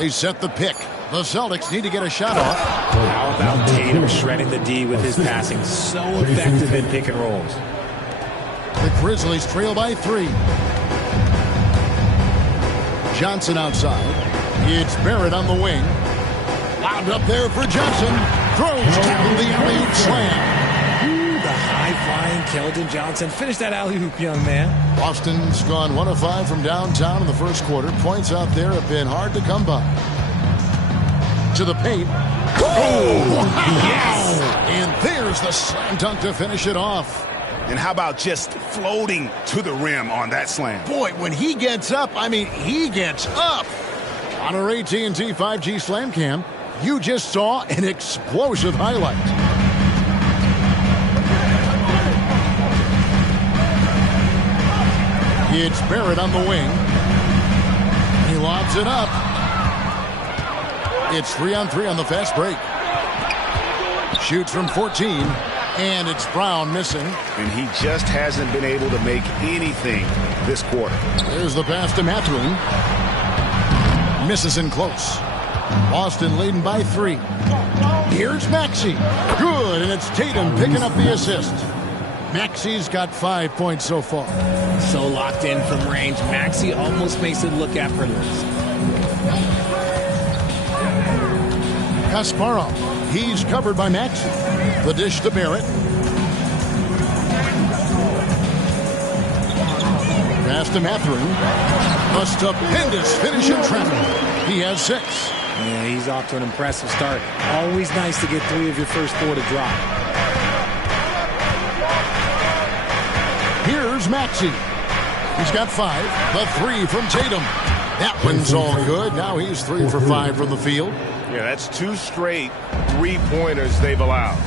They set the pick. The Celtics need to get a shot off. How about Tatum shredding the D with his passing? So effective in pick and rolls. The Grizzlies trail by 3. Johnson outside. It's Barrett on the wing. Lobbed up there for Johnson. Throws down the alley-oop slam. The high-flying Keldon Johnson. Finish that alley-oop, young man. Boston's gone 1 of 5 from downtown in the first quarter. Points out there have been hard to come by. To the paint. Oh, yes! And there's the slam dunk to finish it off. And how about just floating to the rim on that slam? Boy, when he gets up, I mean, he gets up. On our AT&T 5G Slam Cam, you just saw an explosive highlight. It's Barrett on the wing. He lobs it up. It's 3-on-3 on the fast break. Shoots from 14, and it's Brown missing. And he just hasn't been able to make anything this quarter. There's the pass to Mathurin. Misses in close. Boston leading by 3. Here's Maxey. Good, and it's Tatum picking up the assist. Maxey's got 5 points so far. So locked in from range. Maxey almost makes it look effortless. Kasparov. He's covered by Maxey. The dish to Barrett. Pass to Mathurin. A stupendous finish in traffic. He has 6. Yeah, he's off to an impressive start. Always nice to get 3 of your first 4 to drop. Here's Maxey. He's got 5. The 3 from Tatum. That one's all good. Now he's 3 for 5 from the field. Yeah, that's 2 straight 3-pointers they've allowed.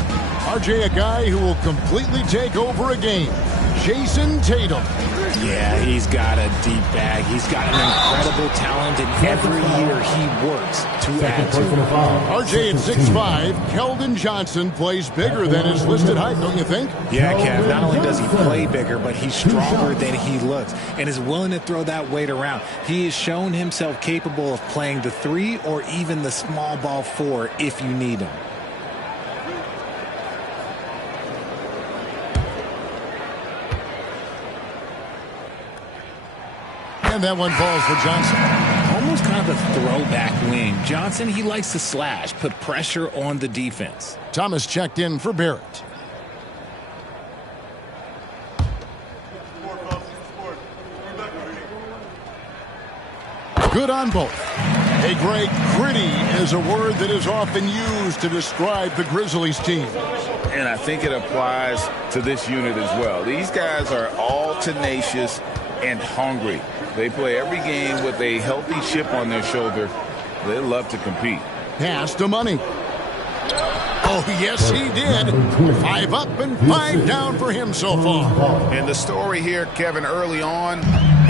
RJ, a guy who will completely take over a game. Jason Tatum. Yeah, he's got a deep bag. He's got an incredible talent, and every year he works to add to it. RJ at 6'5", Keldon Johnson plays bigger than his listed height, don't you think? Yeah, Kev. Not only does he play bigger, but he's stronger than he looks and is willing to throw that weight around. He has shown himself capable of playing the 3 or even the small ball 4 if you need him. And that one falls for Johnson. Almost kind of a throwback wing. Johnson, he likes to slash, put pressure on the defense. Thomas checked in for Barrett. Good on both. Hey, Greg, gritty is a word that is often used to describe the Grizzlies team. And I think it applies to this unit as well. These guys are all tenacious and hungry. They play every game with a healthy chip on their shoulder. They love to compete. Pass to Money. Oh, yes, he did. 5 up and 5 down for him so far. And the story here, Kevin, early on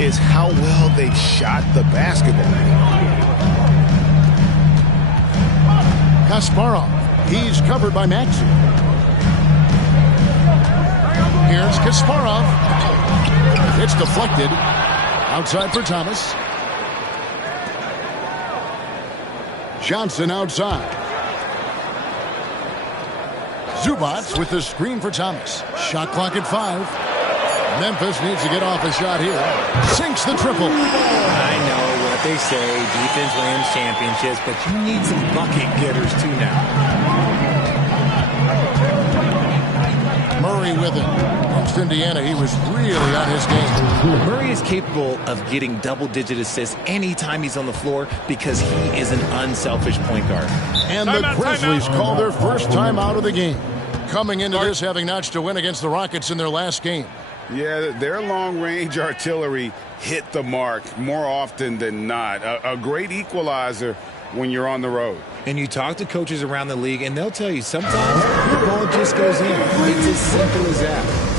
is how well they shot the basketball. Kasparov. He's covered by Maxey. Here's Kasparov. It's deflected. Outside for Thomas. Johnson outside. Zubats with the screen for Thomas. Shot clock at 5. Memphis needs to get off a shot here. Sinks the triple. I know what they say, defense wins championships, but you need some bucket getters too now. Murray with it. Against Indiana, he was really on his game. Murray is capable of getting double-digit assists anytime he's on the floor because he is an unselfish point guard. And the Grizzlies call their first time out of the game. Coming into this having notched a win against the Rockets in their last game. Yeah, their long-range artillery hit the mark more often than not. A great equalizer when you're on the road. And you talk to coaches around the league, and they'll tell you sometimes the ball just goes in. It's as simple as that.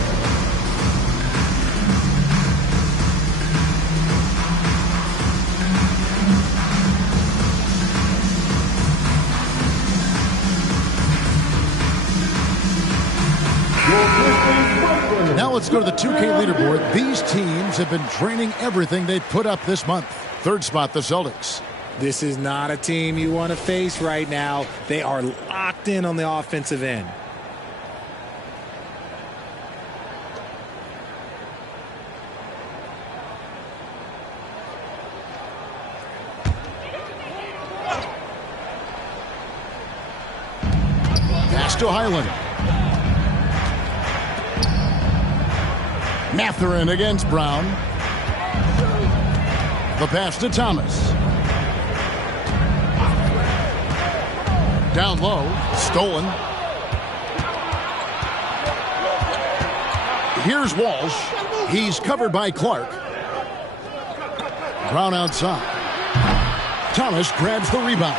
Now let's go to the 2K leaderboard. These teams have been training everything they put up this month. Third spot, the Celtics. This is not a team you want to face right now. They are locked in on the offensive end. Pass to Highland. Mathurin against Brown. The pass to Thomas. Down low, stolen. Here's Walsh. He's covered by Clark. Brown outside. Thomas grabs the rebound.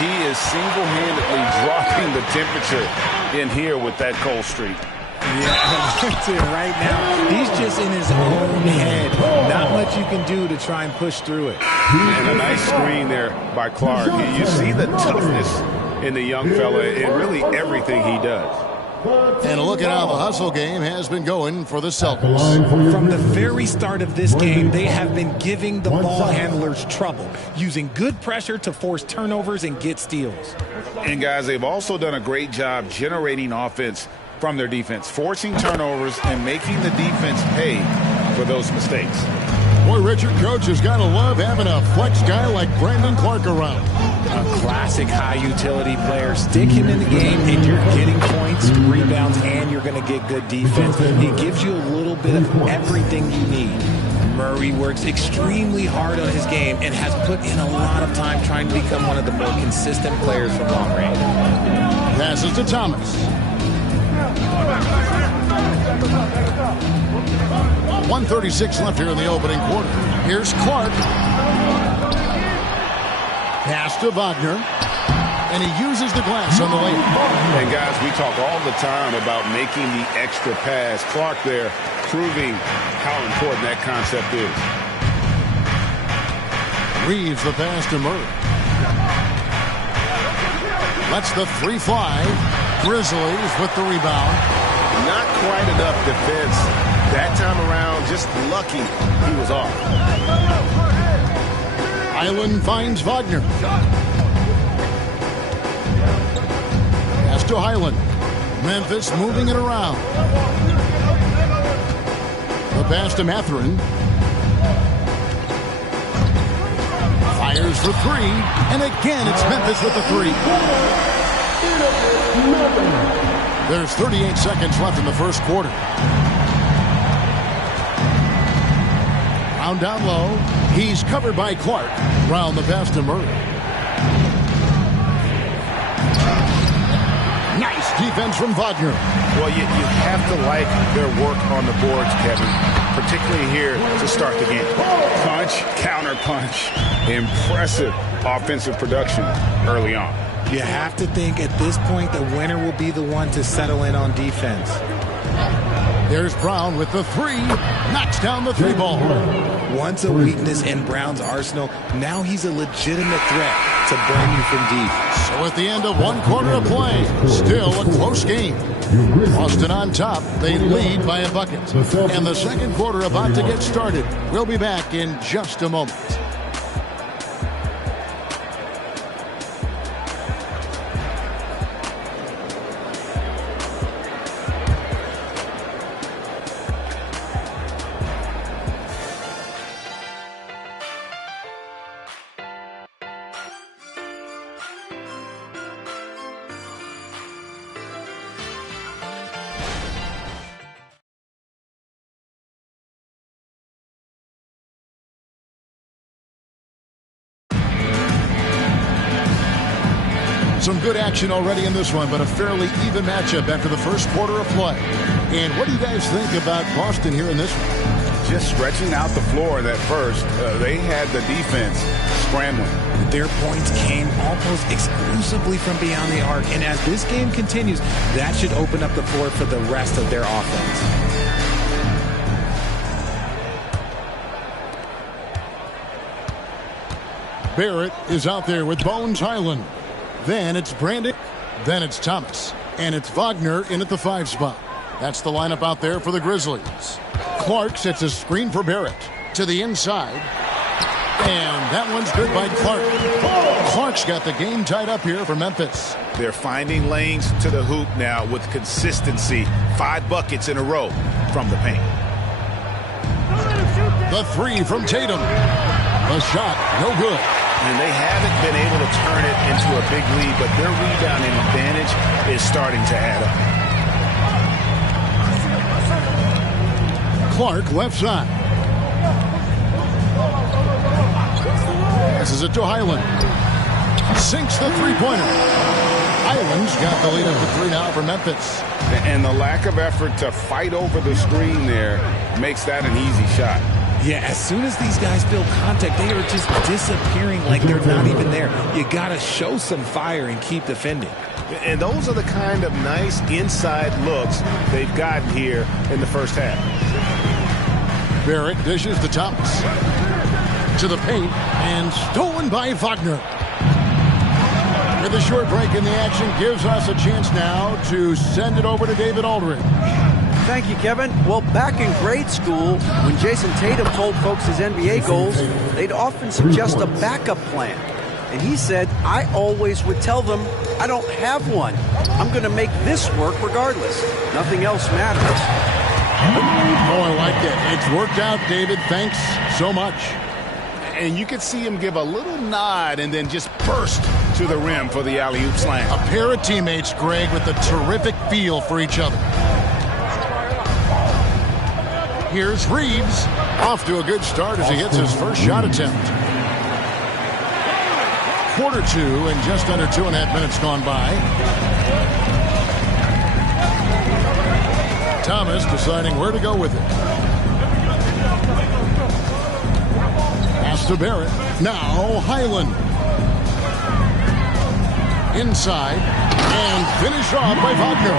He is single-handedly dropping the temperature in here with that cold streak. Yeah, that's it right now. He's just in his own head. Not much you can do to try and push through it. And a nice screen there by Clark. You see the toughness in the young fella in really everything he does. And a look at how the hustle game has been going for the Celtics. From the very start of this game, they have been giving the ball handlers trouble, using good pressure to force turnovers and get steals. And guys, they've also done a great job generating offense from their defense, forcing turnovers and making the defense pay for those mistakes. Boy, Richard, coach has got to love having a flex guy like Brandon Clark around. A classic high-utility player. Stick him in the game, and you're getting points, rebounds, and you're going to get good defense. He gives you a little bit of everything you need. Murray works extremely hard on his game and has put in a lot of time trying to become one of the more consistent players from long range. Passes to Thomas. 1:36 left here in the opening quarter. Here's Clark. Pass to Wagner. And he uses the glass on the lane. And guys, we talk all the time about making the extra pass. Clark there proving how important that concept is. Reeves the pass to Murray. Lets the 3 fly. Grizzlies with the rebound. Not quite enough defense that time around. Just lucky he was off. Island finds Wagner. Pass to Highland. Memphis moving it around. The pass to Mathurin. Fires for 3. And again, it's Memphis with the 3. There's 38 seconds left in the first quarter. Brown down low. He's covered by Clark. Brown the pass to Murray. Nice defense from Wagner. Well, you have to like their work on the boards, Kevin, particularly here to start the game. Punch, counter punch. Impressive offensive production early on. You have to think at this point the winner will be the one to settle in on defense. There's Brown with the three. Knocks down the three ball. Once a weakness in Brown's arsenal, now he's a legitimate threat to burn you from deep. So at the end of one quarter of play, still a close game. Boston on top. They lead by a bucket. And the second quarter about to get started. We'll be back in just a moment. Some good action already in this one, but a fairly even matchup after the first quarter of play. And what do you guys think about Boston here in this one? Just stretching out the floor that first. They had the defense scrambling. Their points came almost exclusively from beyond the arc. And as this game continues, that should open up the floor for the rest of their offense. Barrett is out there with Bones Highland. Then it's Brandon. Then it's Thomas. And it's Wagner in at the 5 spot. That's the lineup out there for the Grizzlies. Clark sets a screen for Barrett to the inside. And that one's good by Clark. Clark's got the game tied up here for Memphis. They're finding lanes to the hoop now with consistency. 5 buckets in a row from the paint. The three from Tatum. The shot, no good. And they haven't been able to turn it into a big lead, but their rebounding advantage is starting to add up. Clark, left side. Passes it to Highland. Sinks the three-pointer. Highland's got the lead up to 3 now for Memphis. And the lack of effort to fight over the screen there makes that an easy shot. Yeah, as soon as these guys feel contact, they are just disappearing like they're not even there. You got to show some fire and keep defending. And those are the kind of nice inside looks they've gotten here in the first half. Barrett dishes to Thomas. To the paint, and stolen by Wagner. With a short break in the action, gives us a chance now to send it over to David Aldridge. Thank you, Kevin. Well, back in grade school, when Jason Tatum told folks his NBA goals, they'd often suggest a backup plan. And he said, I always would tell them, I don't have one. I'm going to make this work regardless. Nothing else matters. Oh, I like it. It's worked out, David. Thanks so much. And you could see him give a little nod and then just burst to the rim for the alley-oop slam. A pair of teammates, Greg, with a terrific feel for each other. Here's Reeves, off to a good start as he hits his first shot attempt. Quarter 2 and just under 2.5 minutes gone by. Thomas deciding where to go with it. Pass to Barrett. Now Highland. Inside. And finish off by Wagner.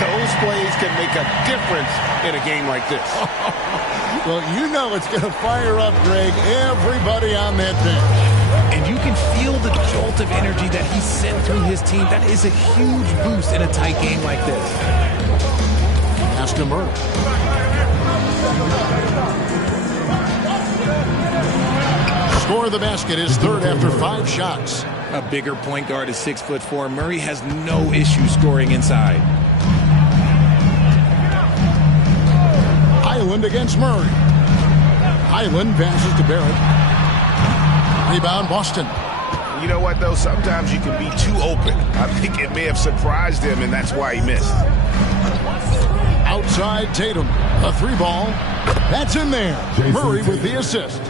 Those plays can make a difference in a game like this. Well, you know it's going to fire up, Greg, everybody on that bench. And you can feel the jolt of energy that he sent through his team. That is a huge boost in a tight game like this. Pass to Murray. Score the basket is third after 5 shots. A bigger point guard is 6'4". Murray has no issue scoring inside. Highland against Murray. Highland passes to Barrett. Rebound Boston. You know what, though? Sometimes you can be too open. I think it may have surprised him, and that's why he missed. Outside Tatum. A 3 ball. That's in there. Murray with the assist.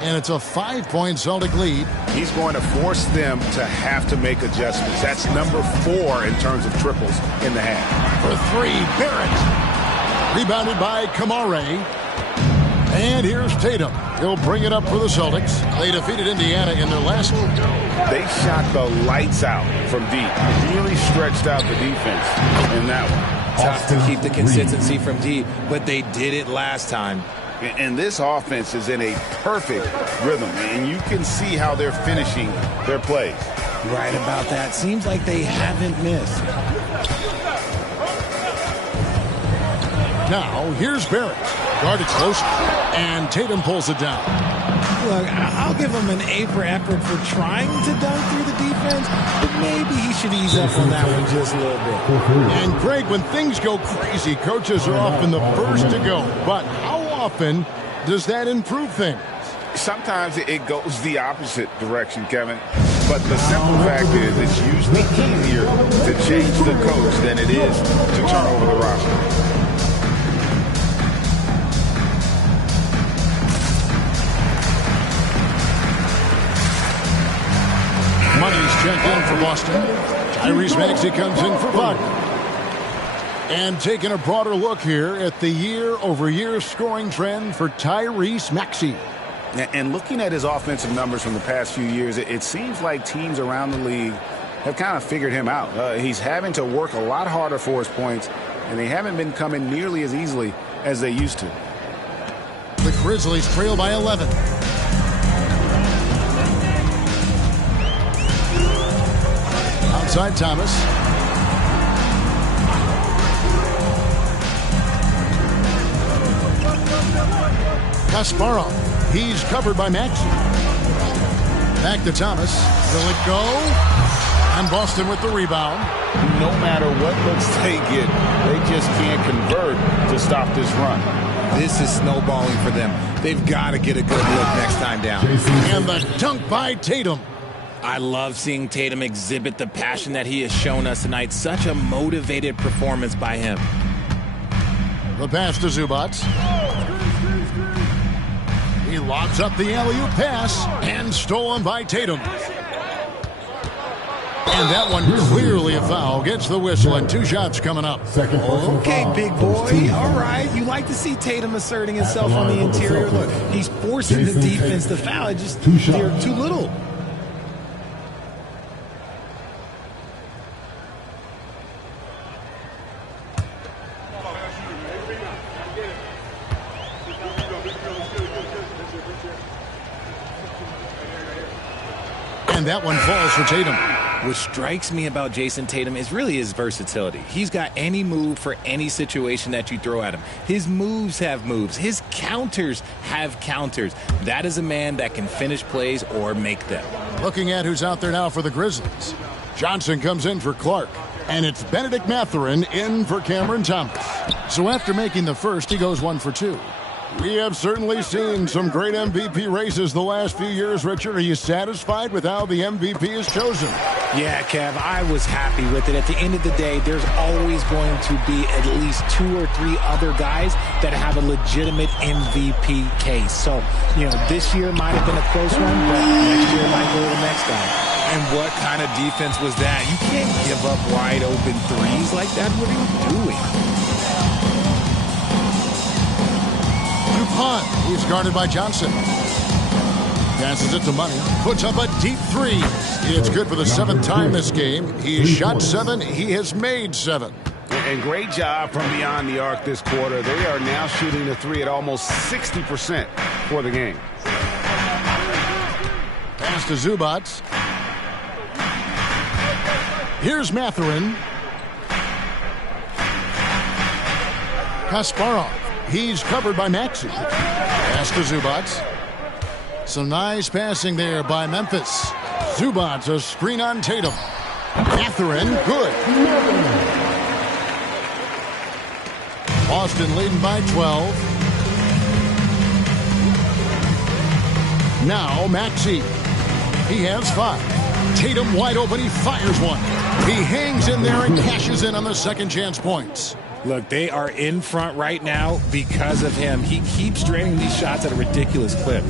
and it's a 5-point Celtic lead. He's going to force them to have to make adjustments. That's number 4 in terms of triples in the half. For 3, Barrett. Rebounded by Kamare. And here's Tatum. He'll bring it up for the Celtics. They defeated Indiana in their last game. They shot the lights out from deep. Really stretched out the defense in that one. Tough to keep the consistency from deep, but they did it last time. And this offense is in a perfect rhythm, and you can see how they're finishing their plays. Right about that. Seems like they haven't missed. Now, here's Barrett. Guarded close, and Tatum pulls it down. Look, I'll give him an A for effort for trying to dunk through the defense, but maybe he should ease up on that one just a little bit. And, Greg, when things go crazy, coaches are often the first to go. But how often does that improve things? Sometimes it goes the opposite direction, Kevin. But the simple fact is it's usually easier to change the coach than it is to turn over the roster. Money's checked in for Boston. Tyrese Maxey comes in for Wagner. And taking a broader look here at the year-over-year scoring trend for Tyrese Maxey. And looking at his offensive numbers from the past few years, it seems like teams around the league have kind of figured him out. He's having to work a lot harder for his points, and they haven't been coming nearly as easily as they used to. The Grizzlies trail by 11. Outside Thomas. Kasparov. He's covered by Maxey. Back to Thomas. Will it go? And Boston with the rebound. No matter what looks they get, they just can't convert to stop this run. This is snowballing for them. They've got to get a good look next time down. And the dunk by Tatum. I love seeing Tatum exhibit the passion that he has shown us tonight. Such a motivated performance by him. The pass to Zubac. He lobs up the alley-oop pass and stolen by Tatum. And that one clearly a foul. Gets the whistle and 2 shots coming up. Okay, big boy. All right. You like to see Tatum asserting himself on the interior. Look, he's forcing the defense to foul. It just they're too little. And that one falls for Tatum. What strikes me about Jason Tatum is really his versatility. He's got any move for any situation that you throw at him. His moves have moves. His counters have counters. That is a man that can finish plays or make them. Looking at who's out there now for the Grizzlies. Johnson comes in for Clark. And it's Benedict Mathurin in for Cameron Thomas. So after making the first, he goes 1 for 2. We have certainly seen some great MVP races the last few years. Richard, are you satisfied with how the MVP is chosen? Yeah, Kev, I was happy with it. At the end of the day, there's always going to be at least 2 or 3 other guys that have a legitimate MVP case. So, this year might have been a close one, but next year might go to the next guy. And what kind of defense was that? You can't give up wide open threes like that. What are you doing? He's guarded by Johnson. Passes it to Money. Puts up a deep 3. It's good for the 7th time this game. He has shot 7. He has made 7. And great job from beyond the arc this quarter. They are now shooting the 3 at almost 60% for the game. Pass to Zubac. Here's Mathurin. Kasparov. He's covered by Maxey. Pass to Zubac. Some nice passing there by Memphis. Zubac, a screen on Tatum. Mathurin, good. Boston leading by 12. Now Maxey. He has 5. Tatum wide open. He fires one. He hangs in there and cashes in on the second chance points. Look, they are in front right now because of him. He keeps draining these shots at a ridiculous clip.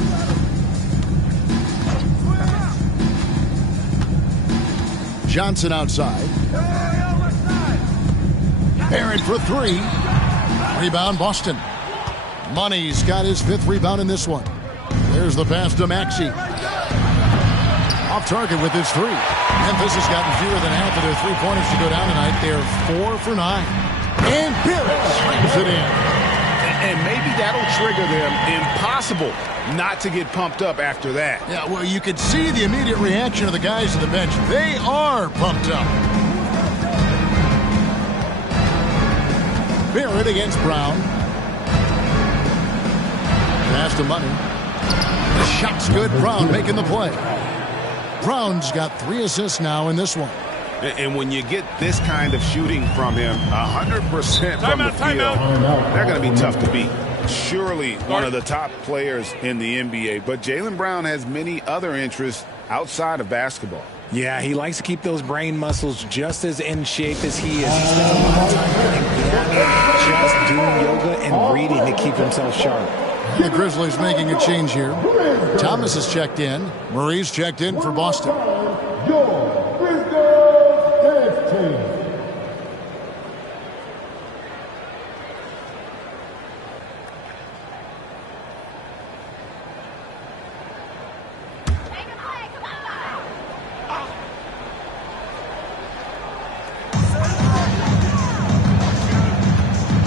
Johnson outside. Barrett for three. Rebound, Boston. Money's got his 5th rebound in this one. There's the pass to Maxey. Off target with his 3. Memphis has gotten fewer than half of their 3-pointers to go down tonight. They're 4 for 9. And Barrett slams it in. And maybe that'll trigger them. Impossible not to get pumped up after that. Yeah, well, you could see the immediate reaction of the guys on the bench. They are pumped up. Barrett against Brown. Pass to Money. The shot's good. Brown making the play. Brown's got 3 assists now in this one. And when you get this kind of shooting from him, 100% from the field, they're going to be tough to beat. Surely one of the top players in the NBA. But Jaylen Brown has many other interests outside of basketball. Yeah, he likes to keep those brain muscles just as in shape as he is. He spends a lot of time playing piano, just doing yoga and reading to keep himself sharp. The Grizzlies making a change here. Thomas has checked in. Murray's checked in for Boston.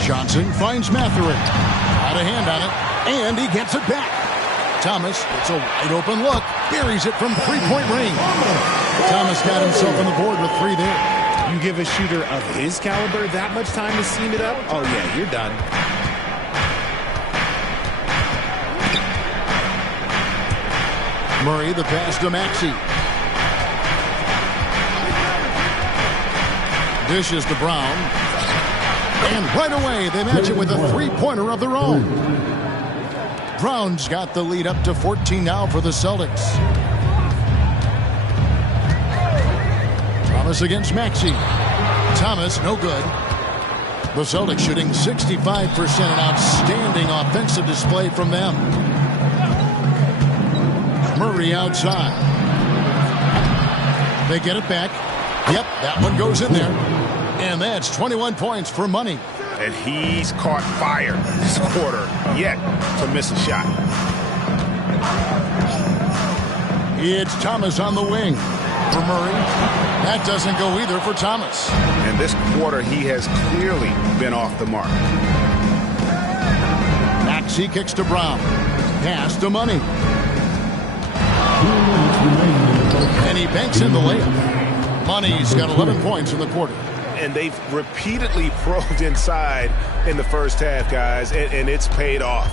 Johnson finds Mathurin. Out of hand on it, and he gets it back. Thomas, it's a wide open look, buries it from 3-point range. Thomas got himself on the board with 3 there. You give a shooter of his caliber that much time to seam it up? Oh yeah, you're done. Murray, the pass to Maxey. Dishes to Brown. And right away, they match it with a 3-pointer of their own. Brown's got the lead up to 14 now for the Celtics. Thomas against Maxey. Thomas, no good. The Celtics shooting 65%, an outstanding offensive display from them. Murray outside. They get it back. Yep, that one goes in there. And that's 21 points for Money. And he's caught fire this quarter yet to miss a shot. It's Thomas on the wing for Murray. That doesn't go either for Thomas. And this quarter, he has clearly been off the mark. Maxey kicks to Brown. Pass to Money. And he banks in the layup. Money's got 11 points in the quarter. And they've repeatedly probed inside in the first half, guys, and it's paid off.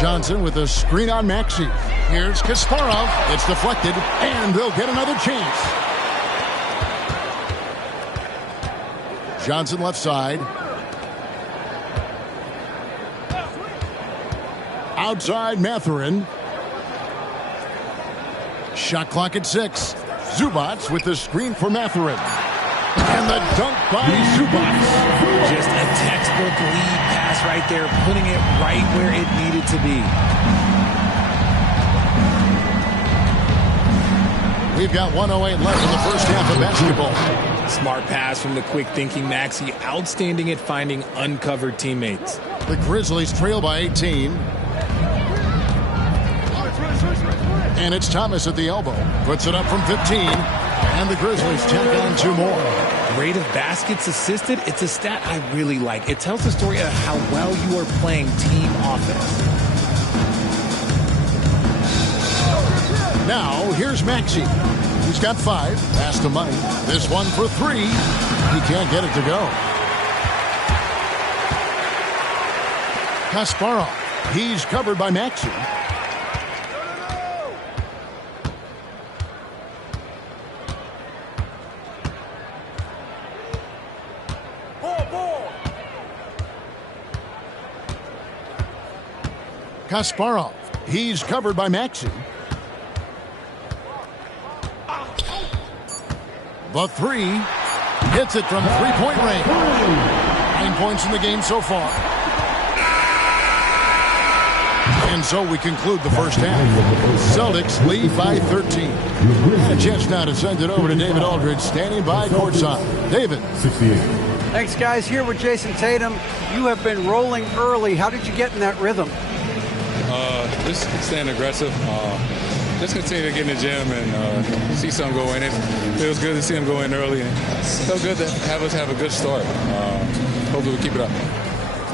Johnson with a screen on Maxey. Here's Kasparov. It's deflected, and they'll get another chance. Johnson left side. Outside Mathurin. Shot clock at 6. Zubats with the screen for Mathurin. And the dunk by Zubats. Just a textbook lead pass right there, putting it right where it needed to be. We've got 1:08 left in the first half of basketball. Smart pass from the quick-thinking Maxey. Outstanding at finding uncovered teammates. The Grizzlies trail by 18. And it's Thomas at the elbow. Puts it up from 15. And the Grizzlies tack on 2 more. Rate of baskets assisted, it's a stat I really like. It tells the story of how well you are playing team offense. Now, here's Maxey. He's got 5. Pass to Money. This one for 3. He can't get it to go. Kasparov. He's covered by Maxey. Kasparov. He's covered by Maxey. The 3 hits it from 3-point range. 9 points in the game so far. And so we conclude the first half. Celtics lead by 13. And a chance now to send it over to David Aldridge, standing by courtside. David. 68. Thanks, guys. Here with Jason Tatum. You have been rolling early. How did you get in that rhythm? Just staying aggressive. Just continue to get in the gym and see some go in. It feels good to see him go in early. And it felt good to have us have a good start. Hopefully we'll keep it up.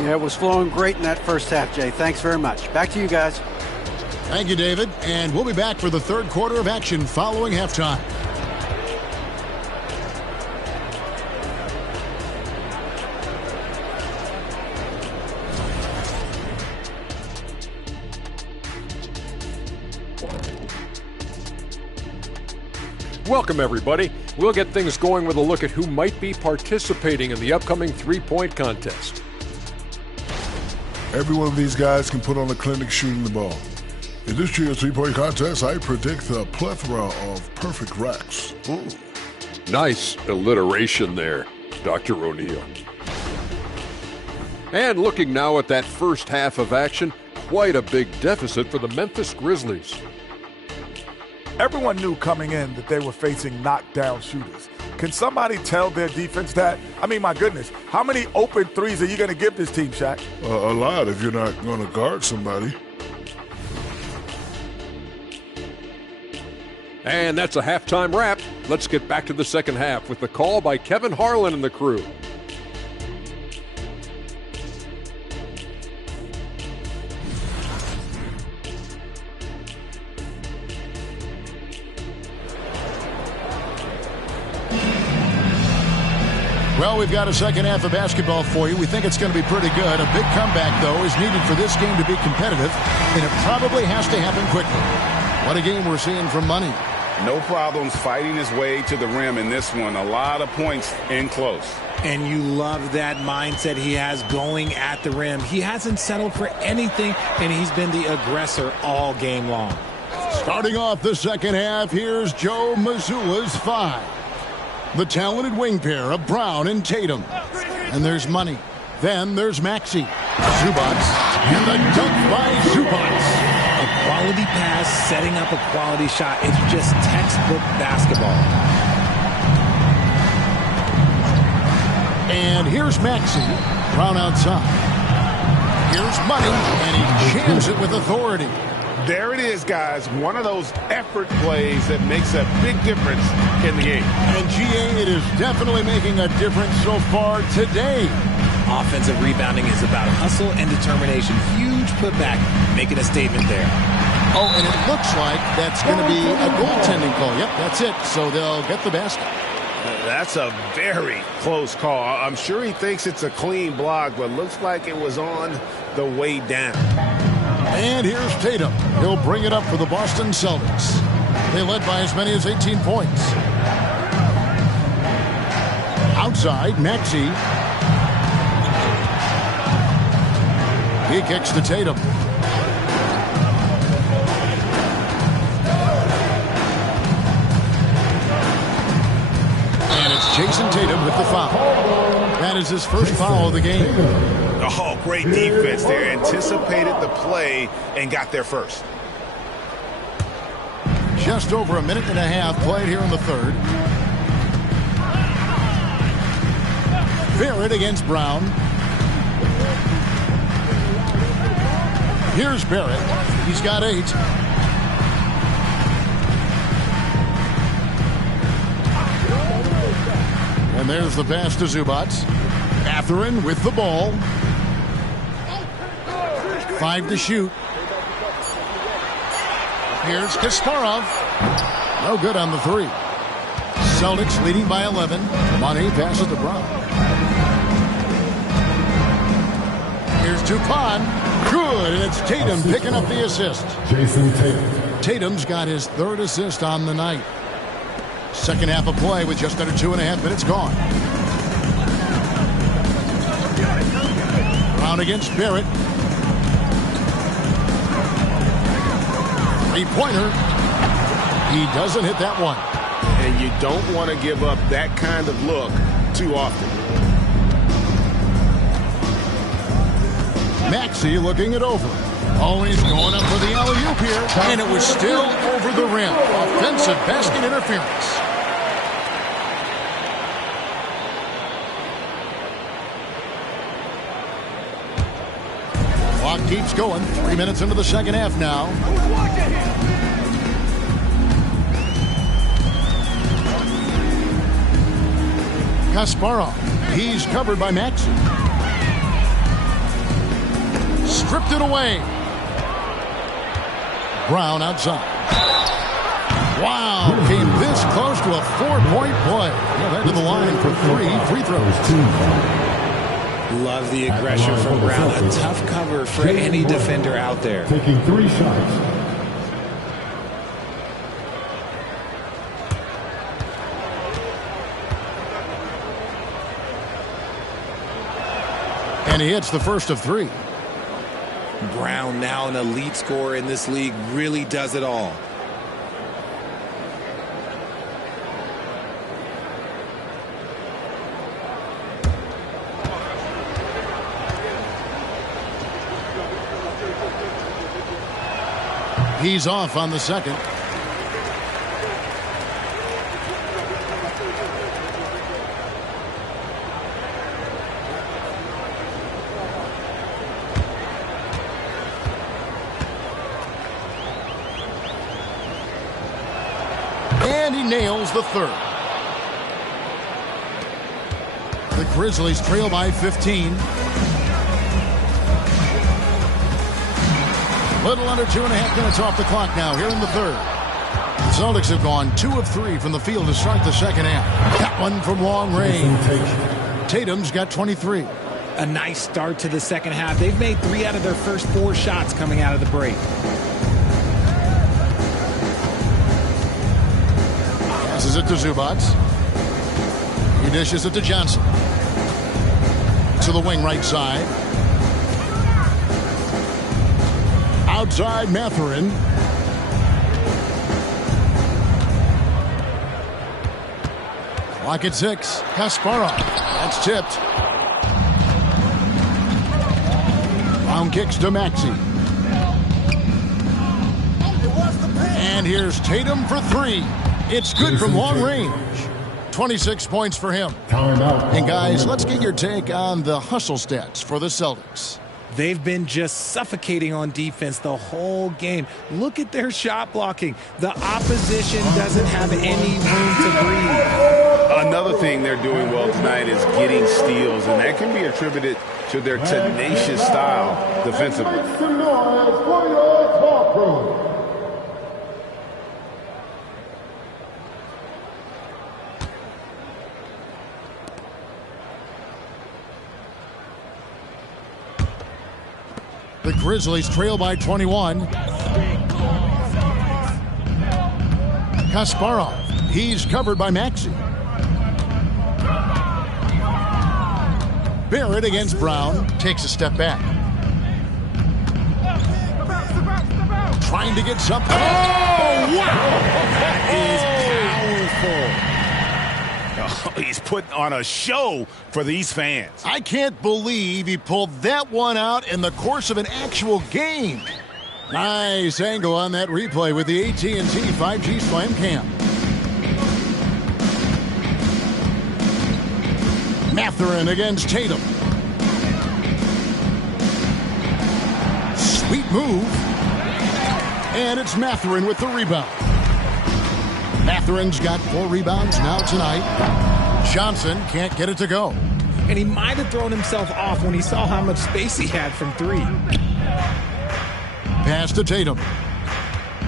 Yeah, it was flowing great in that first half, Jay. Thanks very much. Back to you guys. Thank you, David. And we'll be back for the third quarter of action following halftime. Welcome, everybody. We'll get things going with a look at who might be participating in the upcoming three-point contest. Every one of these guys can put on a clinic shooting the ball. In this year's three-point contest, I predict a plethora of perfect racks. Ooh. Nice alliteration there, Dr. O'Neill. And looking now at that first half of action, quite a big deficit for the Memphis Grizzlies. Everyone knew coming in that they were facing knockdown shooters. Can somebody tell their defense that? I mean, my goodness, how many open threes are you going to give this team, Shaq? A lot if you're not going to guard somebody. And that's a halftime wrap. Let's get back to the second half with the call by Kevin Harlan and the crew. Well, we've got a second half of basketball for you. We think it's going to be pretty good. A big comeback, though, is needed for this game to be competitive, and it probably has to happen quickly. What a game we're seeing from Money. No problems fighting his way to the rim in this one. A lot of points in close. And you love that mindset he has going at the rim. He hasn't settled for anything, and he's been the aggressor all game long. Starting off the second half, here's Joe Mazzulla's 5. The talented wing pair of Brown and Tatum. And there's Money. Then there's Maxey. Zubats. And the dunk by Zubats. A quality pass, setting up a quality shot. It's just textbook basketball. And here's Maxey. Brown outside. Here's Money. And he jams it with authority. There it is, guys. One of those effort plays that makes a big difference in the game. And GA, it is definitely making a difference so far today. Offensive rebounding is about hustle and determination. Huge putback, making a statement there. Oh, and it looks like that's going to be a goaltending call. Yep, that's it. So they'll get the basket. That's a very close call. I'm sure he thinks it's a clean block, but looks like it was on the way down. And here's Tatum. He'll bring it up for the Boston Celtics. They led by as many as 18 points. Outside, Maxey. He kicks to Tatum. And it's Jason Tatum with the foul. That is his first foul of the game. Oh, great defense there. Anticipated the play and got there first. Just over a minute and a half played here in the third. Barrett against Brown. Here's Barrett. He's got 8. And there's the pass to Zubats. Atherton with the ball. 5 to shoot. Here's Kasparov. No good on the 3. Celtics leading by 11. Money passes to Brown. Here's Dupont. Good, and it's Tatum picking up the assist. Jason Tatum. Tatum's got his 3rd assist on the night. Second half of play with just under 2.5 minutes gone. Brown against Barrett. 3-pointer. He doesn't hit that one. And you don't want to give up that kind of look too often. Maxey looking it over. Oh, he's going up for the alley-oop here, and it was still over the rim. Offensive basket interference. Clock keeps going. 3 minutes into the second half now. Kasparov. He's covered by Maxey. Stripped it away. Brown outside. Wow, came this close to a 4-point play. He'll head to the line for 3 free throws. Love the aggression from Brown. A tough cover for any defender out there. Taking 3 shots. And he hits the first of 3. Brown, now an elite scorer in this league, really does it all. He's off on the second. And he nails the third. The Grizzlies trail by 15. Little under 2.5 minutes off the clock now here in the third. The Celtics have gone 2 of 3 from the field to start the second half. That one from long range. Tatum's got 23. A nice start to the second half. They've made 3 out of their first 4 shots coming out of the break. Passes it to Zubac. He dishes it to Johnson. To the wing right side. Outside Mathurin. Clock at 6. Kasparov. That's tipped. Brown kicks to Maxey. And here's Tatum for 3. It's good from long range. 26 points for him. And guys, let's get your take on the hustle stats for the Celtics. They've been just suffocating on defense the whole game. Look at their shot blocking. The opposition doesn't have any room to breathe. Another thing they're doing well tonight is getting steals, and that can be attributed to their tenacious style defensively. The Grizzlies trail by 21. Kasparov. He's covered by Maxey. Barrett against Brown. Takes a step back. Trying to get something. Oh, wow! That is powerful. Oh, he's putting on a show for these fans. I can't believe he pulled that one out in the course of an actual game. Nice angle on that replay with the AT&T 5G Slam Cam. Mathurin against Tatum. Sweet move. And it's Mathurin with the rebound. Mathurin's got 4 rebounds now tonight. Johnson can't get it to go. And he might have thrown himself off when he saw how much space he had from 3. Pass to Tatum.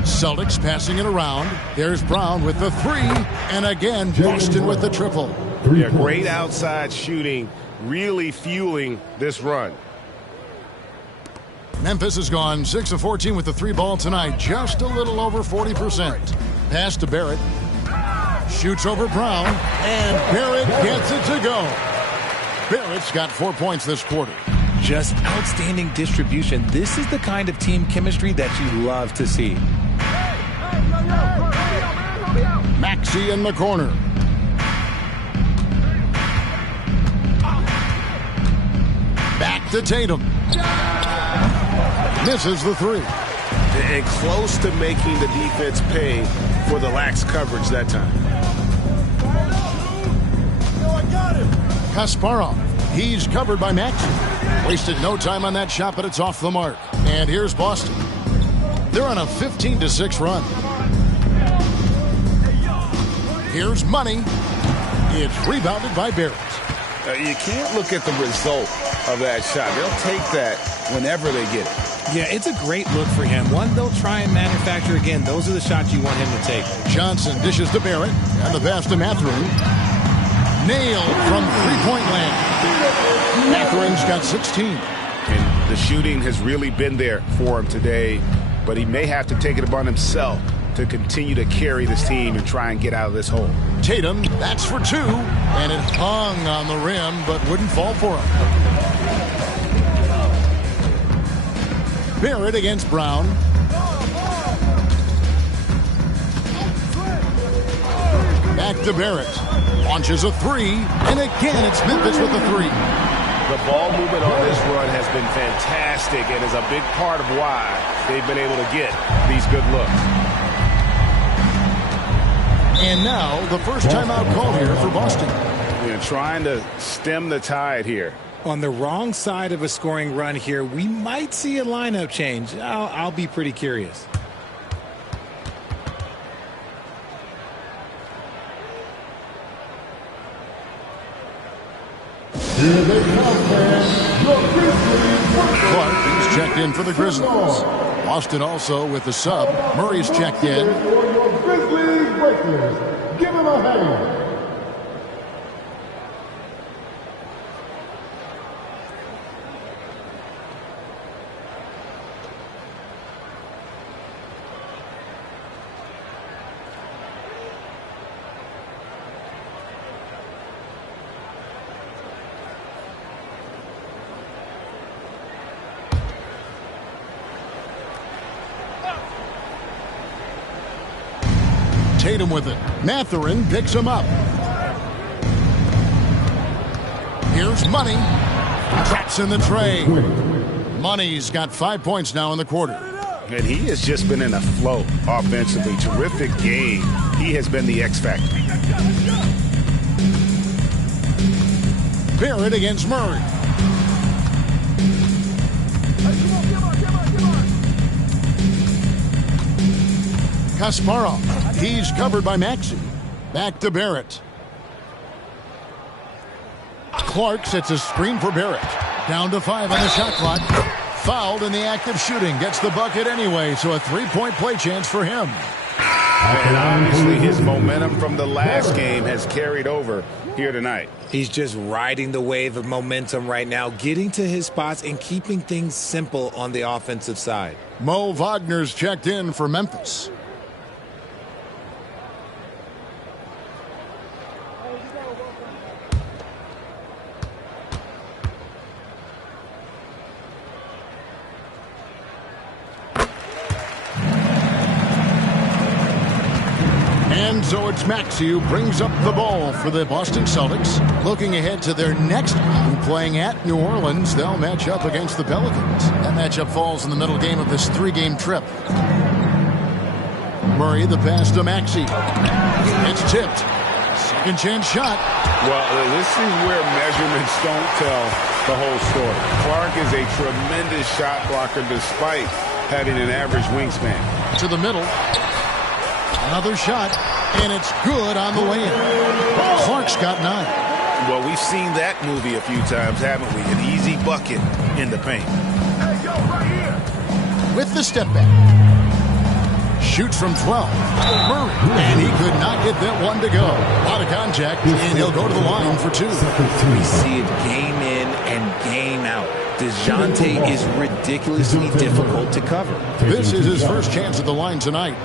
Celtics passing it around. There's Brown with the 3. And again, Boston with the triple. Yeah, great outside shooting, really fueling this run. Memphis has gone 6 of 14 with the 3 ball tonight. Just a little over 40%. Pass to Barrett. Shoots over Brown. And Barrett gets it to go. Barrett's got 4 points this quarter. Just outstanding distribution. This is the kind of team chemistry that you love to see. Maxey in the corner. Back to Tatum. Misses the three. And close to making the defense pay for the lax coverage that time. Kasparov. He's covered by Maxey. Wasted no time on that shot, but it's off the mark. And here's Boston. They're on a 15-6 run. Here's Money. It's rebounded by Barrett. You can't look at the result of that shot. They'll take that whenever they get it. Yeah, it's a great look for him. One they'll try and manufacture again. Those are the shots you want him to take. Johnson dishes to Barrett, and the pass to Mathurin. Nailed from three-point land. Mathurin's got 16. And the shooting has really been there for him today, but he may have to take it upon himself to continue to carry this team and try and get out of this hole. Tatum, that's for two, and it hung on the rim, but wouldn't fall for him. Barrett against Brown. Back to Barrett. Launches a three, and again it's Memphis with a three. The ball movement on this run has been fantastic and is a big part of why they've been able to get these good looks. And now the first timeout call here for Boston. Trying to stem the tide here. On the wrong side of a scoring run here, we might see a lineup change. I'll be pretty curious. Clark is checked in for the Grizzlies. Boston also with the sub. Murray's checked in. Grizzlies Breakers, give him a hand. Tatum with it. Mathurin picks him up. Here's Money. Traps in the tray. Money's got 5 points now in the quarter. And he has just been in a flow offensively. Terrific game. He has been the X factor. Barrett against Murray. Kasparov. He's covered by Maxey. Back to Barrett. Clark sets a screen for Barrett. Down to 5 on the shot clock. Fouled in the act of shooting. Gets the bucket anyway, so a three-point play chance for him. And obviously his momentum from the last game has carried over here tonight. He's just riding the wave of momentum right now, getting to his spots and keeping things simple on the offensive side. Mo Wagner's checked in for Memphis. And so it's Maxey who brings up the ball for the Boston Celtics. Looking ahead to their next game, playing at New Orleans, they'll match up against the Pelicans. That matchup falls in the middle game of this three-game trip. Murray, the pass to Maxey. It's tipped. Second chance shot. Well, this is where measurements don't tell the whole story. Clark is a tremendous shot blocker despite having an average wingspan. To the middle. Another shot, and it's good on the way in. Clark's got 9. Well, we've seen that movie a few times, haven't we? An easy bucket in the paint. Hey, yo, right here. With the step back. Shoots from 12. Murray, and he could not get that one to go. A lot of contact, and he'll go to the line for 2. We see it game in and game out. DeJounte is ridiculously difficult to cover. This is his first chance at the line tonight.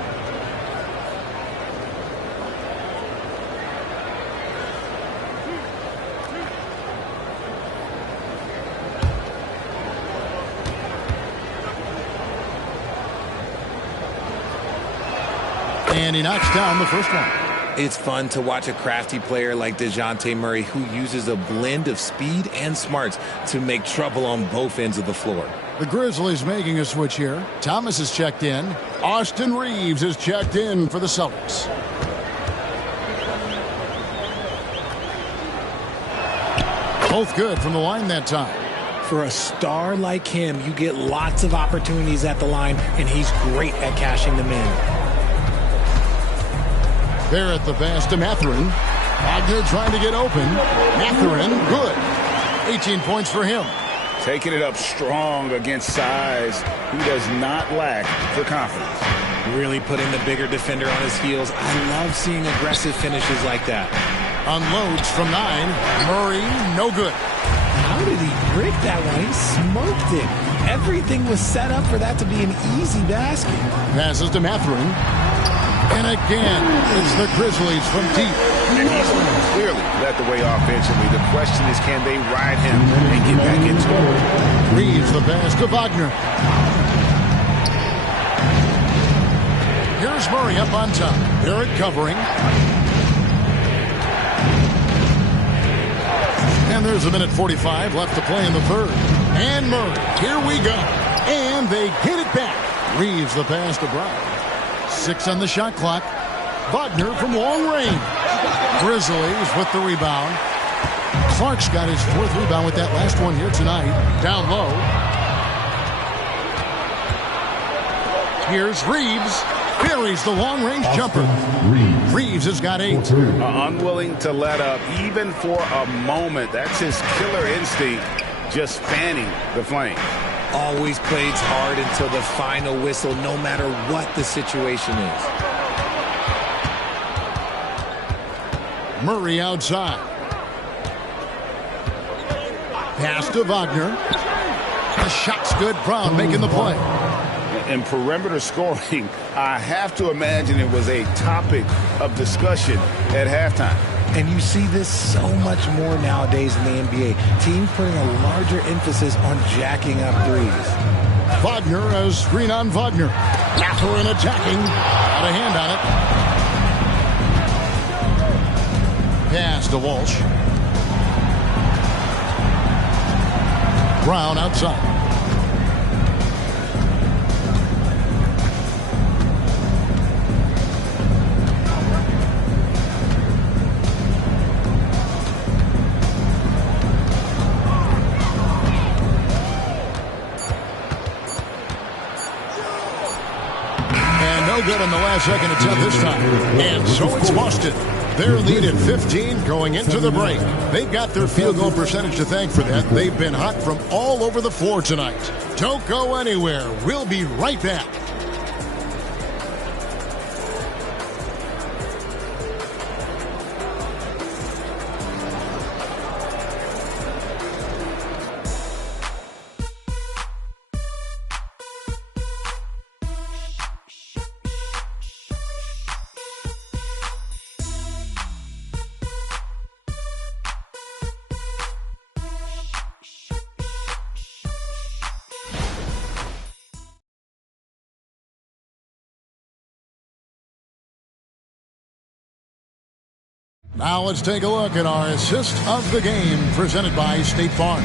And he knocks down the first one. It's fun to watch a crafty player like DeJounte Murray who uses a blend of speed and smarts to make trouble on both ends of the floor. The Grizzlies making a switch here. Thomas is checked in. Austin Reeves is checked in for the Celtics. Both good from the line that time. For a star like him, you get lots of opportunities at the line, and he's great at cashing them in. Barrett the pass to Mathurin. Wagner trying to get open. Mathurin, good. 18 points for him. Taking it up strong against size. He does not lack for confidence. Really putting the bigger defender on his heels. I love seeing aggressive finishes like that. Unloads from 9. Murray, no good. How did he break that one? He smoked it. Everything was set up for that to be an easy basket. Passes to Mathurin. And again, it's the Grizzlies from deep. And he's clearly led the way offensively. The question is, can they ride him and get back into it? Reeves the pass to Wagner. Here's Murray up on top. Barrett covering. And there's a minute 45 left to play in the third. And Murray, here we go. And they get it back. Reeves the pass to Brown. 6 on the shot clock. Wagner from long range. Grizzlies with the rebound. Clark's got his 4th rebound with that last one here tonight. Down low. Here's Reeves. Buries the long-range jumper. Reeves has got 8. Unwilling to let up even for a moment. That's his killer instinct, just fanning the flame. Always plays hard until the final whistle, no matter what the situation is. Murray outside. Pass to Wagner. The shot's good. Brown making the play. In perimeter scoring, I have to imagine it was a topic of discussion at halftime. And you see this so much more nowadays in the NBA. Teams putting a larger emphasis on jacking up threes. Wagner as screen on Wagner. Mathurin attacking. Got a hand on it. Pass to Walsh. Brown outside. Good on the last second attempt this time. And so it's Boston. Their lead at 15 going into the break. They've got their field goal percentage to thank for that. They've been hot from all over the floor tonight. Don't go anywhere. We'll be right back. Now let's take a look at our assist of the game presented by State Farm.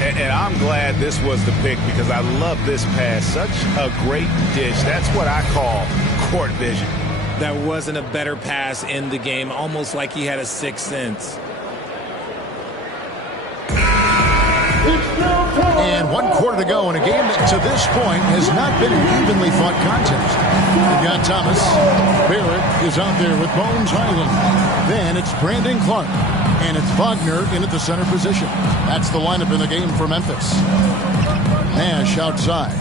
And I'm glad this was the pick because I love this pass. Such a great dish. That's what I call court vision. That wasn't a better pass in the game, almost like he had a sixth sense. And 1 quarter to go in a game that to this point has not been an evenly fought contest. We've got Thomas. Barrett is out there with Bones Highland. Then it's Brandon Clark. And it's Wagner in at the center position. That's the lineup in the game for Memphis. Nash outside.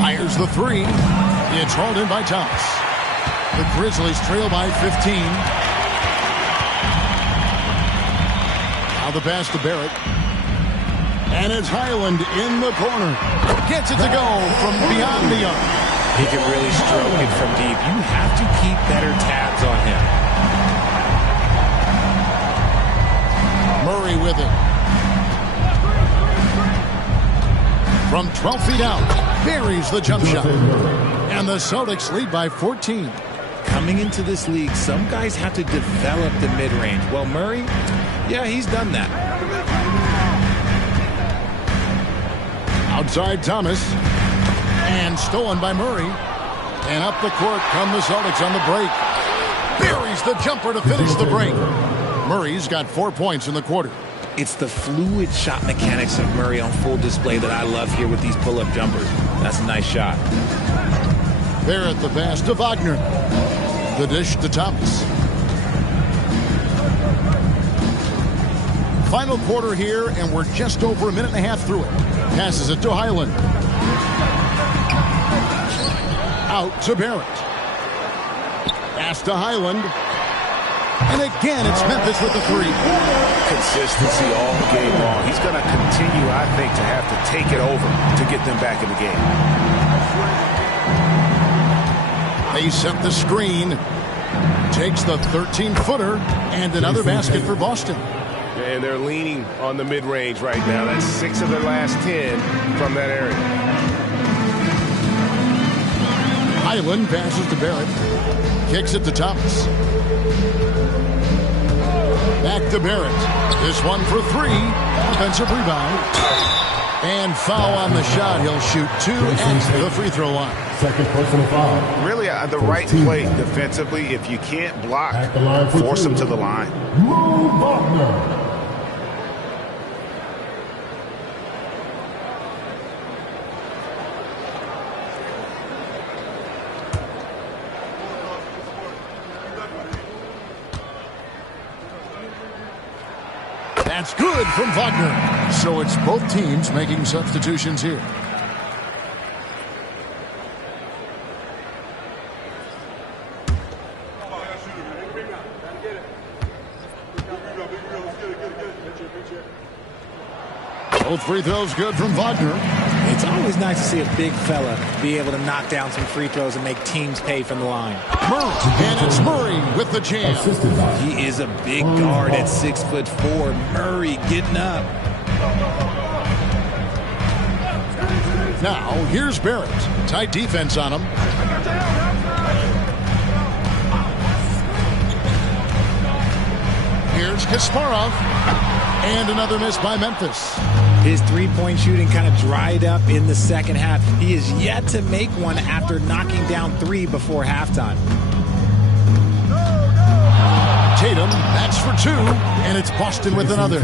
Fires the 3. It's hauled in by Thomas. The Grizzlies trail by 15. Now the pass to Barrett. And it's Highland in the corner. Gets it to go from beyond the arc. He can really stroke it from deep. You have to keep better tabs on him. Murray with it. From 12 feet out, buries the jump shot. And the Celtics lead by 14. Coming into this league, some guys have to develop the mid-range. Well, Murray, yeah, he's done that. Outside Thomas. And stolen by Murray. And up the court come the Celtics on the break. Buries the jumper to finish the break. Murray's got 4 points in the quarter. It's the fluid shot mechanics of Murray on full display that I love here with these pull-up jumpers. That's a nice shot. Barrett the pass to Wagner. The dish to Thomas. Final quarter here, and we're just over a minute and a half through it. Passes it to Highland. Out to Barrett. Pass to Highland. And again, it's Memphis with the three. Consistency all game long. He's going to continue, I think, to have to take it over to get them back in the game. They set the screen. Takes the 13-footer and another basket for Boston. And they're leaning on the mid-range right now. That's 6 of their last 10 from that area. Highland passes to Barrett. Kicks it to Thomas. Back to Barrett. This one for 3. Offensive rebound. And foul on the shot. He'll shoot 2 at the free throw line. Second personal foul. Really the right play defensively. If you can't block, force them to the line. Wagner. That's good from Wagner. So it's both teams making substitutions here. Both free throws good from Wagner. It's always nice to see a big fella be able to knock down some free throws and make teams pay from the line. Murray, and it's Murray with the jam. He is a big guard at 6'4". Murray getting up. Now, here's Barrett. Tight defense on him. Here's Kasparov. And another miss by Memphis. His three-point shooting kind of dried up in the second half. He is yet to make one after knocking down 3 before halftime. Tatum, that's for 2, and it's Boston with another.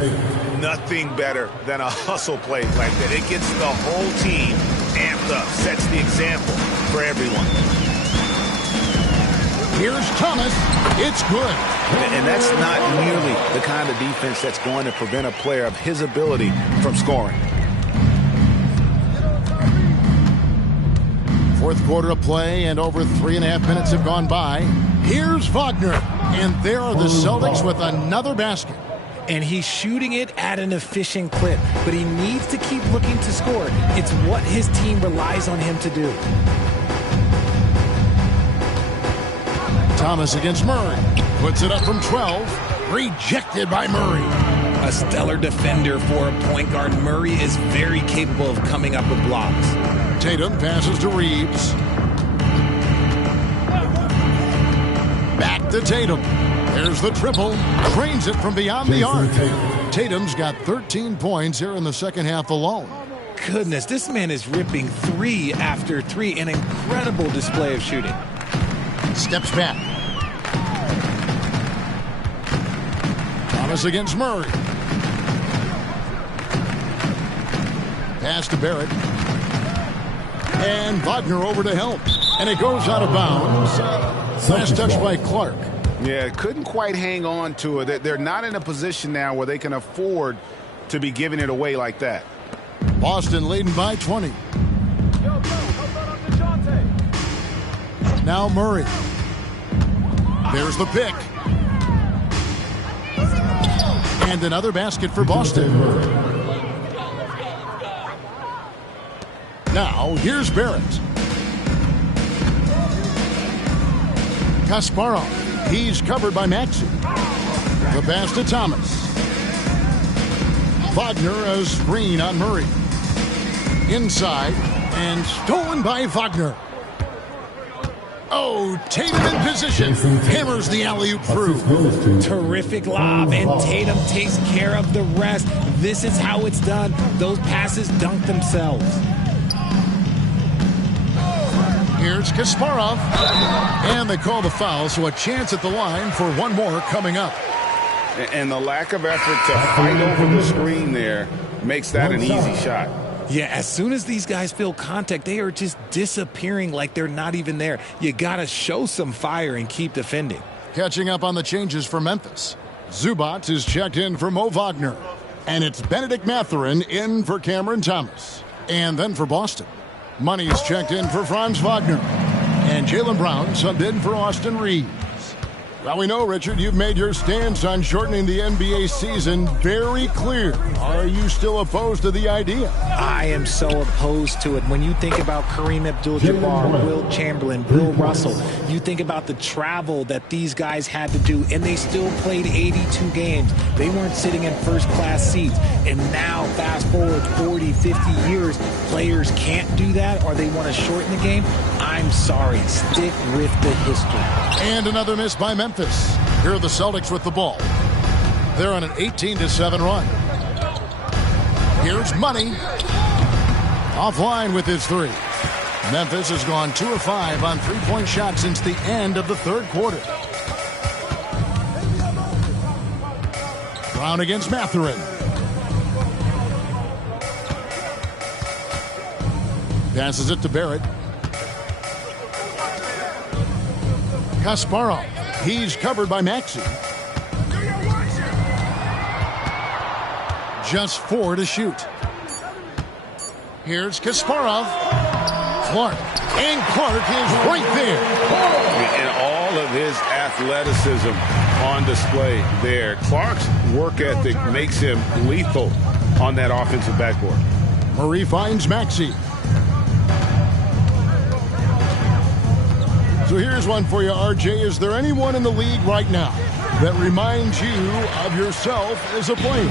Nothing better than a hustle play like that. It gets the whole team amped up, sets the example for everyone. Here's Thomas. It's good. And that's not nearly the kind of defense that's going to prevent a player of his ability from scoring. Fourth quarter of play, and over 3.5 minutes have gone by. Here's Wagner. And there are the Celtics with another basket. And he's shooting it at an efficient clip, but he needs to keep looking to score. It's what his team relies on him to do. Thomas against Murray. Puts it up from 12. Rejected by Murray. A stellar defender for a point guard. Murray is very capable of coming up with blocks. Tatum passes to Reeves. Back to Tatum. There's the triple. Drains it from beyond the arc. Tatum's got 13 points here in the second half alone. Goodness, this man is ripping 3 after 3. An incredible display of shooting. Steps back. Thomas against Murray. Pass to Barrett. And Wagner over to help. And it goes out of bounds. Last touch by Clark. Yeah, couldn't quite hang on to it. They're not in a position now where they can afford to be giving it away like that. Boston leading by 20. Now Murray. There's the pick. And another basket for Boston. Now, here's Barrett. Kasparov. He's covered by Maxey. The pass to Thomas. Wagner a screen on Murray. Inside and stolen by Wagner. Oh, Tatum in position. Hammers the alley-oop through. Terrific lob, and Tatum takes care of the rest. This is how it's done. Those passes dunk themselves. Here's Kasparov. And they call the foul, so a chance at the line for one more coming up. And the lack of effort to fight over the screen there makes that an easy shot. Yeah, as soon as these guys feel contact, they are just disappearing like they're not even there. You got to show some fire and keep defending. Catching up on the changes for Memphis. Zubac is checked in for Mo Wagner. And it's Benedict Mathurin in for Cameron Thomas. And then for Boston, Money's checked in for Franz Wagner. And Jaylen Brown subbed in for Austin Reeves. Well, we know, Richard, you've made your stance on shortening the NBA season very clear. Are you still opposed to the idea? I am so opposed to it. When you think about Kareem Abdul-Jabbar, Wilt Chamberlain, Bill Russell, you think about the travel that these guys had to do, and they still played 82 games. They weren't sitting in first-class seats. And now, fast forward 40, 50 years, players can't do that, or they want to shorten the game. I'm sorry. Stick with the history. And another miss by Memphis. Here are the Celtics with the ball. They're on an 18-7 run. Here's Money. Offline with his three. Memphis has gone 2 of 5 on three-point shots since the end of the third quarter. Brown against Mathurin. Passes it to Barrett. Kasparov. He's covered by Maxey. Just 4 to shoot. Here's Kasparov. Clark. And Clark is right there. And all of his athleticism on display there. Clark's work ethic makes him lethal on that offensive backboard. Murray finds Maxey. So here's one for you, RJ. Is there anyone in the league right now that reminds you of yourself as a player?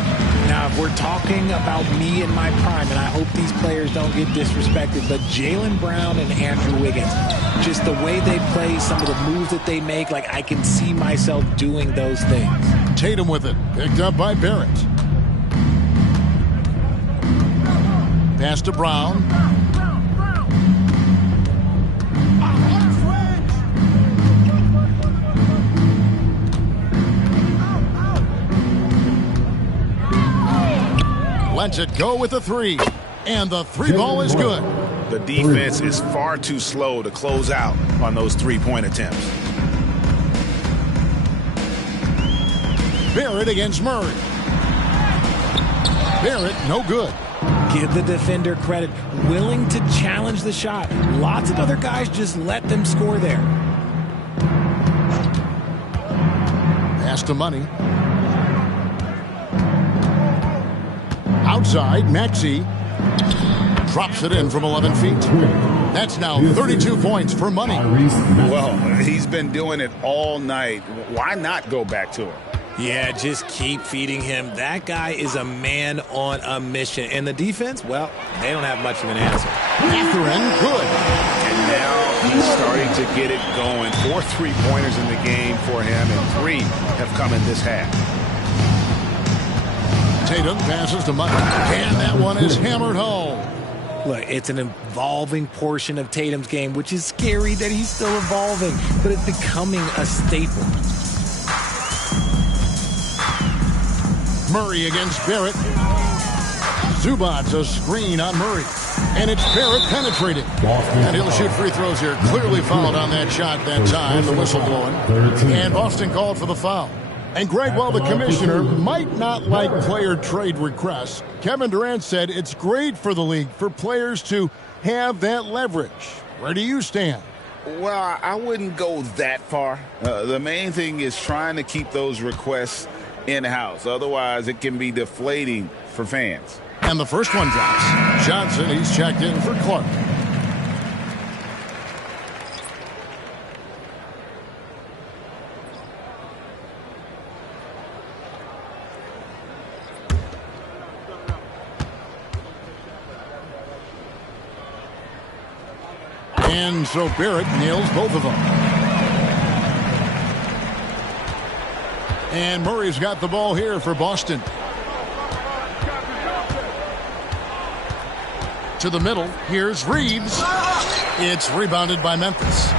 Now, if we're talking about me in my prime, and I hope these players don't get disrespected, but Jaylen Brown and Andrew Wiggins, just the way they play, some of the moves that they make, like I can see myself doing those things. Tatum with it, picked up by Barrett. Pass to Brown. Lets it go with the three. And the three ball is good. The defense is far too slow to close out on those three-point attempts. Barrett against Murray. Barrett, no good. Give the defender credit. Willing to challenge the shot. Lots of other guys just let them score there. Pass to Money. Outside, Maxey drops it in from 11 feet. That's now 32 points for Money. Well, he's been doing it all night. Why not go back to him? Yeah, just keep feeding him. That guy is a man on a mission. And the defense, well, they don't have much of an answer. Mathurin, good. And now he's starting to get it going. 4 3-pointers in the game for him, and 3 have come in this half. Tatum passes to Money. And that one is hammered home. Look, it's an evolving portion of Tatum's game, which is scary that he's still evolving, but it's becoming a staple. Murray against Barrett. Zubac a screen on Murray. And it's Barrett penetrating. And he'll shoot free throws here. Clearly fouled on that shot that time. The whistle blowing. And Boston called for the foul. And Greg, while the commissioner might not like player trade requests, Kevin Durant said it's great for the league for players to have that leverage. Where do you stand? Well, I wouldn't go that far. The main thing is trying to keep those requests in-house. Otherwise, it can be deflating for fans. And the first one drops. Johnson, he's checked in for Clark. And so Barrett nails both of them. And Murray's got the ball here for Boston. To the middle. Here's Reeves. It's rebounded by Memphis.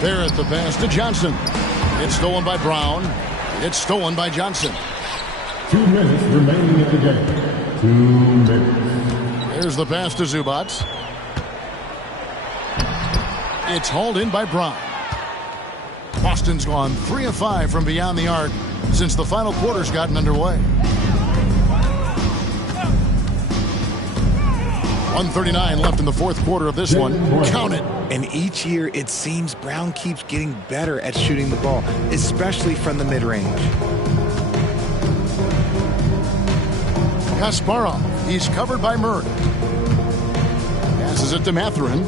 Barrett the pass to Johnson. It's stolen by Brown. It's stolen by Johnson. 2 minutes remaining in the game. 2 minutes. There's the pass to Zubac. It's hauled in by Brown. Boston's gone 3 of 5 from beyond the arc since the final quarter's gotten underway. 1:39 left in the fourth quarter of this one. Count it. And each year, it seems Brown keeps getting better at shooting the ball, especially from the mid-range. Kasparov. He's covered by Murray. Passes it to Mathurin.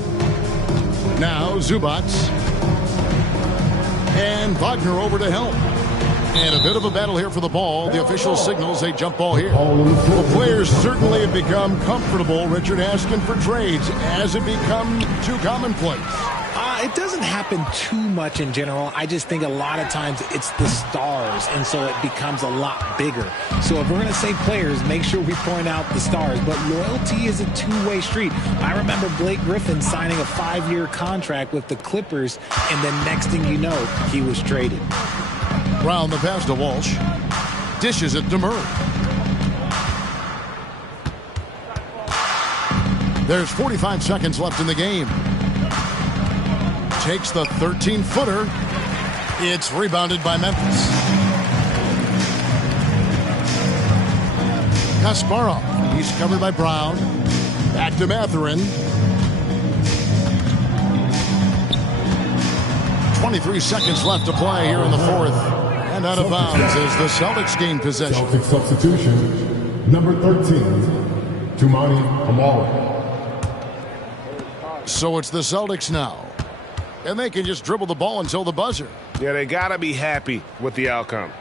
Now Zubac. And Wagner over to help. And a bit of a battle here for the ball. The official signals a jump ball here. The players certainly have become comfortable, Richard, asking for trades. Has it become too commonplace? It doesn't happen too much in general. I just think a lot of times it's the stars, and so it becomes a lot bigger. So if we're going to say players, make sure we point out the stars. But loyalty is a two-way street. I remember Blake Griffin signing a 5-year contract with the Clippers, and then next thing you know, he was traded. Brown the pass to Walsh. Dishes it to Murray. There's 45 seconds left in the game. Takes the 13-footer. It's rebounded by Memphis. Kasparov. He's covered by Brown. Back to Mathurin. 23 seconds left to play here in the fourth. And out of bounds as the Celtics gain possession. Celtics substitution, number 13, Toumani Camara. So it's the Celtics now. And they can just dribble the ball until the buzzer. Yeah, they got to be happy with the outcome.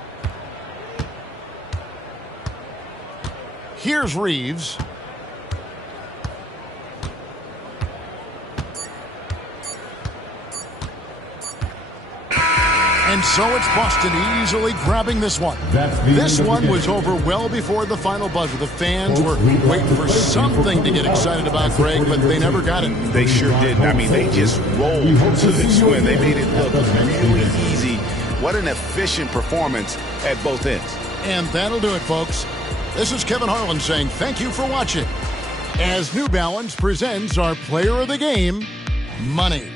Here's Reeves. And so it's Boston easily grabbing this one. This one was over well before the final buzzer. The fans were waiting for something to get excited about, Greg, but they never got it. They sure didn't. I mean, they just rolled to this win. They made it look really easy. What an efficient performance at both ends. And that'll do it, folks. This is Kevin Harlan saying thank you for watching as New Balance presents our player of the game, Money.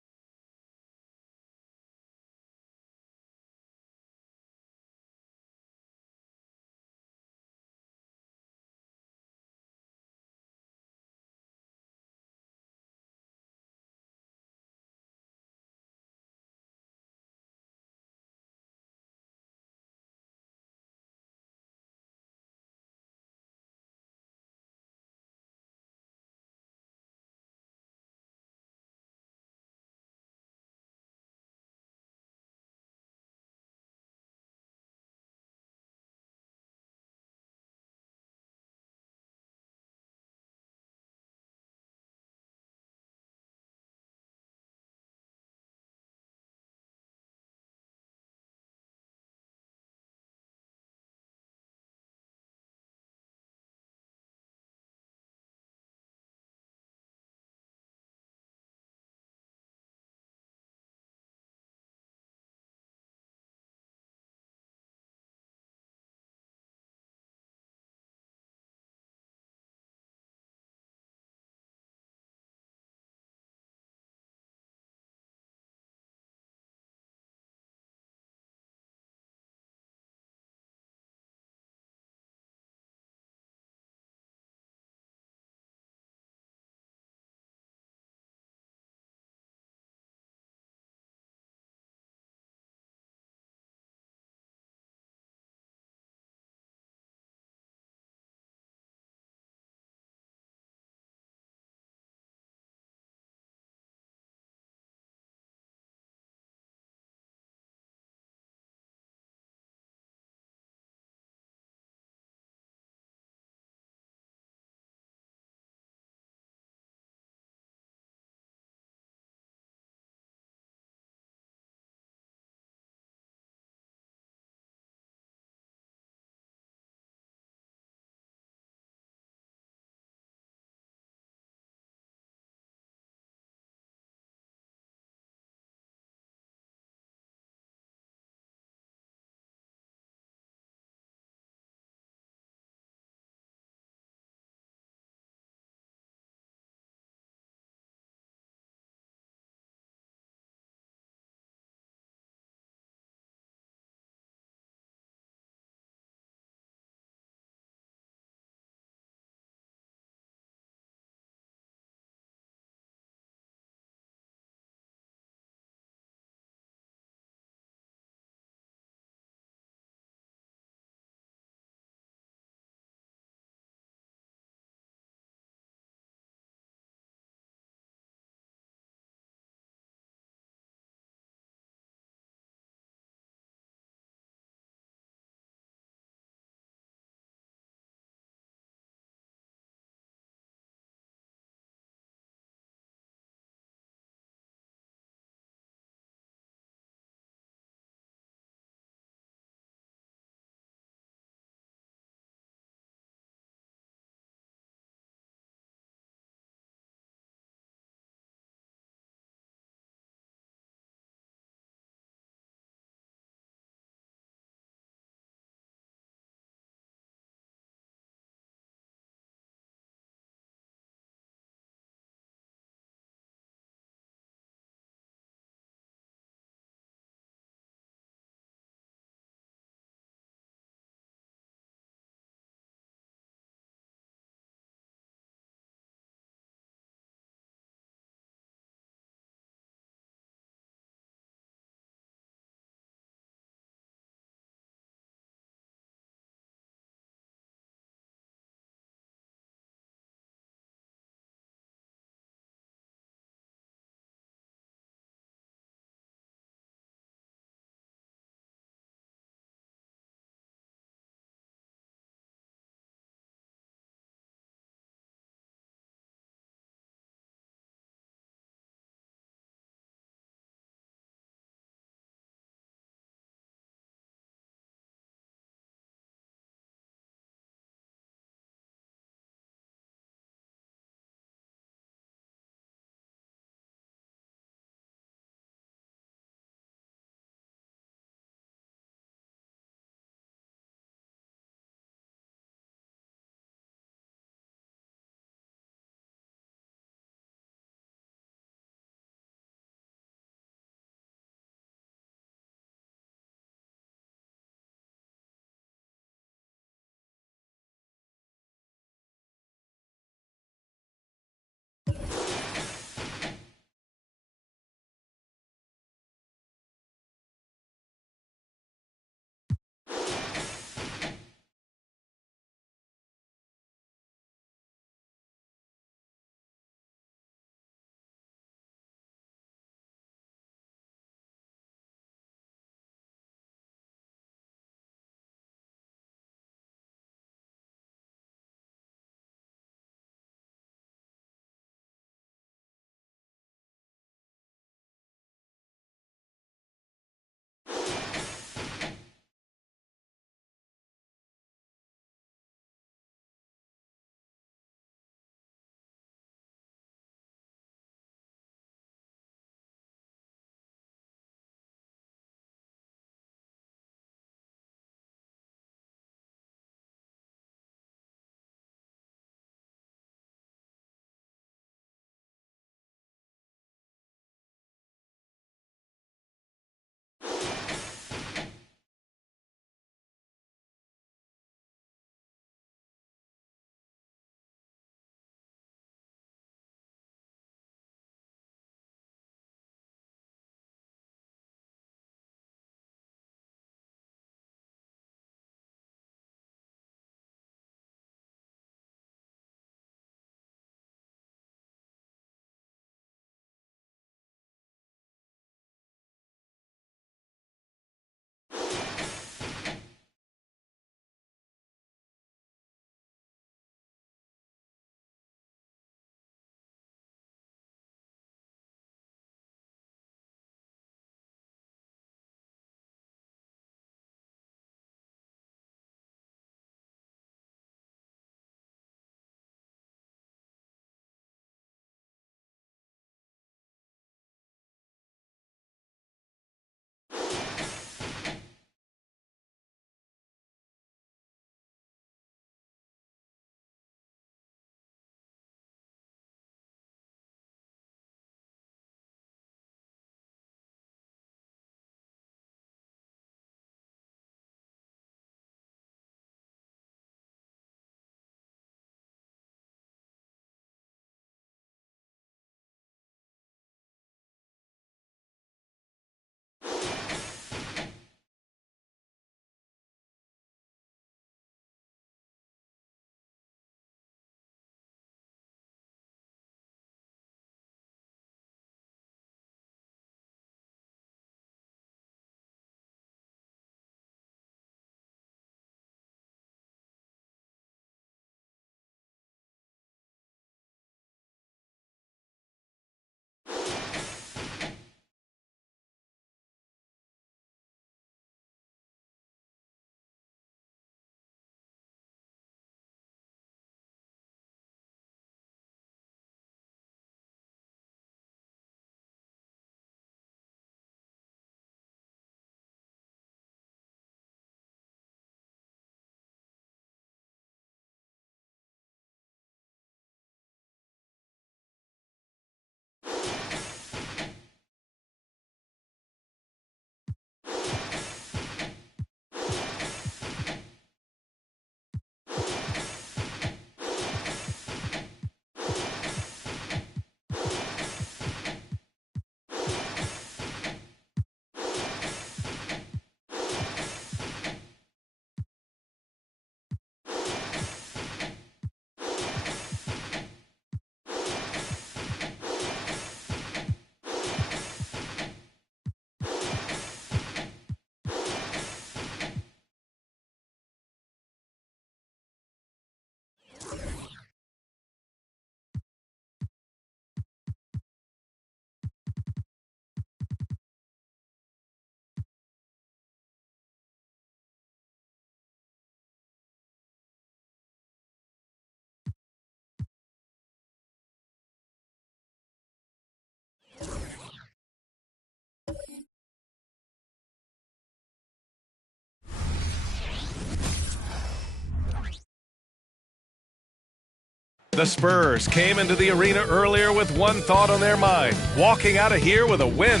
The Spurs came into the arena earlier with one thought on their mind, walking out of here with a win.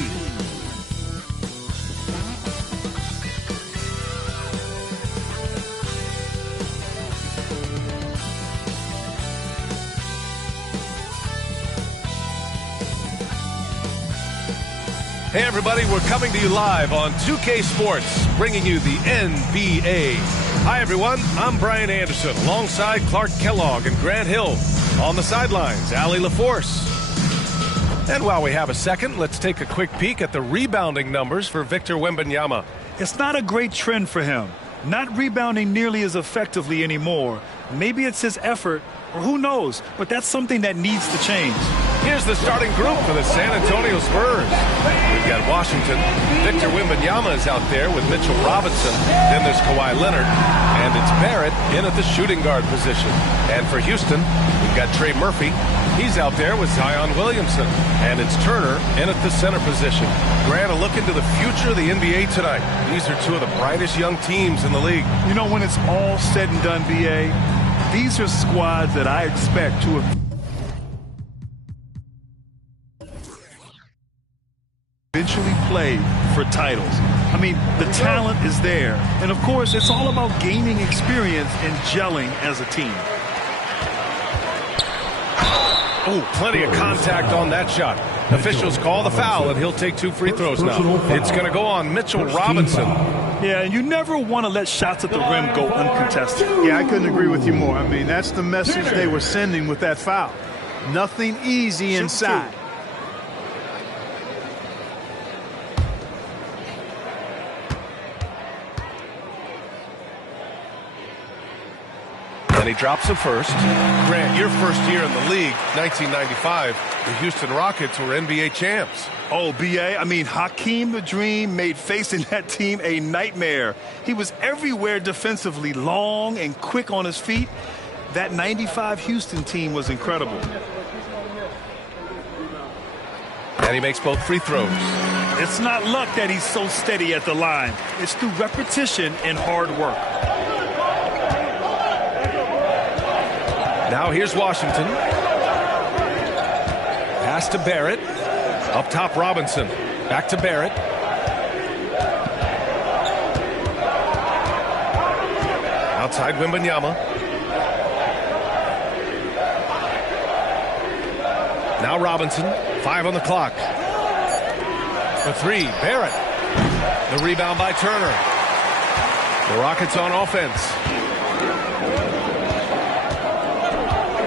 Hey everybody, we're coming to you live on 2K Sports, bringing you the NBA. Hi everyone, I'm Brian Anderson, alongside Clark Kellogg and Grant Hill. On the sidelines, Allie LaForce. And while we have a second, let's take a quick peek at the rebounding numbers for Victor Wembanyama. It's not a great trend for him. Not rebounding nearly as effectively anymore. Maybe it's his effort, or who knows, but that's something that needs to change. Here's the starting group for the San Antonio Spurs. We've got Washington. Victor Wembanyama is out there with Mitchell Robinson. Then there's Kawhi Leonard. And it's Barrett in at the shooting guard position. And for Houston, we've got Trey Murphy. He's out there with Zion Williamson. And it's Turner in at the center position. Grant, a look into the future of the NBA tonight. These are two of the brightest young teams in the league. You know, when it's all said and done, BA, these are squads that I expect to eventually play for titles. I mean, the talent is there. And, of course, it's all about gaining experience and gelling as a team. Oh, plenty of contact on that shot. Officials call the foul, and he'll take 2 free throws now. It's going to go on Mitchell Robinson. Yeah, and you never want to let shots at the rim go uncontested. Yeah, I couldn't agree with you more. I mean, that's the message they were sending with that foul. Nothing easy inside. And he drops the first. Grant, your first year in the league, 1995, the Houston Rockets were NBA champs. Oh, BA, I mean, Hakeem the Dream made facing that team a nightmare. He was everywhere defensively, long and quick on his feet. That 95 Houston team was incredible. And he makes both free throws. It's not luck that he's so steady at the line. It's through repetition and hard work. Now here's Washington. Pass to Barrett. Up top, Robinson. Back to Barrett. Outside, Wembanyama. Now Robinson. 5 on the clock. For 3, Barrett. The rebound by Turner. The Rockets on offense.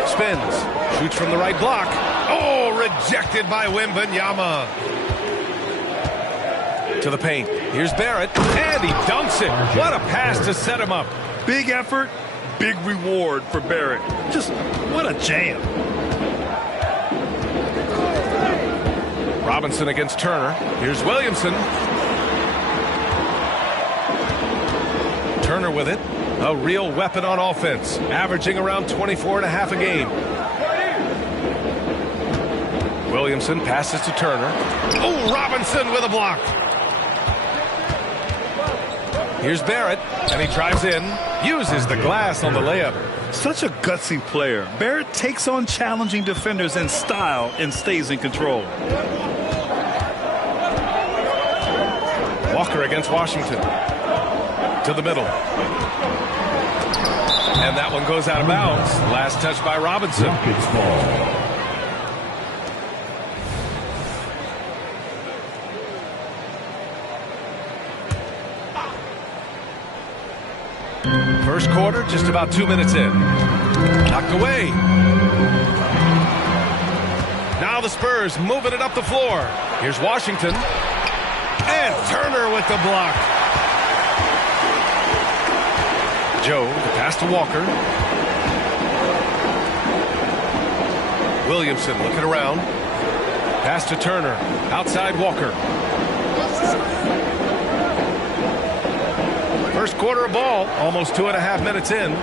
Spins, shoots from the right block. Oh, rejected by Wembanyama. To the paint. Here's Barrett, and he dunks it. What a pass to set him up. Big effort, big reward for Barrett. Just what a jam. Robinson against Turner. Here's Williamson. Turner with it. A real weapon on offense, averaging around 24.5 a game. Williamson passes to Turner. Oh, Robinson with a block. Here's Barrett, and he drives in, uses the glass on the layup. Such a gutsy player. Barrett takes on challenging defenders in style and stays in control. Walker against Washington. To the middle. And that one goes out of bounds. Last touch by Robinson. First quarter, just about 2 minutes in. Knocked away. Now the Spurs moving it up the floor. Here's Washington. And Turner with the block. Joe, the pass to Walker. Williamson looking around. Pass to Turner. Outside Walker. First quarter of ball. Almost 2.5 minutes in.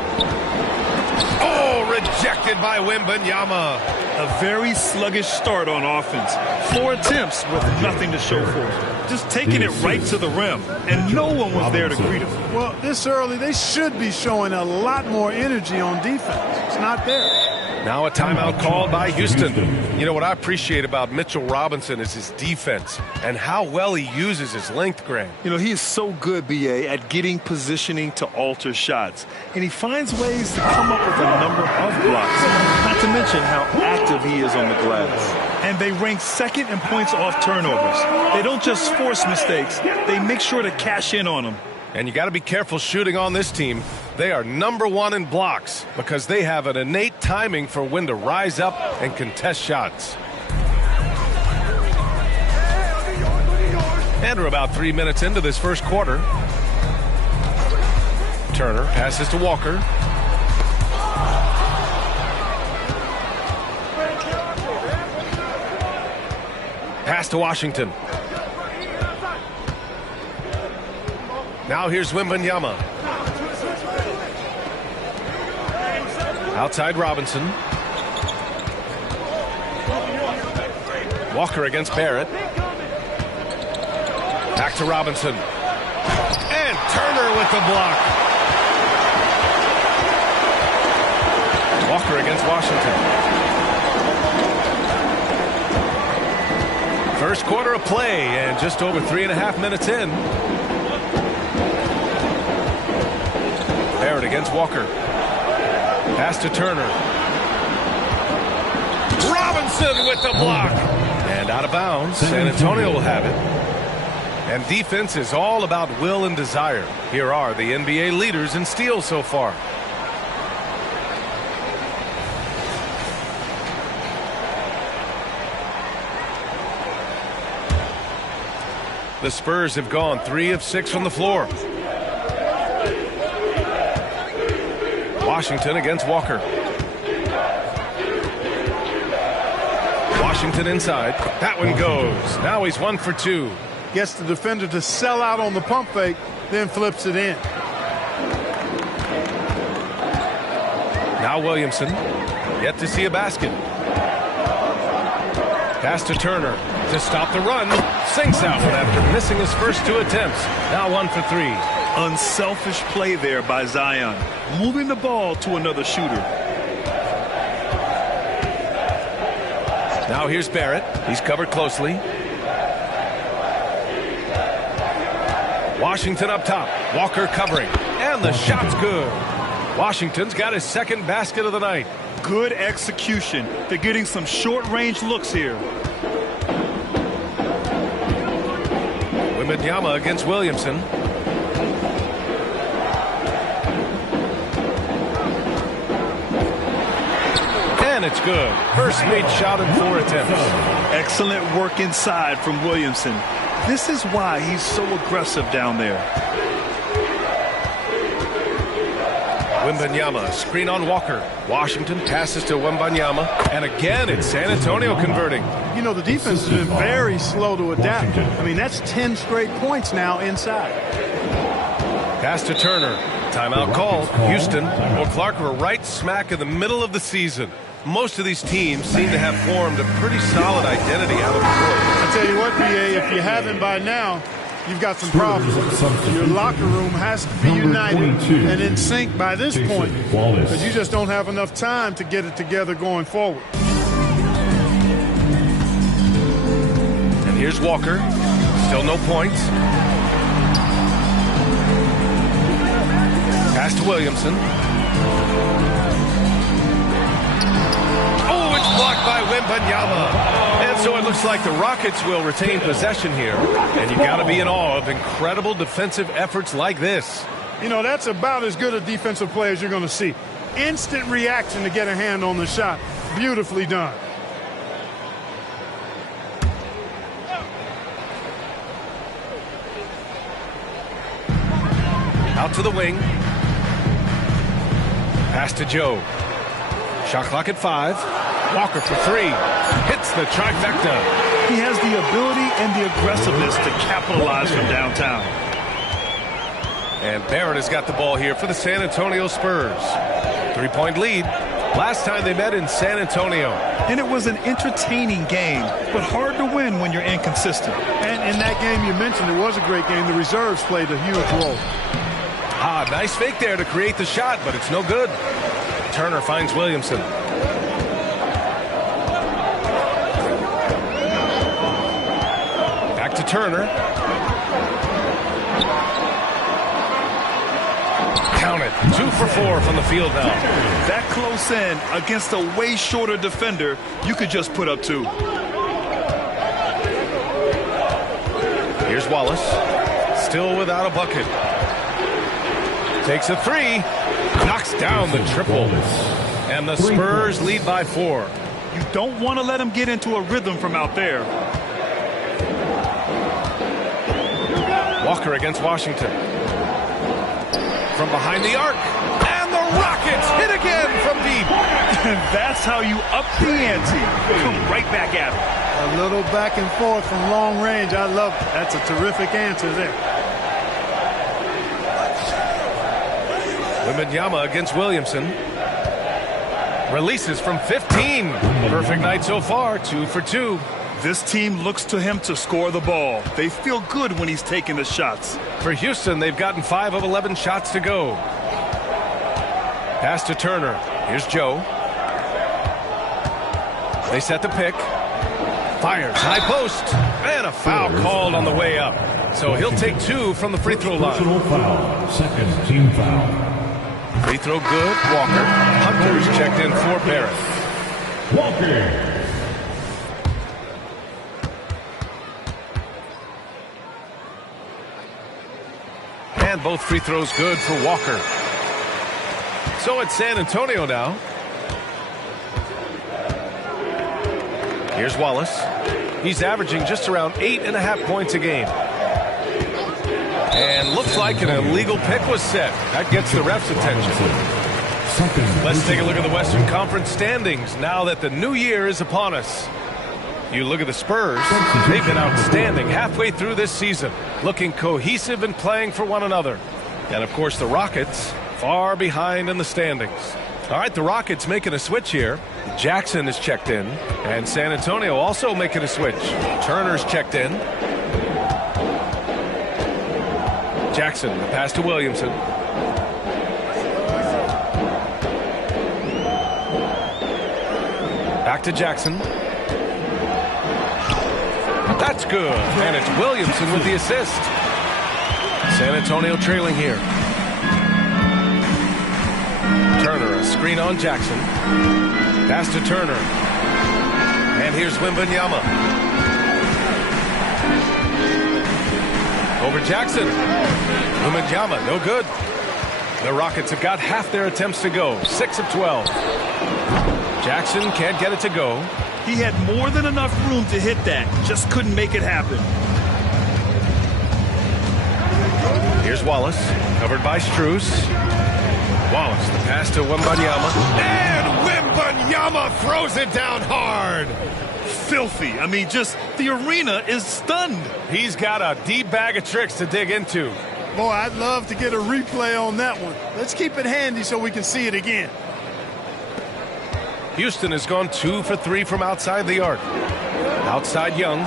Oh, rejected by Wembanyama. A very sluggish start on offense. 4 attempts with nothing to show for it. Just taking it right to the rim, and no one was there to greet him. Well, this early, they should be showing a lot more energy on defense. It's not there. Now a timeout called by Houston. You know what I appreciate about Mitchell Robinson is his defense and how well he uses his length, Grant. You know, he is so good, B.A., at getting positioning to alter shots. And he finds ways to come up with a number of blocks, not to mention how active he is on the glass. And they rank second in points off turnovers. They don't just force mistakes, they make sure to cash in on them. And you got to be careful shooting on this team. They are #1 in blocks because they have an innate timing for when to rise up and contest shots. And we're about 3 minutes into this first quarter. Turner passes to Walker. Pass to Washington. Now here's Wembanyama. Outside Robinson. Walker against Barrett. Back to Robinson. And Turner with the block. Walker against Washington. First quarter of play and just over 3.5 minutes in. Barrett against Walker. Pass to Turner. Robinson with the block. And out of bounds. San Antonio will have it. And defense is all about will and desire. Here are the NBA leaders in steals so far. The Spurs have gone 3 of 6 from the floor. Washington against Walker. Washington inside. That one goes. Now he's 1 for 2. Gets the defender to sell out on the pump fake, then flips it in. Now Williamson. Yet to see a basket. Pass to Turner to stop the run. Sinks out after missing his first 2 attempts. Now 1 for 3. Unselfish play there by Zion, moving the ball to another shooter. Now here's Barrett. He's covered closely. Washington up top. Walker covering. And the shot's good. Washington's got his second basket of the night. Good execution. They're getting some short-range looks here. Wembanyama against Williamson. And it's good. First made shot in 4 attempts. Excellent work inside from Williamson. This is why he's so aggressive down there. Wembanyama, screen on Walker. Washington passes to Wembanyama. And again, it's San Antonio converting. You know, the defense has been very slow to adapt. I mean, that's 10 straight points now inside. Pass to Turner. Timeout called. Houston or Clark were right smack in the middle of the season. Most of these teams seem to have formed a pretty solid identity out of the court. I tell you what, BA, if you haven't by now, you've got some problems. Your locker room has to be united and in sync by this point, because you just don't have enough time to get it together going forward. And here's Walker. Still no points. Pass to Williamson. Oh, it's blocked by Wembanyama. And so it looks like the Rockets will retain possession here. And you got to be in awe of incredible defensive efforts like this. You know, that's about as good a defensive play as you're going to see. Instant reaction to get a hand on the shot. Beautifully done. Out to the wing. Pass to Joe. Shot clock at 5. Walker for 3. Hits the trifecta. He has the ability and the aggressiveness to capitalize from downtown. And Barrett has got the ball here for the San Antonio Spurs. 3-point lead. Last time they met in San Antonio. And it was an entertaining game, but hard to win when you're inconsistent. And in that game you mentioned, it was a great game. The reserves played a huge role. Nice fake there to create the shot, but it's no good. Turner finds Williamson. Turner. Count it. 2 for 4 from the field now. That close in against a way shorter defender, you could just put up 2. Here's Wallace. Still without a bucket. Takes a 3. Knocks down the triple. And the Spurs lead by 4. You don't want to let him get into a rhythm from out there. Walker against Washington. From behind the arc. And the Rockets hit again from deep. That's how you up the ante. Come right back at him. A little back and forth from long range. I love it. That's a terrific answer there. Wembanyama against Williamson. Releases from 15. Perfect night so far. 2 for 2. This team looks to him to score the ball. They feel good when he's taking the shots. For Houston, they've gotten 5 of 11 shots to go. Pass to Turner. Here's Joe. They set the pick. Fires. High post. And a foul called on the way up. So he'll take 2 from the free throw line. Second team foul. Free throw good. Walker. Hunter's checked in for Barrett. Walker. And both free throws good for Walker. So it's San Antonio now. Here's Wallace. He's averaging just around 8.5 points a game. And looks like an illegal pick was set. That gets the ref's attention. Let's take a look at the Western Conference standings now that the new year is upon us. You look at the Spurs, they've been outstanding halfway through this season, looking cohesive and playing for one another. And of course the Rockets, far behind in the standings. All right, the Rockets making a switch here. Jackson is checked in, and San Antonio also making a switch. Turner's checked in. Jackson, the pass to Williamson. Back to Jackson. That's good. And it's Williamson with the assist. San Antonio trailing here. Turner, a screen on Jackson. Pass to Turner. And here's Wembanyama. Over Jackson. Wembanyama, no good. The Rockets have got half their attempts to go. 6 of 12. Jackson can't get it to go. He had more than enough room to hit that. Just couldn't make it happen. Here's Wallace. Covered by Strus. Wallace, the pass to Wembanyama. And Wembanyama throws it down hard. Filthy. I mean, just the arena is stunned. He's got a deep bag of tricks to dig into. Boy, I'd love to get a replay on that one. Let's keep it handy so we can see it again. Houston has gone 2 for 3 from outside the arc. Outside Young.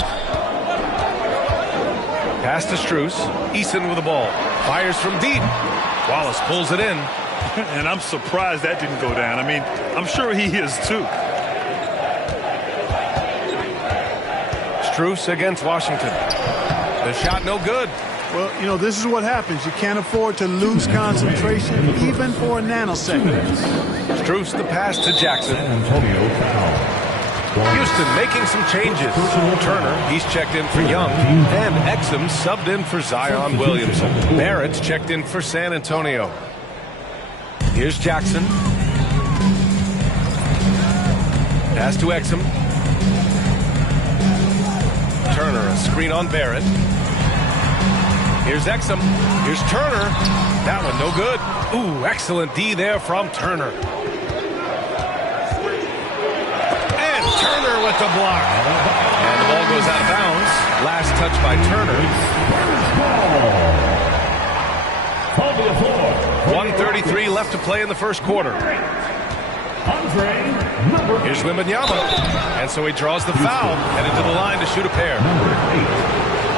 Pass to Strus. Eason with the ball. Fires from deep. Wallace pulls it in. And I'm surprised that didn't go down. I mean, I'm sure he is too. Strus against Washington. The shot no good. Well, you know, this is what happens. You can't afford to lose concentration even for a nanosecond. Strus the pass to Jackson. Houston making some changes. Turner, he's checked in for Young. And Exum subbed in for Zion Williamson. Barrett's checked in for San Antonio. Here's Jackson. Pass to Exum. Turner, a screen on Barrett. Here's Exum. Here's Turner. That one no good. Ooh, excellent D there from Turner. And Turner with the block. And the ball goes out of bounds. Last touch by Turner. 1:33 left to play in the first quarter. Here's Wembanyama. And so he draws the foul. Headed to the line to shoot a pair.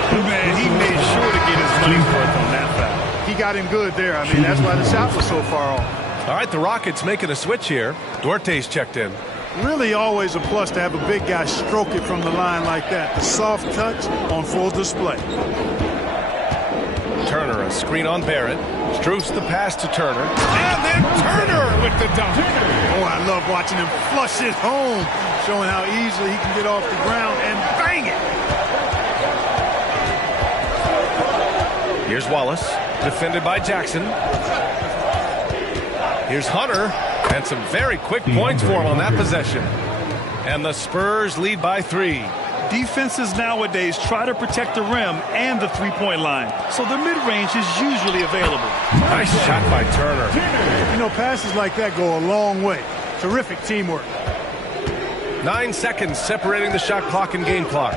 Man, he made sure to get his money's worth on that foul. He got him good there. I mean, that's why the shot was so far off. All right, the Rockets making a switch here. Duarte's checked in. Really always a plus to have a big guy stroke it from the line like that. The soft touch on full display. Turner, a screen on Barrett. Strus the pass to Turner. And then Turner with the dunk. Oh, I love watching him flush it home, showing how easily he can get off the ground and bang it. Here's Wallace, defended by Jackson. Here's Hunter, and some very quick points for him on that possession. And the Spurs lead by 3. Defenses nowadays try to protect the rim and the three-point line, so the mid-range is usually available. Nice shot by Turner. You know, passes like that go a long way. Terrific teamwork. 9 seconds separating the shot clock and game clock.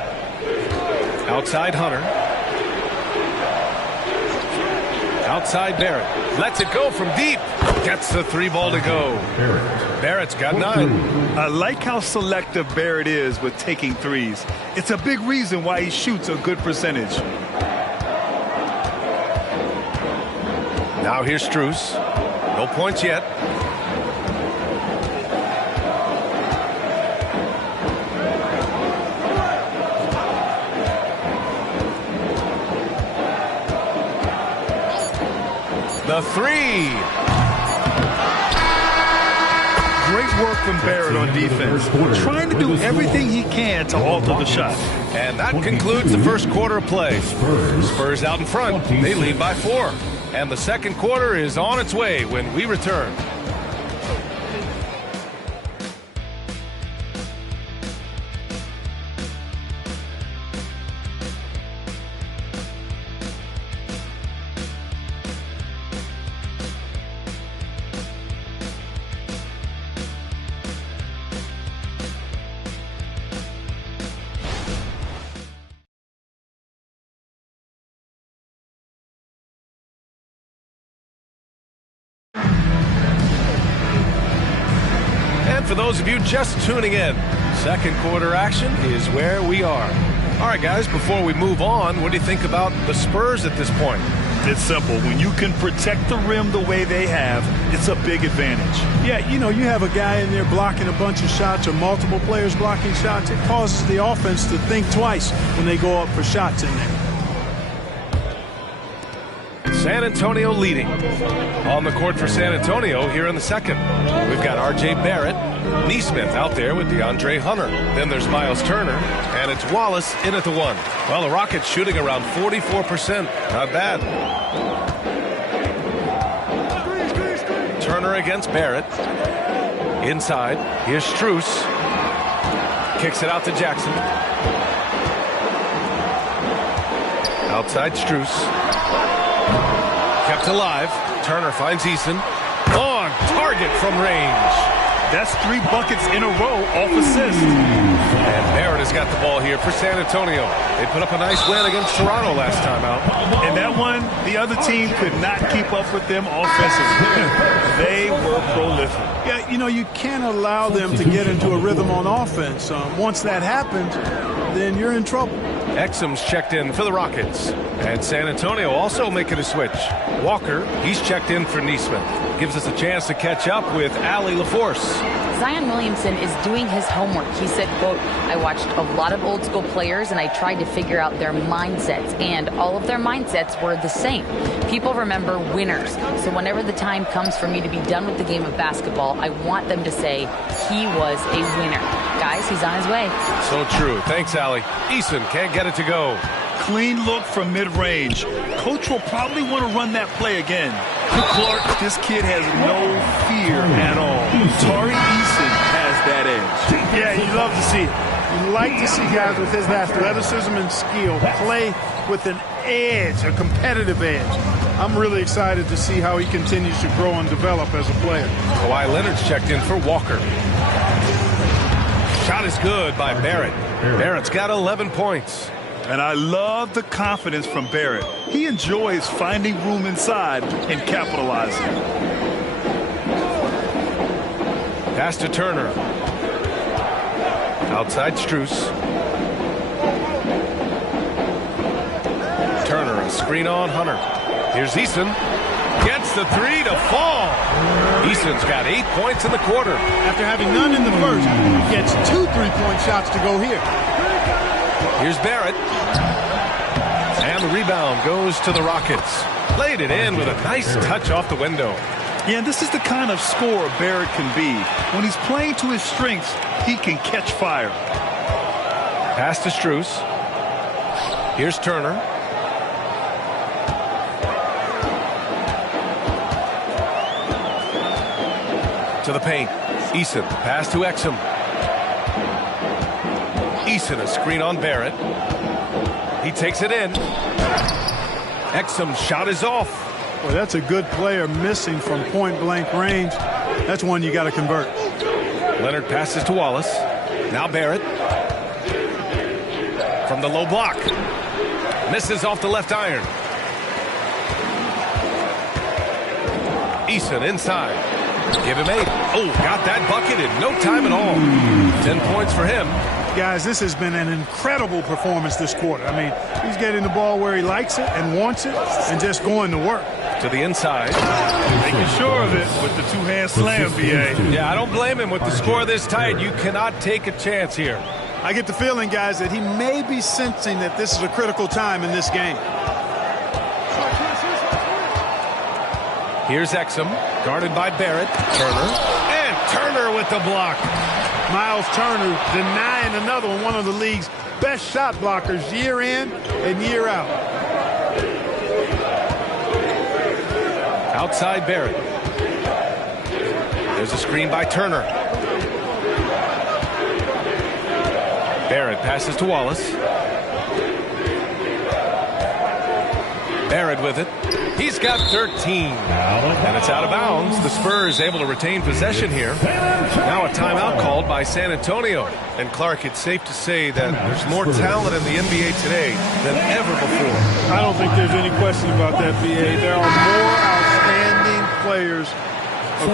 Outside Hunter. Outside Barrett. Lets it go from deep. Gets the 3-ball to go. Barrett's got 9. I like how selective Barrett is with taking threes. It's a big reason why he shoots a good percentage. Now here's Strus. No points yet. The 3. Great work from Barrett on defense, trying to do everything he can to alter the shot. And that concludes the first quarter of play. Spurs out in front. They lead by 4. And the second quarter is on its way when we return. For those of you just tuning in, second quarter action is where we are. All right, guys, before we move on, what do you think about the Spurs at this point? It's simple. When you can protect the rim the way they have, it's a big advantage. Yeah, you know, you have a guy in there blocking a bunch of shots or multiple players blocking shots. It causes the offense to think twice when they go up for shots in there. San Antonio leading. On the court for San Antonio here in the second. We've got R.J. Barrett, Neesmith out there with DeAndre Hunter. Then there's Miles Turner, and it's Wallace in at the 1. Well, the Rockets shooting around 44%. Not bad. Turner against Barrett. Inside, here's Strus. Kicks it out to Jackson. Outside Strus. Kept alive. Turner finds Eason. On target from range. That's 3 buckets in a row off assist. And Barrett has got the ball here for San Antonio. They put up a nice win against Toronto last time out. And that one, the other team could not keep up with them offensively. They were prolific. Yeah, you know, you can't allow them to get into a rhythm on offense. Once that happens, then you're in trouble. Exum's checked in for the Rockets. And San Antonio also making a switch. Walker, he's checked in for Neesmith. Gives us a chance to catch up with Allie LaForce. Zion Williamson is doing his homework. He said, quote, I watched a lot of old school players and I tried to figure out their mindsets, and all of their mindsets were the same. People remember winners. So whenever the time comes for me to be done with the game of basketball, I want them to say he was a winner. Guys, he's on his way. So true. Thanks, Allie. Eason can't get it to go. Clean look from mid-range. Coach will probably want to run that play again. Clark, this kid has no fear at all. Tari Eason has that edge. Yeah, you love to see it. You like to see guys with his athleticism and skill play with an edge, a competitive edge. I'm really excited to see how he continues to grow and develop as a player. Kawhi Leonard's checked in for Walker. Shot is good by Barrett. Barrett's got 11 points. And I love the confidence from Barrett. He enjoys finding room inside and capitalizing. Pass to Turner. Outside Strus. Turner, a screen on Hunter. Here's Eason. Gets the three to fall. Easton's got 8 points in the quarter. After having none in the first, gets 2 3-point shots to go here. Here's Barrett. And the rebound goes to the Rockets. Laid it in with a nice touch off the window. Yeah, this is the kind of scorer Barrett can be. When he's playing to his strengths, he can catch fire. Pass to Strus. Here's Turner. To the paint. Eason. Pass to Exum. Eason, a screen on Barrett. He takes it in. Exum's shot is off. Well, that's a good player missing from point-blank range. That's one you got to convert. Leonard passes to Wallace. Now Barrett. From the low block. Misses off the left iron. Eason inside. Give him 8. Oh, got that bucket in no time at all. 10 points for him. Guys, this has been an incredible performance this quarter. I mean, he's getting the ball where he likes it and wants it and just going to work. To the inside. Making sure of it with the two-hand slam, B.A. Yeah, I don't blame him with the score this tight. You cannot take a chance here. I get the feeling, guys, that he may be sensing that this is a critical time in this game. Here's Exum, guarded by Barrett. Turner. And Turner with the block. Miles Turner denying another one of the league's best shot blockers year in and year out. Outside Barrett. There's a screen by Turner. Barrett passes to Wallace. Barrett with it. He's got 13. And it's out of bounds. The Spurs able to retain possession here. Now a timeout called by San Antonio. And Clark, it's safe to say that there's more talent in the NBA today than ever before. I don't think there's any question about that, B.A. There are more outstanding players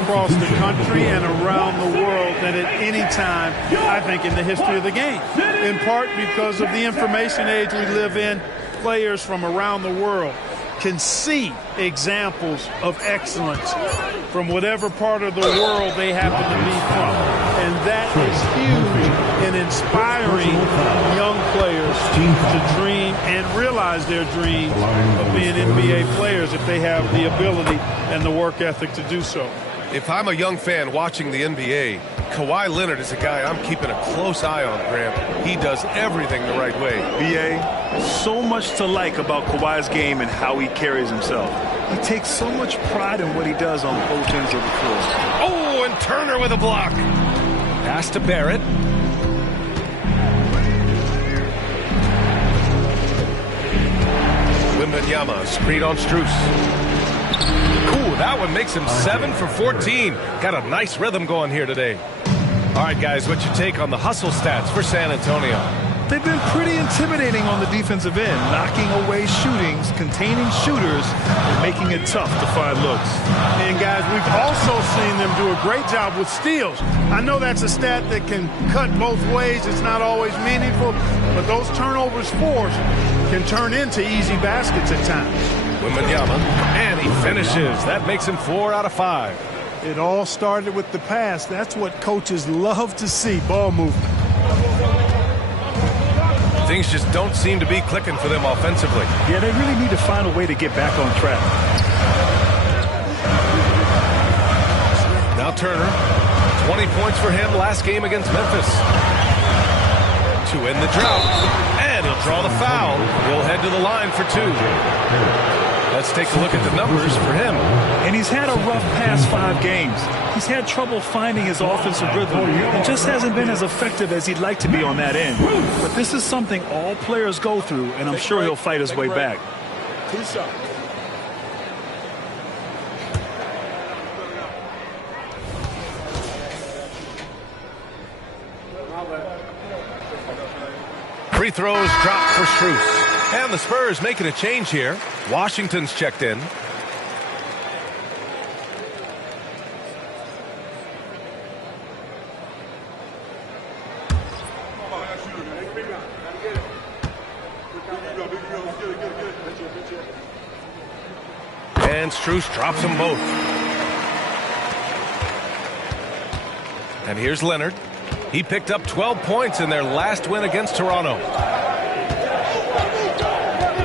across the country and around the world than at any time, I think, in the history of the game. In part because of the information age we live in, players from around the world can see examples of excellence from whatever part of the world they happen to be from. And that is huge in inspiring young players to dream and realize their dreams of being NBA players if they have the ability and the work ethic to do so. If I'm a young fan watching the NBA, Kawhi Leonard is a guy I'm keeping a close eye on, Graham. He does everything the right way. B.A., so much to like about Kawhi's game and how he carries himself. He takes so much pride in what he does on both ends of the floor. Oh, and Turner with a block. Pass to Barrett. Wembanyama, screen on Strus. Ooh, that one makes him 7 for 14. Got a nice rhythm going here today. All right, guys, what's your take on the hustle stats for San Antonio? They've been pretty intimidating on the defensive end, knocking away shootings, containing shooters, and making it tough to find looks. And, guys, we've also seen them do a great job with steals. I know that's a stat that can cut both ways. It's not always meaningful, but those turnovers forced can turn into easy baskets at times. Wembanyama, and he finishes. That makes him 4 out of 5. It all started with the pass. That's what coaches love to see, ball movement. Things just don't seem to be clicking for them offensively. Yeah, they really need to find a way to get back on track. Now Turner, 20 points for him last game against Memphis. To end the drought, and he'll draw the foul. He'll head to the line for 2. Let's take a look at the numbers for him. And he's had a rough past 5 games. He's had trouble finding his offensive rhythm and just hasn't been as effective as he'd like to be on that end. But this is something all players go through, and I'm sure he'll fight his way back. 2 shots. Free throws dropped for Strus. And the Spurs making a change here. Washington's checked in. And Strus drops them both. And here's Leonard. He picked up 12 points in their last win against Toronto.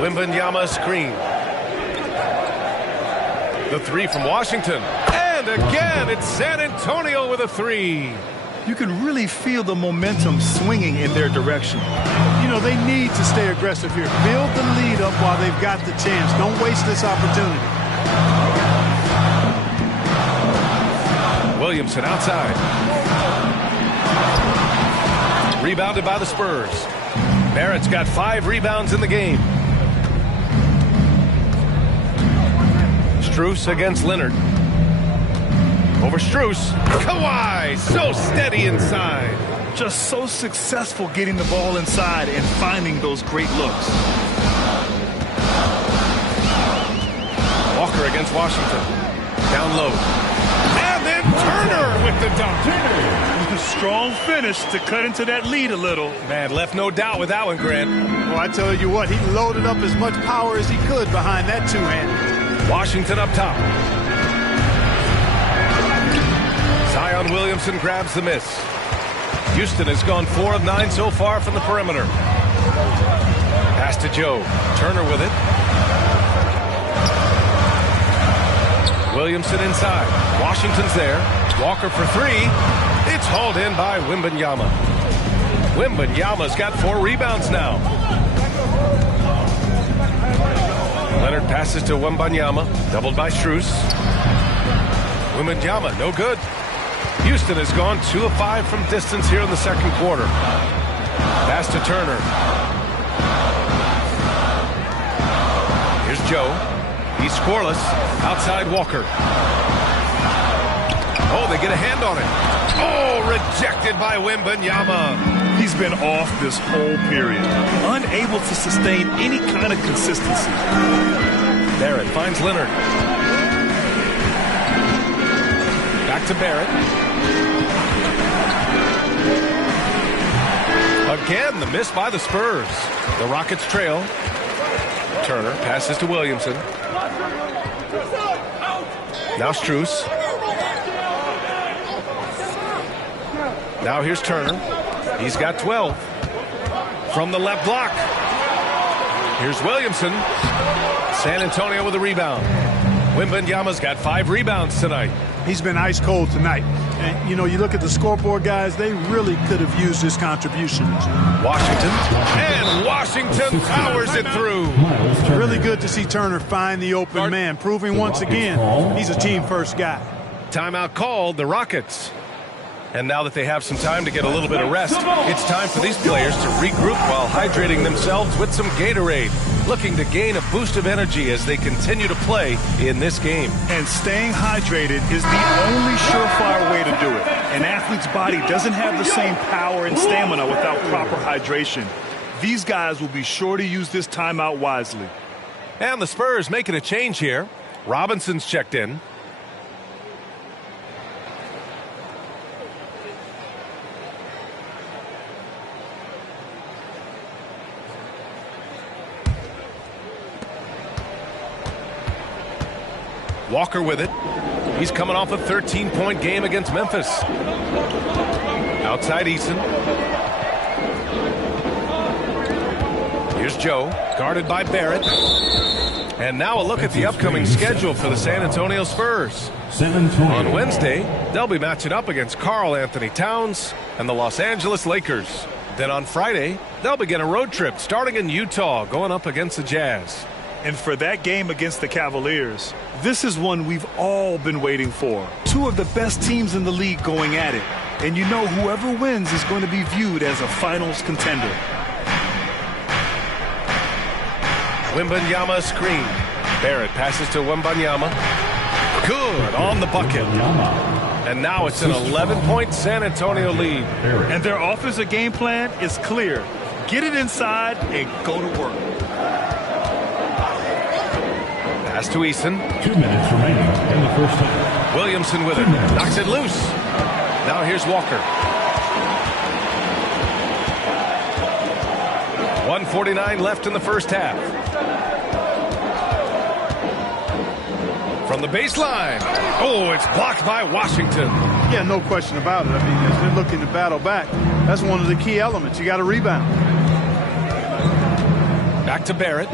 Wembanyama screen. The three from Washington. And again, it's San Antonio with a three. You can really feel the momentum swinging in their direction. You know, they need to stay aggressive here. Build the lead up while they've got the chance. Don't waste this opportunity. Williamson outside. Rebounded by the Spurs. Barrett's got 5 rebounds in the game. Strus against Leonard. Over Strus. Kawhi, so steady inside. Just so successful getting the ball inside and finding those great looks. Walker against Washington. Down low. And then Turner with the dunk. A strong finish to cut into that lead a little. Man, left no doubt with that one, Grant. Well, I tell you what, he loaded up as much power as he could behind that two-handed. Washington up top. Zion Williamson grabs the miss. Houston has gone 4 of 9 so far from the perimeter. Pass to Joe. Turner with it. Williamson inside. Washington's there. Walker for 3. It's hauled in by Wembanyama. Wembanyama's got 4 rebounds now. Leonard passes to Wembanyama. Doubled by Strus. Wembanyama, no good. Houston has gone 2 of 5 from distance here in the second quarter. Pass to Turner. Here's Joe. He's scoreless. Outside Walker. Oh, they get a hand on it. Oh, rejected by Wembanyama. He's been off this whole period. Unable to sustain any kind of consistency. Barrett finds Leonard. Back to Barrett. Again, the miss by the Spurs. The Rockets trail. Turner passes to Williamson. Now Strus. Now here's Turner. He's got 12. From the left block. Here's Williamson. San Antonio with a rebound. Wembanyama's got 5 rebounds tonight. He's been ice cold tonight. And, you know, you look at the scoreboard, guys, they really could have used his contributions. Washington. And Washington powers it through. Really good to see Turner find the open man, proving once again he's a team-first guy. Timeout called, the Rockets. And now that they have some time to get a little bit of rest, it's time for these players to regroup while hydrating themselves with some Gatorade, looking to gain a boost of energy as they continue to play in this game. And staying hydrated is the only surefire way to do it. An athlete's body doesn't have the same power and stamina without proper hydration. These guys will be sure to use this timeout wisely. And the Spurs making a change here. Robinson's checked in. Walker with it. He's coming off a 13-point game against Memphis. Outside Eason. Here's Joe, guarded by Barrett. And now a look at the upcoming schedule for the San Antonio Spurs. On Wednesday, they'll be matching up against Karl Anthony Towns and the Los Angeles Lakers. Then on Friday, they'll begin a road trip starting in Utah, going up against the Jazz. And for that game against the Cavaliers, this is one we've all been waiting for. 2 of the best teams in the league going at it. And you know whoever wins is going to be viewed as a finals contender. Wembanyama screen. Barrett passes to Wembanyama. Good on the bucket. And now it's an 11-point San Antonio lead. And their offensive game plan is clear. Get it inside and go to work. Pass to Eason. 2 minutes remaining in the first half. Williamson with it. Knocks it loose. Now here's Walker. 1:49 left in the first half. From the baseline. Oh, it's blocked by Washington. Yeah, no question about it. I mean, as they're looking to battle back, that's one of the key elements. You got to rebound. Back to Barrett.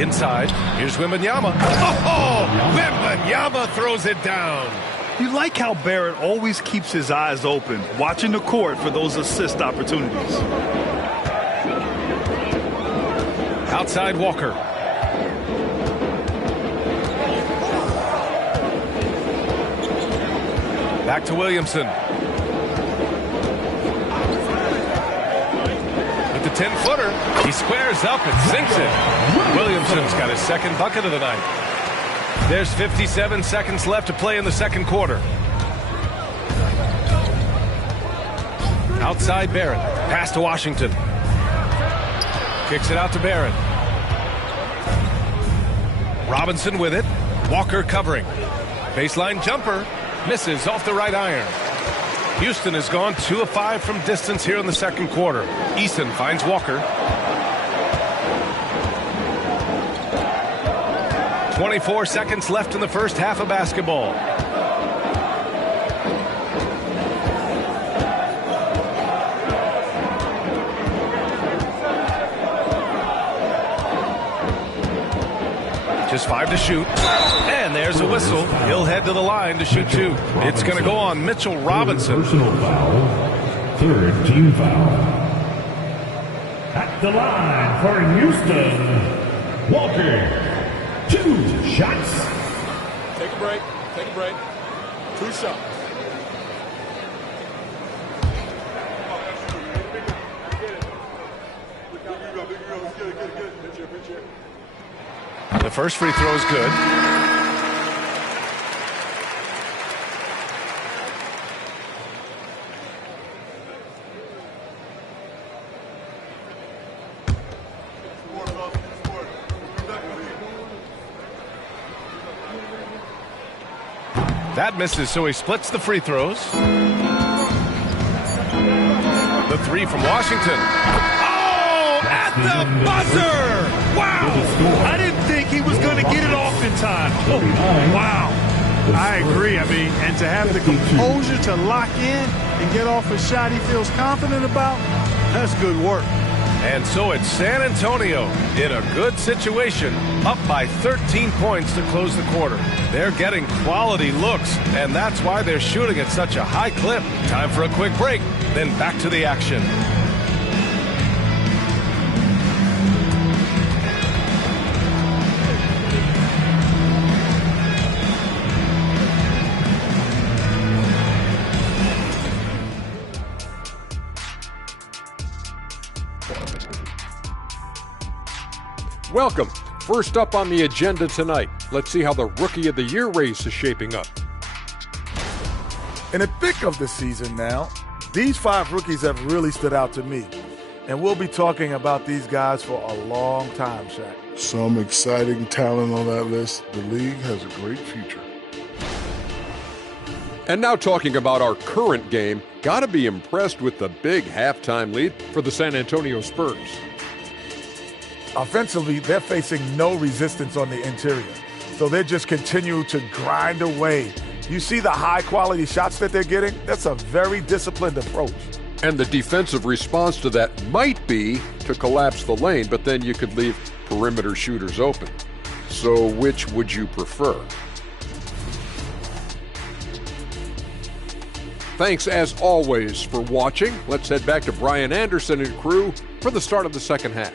Inside. Here's Wembanyama. Oh, Wembanyama throws it down. You like how Barrett always keeps his eyes open, watching the court for those assist opportunities. Outside Walker. Back to Williamson. With the 10-footer, he squares up and sinks it. Williamson's got his second bucket of the night. There's 57 seconds left to play in the second quarter. Outside Barrett. Pass to Washington. Kicks it out to Barrett. Robinson with it. Walker covering. Baseline jumper. Misses off the right iron. Houston has gone 2 of 5 from distance here in the second quarter. Eason finds Walker. 24 seconds left in the first half of basketball. Just 5 to shoot. And there's a whistle. He'll head to the line to shoot 2. It's going to go on Mitchell Robinson. Personal foul. Third team foul. At the line for Houston, Walker. 2 shots. Take a break. Take a break. 2 shots. The first free throw is good. That misses, so he splits the free throws. The 3 from Washington. Oh, at the buzzer! Wow! I didn't think he was going to get it off in time. Oh, wow. I agree. I mean, and to have the composure to lock in and get off a shot he feels confident about, that's good work. And so it's San Antonio in a good situation, up by 13 points to close the quarter. They're getting quality looks, and that's why they're shooting at such a high clip. Time for a quick break, then back to the action. Welcome. First up on the agenda tonight, let's see how the Rookie of the Year race is shaping up. In the thick of the season now, these 5 rookies have really stood out to me. And we'll be talking about these guys for a long time, Shaq. Some exciting talent on that list. The league has a great future. And now talking about our current game, gotta be impressed with the big halftime lead for the San Antonio Spurs. Offensively, they're facing no resistance on the interior. So they just continue to grind away. You see the high-quality shots that they're getting? That's a very disciplined approach. And the defensive response to that might be to collapse the lane, but then you could leave perimeter shooters open. So which would you prefer? Thanks, as always, for watching. Let's head back to Brian Anderson and crew for the start of the second half.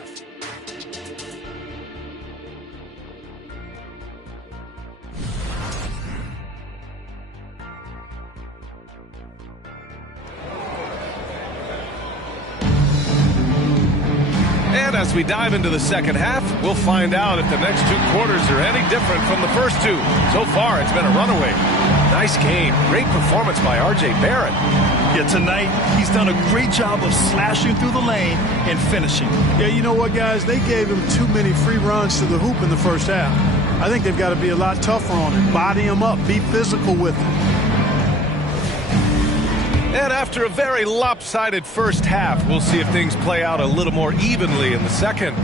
And as we dive into the second half, we'll find out if the next 2 quarters are any different from the first 2. So far, it's been a runaway. Nice game. Great performance by R.J. Barrett. Yeah, tonight, he's done a great job of slashing through the lane and finishing. Yeah, you know what, guys? They gave him too many free runs to the hoop in the first half. I think they've got to be a lot tougher on him. Body him up. Be physical with him. And after a very lopsided first half, we'll see if things play out a little more evenly in the second.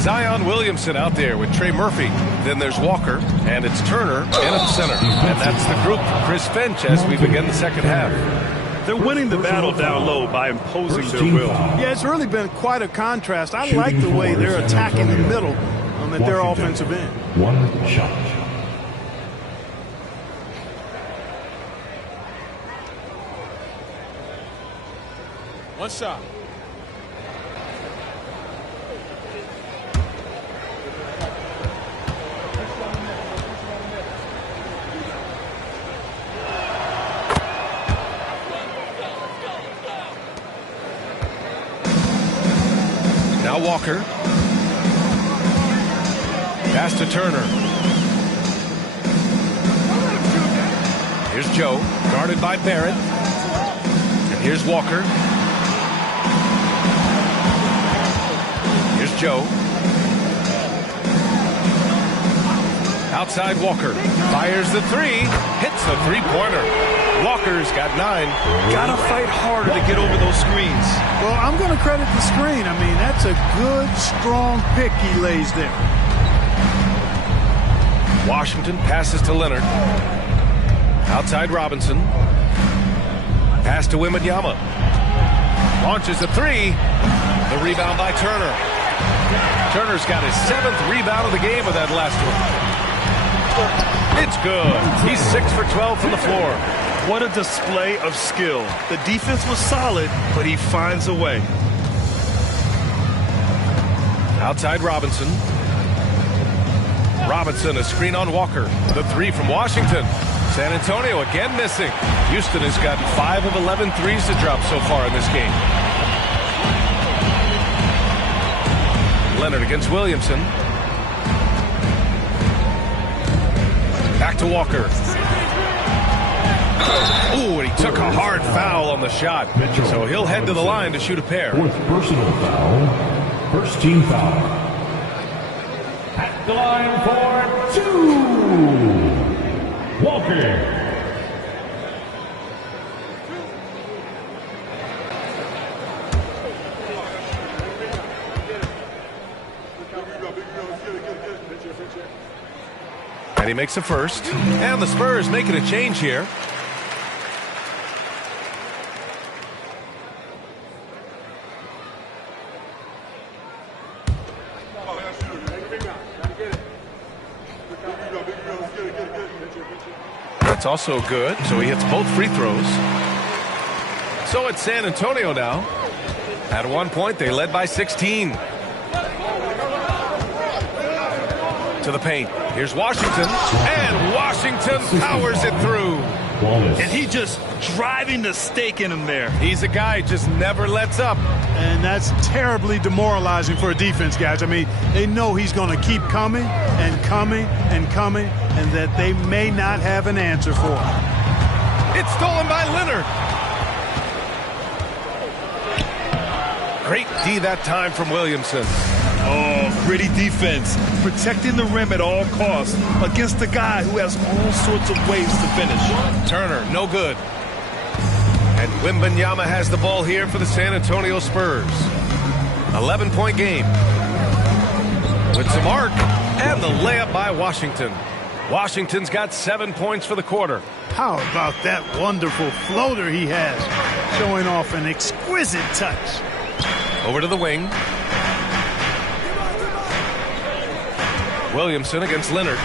Zion Williamson out there with Trey Murphy. Then there's Walker, and it's Turner in at center. And that's the group for Chris Finch as we begin the second half. They're winning the battle down low by imposing their will. Yeah, it's really been quite a contrast. I like the way they're attacking the middle at their offensive end. One shot. One shot. Now Walker. Pass to Turner. Here's Joe, guarded by Barrett. And here's Walker. Here's Joe. Outside Walker. Fires the three. Hits the three-pointer. Walker's got 9. Gotta fight harder to get over those screens. Well, I'm going to credit the screen. I mean, that's a good, strong pick he lays there. Washington passes to Leonard. Outside Robinson. Pass to Wembanyama. Launches a three. The rebound by Turner. Turner's got his 7th rebound of the game with that last one. It's good. He's 6 for 12 from the floor. What a display of skill. The defense was solid, but he finds a way. Outside Robinson. Robinson, a screen on Walker. The three from Washington. San Antonio again missing. Houston has gotten 5 of 11 threes to drop so far in this game. Leonard against Williamson. Back to Walker. Ooh, and he took a hard foul on the shot. So he'll head to the line to shoot a pair. 4th personal foul. First team foul. At the line for 2. Walker. And he makes a first. And the Spurs making a change here. That's also good. So he hits both free throws. So it's San Antonio now. At one point, they led by 16. To the paint. Here's Washington. And Washington powers it through. And he just driving the stake in him there. He's a guy who just never lets up. And that's terribly demoralizing for a defense, guys. I mean, they know he's going to keep coming and coming and coming, and that they may not have an answer for him. It's stolen by Leonard. Great D that time from Williamson. Oh, gritty defense. Protecting the rim at all costs against a guy who has all sorts of ways to finish. Turner, no good. And Wembanyama has the ball here for the San Antonio Spurs. 11-point game. With some arc and the layup by Washington. Washington's got 7 points for the quarter. How about that wonderful floater he has, showing off an exquisite touch. Over to the wing. Williamson against Leonard.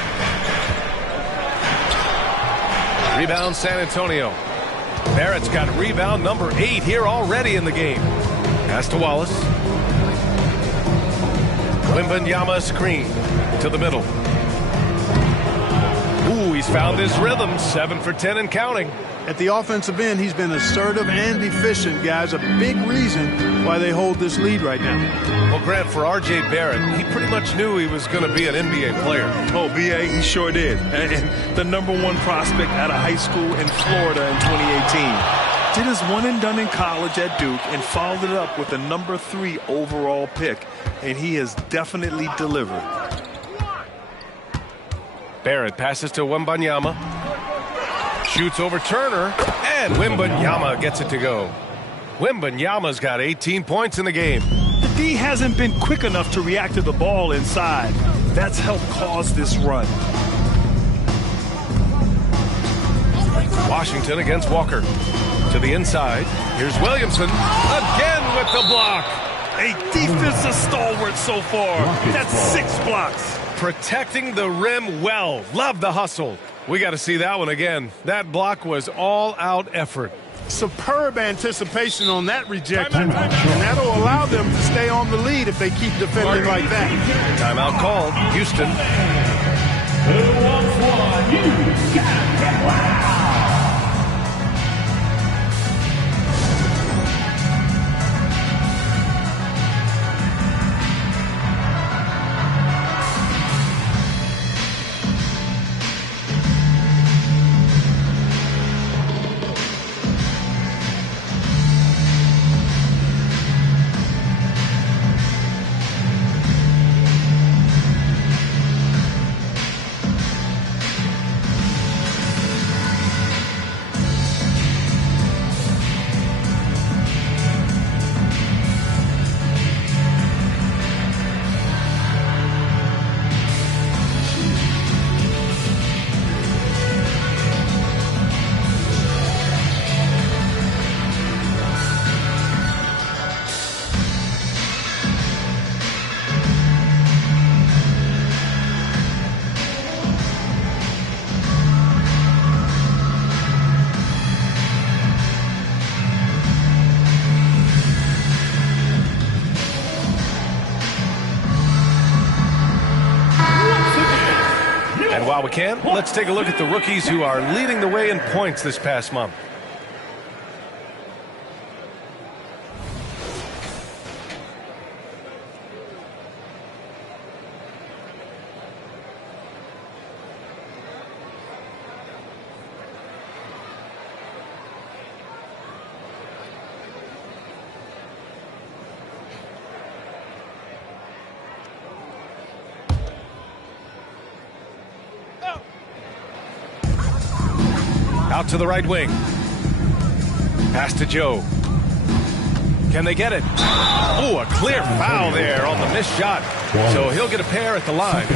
Rebound San Antonio. Barrett's got rebound number 8 here already in the game. Pass to Wallace. Wembanyama screen to the middle. Ooh, he's found his rhythm. 7 for 10 and counting. At the offensive end, he's been assertive and efficient, guys. A big reason why they hold this lead right now. Well, Grant, for R.J. Barrett, he pretty much knew he was going to be an NBA player. Oh, B.A., he sure did. And the #1 prospect out of high school in Florida in 2018. Did his one and done in college at Duke and followed it up with the #3 overall pick. And he has definitely delivered. Barrett passes to Wembanyama. Shoots over Turner, and Wembanyama gets it to go. Wembanyama's got 18 points in the game. D hasn't been quick enough to react to the ball inside. That's helped cause this run. Washington against Walker. To the inside. Here's Williamson again with the block. A defensive stalwart so far. That's 6 blocks. Protecting the rim well. Love the hustle. We got to see that one again. That block was all-out effort. Superb anticipation on that rejection, and that'll allow them to stay on the lead if they keep defending like that. Timeout called. Houston. Who wants one? You gotta get wild. While we can, let's take a look at the rookies who are leading the way in points this past month. Out to the right wing. Pass to Joe. Can they get it? Oh, a clear foul there on the missed shot. So he'll get a pair at the line.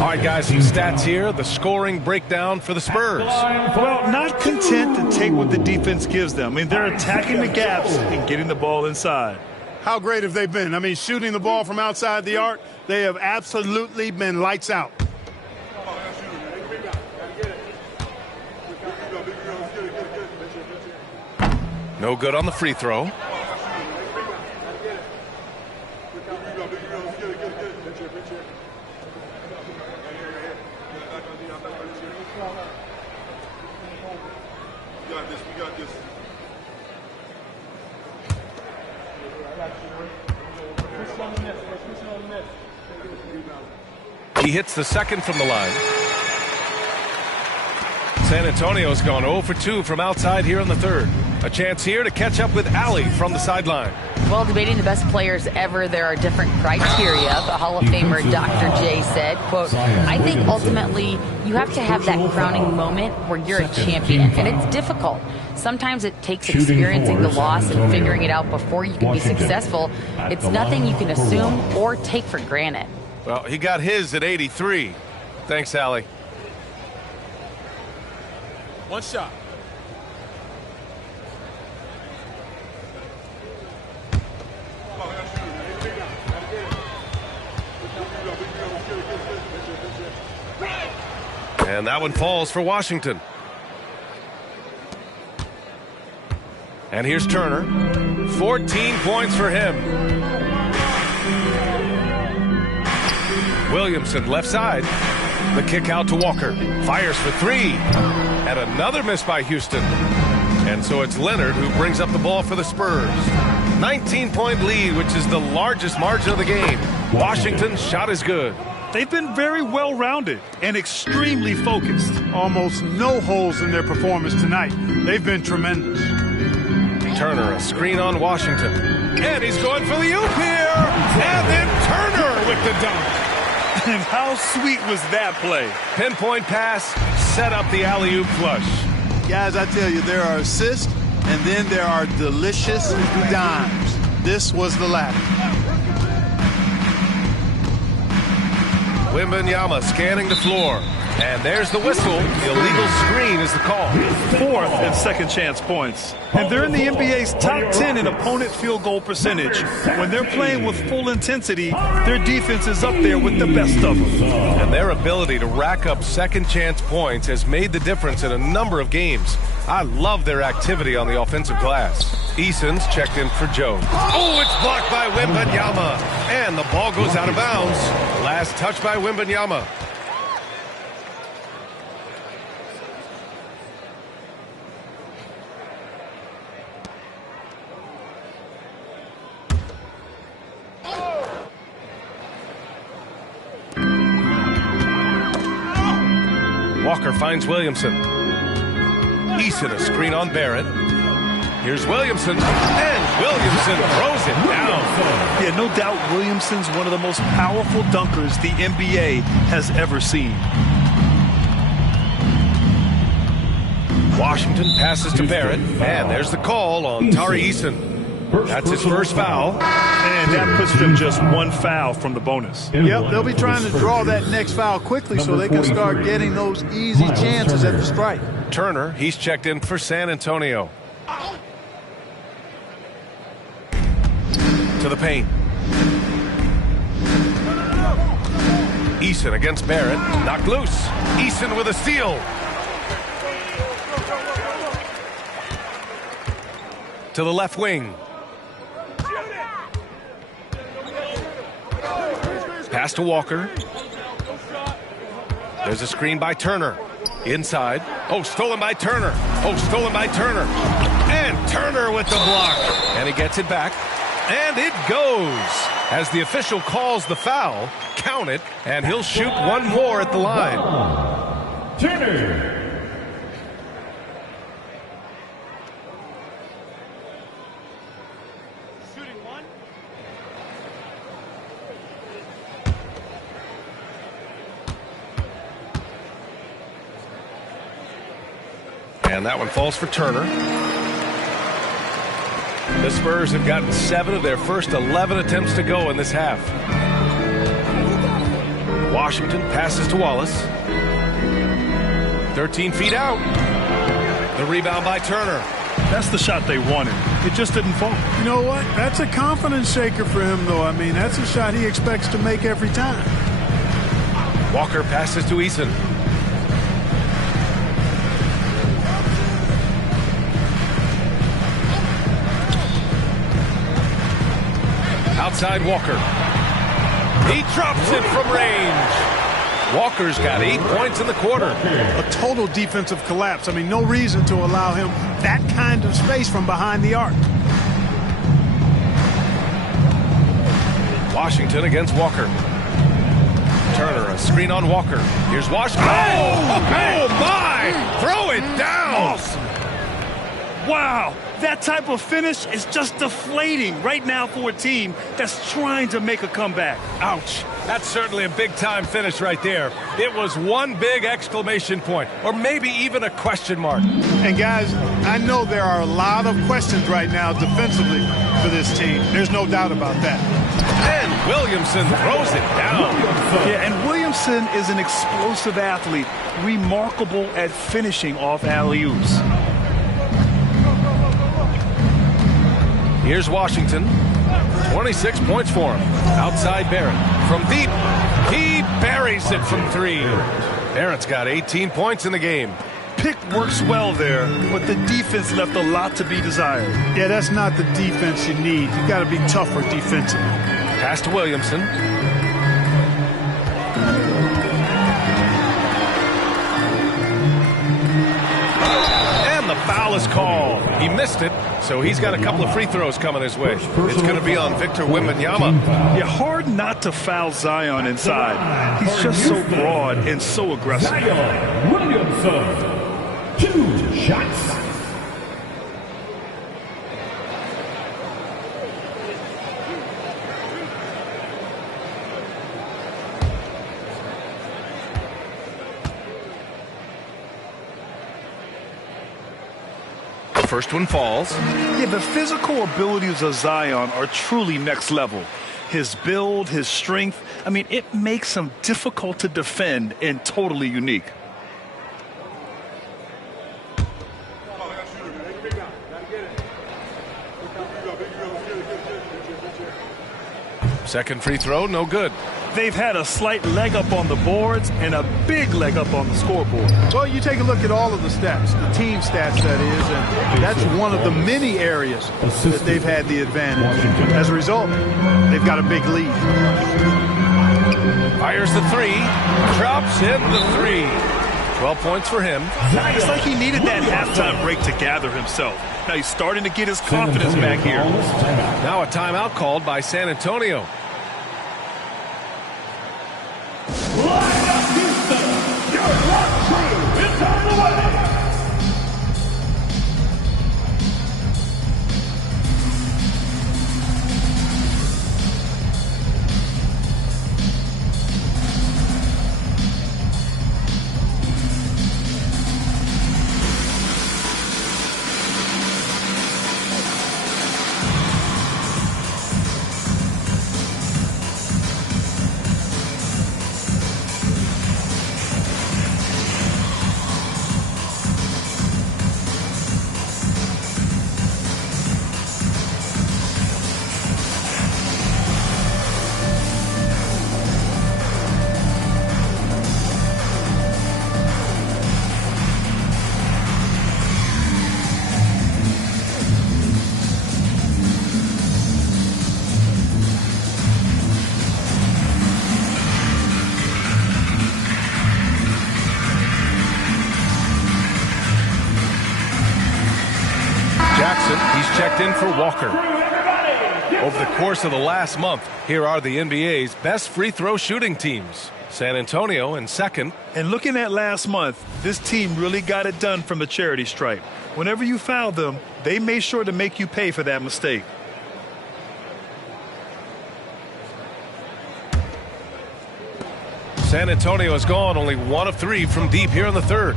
All right, guys, some stats here. The scoring breakdown for the Spurs. Well, not content to take what the defense gives them. I mean, they're attacking the gaps and getting the ball inside. How great have they been? I mean, shooting the ball from outside the arc, they have absolutely been lights out. No good on the free throw. He hits the second from the line. San Antonio's gone 0 for 2 from outside here in the third. A chance here to catch up with Allie from the sideline. Well, debating the best players ever, there are different criteria. The Hall of Famer Dr. J said, quote, I think ultimately you have to have that crowning moment where you're a champion, and it's difficult. Sometimes it takes experiencing the loss and figuring it out before you can be successful. It's nothing you can assume or take for granted. Well, he got his at 83. Thanks, Allie. One shot. And that one falls for Washington. And here's Turner. 14 points for him. Williamson left side. The kick out to Walker. Fires for three. And another miss by Houston. And so it's Leonard who brings up the ball for the Spurs. 19-point lead, which is the largest margin of the game. Washington's shot is good. They've been very well-rounded and extremely focused. Almost no holes in their performance tonight. They've been tremendous. Turner, a screen on Washington. And he's going for the oop here. And then Turner with the dunk. And how sweet was that play? Pinpoint pass, set up the alley-oop flush. Guys, I tell you, there are assists, and then there are delicious dimes. This was the latter. Wembanyama scanning the floor. And there's the whistle. The illegal screen is the call. 4th and second chance points. And they're in the NBA's top 10 in opponent field goal percentage. When they're playing with full intensity, their defense is up there with the best of them. And their ability to rack up second chance points has made the difference in a number of games. I love their activity on the offensive glass. Eason's checked in for Jones. Oh, it's blocked by Wembanyama. And the ball goes out of bounds. Last touch by Wembanyama. Walker finds Williamson. Eason a screen on Barrett. Here's Williamson, and Williamson throws it down. Yeah, no doubt Williamson's one of the most powerful dunkers the NBA has ever seen. Washington passes to Barrett, and there's the call on Tari Eason. That's his first foul. And that puts them just one foul from the bonus. Yep, they'll be trying to draw that next foul quickly so they can start getting those easy chances at the strike. Turner, he's checked in for San Antonio. To the paint. Eason against Barrett. Knocked loose. Eason with a steal. To the left wing. Pass to Walker. There's a screen by Turner. Inside. Oh, stolen by Turner. Oh, stolen by Turner. And Turner with the block. And he gets it back. And it goes. As the official calls the foul, count it, and he'll shoot one more at the line. Turner. And that one falls for Turner. The Spurs have gotten 7 of their first 11 attempts to go in this half. Washington passes to Wallace. 13 feet out. The rebound by Turner. That's the shot they wanted. It just didn't fall. You know what? That's a confidence shaker for him, though. I mean, that's a shot he expects to make every time. Walker passes to Eason. Outside Walker. He drops it from range. Walker's got 8 points in the quarter. A total defensive collapse. I mean, no reason to allow him that kind of space from behind the arc. Washington against Walker. Turner, a screen on Walker. Here's Washington. Oh my! Throw it down! Awesome. Wow. That type of finish is just deflating right now for a team that's trying to make a comeback. Ouch. That's certainly a big-time finish right there. It was one big exclamation point, or maybe even a question mark. And, guys, I know there are a lot of questions right now defensively for this team. There's no doubt about that. And Williamson throws it down. Yeah, and Williamson is an explosive athlete, remarkable at finishing off alley-oops. Here's Washington. 26 points for him. Outside Barrett. From deep, he buries it from 3. Barrett's got 18 points in the game. Pick works well there, but the defense left a lot to be desired. Yeah, that's not the defense you need. You got to be tougher defensively. Pass to Williamson. And the foul is called. He missed it. So he's got a couple of free throws coming his way. It's going to be on Victor Wembanyama. Yeah, hard not to foul Zion inside. He's just so broad and so aggressive. Zion Williamson, 2 shots. First one falls. Yeah, the physical abilities of Zion are truly next level. His build, his strength, I mean, it makes him difficult to defend and totally unique. Second free throw, no good. They've had a slight leg up on the boards and a big leg up on the scoreboard. Well, you take a look at all of the stats, the team stats that is, and that's one of the many areas that they've had the advantage. As a result, they've got a big lead. Fires the three, drops in the three. 12 points for him. It's like he needed that halftime break to gather himself. Now he's starting to get his confidence back here. Now a timeout called by San Antonio. He's checked in for Walker. Over the course of the last month, here are the NBA's best free throw shooting teams. San Antonio in second. And looking at last month, this team really got it done from the charity stripe. Whenever you fouled them, they made sure to make you pay for that mistake. San Antonio has gone only 1 of 3 from deep here in the third.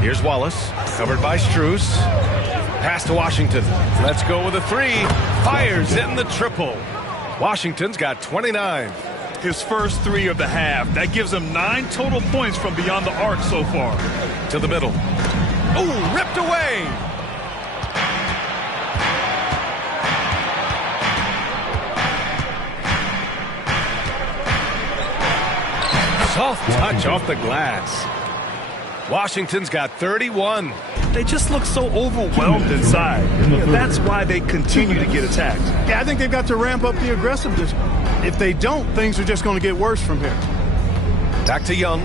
Here's Wallace, covered by Strus. Pass to Washington. Let's go with a three. Fires in the triple. Washington's got 29. His first three of the half. That gives him 9 total points from beyond the arc so far. To the middle. Oh, ripped away. Soft touch off the glass. Washington's got 31. They just look so overwhelmed inside. That's why they continue to get attacked. Yeah, I think they've got to ramp up the aggressiveness. If they don't, things are just going to get worse from here. Back to Young.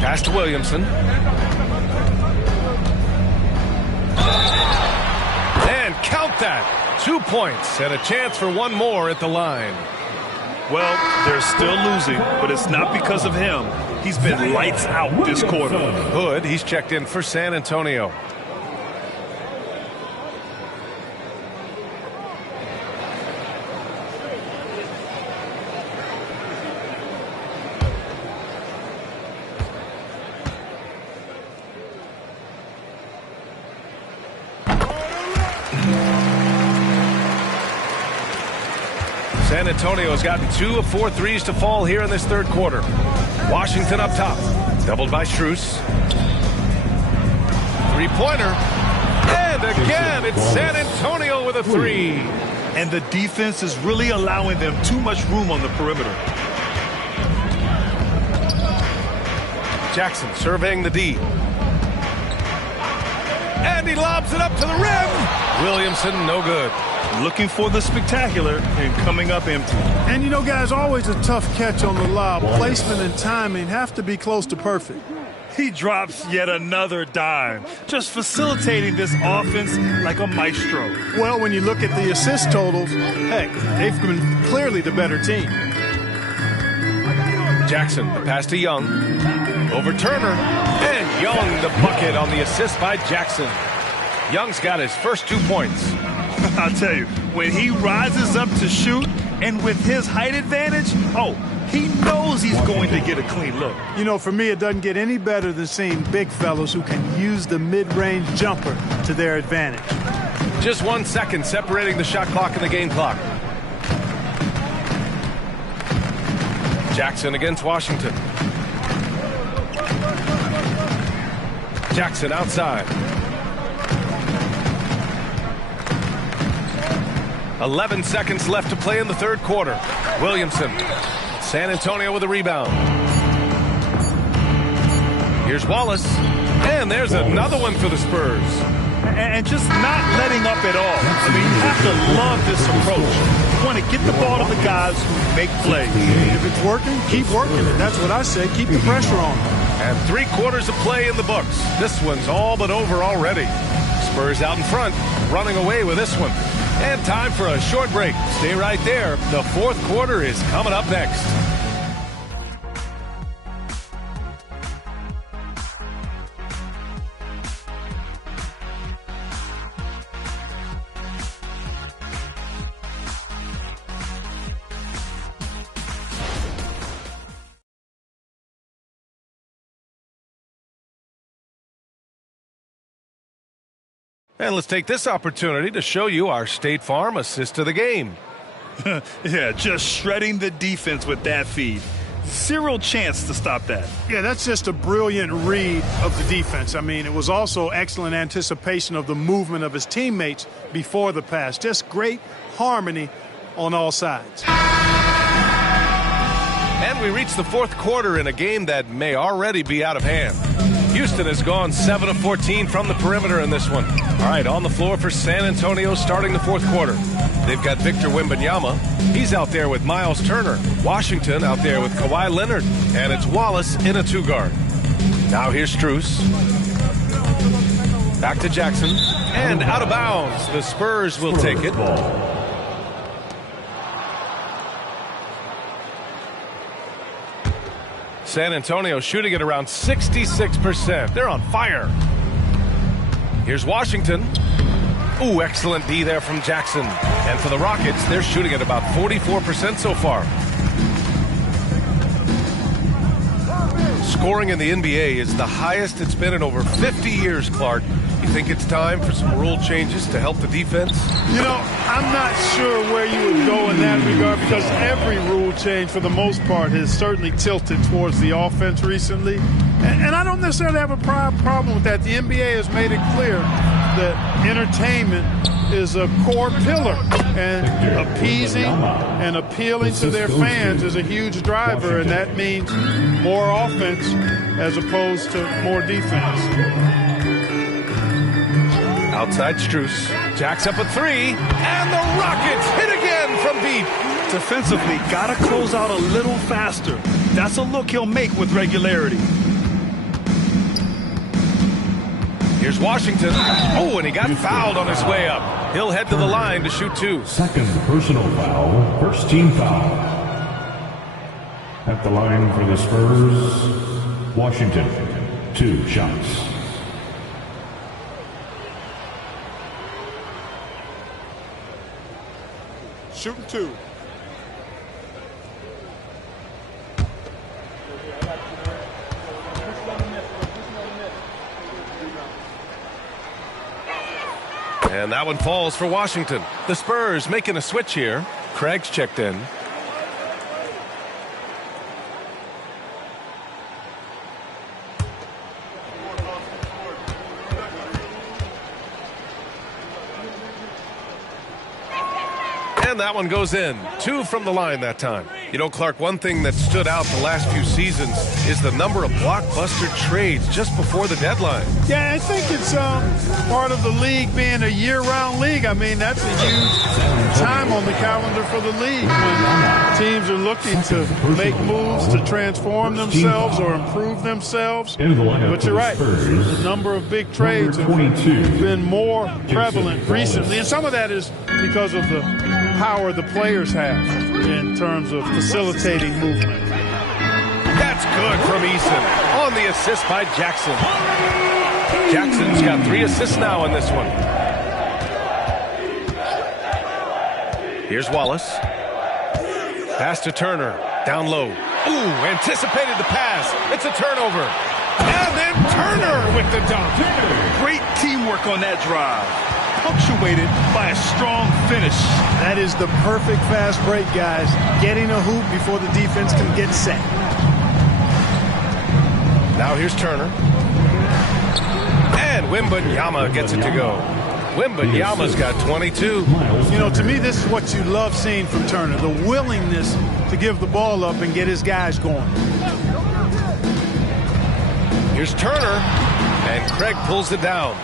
Pass to Williamson. And count that. 2 points and a chance for one more at the line. Well, they're still losing, but it's not because of him. He's been lights out this quarter. Hood, he's checked in for San Antonio. San Antonio has gotten 2 of 4 threes to fall here in this third quarter. Washington up top. Doubled by Strus. Three-pointer. And again, it's San Antonio with a three. And the defense is really allowing them too much room on the perimeter. Jackson surveying the D. And he lobs it up to the rim. Williamson, no good. Looking for the spectacular and coming up empty. And you know, guys, always a tough catch on the lob. Placement and timing have to be close to perfect. He drops yet another dime, just facilitating this offense like a maestro. Well, when you look at the assist totals, heck, they've been clearly the better team. Jackson, the pass to Young. Over Turner. And Young, the bucket on the assist by Jackson. Young's got his first 2 points. I'll tell you, when he rises up to shoot, And with his height advantage, he knows he's going to get a clean look. You know, for me, it doesn't get any better than seeing big fellas who can use the mid-range jumper to their advantage. Just 1 second separating the shot clock and the game clock. Jackson against Washington. Jackson outside. 11 seconds left to play in the third quarter. Williamson. San Antonio with a rebound. Here's Wallace. And there's another one for the Spurs. And just not letting up at all. I mean, you have to love this approach. You want to get the ball to the guys who make plays. If it's working, keep working it. That's what I say. Keep the pressure on. And 3 quarters of play in the books. This one's all but over already. Spurs out in front, running away with this one. And time for a short break. Stay right there. The fourth quarter is coming up next. And let's take this opportunity to show you our State Farm assist of the game. Yeah, just shredding the defense with that feed. Zero chance to stop that. Yeah, that's just a brilliant read of the defense. I mean, it was also excellent anticipation of the movement of his teammates before the pass. Just great harmony on all sides. And we reach the fourth quarter in a game that may already be out of hand. Houston has gone 7 of 14 from the perimeter in this one. All right, on the floor for San Antonio starting the fourth quarter. They've got Victor Wembanyama. He's out there with Miles Turner. Washington out there with Kawhi Leonard. And it's Wallace in a 2-guard. Now here's Strus. Back to Jackson. And out of bounds. The Spurs will take it. San Antonio shooting at around 66%. They're on fire. Here's Washington. Ooh, excellent D there from Jackson. And for the Rockets, they're shooting at about 44% so far. Scoring in the NBA is the highest it's been in over 50 years, Clark. You think it's time for some rule changes to help the defense? You know, I'm not sure where you would go in that regard because every rule change, for the most part, has certainly tilted towards the offense recently. And I don't necessarily have a problem with that. The NBA has made it clear that entertainment is a core pillar, and appeasing and appealing to their fans is a huge driver, and that means more offense as opposed to more defense. Outside Strus. Jacks up a 3. And the Rockets hit again from deep. Defensively, got to close out a little faster. That's a look he'll make with regularity. Here's Washington. Oh, and he got fouled on his way up. He'll head to the line to shoot 2. Second personal foul. First team foul. At the line for the Spurs, Washington. 2 shots. Shooting 2. And that one falls for Washington. The Spurs making a switch here. Craig's checked in. And that one goes in. 2 from the line that time. You know, Clark, one thing that stood out the last few seasons is the number of blockbuster trades just before the deadline. Yeah, I think it's part of the league being a year-round league. I mean, that's a huge time on the calendar for the league when teams are looking to make moves to transform themselves or improve themselves. But you're right, the number of big trades have been more prevalent recently, and some of that is because of the power the players have in terms of facilitating movement. That's good from Eason on the assist by Jackson. Jackson's got 3 assists now in this one. Here's Wallace. Pass to Turner. Down low. Ooh, anticipated the pass. It's a turnover. And then Turner with the dunk. Great teamwork on that drive. Punctuated by a strong finish. That is the perfect fast break, guys. Getting a hoop before the defense can get set. Now here's Turner. And Wembanyama gets it to go. Wembanyama's got 22. You know, to me, this is what you love seeing from Turner, the willingness to give the ball up and get his guys going. Here's Turner, and Craig pulls it down.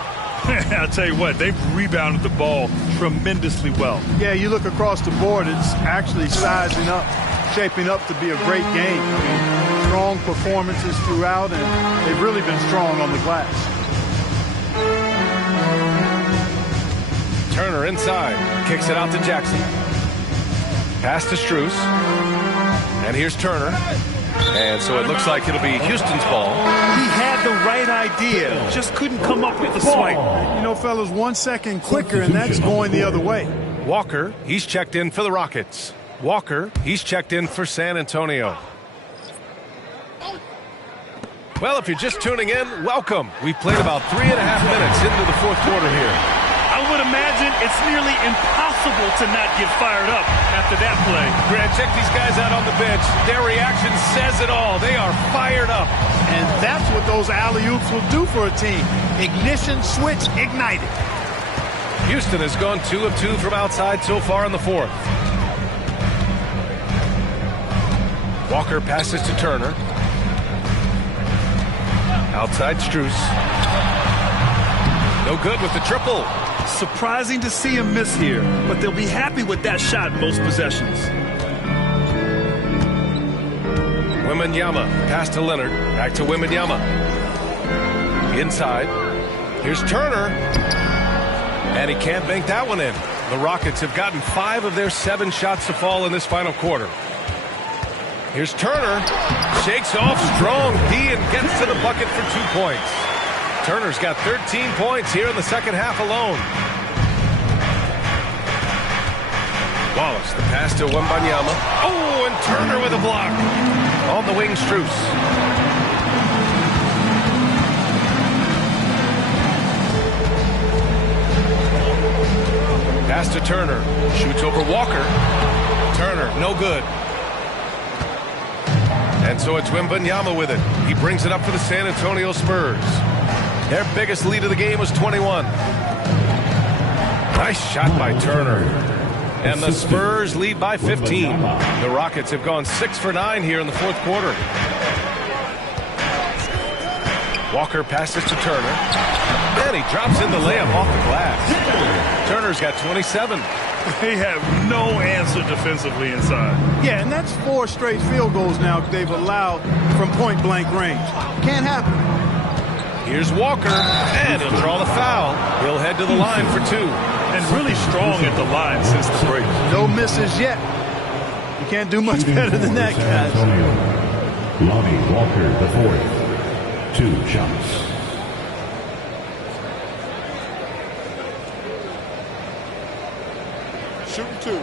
I'll tell you what, they've rebounded the ball tremendously well. Yeah, you look across the board, it's actually sizing up, shaping up to be a great game. I mean, strong performances throughout, and they've really been strong on the glass. Turner inside, kicks it out to Jackson. Pass to Strus. And here's Turner. And so it looks like it'll be Houston's ball. He had the right idea, just couldn't come up with the swipe. You know, fellas, 1 second quicker, and that's going the other way. Walker, he's checked in for the Rockets. Walker, he's checked in for San Antonio. Well, if you're just tuning in, welcome. We've played about 3.5 minutes into the fourth quarter here. I would imagine it's nearly impossible to not get fired up after that play. Grant, check these guys out on the bench. Their reaction says it all. They are fired up. And that's what those alley-oops will do for a team. Ignition switch ignited. Houston has gone 2 of 2 from outside so far in the fourth. Walker passes to Turner. Outside Strus. No good with the triple. Surprising to see him miss here, but they'll be happy with that shot most possessions. Wembanyama, pass to Leonard, back to Wembanyama. Inside, here's Turner, and he can't bank that one in. The Rockets have gotten 5 of their 7 shots to fall in this final quarter. Here's Turner, shakes off strong D and gets to the bucket for 2 points. Turner's got 13 points here in the second half alone. Wallace, the pass to Wembanyama. Oh, and Turner with a block. On the wing, Strus. Pass to Turner. Shoots over Walker. Turner, no good. And so it's Wembanyama with it. He brings it up for the San Antonio Spurs. Their biggest lead of the game was 21. Nice shot by Turner. And the Spurs lead by 15. The Rockets have gone 6 for 9 here in the fourth quarter. Walker passes to Turner. And he drops in the layup off the glass. Turner's got 27. They have no answer defensively inside. Yeah, and that's 4 straight field goals now they've allowed from point-blank range. Can't happen. Here's Walker, and he'll draw the foul. He'll head to the line for 2. And really strong at the line since the break. No misses yet. You can't do much better than that, guys. Lonnie Walker, the fourth. 2 shots. Shooting 2.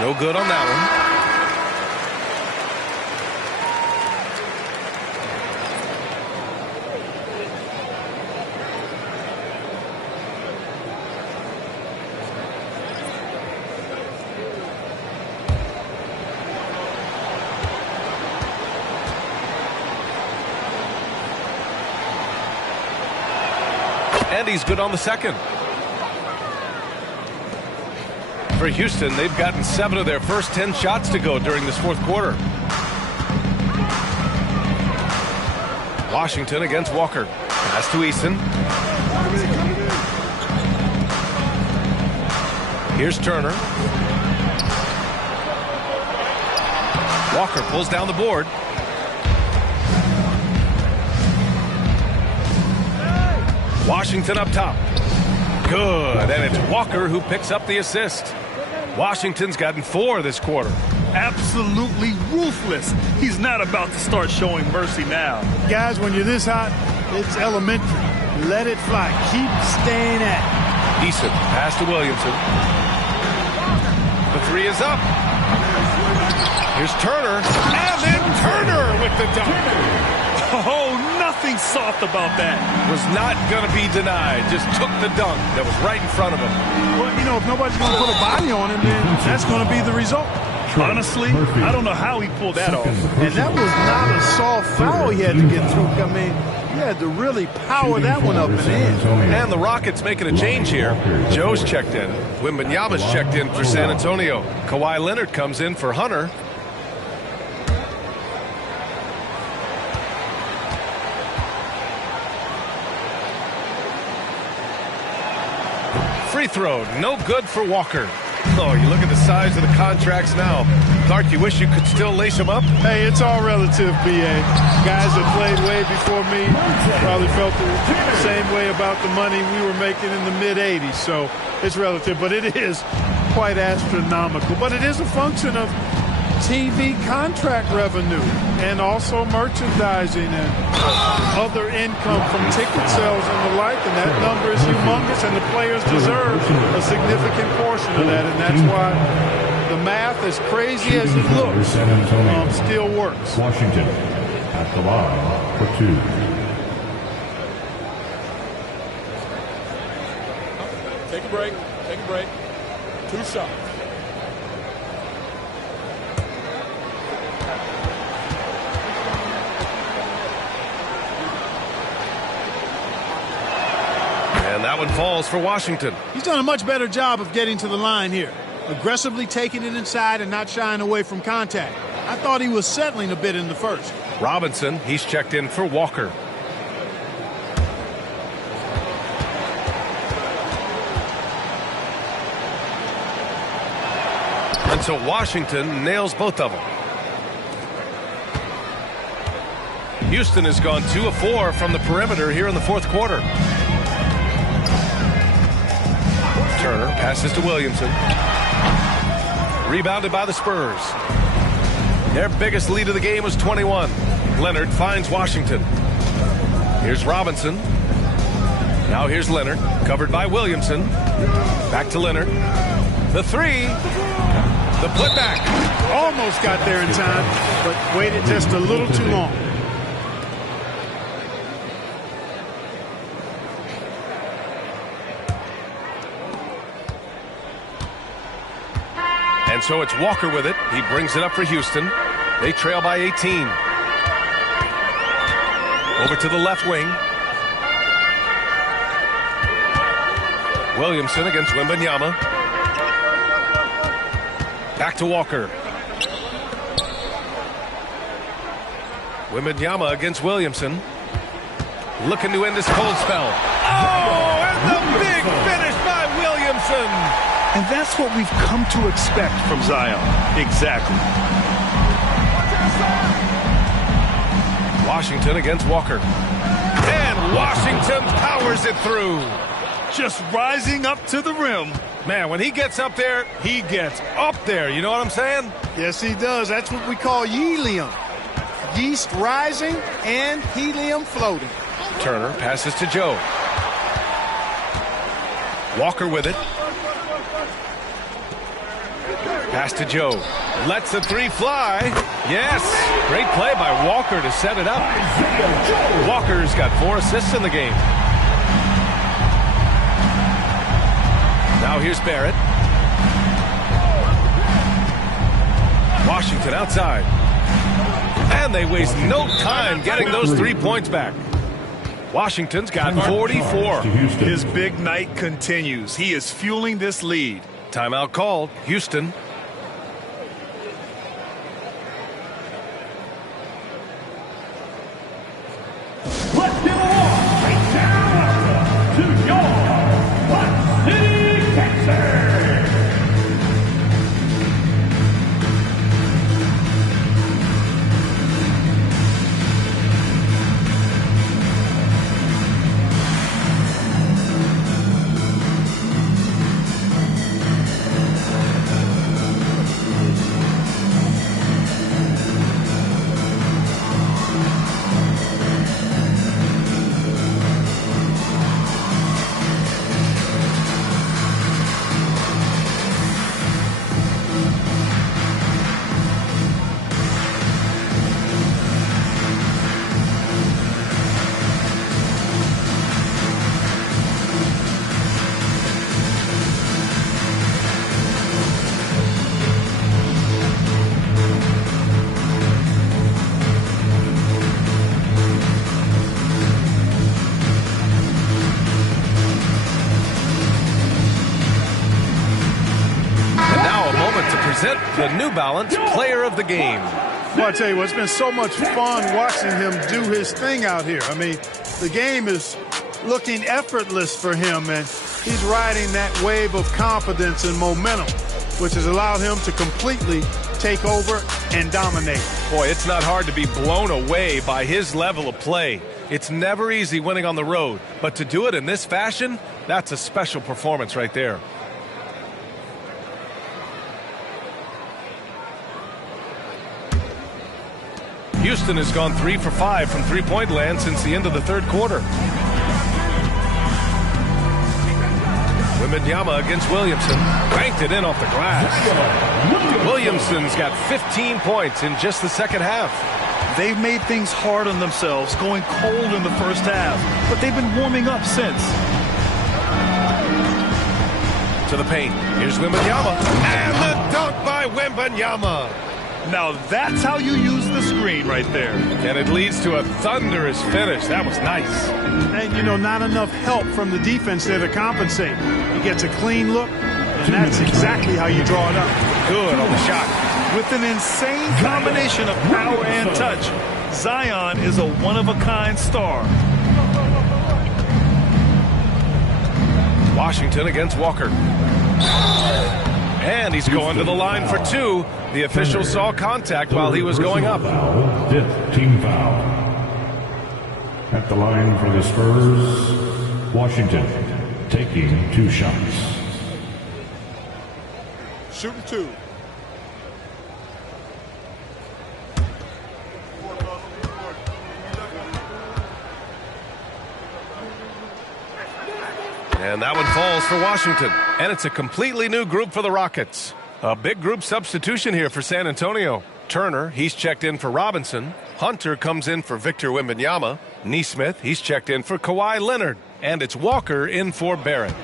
No good on that one. And he's good on the second. For Houston, they've gotten 7 of their first 10 shots to go during this fourth quarter. Washington against Walker. Pass to Eason. Here's Turner. Walker pulls down the board. Washington up top. Good, and it's Walker who picks up the assist. Washington's gotten 4 this quarter. absolutely ruthless. He's not about to start showing mercy now. Guys, when you're this hot, it's elementary. Let it fly. Keep staying at it. Eason, pass to Williamson. The three is up. Here's Turner. And then Turner with the dunk. Oh, nothing soft about that. Was not going to be denied. Just took the dunk that was right in front of him. Well, you know, if nobody's going to put a body on him, then that's going to be the result. Honestly, I don't know how he pulled that off. And that was not a soft foul he had to get through. I mean, he had to really power that one up and in. And the Rockets making a change here. Joe's checked in. Wembanyama's checked in for San Antonio. Kawhi Leonard comes in for Hunter. Free throw, no good for Walker. Oh, you look at the size of the contracts now. Clark, you wish you could still lace them up? Hey, it's all relative, BA. Guys that played way before me probably felt the same way about the money we were making in the mid-'80s. So it's relative, but it is quite astronomical. But it is a function of TV contract revenue and also merchandising and other income from ticket sales and the like, and that number is humongous, and the players deserve a significant portion of that, and that's why the math, as crazy as it looks, still works. Washington at the line for two. Take a break. Take a break. 2 shots. And that one falls for Washington. He's done a much better job of getting to the line here. Aggressively taking it inside and not shying away from contact. I thought he was settling a bit in the first. Robinson, he's checked in for Walker. And so Washington nails both of them. Houston has gone 2 of 4 from the perimeter here in the fourth quarter. Turner passes to Williamson. Rebounded by the Spurs. Their biggest lead of the game was 21. Leonard finds Washington. Here's Robinson. Now here's Leonard, covered by Williamson. Back to Leonard. The three. The putback. Almost got there in time, but waited just a little too long. And so it's Walker with it. He brings it up for Houston. They trail by 18. Over to the left wing. Williamson against Wembanyama. Back to Walker. Wembanyama against Williamson. Looking to end this cold spell. Oh, and the big finish by Williamson. And that's what we've come to expect from Zion. Exactly. Washington against Walker. And Washington powers it through. Just rising up to the rim. Man, when he gets up there, he gets up there. You know what I'm saying? Yes, he does. That's what we call helium. Yeast rising and helium floating. Turner passes to Joe. Walker with it. Pass to Joe. Lets the three fly. Yes. Great play by Walker to set it up. Walker's got 4 assists in the game. Now here's Barrett. Washington outside. And they waste no time getting those 3 points back. Washington's got 44. His big night continues. He is fueling this lead. Timeout called. Houston. Let's get along right down to your Hot City, Texas. present the New Balance Player of the Game. Well, I tell you what, it's been so much fun watching him do his thing out here. I mean, the game is looking effortless for him, and he's riding that wave of confidence and momentum, which has allowed him to completely take over and dominate. Boy, it's not hard to be blown away by his level of play. It's never easy winning on the road, but to do it in this fashion, that's a special performance right there. Houston has gone 3 for 5 from three-point land since the end of the third quarter. Wembanyama against Williamson. Banked it in off the glass. Williamson's got 15 points in just the second half. They've made things hard on themselves, going cold in the first half, but they've been warming up since. To the paint. Here's Wembanyama. And the dunk by Wembanyama. Now that's how you use the screen right there. And it leads to a thunderous finish. That was nice. And, you know, not enough help from the defense there to compensate. He gets a clean look, and that's exactly how you draw it up. Good on the shot. With an insane combination of power and touch, Zion is a one-of-a-kind star. Washington against Walker. And he's going to the line for two. The official saw contact while he was going up. Fifth team foul. At the line for the Spurs, Washington taking 2 shots. Shooting 2. And that one falls for Washington. And it's a completely new group for the Rockets. A big group substitution here for San Antonio. Turner, he's checked in for Robinson. Hunter comes in for Victor Wembanyama. Nesmith, he's checked in for Kawhi Leonard. And it's Walker in for Barrett.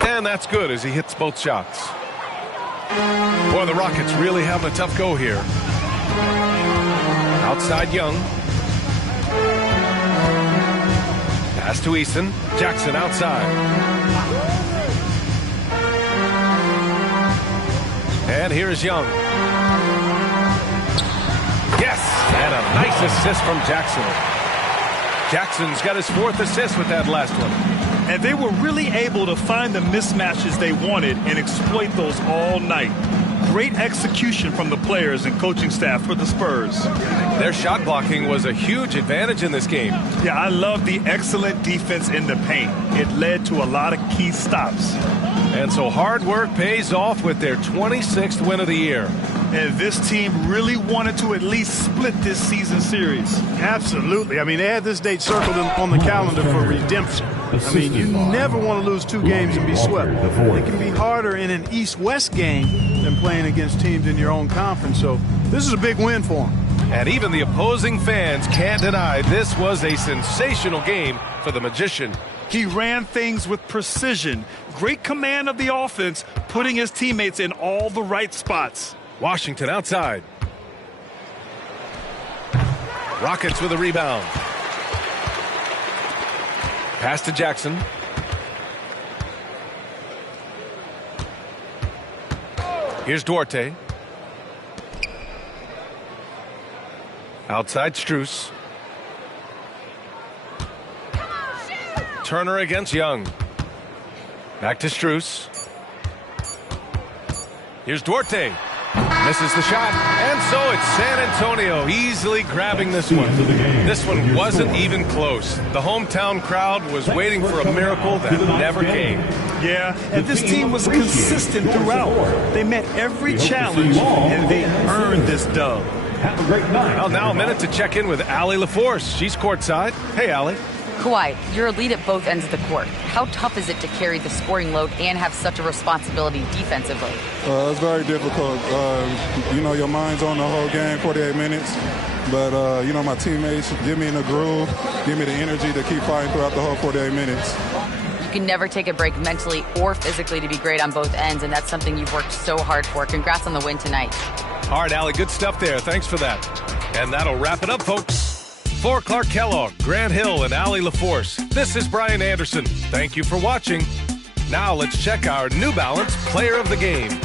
And that's good as he hits both shots. Boy, the Rockets really having a tough go here. Outside Young. Pass to Eason. Jackson outside. And here's Young. Yes! And a nice assist from Jackson. Jackson's got his 4th assist with that last one. And they were really able to find the mismatches they wanted and exploit those all night. Great execution from the players and coaching staff for the Spurs. Their shot blocking was a huge advantage in this game. Yeah, I love the excellent defense in the paint. It led to a lot of key stops. And so hard work pays off with their 26th win of the year. And this team really wanted to at least split this season series. Absolutely. I mean, they had this date circled on the calendar for redemption. I mean, you never want to lose 2 games and be swept. It can be harder in an East-West game than playing against teams in your own conference. So this is a big win for them. And even the opposing fans can't deny this was a sensational game for the Magician. He ran things with precision. Great command of the offense, putting his teammates in all the right spots. Washington outside. Rockets with a rebound. Pass to Jackson. Here's Duarte. Outside Strus. Turner against Young. Back to Strus. Here's Duarte. Misses the shot, and so it's San Antonio easily grabbing this one. This one wasn't even close. The hometown crowd was waiting for a miracle that never came. Yeah, and this team was consistent throughout. They met every challenge, and they earned this dub. Have a great night. Well, now a minute to check in with Allie LaForce. She's courtside. Hey, Allie. Kawhi, you're a lead at both ends of the court. How tough is it to carry the scoring load and have such a responsibility defensively? It's very difficult. You know, your mind's on the whole game, 48 minutes. But, you know, my teammates give me in the groove, give me the energy to keep fighting throughout the whole 48 minutes. You can never take a break mentally or physically to be great on both ends, and that's something you've worked so hard for. Congrats on the win tonight. All right, Allie, good stuff there. Thanks for that. And that'll wrap it up, folks. For Clark Kellogg, Grant Hill, and Allie LaForce, this is Brian Anderson. Thank you for watching. Now let's check our New Balance Player of the Game.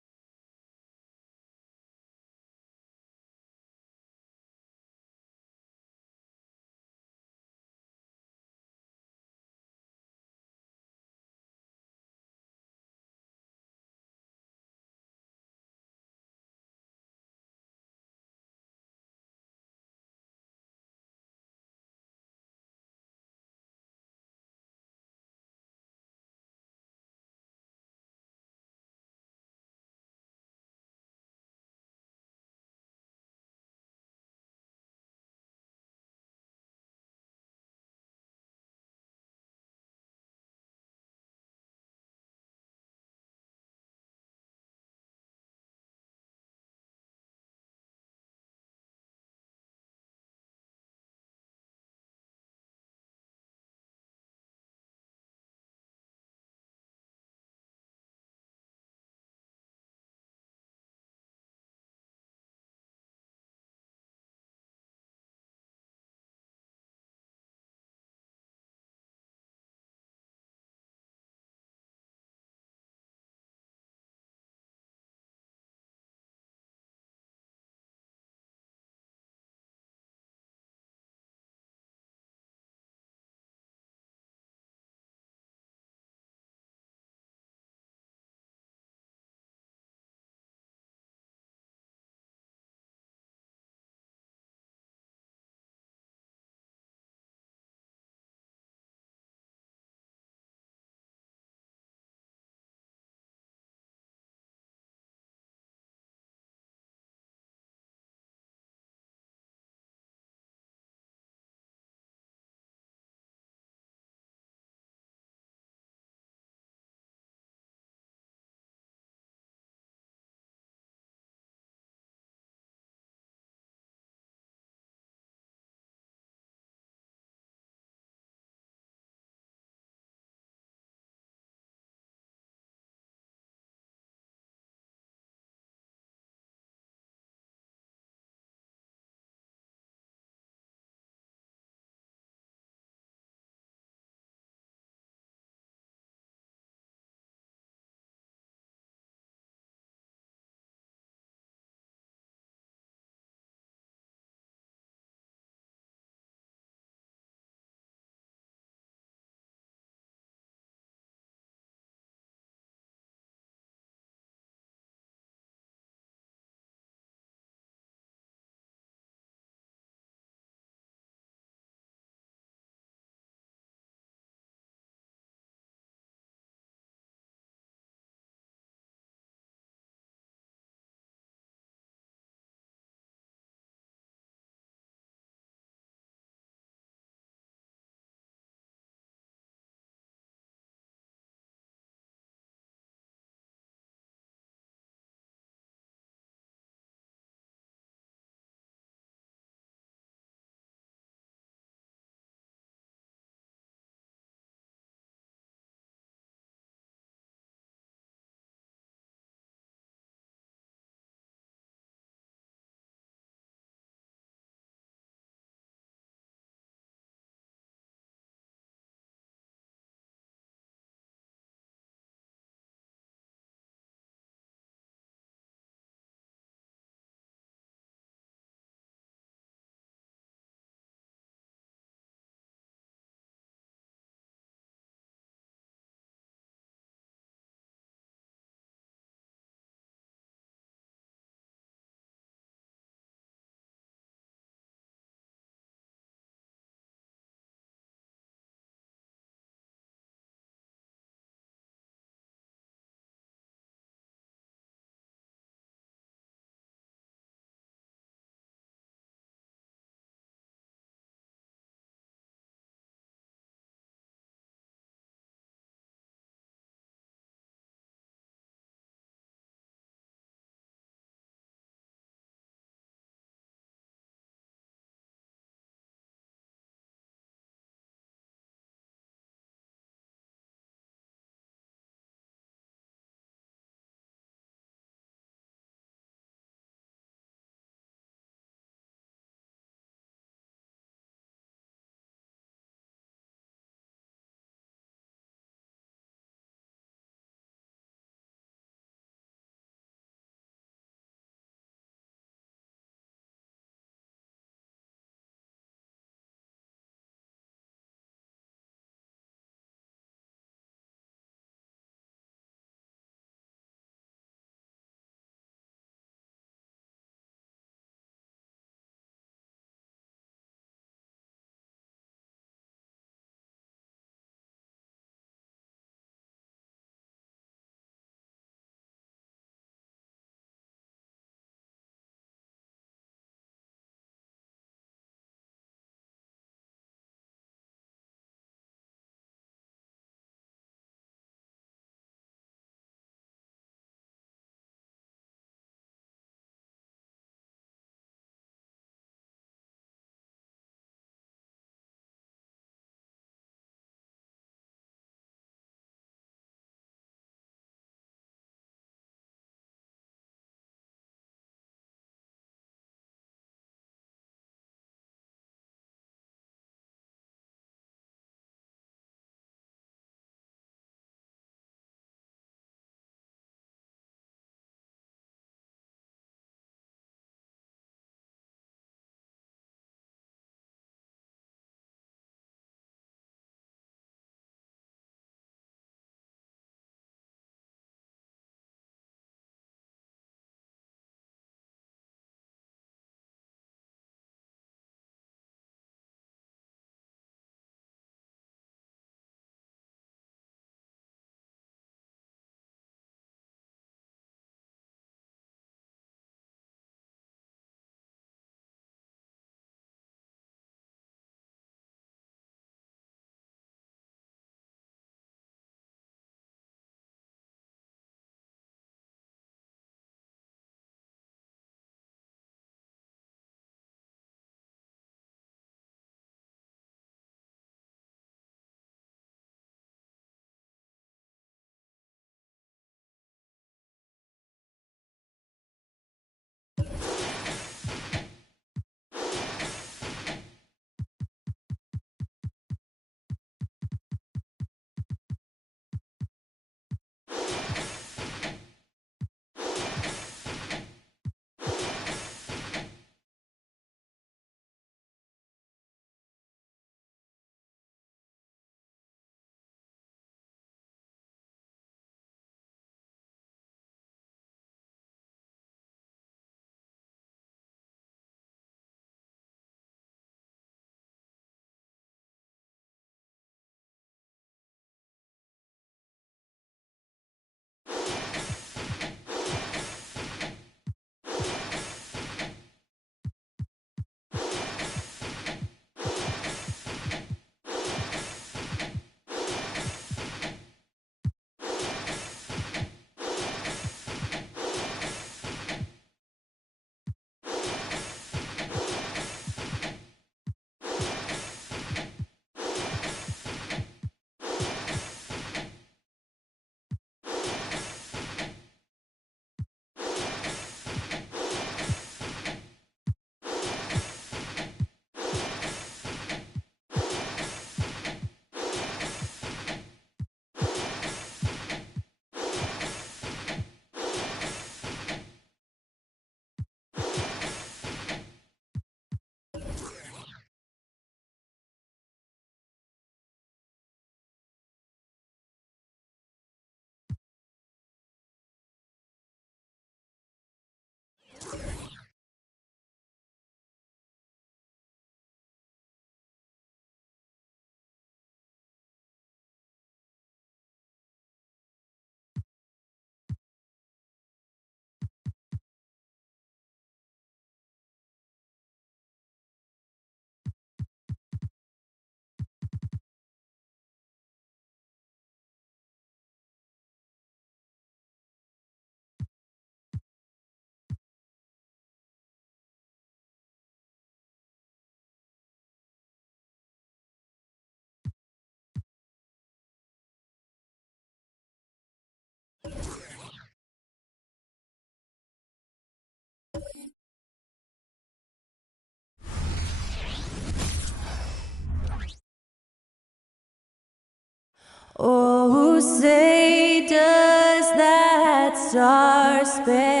Oh, say does that star-spangled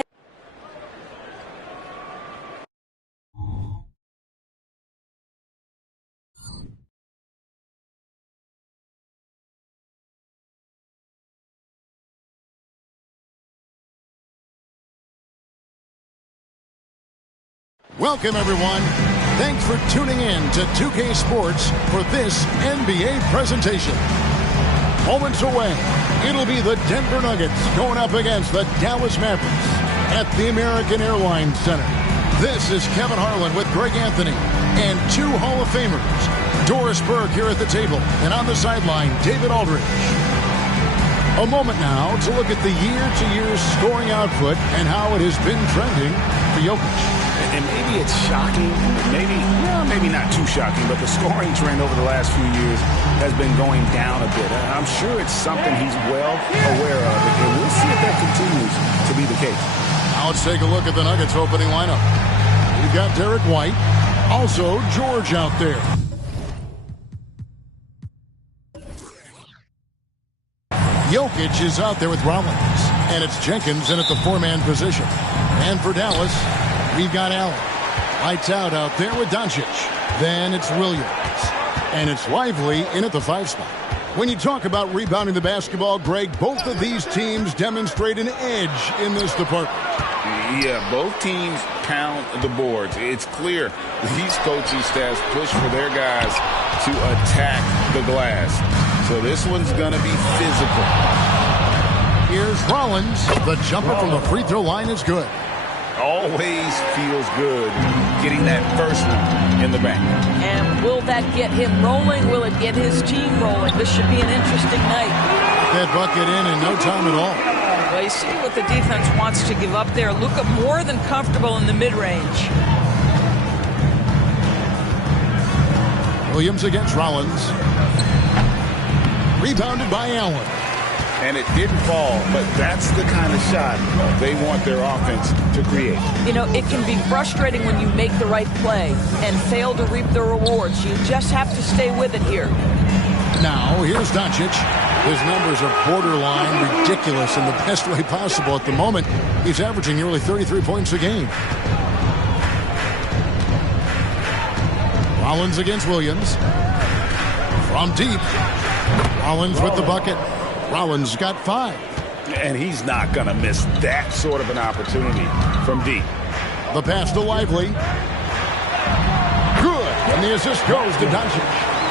Welcome, everyone. Thanks for tuning in to 2K Sports for this NBA presentation. Moments away, it'll be the Denver Nuggets going up against the Dallas Mavericks at the American Airlines Center. This is Kevin Harlan with Greg Anthony and two Hall of Famers, Doris Burke here at the table, and on the sideline, David Aldridge. A moment now to look at the year-to-year scoring output and how it has been trending for Jokic. And maybe it's shocking, maybe not too shocking, but the scoring trend over the last few years has been going down a bit. I'm sure it's something he's well aware of, and we'll see if that continues to be the case. Now let's take a look at the Nuggets opening lineup. We've got Derek White, also George out there. Jokic is out there with Rollins, and it's Jenkins in at the four-man position. And for Dallas, we've got Allen. Lights out there with Doncic. Then it's Williams. And it's Lively in at the 5 spot. When you talk about rebounding the basketball, Greg, both of these teams demonstrate an edge in this department. Yeah, both teams pound the boards. It's clear these coaching staffs push for their guys to attack the glass. So this one's going to be physical. Here's Rollins. The jumper from the free throw line is good. Always feels good getting that first one in the bank. And will that get him rolling? Will it get his team rolling? This should be an interesting night. That bucket in no time at all. Well, you see what the defense wants to give up there. Luka more than comfortable in the mid-range. Williams against Rollins. Rebounded by Allen. And it didn't fall, but that's the kind of shot they want their offense to create. You know, it can be frustrating when you make the right play and fail to reap the rewards. You just have to stay with it here. Now, here's Doncic. His numbers are borderline ridiculous in the best way possible at the moment. He's averaging nearly 33 points a game. Rollins against Williams. From deep. Rollins with the bucket. Rollins got 5. And he's not going to miss that sort of an opportunity from deep. The pass to Lively. Good. And the assist goes to Doncic.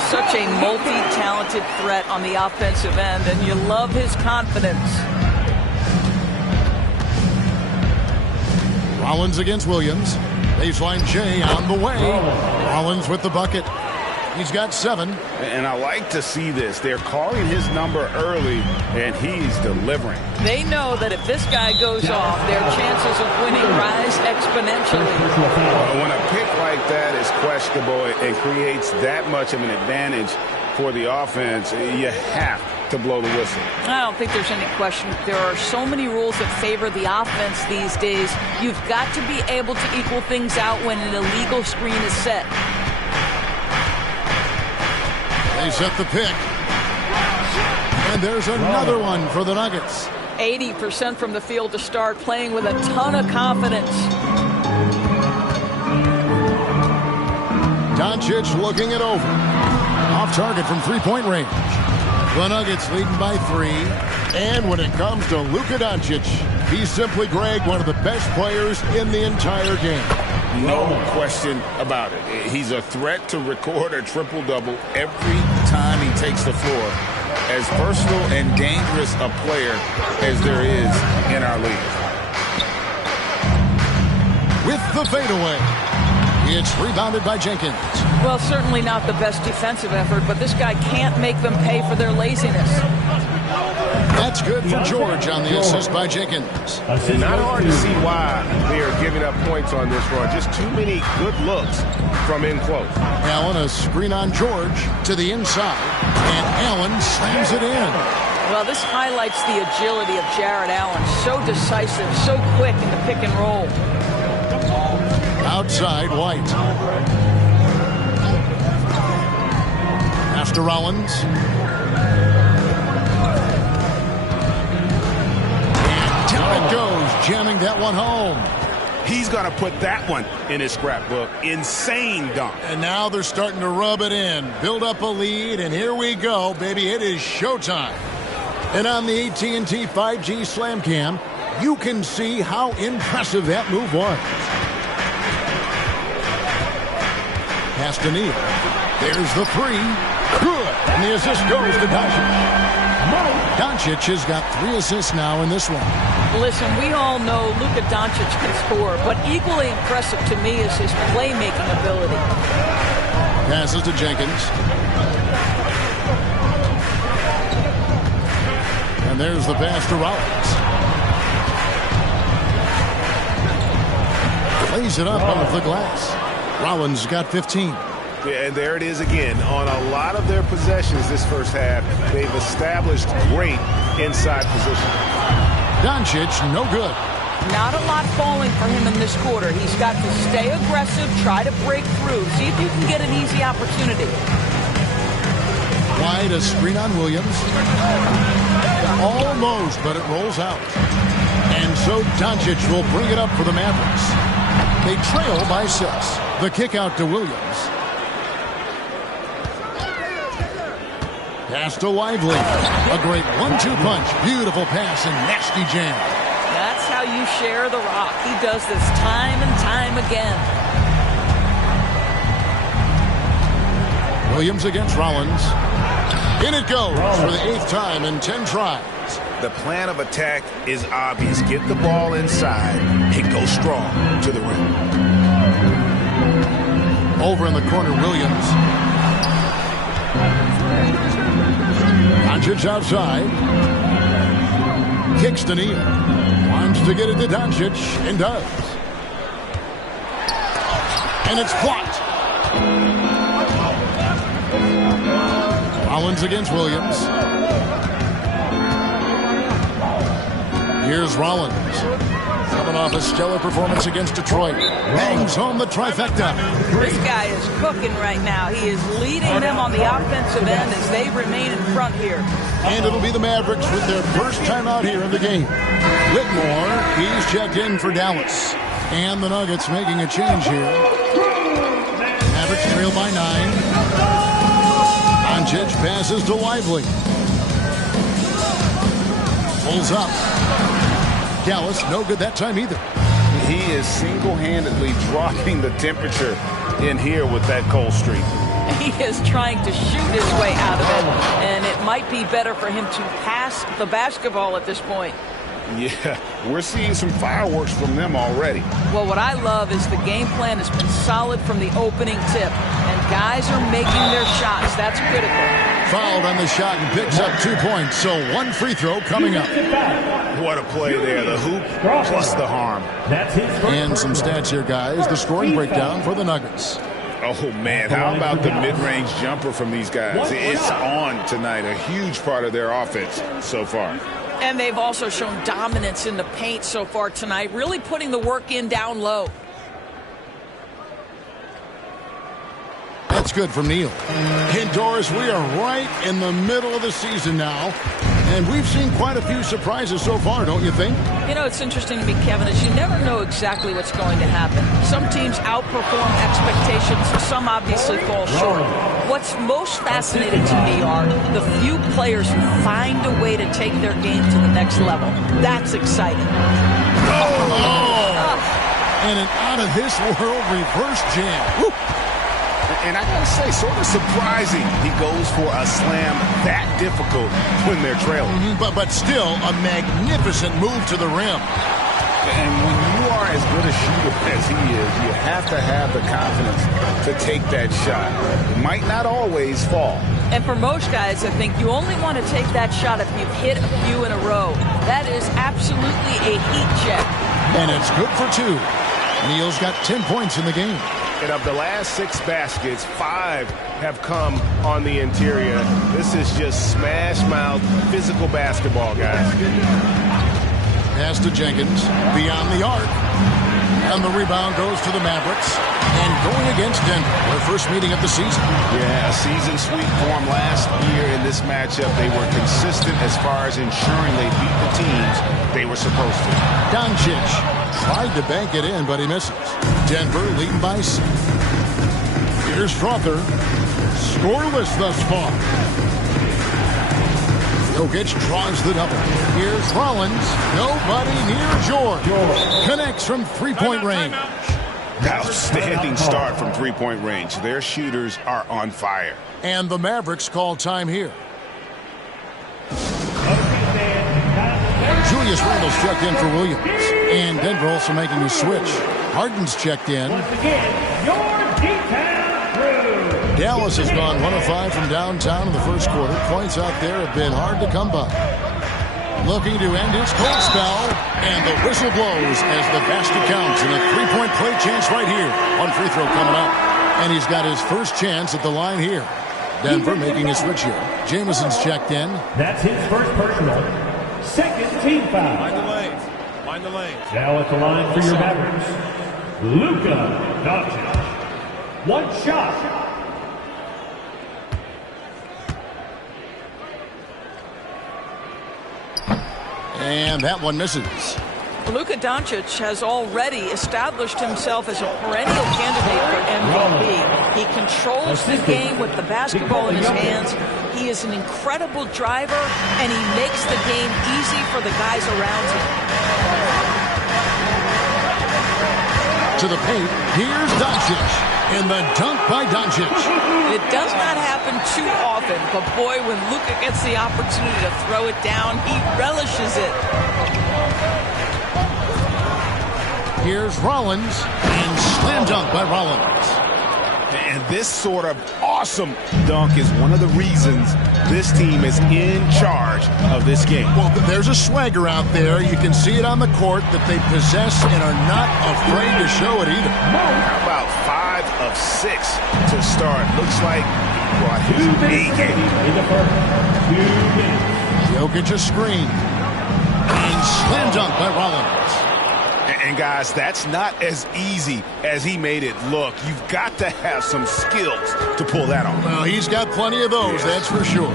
Such a multi-talented threat on the offensive end, and you love his confidence. Rollins against Williams. Baseline J on the way. Rollins with the bucket. He's got 7. And I like to see this. They're calling his number early, and he's delivering. They know that if this guy goes off, their chances of winning rise exponentially. When a pick like that is questionable and creates that much of an advantage for the offense, you have to blow the whistle. I don't think there's any question. There are so many rules that favor the offense these days. You've got to be able to equal things out when an illegal screen is set. They set the pick. And there's another one for the Nuggets. 80% from the field to start, playing with a ton of confidence. Doncic looking it over. Off target from three-point range. The Nuggets leading by 3. And when it comes to Luka Doncic, he's simply, Greg, one of the best players in the entire game. No question about it. He's a threat to record a triple-double every time he takes the floor. As versatile and dangerous a player as there is in our league. With the fadeaway. It's rebounded by Jenkins. Well, certainly not the best defensive effort, but this guy can't make them pay for their laziness. That's good for George on the assist by Jenkins. Not hard to see why they are giving up points on this run. Just too many good looks from in close. Allen, a screen on George to the inside. And Allen slams it in. Well, this highlights the agility of Jared Allen. So decisive, so quick in the pick and roll. Outside, White. Pass to Rollins. jamming that one home. He's going to put that one in his scrapbook. Insane dunk. And now they're starting to rub it in, build up a lead, and here we go, baby. It is showtime. And on the AT&T 5G Slam Cam, you can see how impressive that move was. Pass to Neal. There's the three. Good. And the assist goes to Doncic. Doncic has got 3 assists now in this one. Listen, we all know Luka Doncic can score, but equally impressive to me is his playmaking ability. Passes to Jenkins. And there's the pass to Rollins. Lays it up off the glass. Rollins got 15. Yeah, and there it is again. On a lot of their possessions this first half, they've established great inside position. Doncic, no good. Not a lot falling for him in this quarter. He's got to stay aggressive, try to break through, see if you can get an easy opportunity. Wide, a screen on Williams. Almost, but it rolls out. And so Doncic will bring it up for the Mavericks. They trail by 6. The kick out to Williams. Pass to Lively. A great 1-2 punch. Beautiful pass and nasty jam. That's how you share the rock. He does this time and time again. Williams against Rollins. In it goes for the 8th time in 10 tries. The plan of attack is obvious. Get the ball inside and go strong to the rim. Over in the corner, Williams. Doncic outside. Kicks to Neal. Wants to get it to Doncic, and does. And it's blocked. Rollins against Williams. Here's Rollins. Coming off a stellar performance against Detroit. Bangs home the trifecta. This guy is cooking right now. He is leading them on the offensive end as they remain in front here. And it'll be the Mavericks with their first time out here in the game. Whitmore, he's checked in for Dallas. And the Nuggets making a change here. Mavericks trail by 9. Doncic passes to Lively. Pulls up. Dallas, no good that time either. He is single-handedly dropping the temperature in here with that cold streak. He is trying to shoot his way out of it, and it might be better for him to pass the basketball at this point. Yeah, we're seeing some fireworks from them already. Well, what I love is the game plan has been solid from the opening tip, and guys are making their shots. That's critical. Fouled on the shot and picks up 2 points, so 1 free throw coming up. What a play there. The hoop plus the harm. And some stats here, guys. The scoring breakdown for the Nuggets. Oh, man, how about the mid-range jumper from these guys? It's on tonight, a huge part of their offense so far. And they've also shown dominance in the paint so far tonight, really putting the work in down low. That's good from Neal. And Doris, we are right in the middle of the season now. And we've seen quite a few surprises so far, don't you think? You know, it's interesting to me, Kevin, is you never know exactly what's going to happen. Some teams outperform expectations, some obviously fall short. What's most fascinating to me are the few players who find a way to take their game to the next level. That's exciting. And an out-of-this-world reverse jam. Woo. And I gotta say, sort of surprising he goes for a slam that difficult when they're trailing. But still, a magnificent move to the rim. And when you are as good a shooter as he is, you have to have the confidence to take that shot. It might not always fall. And for most guys, I think you only want to take that shot if you've hit a few in a row. That is absolutely a heat check. And it's good for 2. Neal's got 10 points in the game. And of the last 6 baskets, 5 have come on the interior. This is just smash-mouth physical basketball, guys. Pass to Jenkins. Beyond the arc. And the rebound goes to the Mavericks. And going against Denver, their first meeting of the season. Yeah, a season sweep for them last year in this matchup. They were consistent as far as ensuring they beat the teams they were supposed to. Doncic tried to bank it in, but he misses. Denver leading by 6. Here's Strother. Scoreless thus far. Jokic draws the double. Here's Rollins. Nobody near George. Connects from three-point range. Outstanding start from three-point range. Their shooters are on fire. And the Mavericks call time here. Julius Randle's checked in for Williams. And Denver also making a switch. Harden's checked in. Dallas has gone 1 of 5 from downtown in the first quarter. Points out there have been hard to come by. Looking to end his cold spell, and the whistle blows as the basket counts, and a three-point play chance right here. One free throw coming up, and he's got his first chance at the line here. Denver making a switch here. Jameson's checked in. That's his first personal. Second team foul. Mind the lanes. Mind the lanes. Now at the line for your Mavericks, Luka Doncic. One shot. And that one misses. Luka Doncic has already established himself as a perennial candidate for MVP. He controls the game with the basketball in his hands. He is an incredible driver, and he makes the game easy for the guys around him. To the paint, here's Doncic. And the dunk by Doncic. It does not happen too often, but boy, when Luka gets the opportunity to throw it down, he relishes it. Here's Rollins, and slam dunk by Rollins. And this sort of awesome dunk is one of the reasons this team is in charge of this game. Well, there's a swagger out there. You can see it on the court that they possess and are not afraid to show it either. How about 5 of 6 to start? Looks like he brought his A game. Jokic a screen. And slam dunk by Rollins. And guys, that's not as easy as he made it look. You've got to have some skills to pull that off. Well, he's got plenty of those, that's for sure.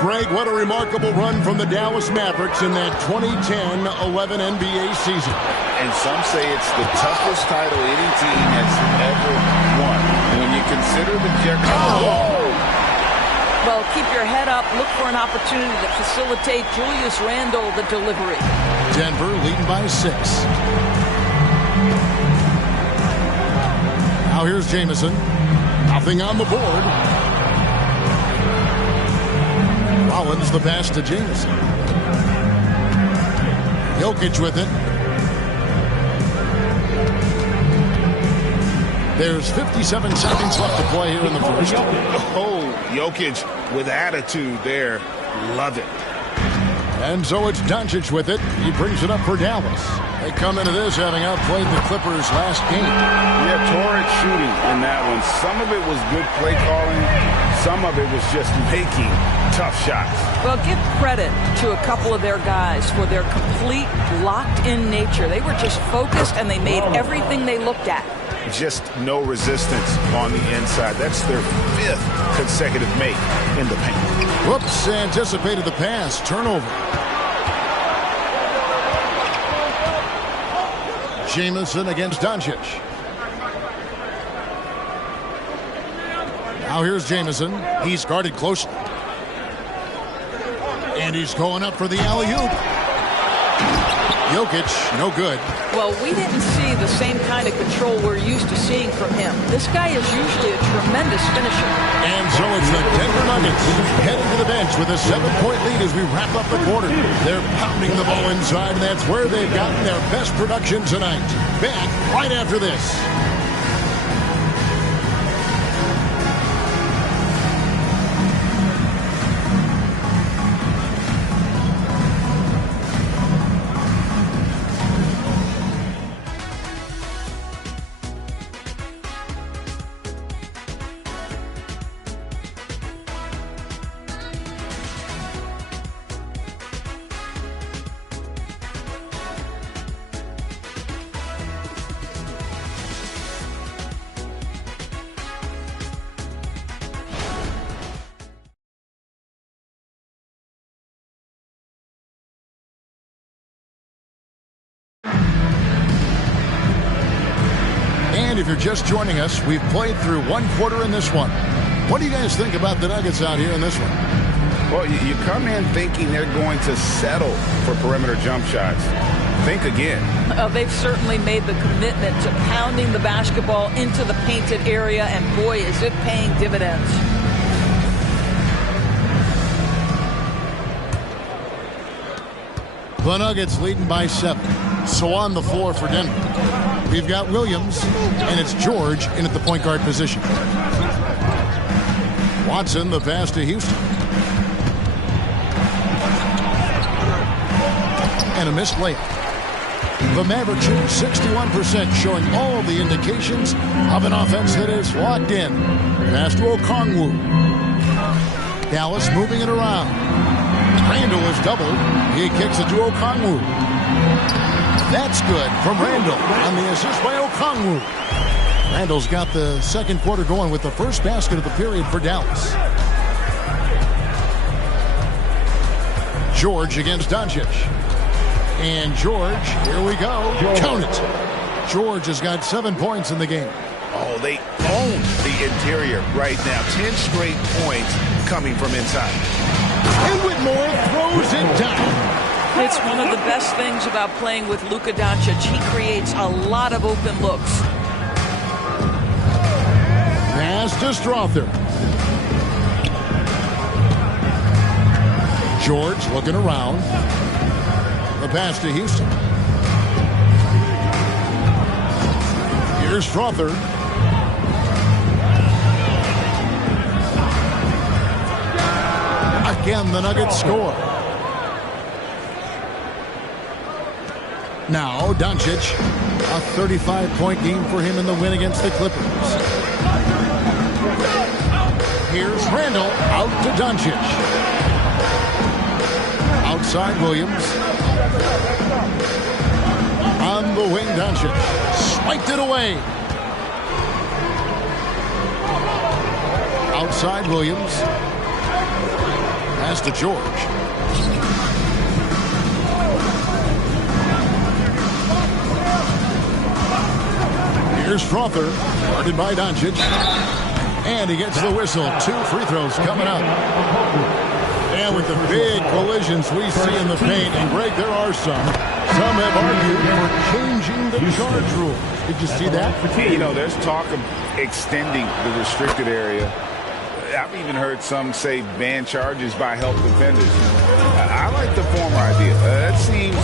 Greg, what a remarkable run from the Dallas Mavericks in that 2010-11 NBA season. And some say it's the toughest title any team has ever won. When you consider the Well, keep your head up. Look for an opportunity to facilitate Julius Randle the delivery. Denver leading by 6. Now here's Jameson. Nothing on the board. Rollins the pass to Jameson. Jokic with it. There's 57 seconds left to play here in the first. Oh, Jokic with attitude there. Love it. And so it's Doncic with it. He brings it up for Dallas. They come into this having outplayed the Clippers last game. Yeah, torrid shooting in that one. Some of it was good play calling. Some of it was just making tough shots. Well, give credit to a couple of their guys for their complete locked-in nature. They were just focused, and they made everything they looked at. Just no resistance on the inside. That's their 5th consecutive make in the paint. Whoops, anticipated the pass. Turnover. Jamison against Doncic. Now here's Jamison. He's guarded closely. And he's going up for the alley-oop. Jokic, no good. Well, we didn't see the same kind of control we're used to seeing from him. This guy is usually a tremendous finisher. And so it's the Denver Nuggets heading to the bench with a 7-point lead as we wrap up the quarter. They're pounding the ball inside, and that's where they've gotten their best production tonight. Back right after this. And if you're just joining us, we've played through one quarter in this one. What do you guys think about the Nuggets out here in this one? Well, you come in thinking they're going to settle for perimeter jump shots. Think again. They've certainly made the commitment to pounding the basketball into the painted area, and boy, is it paying dividends. The Nuggets leading by 7. So on the floor for Denver, we've got Williams, and it's George in at the point guard position. Watson, the pass to Houston. And a missed layup. The Mavericks shoot 61%, showing all the indications of an offense that is locked in. Pass to Okongwu. Dallas moving it around. Randall is doubled. He kicks it to Okongwu. That's good from Randall on the assist by Okongwu. Randall's got the second quarter going with the first basket of the period for Dallas. George against Doncic. And George, here we go. Count it. George has got 7 points in the game. Oh, they own the interior right now. 10 straight points coming from inside. And Whitmore throws it down. It's one of the best things about playing with Luka Doncic. He creates a lot of open looks. Pass to Strother. George looking around. The pass to Houston. Here's Strother. Again, the Nuggets score. Now, Doncic, a 35-point game for him in the win against the Clippers. Here's Randall out to Doncic. Outside Williams. On the wing, Doncic. Swiped it away. Outside Williams. Pass to George. Here's Strother, guarded by Doncic. And he gets the whistle. 2 free throws coming up. And with the big collisions we see in the paint, and Greg, there are some. Some have argued for changing the charge rule. Did you see that? You know, there's talk of extending the restricted area. I've even heard some say ban charges by help defenders. I like the former idea. That seems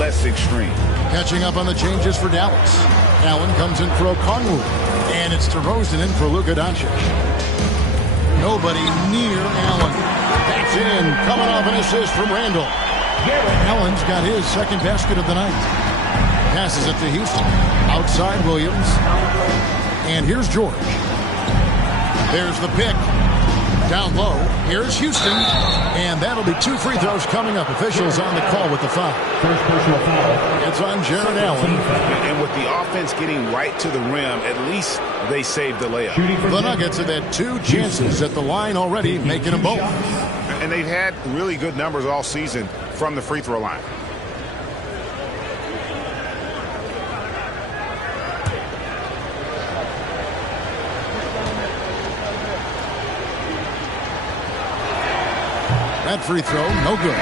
less extreme. Catching up on the changes for Dallas. Allen comes in for Okongwu. And it's DeRozan in for Luka Doncic. Nobody near Allen. That's in. Coming off an assist from Randall. Allen's got his second basket of the night. Passes it to Houston. Outside Williams. And here's George. There's the pick. Down low. Here's Houston. And that'll be 2 free throws coming up. Officials on the call with the foul. First personal foul. It's on Jared Allen. And with the offense getting right to the rim, at least they saved the layup. The Nuggets have had 2 chances at the line already, making them both. And they've had really good numbers all season from the free throw line. That free throw, no good.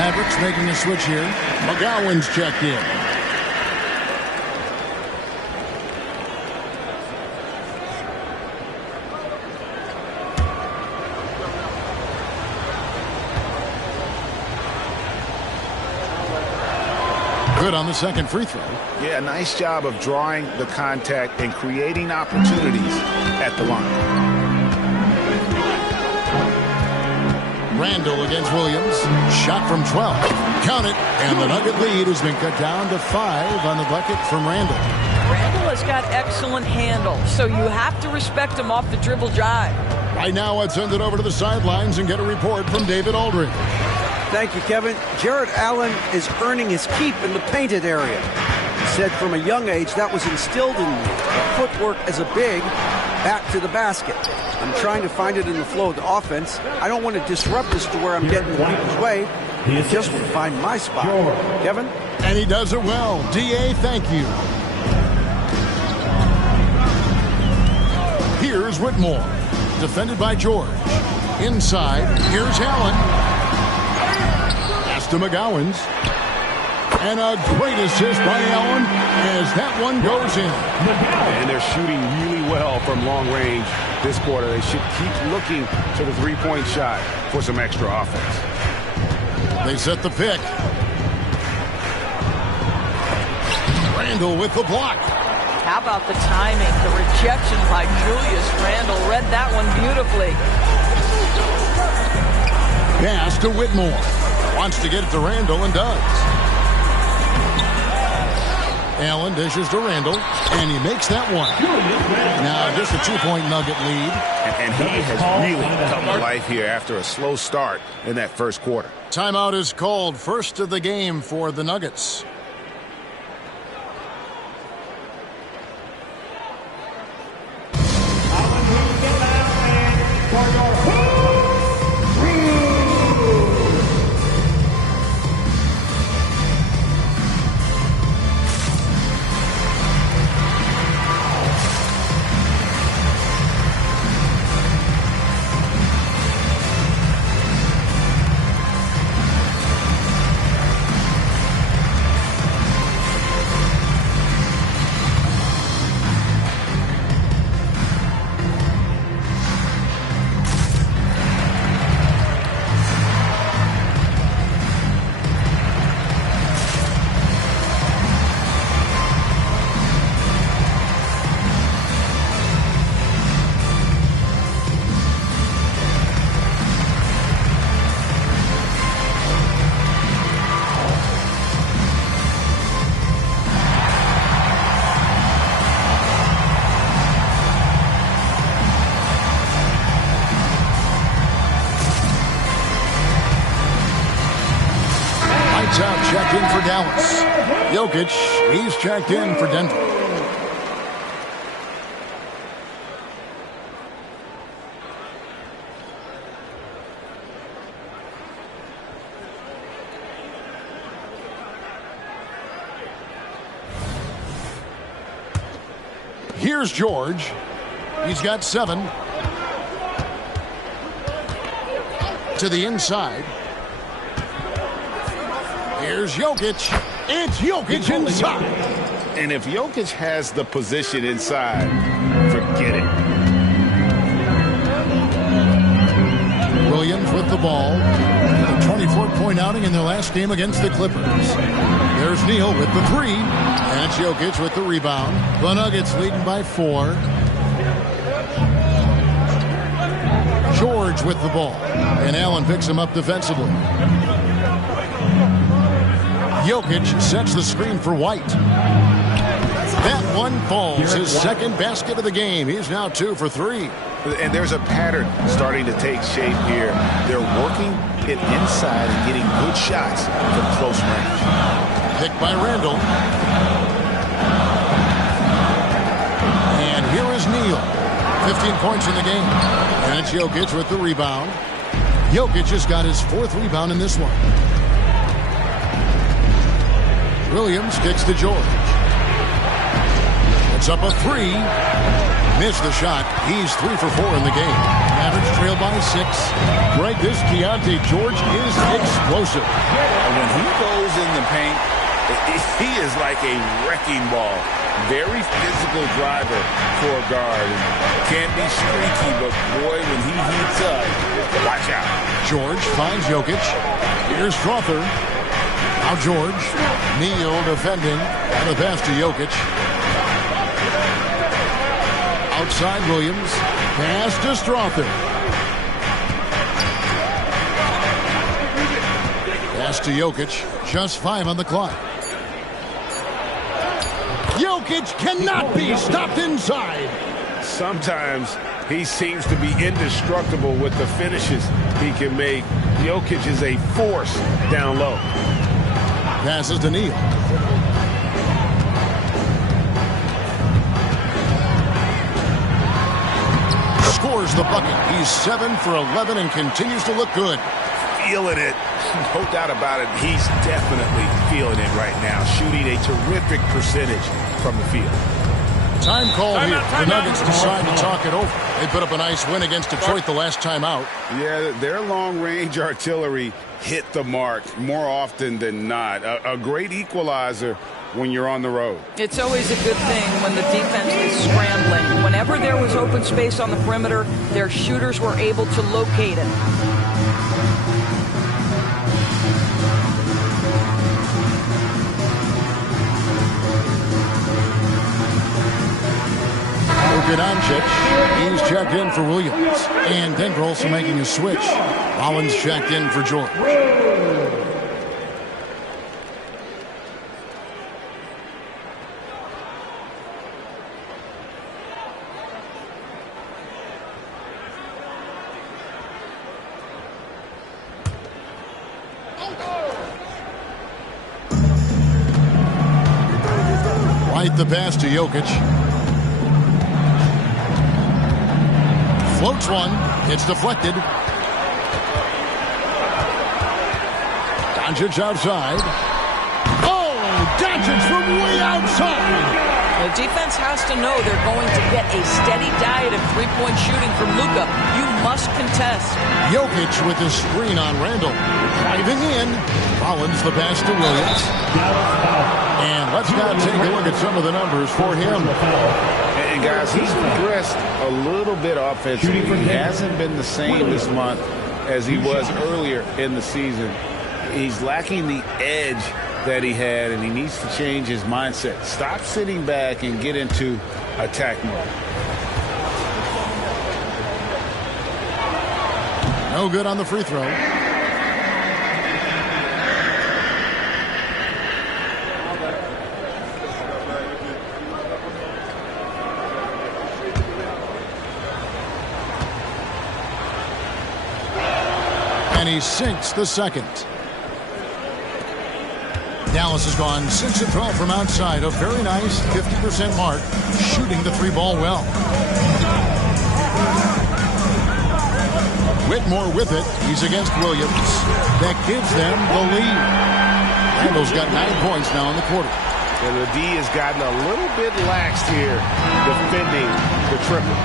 Mavericks making a switch here. McGowan's checked in. Good on the second free throw. Yeah, nice job of drawing the contact and creating opportunities at the line. Randall against Williams. Shot from 12. Count it. And the Nugget lead has been cut down to 5 on the bucket from Randall. Randall has got excellent handle, so you have to respect him off the dribble jive. Right now, let's send it over to the sidelines and get a report from David Aldridge. Thank you, Kevin. Jared Allen is earning his keep in the painted area. He said from a young age that was instilled in me. Footwork as a big, back to the basket. I'm trying to find it in the flow of the offense. I don't want to disrupt this to where I'm getting in people's way. I just want to find my spot. Kevin? And he does it well. D.A., thank you. Here's Whitmore. Defended by George. Inside, here's Allen. Pass to McGowens. And a great assist by Allen as that one goes in. And they're shooting really well from long range this quarter. They should keep looking to the three-point shot for some extra offense. They set the pick. Randle with the block. How about the timing? The rejection by Julius Randle. Read that one beautifully. Pass to Whitmore. Wants to get it to Randle and does. Allen dishes to Randle, and he makes that one. Now just a 2-point Nugget lead. And he has really come to life here after a slow start in that first quarter. Timeout is called. First of the game for the Nuggets. Out checked in for Dallas. Jokic, he's checked in for Denver. Here's George. He's got 7. To the inside. Here's Jokic. It's Jokic inside. And if Jokic has the position inside, forget it. Williams with the ball. A 24-point outing in their last game against the Clippers. There's Neal with the 3. And it's Jokic with the rebound. The Nuggets leading by 4. George with the ball. And Allen picks him up defensively. Jokic sets the screen for White. That one falls. His second basket of the game. He's now 2 for 3. And there's a pattern starting to take shape here. They're working it inside and getting good shots from close range. Picked by Randle. And here is Neal. 15 points in the game. And it's Jokic with the rebound. Jokic has got his 4th rebound in this one. Williams kicks to George. It's up a 3. Missed the shot. He's 3 for 4 in the game. Mavericks trail by 6. Greg, this Keontae George is explosive. When he goes in the paint, he is like a wrecking ball. Very physical driver for a guard. Can be streaky, but boy, when he heats up, watch out. George finds Jokic. Here's Strother. Now George. Neal defending. And the pass to Jokic. Outside Williams. Pass to Strother. Pass to Jokic. Just 5 on the clock. Jokic cannot be stopped inside. Sometimes he seems to be indestructible with the finishes he can make. Jokic is a force down low. Passes to Neal. Scores the bucket. He's 7 for 11 and continues to look good. Feeling it. No doubt about it. He's definitely feeling it right now. Shooting a terrific percentage from the field. Time call here. The Nuggets decide to talk it over. They put up a nice win against Detroit the last time out. Yeah, their long-range artillery hit the mark more often than not. A great equalizer when you're on the road. It's always a good thing when the defense is scrambling. Whenever there was open space on the perimeter, their shooters were able to locate it. Doncic, he's checked in for Williams. And Denver also making a switch. Rollins checked in for George. Right the pass to Jokic. Floats one. It's deflected. Doncic outside. Oh, Doncic from way outside. The defense has to know they're going to get a steady diet of three-point shooting from Luka. You must contest. Jokic with the screen on Randall. Driving in. Rollins the pass to Williams. And let's now take a look at some of the numbers for him. And guys, he's progressed a little bit offensively. He hasn't been the same this month as he was earlier in the season. He's lacking the edge that he had, and he needs to change his mindset. Stop sitting back and get into attack mode. No good on the free throw. And he sinks the second. Dallas has gone 6 of 12 from outside. A very nice 50% mark. Shooting the three ball well. Whitmore with it. He's against Williams. That gives them the lead. Randall's got 9 points now in the quarter. And the D has gotten a little bit lax here defending the triple.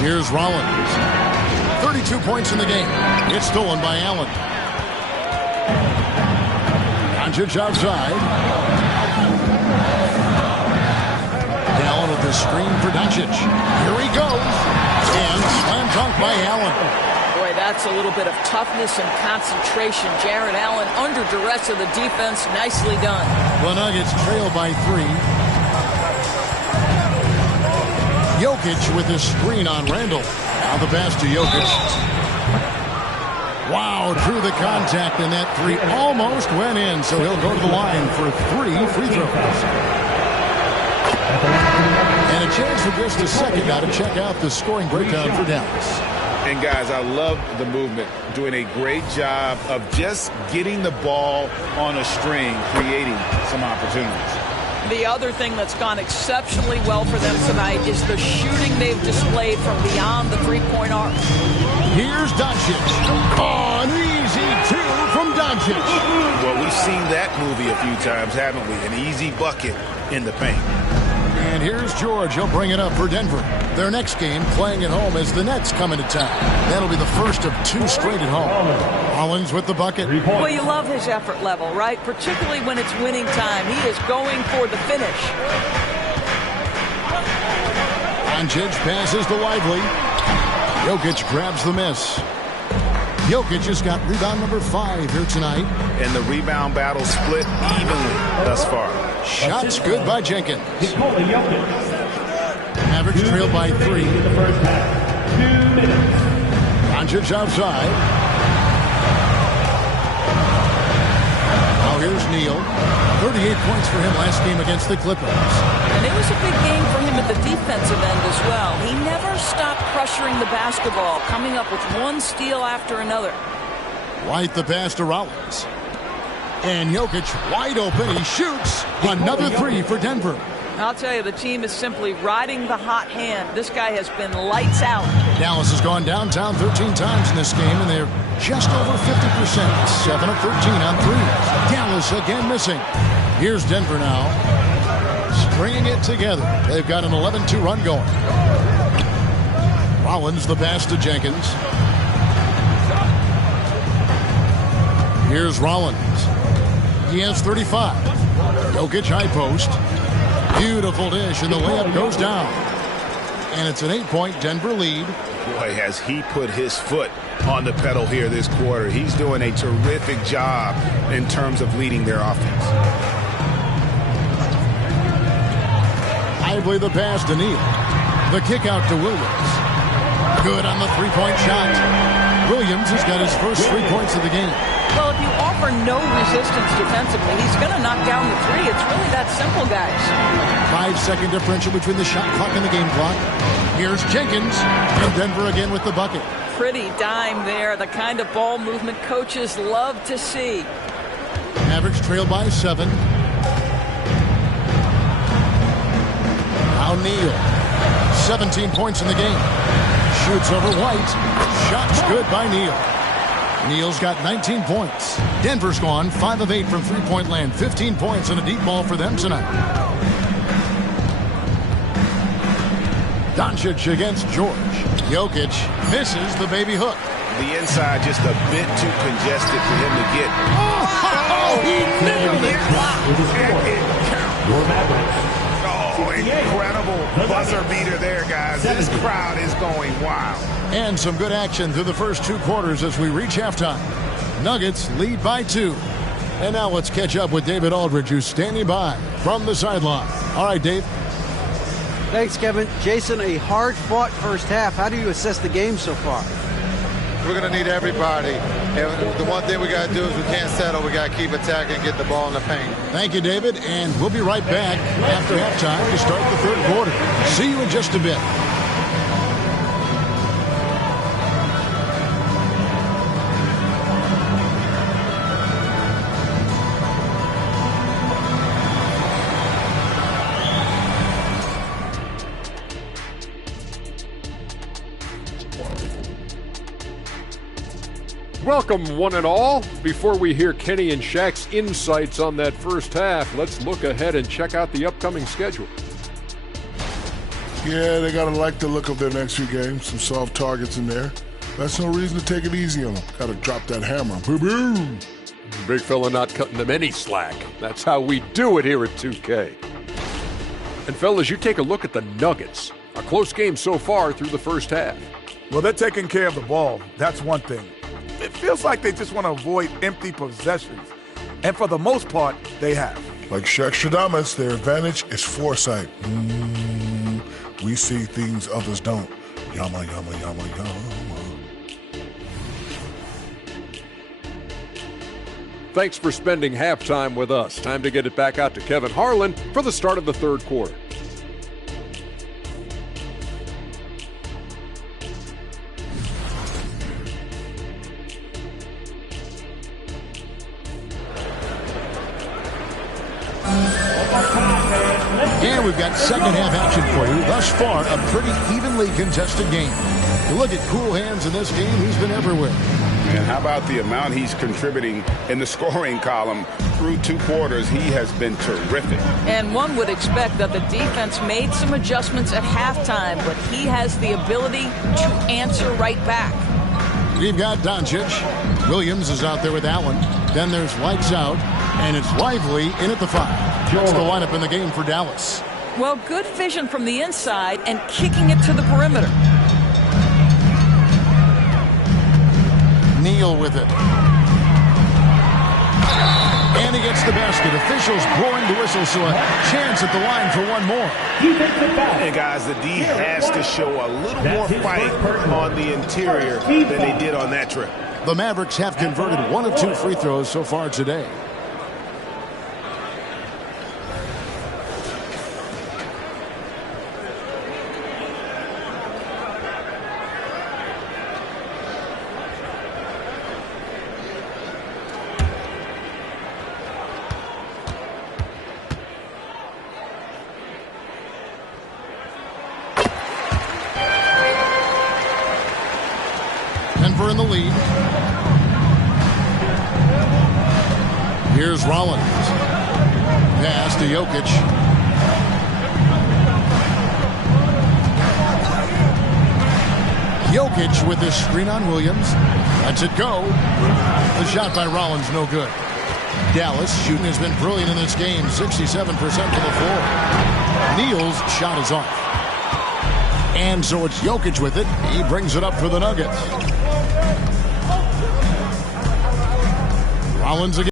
Here's Rollins. 32 points in the game. It's stolen by Allen. Doncic outside. Allen with the screen for Doncic. Here he goes. And slam dunk by Allen. Boy, that's a little bit of toughness and concentration. Jared Allen under duress of the defense. Nicely done. The Nuggets trail by 3. Jokic with the screen on Randall. Now the pass to Jokic. Wow, drew the contact, and that three almost went in, so he'll go to the line for 3 free throws. And a chance for just a second now to check out the scoring breakdown for Dallas. And guys, I love the movement, doing a great job of just getting the ball on a string, creating some opportunities. The other thing that's gone exceptionally well for them tonight is the shooting they've displayed from beyond the three-point arc. Here's Doncic. Oh, an easy 2 from Doncic. Well, we've seen that movie a few times, haven't we? An easy bucket in the paint. And here's George. He'll bring it up for Denver. Their next game playing at home as the Nets come into town. That'll be the first of 2 straight at home. Rollins with the bucket. Well, you love his effort level, right? Particularly when it's winning time. He is going for the finish. Doncic passes to Lively. Jokic grabs the miss. Jokic has got rebound number 5 here tonight. And the rebound battle split evenly thus far. Shots good by Jenkins. Mavericks trail by 3. Doncic outside. Now here's Neal. 38 points for him last game against the Clippers. And it was a big game for him at the defensive end as well. He never stopped pressuring the basketball, coming up with one steal after another. White the pass to Rollins. And Jokic wide open. He shoots. Another 3 for Denver. I'll tell you, the team is simply riding the hot hand. This guy has been lights out. Dallas has gone downtown 13 times in this game, and they're just over 50%. 7 of 13 on 3. Dallas again missing. Here's Denver now. Stringing it together. They've got an 11-2 run going. Rollins the pass to Jenkins. Here's Rollins. He has 35. Jokic high post. Beautiful dish, and the layup goes down. And it's an 8-point Denver lead. Boy, has he put his foot on the pedal here this quarter. He's doing a terrific job in terms of leading their offense. Lively the pass to Neal. The kick out to Williams. Good on the three-point shot. Williams has got his first 3 points of the game. Well, if you offer no resistance defensively, he's going to knock down the three. It's really that simple, guys. 5-second differential between the shot clock and the game clock. Here's Jenkins, and Denver again with the bucket. Pretty dime there, the kind of ball movement coaches love to see. Mavericks trail by 7. Now Neal, 17 points in the game. Shoots over White. Shot's good by Neal. Neal's got 19 points. Denver's gone 5 of 8 from three-point land. 15 points and a deep ball for them tonight. Doncic against George. Jokic misses the baby hook. The inside just a bit too congested for him to get. Oh, he nailed it. Oh, incredible buzzer beater there, guys. This crowd is going wild. And some good action through the first 2 quarters as we reach halftime. Nuggets lead by 2. And now let's catch up with David Aldridge, who's standing by from the sideline. All right, Dave. Thanks, Kevin. Jason, a hard-fought first half. How do you assess the game so far? We're going to need everybody. And the one thing we got to do is we can't settle. We got to keep attacking and get the ball in the paint. Thank you, David. And we'll be right back after halftime to start the third quarter. See you in just a bit. Welcome, one and all. Before we hear Kenny and Shaq's insights on that first half, let's look ahead and check out the upcoming schedule. Yeah, they got to like the look of their next few games. Some soft targets in there. That's no reason to take it easy on them. Got to drop that hammer. Boom! Big fella not cutting them any slack. That's how we do it here at 2K. And fellas, you take a look at the Nuggets. A close game so far through the first half. Well, they're taking care of the ball. That's one thing. It feels like they just want to avoid empty possessions. And for the most part, they have. Like Shaq Stradamus, their advantage is foresight. We see things others don't. Yama, yama, yama, yama. Thanks for spending halftime with us. Time to get it back out to Kevin Harlan for the start of the third quarter. And we've got second half action for you. Thus far, a pretty evenly contested game. You look at cool hands in this game, he's been everywhere. And how about the amount he's contributing in the scoring column through 2 quarters? He has been terrific. And one would expect that the defense made some adjustments at halftime, but he has the ability to answer right back. We've got Doncic. Williams is out there with Allen. Then there's lights out, and it's Lively in at the 5. That's the lineup in the game for Dallas. Well, good vision from the inside and kicking it to the perimeter. Neal with it. And he gets the basket. Officials blowing the whistle, so a chance at the line for one more. And guys, the D has to show a little more fight on the interior than they did on that trip. The Mavericks have converted 1 of 2 free throws so far today. Denver in the lead. Here's Rollins. Pass to Jokic. Jokic with his screen on Williams. Lets it go. The shot by Rollins, no good. Dallas shooting has been brilliant in this game. 67% from the floor. Neal's shot is off. And so it's Jokic with it. He brings it up for the Nuggets. Rollins again.